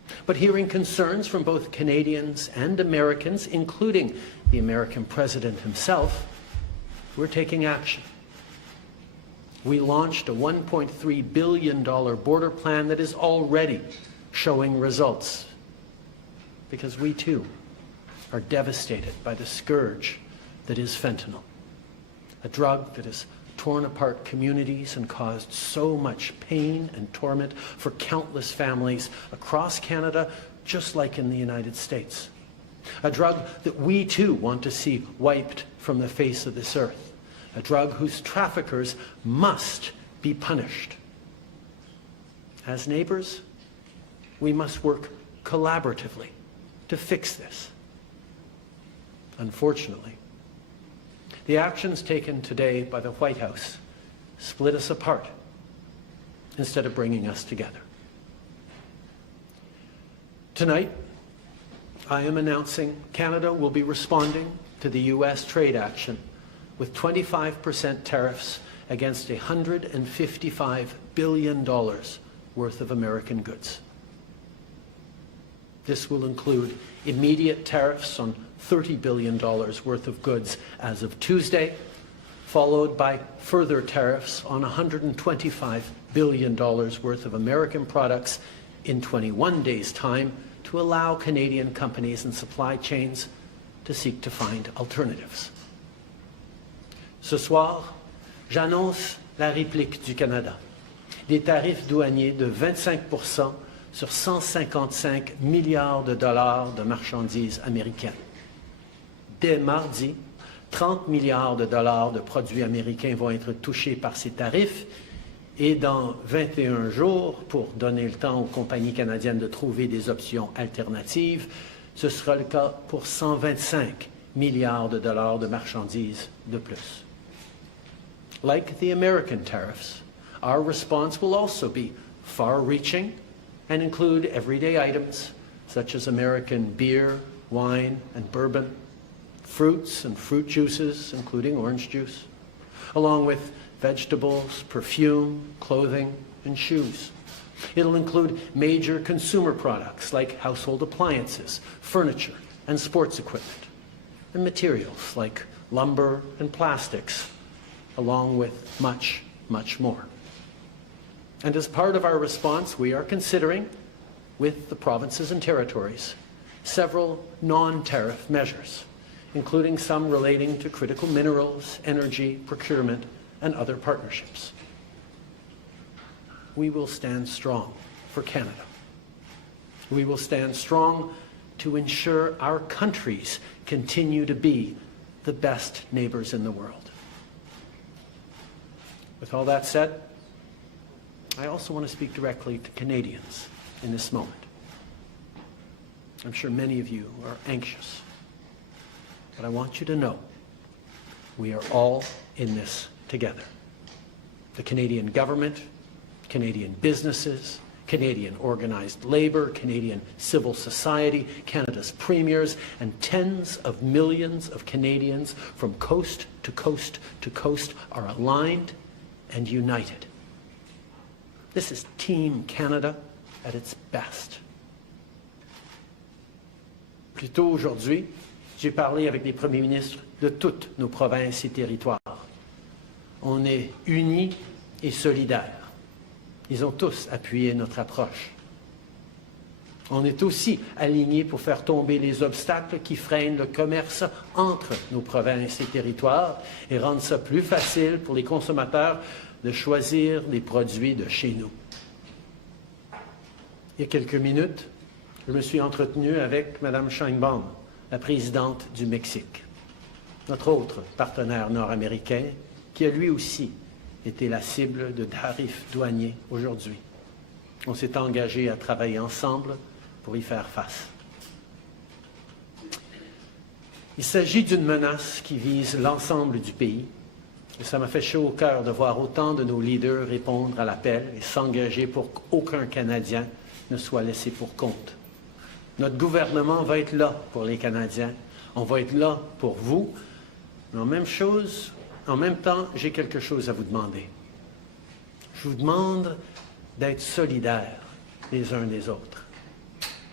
But hearing concerns from both Canadians and Americans, including the American president himself, we're taking action. We launched a $1.3 billion border plan that is already showing results, because we too are devastated by the scourge that is fentanyl, a drug that has torn apart communities and caused so much pain and torment for countless families across Canada, just like in the United States. A drug that we too want to see wiped from the face of this earth. A drug whose traffickers must be punished. As neighbors, we must work collaboratively to fix this. Unfortunately, the actions taken today by the White House split us apart instead of bringing us together. Tonight, I am announcing Canada will be responding to the U.S. trade action with 25% tariffs against $155 billion worth of American goods. This will include immediate tariffs on $30 billion worth of goods as of Tuesday, followed by further tariffs on $125 billion worth of American products in 21 days' time to allow Canadian companies and supply chains to seek to find alternatives. Ce soir, j'annonce la réplique du Canada. Des tarifs douaniers de 25% sur 155 milliards de dollars de marchandises américaines. Dès mardi, 30 milliards de dollars de produits américains vont être touchés par ces tarifs et dans 21 jours, pour donner le temps aux compagnies canadiennes de trouver des options alternatives, ce sera le cas pour 125 milliards de dollars de marchandises de plus. Like the American tariffs, our response will also be far-reaching and include everyday items such as American beer, wine, and bourbon, fruits and fruit juices, including orange juice, along with vegetables, perfume, clothing, and shoes. It'll include major consumer products like household appliances, furniture, and sports equipment, and materials like lumber and plastics, along with much, much more. And as part of our response, we are considering, with the provinces and territories, several non-tariff measures, including some relating to critical minerals, energy, procurement, and other partnerships. We will stand strong for Canada. We will stand strong to ensure our countries continue to be the best neighbors in the world. With all that said, I also want to speak directly to Canadians in this moment. I'm sure many of you are anxious, but I want you to know we are all in this together. The Canadian government, Canadian businesses, Canadian organized labor, Canadian civil society, Canada's premiers, and tens of millions of Canadians from coast to coast to coast are aligned and united. This is Team Canada at its best. Plus tôt aujourd'hui, j'ai parlé avec les premiers ministres de toutes nos provinces et territoires. On est unis et solidaires. Ils ont tous appuyé notre approche. On est aussi alignés pour faire tomber les obstacles qui freinent le commerce entre nos provinces et territoires et rendre ça plus facile pour les consommateurs de choisir les produits de chez nous. Il y a quelques minutes, je me suis entretenu avec Mme Sheinbaum, la présidente du Mexique, notre autre partenaire nord-américain, qui a lui aussi été la cible de tarifs douaniers aujourd'hui. On s'est engagé à travailler ensemble pour y faire face. Il s'agit d'une menace qui vise l'ensemble du pays. Et ça m'a fait chaud au cœur de voir autant de nos leaders répondre à l'appel et s'engager pour qu'aucun Canadien ne soit laissé pour compte. Notre gouvernement va être là pour les Canadiens. On va être là pour vous. Mais en même temps, j'ai quelque chose à vous demander. Je vous demande d'être solidaires les uns des autres.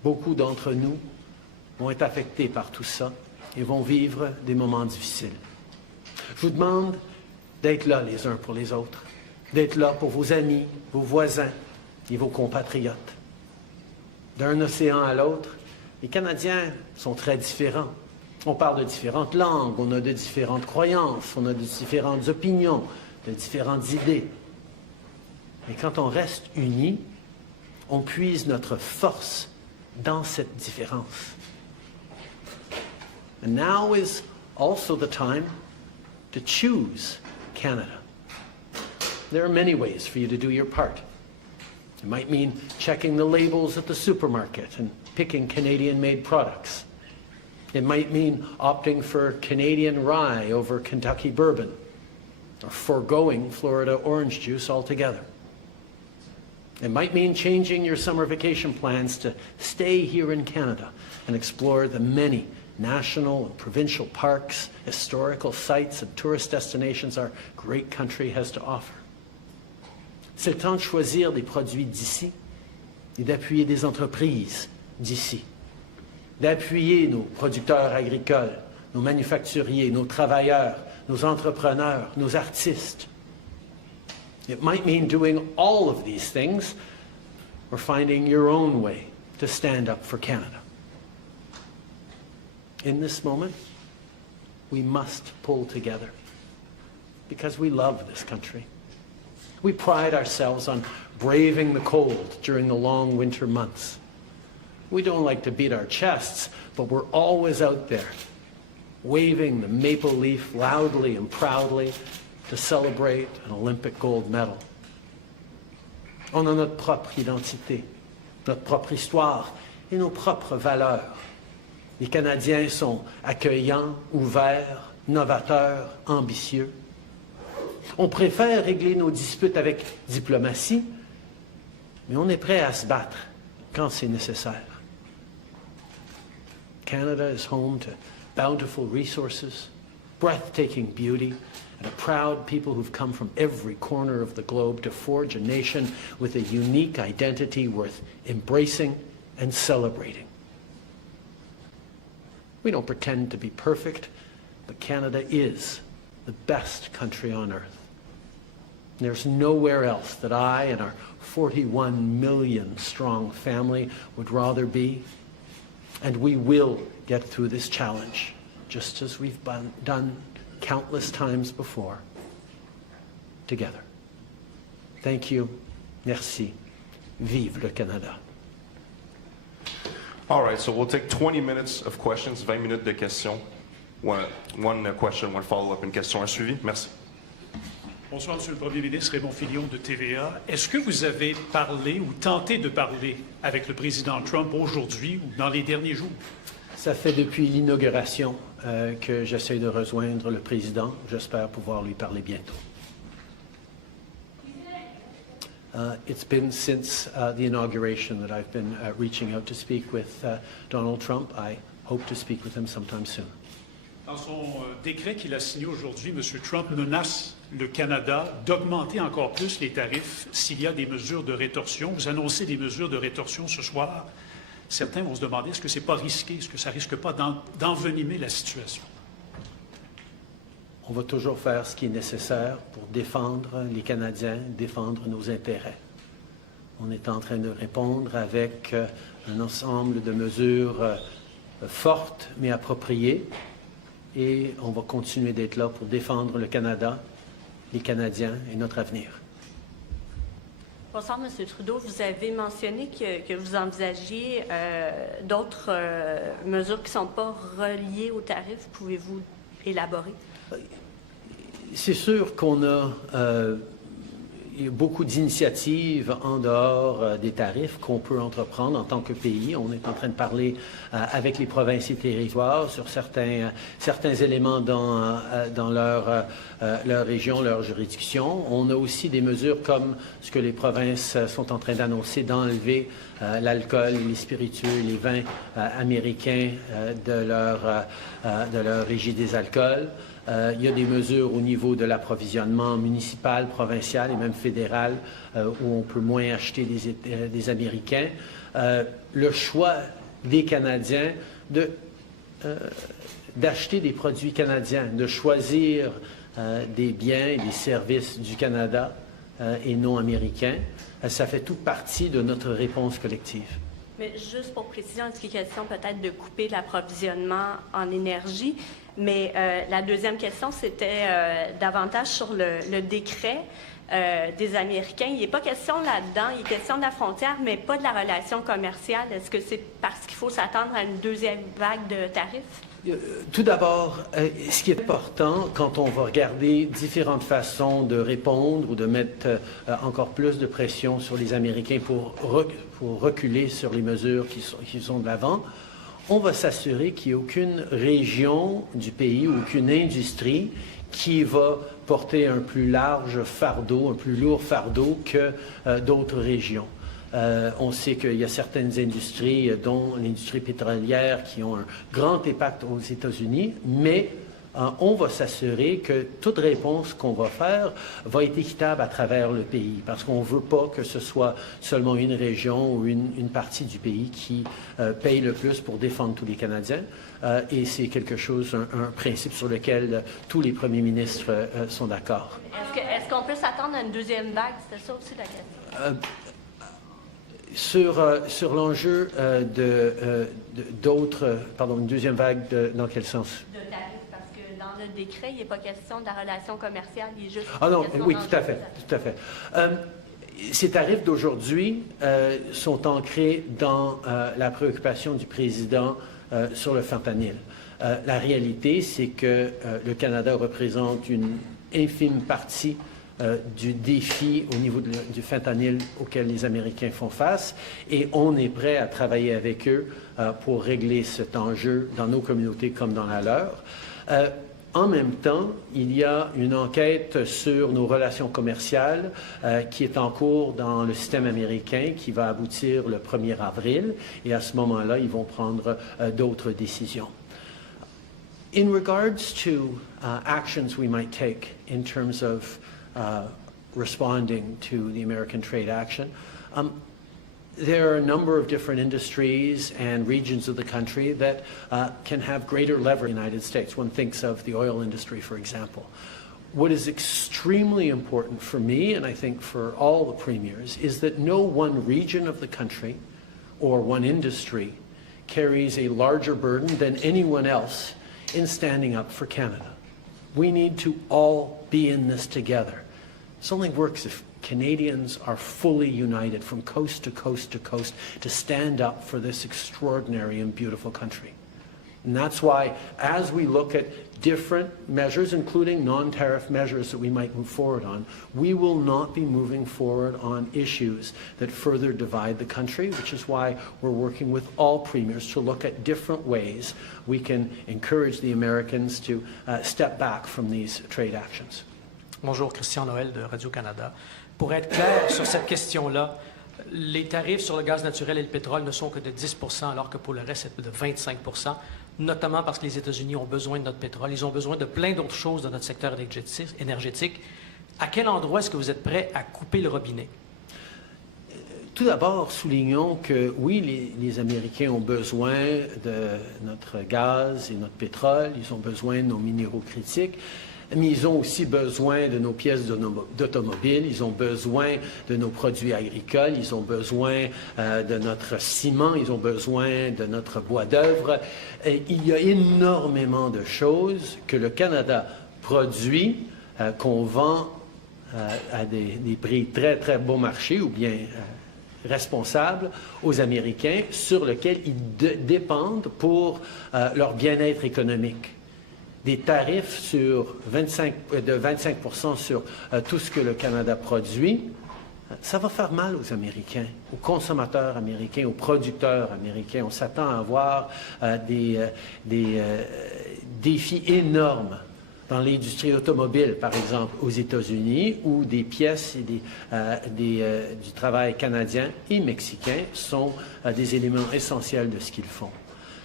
Beaucoup d'entre nous vont être affectés par tout ça et vont vivre des moments difficiles. Je vous demande d'être là les uns pour les autres, d'être là pour vos amis, vos voisins et vos compatriotes. D'un océan à l'autre, les Canadiens sont très différents. On parle de différentes langues, on a de différentes croyances, on a de différentes opinions, de différentes idées. Mais quand on reste unis, on puise notre force dans cette différence. And now is also the time to choose Canada. There are many ways for you to do your part. It might mean checking the labels at the supermarket and picking Canadian-made products. It might mean opting for Canadian rye over Kentucky bourbon, or foregoing Florida orange juice altogether. It might mean changing your summer vacation plans to stay here in Canada and explore the many national and provincial parks, historical sites, and tourist destinations our great country has to offer. C'est le temps de choisir des produits d'ici et d'appuyer des entreprises d'ici, d'appuyer nos producteurs agricoles, nos manufacturiers, nos travailleurs, nos entrepreneurs, nos artistes. It might mean doing all of these things or finding your own way to stand up for Canada. In this moment, we must pull together because we love this country. We pride ourselves on braving the cold during the long winter months. We don't like to beat our chests, but we're always out there, waving the maple leaf loudly and proudly to celebrate an Olympic gold medal. On a notre propre identité, notre propre histoire et nos propres valeurs. Les Canadiens sont accueillants, ouverts, novateurs, ambitieux. On préfère régler nos disputes avec diplomatie, mais on est prêt à se battre quand c'est nécessaire. Canada is home to bountiful resources, breathtaking beauty, and a proud people who've come from every corner of the globe to forge a nation with a unique identity worth embracing and celebrating. We don't pretend to be perfect, but Canada is the best country on earth. There's nowhere else that I and our 41 million strong family would rather be. And we will get through this challenge, just as we've done countless times before, together. Thank you. Merci. Vive le Canada. All right, so we'll take 20 minutes of questions, 20 minutes de questions. One question, one follow-up, une question à suivi. Merci. Bonsoir, Monsieur le Premier ministre, Raymond Filion de TVA. Est-ce que vous avez parlé ou tenté de parler avec le président Trump aujourd'hui ou dans les derniers jours? Ça fait depuis l'inauguration que j'essaie de rejoindre le président. J'espère pouvoir lui parler bientôt. It's been since the inauguration that I've been reaching out to speak with Donald Trump. I hope to speak with him sometime soon. Dans son décret qu'il a signé aujourd'hui, M. Trump menace le Canada d'augmenter encore plus les tarifs s'il y a des mesures de rétorsion. Vous annoncez des mesures de rétorsion ce soir. Certains vont se demander, est-ce que ce n'est pas risqué? Est-ce que ça ne risque pas d'envenimer la situation? On va toujours faire ce qui est nécessaire pour défendre les Canadiens, défendre nos intérêts. On est en train de répondre avec un ensemble de mesures fortes mais appropriées et on va continuer d'être là pour défendre le Canada, les Canadiens et notre avenir. Bonsoir, M. Trudeau. Vous avez mentionné que vous envisagiez d'autres mesures qui ne sont pas reliées aux tarifs. Pouvez-vous élaborer? C'est sûr qu'on a il y a beaucoup d'initiatives en dehors des tarifs qu'on peut entreprendre en tant que pays. On est en train de parler avec les provinces et territoires sur certains éléments dans leur région, leur juridiction. On a aussi des mesures comme ce que les provinces sont en train d'annoncer, d'enlever l'alcool, les spiritueux, les vins américains de leur régie des alcools. Il y a des mesures au niveau de l'approvisionnement municipal, provincial et même fédéral où on peut moins acheter des Américains. Le choix des Canadiens d'acheter des produits canadiens, de choisir des biens et des services du Canada et non américains, ça fait toute partie de notre réponse collective. Mais juste pour préciser, est-ce qu'il est question peut-être de couper l'approvisionnement en énergie? Mais la deuxième question, c'était davantage sur le décret des Américains. Il n'est pas question là-dedans, il est question de la frontière, mais pas de la relation commerciale. Est-ce que c'est parce qu'il faut s'attendre à une deuxième vague de tarifs? Tout d'abord, ce qui est important quand on va regarder différentes façons de répondre ou de mettre encore plus de pression sur les Américains pour reculer sur les mesures qui sont de l'avant, on va s'assurer qu'il n'y a aucune région du pays ou aucune industrie qui va porter un plus large fardeau, un plus lourd fardeau que d'autres régions. On sait qu'il y a certaines industries, dont l'industrie pétrolière, qui ont un grand impact aux États-Unis, mais on va s'assurer que toute réponse qu'on va faire va être équitable à travers le pays, parce qu'on ne veut pas que ce soit seulement une région ou une partie du pays qui paye le plus pour défendre tous les Canadiens. Et c'est quelque chose, un principe sur lequel tous les premiers ministres sont d'accord. Est-ce qu'on peut s'attendre à une deuxième vague? C'était ça aussi la question. Sur l'enjeu une deuxième vague, dans quel sens? De tarifs, parce que dans le décret, il n'est pas question de la relation commerciale, il est juste Ah non, question oui, tout à fait. Ces tarifs d'aujourd'hui sont ancrés dans la préoccupation du président sur le fentanyl. La réalité, c'est que le Canada représente une infime partie du défi au niveau du fentanyl auquel les Américains font face, et on est prêt à travailler avec eux pour régler cet enjeu dans nos communautés comme dans la leur. En même temps, il y a une enquête sur nos relations commerciales qui est en cours dans le système américain, qui va aboutir le 1er avril, et à ce moment-là, ils vont prendre d'autres décisions. In regards to actions we might take in terms of responding to the American trade action, there are a number of different industries and regions of the country that can have greater leverage in the United States. One thinks of the oil industry, for example. What is extremely important for me, and I think for all the premiers, is that no one region of the country or one industry carries a larger burden than anyone else in standing up for Canada. We need to all be in this together. This only works if Canadians are fully united from coast to coast to coast to stand up for this extraordinary and beautiful country. And that's why, as we look at different measures, including non-tariff measures that we might move forward on, we will not be moving forward on issues that further divide the country, which is why we're working with all premiers to look at different ways we can encourage the Americans to step back from these trade actions. Bonjour, Christian Noël de Radio-Canada. Pour être clair sur cette question-là, les tarifs sur le gaz naturel et le pétrole ne sont que de 10 % alors que pour le reste, c'est de 25 %, notamment parce que les États-Unis ont besoin de notre pétrole. Ils ont besoin de plein d'autres choses dans notre secteur énergétique. À quel endroit est-ce que vous êtes prêt à couper le robinet? Tout d'abord, soulignons que oui, les Américains ont besoin de notre gaz et notre pétrole, ils ont besoin de nos minéraux critiques, mais ils ont aussi besoin de nos pièces d'automobile, ils ont besoin de nos produits agricoles, ils ont besoin de notre ciment, ils ont besoin de notre bois d'œuvre. Il y a énormément de choses que le Canada produit, qu'on vend à des prix très, très bon marché ou bien responsables aux Américains, sur lesquels ils dépendent pour leur bien-être économique. Des tarifs de 25 % sur tout ce que le Canada produit, ça va faire mal aux Américains, aux consommateurs américains, aux producteurs américains. On s'attend à avoir des défis énormes dans l'industrie automobile, par exemple, aux États-Unis, où des pièces et du travail canadien et mexicain sont des éléments essentiels de ce qu'ils font.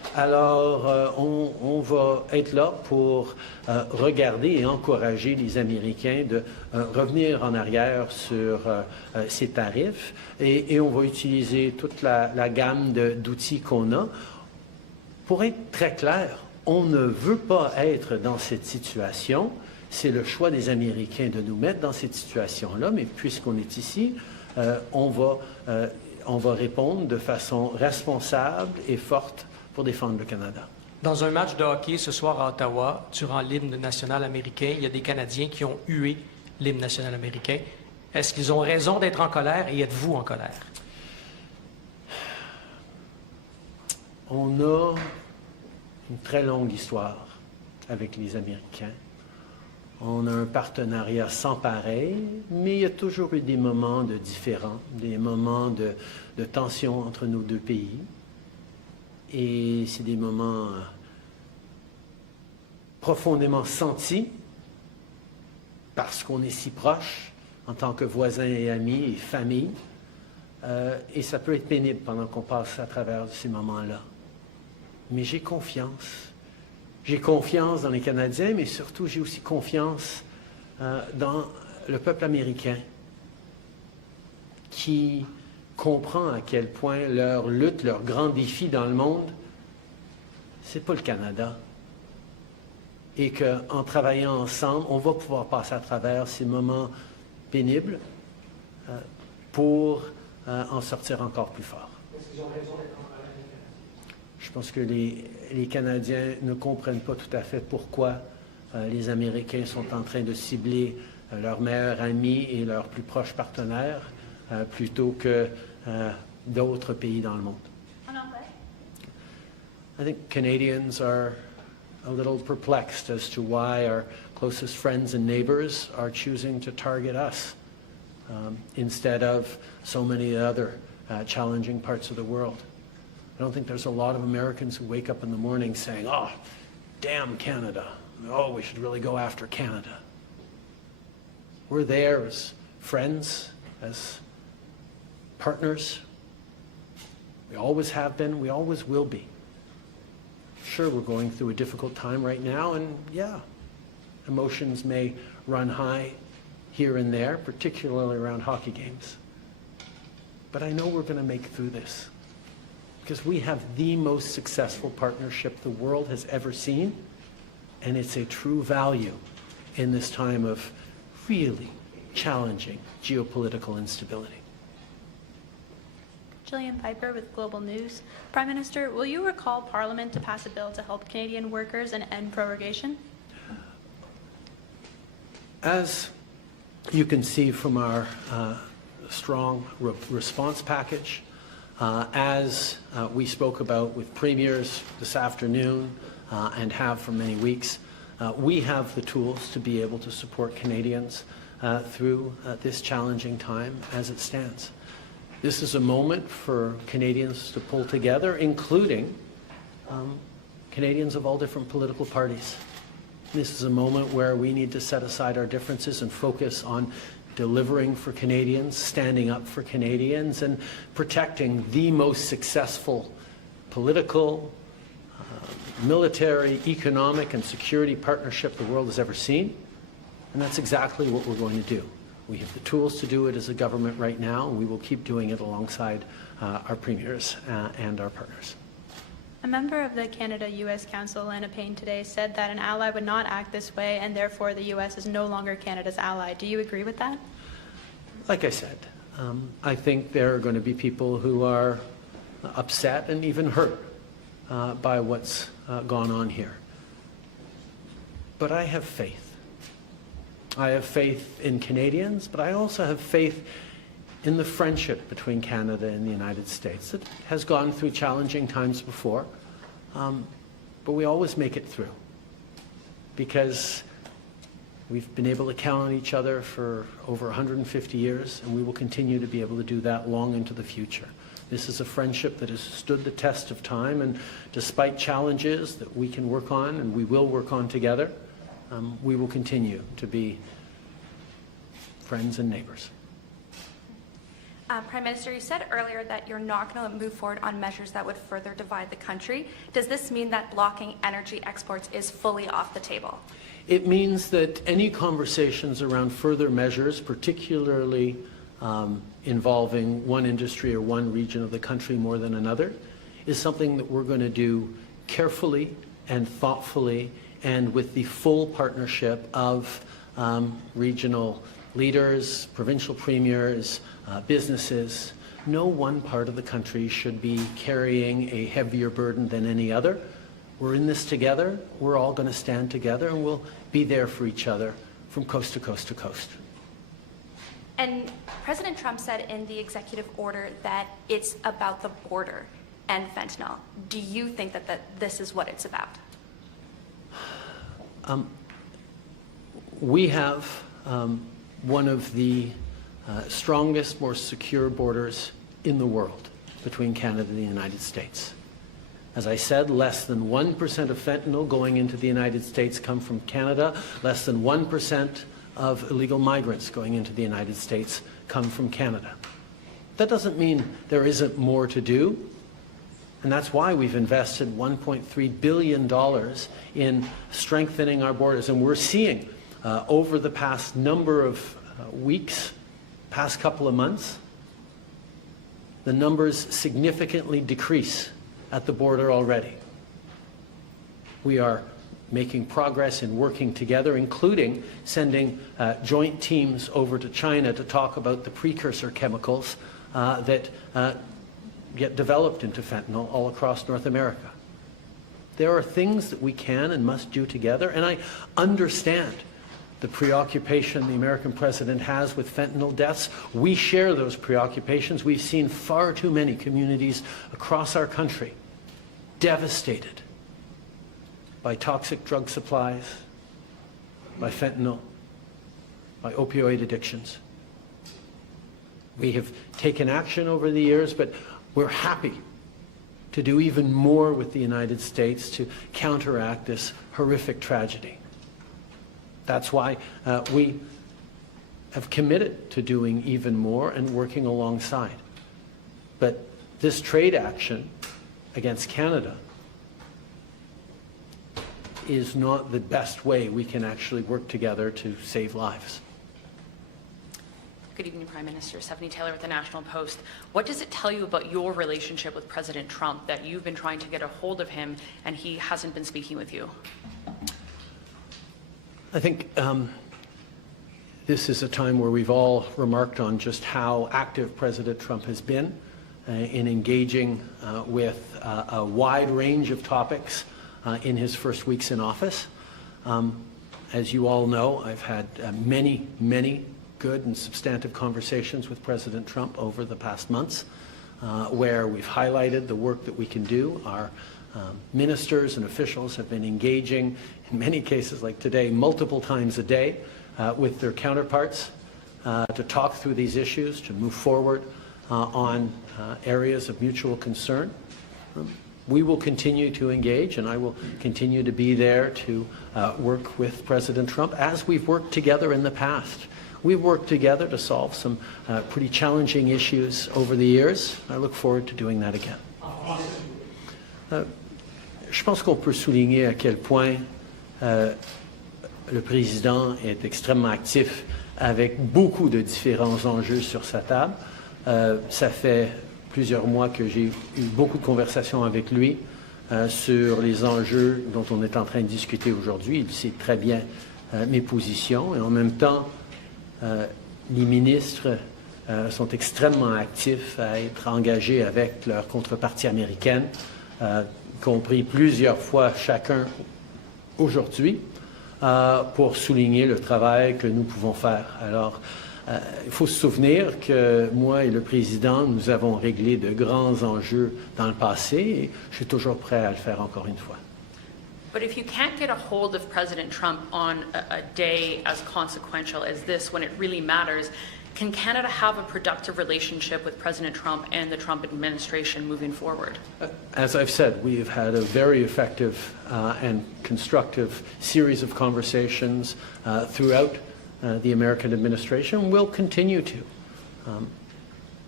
Alors, on va être là pour regarder et encourager les Américains de revenir en arrière sur ces tarifs et on va utiliser toute la gamme d'outils qu'on a. Pour être très clair, on ne veut pas être dans cette situation. C'est le choix des Américains de nous mettre dans cette situation-là, mais puisqu'on est ici, on va répondre de façon responsable et forte pour défendre le Canada. Dans un match de hockey ce soir à Ottawa, durant l'hymne national américain, il y a des Canadiens qui ont hué l'hymne national américain. Est-ce qu'ils ont raison d'être en colère et êtes-vous en colère? On a une très longue histoire avec les Américains. On a un partenariat sans pareil, mais il y a toujours eu des moments de différends, des moments de tension entre nos deux pays. Et c'est des moments profondément sentis parce qu'on est si proches en tant que voisins et amis et famille. Et ça peut être pénible pendant qu'on passe à travers ces moments-là. Mais j'ai confiance. J'ai confiance dans les Canadiens, mais surtout j'ai aussi confiance dans le peuple américain qui comprend à quel point leur lutte, leur grand défi dans le monde, c'est pas le Canada. Et qu'en travaillant ensemble, on va pouvoir passer à travers ces moments pénibles pour en sortir encore plus fort. Est-ce qu'ils ont raison d'être en colère? Je pense que les Canadiens ne comprennent pas tout à fait pourquoi les Américains sont en train de cibler leurs meilleurs amis et leurs plus proches partenaires plutôt que d'autres pays dans le monde. I think Canadians are a little perplexed as to why our closest friends and neighbors are choosing to target us instead of so many other challenging parts of the world. I don't think there's a lot of Americans who wake up in the morning saying, oh, damn Canada. Oh, we should really go after Canada. We're there as friends, as partners. We always have been, we always will be. Sure, we're going through a difficult time right now, and yeah, emotions may run high here and there, particularly around hockey games. But I know we're going to make it through this because we have the most successful partnership the world has ever seen, and it's a true value in this time of really challenging geopolitical instability. Gillian Piper with Global News. Prime Minister, will you recall Parliament to pass a bill to help Canadian workers and end prorogation? As you can see from our strong response package, as we spoke about with premiers this afternoon and have for many weeks, we have the tools to be able to support Canadians through this challenging time as it stands. This is a moment for Canadians to pull together, including Canadians of all different political parties. This is a moment where we need to set aside our differences and focus on delivering for Canadians, standing up for Canadians, and protecting the most successful political, military, economic, and security partnership the world has ever seen. And that's exactly what we're going to do. We have the tools to do it as a government right now, and we will keep doing it alongside our premiers and our partners. A member of the Canada-U.S. Council, Lana Payne, today said that an ally would not act this way, and therefore the U.S. is no longer Canada's ally. Do you agree with that? Like I said, I think there are going to be people who are upset and even hurt by what's gone on here. But I have faith. I have faith in Canadians, but I also have faith in the friendship between Canada and the United States. It has gone through challenging times before, but we always make it through because we've been able to count on each other for over 150 years, and we will continue to be able to do that long into the future. This is a friendship that has stood the test of time, and despite challenges that we can work on and we will work on together, we will continue to be friends and neighbors. Prime Minister, you said earlier that you're not going to move forward on measures that would further divide the country. Does this mean that blocking energy exports is fully off the table? It means that any conversations around further measures, particularly involving one industry or one region of the country more than another, is something that we're going to do carefully and thoughtfully and with the full partnership of regional leaders, provincial premiers, businesses. No one part of the country should be carrying a heavier burden than any other. We're in this together. We're all going to stand together, and we'll be there for each other from coast to coast to coast. And President Trump said in the executive order that it's about the border and fentanyl. Do you think that this is what it's about? We have one of the strongest, more secure borders in the world between Canada and the United States. As I said, less than 1% of fentanyl going into the United States come from Canada. Less than 1% of illegal migrants going into the United States come from Canada. That doesn't mean there isn't more to do. And that's why we've invested $1.3 billion in strengthening our borders. And we're seeing over the past number of weeks, past couple of months, the numbers significantly decrease at the border already. We are making progress in working together, including sending joint teams over to China to talk about the precursor chemicals that get developed into fentanyl all across North America. There are things that we can and must do together, and I understand the preoccupation the American president has with fentanyl deaths. We share those preoccupations. We've seen far too many communities across our country devastated by toxic drug supplies, by fentanyl, by opioid addictions. We have taken action over the years, but we're happy to do even more with the United States to counteract this horrific tragedy. That's why we have committed to doing even more and working alongside. But this trade action against Canada is not the best way we can actually work together to save lives. Good evening, Prime Minister. Stephanie Taylor with the National Post. What does it tell you about your relationship with President Trump that you've been trying to get a hold of him and he hasn't been speaking with you? I think this is a time where we've all remarked on just how active President Trump has been in engaging with a wide range of topics in his first weeks in office. As you all know, I've had many good and substantive conversations with President Trump over the past months, where we've highlighted the work that we can do. Our ministers and officials have been engaging, in many cases like today, multiple times a day with their counterparts to talk through these issues, to move forward on areas of mutual concern. We will continue to engage, and I will continue to be there to work with President Trump as we've worked together in the past. We've worked together to solve some pretty challenging issues over the years. I look forward to doing that again. Je pense qu'on peut souligner à quel point le président est extrêmement actif avec beaucoup de différents enjeux sur sa table. Ça fait plusieurs mois que j'ai eu beaucoup de conversations avec lui sur les enjeux dont on est en train de discuter aujourd'hui. Il sait très bien mes positions et en même temps, les ministres sont extrêmement actifs à être engagés avec leur contrepartie américaine, compris plusieurs fois chacun aujourd'hui, pour souligner le travail que nous pouvons faire. Alors, il faut se souvenir que moi et le président, nous avons réglé de grands enjeux dans le passé et je suis toujours prêt à le faire encore une fois. But if you can't get a hold of President Trump on a day as consequential as this, when it really matters, can Canada have a productive relationship with President Trump and the Trump administration moving forward? As I've said, we have had a very effective and constructive series of conversations throughout the American administration. We'll continue to.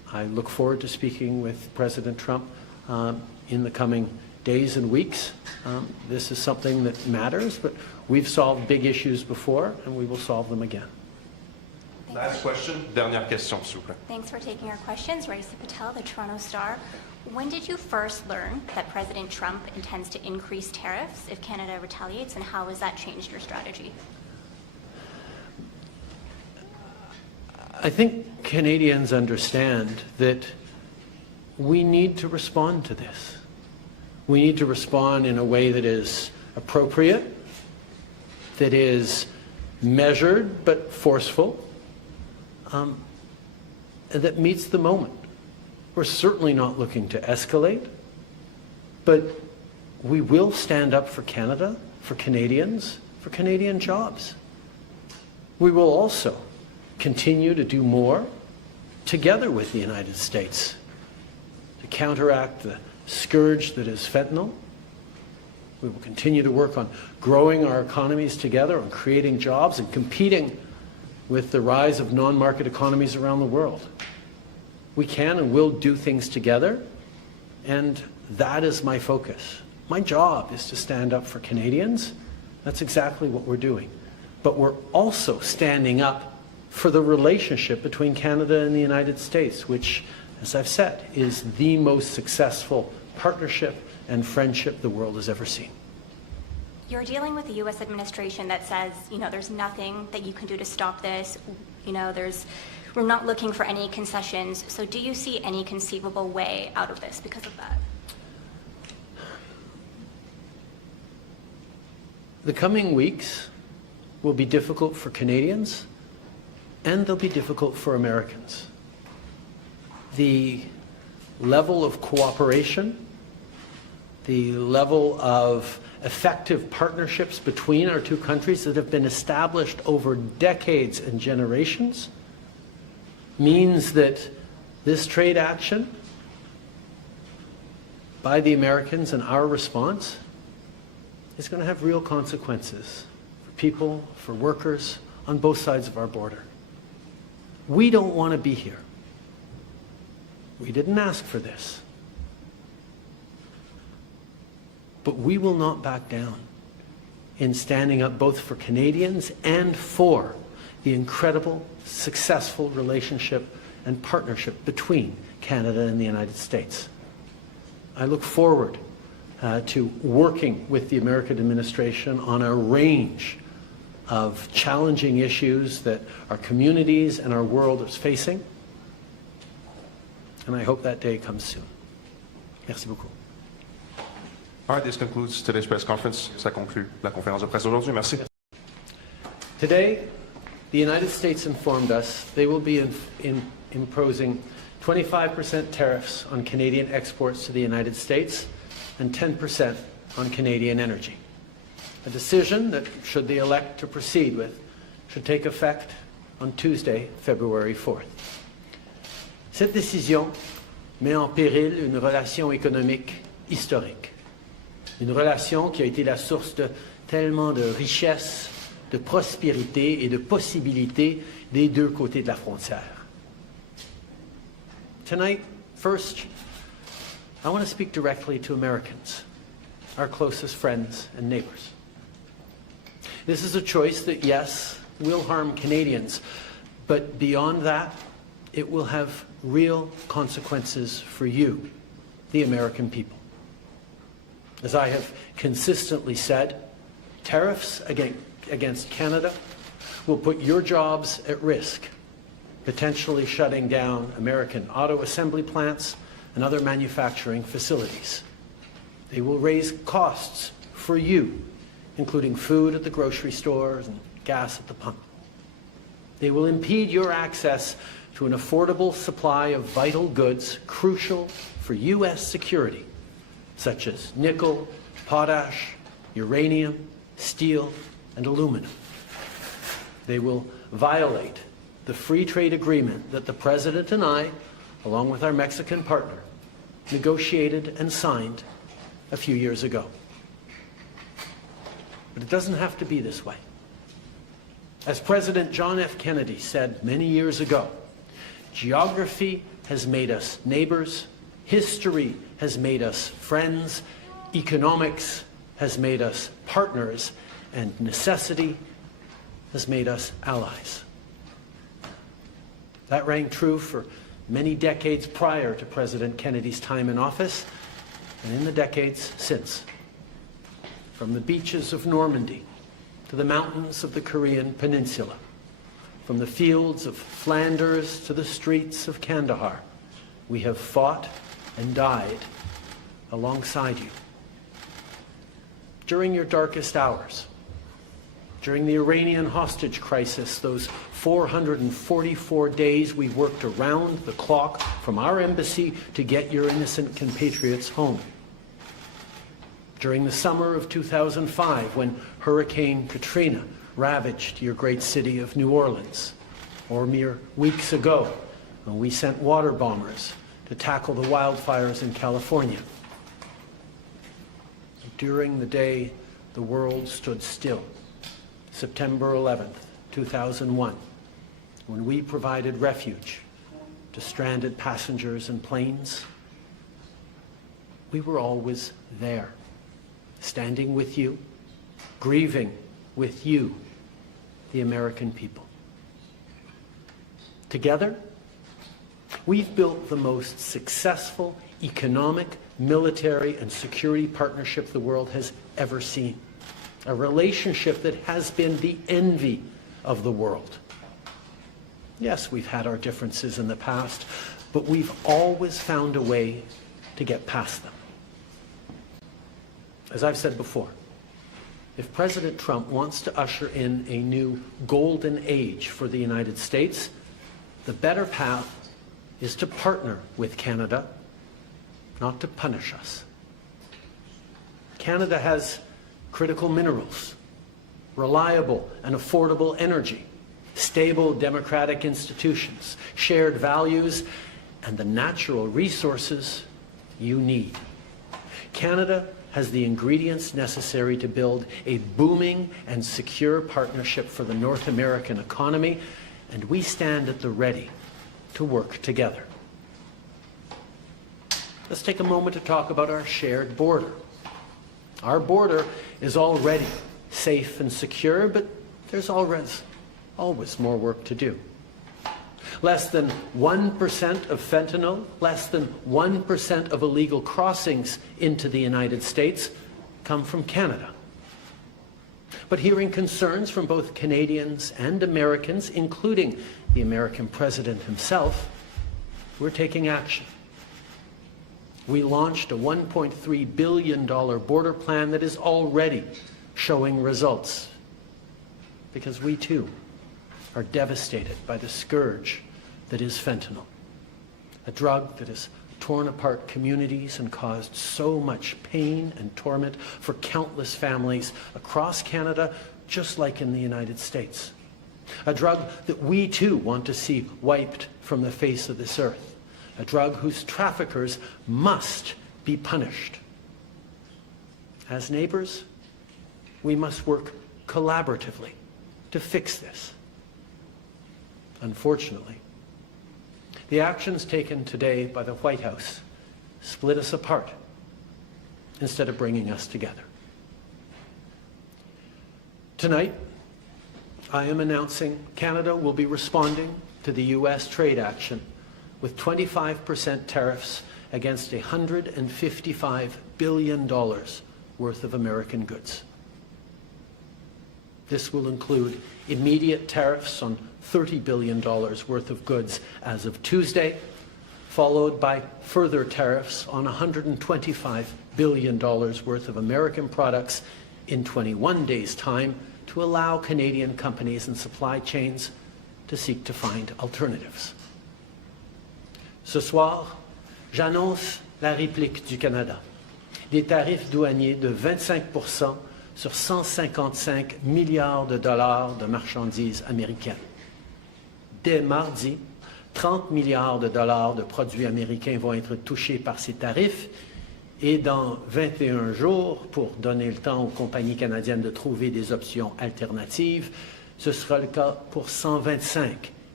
I look forward to speaking with President Trump in the coming days and weeks. This is something that matters, but we've solved big issues before, and we will solve them again. Last question, dernière question, s'il vous plaît. Thanks for taking our questions. Raisa Patel, the Toronto Star. When did you first learn that President Trump intends to increase tariffs if Canada retaliates, and how has that changed your strategy? I think Canadians understand that we need to respond to this. We need to respond in a way that is appropriate, that is measured but forceful, and that meets the moment. We're certainly not looking to escalate, but we will stand up for Canada, for Canadians, for Canadian jobs. We will also continue to do more together with the United States to counteract the scourge that is fentanyl. We will continue to work on growing our economies together, on creating jobs and competing with the rise of non-market economies around the world. We can and will do things together, and that is my focus. My job is to stand up for Canadians. That's exactly what we're doing. But we're also standing up for the relationship between Canada and the United States, which, as I've said, is the most successful partnership and friendship the world has ever seen. You're dealing with a U.S. administration that says, there's nothing that you can do to stop this. We're not looking for any concessions. So do you see any conceivable way out of this because of that? The coming weeks will be difficult for Canadians, and they'll be difficult for Americans. The level of cooperation, the level of effective partnerships between our two countries that have been established over decades and generations means that this trade action by the Americans and our response is going to have real consequences for people, for workers on both sides of our border. We don't want to be here. We didn't ask for this. But we will not back down in standing up both for Canadians and for the incredible, successful relationship and partnership between Canada and the United States. I look forward to working with the American administration on a range of challenging issues that our communities and our world is facing. And I hope that day comes soon. Merci beaucoup. All right, this concludes today's press conference. Ça conclut la conférence de presse d'aujourd'hui. Merci. Today, the United States informed us they will be imposing 25% tariffs on Canadian exports to the United States and 10% on Canadian energy. A decision that, should they elect to proceed with, should take effect on Tuesday, February 4th. Cette décision met en péril une relation économique historique. Une relation qui a été la source de tellement de richesses, de prospérité et de possibilités des deux côtés de la frontière. Tonight, first, I want to speak directly to Americans, our closest friends and neighbors. This is a choice that, yes, will harm Canadians, but beyond that, it will have real consequences for you, the American people. As I have consistently said, tariffs against Canada will put your jobs at risk, potentially shutting down American auto assembly plants and other manufacturing facilities. They will raise costs for you, including food at the grocery stores and gas at the pump. They will impede your access to an affordable supply of vital goods crucial for U.S. security, such as nickel, potash, uranium, steel, and aluminum. They will violate the free trade agreement that the President and I, along with our Mexican partner, negotiated and signed a few years ago. But it doesn't have to be this way. As President John F. Kennedy said many years ago, Geography has made us neighbors. History has made us friends. Economics has made us partners. And necessity has made us allies. That rang true for many decades prior to President Kennedy's time in office and in the decades since. From the beaches of Normandy to the mountains of the Korean Peninsula, from the fields of Flanders to the streets of Kandahar, we have fought and died alongside you. During your darkest hours, during the Iranian hostage crisis, those 444 days we worked around the clock from our embassy to get your innocent compatriots home. During the summer of 2005, when Hurricane Katrina ravaged your great city of New Orleans, or mere weeks ago, when we sent water bombers to tackle the wildfires in California. During the day the world stood still, September 11th, 2001, when we provided refuge to stranded passengers and planes, we were always there, standing with you, grieving with you, the American people. Together, we've built the most successful economic, military, and security partnership the world has ever seen. A relationship that has been the envy of the world. Yes, we've had our differences in the past, but we've always found a way to get past them. As I've said before, if President Trump wants to usher in a new golden age for the United States, the better path is to partner with Canada, not to punish us. Canada has critical minerals, reliable and affordable energy, stable democratic institutions, shared values, and the natural resources you need. Canada has the ingredients necessary to build a booming and secure partnership for the North American economy, and we stand at the ready to work together. Let's take a moment to talk about our shared border. Our border is already safe and secure, but there's always more work to do. Less than 1% of fentanyl, less than 1% of illegal crossings into the United States come from Canada. But hearing concerns from both Canadians and Americans, including the American president himself, we're taking action. We launched a $1.3 billion border plan that is already showing results, because we too are devastated by the scourge that is fentanyl, a drug that has torn apart communities and caused so much pain and torment for countless families across Canada, just like in the United States. A drug that we too want to see wiped from the face of this earth. A drug whose traffickers must be punished. As neighbors, we must work collaboratively to fix this. Unfortunately, the actions taken today by the White House split us apart instead of bringing us together. Tonight, I am announcing Canada will be responding to the U.S. trade action with 25% tariffs against $155 billion worth of American goods. This will include immediate tariffs on $30 billion worth of goods as of Tuesday, followed by further tariffs on $125 billion worth of American products in 21 days' time to allow Canadian companies and supply chains to seek to find alternatives. Ce soir, j'annonce la réplique du Canada. Des tarifs douaniers de 25% sur 155 milliards de dollars de marchandises américaines. Dès mardi, 30 milliards de dollars de produits américains vont être touchés par ces tarifs et dans 21 jours, pour donner le temps aux compagnies canadiennes de trouver des options alternatives, ce sera le cas pour 125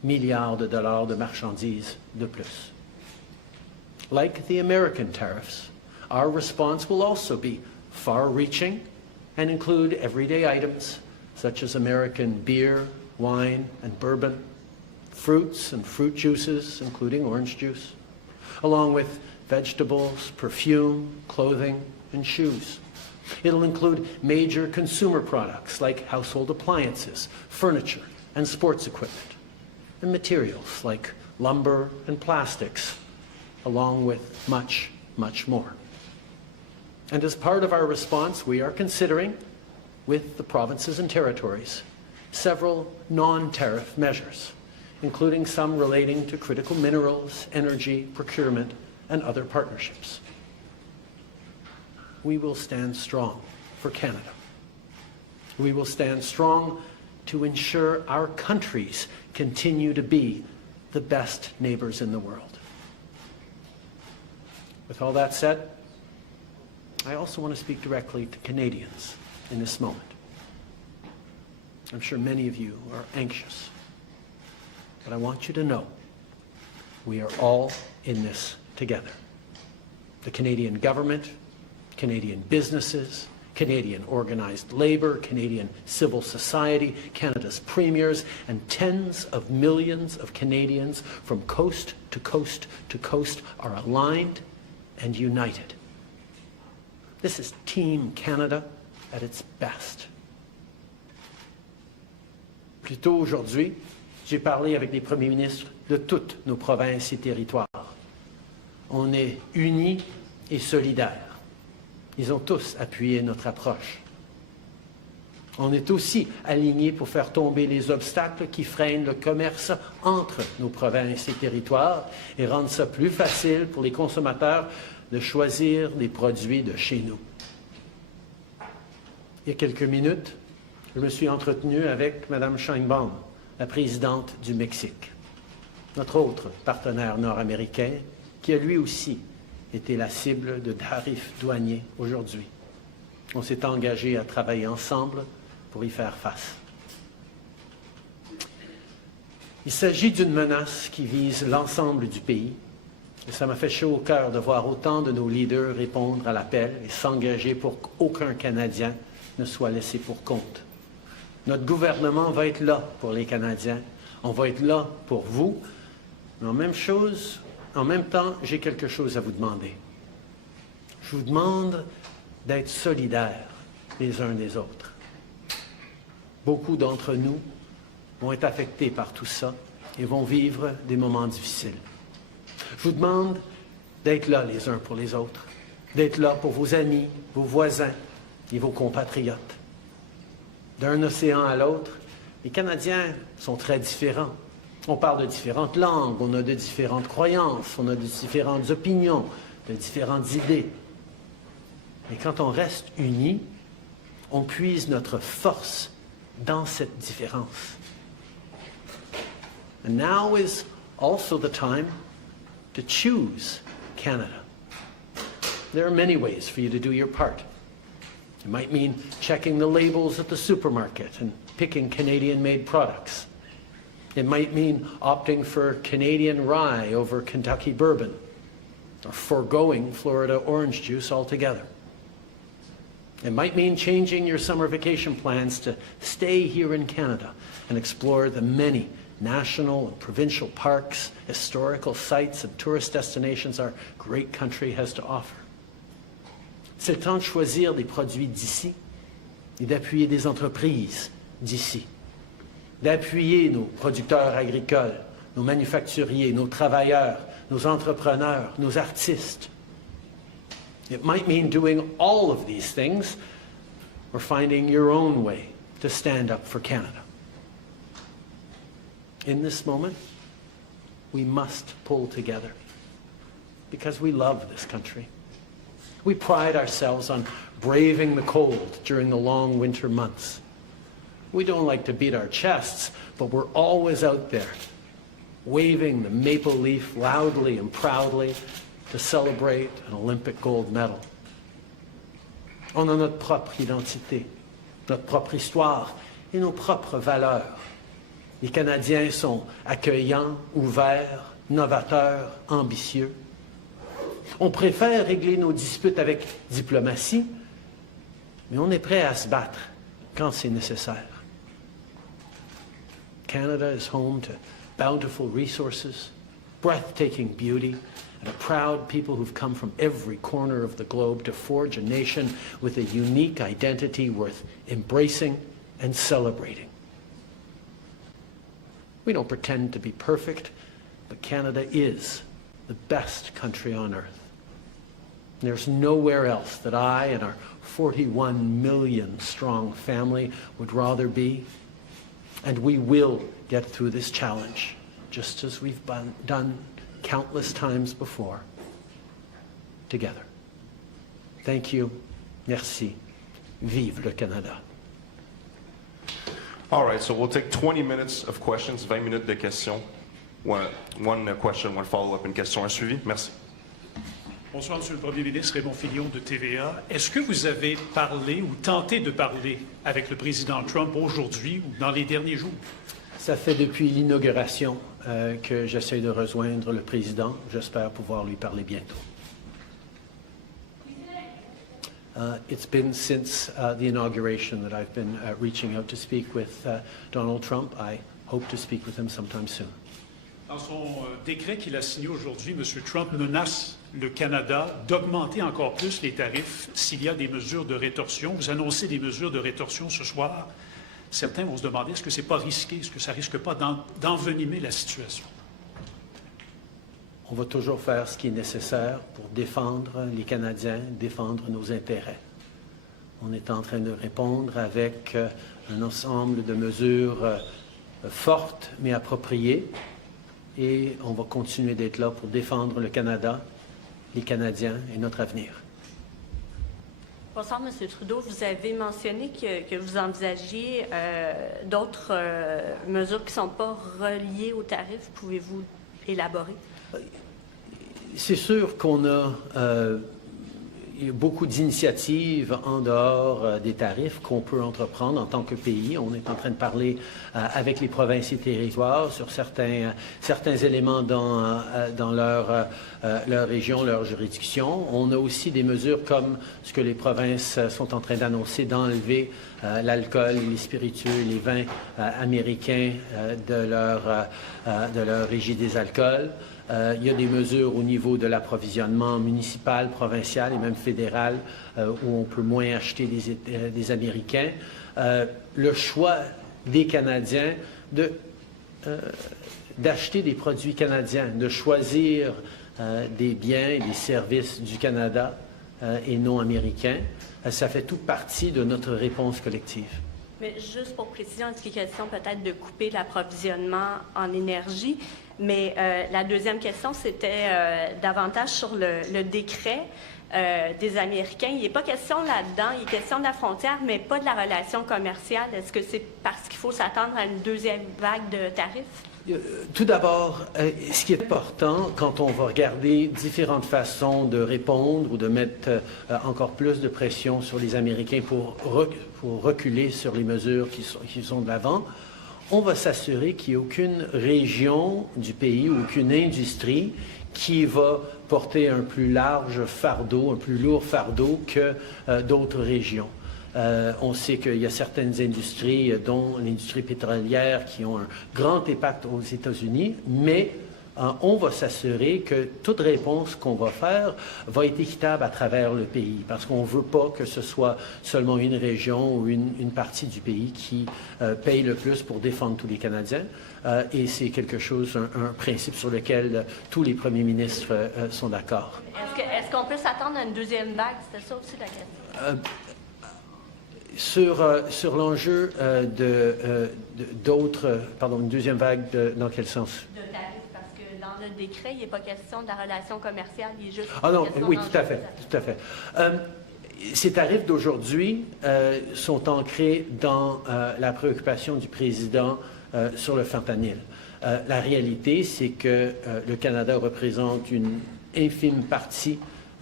milliards de dollars de marchandises de plus. Like the American tariffs, our response will also be far-reaching and include everyday items such as American beer, wine, and bourbon, fruits and fruit juices, including orange juice, along with vegetables, perfume, clothing, and shoes. It'll include major consumer products like household appliances, furniture, and sports equipment, and materials like lumber and plastics, along with much, much more. And as part of our response, we are considering, with the provinces and territories, several non-tariff measures, including some relating to critical minerals, energy, procurement, and other partnerships. We will stand strong for Canada. We will stand strong to ensure our countries continue to be the best neighbors in the world. With all that said, I also want to speak directly to Canadians in this moment. I'm sure many of you are anxious, but I want you to know we are all in this together. The Canadian government, Canadian businesses, Canadian organized labor, Canadian civil society, Canada's premiers, and tens of millions of Canadians from coast to coast to coast are aligned and united. This is Team Canada at its best. Plus tôt aujourd'hui, j'ai parlé avec les premiers ministres de toutes nos provinces et territoires. On est unis et solidaires. Ils ont tous appuyé notre approche. On est aussi alignés pour faire tomber les obstacles qui freinent le commerce entre nos provinces et territoires et rendre ça plus facile pour les consommateurs de choisir des produits de chez nous. Il y a quelques minutes, je me suis entretenu avec Mme Sheinbaum, la présidente du Mexique, notre autre partenaire nord-américain, qui a lui aussi été la cible de tarifs douaniers aujourd'hui. On s'est engagé à travailler ensemble pour y faire face. Il s'agit d'une menace qui vise l'ensemble du pays. Et ça m'a fait chaud au cœur de voir autant de nos leaders répondre à l'appel et s'engager pour qu'aucun Canadien ne soit laissé pour compte. Notre gouvernement va être là pour les Canadiens. On va être là pour vous. Mais en même temps, j'ai quelque chose à vous demander. Je vous demande d'être solidaires les uns des autres. Beaucoup d'entre nous vont être affectés par tout ça et vont vivre des moments difficiles. Je vous demande d'être là les uns pour les autres, d'être là pour vos amis, vos voisins et vos compatriotes. D'un océan à l'autre, les Canadiens sont très différents. On parle de différentes langues, on a de différentes croyances, on a de différentes opinions, de différentes idées. Mais quand on reste unis, on puise notre force dans cette différence. And now is also the time to choose Canada. There are many ways for you to do your part. It might mean checking the labels at the supermarket and picking Canadian-made products. It might mean opting for Canadian rye over Kentucky bourbon, or foregoing Florida orange juice altogether. It might mean changing your summer vacation plans to stay here in Canada and explore the many national and provincial parks, historical sites, and tourist destinations our great country has to offer. C'est le temps de choisir des produits d'ici et d'appuyer des entreprises d'ici, d'appuyer nos producteurs agricoles, nos manufacturiers, nos travailleurs, nos entrepreneurs, nos artistes. It might mean doing all of these things or finding your own way to stand up for Canada. In this moment, we must pull together because we love this country. We pride ourselves on braving the cold during the long winter months. We don't like to beat our chests, but we're always out there, waving the maple leaf loudly and proudly to celebrate an Olympic gold medal. On a notre propre identité, notre propre histoire et nos propres valeurs. Les Canadiens sont accueillants, ouverts, novateurs, ambitieux. On préfère régler nos disputes avec diplomatie, mais on est prêt à se battre quand c'est nécessaire. Canada is home to bountiful resources, breathtaking beauty, and a proud people who've come from every corner of the globe to forge a nation with a unique identity worth embracing and celebrating. We don't pretend to be perfect, but Canada is the best country on earth. There's nowhere else that I and our 41 million strong family would rather be. And we will get through this challenge, just as we've done countless times before, together. Thank you. Merci. Vive le Canada. All right, so we'll take 20 minutes of questions, 20 minutes de questions. One question, one follow-up, une question à suivi. Merci. Bonsoir, Monsieur le Premier ministre, Raymond Filion de TVA. Est-ce que vous avez parlé ou tenté de parler avec le président Trump aujourd'hui ou dans les derniers jours? Ça fait depuis l'inauguration que j'essaie de rejoindre le président. J'espère pouvoir lui parler bientôt. It's been since the inauguration that I've been reaching out to speak with Donald Trump. I hope to speak with him sometime soon. Dans son décret qu'il a signé aujourd'hui, M. Trump menace le Canada d'augmenter encore plus les tarifs s'il y a des mesures de rétorsion. Vous annoncez des mesures de rétorsion ce soir. Certains vont se demander, est-ce que ce n'est pas risqué? Est-ce que ça ne risque pas d'envenimer la situation? On va toujours faire ce qui est nécessaire pour défendre les Canadiens, défendre nos intérêts. On est en train de répondre avec un ensemble de mesures fortes mais appropriées. Et on va continuer d'être là pour défendre le Canada, les Canadiens et notre avenir. Bonsoir, M. Trudeau. Vous avez mentionné que vous envisagiez d'autres mesures qui ne sont pas reliées aux tarifs. Pouvez-vous élaborer? C'est sûr qu'on a il y a beaucoup d'initiatives en dehors des tarifs qu'on peut entreprendre en tant que pays. On est en train de parler avec les provinces et territoires sur certains éléments dans leur région, leur juridiction. On a aussi des mesures comme ce que les provinces sont en train d'annoncer, d'enlever l'alcool, les spiritueux, les vins américains de leur régie des alcools. Il y a des mesures au niveau de l'approvisionnement municipal, provincial et même fédéral où on peut moins acheter des Américains. Le choix des Canadiens d'acheter des produits canadiens, de choisir des biens et des services du Canada et non américains, ça fait toute partie de notre réponse collective. Mais juste pour préciser, est-ce qu'il est question peut-être de couper l'approvisionnement en énergie? Mais la deuxième question, c'était davantage sur le décret des Américains. Il n'est pas question là-dedans, il est question de la frontière, mais pas de la relation commerciale. Est-ce que c'est parce qu'il faut s'attendre à une deuxième vague de tarifs? Tout d'abord, ce qui est important quand on va regarder différentes façons de répondre ou de mettre encore plus de pression sur les Américains pour reculer sur les mesures qui sont de l'avant, on va s'assurer qu'il n'y a aucune région du pays ou aucune industrie qui va porter un plus large fardeau, un plus lourd fardeau que d'autres régions. On sait qu'il y a certaines industries, dont l'industrie pétrolière, qui ont un grand impact aux États-Unis, mais on va s'assurer que toute réponse qu'on va faire va être équitable à travers le pays, parce qu'on ne veut pas que ce soit seulement une région ou une partie du pays qui paye le plus pour défendre tous les Canadiens. Et c'est quelque chose, un principe sur lequel tous les premiers ministres sont d'accord. Est-ce qu'on peut s'attendre à une deuxième vague? C'était ça aussi la question. Sur l'enjeu une deuxième vague, dans quel sens? De tarifs, parce que dans le décret, il n'est pas question de la relation commerciale, il est juste oui, tout à fait. Ces tarifs d'aujourd'hui sont ancrés dans la préoccupation du président sur le fentanyl. La réalité, c'est que le Canada représente une infime partie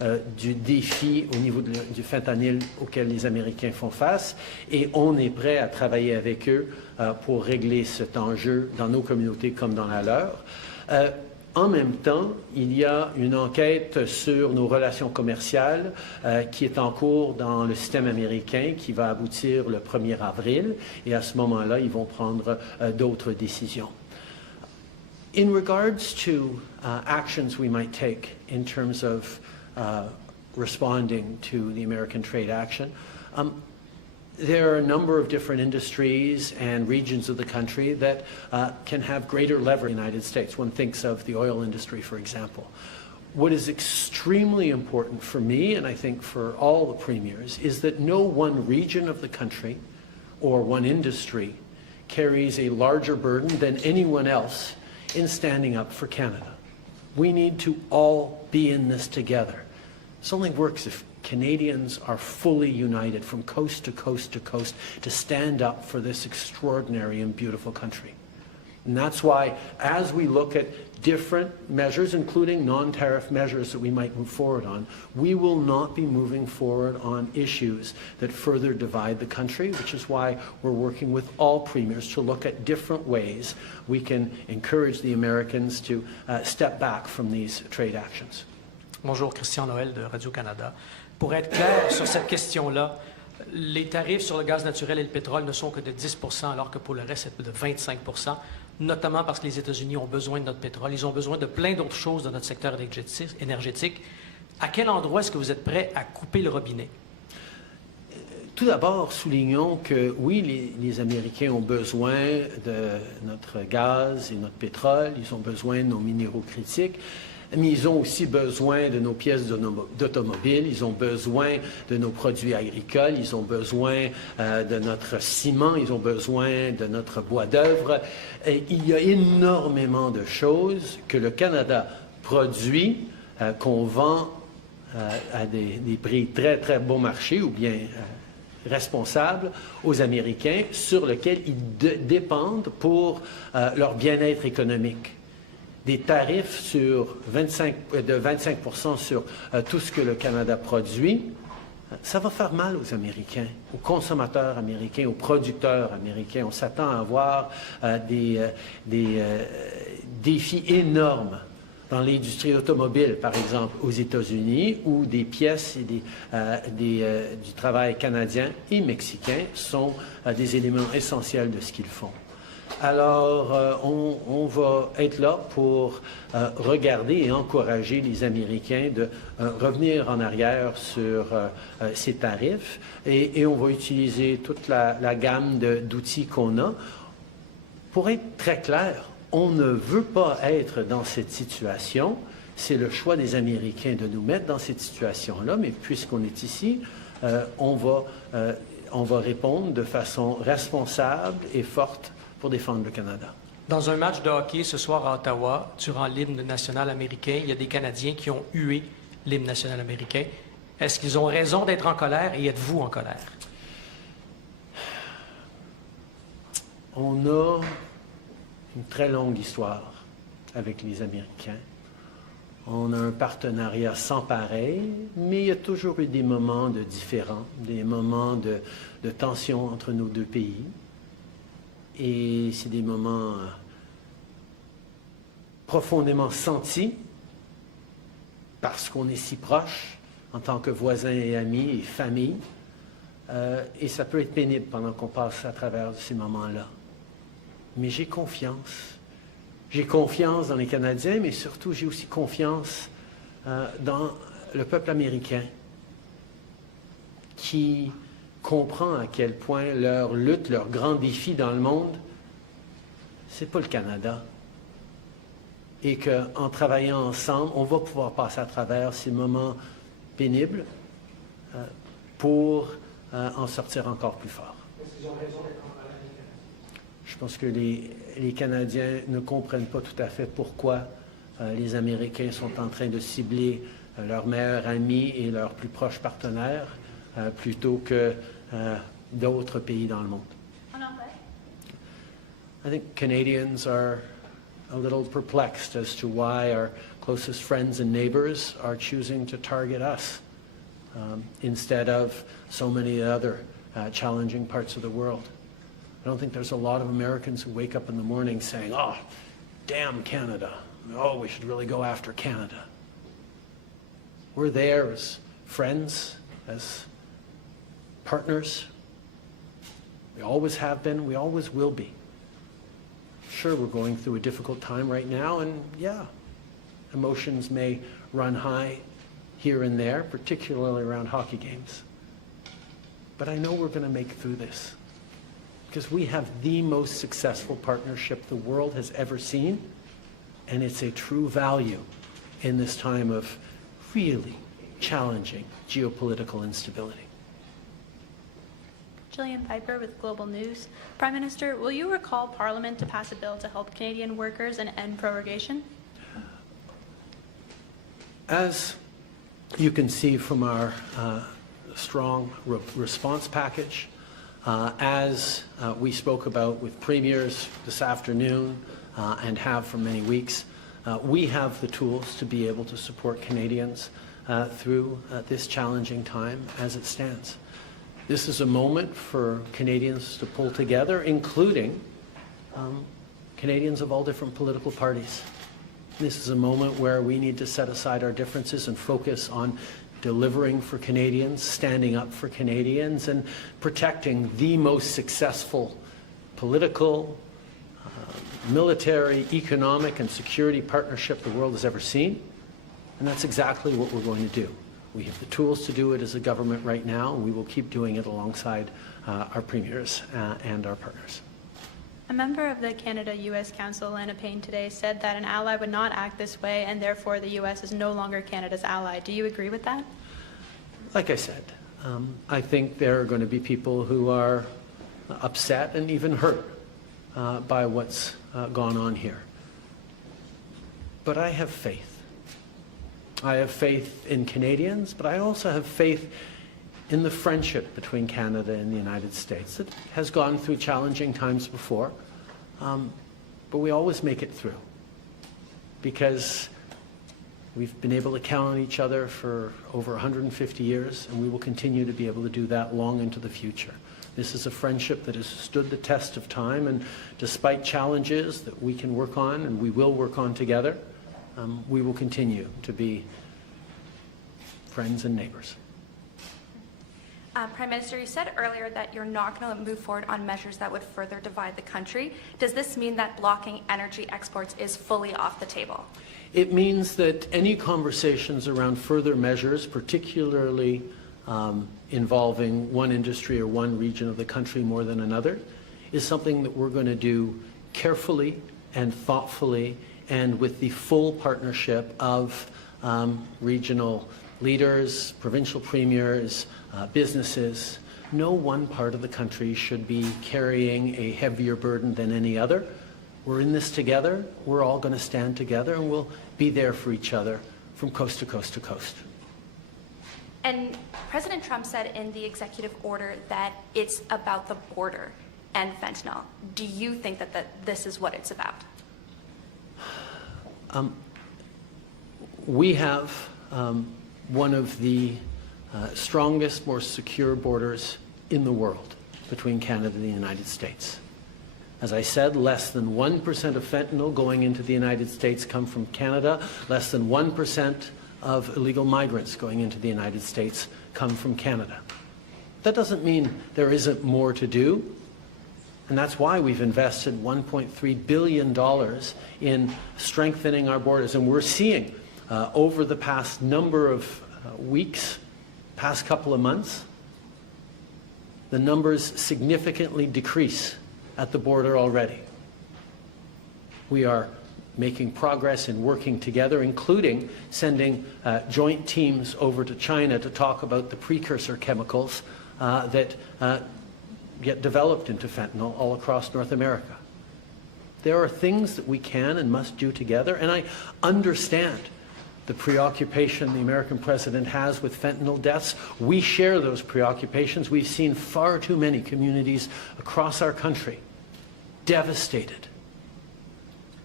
du défi au niveau du fentanyl auquel les Américains font face et on est prêt à travailler avec eux pour régler cet enjeu dans nos communautés comme dans la leur. En même temps, il y a une enquête sur nos relations commerciales qui est en cours dans le système américain qui va aboutir le 1er avril et à ce moment-là, ils vont prendre d'autres décisions. In regards to actions we might take in terms of responding to the American trade action, there are a number of different industries and regions of the country that can have greater leverage in the United States. One thinks of the oil industry, for example. What is extremely important for me, and I think for all the premiers, is that no one region of the country or one industry carries a larger burden than anyone else in standing up for Canada. We need to all be in this together. This only works if Canadians are fully united from coast to coast to coast to stand up for this extraordinary and beautiful country. And that's why, as we look at different measures, including non-tariff measures that we might move forward on, we will not be moving forward on issues that further divide the country, which is why we're working with all premiers to look at different ways we can encourage the Americans to step back from these trade actions. Bonjour, Christian Noël de Radio-Canada. Pour être clair sur cette question-là, les tarifs sur le gaz naturel et le pétrole ne sont que de 10 alors que pour le reste, c'est de 25 notamment parce que les États-Unis ont besoin de notre pétrole. Ils ont besoin de plein d'autres choses dans notre secteur énergétique. À quel endroit est-ce que vous êtes prêt à couper le robinet? Tout d'abord, soulignons que oui, les Américains ont besoin de notre gaz et notre pétrole, ils ont besoin de nos minéraux critiques, mais ils ont aussi besoin de nos pièces d'automobile, ils ont besoin de nos produits agricoles, ils ont besoin de notre ciment, ils ont besoin de notre bois d'œuvre. Il y a énormément de choses que le Canada produit, qu'on vend à des prix très, très bon marché ou bien responsables aux Américains sur lesquels ils dépendent pour leur bien-être économique. Des tarifs de 25% sur tout ce que le Canada produit, ça va faire mal aux Américains, aux consommateurs américains, aux producteurs américains. On s'attend à avoir des défis énormes dans l'industrie automobile, par exemple, aux États-Unis, où des pièces et du travail canadien et mexicain sont des éléments essentiels de ce qu'ils font. Alors, on va être là pour regarder et encourager les Américains de revenir en arrière sur ces tarifs et on va utiliser toute la gamme d'outils qu'on a. Pour être très clair, on ne veut pas être dans cette situation. C'est le choix des Américains de nous mettre dans cette situation-là, mais puisqu'on est ici, on va répondre de façon responsable et forte pour défendre le Canada. Dans un match de hockey ce soir à Ottawa, durant l'hymne national américain, il y a des Canadiens qui ont hué l'hymne national américain. Est-ce qu'ils ont raison d'être en colère et êtes-vous en colère? On a une très longue histoire avec les Américains. On a un partenariat sans pareil, mais il y a toujours eu des moments de différends, des moments de tension entre nos deux pays. Et c'est des moments profondément sentis parce qu'on est si proches en tant que voisins et amis et famille. Et ça peut être pénible pendant qu'on passe à travers ces moments-là. Mais j'ai confiance. J'ai confiance dans les Canadiens, mais surtout j'ai aussi confiance dans le peuple américain qui comprend à quel point leur lutte, leur grand défi dans le monde, c'est pas le Canada. Et qu'en travaillant ensemble, on va pouvoir passer à travers ces moments pénibles pour en sortir encore plus fort. Est-ce qu'ils ont raison d'être en colère, les Canadiens? Je pense que les Canadiens ne comprennent pas tout à fait pourquoi les Américains sont en train de cibler leurs meilleurs amis et leurs plus proches partenaires plutôt que d'autres pays dans le monde. I think Canadians are a little perplexed as to why our closest friends and neighbors are choosing to target us instead of so many other challenging parts of the world. I don't think there's a lot of Americans who wake up in the morning saying, oh, damn Canada. Oh, we should really go after Canada. We're there as friends, as partners. We always have been, we always will be. Sure, we're going through a difficult time right now, and yeah, emotions may run high here and there, particularly around hockey games. But I know we're going to make it through this, because we have the most successful partnership the world has ever seen, and it's a true value in this time of really challenging geopolitical instability. Gillian Piper with Global News. Prime Minister, will you recall Parliament to pass a bill to help Canadian workers and end prorogation? As you can see from our strong response package, as we spoke about with premiers this afternoon and have for many weeks, we have the tools to be able to support Canadians through this challenging time as it stands. This is a moment for Canadians to pull together, including Canadians of all different political parties. This is a moment where we need to set aside our differences and focus on delivering for Canadians, standing up for Canadians, and protecting the most successful political, military, economic, and security partnership the world has ever seen. And that's exactly what we're going to do. We have the tools to do it as a government right now, and we will keep doing it alongside our premiers and our partners. A member of the Canada-U.S. Council, Lana Payne, today said that an ally would not act this way, and therefore the U.S. is no longer Canada's ally. Do you agree with that? Like I said, I think there are going to be people who are upset and even hurt by what's gone on here. But I have faith. I have faith in Canadians, but I also have faith in the friendship between Canada and the United States. It has gone through challenging times before, but we always make it through because we've been able to count on each other for over 150 years, and we will continue to be able to do that long into the future. This is a friendship that has stood the test of time, and despite challenges that we can work on and we will work on together, we will continue to be friends and neighbors. Prime Minister, you said earlier that you're not going to move forward on measures that would further divide the country. Does this mean that blocking energy exports is fully off the table? It means that any conversations around further measures, particularly involving one industry or one region of the country more than another, is something that we're going to do carefully and thoughtfully and with the full partnership of regional leaders, provincial premiers, businesses. No one part of the country should be carrying a heavier burden than any other. We're in this together. We're all going to stand together, and we'll be there for each other from coast to coast to coast. And President Trump said in the executive order that it's about the border and fentanyl. Do you think that this is what it's about? We have one of the strongest, more secure borders in the world between Canada and the United States. As I said, less than 1% of fentanyl going into the United States come from Canada. Less than 1% of illegal migrants going into the United States come from Canada. That doesn't mean there isn't more to do. And that's why we've invested $1.3 billion in strengthening our borders. And we're seeing over the past number of weeks, past couple of months, the numbers significantly decrease at the border already. We are making progress in working together, including sending joint teams over to China to talk about the precursor chemicals that get developed into fentanyl all across North America. There are things that we can and must do together, and I understand the preoccupation the American president has with fentanyl deaths. We share those preoccupations. We've seen far too many communities across our country devastated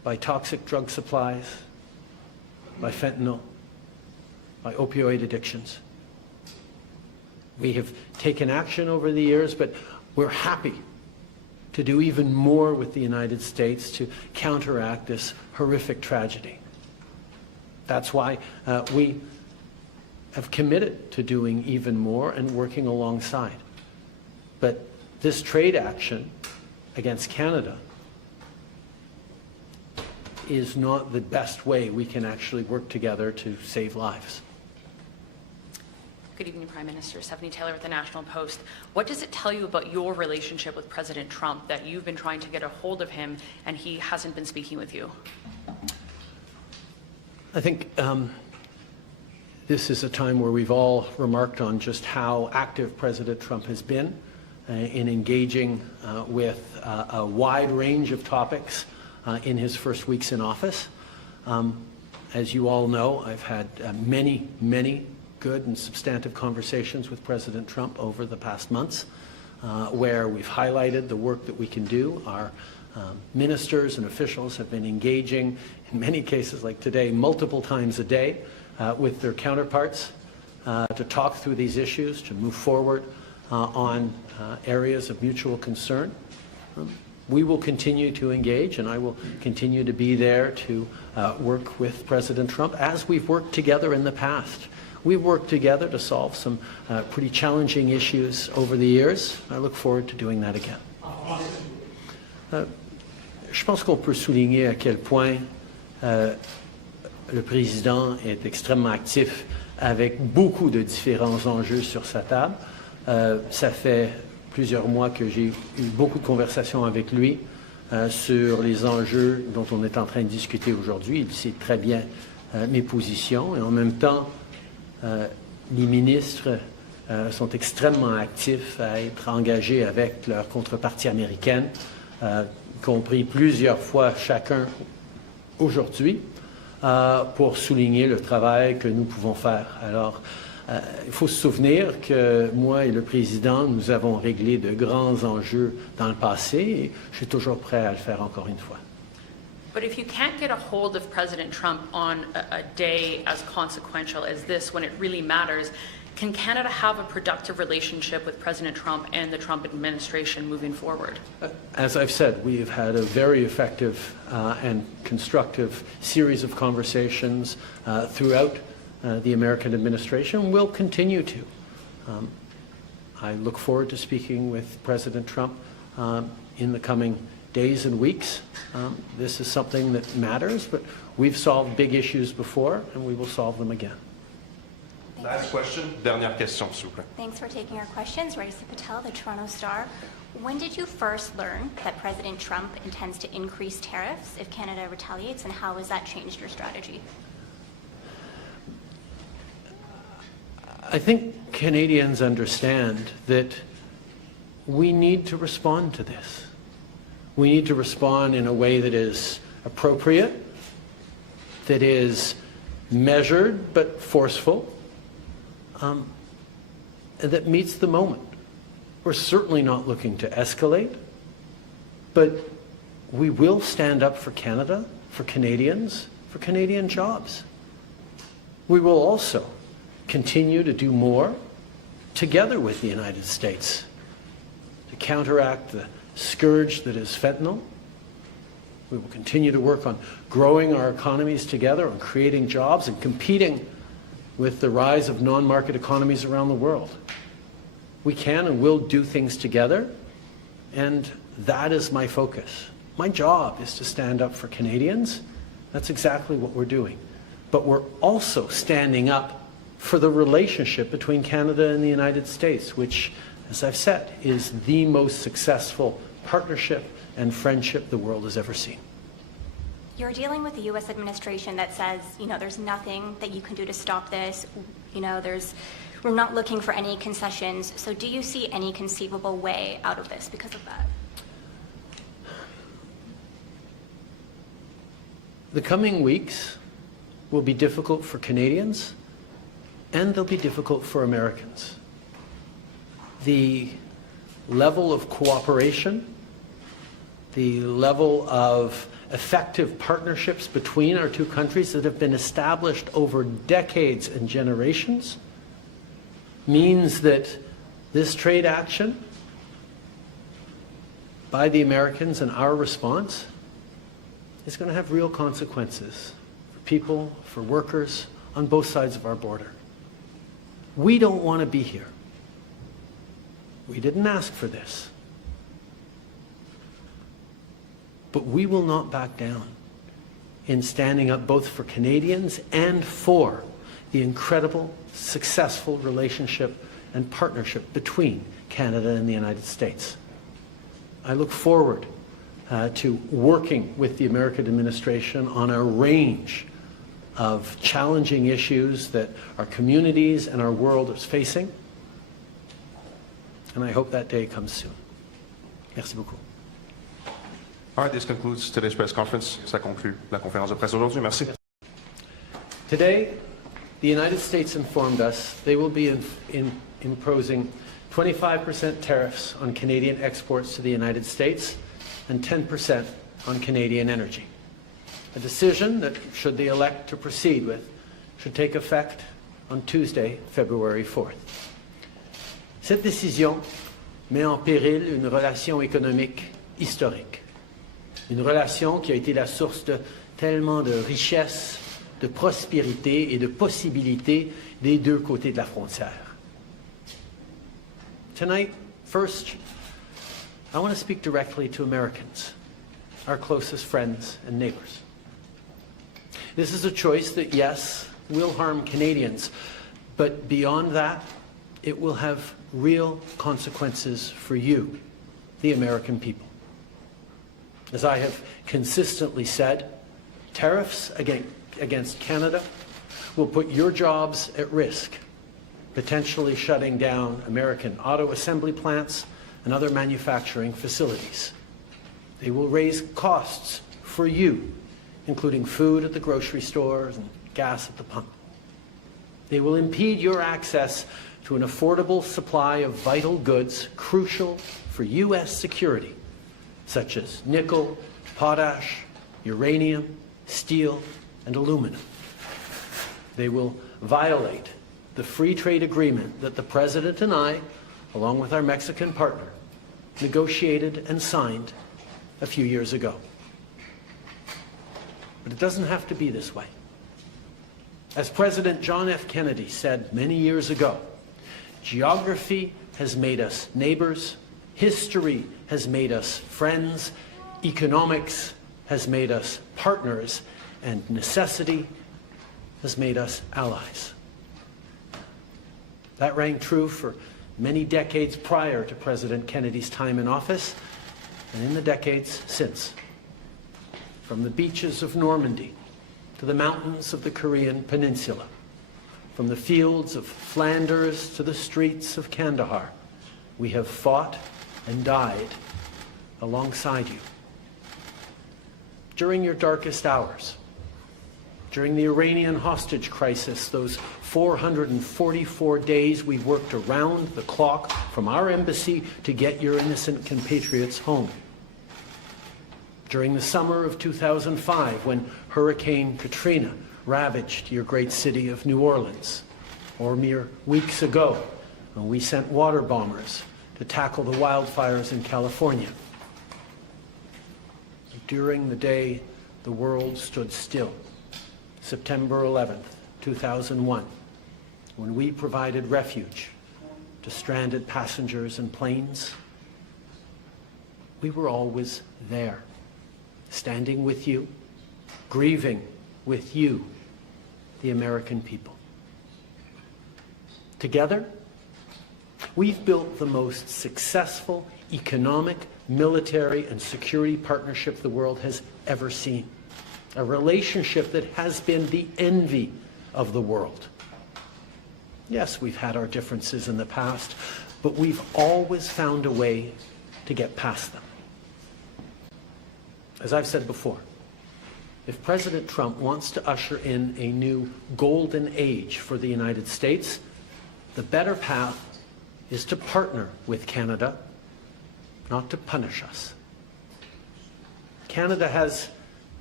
by toxic drug supplies, by fentanyl, by opioid addictions. We have taken action over the years, but we're happy to do even more with the United States to counteract this horrific tragedy. That's why we have committed to doing even more and working alongside. But this trade action against Canada is not the best way we can actually work together to save lives. Good evening, Prime Minister. Stephanie Taylor with the National Post. What does it tell you about your relationship with President Trump that you've been trying to get a hold of him and he hasn't been speaking with you? I think this is a time where we've all remarked on just how active President Trump has been in engaging with a wide range of topics in his first weeks in office. As you all know, I've had many good and substantive conversations with President Trump over the past months, where we've highlighted the work that we can do. Our ministers and officials have been engaging, in many cases like today, multiple times a day with their counterparts to talk through these issues, to move forward on areas of mutual concern. We will continue to engage, and I will continue to be there to work with President Trump as we've worked together in the past. We've worked together to solve some pretty challenging issues over the years. I look forward to doing that again. Je pense qu'on peut souligner à quel point le président est extrêmement actif avec beaucoup de différents enjeux sur sa table. Ça fait plusieurs mois que j'ai eu beaucoup de conversations avec lui sur les enjeux dont on est en train de discuter aujourd'hui. Il sait très bien mes positions et en même temps, les ministres sont extrêmement actifs à être engagés avec leur contrepartie américaine, y compris plusieurs fois chacun aujourd'hui, pour souligner le travail que nous pouvons faire. Alors, il faut se souvenir que moi et le président, nous avons réglé de grands enjeux dans le passé et je suis toujours prêt à le faire encore une fois. But if you can't get a hold of President Trump on a day as consequential as this, when it really matters, can Canada have a productive relationship with President Trump and the Trump administration moving forward? As I've said, we have had a very effective and constructive series of conversations throughout the American administration. We'll continue to. I look forward to speaking with President Trump in the coming days and weeks. This is something that matters, but we've solved big issues before, and we will solve them again. Last question, dernière question, s'il vous plaît. Thanks for taking our questions. Raisa Patel, the Toronto Star. When did you first learn that President Trump intends to increase tariffs if Canada retaliates, and how has that changed your strategy? I think Canadians understand that we need to respond to this. We need to respond in a way that is appropriate, that is measured but forceful, and that meets the moment. We're certainly not looking to escalate, but we will stand up for Canada, for Canadians, for Canadian jobs. We will also continue to do more together with the United States to counteract the scourge that is fentanyl. We will continue to work on growing our economies together, on creating jobs and competing with the rise of non-market economies around the world. We can and will do things together, and that is my focus. My job is to stand up for Canadians. That's exactly what we're doing. But we're also standing up for the relationship between Canada and the United States, which, as I've said, is the most successful partnership and friendship the world has ever seen. You're dealing with a U.S. administration that says, there's nothing that you can do to stop this. We're not looking for any concessions. So do you see any conceivable way out of this because of that? The coming weeks will be difficult for Canadians, and they'll be difficult for Americans. The level of cooperation, the level of effective partnerships between our two countries that have been established over decades and generations means that this trade action by the Americans and our response is going to have real consequences for people, for workers on both sides of our border. We don't want to be here. We didn't ask for this. But we will not back down in standing up both for Canadians and for the incredible, successful relationship and partnership between Canada and the United States. I look forward to working with the American administration on a range of challenging issues that our communities and our world is facing. And I hope that day comes soon. Merci beaucoup. All right, this concludes today's press conference. Ça conclut la conférence de presse aujourd'hui. Merci. Today, the United States informed us they will be imposing 25% tariffs on Canadian exports to the United States and 10% on Canadian energy. A decision that, should they elect to proceed with, should take effect on Tuesday, February 4th. Cette décision met en péril une relation économique historique. Une relation qui a été la source de tellement de richesses, de prospérité et de possibilités des deux côtés de la frontière. Tonight, first, I want to speak directly to Americans, our closest friends and neighbors. This is a choice that, yes, will harm Canadians, but beyond that, it will have real consequences for you, the American people. As I have consistently said, tariffs against Canada will put your jobs at risk, potentially shutting down American auto assembly plants and other manufacturing facilities. They will raise costs for you, including food at the grocery stores and gas at the pump. They will impede your access to an affordable supply of vital goods crucial for U.S. security, such as nickel, potash, uranium, steel, and aluminum. They will violate the free trade agreement that the President and I, along with our Mexican partner, negotiated and signed a few years ago. But it doesn't have to be this way. As President John F. Kennedy said many years ago, geography has made us neighbors, history has made us friends, economics has made us partners, and necessity has made us allies. That rang true for many decades prior to President Kennedy's time in office, and in the decades since. From the beaches of Normandy to the mountains of the Korean Peninsula, from the fields of Flanders to the streets of Kandahar, we have fought and died alongside you. During your darkest hours, during the Iranian hostage crisis, those 444 days we worked around the clock from our embassy to get your innocent compatriots home. During the summer of 2005, when Hurricane Katrina ravaged your great city of New Orleans, or mere weeks ago, when we sent water bombers to tackle the wildfires in California. During the day the world stood still, September 11th, 2001, when we provided refuge to stranded passengers and planes, we were always there, standing with you, grieving with you, the American people. Together, we've built the most successful economic, military, and security partnership the world has ever seen. A relationship that has been the envy of the world. Yes, we've had our differences in the past, but we've always found a way to get past them. As I've said before, if President Trump wants to usher in a new golden age for the United States, the better path is to partner with Canada, not to punish us. Canada has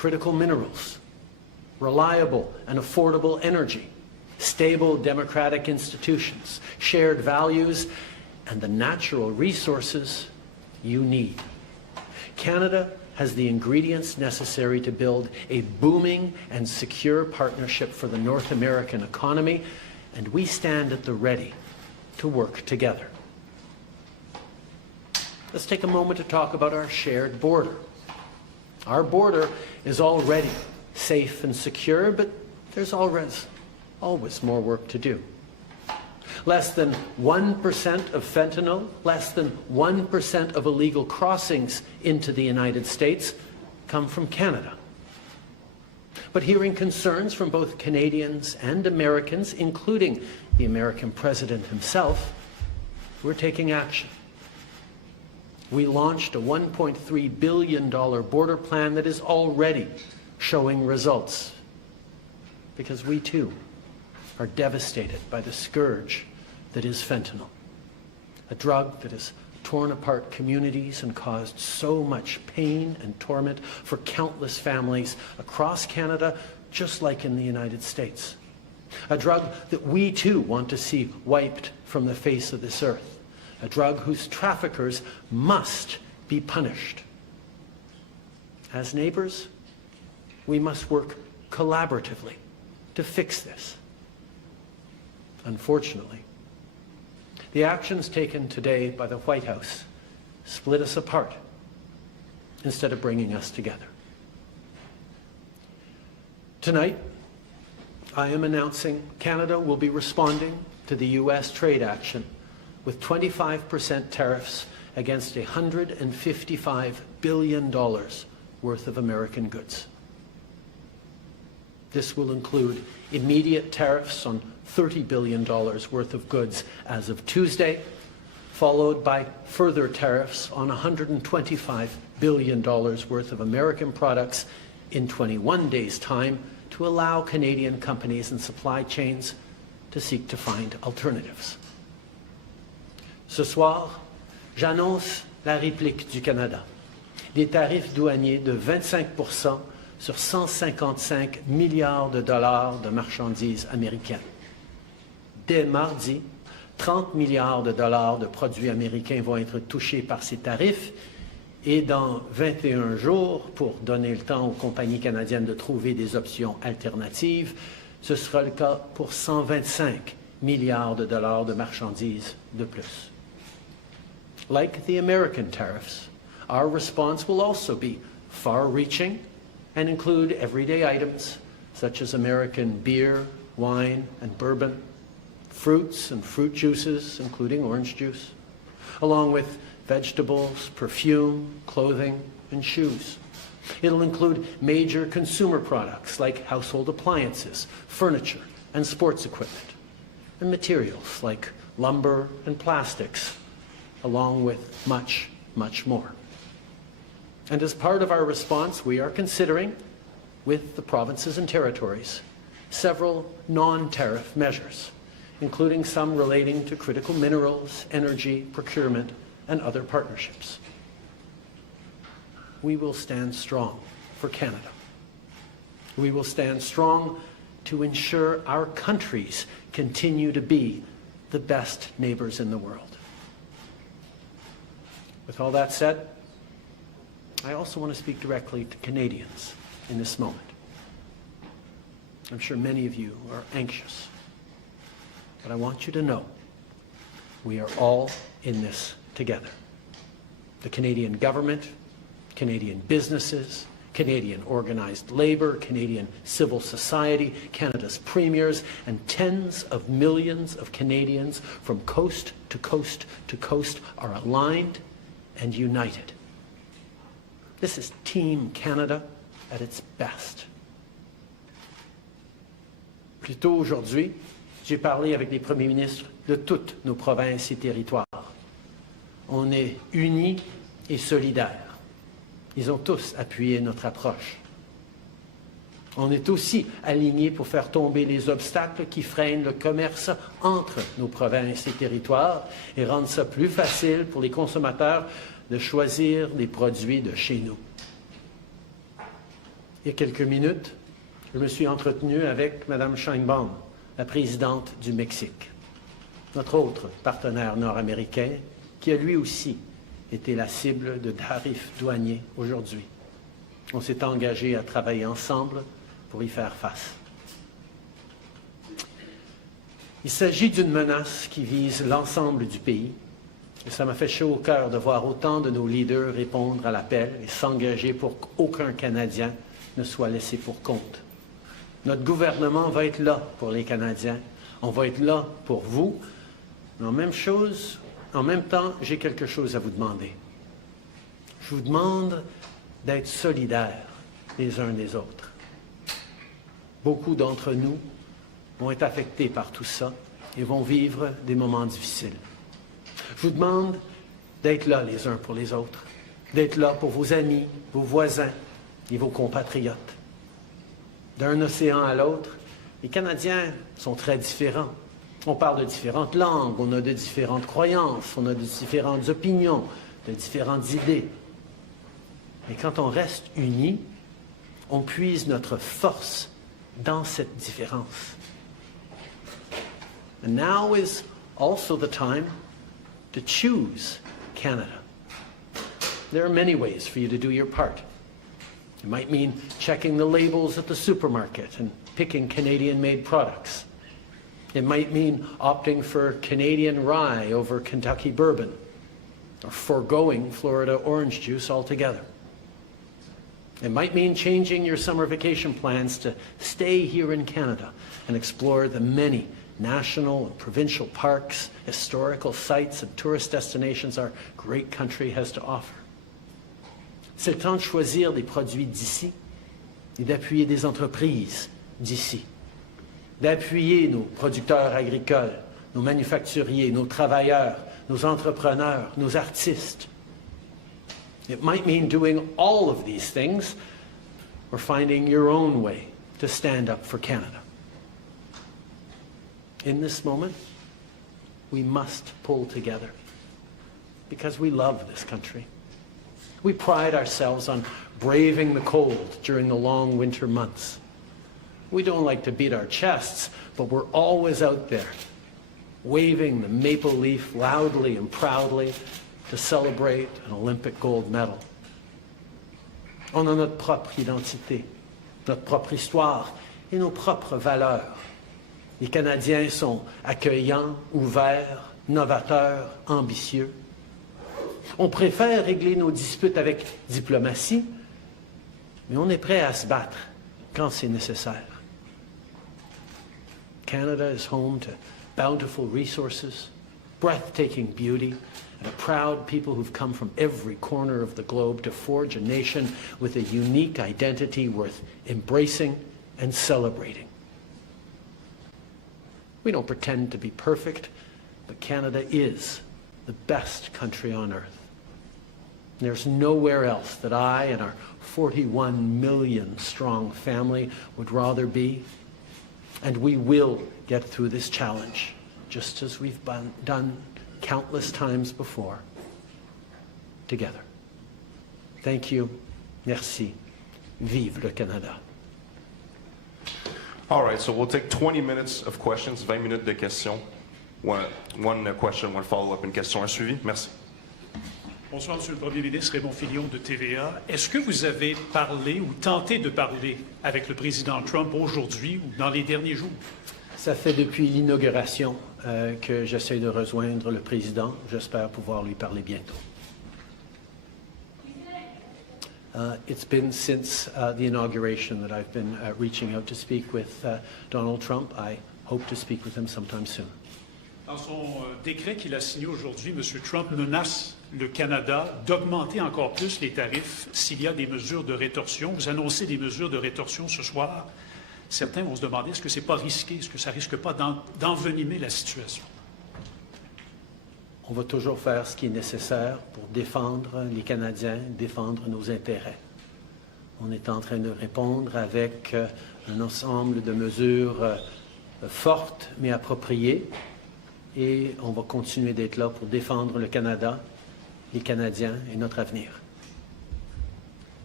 critical minerals, reliable and affordable energy, stable democratic institutions, shared values, and the natural resources you need. Canada has the ingredients necessary to build a booming and secure partnership for the North American economy, and we stand at the ready to work together. Let's take a moment to talk about our shared border. Our border is already safe and secure, but there's always more work to do. Less than 1% of fentanyl, less than 1% of illegal crossings into the United States come from Canada. But hearing concerns from both Canadians and Americans, including the American president himself, we're taking action. We launched a $1.3 billion border plan that is already showing results, because we too are devastated by the scourge that is fentanyl, a drug that has torn apart communities and caused so much pain and torment for countless families across Canada, just like in the United States. A drug that we too want to see wiped from the face of this earth. A drug whose traffickers must be punished. As neighbors, we must work collaboratively to fix this. Unfortunately, the actions taken today by the White House split us apart instead of bringing us together. Tonight, I am announcing Canada will be responding to the U.S. trade action with 25% tariffs against $155 billion worth of American goods. This will include immediate tariffs on $30 billion worth of goods as of Tuesday, followed by further tariffs on $125 billion worth of American products in 21 days' time to allow Canadian companies and supply chains to seek to find alternatives. Ce soir, j'annonce la réplique du Canada. Des tarifs douaniers de 25% sur 155 milliards de dollars de marchandises américaines. Dès mardi, 30 milliards de dollars de produits américains vont être touchés par ces tarifs et dans 21 jours, pour donner le temps aux compagnies canadiennes de trouver des options alternatives, ce sera le cas pour 125 milliards de dollars de marchandises de plus. Like the American tariffs, our response will also be far-reaching and include everyday items such as American beer, wine, and bourbon, fruits and fruit juices, including orange juice, along with vegetables, perfume, clothing, and shoes. It'll include major consumer products like household appliances, furniture, and sports equipment, and materials like lumber and plastics, along with much, much more. And as part of our response, we are considering, with the provinces and territories, several non-tariff measures, including some relating to critical minerals, energy, procurement, and other partnerships. We will stand strong for Canada. We will stand strong to ensure our countries continue to be the best neighbors in the world. With all that said, I also want to speak directly to Canadians in this moment. I'm sure many of you are anxious, but I want you to know we are all in this together. The Canadian government, Canadian businesses, Canadian organized labor, Canadian civil society, Canada's premiers, and tens of millions of Canadians from coast to coast to coast are aligned and united. This is Team Canada at its best. Plus tôt aujourd'hui, j'ai parlé avec les premiers ministres de toutes nos provinces et territoires. On est unis et solidaires. Ils ont tous appuyé notre approche. On est aussi alignés pour faire tomber les obstacles qui freinent le commerce entre nos provinces et territoires et rendre ça plus facile pour les consommateurs de choisir des produits de chez nous. Il y a quelques minutes, je me suis entretenu avec Mme Sheinbaum, la présidente du Mexique, notre autre partenaire nord-américain, qui a lui aussi été la cible de tarifs douaniers aujourd'hui. On s'est engagé à travailler ensemble pour y faire face. Il s'agit d'une menace qui vise l'ensemble du pays, et ça m'a fait chaud au cœur de voir autant de nos leaders répondre à l'appel et s'engager pour qu'aucun Canadien ne soit laissé pour compte. Notre gouvernement va être là pour les Canadiens, on va être là pour vous, mais en même temps, j'ai quelque chose à vous demander. Je vous demande d'être solidaires les uns des autres. Beaucoup d'entre nous vont être affectés par tout ça et vont vivre des moments difficiles. Je vous demande d'être là les uns pour les autres, d'être là pour vos amis, vos voisins et vos compatriotes. D'un océan à l'autre, les Canadiens sont très différents. On parle de différentes langues, on a de différentes croyances, on a de différentes opinions, de différentes idées. Mais quand on reste unis, on puise notre force dans cette différence. And now is also the time to choose Canada. There are many ways for you to do your part. It might mean checking the labels at the supermarket and picking Canadian-made products. It might mean opting for Canadian rye over Kentucky bourbon, or foregoing Florida orange juice altogether. It might mean changing your summer vacation plans to stay here in Canada and explore the many national and provincial parks, historical sites, and tourist destinations our great country has to offer. C'est le temps de choisir des produits d'ici et d'appuyer des entreprises d'ici, d'appuyer nos producteurs agricoles, nos manufacturiers, nos travailleurs, nos entrepreneurs, nos artistes. It might mean doing all of these things or finding your own way to stand up for Canada. In this moment, we must pull together because we love this country. We pride ourselves on braving the cold during the long winter months. We don't like to beat our chests, but we're always out there, waving the maple leaf loudly and proudly to celebrate an Olympic gold medal. On a notre propre identité, notre propre histoire et nos propres valeurs. Les Canadiens sont accueillants, ouverts, novateurs, ambitieux. On préfère régler nos disputes avec diplomatie, mais on est prêt à se battre quand c'est nécessaire. Canada is home to bountiful resources, breathtaking beauty, and a proud people who've come from every corner of the globe to forge a nation with a unique identity worth embracing and celebrating. We don't pretend to be perfect, but Canada is the best country on earth. There's nowhere else that I and our 41 million strong family would rather be. And we will get through this challenge, just as we've done countless times before, together. Thank you. Merci. Vive le Canada. All right, so we'll take 20 minutes of questions, 20 minutes de questions. One question, one follow-up, une question, un suivi. Merci. Bonsoir, Monsieur le Premier ministre, Raymond Filion de TVA. Est-ce que vous avez parlé ou tenté de parler avec le président Trump aujourd'hui ou dans les derniers jours? Ça fait depuis l'inauguration que j'essaie de rejoindre le président. J'espère pouvoir lui parler bientôt. It's been since the inauguration that I've been reaching out to speak with Donald Trump. I hope to speak with him sometime soon. Dans son décret qu'il a signé aujourd'hui, M. Trump menace le Canada d'augmenter encore plus les tarifs s'il y a des mesures de rétorsion. Vous annoncez des mesures de rétorsion ce soir. Certains vont se demander, est-ce que ce n'est pas risqué? Est-ce que ça ne risque pas d'envenimer la situation? On va toujours faire ce qui est nécessaire pour défendre les Canadiens, défendre nos intérêts. On est en train de répondre avec un ensemble de mesures fortes mais appropriées et on va continuer d'être là pour défendre le Canada, les Canadiens et notre avenir.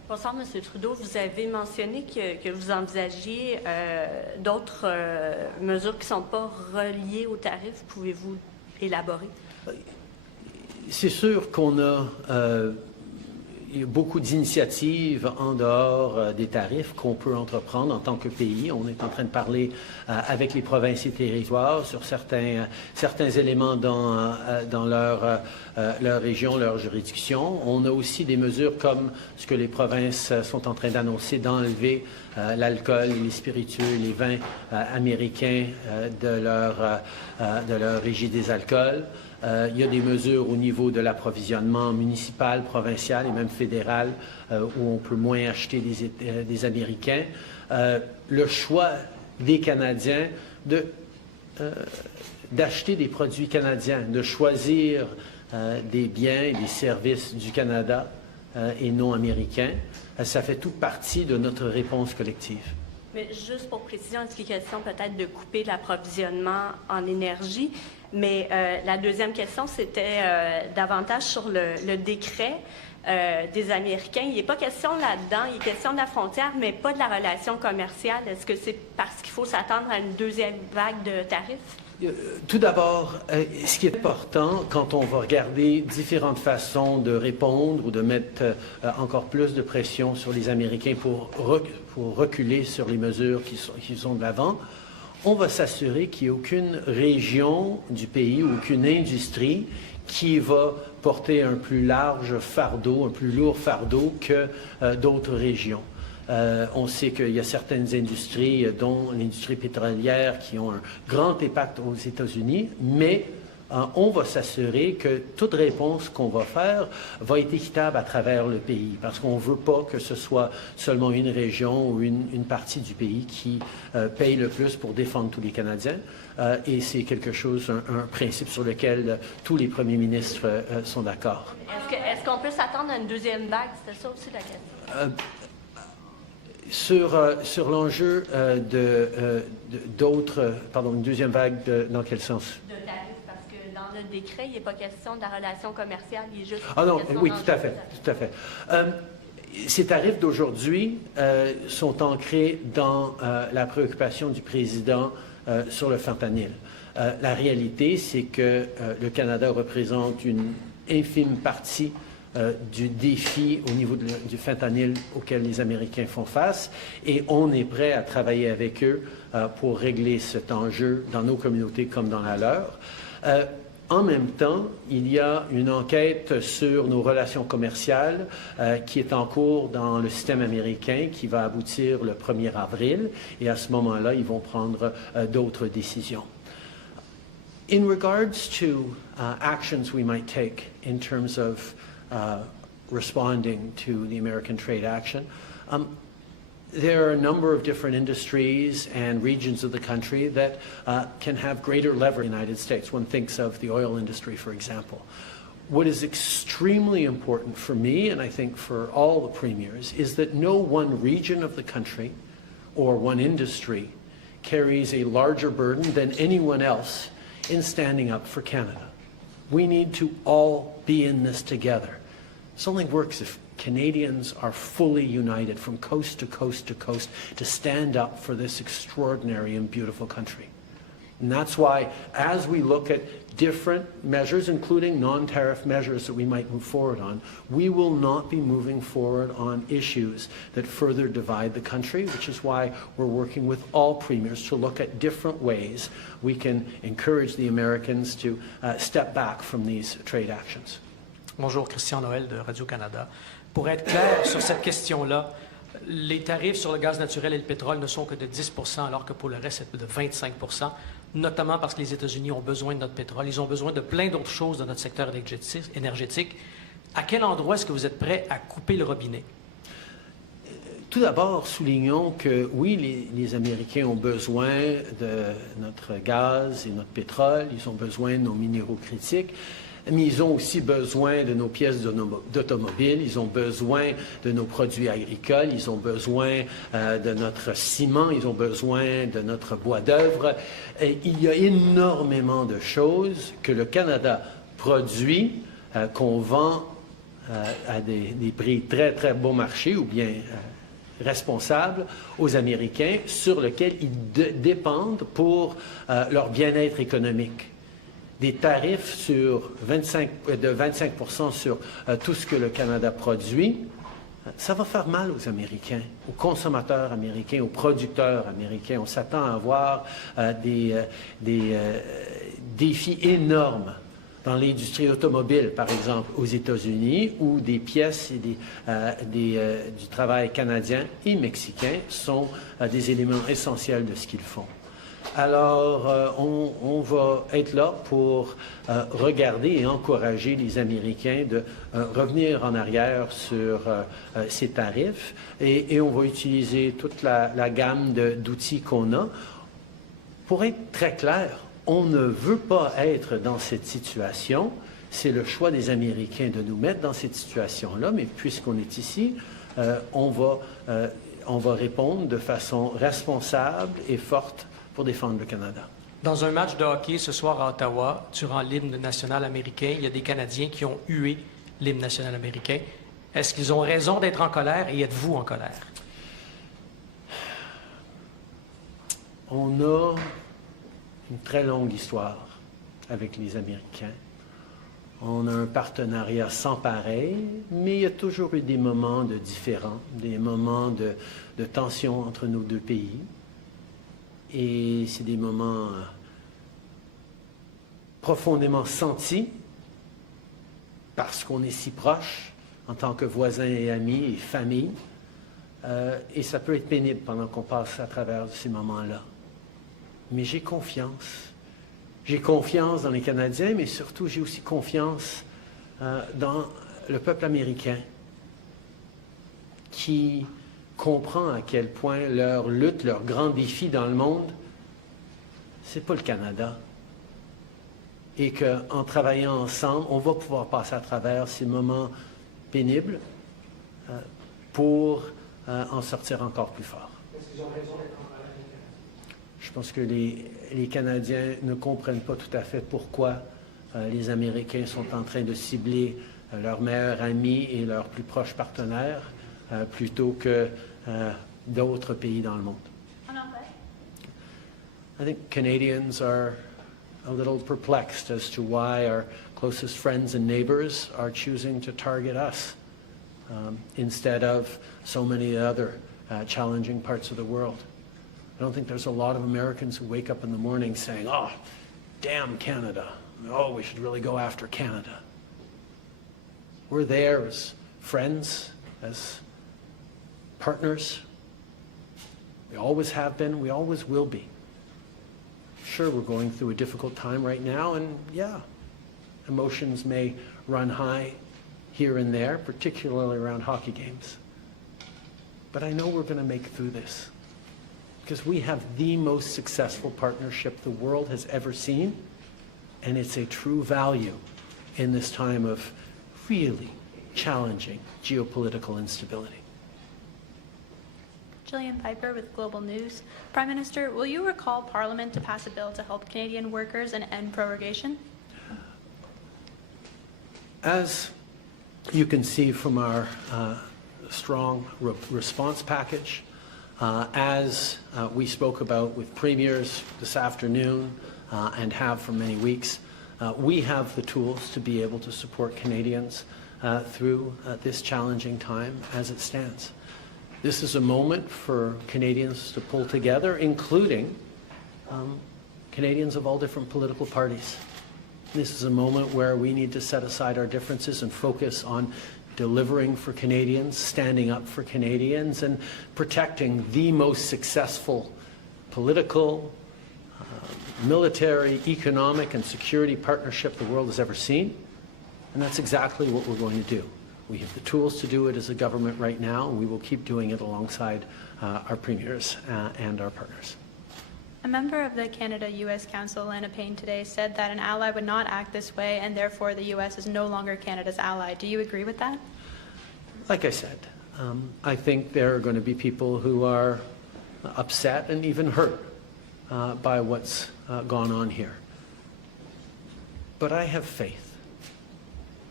Bonsoir, M. Trudeau. Vous avez mentionné que vous envisagiez d'autres mesures qui ne sont pas reliées aux tarifs. Pouvez-vous élaborer? C'est sûr qu'on a beaucoup d'initiatives en dehors des tarifs qu'on peut entreprendre en tant que pays. On est en train de parler avec les provinces et territoires sur certains éléments dans leur région, leur juridiction. On a aussi des mesures comme ce que les provinces sont en train d'annoncer, d'enlever l'alcool, les spiritueux, les vins américains de leur régie des alcools. Il y a des mesures au niveau de l'approvisionnement municipal, provincial et même fédéral où on peut moins acheter des Américains. Le choix des Canadiens d'acheter des produits canadiens, de choisir des biens et des services du Canada et non américains, ça fait toute partie de notre réponse collective. Mais juste pour précision, est-ce qu'il est question peut-être de couper l'approvisionnement en énergie? Mais la deuxième question, c'était davantage sur le décret des Américains. Il n'est pas question là-dedans, il est question de la frontière, mais pas de la relation commerciale. Est-ce que c'est parce qu'il faut s'attendre à une deuxième vague de tarifs? Tout d'abord, ce qui est important quand on va regarder différentes façons de répondre ou de mettre encore plus de pression sur les Américains pour reculer sur les mesures qui sont de l'avant, on va s'assurer qu'il n'y ait aucune région du pays ou aucune industrie qui va porter un plus large fardeau, un plus lourd fardeau que d'autres régions. On sait qu'il y a certaines industries, dont l'industrie pétrolière, qui ont un grand impact aux États-Unis, mais on va s'assurer que toute réponse qu'on va faire va être équitable à travers le pays, parce qu'on ne veut pas que ce soit seulement une région ou une partie du pays qui paye le plus pour défendre tous les Canadiens. Et c'est quelque chose, un principe sur lequel tous les premiers ministres sont d'accord. Est-ce qu'on peut s'attendre à une deuxième vague? C'était ça aussi la question. Sur l'enjeu une deuxième vague, dans quel sens? De tarifs, parce que dans le décret, il n'est pas question de la relation commerciale, il est juste Oui, tout à fait. Ces tarifs d'aujourd'hui sont ancrés dans la préoccupation du président sur le fentanyl. La réalité, c'est que le Canada représente une infime partie du défi au niveau du fentanyl auquel les Américains font face, et on est prêt à travailler avec eux pour régler cet enjeu dans nos communautés comme dans la leur. En même temps, il y a une enquête sur nos relations commerciales qui est en cours dans le système américain, qui va aboutir le 1er avril, et à ce moment-là, ils vont prendre d'autres décisions. In regards to actions we might take in terms of responding to the American trade action, there are a number of different industries and regions of the country that can have greater leverage in the United States. One thinks of the oil industry, for example. What is extremely important for me, and I think for all the premiers, is that no one region of the country or one industry carries a larger burden than anyone else in standing up for Canada. We need to all be in this together. This only works if Canadians are fully united from coast to coast to coast to stand up for this extraordinary and beautiful country. And that's why, as we look at different measures, including non-tariff measures that we might move forward on, we will not be moving forward on issues that further divide the country, which is why we're working with all premiers to look at different ways we can encourage the Americans to step back from these trade actions. Bonjour, Christian Noël de Radio-Canada. Pour être clair sur cette question-là, les tarifs sur le gaz naturel et le pétrole ne sont que de 10 % alors que pour le reste, c'est de 25 %, notamment parce que les États-Unis ont besoin de notre pétrole. Ils ont besoin de plein d'autres choses dans notre secteur énergétique. À quel endroit est-ce que vous êtes prêt à couper le robinet? Tout d'abord, soulignons que oui, les Américains ont besoin de notre gaz et notre pétrole, ils ont besoin de nos minéraux critiques, mais ils ont aussi besoin de nos pièces d'automobile, ils ont besoin de nos produits agricoles, ils ont besoin de notre ciment, ils ont besoin de notre bois d'œuvre. Il y a énormément de choses que le Canada produit, qu'on vend à des prix très, très bon marché ou bien responsables aux Américains sur lesquels ils dépendent pour leur bien-être économique. Des tarifs de 25% sur tout ce que le Canada produit, ça va faire mal aux Américains, aux consommateurs américains, aux producteurs américains. On s'attend à avoir des défis énormes dans l'industrie automobile, par exemple, aux États-Unis, où des pièces et du travail canadien et mexicain sont des éléments essentiels de ce qu'ils font. Alors, on va être là pour regarder et encourager les Américains de revenir en arrière sur ces tarifs et on va utiliser toute la gamme d'outils qu'on a. Pour être très clair, on ne veut pas être dans cette situation. C'est le choix des Américains de nous mettre dans cette situation-là, mais puisqu'on est ici, on va répondre de façon responsable et forte pour défendre le Canada. Dans un match de hockey ce soir à Ottawa, durant l'hymne national américain, il y a des Canadiens qui ont hué l'hymne national américain. Est-ce qu'ils ont raison d'être en colère et êtes-vous en colère? On a une très longue histoire avec les Américains. On a un partenariat sans pareil, mais il y a toujours eu des moments de différends, des moments de tension entre nos deux pays. Et c'est des moments profondément sentis parce qu'on est si proches en tant que voisins et amis et famille. Et ça peut être pénible pendant qu'on passe à travers ces moments-là. Mais j'ai confiance. J'ai confiance dans les Canadiens, mais surtout j'ai aussi confiance dans le peuple américain qui comprend à quel point leur lutte, leur grand défi dans le monde, c'est pas le Canada. Et qu'en travaillant ensemble, on va pouvoir passer à travers ces moments pénibles pour en sortir encore plus fort. Est-ce qu'ils ont raison d'être en colère? Je pense que les Canadiens ne comprennent pas tout à fait pourquoi les Américains sont en train de cibler leurs meilleurs amis et leurs plus proches partenaires plutôt que d'autres pays dans le monde. I think Canadians are a little perplexed as to why our closest friends and neighbors are choosing to target us instead of so many other challenging parts of the world. I don't think there's a lot of Americans who wake up in the morning saying, oh, damn Canada. Oh, we should really go after Canada. We're there as friends, as partners. We always have been, we always will be. Sure, we're going through a difficult time right now, and yeah, emotions may run high here and there, particularly around hockey games. But I know we're going to make it through this because we have the most successful partnership the world has ever seen, and it's a true value in this time of really challenging geopolitical instability. Gillian Piper with Global News. Prime Minister, will you recall Parliament to pass a bill to help Canadian workers and end prorogation? As you can see from our strong response package, as we spoke about with premiers this afternoon and have for many weeks, we have the tools to be able to support Canadians through this challenging time as it stands. This is a moment for Canadians to pull together, including Canadians of all different political parties. This is a moment where we need to set aside our differences and focus on delivering for Canadians, standing up for Canadians, and protecting the most successful political, military, economic, and security partnership the world has ever seen. And that's exactly what we're going to do. We have the tools to do it as a government right now, and we will keep doing it alongside our premiers and our partners. A member of the Canada-U.S. Council, Lana Payne, today said that an ally would not act this way, and therefore the U.S. is no longer Canada's ally. Do you agree with that? Like I said, I think there are going to be people who are upset and even hurt by what's gone on here. But I have faith.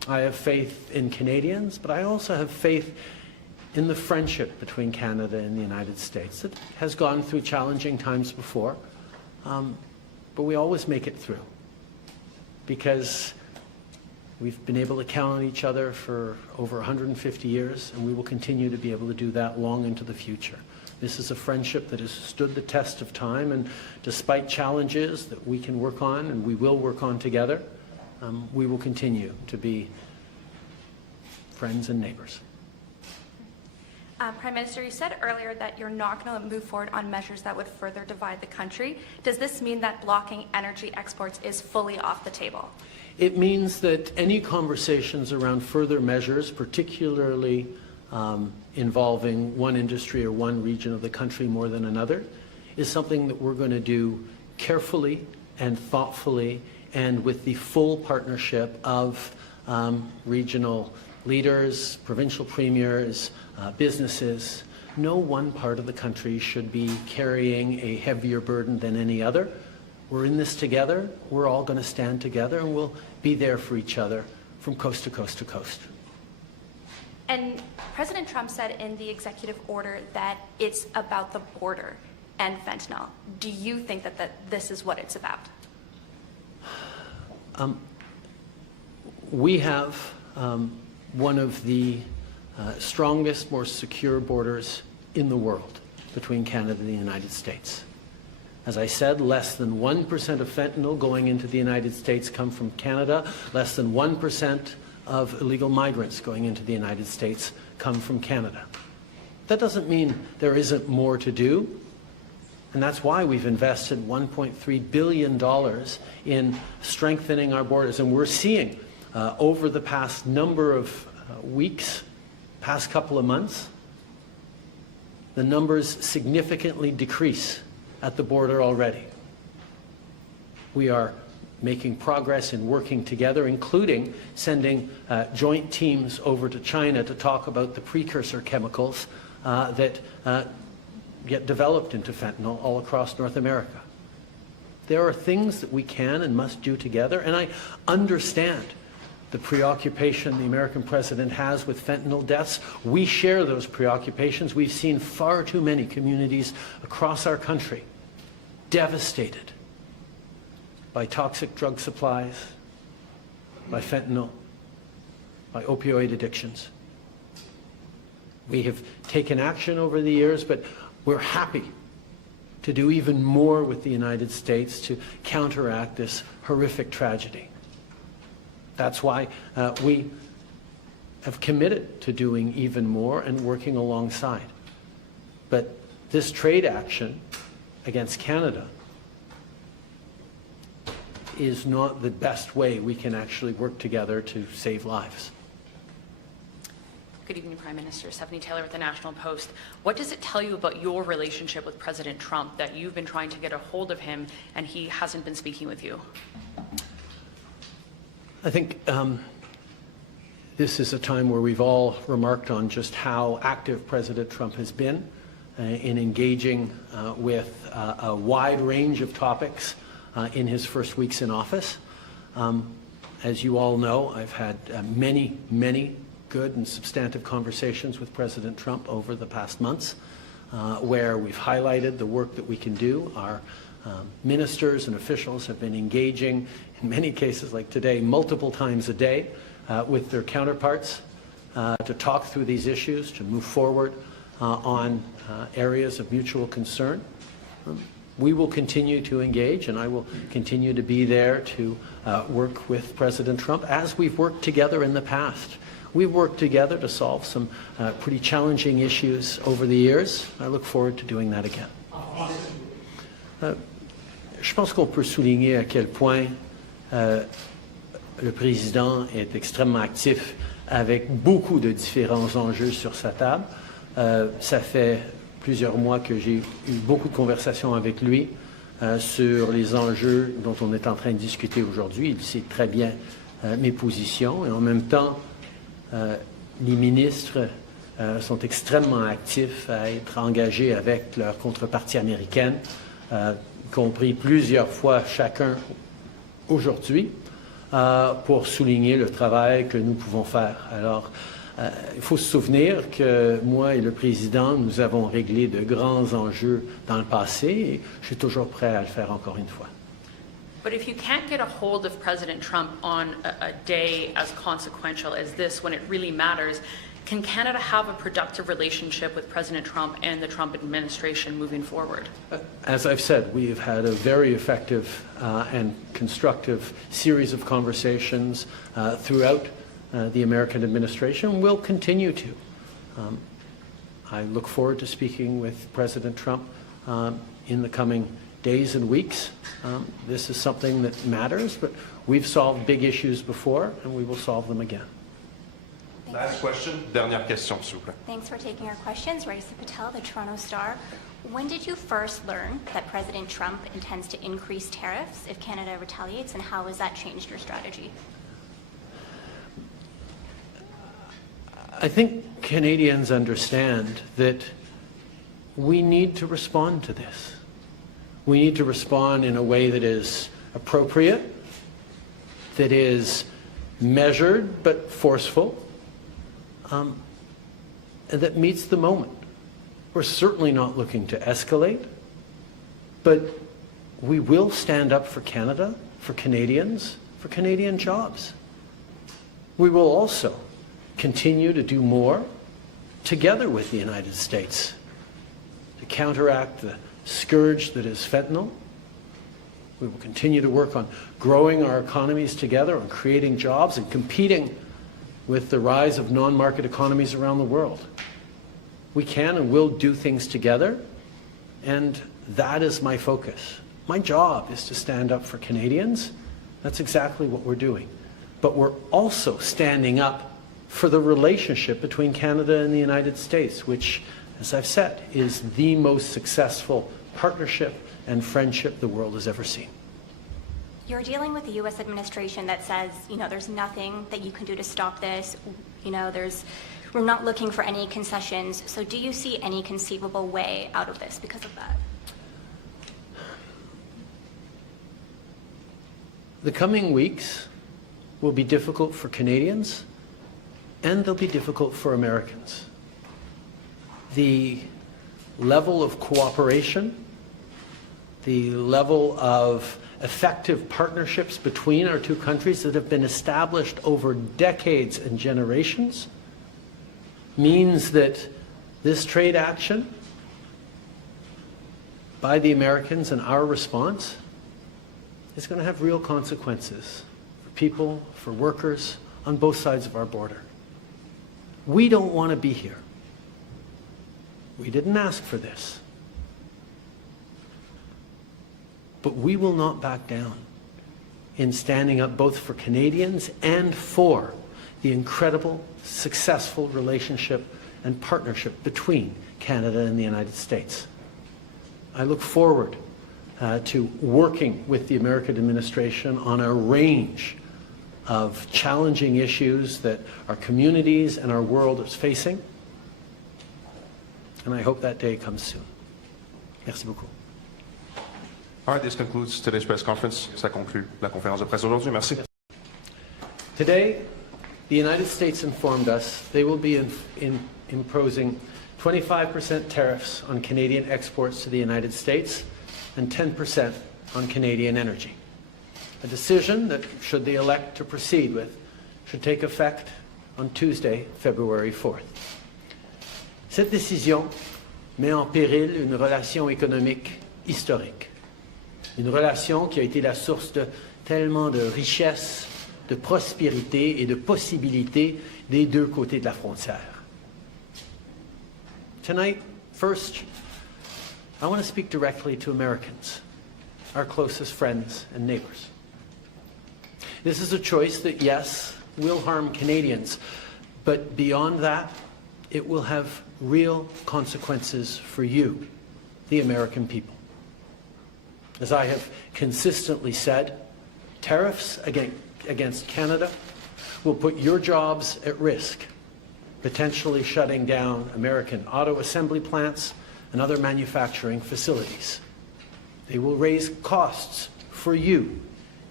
I have faith in Canadians, but I also have faith in the friendship between Canada and the United States. It has gone through challenging times before, but we always make it through because we've been able to count on each other for over 150 years, and we will continue to be able to do that long into the future. This is a friendship that has stood the test of time, and despite challenges that we can work on and we will work on together, we will continue to be friends and neighbors. Prime Minister, you said earlier that you're not going to move forward on measures that would further divide the country. Does this mean that blocking energy exports is fully off the table? It means that any conversations around further measures, particularly involving one industry or one region of the country more than another, is something that we're going to do carefully and thoughtfully and with the full partnership of regional leaders, provincial premiers, businesses. No one part of the country should be carrying a heavier burden than any other. We're in this together. We're all going to stand together, and we'll be there for each other from coast to coast to coast. And President Trump said in the executive order that it's about the border and fentanyl. Do you think that this is what it's about? We have one of the strongest, more secure borders in the world between Canada and the United States. As I said, less than 1% of fentanyl going into the United States come from Canada. Less than 1% of illegal migrants going into the United States come from Canada. That doesn't mean there isn't more to do, and that's why we've invested $1.3 billion in strengthening our borders. And we're seeing over the past number of weeks, past couple of months, the numbers significantly decrease at the border already. We are making progress in working together, including sending joint teams over to China to talk about the precursor chemicals that get developed into fentanyl all across North America. There are things that we can and must do together, and I understand the preoccupation the American president has with fentanyl deaths. We share those preoccupations. We've seen far too many communities across our country devastated by toxic drug supplies, by fentanyl, by opioid addictions. We have taken action over the years, but we're happy to do even more with the United States to counteract this horrific tragedy. That's why we have committed to doing even more and working alongside. But this trade action against Canada is not the best way we can actually work together to save lives. Good evening, Prime Minister. Stephanie Taylor with the National Post. What does it tell you about your relationship with President Trump that you've been trying to get a hold of him and he hasn't been speaking with you? I think this is a time where we've all remarked on just how active President Trump has been in engaging with a wide range of topics in his first weeks in office. As you all know, I've had many, many good and substantive conversations with President Trump over the past months, where we've highlighted the work that we can do. Our ministers and officials have been engaging, in many cases like today, multiple times a day with their counterparts to talk through these issues, to move forward on areas of mutual concern. We will continue to engage, and I will continue to be there to work with President Trump as we've worked together in the past. We've worked together to solve some pretty challenging issues over the years. I look forward to doing that again. Je pense qu'on peut souligner à quel point le président est extrêmement actif avec beaucoup de différents enjeux sur sa table. Ça fait plusieurs mois que j'ai eu beaucoup de conversations avec lui sur les enjeux dont on est en train de discuter aujourd'hui. Il sait très bien mes positions et en même temps, les ministres sont extrêmement actifs à être engagés avec leur contrepartie américaine, y compris plusieurs fois chacun aujourd'hui. pour souligner le travail que nous pouvons faire. Alors, il faut se souvenir que moi et le président, nous avons réglé de grands enjeux dans le passé et je suis toujours prêt à le faire encore une fois. But if you can't get a hold of President Trump on a day as consequential as this, when it really matters, can Canada have a productive relationship with President Trump and the Trump administration moving forward? As I've said, we have had a very effective and constructive series of conversations throughout the American administration. We'll continue to. I look forward to speaking with President Trump in the coming days and weeks. This is something that matters, but we've solved big issues before, and we will solve them again. Last question, dernière question, s'il vous plaît. Thanks for taking our questions. Raisa Patel, the Toronto Star. When did you first learn that President Trump intends to increase tariffs if Canada retaliates, and how has that changed your strategy? I think Canadians understand that we need to respond to this. We need to respond in a way that is appropriate, that is measured but forceful, and that meets the moment. We're certainly not looking to escalate, but we will stand up for Canada, for Canadians, for Canadian jobs. We will also continue to do more together with the United States to counteract the scourge that is fentanyl. We will continue to work on growing our economies together, on creating jobs and competing with the rise of non-market economies around the world. We can and will do things together, and that is my focus. My job is to stand up for Canadians. That's exactly what we're doing. But we're also standing up for the relationship between Canada and the United States, which, as I've said, is the most successful partnership and friendship the world has ever seen. You're dealing with the U.S. administration that says, there's nothing that you can do to stop this. We're not looking for any concessions. So do you see any conceivable way out of this because of that? The coming weeks will be difficult for Canadians, and they'll be difficult for Americans. The level of cooperation, the level of effective partnerships between our two countries that have been established over decades and generations means that this trade action by the Americans and our response is going to have real consequences for people, for workers on both sides of our border. We don't want to be here. We didn't ask for this. But we will not back down in standing up both for Canadians and for the incredible, successful relationship and partnership between Canada and the United States. I look forward to working with the American administration on a range of challenging issues that our communities and our world is facing. And I hope that day comes soon. Merci beaucoup. All right, this concludes today's press conference. Ça conclut la conférence de presse aujourd'hui. Merci. Today, the United States informed us they will be imposing 25% tariffs on Canadian exports to the United States and 10% on Canadian energy. A decision that, should they elect to proceed with, should take effect on Tuesday, February 4th. Cette décision met en péril une relation économique historique. Une relation qui a été la source de tellement de richesses, de prospérité et de possibilités des deux côtés de la frontière. Tonight, first, I want to speak directly to Americans, our closest friends and neighbors. This is a choice that, yes, will harm Canadians, but beyond that, it will have real consequences for you, the American people. As I have consistently said, tariffs against Canada will put your jobs at risk, potentially shutting down American auto assembly plants and other manufacturing facilities. They will raise costs for you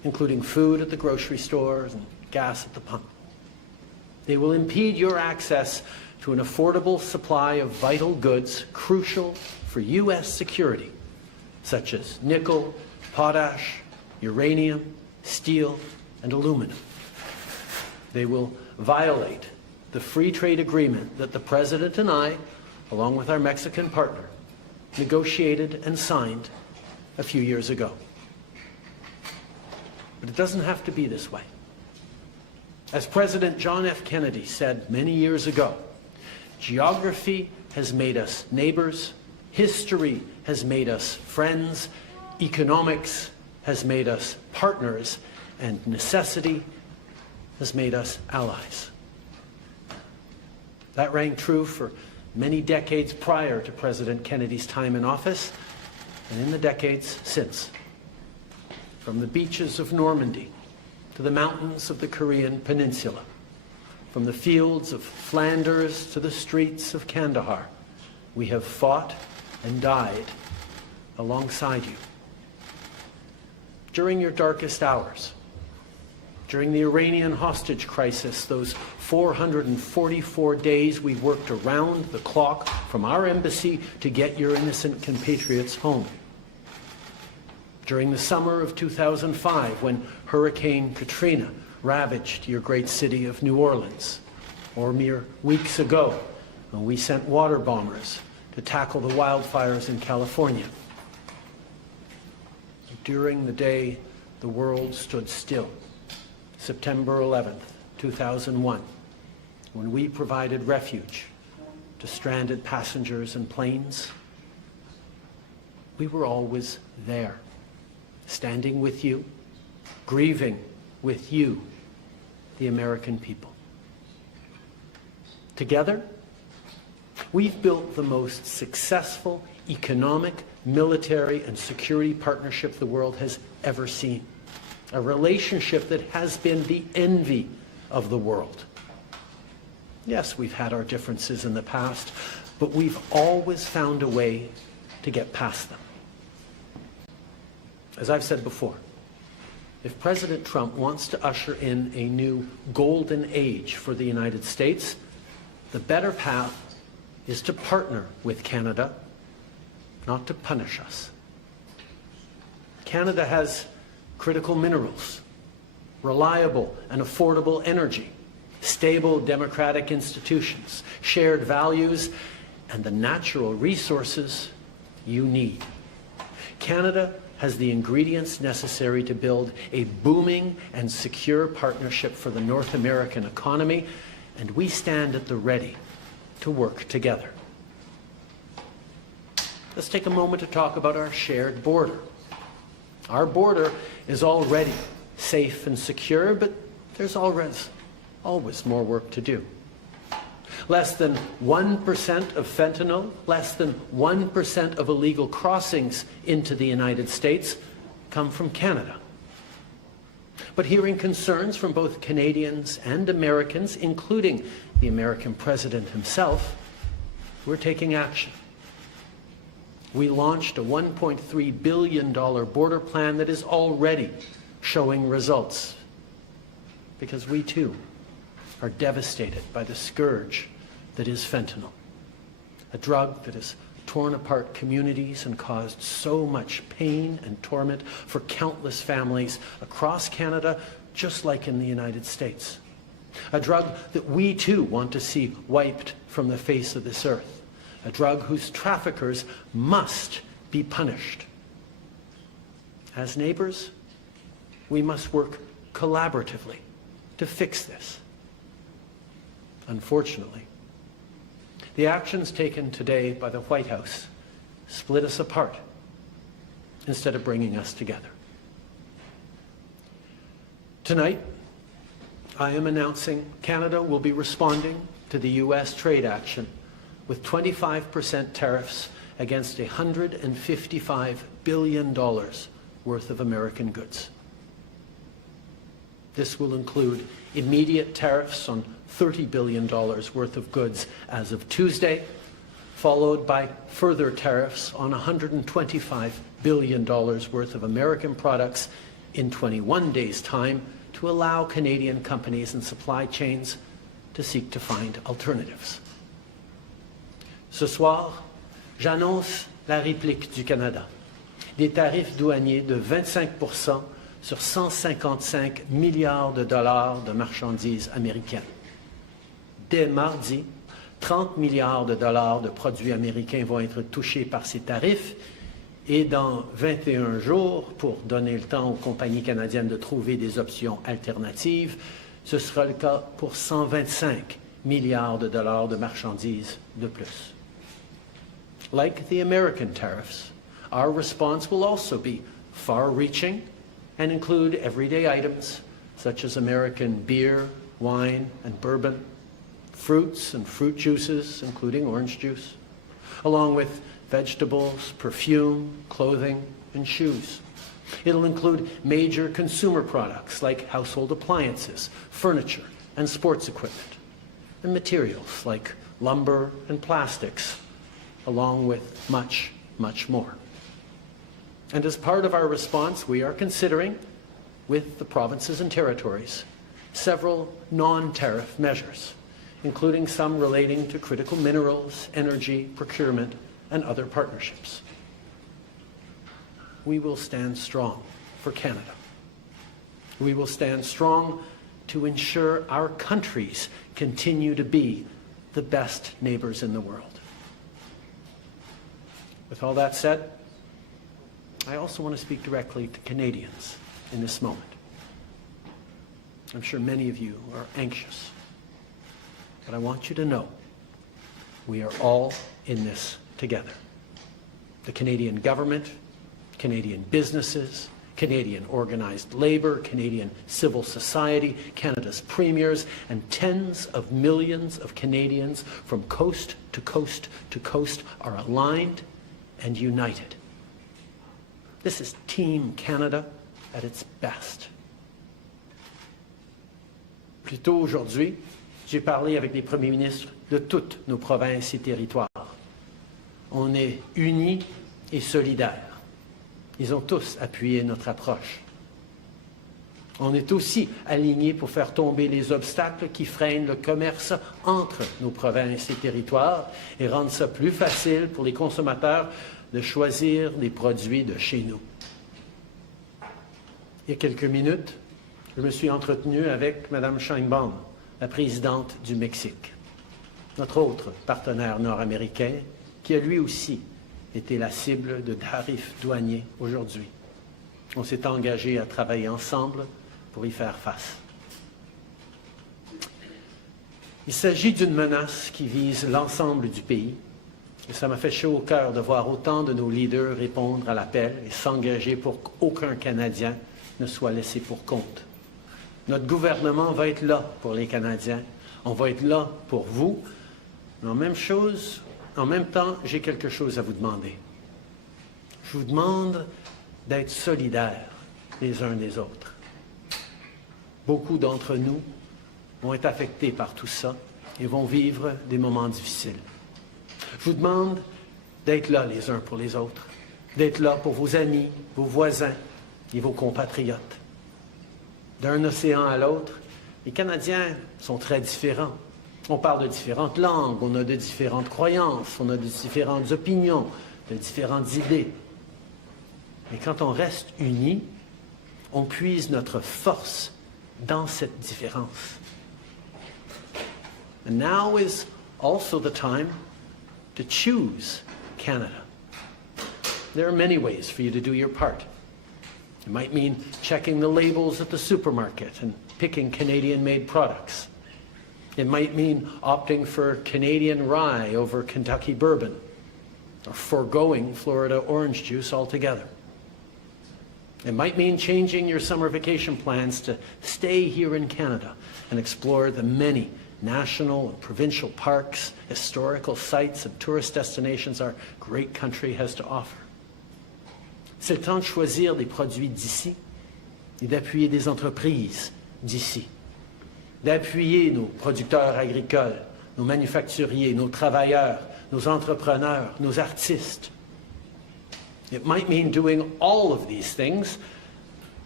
including food at the grocery stores and gas at the pump. They will impede your access to an affordable supply of vital goods crucial for U.S. security, such as nickel, potash, uranium, steel, and aluminum. They will violate the free trade agreement that the President and I, along with our Mexican partner, negotiated and signed a few years ago. But it doesn't have to be this way. As President John F. Kennedy said many years ago, geography has made us neighbors, history has made us friends, economics has made us partners, and necessity has made us allies. That rang true for many decades prior to President Kennedy's time in office, and in the decades since. From the beaches of Normandy to the mountains of the Korean Peninsula, from the fields of Flanders to the streets of Kandahar, we have fought and died alongside you. During your darkest hours, during the Iranian hostage crisis, those 444 days we worked around the clock from our embassy to get your innocent compatriots home. During the summer of 2005, when Hurricane Katrina ravaged your great city of New Orleans, or mere weeks ago, when we sent water bombers to tackle the wildfires in California. During the day the world stood still, September 11th, 2001, when we provided refuge to stranded passengers and planes, we were always there, standing with you, grieving with you, the American people. Together, we've built the most successful economic, military, and security partnership the world has ever seen. A relationship that has been the envy of the world. Yes, we've had our differences in the past, but we've always found a way to get past them. As I've said before, if President Trump wants to usher in a new golden age for the United States, the better path is to partner with Canada, not to punish us. Canada has critical minerals, reliable and affordable energy, stable democratic institutions, shared values, and the natural resources you need. Canada has the ingredients necessary to build a booming and secure partnership for the North American economy, and we stand at the ready to work together. Let's take a moment to talk about our shared border. Our border is already safe and secure, but there's always more work to do. Less than 1% of fentanyl, less than 1% of illegal crossings into the United States come from Canada. But hearing concerns from both Canadians and Americans, including the American president himself, we're taking action. We launched a $1.3 billion border plan that is already showing results, because we too are devastated by the scourge that is fentanyl, a drug that has torn apart communities and caused so much pain and torment for countless families across Canada, just like in the United States. A drug that we too want to see wiped from the face of this earth. A drug whose traffickers must be punished. As neighbors, we must work collaboratively to fix this. Unfortunately, the actions taken today by the White House split us apart instead of bringing us together. Tonight, I am announcing Canada will be responding to the U.S. trade action with 25% tariffs against $155 billion worth of American goods. This will include immediate tariffs on $30 billion worth of goods as of Tuesday, followed by further tariffs on $125 billion worth of American products in 21 days' time to allow Canadian companies and supply chains to seek to find alternatives. Ce soir, j'annonce la réplique du Canada. Des tarifs douaniers de 25% sur 155 milliards de dollars de marchandises américaines. Dès mardi, 30 milliards de dollars de produits américains vont être touchés par ces tarifs et dans 21 jours, pour donner le temps aux compagnies canadiennes de trouver des options alternatives, ce sera le cas pour 125 milliards de dollars de marchandises de plus. Like the American tariffs, our response will also be far-reaching and include everyday items such as American beer, wine, and bourbon, fruits and fruit juices, including orange juice, along with vegetables, perfume, clothing, and shoes. It'll include major consumer products like household appliances, furniture, and sports equipment, and materials like lumber and plastics, along with much, much more. And as part of our response, we are considering, with the provinces and territories, several non-tariff measures, including some relating to critical minerals, energy, procurement, and other partnerships. We will stand strong for Canada. We will stand strong to ensure our countries continue to be the best neighbors in the world. With all that said, I also want to speak directly to Canadians in this moment. I'm sure many of you are anxious, but I want you to know we are all in this together. The Canadian government, Canadian businesses, Canadian organized labor, Canadian civil society, Canada's premiers, and tens of millions of Canadians from coast to coast to coast are aligned and united. This is Team Canada at its best. Plus tôt aujourd'hui, j'ai parlé avec les premiers ministres de toutes nos provinces et territoires. On est unis et solidaires. Ils ont tous appuyé notre approche. On est aussi alignés pour faire tomber les obstacles qui freinent le commerce entre nos provinces et territoires et rendre ça plus facile pour les consommateurs de choisir des produits de chez nous. Il y a quelques minutes, je me suis entretenu avec Mme Sheinbaum, la présidente du Mexique, notre autre partenaire nord-américain, qui a lui aussi été la cible de tarifs douaniers aujourd'hui. On s'est engagé à travailler ensemble pour y faire face. Il s'agit d'une menace qui vise l'ensemble du pays, et ça m'a fait chaud au cœur de voir autant de nos leaders répondre à l'appel et s'engager pour qu'aucun Canadien ne soit laissé pour compte. Notre gouvernement va être là pour les Canadiens, on va être là pour vous, mais en même temps, j'ai quelque chose à vous demander. Je vous demande d'être solidaires les uns des autres. Beaucoup d'entre nous vont être affectés par tout ça et vont vivre des moments difficiles. Je vous demande d'être là les uns pour les autres, d'être là pour vos amis, vos voisins et vos compatriotes. D'un océan à l'autre, les Canadiens sont très différents. On parle de différentes langues, on a de différentes croyances, on a de différentes opinions, de différentes idées. Mais quand on reste unis, on puise notre force dans cette différence. And now is also the time to choose Canada. There are many ways for you to do your part. It might mean checking the labels at the supermarket and picking Canadian-made products. It might mean opting for Canadian rye over Kentucky bourbon, or foregoing Florida orange juice altogether. It might mean changing your summer vacation plans to stay here in Canada and explore the many national and provincial parks, historical sites, and tourist destinations our great country has to offer. C'est le temps de choisir des produits d'ici et d'appuyer des entreprises d'ici, d'appuyer nos producteurs agricoles, nos manufacturiers, nos travailleurs, nos entrepreneurs, nos artistes. It might mean doing all of these things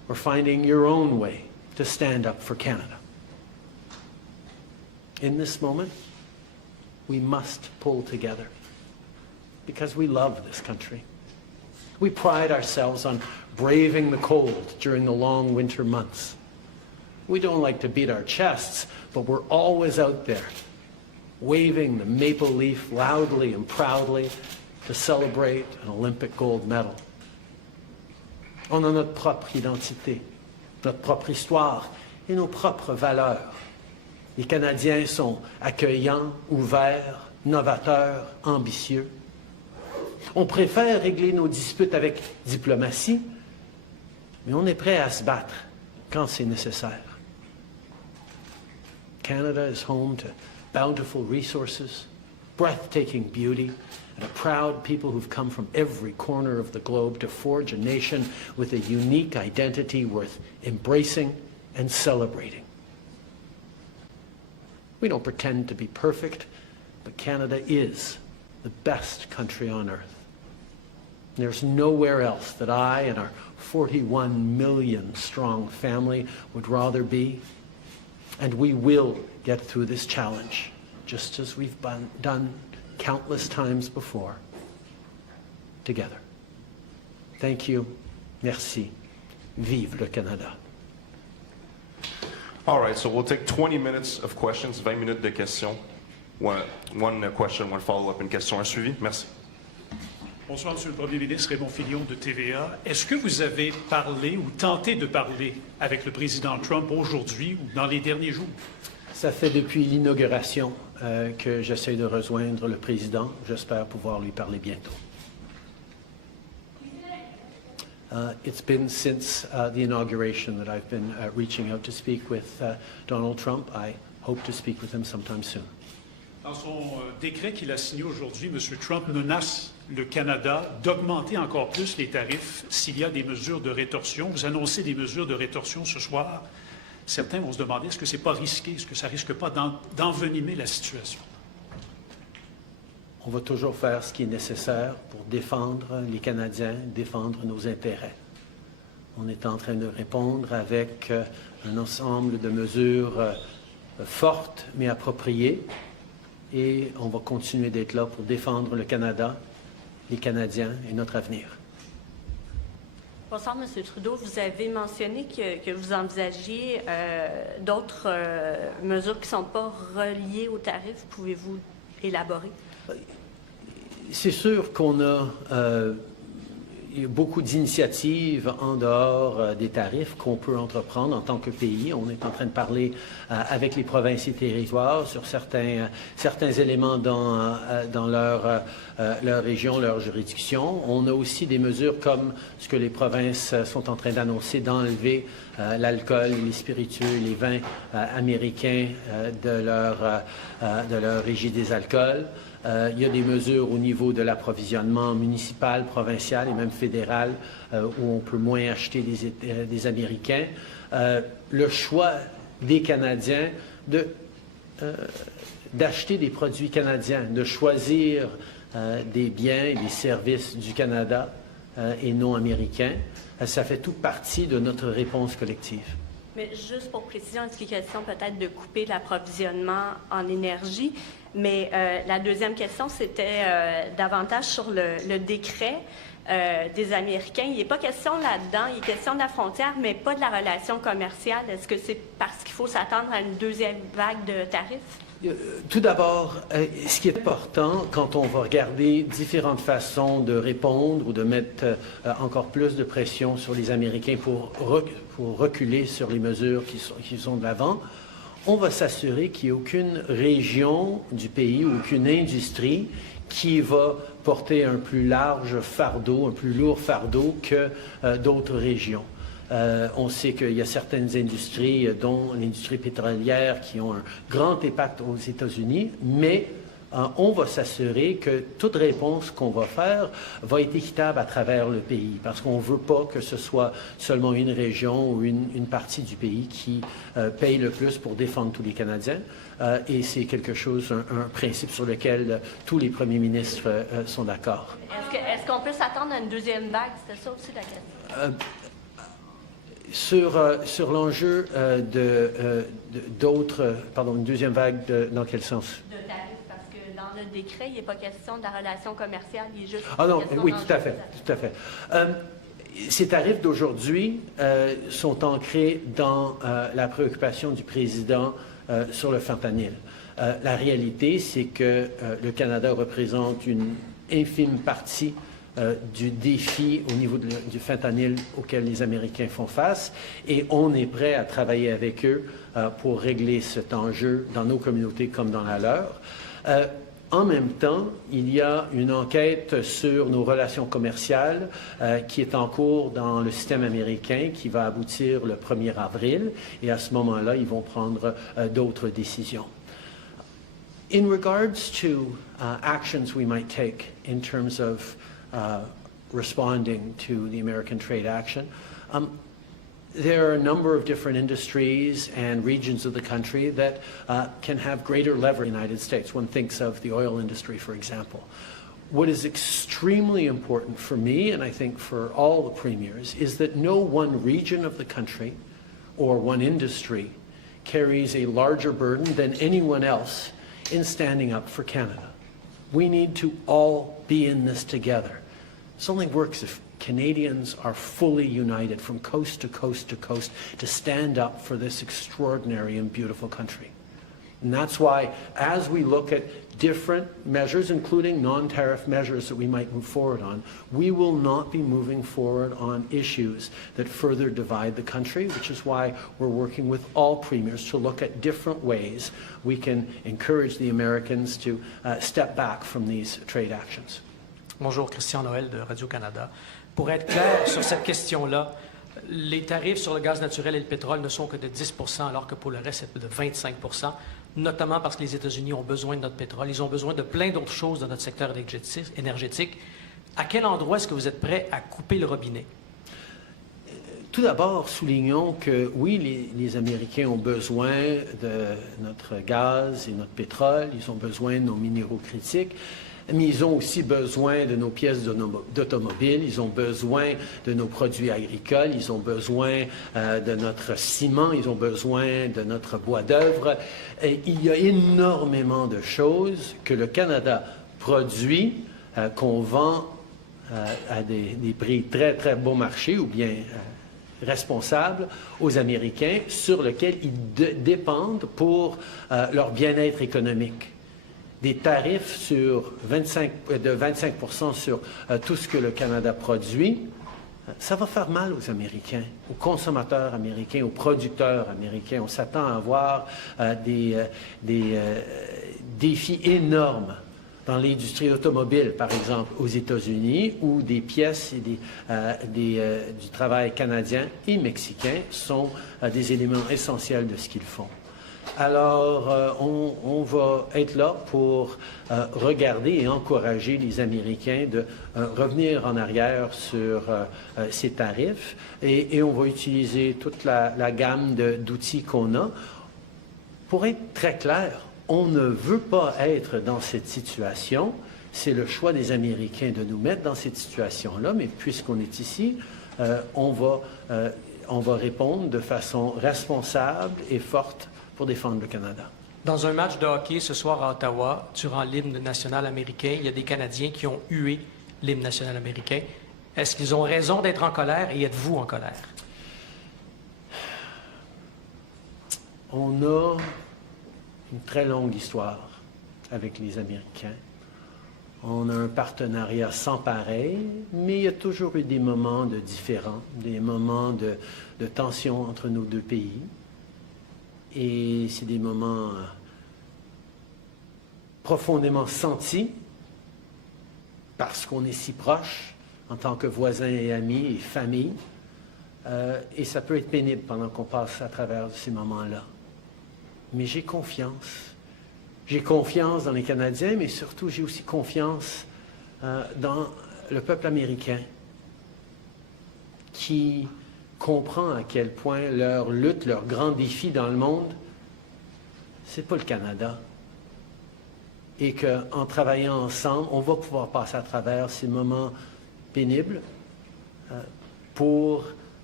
or finding your own way to stand up for Canada. In this moment, we must pull together because we love this country. We pride ourselves on braving the cold during the long winter months. We don't like to beat our chests, but we're always out there, waving the maple leaf loudly and proudly to celebrate an Olympic gold medal. On a notre propre identité, notre propre histoire et nos propres valeurs. Les Canadiens sont accueillants, ouverts, novateurs, ambitieux. On préfère régler nos disputes avec diplomatie, mais on est prêt à se battre quand c'est nécessaire. Canada is home to bountiful resources, breathtaking beauty, and a proud people who've come from every corner of the globe to forge a nation with a unique identity worth embracing and celebrating. We don't pretend to be perfect, but Canada is the best country on earth. There's nowhere else that I and our 41 million strong family would rather be. And we will get through this challenge, just as we've done countless times before, together. Thank you. Merci. Vive le Canada. All right, so we'll take 20 minutes of questions, 20 minutes de questions. One question, one follow-up, une question, un suivi. Merci. Bonsoir, Monsieur le Premier ministre, Raymond Filion de TVA. Est-ce que vous avez parlé ou tenté de parler avec le président Trump aujourd'hui ou dans les derniers jours? Ça fait depuis l'inauguration que j'essaie de rejoindre le président. J'espère pouvoir lui parler bientôt. It's been since the inauguration that I've been reaching out to speak with Donald Trump. I hope to speak with him sometime soon. Dans son décret qu'il a signé aujourd'hui, M. Trump menace le Canada d'augmenter encore plus les tarifs s'il y a des mesures de rétorsion. Vous annoncez des mesures de rétorsion ce soir. Certains vont se demander, est-ce que ce n'est pas risqué? Est-ce que ça ne risque pas d'envenimer la situation? On va toujours faire ce qui est nécessaire pour défendre les Canadiens, défendre nos intérêts. On est en train de répondre avec un ensemble de mesures fortes mais appropriées et on va continuer d'être là pour défendre le Canada, les Canadiens et notre avenir. Bonsoir, M. Trudeau. Vous avez mentionné que vous envisagiez d'autres mesures qui ne sont pas reliées aux tarifs. Pouvez-vous élaborer? C'est sûr qu'on a beaucoup d'initiatives en dehors des tarifs qu'on peut entreprendre en tant que pays. On est en train de parler avec les provinces et territoires sur certains éléments dans leur région, leur juridiction. On a aussi des mesures comme ce que les provinces sont en train d'annoncer, d'enlever l'alcool, les spiritueux, les vins américains de leur régie des alcools. Il y a des mesures au niveau de l'approvisionnement municipal, provincial et même fédéral où on peut moins acheter des Américains. Le choix des Canadiens d'acheter des produits canadiens, de choisir des biens et des services du Canada et non américains, ça fait toute partie de notre réponse collective. Mais juste pour précision, est-ce qu'il est question peut-être de couper l'approvisionnement en énergie? Mais la deuxième question, c'était davantage sur le décret des Américains. Il n'est pas question là-dedans, il est question de la frontière, mais pas de la relation commerciale. Est-ce que c'est parce qu'il faut s'attendre à une deuxième vague de tarifs? Tout d'abord, ce qui est important quand on va regarder différentes façons de répondre ou de mettre encore plus de pression sur les Américains pour reculer sur les mesures qui sont de l'avant, on va s'assurer qu'il n'y a aucune région du pays ou aucune industrie qui va porter un plus large fardeau, un plus lourd fardeau que d'autres régions. On sait qu'il y a certaines industries, dont l'industrie pétrolière, qui ont un grand impact aux États-Unis, mais on va s'assurer que toute réponse qu'on va faire va être équitable à travers le pays, parce qu'on ne veut pas que ce soit seulement une région ou une partie du pays qui paye le plus pour défendre tous les Canadiens. Et c'est quelque chose, un principe sur lequel tous les premiers ministres sont d'accord. Est-ce qu'on peut s'attendre à une deuxième vague? C'était ça aussi la question. Sur l'enjeu une deuxième vague, dans quel sens? De tarifs, parce que dans le décret, il n'est pas question de la relation commerciale, il est juste Ah non, question oui, d'enjeux tout à fait, tout à fait. Ces tarifs d'aujourd'hui sont ancrés dans la préoccupation du président sur le fentanyl. La réalité, c'est que le Canada représente une infime partie du défi au niveau du fentanyl auquel les Américains font face, et on est prêt à travailler avec eux pour régler cet enjeu dans nos communautés comme dans la leur. En même temps, il y a une enquête sur nos relations commerciales qui est en cours dans le système américain, qui va aboutir le 1er avril, et à ce moment-là, ils vont prendre d'autres décisions. In regards to actions we might take in terms of responding to the American trade action, there are a number of different industries and regions of the country that can have greater leverage in the United States. One thinks of the oil industry, for example. What is extremely important for me, and I think for all the premiers, is that no one region of the country or one industry carries a larger burden than anyone else in standing up for Canada. We need to all be in this together. This only works if Canadians are fully united from coast to coast to coast to stand up for this extraordinary and beautiful country. And that's why, as we look at different measures, including non-tariff measures that we might move forward on, we will not be moving forward on issues that further divide the country, which is why we're working with all premiers to look at different ways we can encourage the Americans to step back from these trade actions. Bonjour, Christian Noël de Radio-Canada. Pour être clair sur cette question-là, les tarifs sur le gaz naturel et le pétrole ne sont que de 10 % alors que pour le reste, c'est de 25 %, notamment parce que les États-Unis ont besoin de notre pétrole. Ils ont besoin de plein d'autres choses dans notre secteur énergétique. À quel endroit est-ce que vous êtes prêt à couper le robinet? Tout d'abord, soulignons que oui, les Américains ont besoin de notre gaz et notre pétrole, ils ont besoin de nos minéraux critiques, mais ils ont aussi besoin de nos pièces d'automobile, ils ont besoin de nos produits agricoles, ils ont besoin de notre ciment, ils ont besoin de notre bois d'œuvre. Il y a énormément de choses que le Canada produit, qu'on vend à des prix très, très bon marché ou bien responsables aux Américains, sur lesquels ils dépendent pour leur bien-être économique. Des tarifs de 25 % sur tout ce que le Canada produit, ça va faire mal aux Américains, aux consommateurs américains, aux producteurs américains. On s'attend à avoir des défis énormes dans l'industrie automobile, par exemple, aux États-Unis, où des pièces et du travail canadien et mexicain sont des éléments essentiels de ce qu'ils font. Alors, on va être là pour regarder et encourager les Américains de revenir en arrière sur ces tarifs et on va utiliser toute la gamme d'outils qu'on a. Pour être très clair, on ne veut pas être dans cette situation. C'est le choix des Américains de nous mettre dans cette situation-là, mais puisqu'on est ici, on va répondre de façon responsable et forte pour défendre le Canada. Dans un match de hockey ce soir à Ottawa, durant l'hymne national américain, il y a des Canadiens qui ont hué l'hymne national américain. Est-ce qu'ils ont raison d'être en colère et êtes-vous en colère? On a une très longue histoire avec les Américains. On a un partenariat sans pareil, mais il y a toujours eu des moments de différends, des moments de tension entre nos deux pays. Et c'est des moments profondément sentis parce qu'on est si proches en tant que voisins et amis et famille. Et ça peut être pénible pendant qu'on passe à travers ces moments-là. Mais j'ai confiance. J'ai confiance dans les Canadiens, mais surtout j'ai aussi confiance dans le peuple américain qui comprend à quel point leur lutte, leur grand défi dans le monde, c'est pas le Canada. Et qu'en travaillant ensemble, on va pouvoir passer à travers ces moments pénibles pour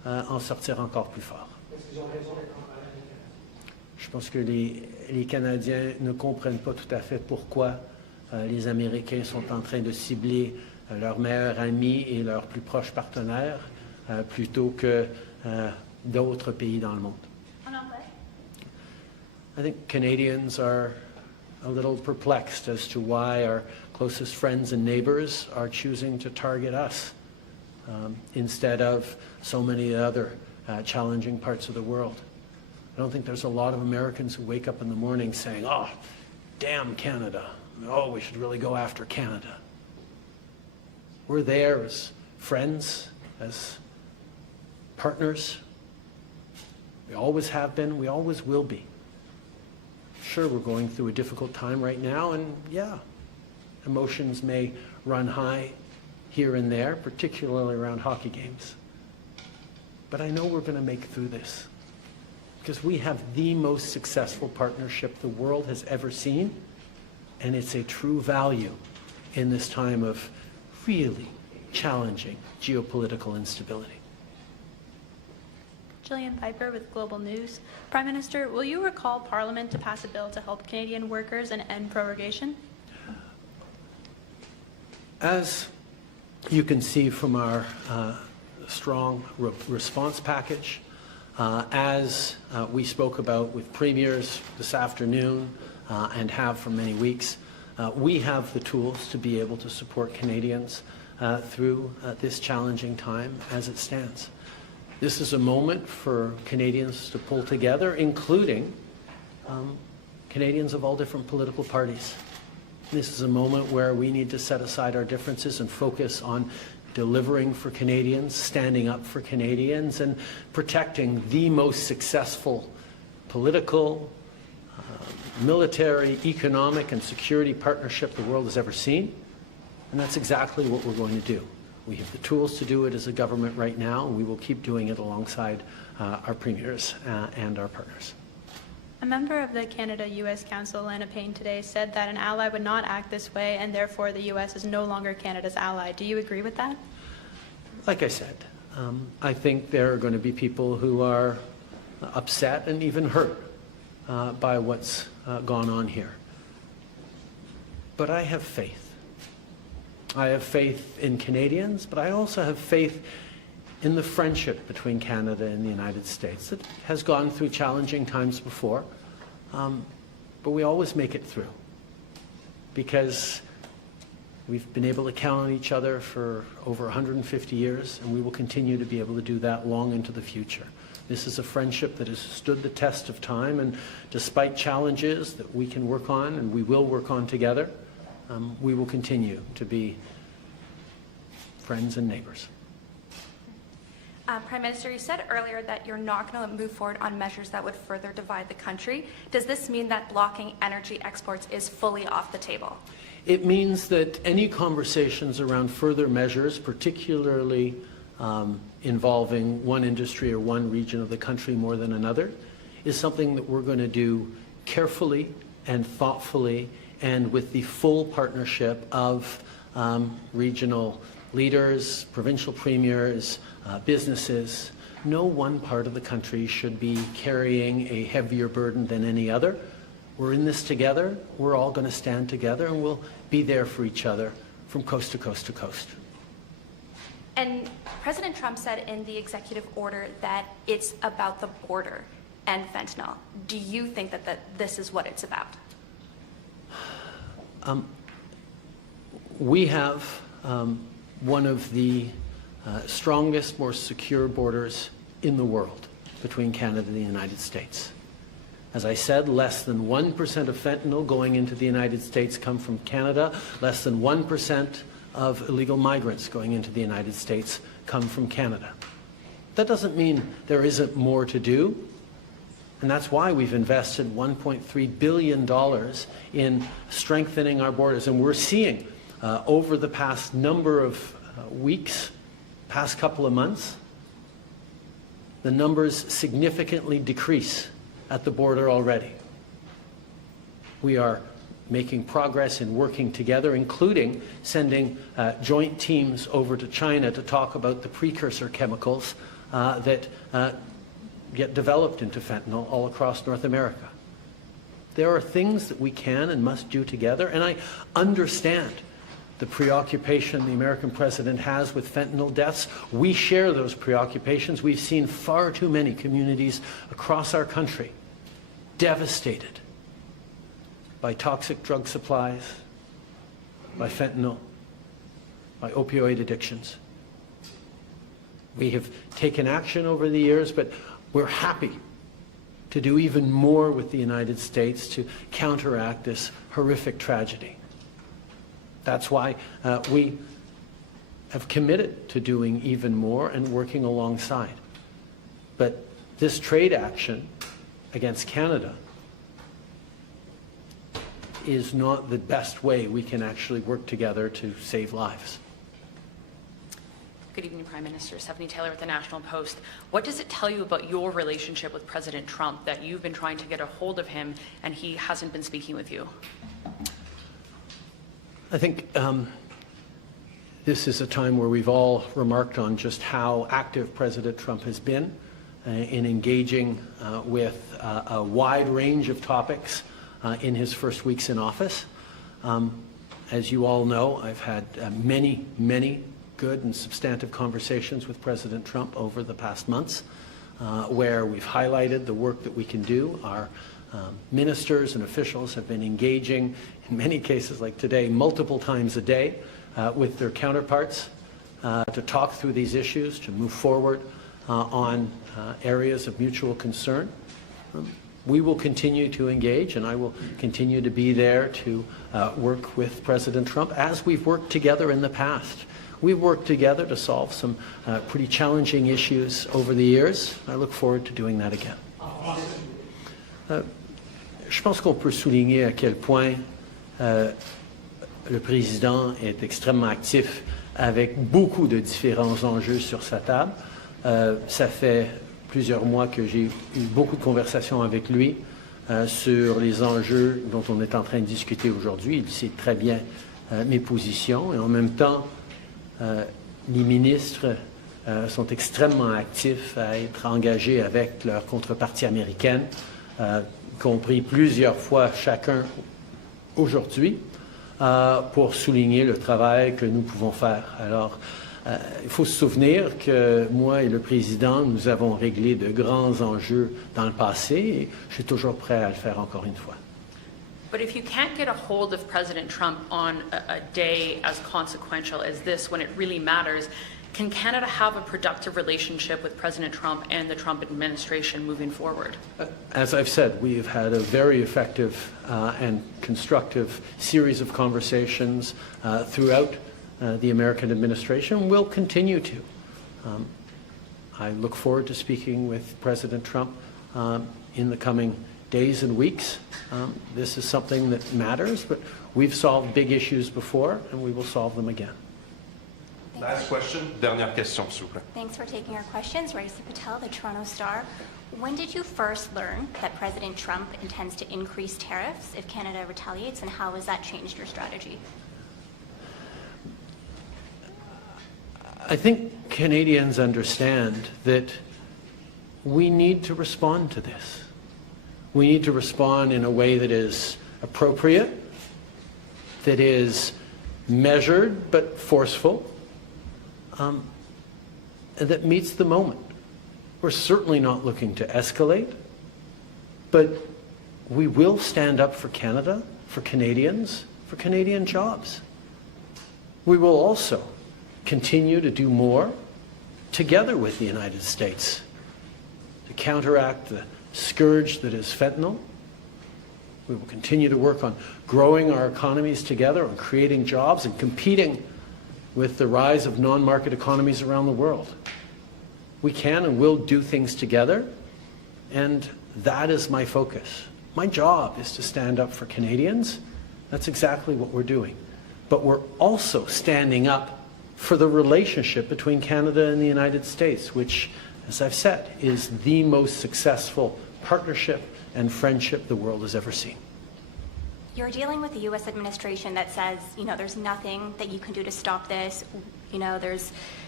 en sortir encore plus fort. Je pense que les Canadiens ne comprennent pas tout à fait pourquoi les Américains sont en train de cibler leurs meilleurs amis et leurs plus proches partenaires plutôt que d'autres pays dans le monde. I think Canadians are a little perplexed as to why our closest friends and neighbors are choosing to target us instead of so many other challenging parts of the world. I don't think there's a lot of Americans who wake up in the morning saying, oh, damn Canada. Oh, we should really go after Canada. We're there as friends, as partners. We always have been, we always will be. Sure, we're going through a difficult time right now, and yeah, emotions may run high here and there, particularly around hockey games. But I know we're going to make it through this because we have the most successful partnership the world has ever seen, and it's a true value in this time of really challenging geopolitical instability. Gillian Piper with Global News. Prime Minister, will you recall Parliament to pass a bill to help Canadian workers and end prorogation? As you can see from our strong response package, as we spoke about with premiers this afternoon and have for many weeks, we have the tools to be able to support Canadians through this challenging time as it stands. This is a moment for Canadians to pull together, including Canadians of all different political parties. This is a moment where we need to set aside our differences and focus on delivering for Canadians, standing up for Canadians, and protecting the most successful political, military, economic, and security partnership the world has ever seen. And that's exactly what we're going to do. We have the tools to do it as a government right now, and we will keep doing it alongside our premiers and our partners. A member of the Canada-U.S. Council, Lana Payne, today said that an ally would not act this way, and therefore the U.S. is no longer Canada's ally. Do you agree with that? Like I said, I think there are going to be people who are upset and even hurt by what's gone on here. But I have faith. I have faith in Canadians, but I also have faith in the friendship between Canada and the United States. It has gone through challenging times before, but we always make it through because we've been able to count on each other for over 150 years, and we will continue to be able to do that long into the future. This is a friendship that has stood the test of time, and despite challenges that we can work on and we will work on together, we will continue to be friends and neighbors. Prime Minister, you said earlier that you're not going to move forward on measures that would further divide the country. Does this mean that blocking energy exports is fully off the table? It means that any conversations around further measures, particularly involving one industry or one region of the country more than another, is something that we're going to do carefully and thoughtfully and with the full partnership of regional leaders, provincial premiers, businesses. No one part of the country should be carrying a heavier burden than any other. We're in this together. We're all going to stand together, and we'll be there for each other from coast to coast to coast. And President Trump said in the executive order that it's about the border and fentanyl. Do you think that this is what it's about? We have one of the strongest, more secure borders in the world between Canada and the United States. As I said, less than 1% of fentanyl going into the United States come from Canada. Less than 1% of illegal migrants going into the United States come from Canada. That doesn't mean there isn't more to do. And that's why we've invested $1.3 billion in strengthening our borders. And we're seeing over the past number of weeks, past couple of months, the numbers significantly decrease at the border already. We are making progress in working together, including sending joint teams over to China to talk about the precursor chemicals that get developed into fentanyl all across North America. There are things that we can and must do together, and I understand the preoccupation the American president has with fentanyl deaths. We share those preoccupations. We've seen far too many communities across our country devastated by toxic drug supplies, by fentanyl, by opioid addictions. We have taken action over the years, but we're happy to do even more with the United States to counteract this horrific tragedy. That's why we have committed to doing even more and working alongside. But this trade action against Canada is not the best way we can actually work together to save lives. Good evening, Prime Minister. Stephanie Taylor with the National Post. What does it tell you about your relationship with President Trump that you've been trying to get a hold of him and he hasn't been speaking with you? I think this is a time where we've all remarked on just how active President Trump has been in engaging with a wide range of topics in his first weeks in office. As you all know, I've had many good and substantive conversations with President Trump over the past months, where we've highlighted the work that we can do. Our ministers and officials have been engaging, in many cases like today, multiple times a day with their counterparts to talk through these issues, to move forward on areas of mutual concern. We will continue to engage, and I will continue to be there to work with President Trump as we've worked together in the past. We've worked together to solve some pretty challenging issues over the years. I look forward to doing that again. Je pense qu'on peut souligner à quel point le président est extrêmement actif avec beaucoup de différents enjeux sur sa table. Ça fait plusieurs mois que j'ai eu beaucoup de conversations avec lui sur les enjeux dont on est en train de discuter aujourd'hui. Il sait très bien mes positions et en même temps, les ministres sont extrêmement actifs à être engagés avec leur contrepartie américaine, y compris plusieurs fois chacun aujourd'hui, pour souligner le travail que nous pouvons faire. Alors, il faut se souvenir que moi et le président, nous avons réglé de grands enjeux dans le passé et je suis toujours prêt à le faire encore une fois. But if you can't get a hold of President Trump on a day as consequential as this, when it really matters, can Canada have a productive relationship with President Trump and the Trump administration moving forward? As I've said, we've had a very effective and constructive series of conversations throughout the American administration. We'll continue to. I look forward to speaking with President Trump in the coming days and weeks. This is something that matters, but we've solved big issues before, and we will solve them again. Last question, dernière question, s'il vous plaît. Thanks for taking our questions. Raisa Patel, the Toronto Star. When did you first learn that President Trump intends to increase tariffs if Canada retaliates, and how has that changed your strategy? I think Canadians understand that we need to respond to this. We need to respond in a way that is appropriate, that is measured but forceful, and that meets the moment. We're certainly not looking to escalate, but we will stand up for Canada, for Canadians, for Canadian jobs. We will also continue to do more together with the United States to counteract the scourge that is fentanyl. We will continue to work on growing our economies together, on creating jobs and competing with the rise of non-market economies around the world. We can and will do things together, and that is my focus. My job is to stand up for Canadians. That's exactly what we're doing. But we're also standing up for the relationship between Canada and the United States, which, as I've said, is the most successful partnership and friendship the world has ever seen. You're dealing with a U.S. administration that says, there's nothing that you can do to stop this.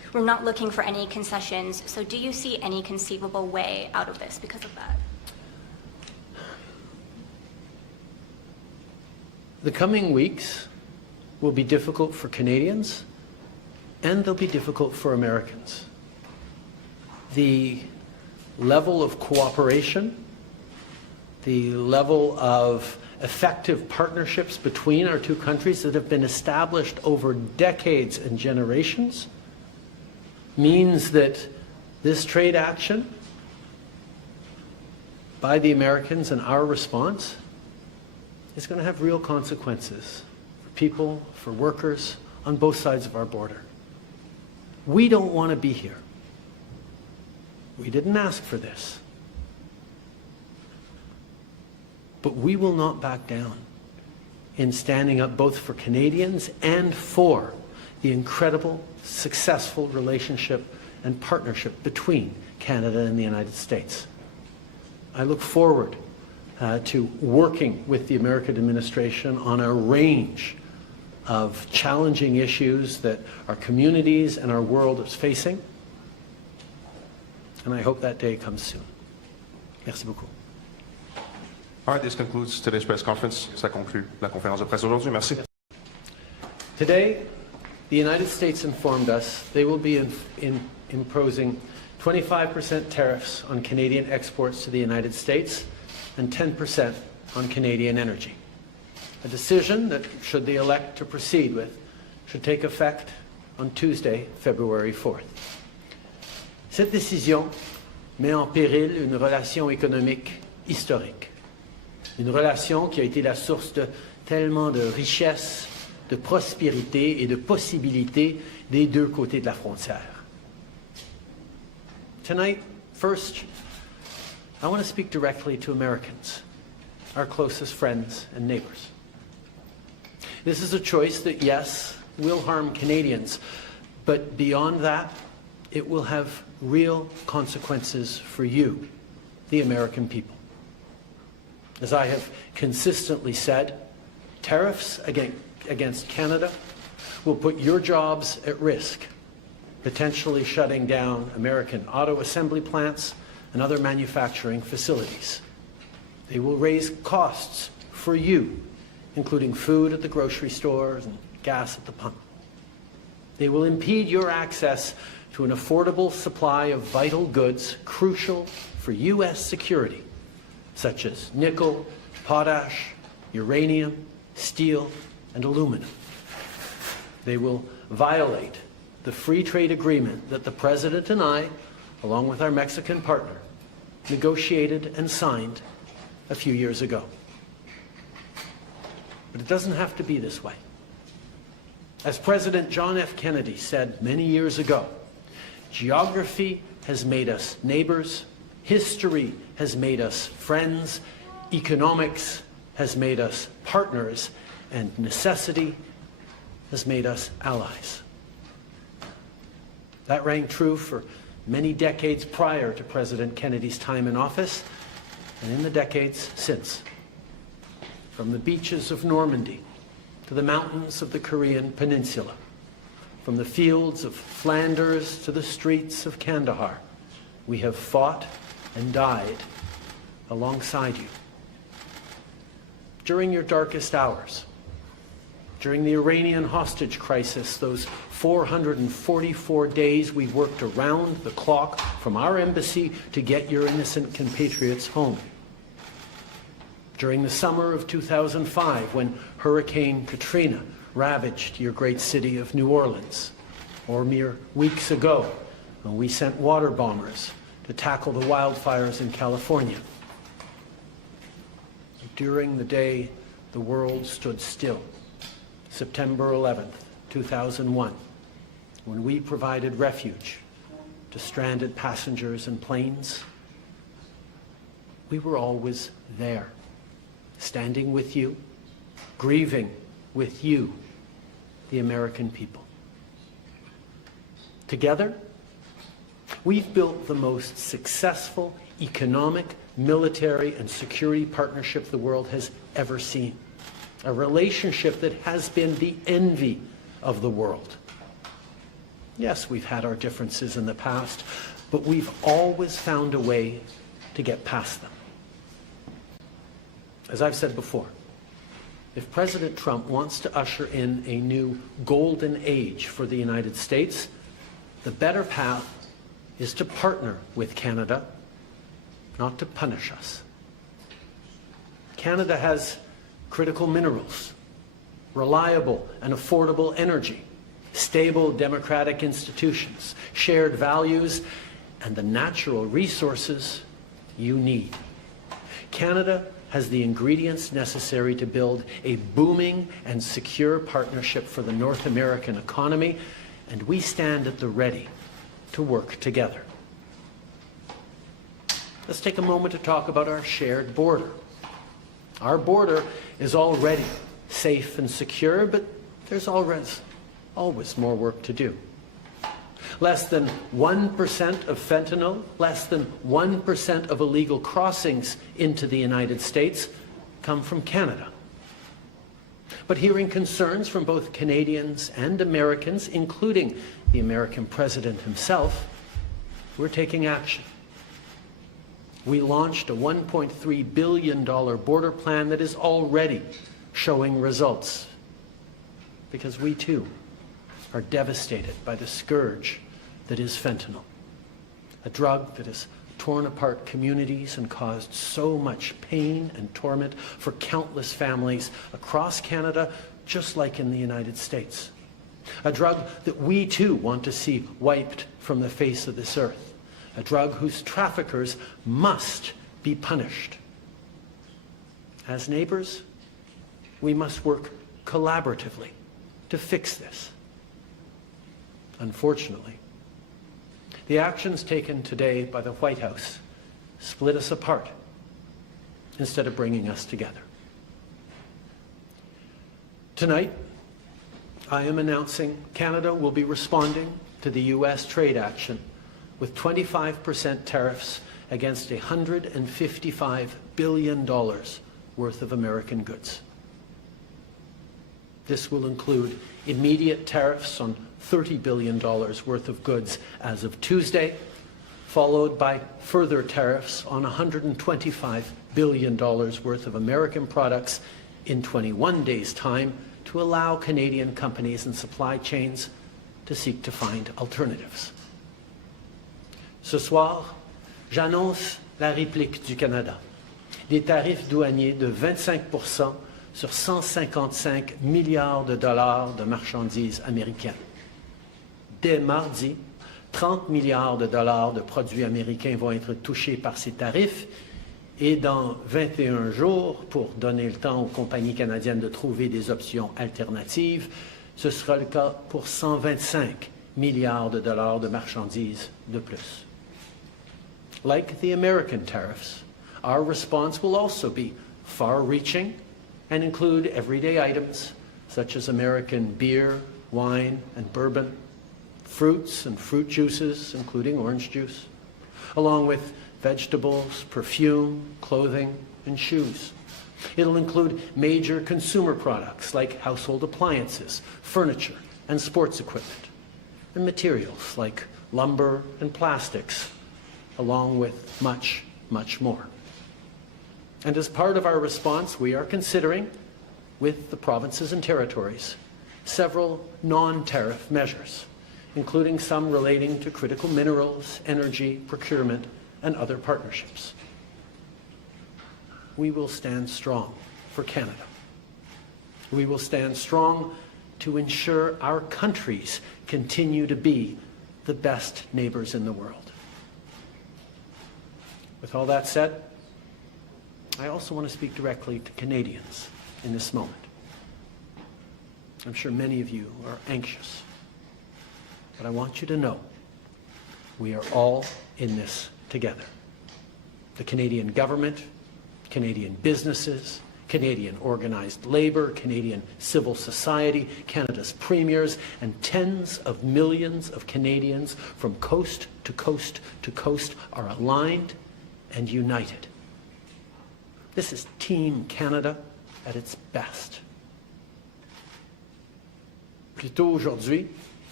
we're not looking for any concessions. So do you see any conceivable way out of this because of that? The coming weeks will be difficult for Canadians, and they'll be difficult for Americans. The level of cooperation, the level of effective partnerships between our two countries that have been established over decades and generations means that this trade action by the Americans and our response is going to have real consequences for people, for workers on both sides of our border. We don't want to be here. We didn't ask for this. But we will not back down in standing up both for Canadians and for the incredible, successful relationship and partnership between Canada and the United States. I look forward to working with the American administration on a range of challenging issues that our communities and our world is facing. And I hope that day comes soon. Merci beaucoup. All right, this concludes today's press conference. Ça conclut la conférence de presse aujourd'hui. Merci. Today, the United States informed us they will be imposing 25% tariffs on Canadian exports to the United States and 10% on Canadian energy. A decision that, should they elect to proceed with, should take effect on Tuesday, February 4th. Cette décision met en péril une relation économique historique. Une relation qui a été la source de tellement de richesses, de prospérité et de possibilités des deux côtés de la frontière. Tonight, first, I want to speak directly to Americans, our closest friends and neighbors. This is a choice that, yes, will harm Canadians, but beyond that, it will have real consequences for you, the American people. As I have consistently said, tariffs against Canada will put your jobs at risk, potentially shutting down American auto assembly plants and other manufacturing facilities. They will raise costs for you, including food at the grocery stores and gas at the pump. They will impede your access to an affordable supply of vital goods crucial for U.S. security, such as nickel, potash, uranium, steel, and aluminum. They will violate the free trade agreement that the President and I, along with our Mexican partner, negotiated and signed a few years ago. But it doesn't have to be this way. As President John F. Kennedy said many years ago, geography has made us neighbors, history has made us friends, economics has made us partners, and necessity has made us allies. That rang true for many decades prior to President Kennedy's time in office, and in the decades since. From the beaches of Normandy to the mountains of the Korean Peninsula, from the fields of Flanders to the streets of Kandahar, we have fought and died alongside you. During your darkest hours, during the Iranian hostage crisis, those 444 days we worked around the clock from our embassy to get your innocent compatriots home. During the summer of 2005, when Hurricane Katrina ravaged your great city of New Orleans, or mere weeks ago, when we sent water bombers to tackle the wildfires in California. During the day the world stood still, September 11th, 2001, when we provided refuge to stranded passengers and planes, we were always there, standing with you, grieving with you, the American people. Together, we've built the most successful economic, military, and security partnership the world has ever seen. A relationship that has been the envy of the world. Yes, we've had our differences in the past, but we've always found a way to get past them. As I've said before, if President Trump wants to usher in a new golden age for the United States, the better path is to partner with Canada, not to punish us. Canada has critical minerals, reliable and affordable energy, stable democratic institutions, shared values, and the natural resources you need. Canada has the ingredients necessary to build a booming and secure partnership for the North American economy, and we stand at the ready to work together. Let's take a moment to talk about our shared border. Our border is already safe and secure, but there's always more work to do. Less than 1% of fentanyl, less than 1% of illegal crossings into the United States come from Canada. But hearing concerns from both Canadians and Americans, including the American president himself, we're taking action. We launched a $1.3 billion border plan that is already showing results, because we too are devastated by the scourge that is fentanyl, a drug that has torn apart communities and caused so much pain and torment for countless families across Canada, just like in the United States. A drug that we too want to see wiped from the face of this earth. A drug whose traffickers must be punished. As neighbors, we must work collaboratively to fix this. Unfortunately, the actions taken today by the White House split us apart instead of bringing us together. Tonight, I am announcing Canada will be responding to the U.S. trade action with 25% tariffs against $155 billion worth of American goods. This will include immediate tariffs on $30 billion worth of goods as of Tuesday, followed by further tariffs on $125 billion worth of American products in 21 days' time to allow Canadian companies and supply chains to seek to find alternatives. Ce soir, j'annonce la réplique du Canada. Des tarifs douaniers de 25% sur 155 milliards de dollars de marchandises américaines. Dès mardi, 30 milliards de dollars de produits américains vont être touchés par ces tarifs et dans 21 jours, pour donner le temps aux compagnies canadiennes de trouver des options alternatives, ce sera le cas pour 125 milliards de dollars de marchandises de plus. Like the American tariffs, our response will also be far-reaching and include everyday items such as American beer, wine, and bourbon, fruits and fruit juices, including orange juice, along with vegetables, perfume, clothing, and shoes. It'll include major consumer products like household appliances, furniture, and sports equipment, and materials like lumber and plastics, along with much, much more. And as part of our response, we are considering, with the provinces and territories, several non-tariff measures, including some relating to critical minerals, energy, procurement, and other partnerships. We will stand strong for Canada. We will stand strong to ensure our countries continue to be the best neighbors in the world. With all that said, I also want to speak directly to Canadians in this moment. I'm sure many of you are anxious, but I want you to know we are all in this together. The Canadian government, Canadian businesses, Canadian organized labor, Canadian civil society, Canada's premiers, and tens of millions of Canadians from coast to coast to coast are aligned and united. This is Team Canada at its best. Plus tôt aujourd'hui,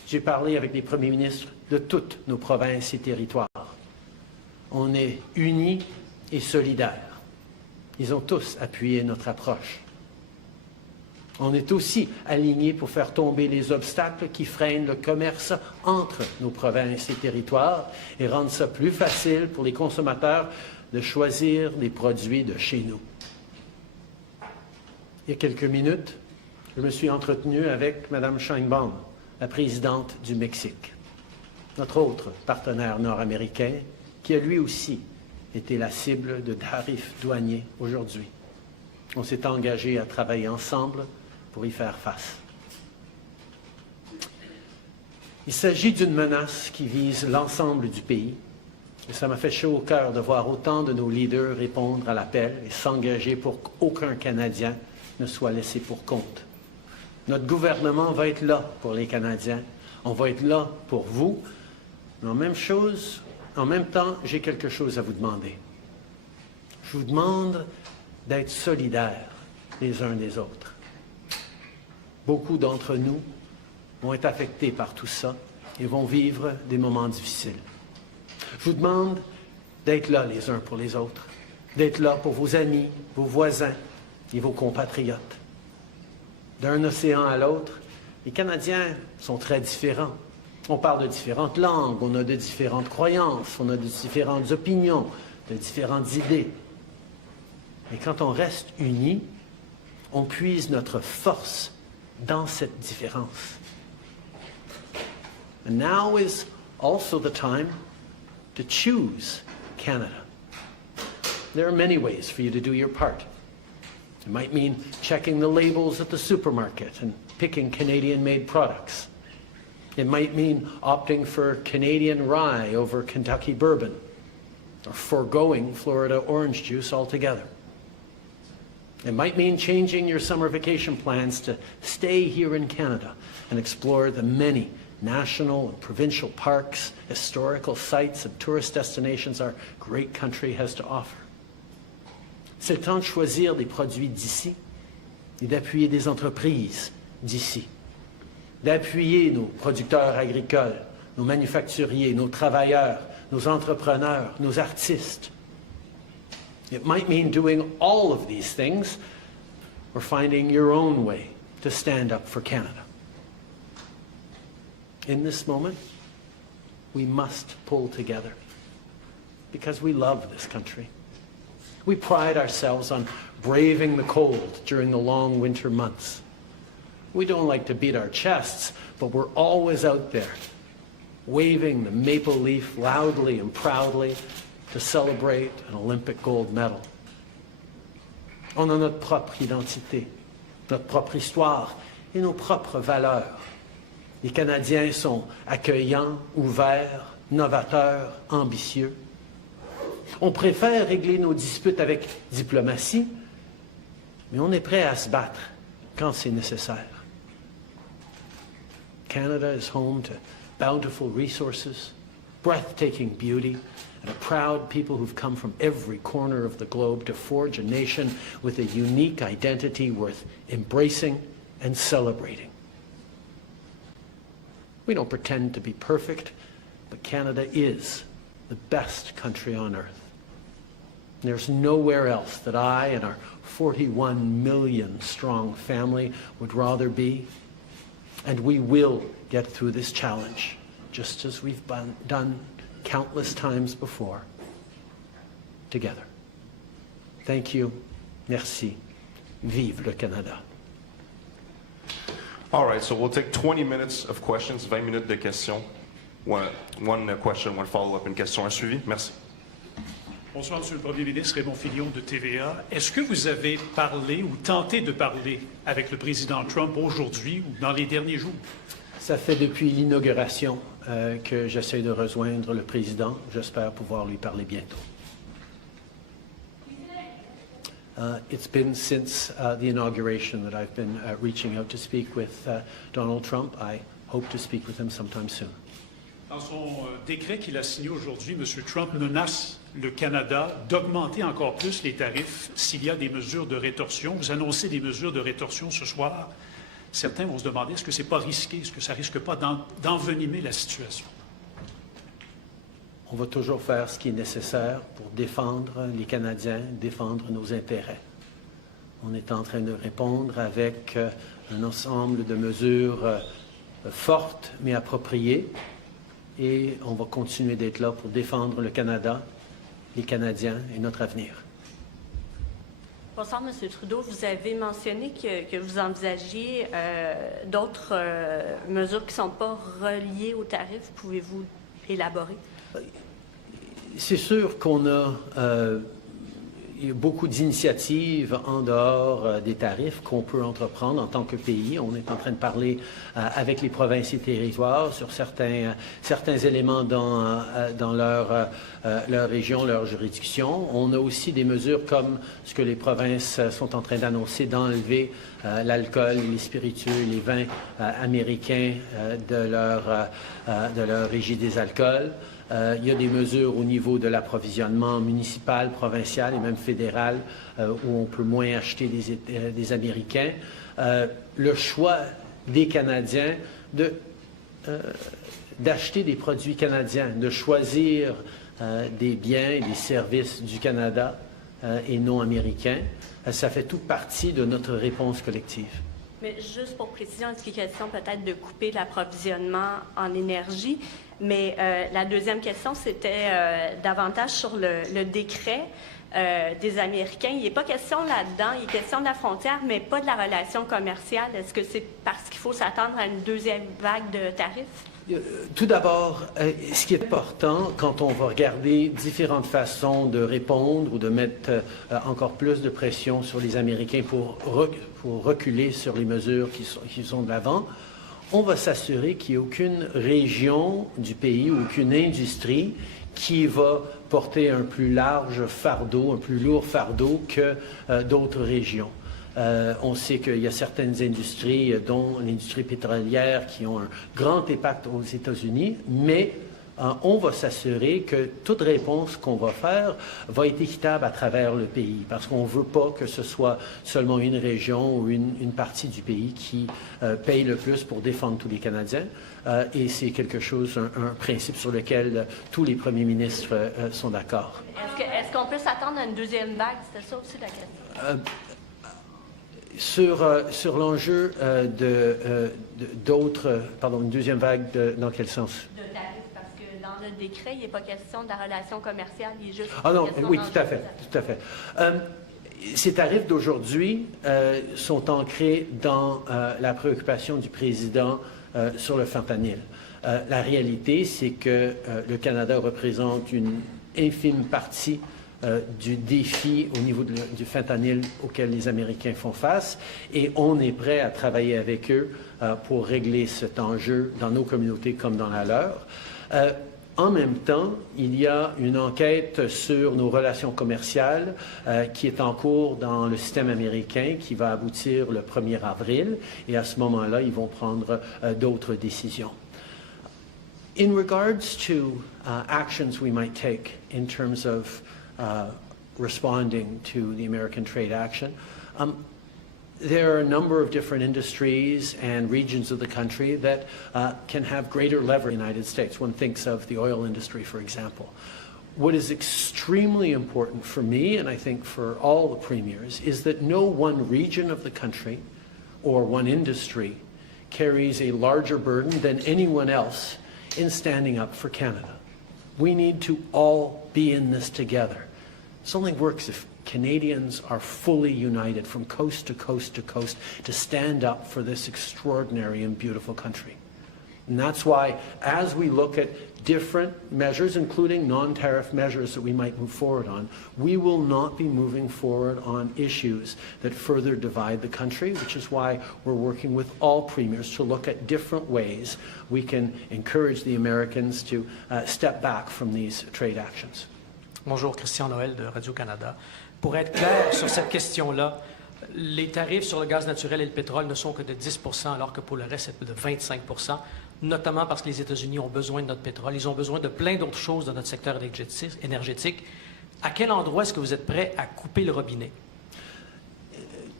J'ai parlé avec les premiers ministres de toutes nos provinces et territoires. On est unis et solidaires. Ils ont tous appuyé notre approche. On est aussi alignés pour faire tomber les obstacles qui freinent le commerce entre nos provinces et territoires et rendre ça plus facile pour les consommateurs de choisir des produits de chez nous. Il y a quelques minutes, je me suis entretenu avec Mme Sheinbaum, la présidente du Mexique, notre autre partenaire nord-américain, qui a lui aussi été la cible de tarifs douaniers aujourd'hui. On s'est engagé à travailler ensemble pour y faire face. Il s'agit d'une menace qui vise l'ensemble du pays, et ça m'a fait chaud au cœur de voir autant de nos leaders répondre à l'appel et s'engager pour qu'aucun Canadien ne soit laissé pour compte. Notre gouvernement va être là pour les Canadiens, on va être là pour vous, mais en même temps, j'ai quelque chose à vous demander. Je vous demande d'être solidaires les uns des autres. Beaucoup d'entre nous vont être affectés par tout ça et vont vivre des moments difficiles. Je vous demande d'être là les uns pour les autres, d'être là pour vos amis, vos voisins et vos compatriotes. D'un océan à l'autre, les Canadiens sont très différents. On parle de différentes langues, on a de différentes croyances, on a de différentes opinions, de différentes idées. Mais quand on reste unis, on puise notre force dans cette différence. And now is also the time to choose Canada. There are many ways for you to do your part. It might mean checking the labels at the supermarket and picking Canadian-made products. It might mean opting for Canadian rye over Kentucky bourbon, or foregoing Florida orange juice altogether. It might mean changing your summer vacation plans to stay here in Canada and explore the many national and provincial parks, historical sites, and tourist destinations our great country has to offer. C'est le temps de choisir des produits d'ici et d'appuyer des entreprises d'ici, d'appuyer nos producteurs agricoles, nos manufacturiers, nos travailleurs, nos entrepreneurs, nos artistes. It might mean doing all of these things or finding your own way to stand up for Canada. In this moment, we must pull together because we love this country. We pride ourselves on braving the cold during the long winter months. We don't like to beat our chests, but we're always out there, waving the maple leaf loudly and proudly to celebrate an Olympic gold medal. On a notre propre identité, notre propre histoire et nos propres valeurs. Les Canadiens sont accueillants, ouverts, novateurs, ambitieux. On préfère régler nos disputes avec diplomatie, mais on est prêt à se battre quand c'est nécessaire. Canada is home to bountiful resources, breathtaking beauty, and a proud people who've come from every corner of the globe to forge a nation with a unique identity worth embracing and celebrating. We don't pretend to be perfect, but Canada is the best country on earth. There's nowhere else that I and our 41 million strong family would rather be. And we will get through this challenge, just as we've done countless times before, together. Thank you. Merci. Vive le Canada. All right, so we'll take 20 minutes of questions, 20 minutes de questions. One question, one follow-up, une question, un suivi. Merci. Bonsoir, Monsieur le Premier ministre, Raymond Filion de TVA. Est-ce que vous avez parlé ou tenté de parler avec le président Trump aujourd'hui ou dans les derniers jours? Ça fait depuis l'inauguration que j'essaie de rejoindre le président. J'espère pouvoir lui parler bientôt. It's been since the inauguration that I've been reaching out to speak with Donald Trump. I hope to speak with him sometime soon. Dans son décret qu'il a signé aujourd'hui, M. Trump menace le Canada d'augmenter encore plus les tarifs s'il y a des mesures de rétorsion. Vous annoncez des mesures de rétorsion ce soir. certains vont se demander est-ce que c'est pas risqué, est-ce que ça risque pas d'envenimer la situation? On va toujours faire ce qui est nécessaire pour défendre les Canadiens, défendre nos intérêts. On est en train de répondre avec un ensemble de mesures fortes mais appropriées et on va continuer d'être là pour défendre le Canada, les Canadiens et notre avenir. Bonsoir, M. Trudeau. Vous avez mentionné que vous envisagiez d'autres mesures qui ne sont pas reliées aux tarifs. Pouvez-vous élaborer? C'est sûr qu'on a il y a beaucoup d'initiatives en dehors des tarifs qu'on peut entreprendre en tant que pays. On est en train de parler avec les provinces et territoires sur certains éléments dans leur région, leur juridiction. On a aussi des mesures comme ce que les provinces sont en train d'annoncer, d'enlever l'alcool, les spiritueux, les vins américains de leur régie des alcools. Il y a des mesures au niveau de l'approvisionnement municipal, provincial et même fédéral où on peut moins acheter des Américains. Le choix des Canadiens d'acheter des produits canadiens, de choisir des biens et des services du Canada et non américains, ça fait toute partie de notre réponse collective. Mais juste pour précision, est-ce qu'il est question peut-être de couper l'approvisionnement en énergie? Mais la deuxième question, c'était davantage sur le décret des Américains. Il n'est pas question là-dedans, il est question de la frontière, mais pas de la relation commerciale. Est-ce que c'est parce qu'il faut s'attendre à une deuxième vague de tarifs? Tout d'abord, ce qui est important quand on va regarder différentes façons de répondre ou de mettre encore plus de pression sur les Américains pour reculer sur les mesures qui sont de l'avant, on va s'assurer qu'il n'y a aucune région du pays ou aucune industrie qui va porter un plus large fardeau, un plus lourd fardeau que d'autres régions. On sait qu'il y a certaines industries, dont l'industrie pétrolière, qui ont un grand impact aux États-Unis, mais on va s'assurer que toute réponse qu'on va faire va être équitable à travers le pays, parce qu'on ne veut pas que ce soit seulement une région ou une partie du pays qui paye le plus pour défendre tous les Canadiens. Et c'est quelque chose, un principe sur lequel tous les premiers ministres sont d'accord. Est-ce qu'on peut s'attendre à une deuxième vague? C'était ça aussi la question. Sur l'enjeu une deuxième vague, dans quel sens? De tarifs, parce que dans le décret, il n'est pas question de la relation commerciale, il est juste... Ah non, oui, tout à fait. Ces tarifs d'aujourd'hui sont ancrés dans la préoccupation du président sur le fentanyl. La réalité, c'est que le Canada représente une infime partie du défi au niveau du fentanyl auquel les Américains font face et on est prêt à travailler avec eux pour régler cet enjeu dans nos communautés comme dans la leur. En même temps, il y a une enquête sur nos relations commerciales qui est en cours dans le système américain qui va aboutir le 1er avril et à ce moment-là, ils vont prendre d'autres décisions. In regards to actions we might take in terms of responding to the American trade action. There are a number of different industries and regions of the country that can have greater leverage in the United States. One thinks of the oil industry, for example. What is extremely important for me, and I think for all the premiers, is that no one region of the country or one industry carries a larger burden than anyone else in standing up for Canada. We need to all be in this together. This only works if Canadians are fully united from coast to coast to coast to stand up for this extraordinary and beautiful country. And that's why, as we look at different measures, including non-tariff measures that we might move forward on, we will not be moving forward on issues that further divide the country, which is why we're working with all premiers to look at different ways we can encourage the Americans to step back from these trade actions. Bonjour, Christian Noël de Radio-Canada. Pour être clair sur cette question-là, les tarifs sur le gaz naturel et le pétrole ne sont que de 10 % alors que pour le reste, c'est de 25 %, notamment parce que les États-Unis ont besoin de notre pétrole. Ils ont besoin de plein d'autres choses dans notre secteur énergétique. À quel endroit est-ce que vous êtes prêt à couper le robinet?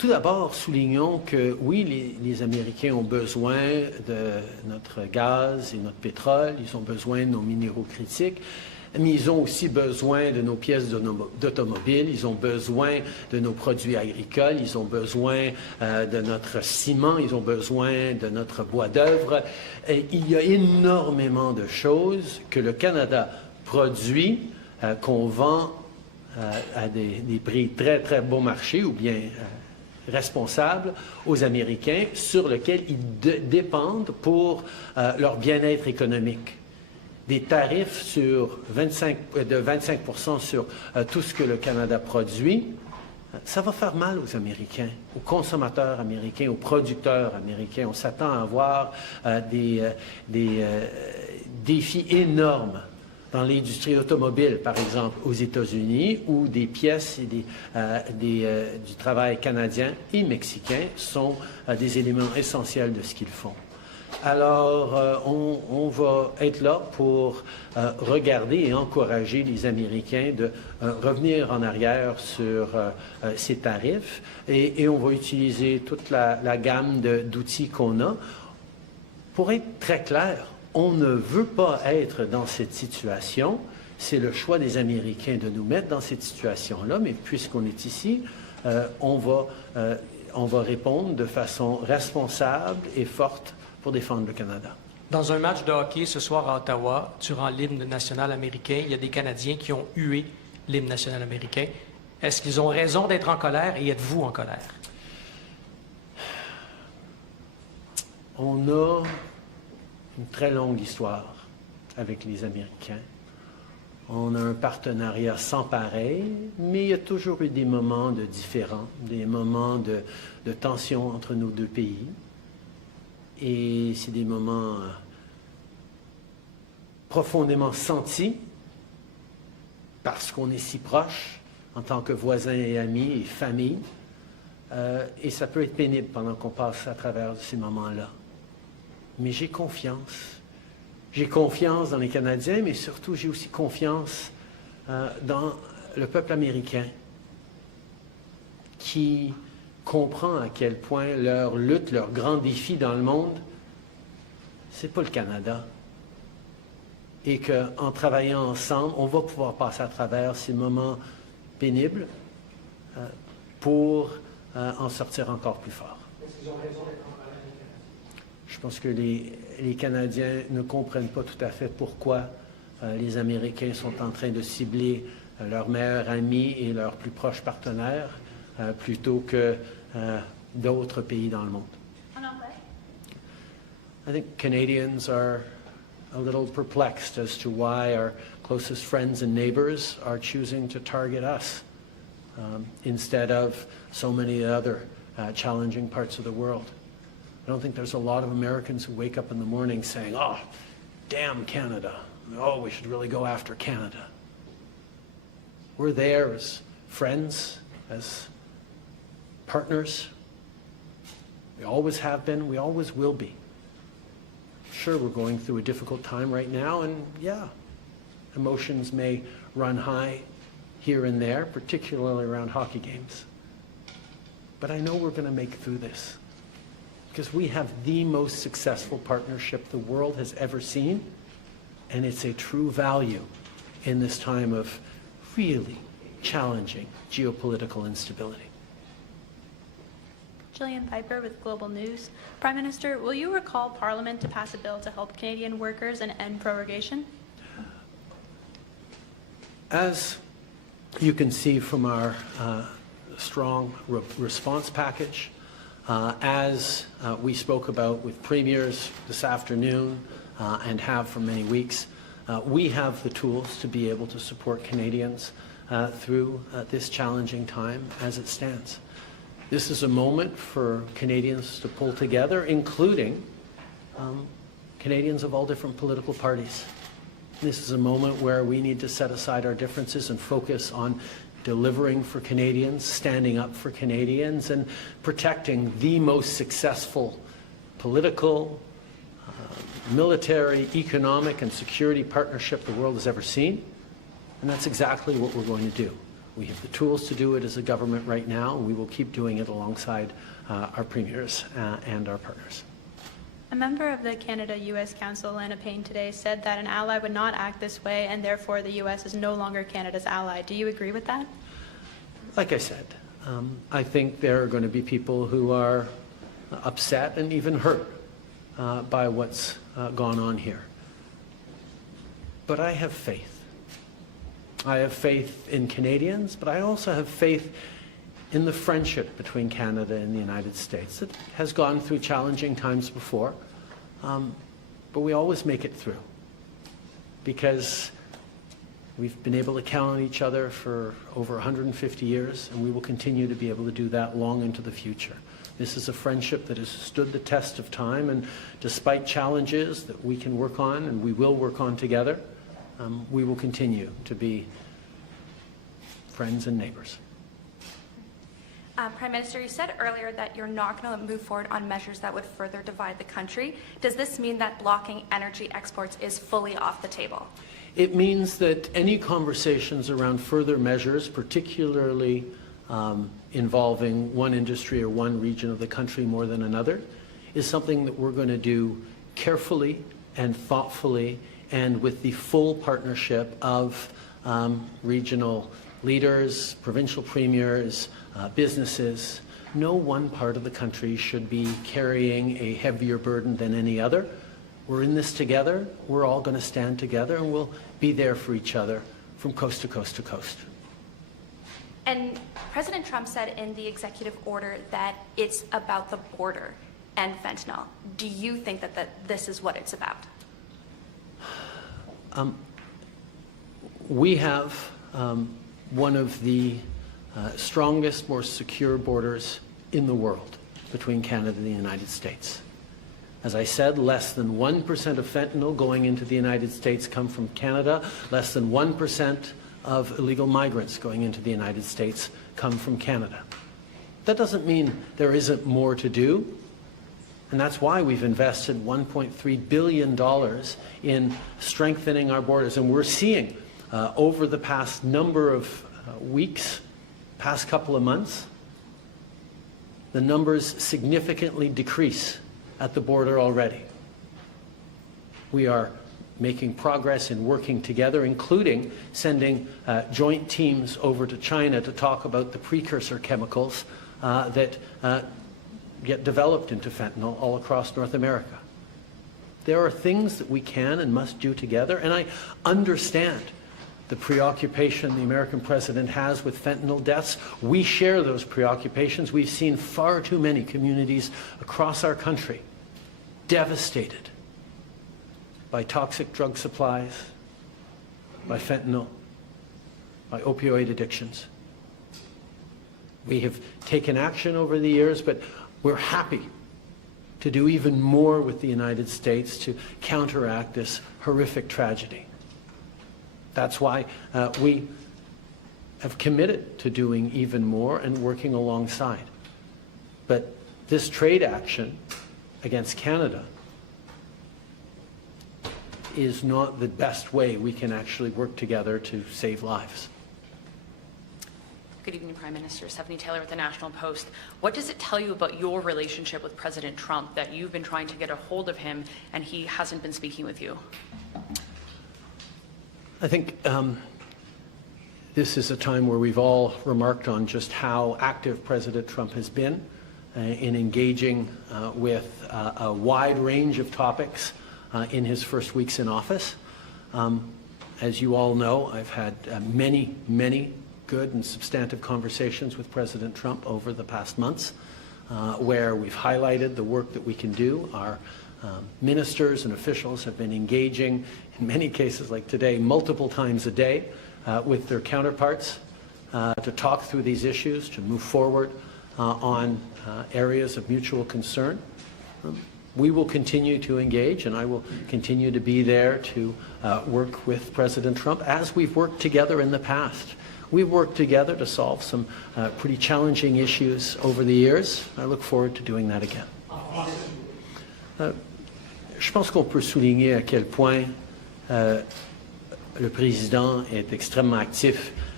Tout d'abord, soulignons que oui, les Américains ont besoin de notre gaz et notre pétrole, ils ont besoin de nos minéraux critiques, mais ils ont aussi besoin de nos pièces d'automobile, ils ont besoin de nos produits agricoles, ils ont besoin de notre ciment, ils ont besoin de notre bois d'œuvre. Il y a énormément de choses que le Canada produit, qu'on vend à des prix très, très bon marché ou bien responsables aux Américains sur lesquels ils dépendent pour leur bien-être économique. Des tarifs de 25% sur tout ce que le Canada produit, ça va faire mal aux Américains, aux consommateurs américains, aux producteurs américains. On s'attend à avoir des défis énormes dans l'industrie automobile, par exemple, aux États-Unis, où des pièces et du travail canadien et mexicain sont des éléments essentiels de ce qu'ils font. Alors, on va être là pour regarder et encourager les Américains de revenir en arrière sur ces tarifs et on va utiliser toute la gamme d'outils qu'on a. Pour être très clair, on ne veut pas être dans cette situation. C'est le choix des Américains de nous mettre dans cette situation-là, mais puisqu'on est ici, on va répondre de façon responsable et forte pour défendre le Canada. Dans un match de hockey ce soir à Ottawa, durant l'hymne national américain, il y a des Canadiens qui ont hué l'hymne national américain. Est-ce qu'ils ont raison d'être en colère et êtes-vous en colère? On a une très longue histoire avec les Américains. On a un partenariat sans pareil, mais il y a toujours eu des moments de différends, des moments de tension entre nos deux pays. Et c'est des moments profondément sentis parce qu'on est si proches en tant que voisins et amis et famille. Et ça peut être pénible pendant qu'on passe à travers ces moments-là. Mais j'ai confiance. J'ai confiance dans les Canadiens, mais surtout j'ai aussi confiance dans le peuple américain qui comprend à quel point leur lutte, leur grand défi dans le monde, c'est pas le Canada. Et qu'en travaillant ensemble, on va pouvoir passer à travers ces moments pénibles pour en sortir encore plus fort. Est-ce qu'ils ont raison d'être en colère? Je pense que les Canadiens ne comprennent pas tout à fait pourquoi les Américains sont en train de cibler leurs meilleurs amis et leurs plus proches partenaires plutôt que d'autres pays dans le monde. I think Canadians are a little perplexed as to why our closest friends and neighbors are choosing to target us instead of so many other challenging parts of the world. I don't think there's a lot of Americans who wake up in the morning saying, oh, damn Canada. Oh, we should really go after Canada. We're there as friends, as partners. We always have been, we always will be. Sure, we're going through a difficult time right now, and yeah, emotions may run high here and there, particularly around hockey games. But I know we're going to make it through this because we have the most successful partnership the world has ever seen, and it's a true value in this time of really challenging geopolitical instability. Gillian Piper with Global News. Prime Minister, will you recall Parliament to pass a bill to help Canadian workers and end prorogation? As you can see from our strong response package, as we spoke about with premiers this afternoon and have for many weeks, we have the tools to be able to support Canadians through this challenging time as it stands. This is a moment for Canadians to pull together, including Canadians of all different political parties. This is a moment where we need to set aside our differences and focus on delivering for Canadians, standing up for Canadians, and protecting the most successful political, military, economic, and security partnership the world has ever seen. And that's exactly what we're going to do. We have the tools to do it as a government right now, and we will keep doing it alongside our premiers and our partners. A member of the Canada-U.S. Council, Lana Payne, today said that an ally would not act this way, and therefore the U.S. is no longer Canada's ally. Do you agree with that? Like I said, I think there are going to be people who are upset and even hurt by what's gone on here. But I have faith. I have faith in Canadians, but I also have faith in the friendship between Canada and the United States. It has gone through challenging times before, but we always make it through because we've been able to count on each other for over 150 years, and we will continue to be able to do that long into the future. This is a friendship that has stood the test of time, and despite challenges that we can work on and we will work on together, we will continue to be friends and neighbors. Prime Minister, you said earlier that you're not going to move forward on measures that would further divide the country. Does this mean that blocking energy exports is fully off the table? It means that any conversations around further measures, particularly involving one industry or one region of the country more than another, is something that we're going to do carefully and thoughtfully and with the full partnership of regional leaders, provincial premiers, businesses. No one part of the country should be carrying a heavier burden than any other. We're in this together. We're all going to stand together, and we'll be there for each other from coast to coast to coast. And President Trump said in the executive order that it's about the border and fentanyl. Do you think that this is what it's about? We have one of the strongest, more secure borders in the world between Canada and the United States. As I said, less than 1% of fentanyl going into the United States come from Canada. Less than 1% of illegal migrants going into the United States come from Canada. That doesn't mean there isn't more to do. And that's why we've invested $1.3 billion in strengthening our borders. And we're seeing over the past number of weeks, past couple of months, the numbers significantly decrease at the border already. We are making progress in working together, including sending joint teams over to China to talk about the precursor chemicals that get developed into fentanyl all across North America. There are things that we can and must do together, and I understand the preoccupation the American president has with fentanyl deaths. We share those preoccupations. We've seen far too many communities across our country devastated by toxic drug supplies, by fentanyl, by opioid addictions. We have taken action over the years, but we're happy to do even more with the United States to counteract this horrific tragedy. That's why we have committed to doing even more and working alongside. But this trade action against Canada is not the best way we can actually work together to save lives. Good evening, Prime Minister. Stephanie Taylor with the National Post. What does it tell you about your relationship with President Trump that you've been trying to get a hold of him and he hasn't been speaking with you? I think this is a time where we've all remarked on just how active President Trump has been in engaging with a wide range of topics in his first weeks in office. As you all know, I've had many good and substantive conversations with President Trump over the past months, where we've highlighted the work that we can do. Our ministers and officials have been engaging, in many cases like today, multiple times a day with their counterparts to talk through these issues, to move forward on areas of mutual concern. We will continue to engage, and I will continue to be there to work with President Trump as we've worked together in the past. We've worked together to solve some pretty challenging issues over the years. I look forward to doing that again. Je pense qu'on peut souligner à quel point le président est extrêmement actif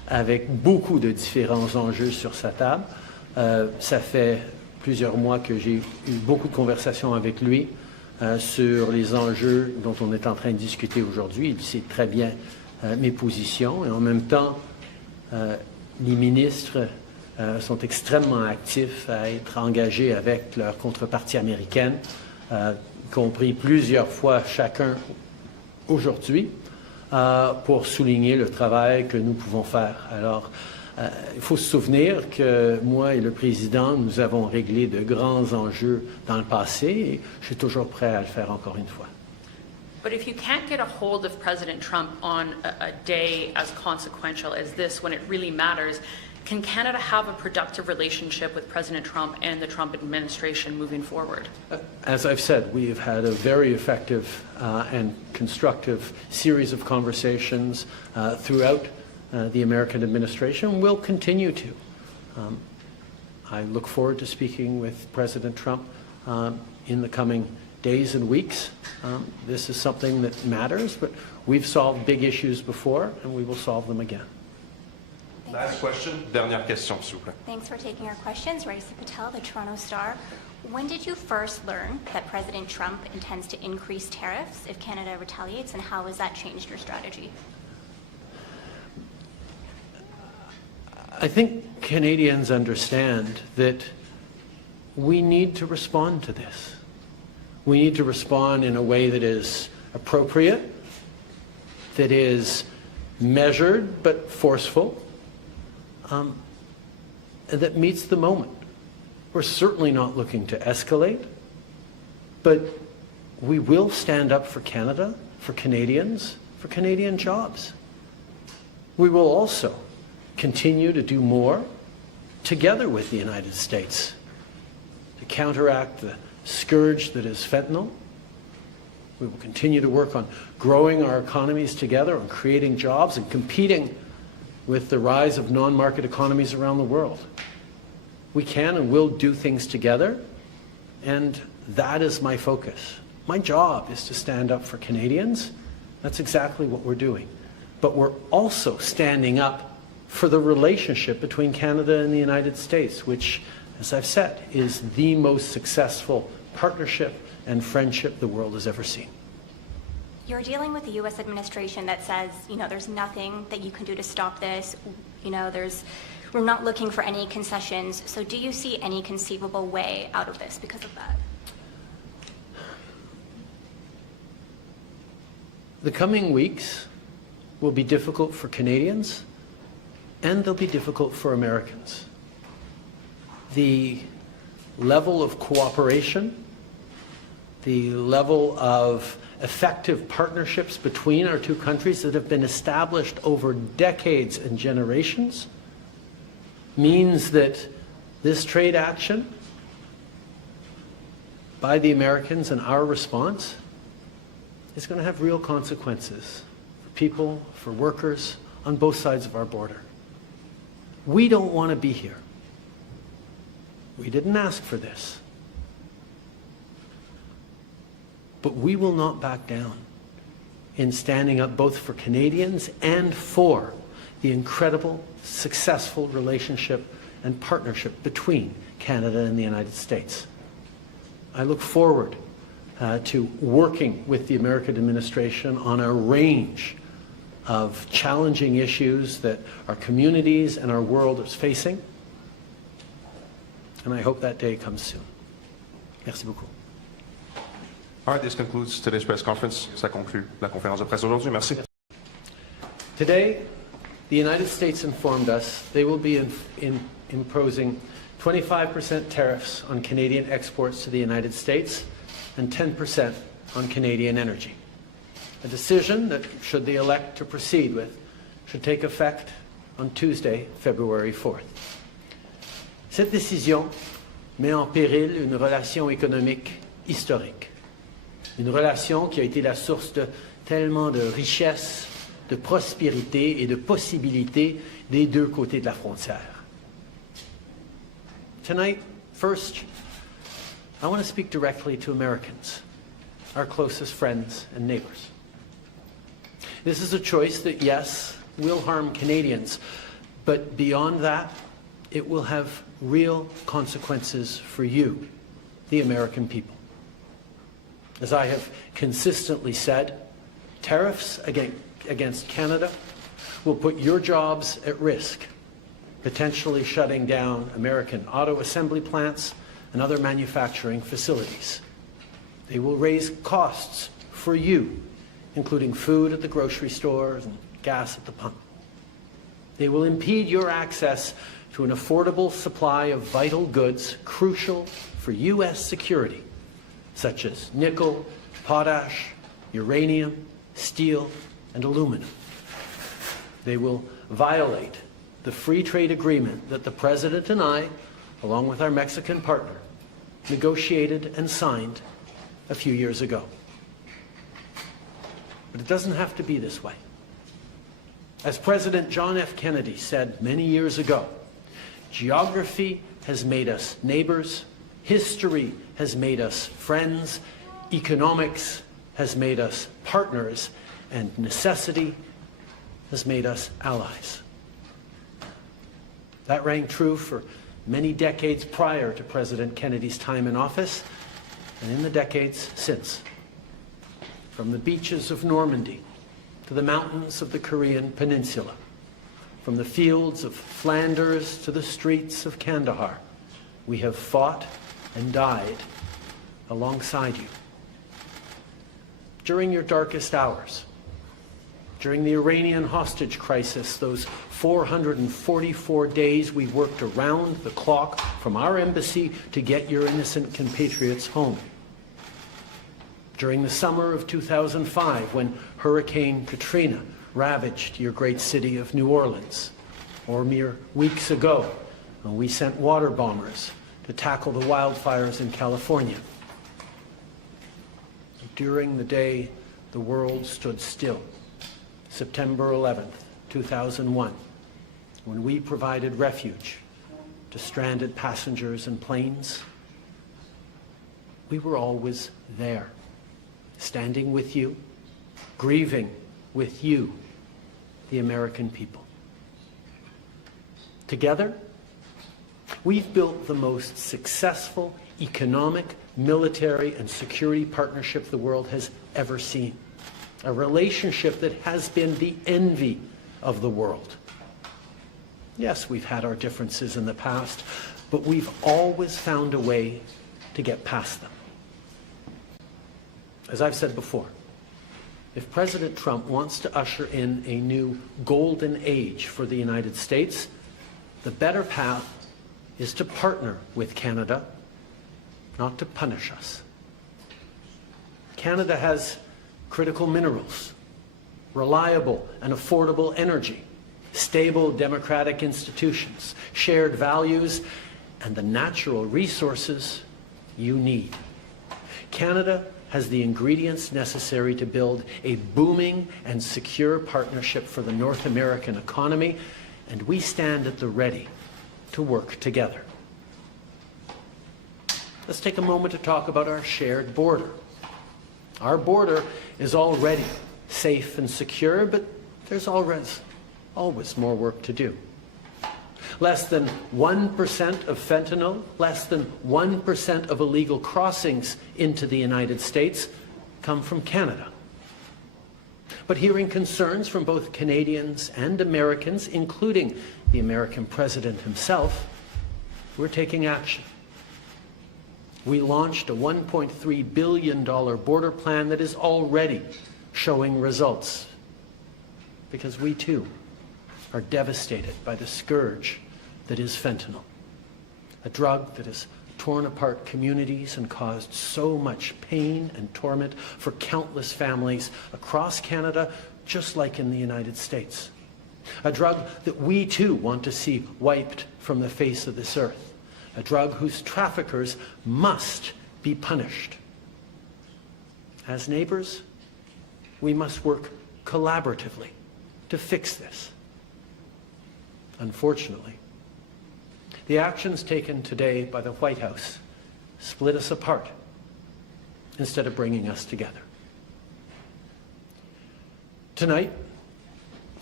avec beaucoup de différents enjeux sur sa table. Ça fait plusieurs mois que j'ai eu beaucoup de conversations avec lui sur les enjeux dont on est en train de discuter aujourd'hui. Il sait très bien mes positions et en même temps, les ministres sont extrêmement actifs à être engagés avec leur contrepartie américaine, y compris plusieurs fois chacun aujourd'hui, pour souligner le travail que nous pouvons faire. Alors, il faut se souvenir que moi et le président, nous avons réglé de grands enjeux dans le passé et je suis toujours prêt à le faire encore une fois. But if you can't get a hold of President Trump on a day as consequential as this, when it really matters, can Canada have a productive relationship with President Trump and the Trump administration moving forward? As I've said, we have had a very effective and constructive series of conversations throughout the American administration. We'll continue to. I look forward to speaking with President Trump in the coming days and weeks. This is something that matters, but we've solved big issues before, and we will solve them again. Last question, dernière question, s'il vous plaît. Thanks for taking our questions. Raisa Patel, the Toronto Star. When did you first learn that President Trump intends to increase tariffs if Canada retaliates, and how has that changed your strategy? I think Canadians understand that we need to respond to this. We need to respond in a way that is appropriate, that is measured but forceful, that meets the moment. We're certainly not looking to escalate, but we will stand up for Canada, for Canadians, for Canadian jobs. We will also continue to do more together with the United States to counteract the scourge that is fentanyl. We will continue to work on growing our economies together, on creating jobs and competing with the rise of non-market economies around the world. We can and will do things together, and that is my focus. My job is to stand up for Canadians. That's exactly what we're doing. But we're also standing up for the relationship between Canada and the United States, which, as I've said, is the most successful partnership and friendship the world has ever seen. You're dealing with a U.S. administration that says, there's nothing that you can do to stop this. We're not looking for any concessions. So do you see any conceivable way out of this because of that? The coming weeks will be difficult for Canadians, and they'll be difficult for Americans. The level of cooperation, the level of effective partnerships between our two countries that have been established over decades and generations means that this trade action by the Americans and our response is going to have real consequences for people, for workers on both sides of our border. We don't want to be here. We didn't ask for this. But we will not back down in standing up both for Canadians and for the incredible, successful relationship and partnership between Canada and the United States. I look forward to working with the American administration on a range of challenging issues that our communities and our world is facing. And I hope that day comes soon. Merci beaucoup. All right, this concludes today's press conference. Ça conclut la conférence de presse aujourd'hui. Merci. Today, the United States informed us they will be imposing 25% tariffs on Canadian exports to the United States and 10% on Canadian energy. A decision that, should they elect to proceed with, should take effect on Tuesday, February 4th. Cette décision met en péril une relation économique historique. Une relation qui a été la source de tellement de richesses, de prospérité et de possibilités des deux côtés de la frontière. Tonight, first, I want to speak directly to Americans, our closest friends and neighbors. This is a choice that, yes, will harm Canadians, But beyond that, it will have real consequences for you, the American people. As I have consistently said, tariffs against Canada will put your jobs at risk, potentially shutting down American auto assembly plants and other manufacturing facilities. They will raise costs for you, including food at the grocery stores and gas at the pump. They will impede your access to an affordable supply of vital goods crucial for U.S. security, such as nickel, potash, uranium, steel, and aluminum. They will violate the free trade agreement that the President and I, along with our Mexican partner, negotiated and signed a few years ago. But it doesn't have to be this way. As President John F. Kennedy said many years ago, geography has made us neighbors, history has made us friends, economics has made us partners, and necessity has made us allies. That rang true for many decades prior to President Kennedy's time in office, and in the decades since. From the beaches of Normandy to the mountains of the Korean Peninsula, from the fields of Flanders to the streets of Kandahar, we have fought and died alongside you. During your darkest hours, during the Iranian hostage crisis, those 444 days we worked around the clock from our embassy to get your innocent compatriots home. During the summer of 2005, when Hurricane Katrina ravaged your great city of New Orleans, or mere weeks ago, when we sent water bombers to tackle the wildfires in California. During the day the world stood still, September 11th, 2001, when we provided refuge to stranded passengers and planes, we were always there, standing with you, grieving with you, the American people. Together, we've built the most successful economic, military, and security partnership the world has ever seen. A relationship that has been the envy of the world. Yes, we've had our differences in the past, but we've always found a way to get past them. As I've said before, if President Trump wants to usher in a new golden age for the United States, the better path is to partner with Canada, not to punish us. Canada has critical minerals, reliable and affordable energy, stable democratic institutions, shared values, and the natural resources you need. Canada has the ingredients necessary to build a booming and secure partnership for the North American economy, and we stand at the ready to work together. Let's take a moment to talk about our shared border. Our border is already safe and secure, but there's always more work to do. Less than 1% of fentanyl, less than 1% of illegal crossings into the United States come from Canada. But hearing concerns from both Canadians and Americans, including the American president himself, we're taking action. We launched a $1.3 billion border plan that is already showing results, because we too are devastated by the scourge that is fentanyl, a drug that has torn apart communities and caused so much pain and torment for countless families across Canada, just like in the United States. A drug that we too want to see wiped from the face of this earth. A drug whose traffickers must be punished. As neighbors, we must work collaboratively to fix this. Unfortunately, the actions taken today by the White House split us apart instead of bringing us together. Tonight,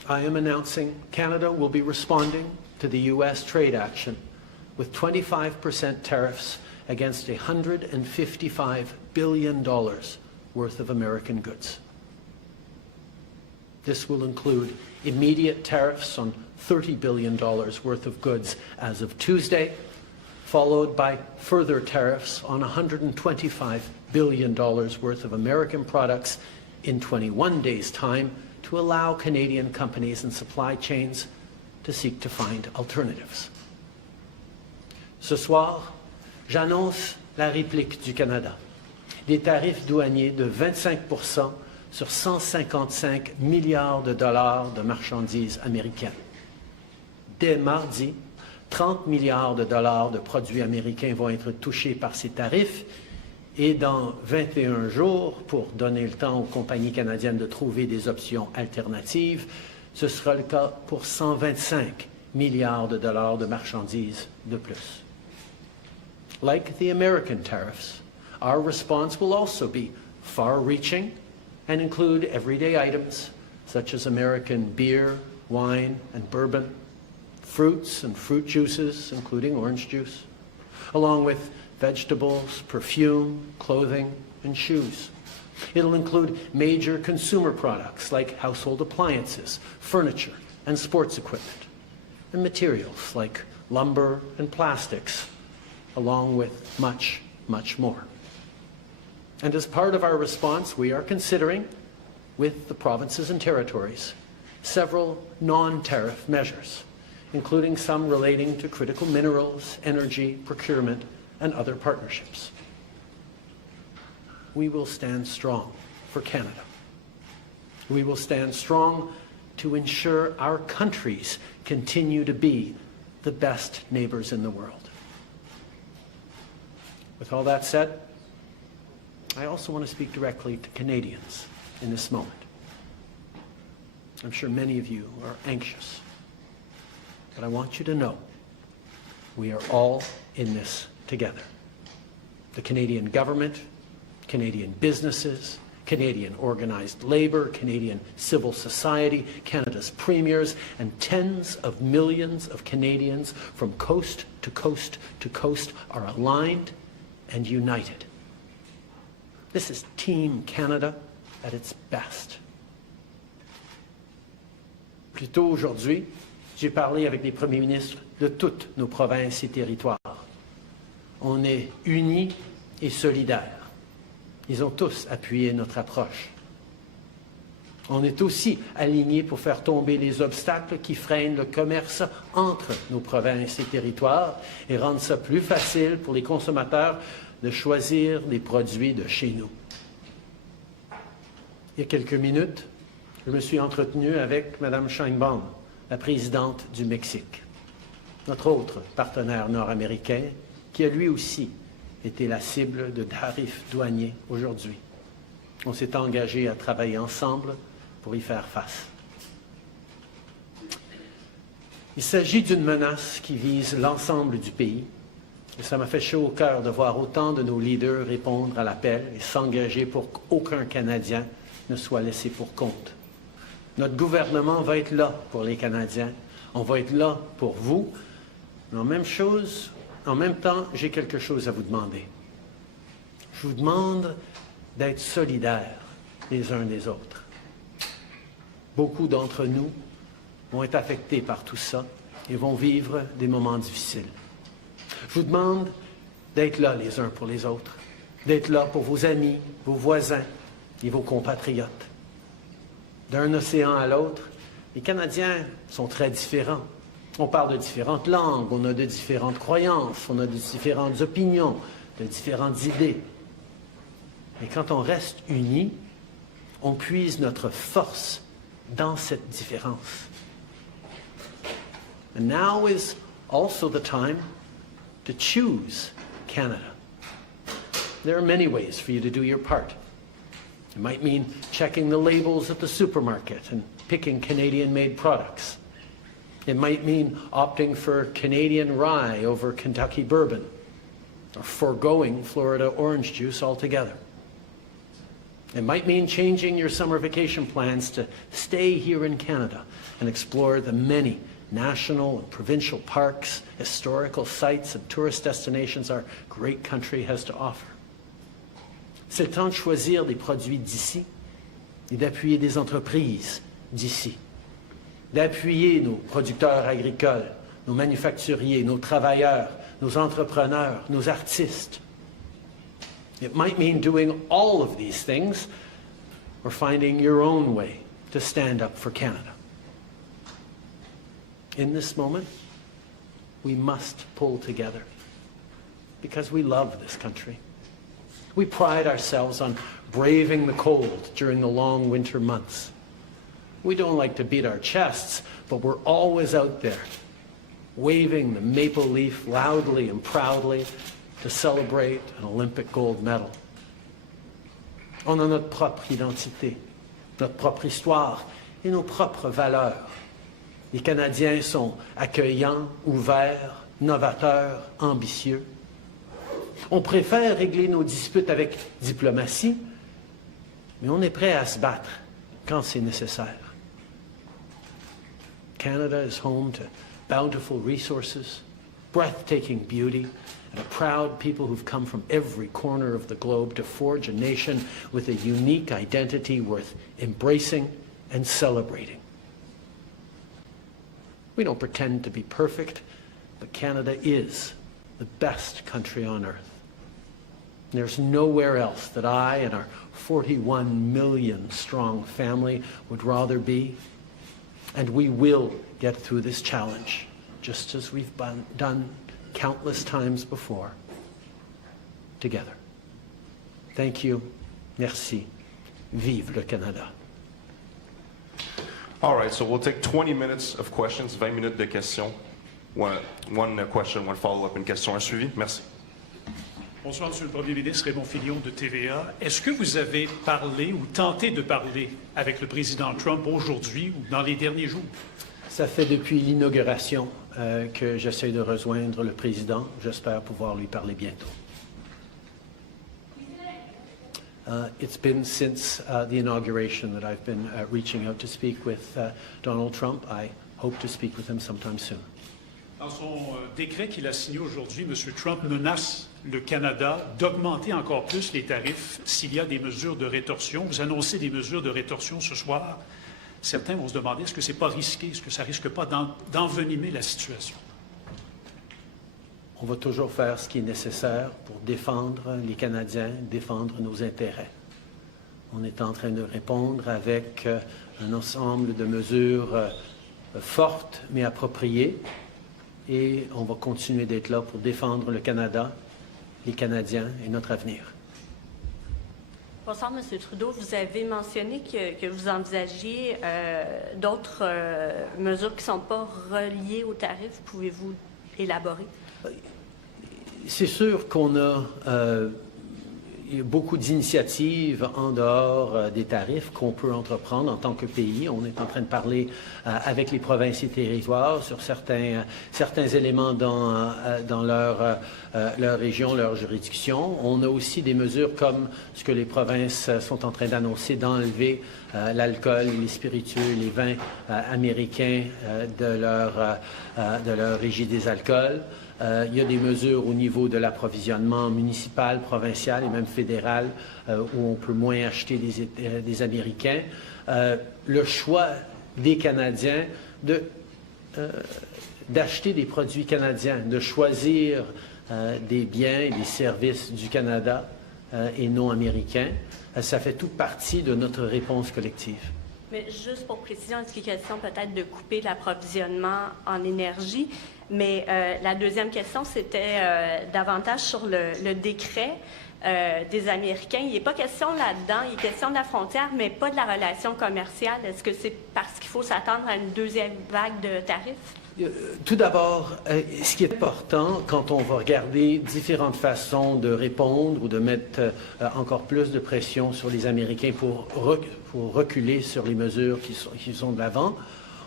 I am announcing Canada will be responding to the U.S. trade action with 25% tariffs against $155 billion worth of American goods. This will include immediate tariffs on $30 billion worth of goods as of Tuesday, followed by further tariffs on $125 billion worth of American products in 21 days' time to allow Canadian companies and supply chains to seek to find alternatives. Ce soir, j'annonce la réplique du Canada. Des tarifs douaniers de 25% sur 155 milliards de dollars de marchandises américaines. Dès mardi, 30 milliards de dollars de produits américains vont être touchés par ces tarifs et dans 21 jours, pour donner le temps aux compagnies canadiennes de trouver des options alternatives, ce sera le cas pour 125 milliards de dollars de marchandises de plus. Like the American tariffs, our response will also be far-reaching and include everyday items such as American beer, wine, and bourbon, fruits and fruit juices, including orange juice, along with vegetables, perfume, clothing, and shoes. It'll include major consumer products like household appliances, furniture, and sports equipment, and materials like lumber and plastics, along with much, much more. And as part of our response, we are considering, with the provinces and territories, several non-tariff measures, including some relating to critical minerals, energy, procurement, and other partnerships. We will stand strong for Canada. We will stand strong to ensure our countries continue to be the best neighbors in the world. With all that said, I also want to speak directly to Canadians in this moment. I'm sure many of you are anxious, but I want you to know we are all in this together. The Canadian government, Canadian businesses, Canadian organized labor, Canadian civil society, Canada's premiers, and tens of millions of Canadians from coast to coast to coast are aligned and united. This is Team Canada at its best. Plus tôt aujourd'hui, j'ai parlé avec les premiers ministres de toutes nos provinces et territoires. On est unis et solidaires. Ils ont tous appuyé notre approche. On est aussi alignés pour faire tomber les obstacles qui freinent le commerce entre nos provinces et territoires et rendre ça plus facile pour les consommateurs de choisir des produits de chez nous. Il y a quelques minutes, je me suis entretenu avec Mme Sheinbaum, la présidente du Mexique, notre autre partenaire nord-américain, qui a lui aussi été la cible de tarifs douaniers aujourd'hui. On s'est engagé à travailler ensemble pour y faire face. Il s'agit d'une menace qui vise l'ensemble du pays, et ça m'a fait chaud au cœur de voir autant de nos leaders répondre à l'appel et s'engager pour qu'aucun Canadien ne soit laissé pour compte. Notre gouvernement va être là pour les Canadiens, on va être là pour vous, mais en même temps, j'ai quelque chose à vous demander. Je vous demande d'être solidaires les uns des autres. Beaucoup d'entre nous vont être affectés par tout ça et vont vivre des moments difficiles. Je vous demande d'être là les uns pour les autres, d'être là pour vos amis, vos voisins et vos compatriotes. D'un océan à l'autre, les Canadiens sont très différents. On parle de différentes langues, on a de différentes croyances, on a de différentes opinions, de différentes idées. Mais quand on reste unis, on puise notre force dans cette différence. And now is also the time to choose Canada. There are many ways for you to do your part. It might mean checking the labels at the supermarket and picking Canadian-made products. It might mean opting for Canadian rye over Kentucky bourbon, or foregoing Florida orange juice altogether. It might mean changing your summer vacation plans to stay here in Canada and explore the many national and provincial parks, historical sites, and tourist destinations our great country has to offer. C'est le temps de choisir des produits d'ici et d'appuyer des entreprises d'ici, d'appuyer nos producteurs agricoles, nos manufacturiers, nos travailleurs, nos entrepreneurs, nos artistes. It might mean doing all of these things or finding your own way to stand up for Canada. In this moment, we must pull together because we love this country. We pride ourselves on braving the cold during the long winter months. We don't like to beat our chests, but we're always out there, waving the maple leaf loudly and proudly to celebrate an Olympic gold medal. On a notre propre identité, notre propre histoire et nos propres valeurs. Les Canadiens sont accueillants, ouverts, novateurs, ambitieux. On préfère régler nos disputes avec diplomatie, mais on est prêt à se battre quand c'est nécessaire. Canada is home to bountiful resources, breathtaking beauty, and a proud people who've come from every corner of the globe to forge a nation with a unique identity worth embracing and celebrating. We don't pretend to be perfect, but Canada is the best country on earth. There's nowhere else that I and our 41 million strong family would rather be. And we will get through this challenge, just as we've done countless times before, together. Thank you. Merci. Vive le Canada. All right, so we'll take 20 minutes of questions, 20 minutes de questions. One question, one follow-up, une question à suivi. Merci. Bonsoir, Monsieur le Premier ministre, Raymond Filion de TVA. Est-ce que vous avez parlé ou tenté de parler avec le président Trump aujourd'hui ou dans les derniers jours? Ça fait depuis l'inauguration que j'essaie de rejoindre le président. J'espère pouvoir lui parler bientôt. It's been since the inauguration that I've been reaching out to speak with Donald Trump. I hope to speak with him sometime soon. Dans son décret qu'il a signé aujourd'hui, M. Trump menace le Canada d'augmenter encore plus les tarifs s'il y a des mesures de rétorsion. Vous annoncez des mesures de rétorsion ce soir. Certains vont se demander, est-ce que ce n'est pas risqué? Est-ce que ça ne risque pas d'envenimer la situation? On va toujours faire ce qui est nécessaire pour défendre les Canadiens, défendre nos intérêts. On est en train de répondre avec un ensemble de mesures fortes mais appropriées et on va continuer d'être là pour défendre le Canada, les Canadiens et notre avenir. Bonsoir, M. Trudeau. Vous avez mentionné que vous envisagiez d'autres mesures qui ne sont pas reliées aux tarifs. Pouvez-vous élaborer? C'est sûr qu'on a beaucoup d'initiatives en dehors des tarifs qu'on peut entreprendre en tant que pays. On est en train de parler avec les provinces et territoires sur certains éléments dans leur région, leur juridiction. On a aussi des mesures comme ce que les provinces sont en train d'annoncer, d'enlever l'alcool, les spiritueux, les vins américains de leur régie des alcools. Il y a des mesures au niveau de l'approvisionnement municipal, provincial et même fédéral où on peut moins acheter des Américains. Le choix des Canadiens d'acheter des produits canadiens, de choisir des biens et des services du Canada et non américains, ça fait toute partie de notre réponse collective. Mais juste pour précision, est-ce qu'il est question peut-être de couper l'approvisionnement en énergie? Mais la deuxième question, c'était davantage sur le décret des Américains. Il n'est pas question là-dedans, il est question de la frontière, mais pas de la relation commerciale. Est-ce que c'est parce qu'il faut s'attendre à une deuxième vague de tarifs? Tout d'abord, ce qui est important quand on va regarder différentes façons de répondre ou de mettre encore plus de pression sur les Américains pour reculer sur les mesures qui sont de l'avant,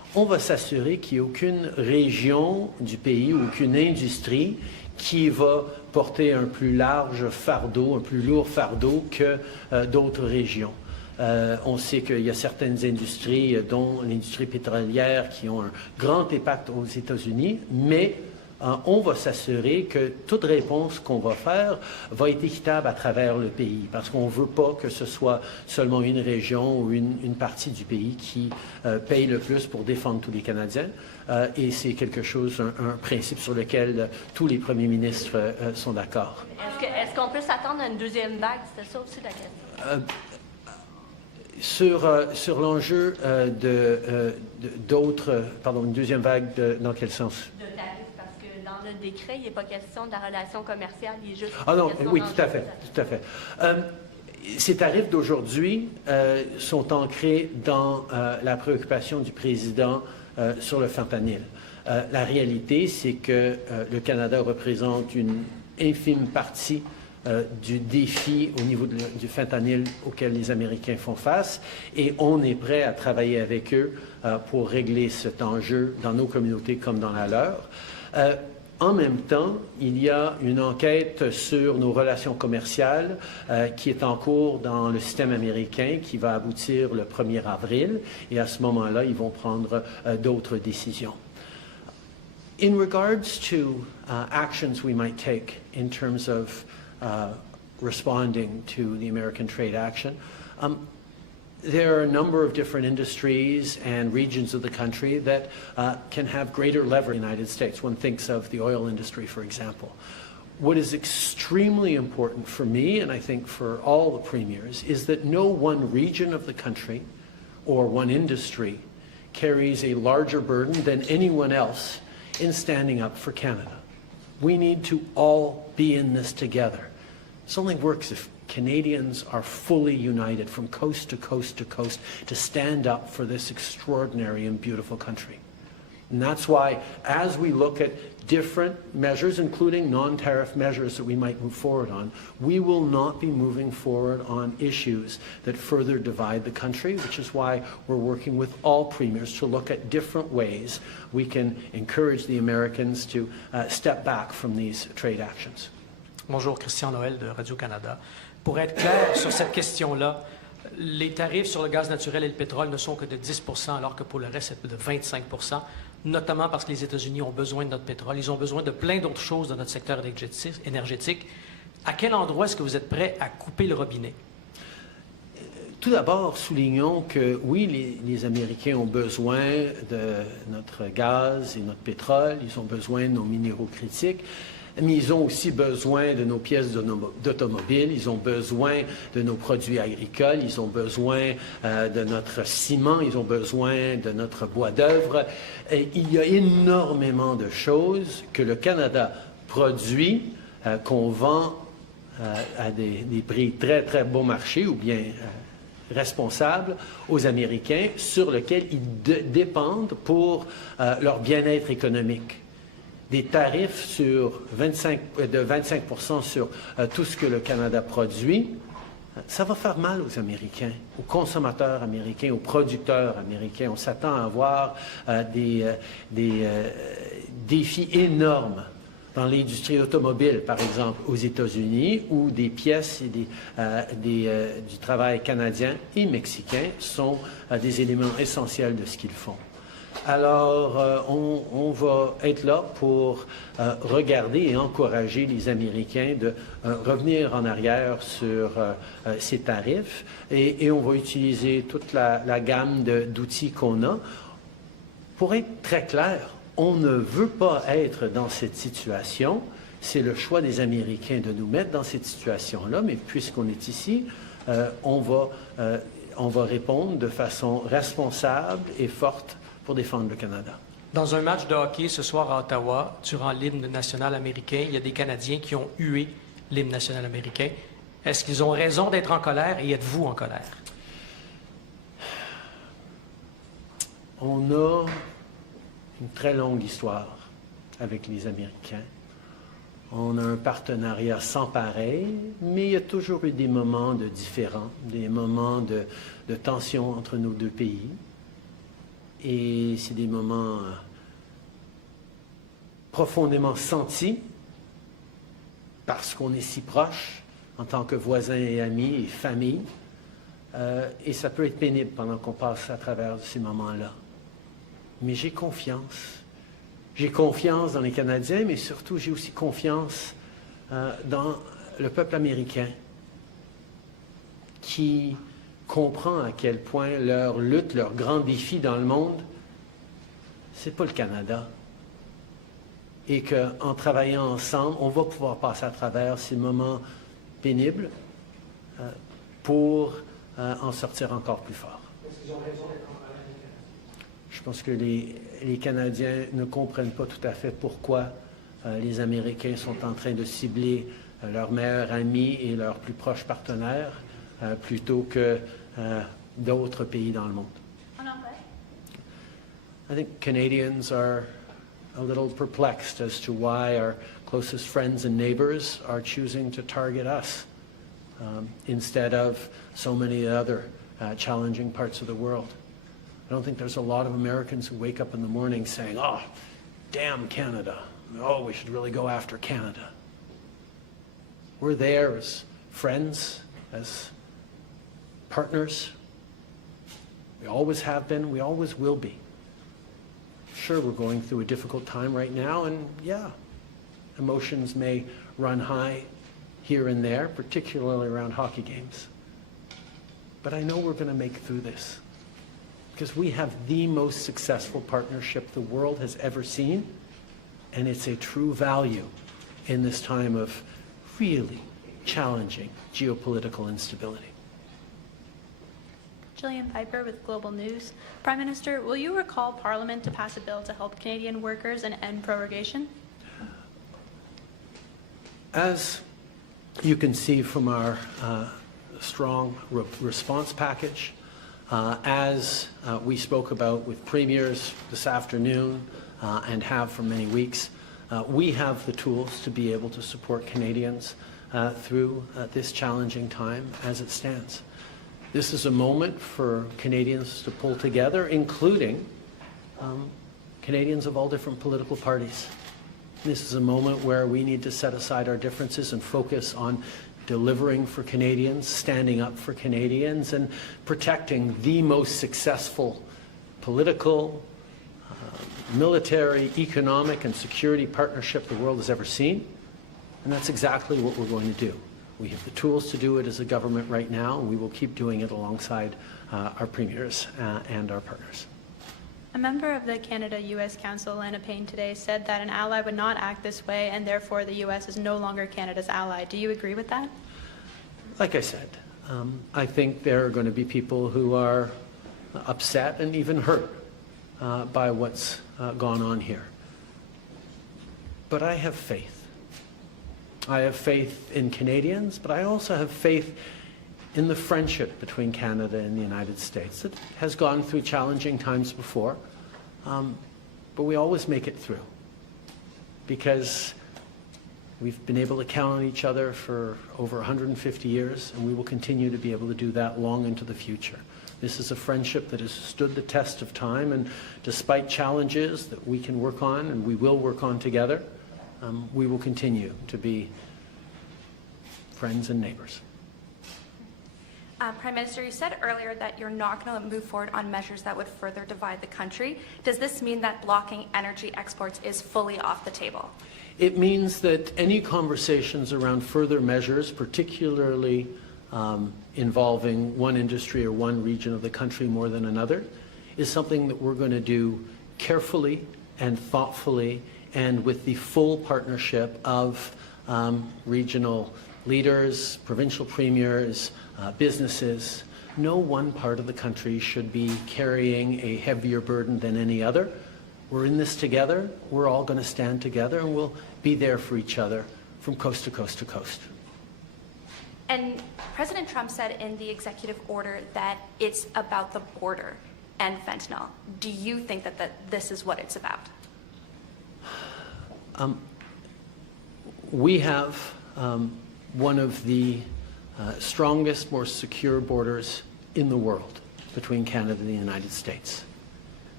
on va s'assurer qu'il n'y ait aucune région du pays, aucune industrie qui va porter un plus large fardeau, un plus lourd fardeau que d'autres régions. On sait qu'il y a certaines industries, dont l'industrie pétrolière, qui ont un grand impact aux États-Unis, mais on va s'assurer que toute réponse qu'on va faire va être équitable à travers le pays, parce qu'on ne veut pas que ce soit seulement une région ou une partie du pays qui paye le plus pour défendre tous les Canadiens. Et c'est quelque chose, un principe sur lequel tous les premiers ministres sont d'accord. Est-ce qu'on peut s'attendre à une deuxième vague? C'était ça aussi la question. Sur l'enjeu une deuxième vague, dans quel sens? De tarifs, parce que dans le décret, il n'est pas question de la relation commerciale, il est juste Ah non, question oui, d'enjeu tout à fait, tout à fait. Ces tarifs d'aujourd'hui sont ancrés dans la préoccupation du président sur le fentanyl. La réalité, c'est que le Canada représente une infime partie du défi au niveau du fentanyl auquel les Américains font face, et on est prêt à travailler avec eux pour régler cet enjeu dans nos communautés comme dans la leur. En même temps, il y a une enquête sur nos relations commerciales qui est en cours dans le système américain, qui va aboutir le 1er avril, et à ce moment-là, ils vont prendre d'autres décisions. In regards to actions we might take in terms of responding to the American trade action, there are a number of different industries and regions of the country that can have greater leverage in the United States. One thinks of the oil industry, for example. What is extremely important for me, and I think for all the premiers, is that no one region of the country or one industry carries a larger burden than anyone else in standing up for Canada. We need to all be in this together. This only works if Canadians are fully united from coast to coast to coast to stand up for this extraordinary and beautiful country. And that's why, as we look at different measures, including non-tariff measures that we might move forward on, we will not be moving forward on issues that further divide the country, which is why we're working with all premiers to look at different ways we can encourage the Americans to step back from these trade actions. Bonjour, Christian Noël de Radio-Canada. Pour être clair sur cette question-là, les tarifs sur le gaz naturel et le pétrole ne sont que de 10 % alors que pour le reste, c'est de 25 %, notamment parce que les États-Unis ont besoin de notre pétrole. Ils ont besoin de plein d'autres choses dans notre secteur énergétique. À quel endroit est-ce que vous êtes prêt à couper le robinet? Tout d'abord, soulignons que oui, les Américains ont besoin de notre gaz et notre pétrole, ils ont besoin de nos minéraux critiques, mais ils ont aussi besoin de nos pièces d'automobile, ils ont besoin de nos produits agricoles, ils ont besoin de notre ciment, ils ont besoin de notre bois d'œuvre. Il y a énormément de choses que le Canada produit, qu'on vend à des prix très, très bon marché ou bien responsables aux Américains, sur lesquels ils dépendent pour leur bien-être économique. Des tarifs de 25 % sur tout ce que le Canada produit, ça va faire mal aux Américains, aux consommateurs américains, aux producteurs américains. On s'attend à avoir des défis énormes dans l'industrie automobile, par exemple, aux États-Unis, où des pièces et du travail canadien et mexicain sont des éléments essentiels de ce qu'ils font. Alors, on va être là pour regarder et encourager les Américains de revenir en arrière sur ces tarifs et on va utiliser toute la gamme d'outils qu'on a. Pour être très clair, on ne veut pas être dans cette situation. C'est le choix des Américains de nous mettre dans cette situation-là, mais puisqu'on est ici, on va répondre de façon responsable et forte pour défendre le Canada. Dans un match de hockey ce soir à Ottawa, durant l'hymne national américain, il y a des Canadiens qui ont hué l'hymne national américain. Est-ce qu'ils ont raison d'être en colère et êtes-vous en colère? On a une très longue histoire avec les Américains. On a un partenariat sans pareil, mais il y a toujours eu des moments de différends, des moments de tension entre nos deux pays. et c'est des moments profondément sentis parce qu'on est si proche en tant que voisins et amis et famille. Et ça peut être pénible pendant qu'on passe à travers ces moments-là. Mais j'ai confiance. J'ai confiance dans les Canadiens, mais surtout j'ai aussi confiance dans le peuple américain qui comprend à quel point leur lutte, leur grand défi dans le monde, c'est pas le Canada. Et qu'en travaillant ensemble, on va pouvoir passer à travers ces moments pénibles pour en sortir encore plus fort. Est-ce qu'ils ont raison d'être en colère, les Canadiens? Je pense que les Canadiens ne comprennent pas tout à fait pourquoi les Américains sont en train de cibler leurs meilleurs amis et leurs plus proches partenaires plutôt que d'autres pays dans le monde. I think Canadians are a little perplexed as to why our closest friends and neighbors are choosing to target us instead of so many other challenging parts of the world. I don't think there's a lot of Americans who wake up in the morning saying, oh, damn Canada. Oh, we should really go after Canada. We're there as friends, as partners. We always have been, we always will be. Sure, we're going through a difficult time right now, and yeah, emotions may run high here and there, particularly around hockey games. But I know we're going to make it through this because we have the most successful partnership the world has ever seen, and it's a true value in this time of really challenging geopolitical instability. Gillian Piper with Global News. Prime Minister, will you recall Parliament to pass a bill to help Canadian workers and end prorogation? As you can see from our strong response package, as we spoke about with premiers this afternoon and have for many weeks, we have the tools to be able to support Canadians through this challenging time as it stands. This is a moment for Canadians to pull together, including Canadians of all different political parties. This is a moment where we need to set aside our differences and focus on delivering for Canadians, standing up for Canadians, and protecting the most successful political, military, economic, and security partnership the world has ever seen. And that's exactly what we're going to do. We have the tools to do it as a government right now, and we will keep doing it alongside our premiers and our partners. A member of the Canada-U.S. Council, Lana Payne, today said that an ally would not act this way, and therefore the U.S. is no longer Canada's ally. Do you agree with that? Like I said, I think there are going to be people who are upset and even hurt by what's gone on here. But I have faith. I have faith in Canadians, but I also have faith in the friendship between Canada and the United States. It has gone through challenging times before, but we always make it through because we've been able to count on each other for over 150 years, and we will continue to be able to do that long into the future. This is a friendship that has stood the test of time, and despite challenges that we can work on and we will work on together, we will continue to be friends and neighbors. Prime Minister, you said earlier that you're not going to move forward on measures that would further divide the country. Does this mean that blocking energy exports is fully off the table? It means that any conversations around further measures, particularly involving one industry or one region of the country more than another, is something that we're going to do carefully and thoughtfully and with the full partnership of regional leaders, provincial premiers, businesses. No one part of the country should be carrying a heavier burden than any other. We're in this together. We're all going to stand together, and we'll be there for each other from coast to coast to coast. And President Trump said in the executive order that it's about the border and fentanyl. Do you think that this is what it's about? We have one of the strongest, more secure borders in the world between Canada and the United States.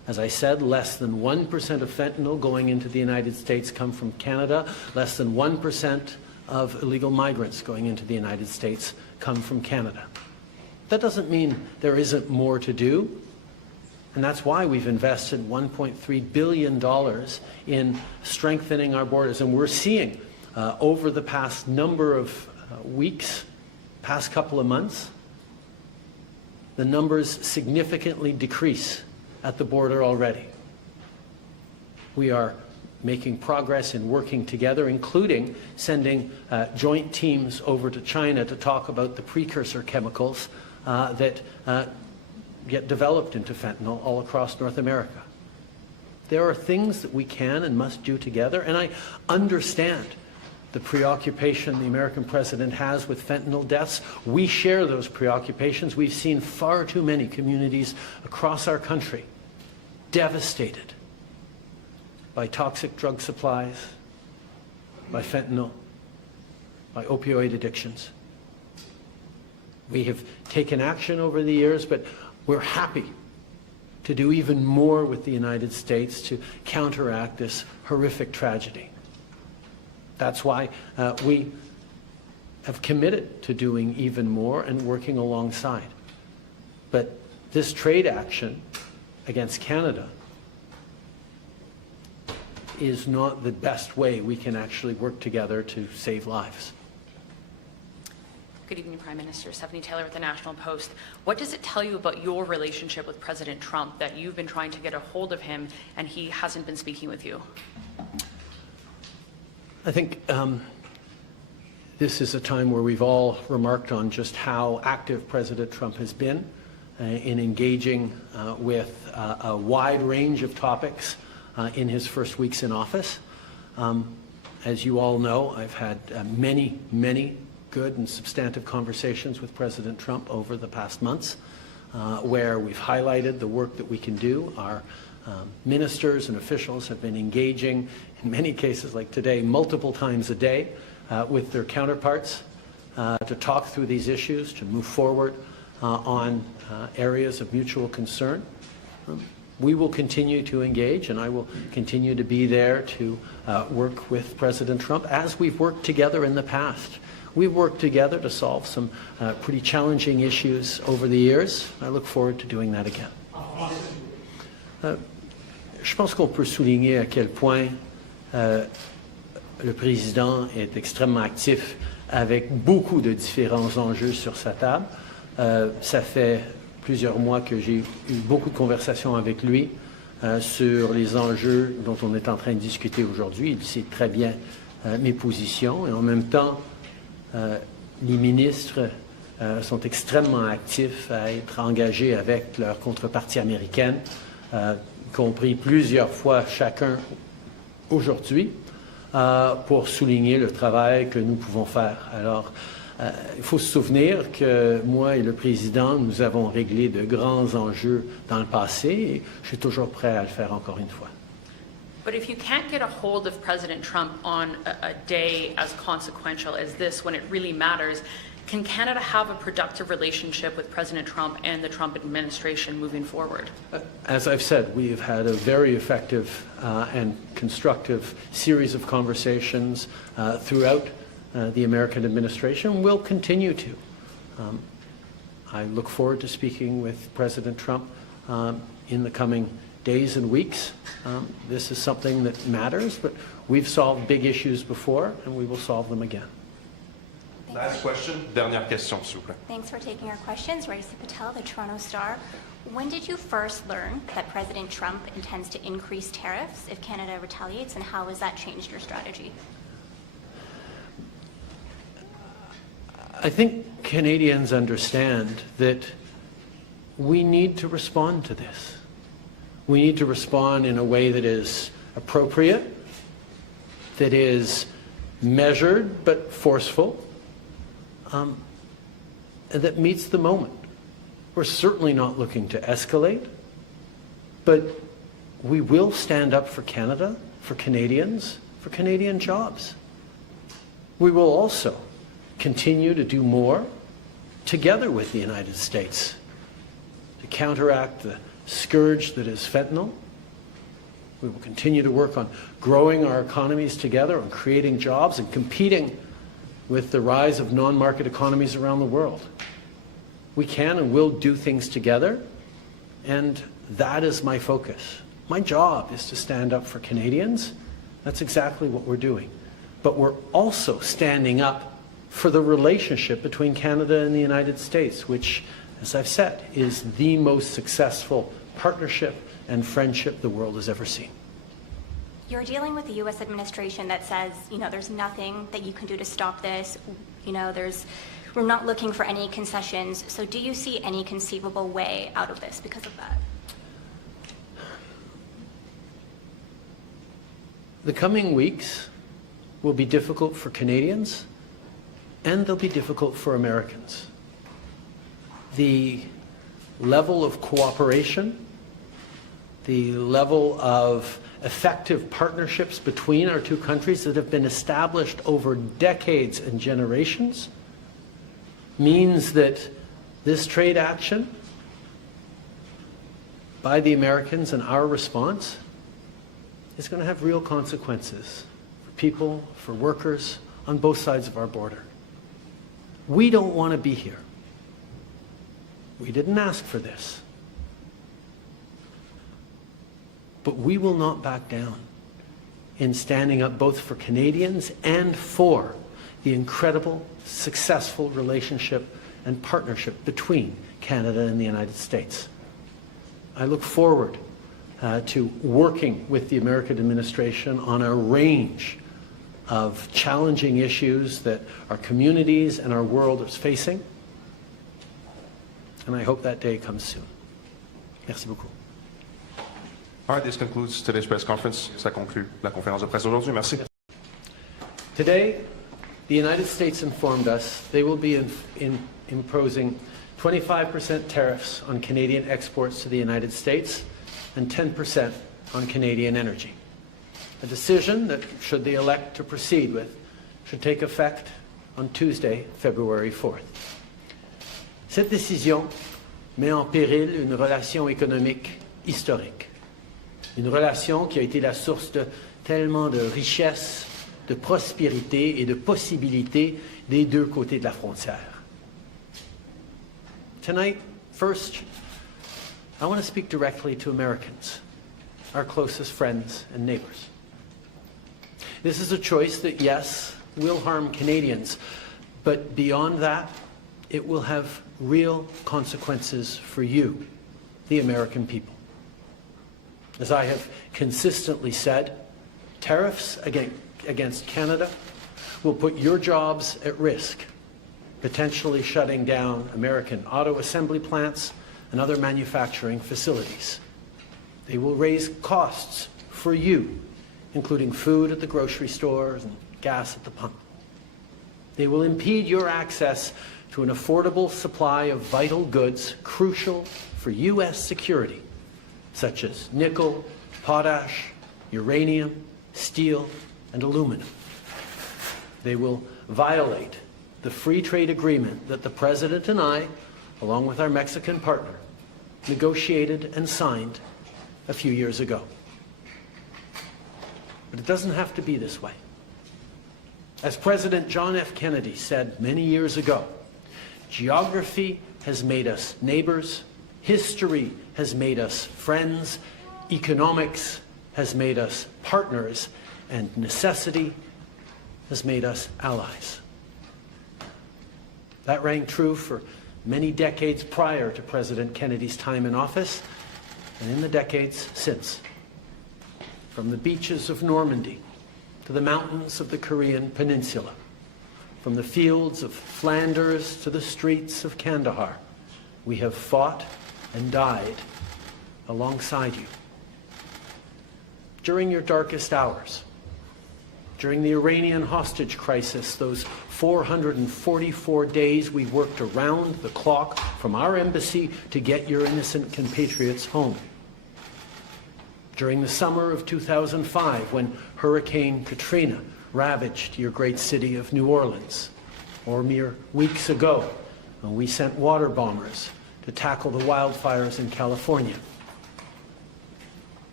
As I said, less than 1% of fentanyl going into the United States come from Canada. Less than 1% of illegal migrants going into the United States come from Canada. That doesn't mean there isn't more to do. And that's why we've invested $1.3 billion in strengthening our borders. And we're seeing over the past number of weeks, past couple of months, the numbers significantly decrease at the border already. We are making progress in working together, including sending joint teams over to China to talk about the precursor chemicals that get developed into fentanyl all across North America. There are things that we can and must do together, and I understand the preoccupation the American president has with fentanyl deaths. We share those preoccupations. We've seen far too many communities across our country devastated by toxic drug supplies, by fentanyl, by opioid addictions. We have taken action over the years, but we're happy to do even more with the United States to counteract this horrific tragedy. That's why we have committed to doing even more and working alongside. But this trade action against Canada is not the best way we can actually work together to save lives. Good evening, Prime Minister. Stephanie Taylor with the National Post. What does it tell you about your relationship with President Trump that you've been trying to get a hold of him and he hasn't been speaking with you? I think this is a time where we've all remarked on just how active President Trump has been in engaging with a wide range of topics in his first weeks in office. As you all know, I've had many good and substantive conversations with President Trump over the past months, where we've highlighted the work that we can do. Our ministers and officials have been engaging, in many cases like today, multiple times a day with their counterparts to talk through these issues, to move forward on areas of mutual concern. We will continue to engage, and I will continue to be there to work with President Trump as we've worked together in the past. We've worked together to solve some pretty challenging issues over the years. I look forward to doing that again. Je pense qu'on peut souligner à quel point le président est extrêmement actif avec beaucoup de différents enjeux sur sa table. Ça fait plusieurs mois que j'ai eu beaucoup de conversations avec lui sur les enjeux dont on est en train de discuter aujourd'hui. Il sait très bien mes positions et en même temps, les ministres sont extrêmement actifs à être engagés avec leur contrepartie américaine, y compris plusieurs fois chacun aujourd'hui, pour souligner le travail que nous pouvons faire. Alors, il faut se souvenir que moi et le président, nous avons réglé de grands enjeux dans le passé et je suis toujours prêt à le faire encore une fois. But if you can't get a hold of President Trump on a day as consequential as this, when it really matters, can Canada have a productive relationship with President Trump and the Trump administration moving forward? As I've said, we have had a very effective and constructive series of conversations throughout the American administration. We'll continue to. I look forward to speaking with President Trump in the coming days and weeks. This is something that matters, but we've solved big issues before, and we will solve them again. Last question, dernière question, s'il vous plaît. Thanks for taking our questions. Raisa Patel, the Toronto Star. When did you first learn that President Trump intends to increase tariffs if Canada retaliates, and how has that changed your strategy? I think Canadians understand that we need to respond to this. We need to respond in a way that is appropriate, that is measured but forceful, and that meets the moment. We're certainly not looking to escalate, but we will stand up for Canada, for Canadians, for Canadian jobs. We will also continue to do more together with the United States to counteract the scourge that is fentanyl. We will continue to work on growing our economies together, on creating jobs and competing with the rise of non-market economies around the world. We can and will do things together, and that is my focus. My job is to stand up for Canadians. That's exactly what we're doing. But we're also standing up for the relationship between Canada and the United States, which, as I've said, is the most successful partnership and friendship the world has ever seen. You're dealing with a U.S. administration that says, there's nothing that you can do to stop this. We're not looking for any concessions. So do you see any conceivable way out of this because of that? The coming weeks will be difficult for Canadians, and they'll be difficult for Americans. The level of cooperation, the level of effective partnerships between our two countries that have been established over decades and generations means that this trade action by the Americans and our response is going to have real consequences for people, for workers on both sides of our border. We don't want to be here. We didn't ask for this. But we will not back down in standing up both for Canadians and for the incredible, successful relationship and partnership between Canada and the United States. I look forward to working with the American administration on a range of challenging issues that our communities and our world is facing. And I hope that day comes soon. Merci beaucoup. All right, this concludes today's press conference. Ça conclut la conférence de presse aujourd'hui. Merci. Today, the United States informed us they will be imposing 25% tariffs on Canadian exports to the United States and 10% on Canadian energy. A decision that, should they elect to proceed with, should take effect on Tuesday, February 4th. Cette décision met en péril une relation économique historique. Une relation qui a été la source de tellement de richesses, de prospérité et de possibilités des deux côtés de la frontière. Tonight, first, I want to speak directly to Americans, our closest friends and neighbors. This is a choice that, yes, will harm Canadians, but beyond that, it will have real consequences for you, the American people. As I have consistently said, tariffs against Canada will put your jobs at risk, potentially shutting down American auto assembly plants and other manufacturing facilities. They will raise costs for you, including food at the grocery stores and gas at the pump. They will impede your access to an affordable supply of vital goods crucial for U.S. security, such as nickel, potash, uranium, steel, and aluminum. They will violate the free trade agreement that the President and I, along with our Mexican partner, negotiated and signed a few years ago. But it doesn't have to be this way. As President John F. Kennedy said many years ago, geography has made us neighbors, history has made us friends, economics has made us partners, and necessity has made us allies. That rang true for many decades prior to President Kennedy's time in office, and in the decades since. From the beaches of Normandy to the mountains of the Korean Peninsula, from the fields of Flanders to the streets of Kandahar, we have fought and died alongside you. During your darkest hours, during the Iranian hostage crisis, those 444 days we worked around the clock from our embassy to get your innocent compatriots home. During the summer of 2005, when Hurricane Katrina ravaged your great city of New Orleans, or mere weeks ago, when we sent water bombers to tackle the wildfires in California.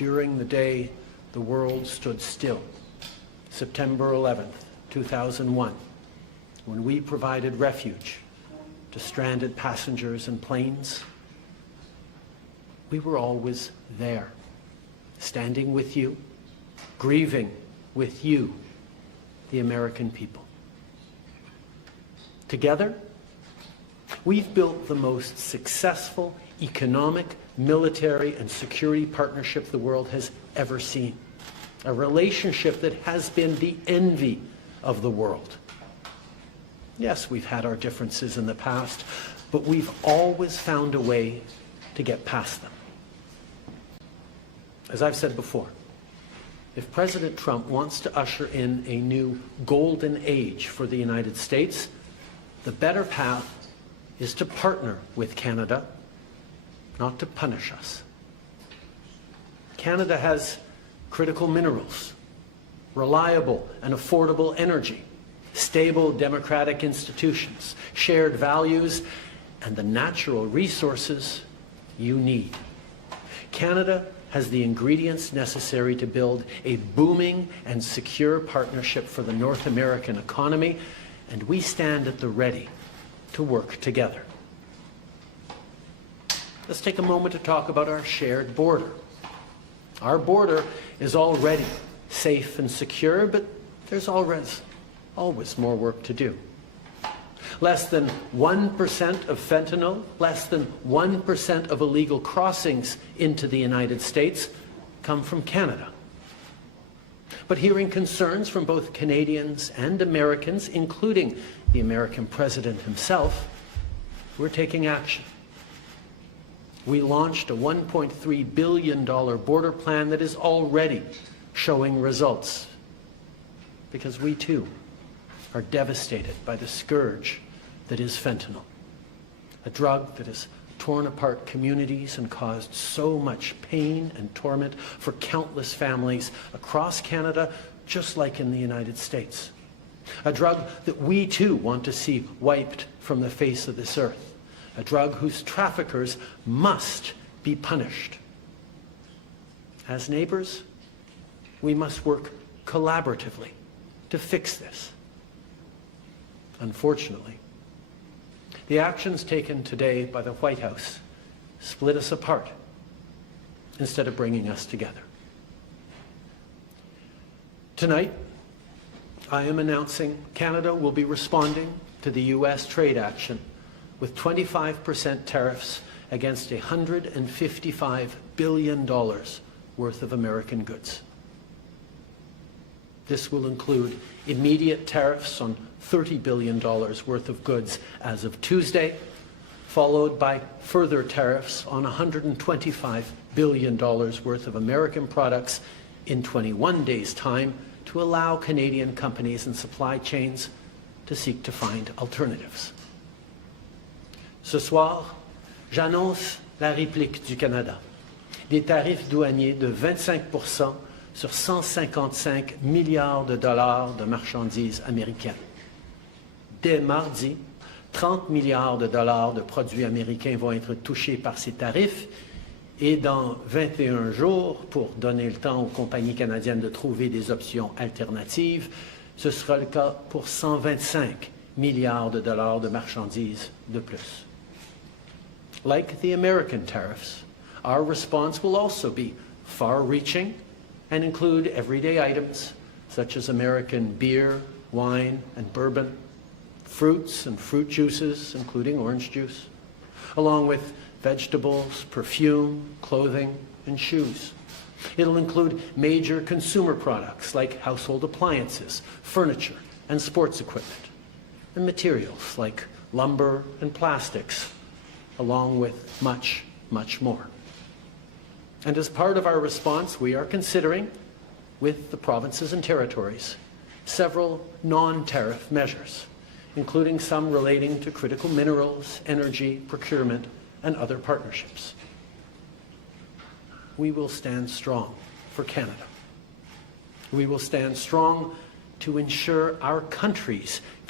during the day the world stood still, September 11th, 2001, when we provided refuge to stranded passengers and planes. We were always there, standing with you, grieving with you, the American people. Together, we've built the most successful economic, military, and security partnership the world has ever seen. A relationship that has been the envy of the world. Yes, we've had our differences in the past, but we've always found a way to get past them. As I've said before, if President Trump wants to usher in a new golden age for the United States, the better path is to partner with Canada, not to punish us. Canada has critical minerals, reliable and affordable energy, stable democratic institutions, shared values, and the natural resources you need. Canada has the ingredients necessary to build a booming and secure partnership for the North American economy, and we stand at the ready to work together. Let's take a moment to talk about our shared border. Our border is already safe and secure, but there's always more work to do. Less than 1% of fentanyl, less than 1% of illegal crossings into the United States come from Canada. But hearing concerns from both Canadians and Americans, including the American president himself, we're taking action. We launched a $1.3 billion border plan that is already showing results, because we too are devastated by the scourge that is fentanyl, a drug that has torn apart communities and caused so much pain and torment for countless families across Canada, just like in the United States. A drug that we too want to see wiped from the face of this earth. A drug whose traffickers must be punished. As neighbors, we must work collaboratively to fix this. Unfortunately, the actions taken today by the White House split us apart instead of bringing us together. Tonight, I am announcing Canada will be responding to the U.S. trade action with 25% tariffs against $155 billion worth of American goods. This will include immediate tariffs on $30 billion worth of goods as of Tuesday, followed by further tariffs on $125 billion worth of American products in 21 days' time to allow Canadian companies and supply chains to seek to find alternatives. Ce soir, j'annonce la réplique du Canada. Des tarifs douaniers de 25% sur 155 milliards de dollars de marchandises américaines. Dès mardi, 30 milliards de dollars de produits américains vont être touchés par ces tarifs et dans 21 jours, pour donner le temps aux compagnies canadiennes de trouver des options alternatives, ce sera le cas pour 125 milliards de dollars de marchandises de plus. Like the American tariffs, our response will also be far-reaching and include everyday items such as American beer, wine, and bourbon, fruits and fruit juices, including orange juice, along with vegetables, perfume, clothing, and shoes. It'll include major consumer products like household appliances, furniture, and sports equipment, and materials like lumber and plastics, along with much, much more. And as part of our response, we are considering, with the provinces and territories, several non-tariff measures, including some relating to critical minerals, energy, procurement, and other partnerships. We will stand strong for Canada. We will stand strong to ensure our countries